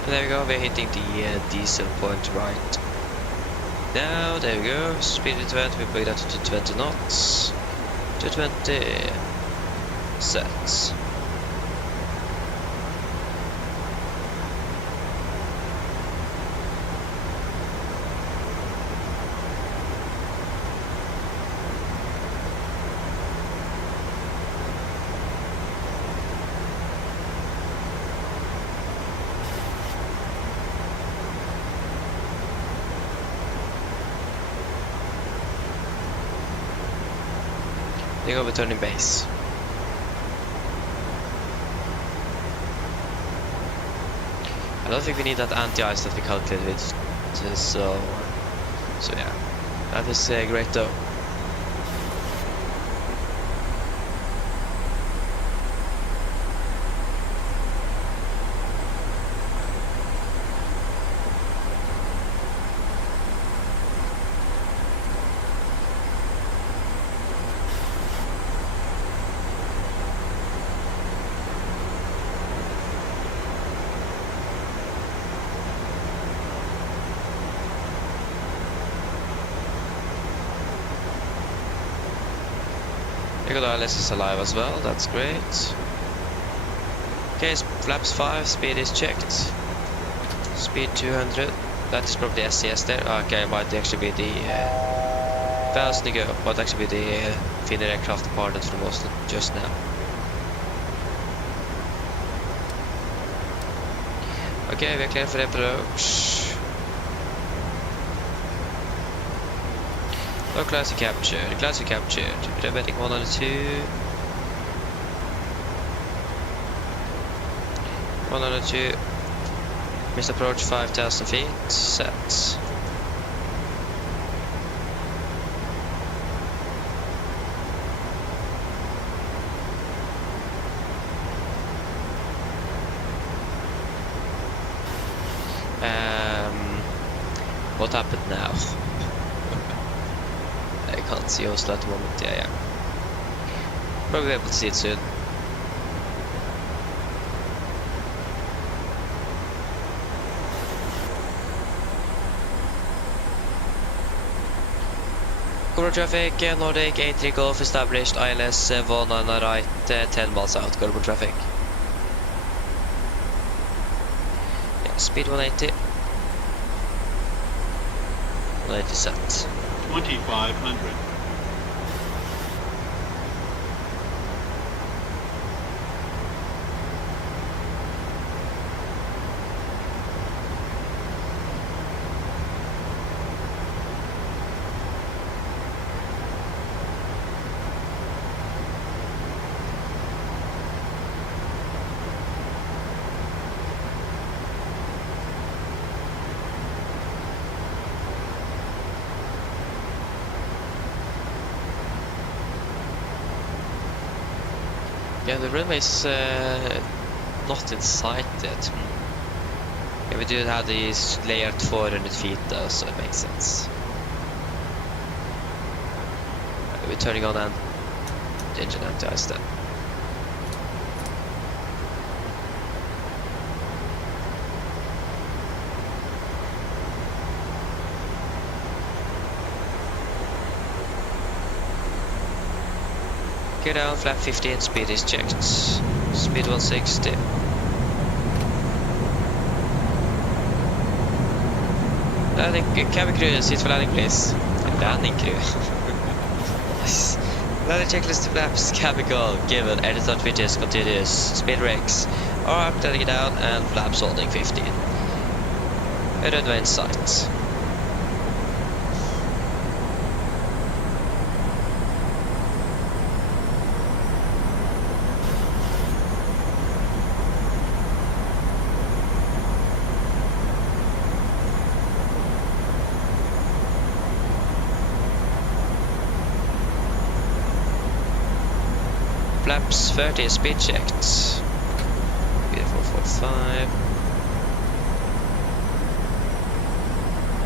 There we go, we're hitting the diesel point right now. There we go, speed it 20, we bring that to 20 knots. To 20 sets. They go returning base. I don't think we need that anti-ice that we calculated with, so yeah, that is great though. ILS is alive as well, that's great. Okay, flaps 5, speed is checked. Speed 200, that is probably the SCS there. Okay, it might actually be the might actually be the Finnair aircraft departed from Oslo just now. Ok, vi er klare for approach. Oh, classic captured, classic captured. Revetting 102. 102. Missed approach 5,000 feet. Set. What happened now? I can't see Oslo at the moment. Yeah. Probably be able to see it soon. Cover traffic, Nordic 83 Golf established, ILS 1 on the right, 10 miles out, Cover traffic. Yeah, speed 180. 180 set. 2,500. Yeah, the runway is not in sight yet. Yeah, we do have these layered 400 feet though, so it makes sense. We're turning on the engine anti-ice then. Go down, flap 15, speed is checked. Speed 160. Landing, cabin crew, seat for landing please. Landing crew. Nice. Landing checklist to flaps, cabin call, given, edit start switches, continuous, speed brakes, arm letting it down, and flaps holding 15. Runway in sight. Flaps 30, speed checked. Beautiful 45.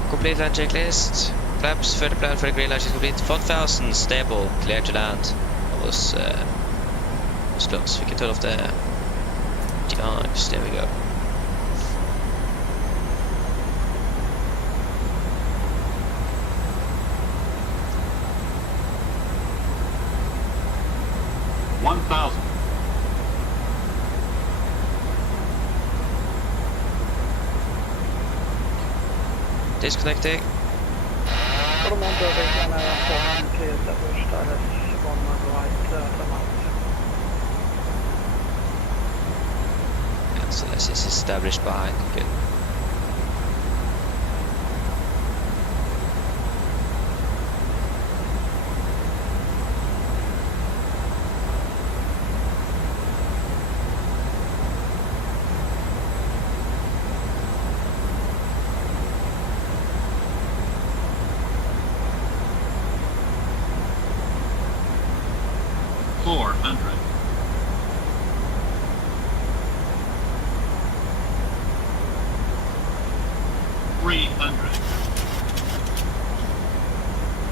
Complete land checklist. Flaps 30 plan for the green light is complete. 1,000 stable, clear to land. That was close. We can turn off the DRs. There we go. Disconnecting. Yeah, so this is established behind. Good.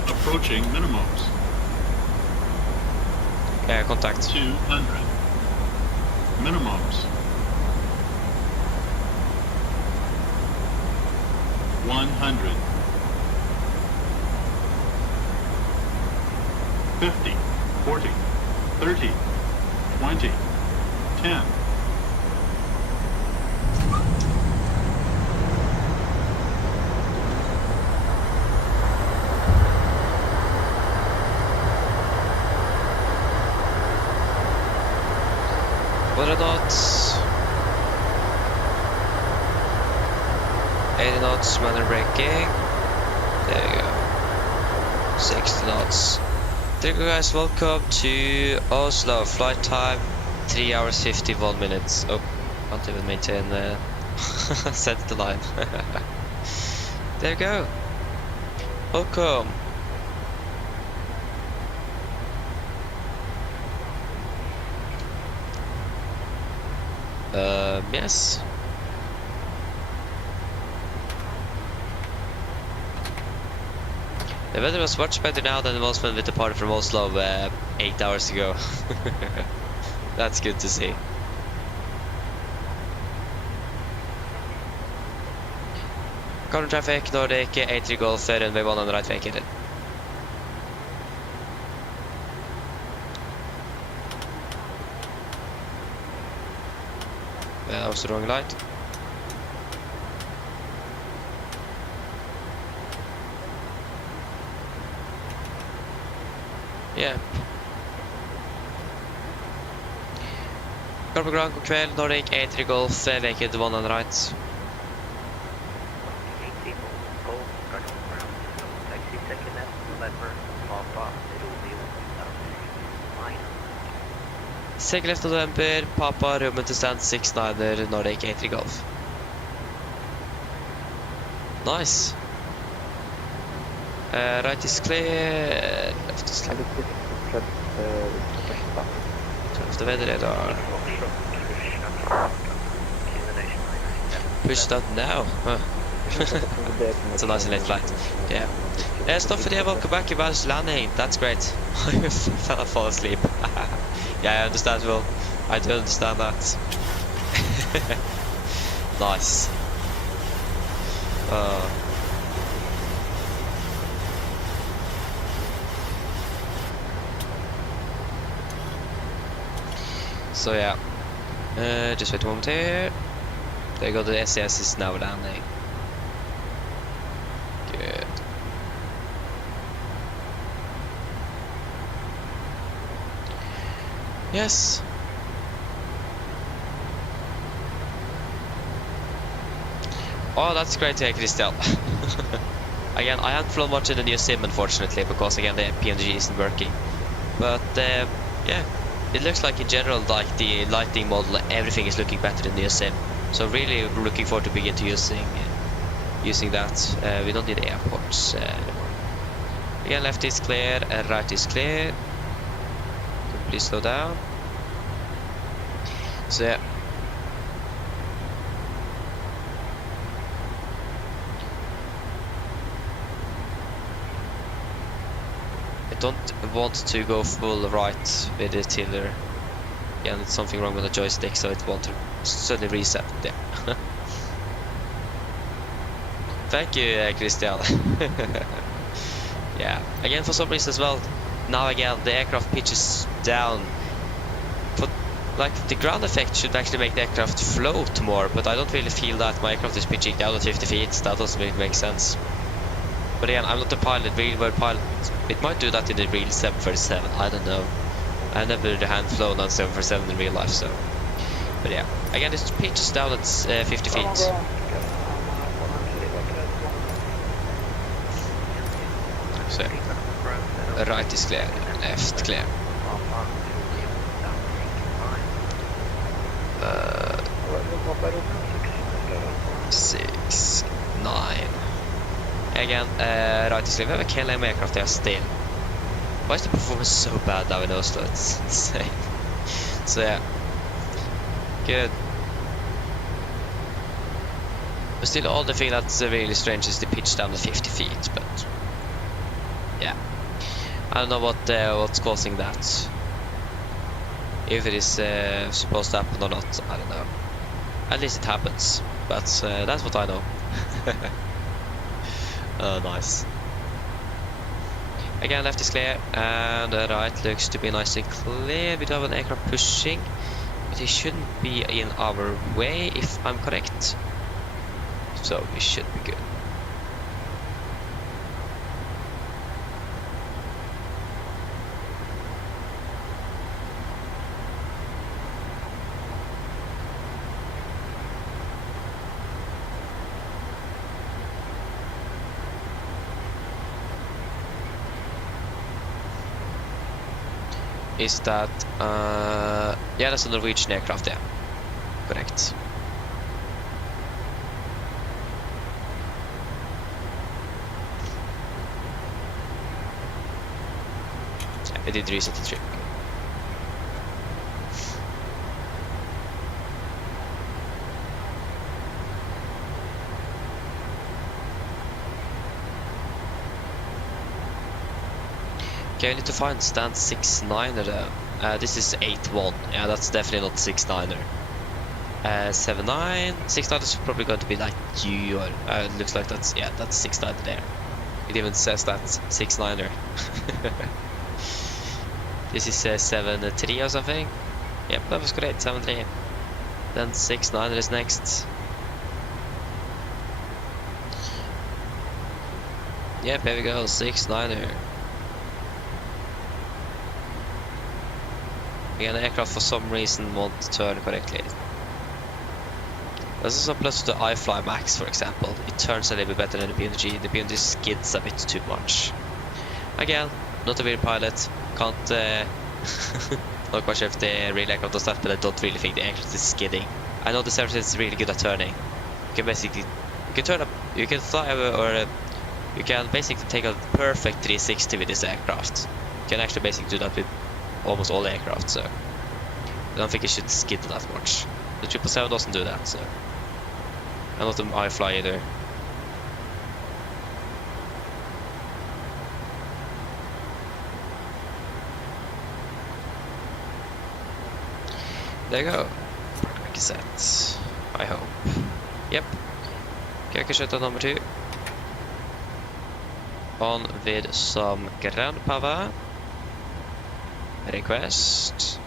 Approaching minimums. Contact. 200. Minimums. 100. 50. 40. 30. 20. 10. What are knots? 80 knots, manual braking. There you go. 60 knots. There you go, guys. Welcome to Oslo. Flight time 3 hours 51 minutes. Oh, can't even maintain set the line. There you go. Welcome. Yes. The weather was much better now than it was when we departed from Oslo 8 hours ago. That's good to see. Current traffic, Nordic, A3 Golf, runway 1 on the right vacated. That was the wrong light. Yeah. Går på ground, god kveld, Nordic, A3 Golf, vacated, 1 on the right. Second left November, Papa, room to stand 69er, Nordic, A3 Golf. Nice. Right is clear, left is clear. Turn off the weather radar. Push that now. Huh. It's a nice and late flight. Yeah. Stuff for the welcome back. You managed to landing. That's great. I fall asleep. Yeah, I understand, Will. I do understand that. Nice. So yeah, just wait a moment here. There you go, the SAS is now landing. Good. Yes. Oh, that's great to hear, Christian. Again, I haven't flown much in the new sim, unfortunately, because again the PMDG isn't working. But yeah. It looks like in general, like the lighting model, everything is looking better in the sim. So really looking forward to begin to using that. We don't need airports anymore. Again, left is clear and right is clear. So please slow down. So yeah. I don't want to go full right with the tiller. Again, it's something wrong with the joystick, so it won't suddenly reset there. Thank you, Christian. Yeah, again, for some reason as well, now again, the aircraft pitches down. But, like, the ground effect should actually make the aircraft float more, but I don't really feel that my aircraft is pitching down at 50 feet. That doesn't really make sense. But again, I'm not a pilot, real world pilot. It might do that in the real 737, I don't know. I've never hand flown on 747 in real life, so. But yeah, again, it pitches down at 50 feet. So, right is clear, left clear. 6, 9. Again, right is clear. We have a KLM aircraft there still. Why is the performance so bad now in Oslo? It's insane. So yeah, good. But still, all the thing that's really strange is the pitch down to 50 feet. But yeah, I don't know what's causing that. If it is supposed to happen or not, I don't know. At least it happens. But that's what I know. Oh, nice. Again, left is clear, and right looks to be nice and clear. We do have an aircraft pushing, but it shouldn't be in our way, if I'm correct. So we should be good. is that, yeah, that's a Norwegian aircraft, yeah. Correct. Yeah, I did reset the trip. Okay, I need to find stand 6-9er though. This is 8-1. Yeah, that's definitely not 6-9er. 7-9. 6-9 is probably going to be like you, or it looks like that's, yeah, that's 6-9er there. It even says that's 6-9er. This is 7-3 or something. Yep, that was great. 7-3. Then 6-9er is next. Yep, here we go. 6-9er. Again, the aircraft for some reason won't turn correctly. This is a plus to the iFly Max, for example. It turns a little bit better than the PMDG. The PMDG skids a bit too much. Again, not a real pilot. Can't not quite sure if the real aircraft does that, but I don't really think the aircraft is skidding. I know the service is really good at turning. You can basically turn up, you can fly or you can basically take a perfect 360 with this aircraft. You can actually basically do that with almost all aircraft, so I don't think it should skid that much. The 777 doesn't do that, so. And not the iFly either. There you go. Like I said, I hope. Yep. Okay, I can shut down number 2. On with some ground power. Request.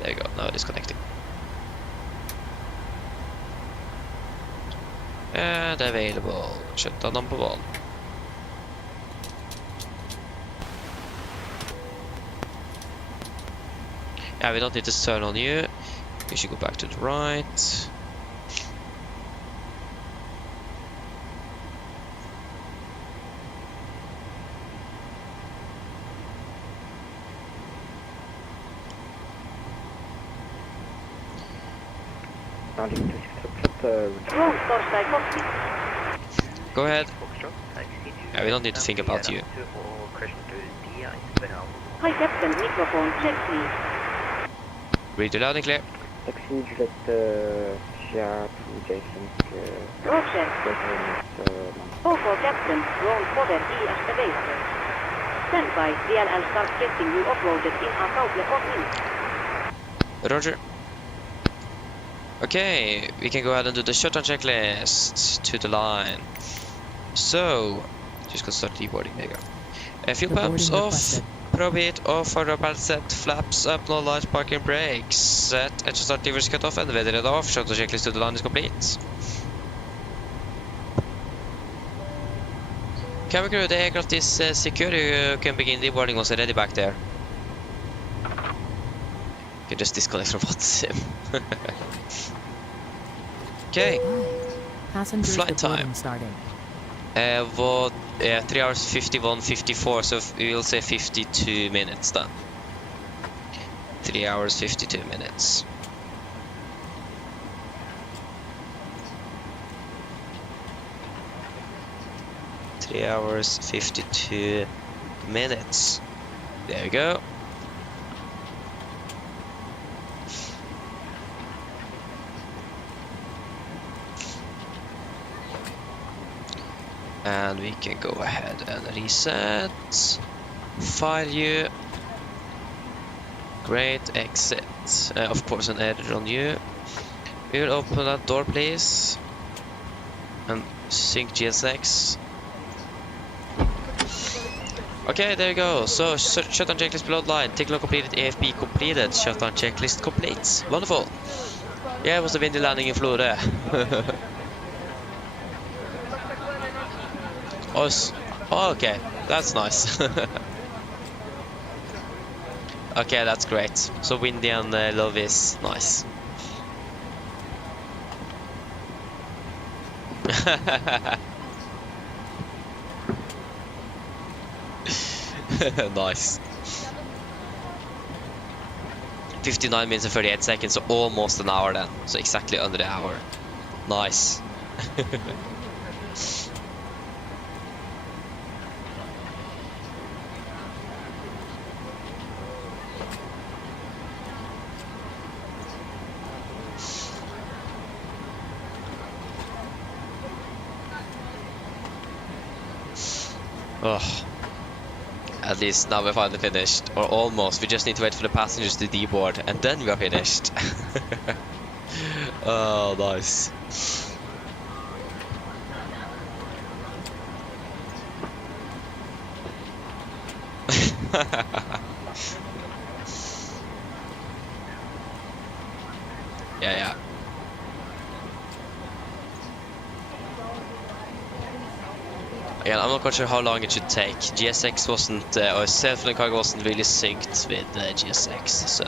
There you go, now disconnecting. And available. Shut down number 1. Yeah, we don't need to turn on you. We should go back to the right. Go ahead. Yeah, we don't need to think about you. Hi Captain, microphone check please. Read you loud and clear. Roger. OK Captain, roll cover is available. Stand by, DLL start getting you uploaded in a couple of minutes. Roger. Okay, we can go ahead and do the shutdown checklist to the line. So, just gonna start deboarding. There you go. Fuel pumps off, probe heat off, fire up set, flaps up, no lights, parking brakes set, engine start levers cut off, and the weather off. Shutdown checklist to the line is complete. Cabin crew, the aircraft is secure. You can begin deboarding once ready back there. You can just disconnect from WhatsApp. Okay. Passengers flight time. Starting. 3 hours 51:54, so we will say 52 minutes then. 3 hours 52 minutes. Three hours 52 minutes. There we go. And we can go ahead and reset. File you. Great, exit. Of course, an error on you. We will open that door, please. And sync GSX. Okay, there you go. So, shutdown checklist below line. Tickle completed, AFB completed. Shutdown checklist complete. Wonderful. Yeah, it was a windy landing in Florida. Oh, okay, that's nice. Okay, that's great. So windy and low is nice. Nice. 59 minutes and 38 seconds, so almost an hour then. So exactly under the hour. Nice. Oh. At least now we're finally finished, or almost. We just need to wait for the passengers to deboard, and then we are finished. Oh, nice. Yeah. Again, I'm not quite sure how long it should take. GSX wasn't, or self-filling cargo wasn't really synced with GSX, so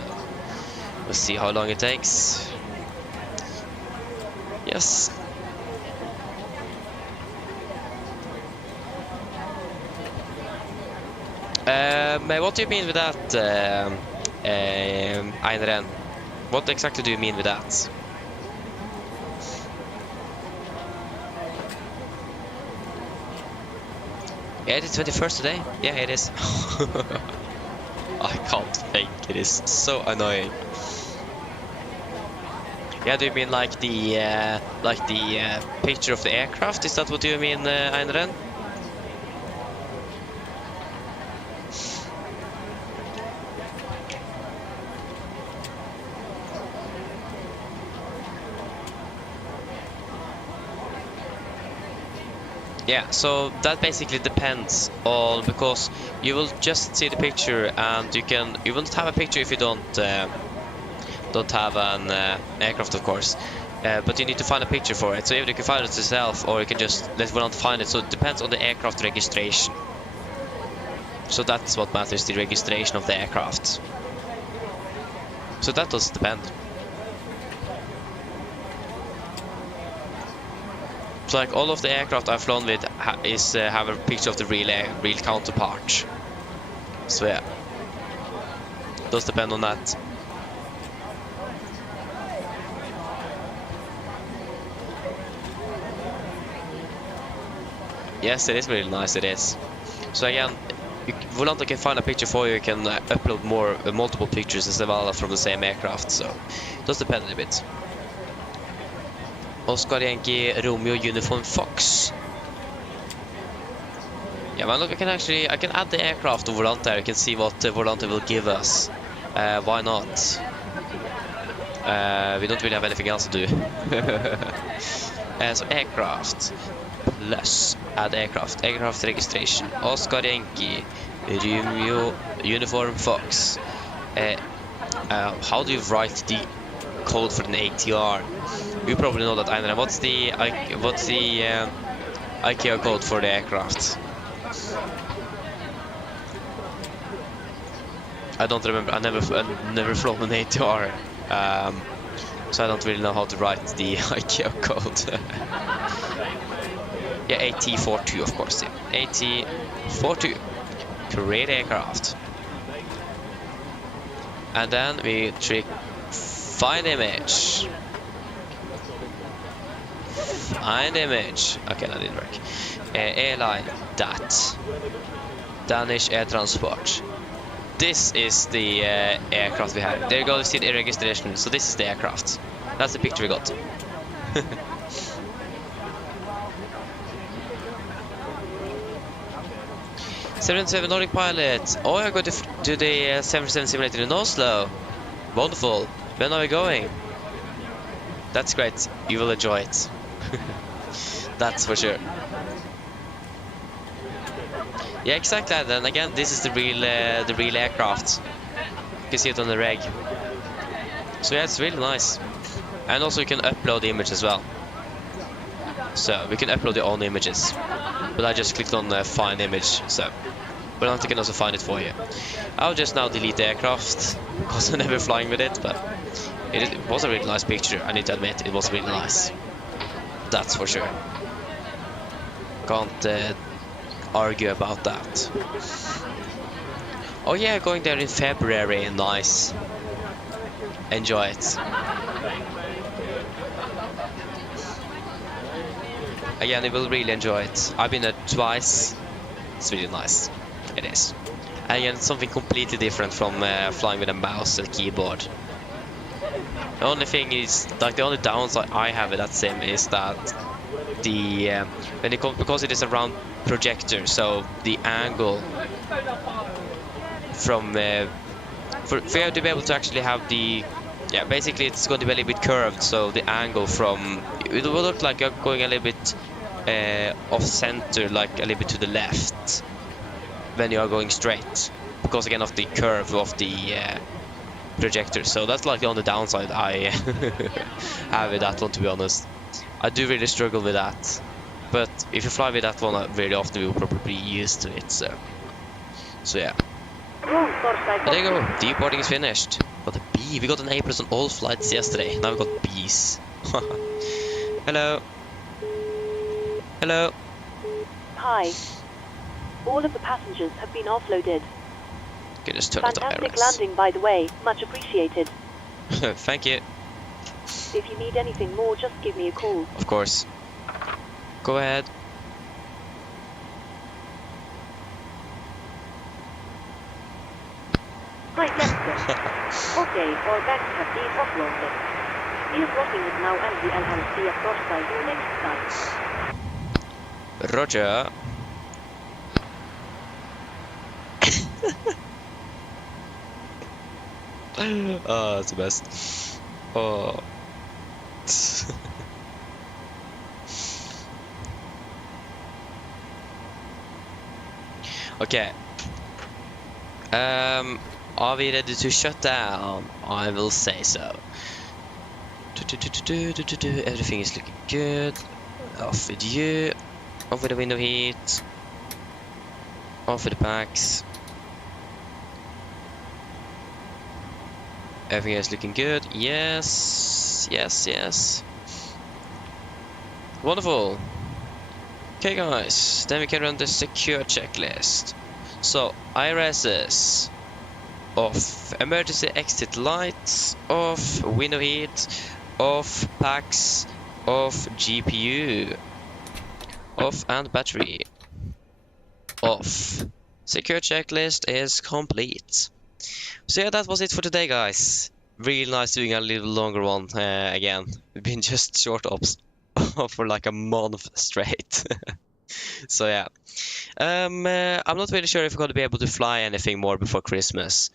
we'll see how long it takes. Yes. What do you mean with that, Einren? What exactly do you mean with that? Yeah, it's 21st today. Yeah, it is. I can't think. It is so annoying. Yeah, do you mean like the picture of the aircraft? Is that what you mean, Einren? Yeah, so that basically depends all, because you will just see the picture and you won't have a picture if you don't have an aircraft, of course. But you need to find a picture for it. So either you can find it yourself, or you can just let one find it. So it depends on the aircraft registration. So that's what matters, the registration of the aircraft. So that does depend. So like all of the aircraft I've flown with have a picture of the real counterpart. So yeah, it does depend on that. Yes, it is really nice. It is. So again, Volante can find a picture for you. You can upload multiple pictures as well from the same aircraft. So it does depend a bit. Oscar Yankee Romeo Uniform Fox. Yeah, man, look, I can add the aircraft to Volante. You can see what Volante will give us. Why not? We don't really have anything else to do. So aircraft plus add aircraft registration Oscar Yankee Romeo Uniform Fox. How do you write the code for an ATR? You probably know that, Einar. What's the ICAO code for the aircraft? I don't remember. I've never flown an ATR, so I don't really know how to write the ICAO code. Yeah, AT42, of course. Yeah. AT42, create aircraft, and then we trick find image. Find image. Okay, that didn't work. Airline DAT. Danish Air Transport. This is the aircraft we have. There you go, you see the registration. So this is the aircraft. That's the picture we got. 77 Nordic pilot. Oh, I got to the 737 simulator in Oslo. Wonderful. When are we going? That's great. You will enjoy it. That's for sure. Yeah, exactly. Then again, this is the real aircraft. You can see it on the reg. So yeah, it's really nice. And also you can upload the image as well. So we can upload your own images. But I just clicked on the find image, so but I can also find it for you. I'll just now delete the aircraft because I'm never flying with it, but it was a really nice picture. I need to admit, it was really nice. That's for sure. Can't argue about that. Oh yeah, going there in February, nice. enjoy it. Again, you will really enjoy it. I've been there twice. It's really nice. It is. And again, it's something completely different from flying with a mouse and keyboard. The only thing is, like, the only downside I have with that sim is that the when it comes, because it is a round projector, so the angle from for you to be able to actually have the basically it's going to be a little bit curved, so the angle from it will look like you're going a little bit off center, like a little bit to the left when you are going straight, because again of the curve of the projector. So that's like the only downside I have with that one, to be honest. I do really struggle with that, but if you fly with that one very often, you'll probably be used to it. So yeah. But there you go, departing is finished. Got a B. We got an A+ on all flights yesterday. Now we got B's. Hello. Hello. Hi. All of the passengers have been offloaded. Can just turn on the Fantastic IRS. landing, by the way. Much appreciated. Thank you. If you need anything more, just give me a call. Of course. Go ahead. Hi, Captain. Okay, our bags have been offloaded. Wheel crossing is now empty and I'll see a cross by you next time. Roger. Oh, that's the best. Oh. Okay. Are we ready to shut down? I will say so. Everything is looking good. Off with you. Off with the window heat. Off with the packs. Everything is looking good. Yes. Yes, yes. Wonderful. Okay, guys. Then we can run the secure checklist. So, IRSs. Off. Emergency exit lights. Off. Window heat. Off. Packs. Off. GPU. Off and battery. Off. Secure checklist is complete. So yeah, that was it for today, guys. Really nice doing a little longer one again. We've been just short ops for like a month straight. So yeah, I'm not really sure if we're going to be able to fly anything more before Christmas.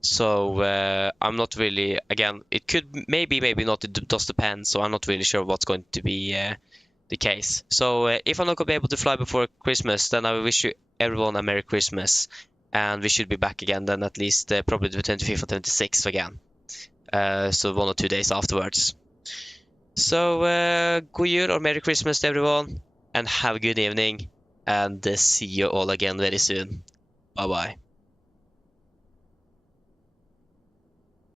So I'm not really, again, it could maybe not, it does depend. So I'm not really sure what's going to be the case. So if I'm not going to be able to fly before Christmas, then I will wish you everyone a Merry Christmas. And we should be back again then at least probably the 25th or 26th again. So 1 or 2 days afterwards. So God Jul or Merry Christmas to everyone. And have a good evening. And see you all again very soon. Bye bye.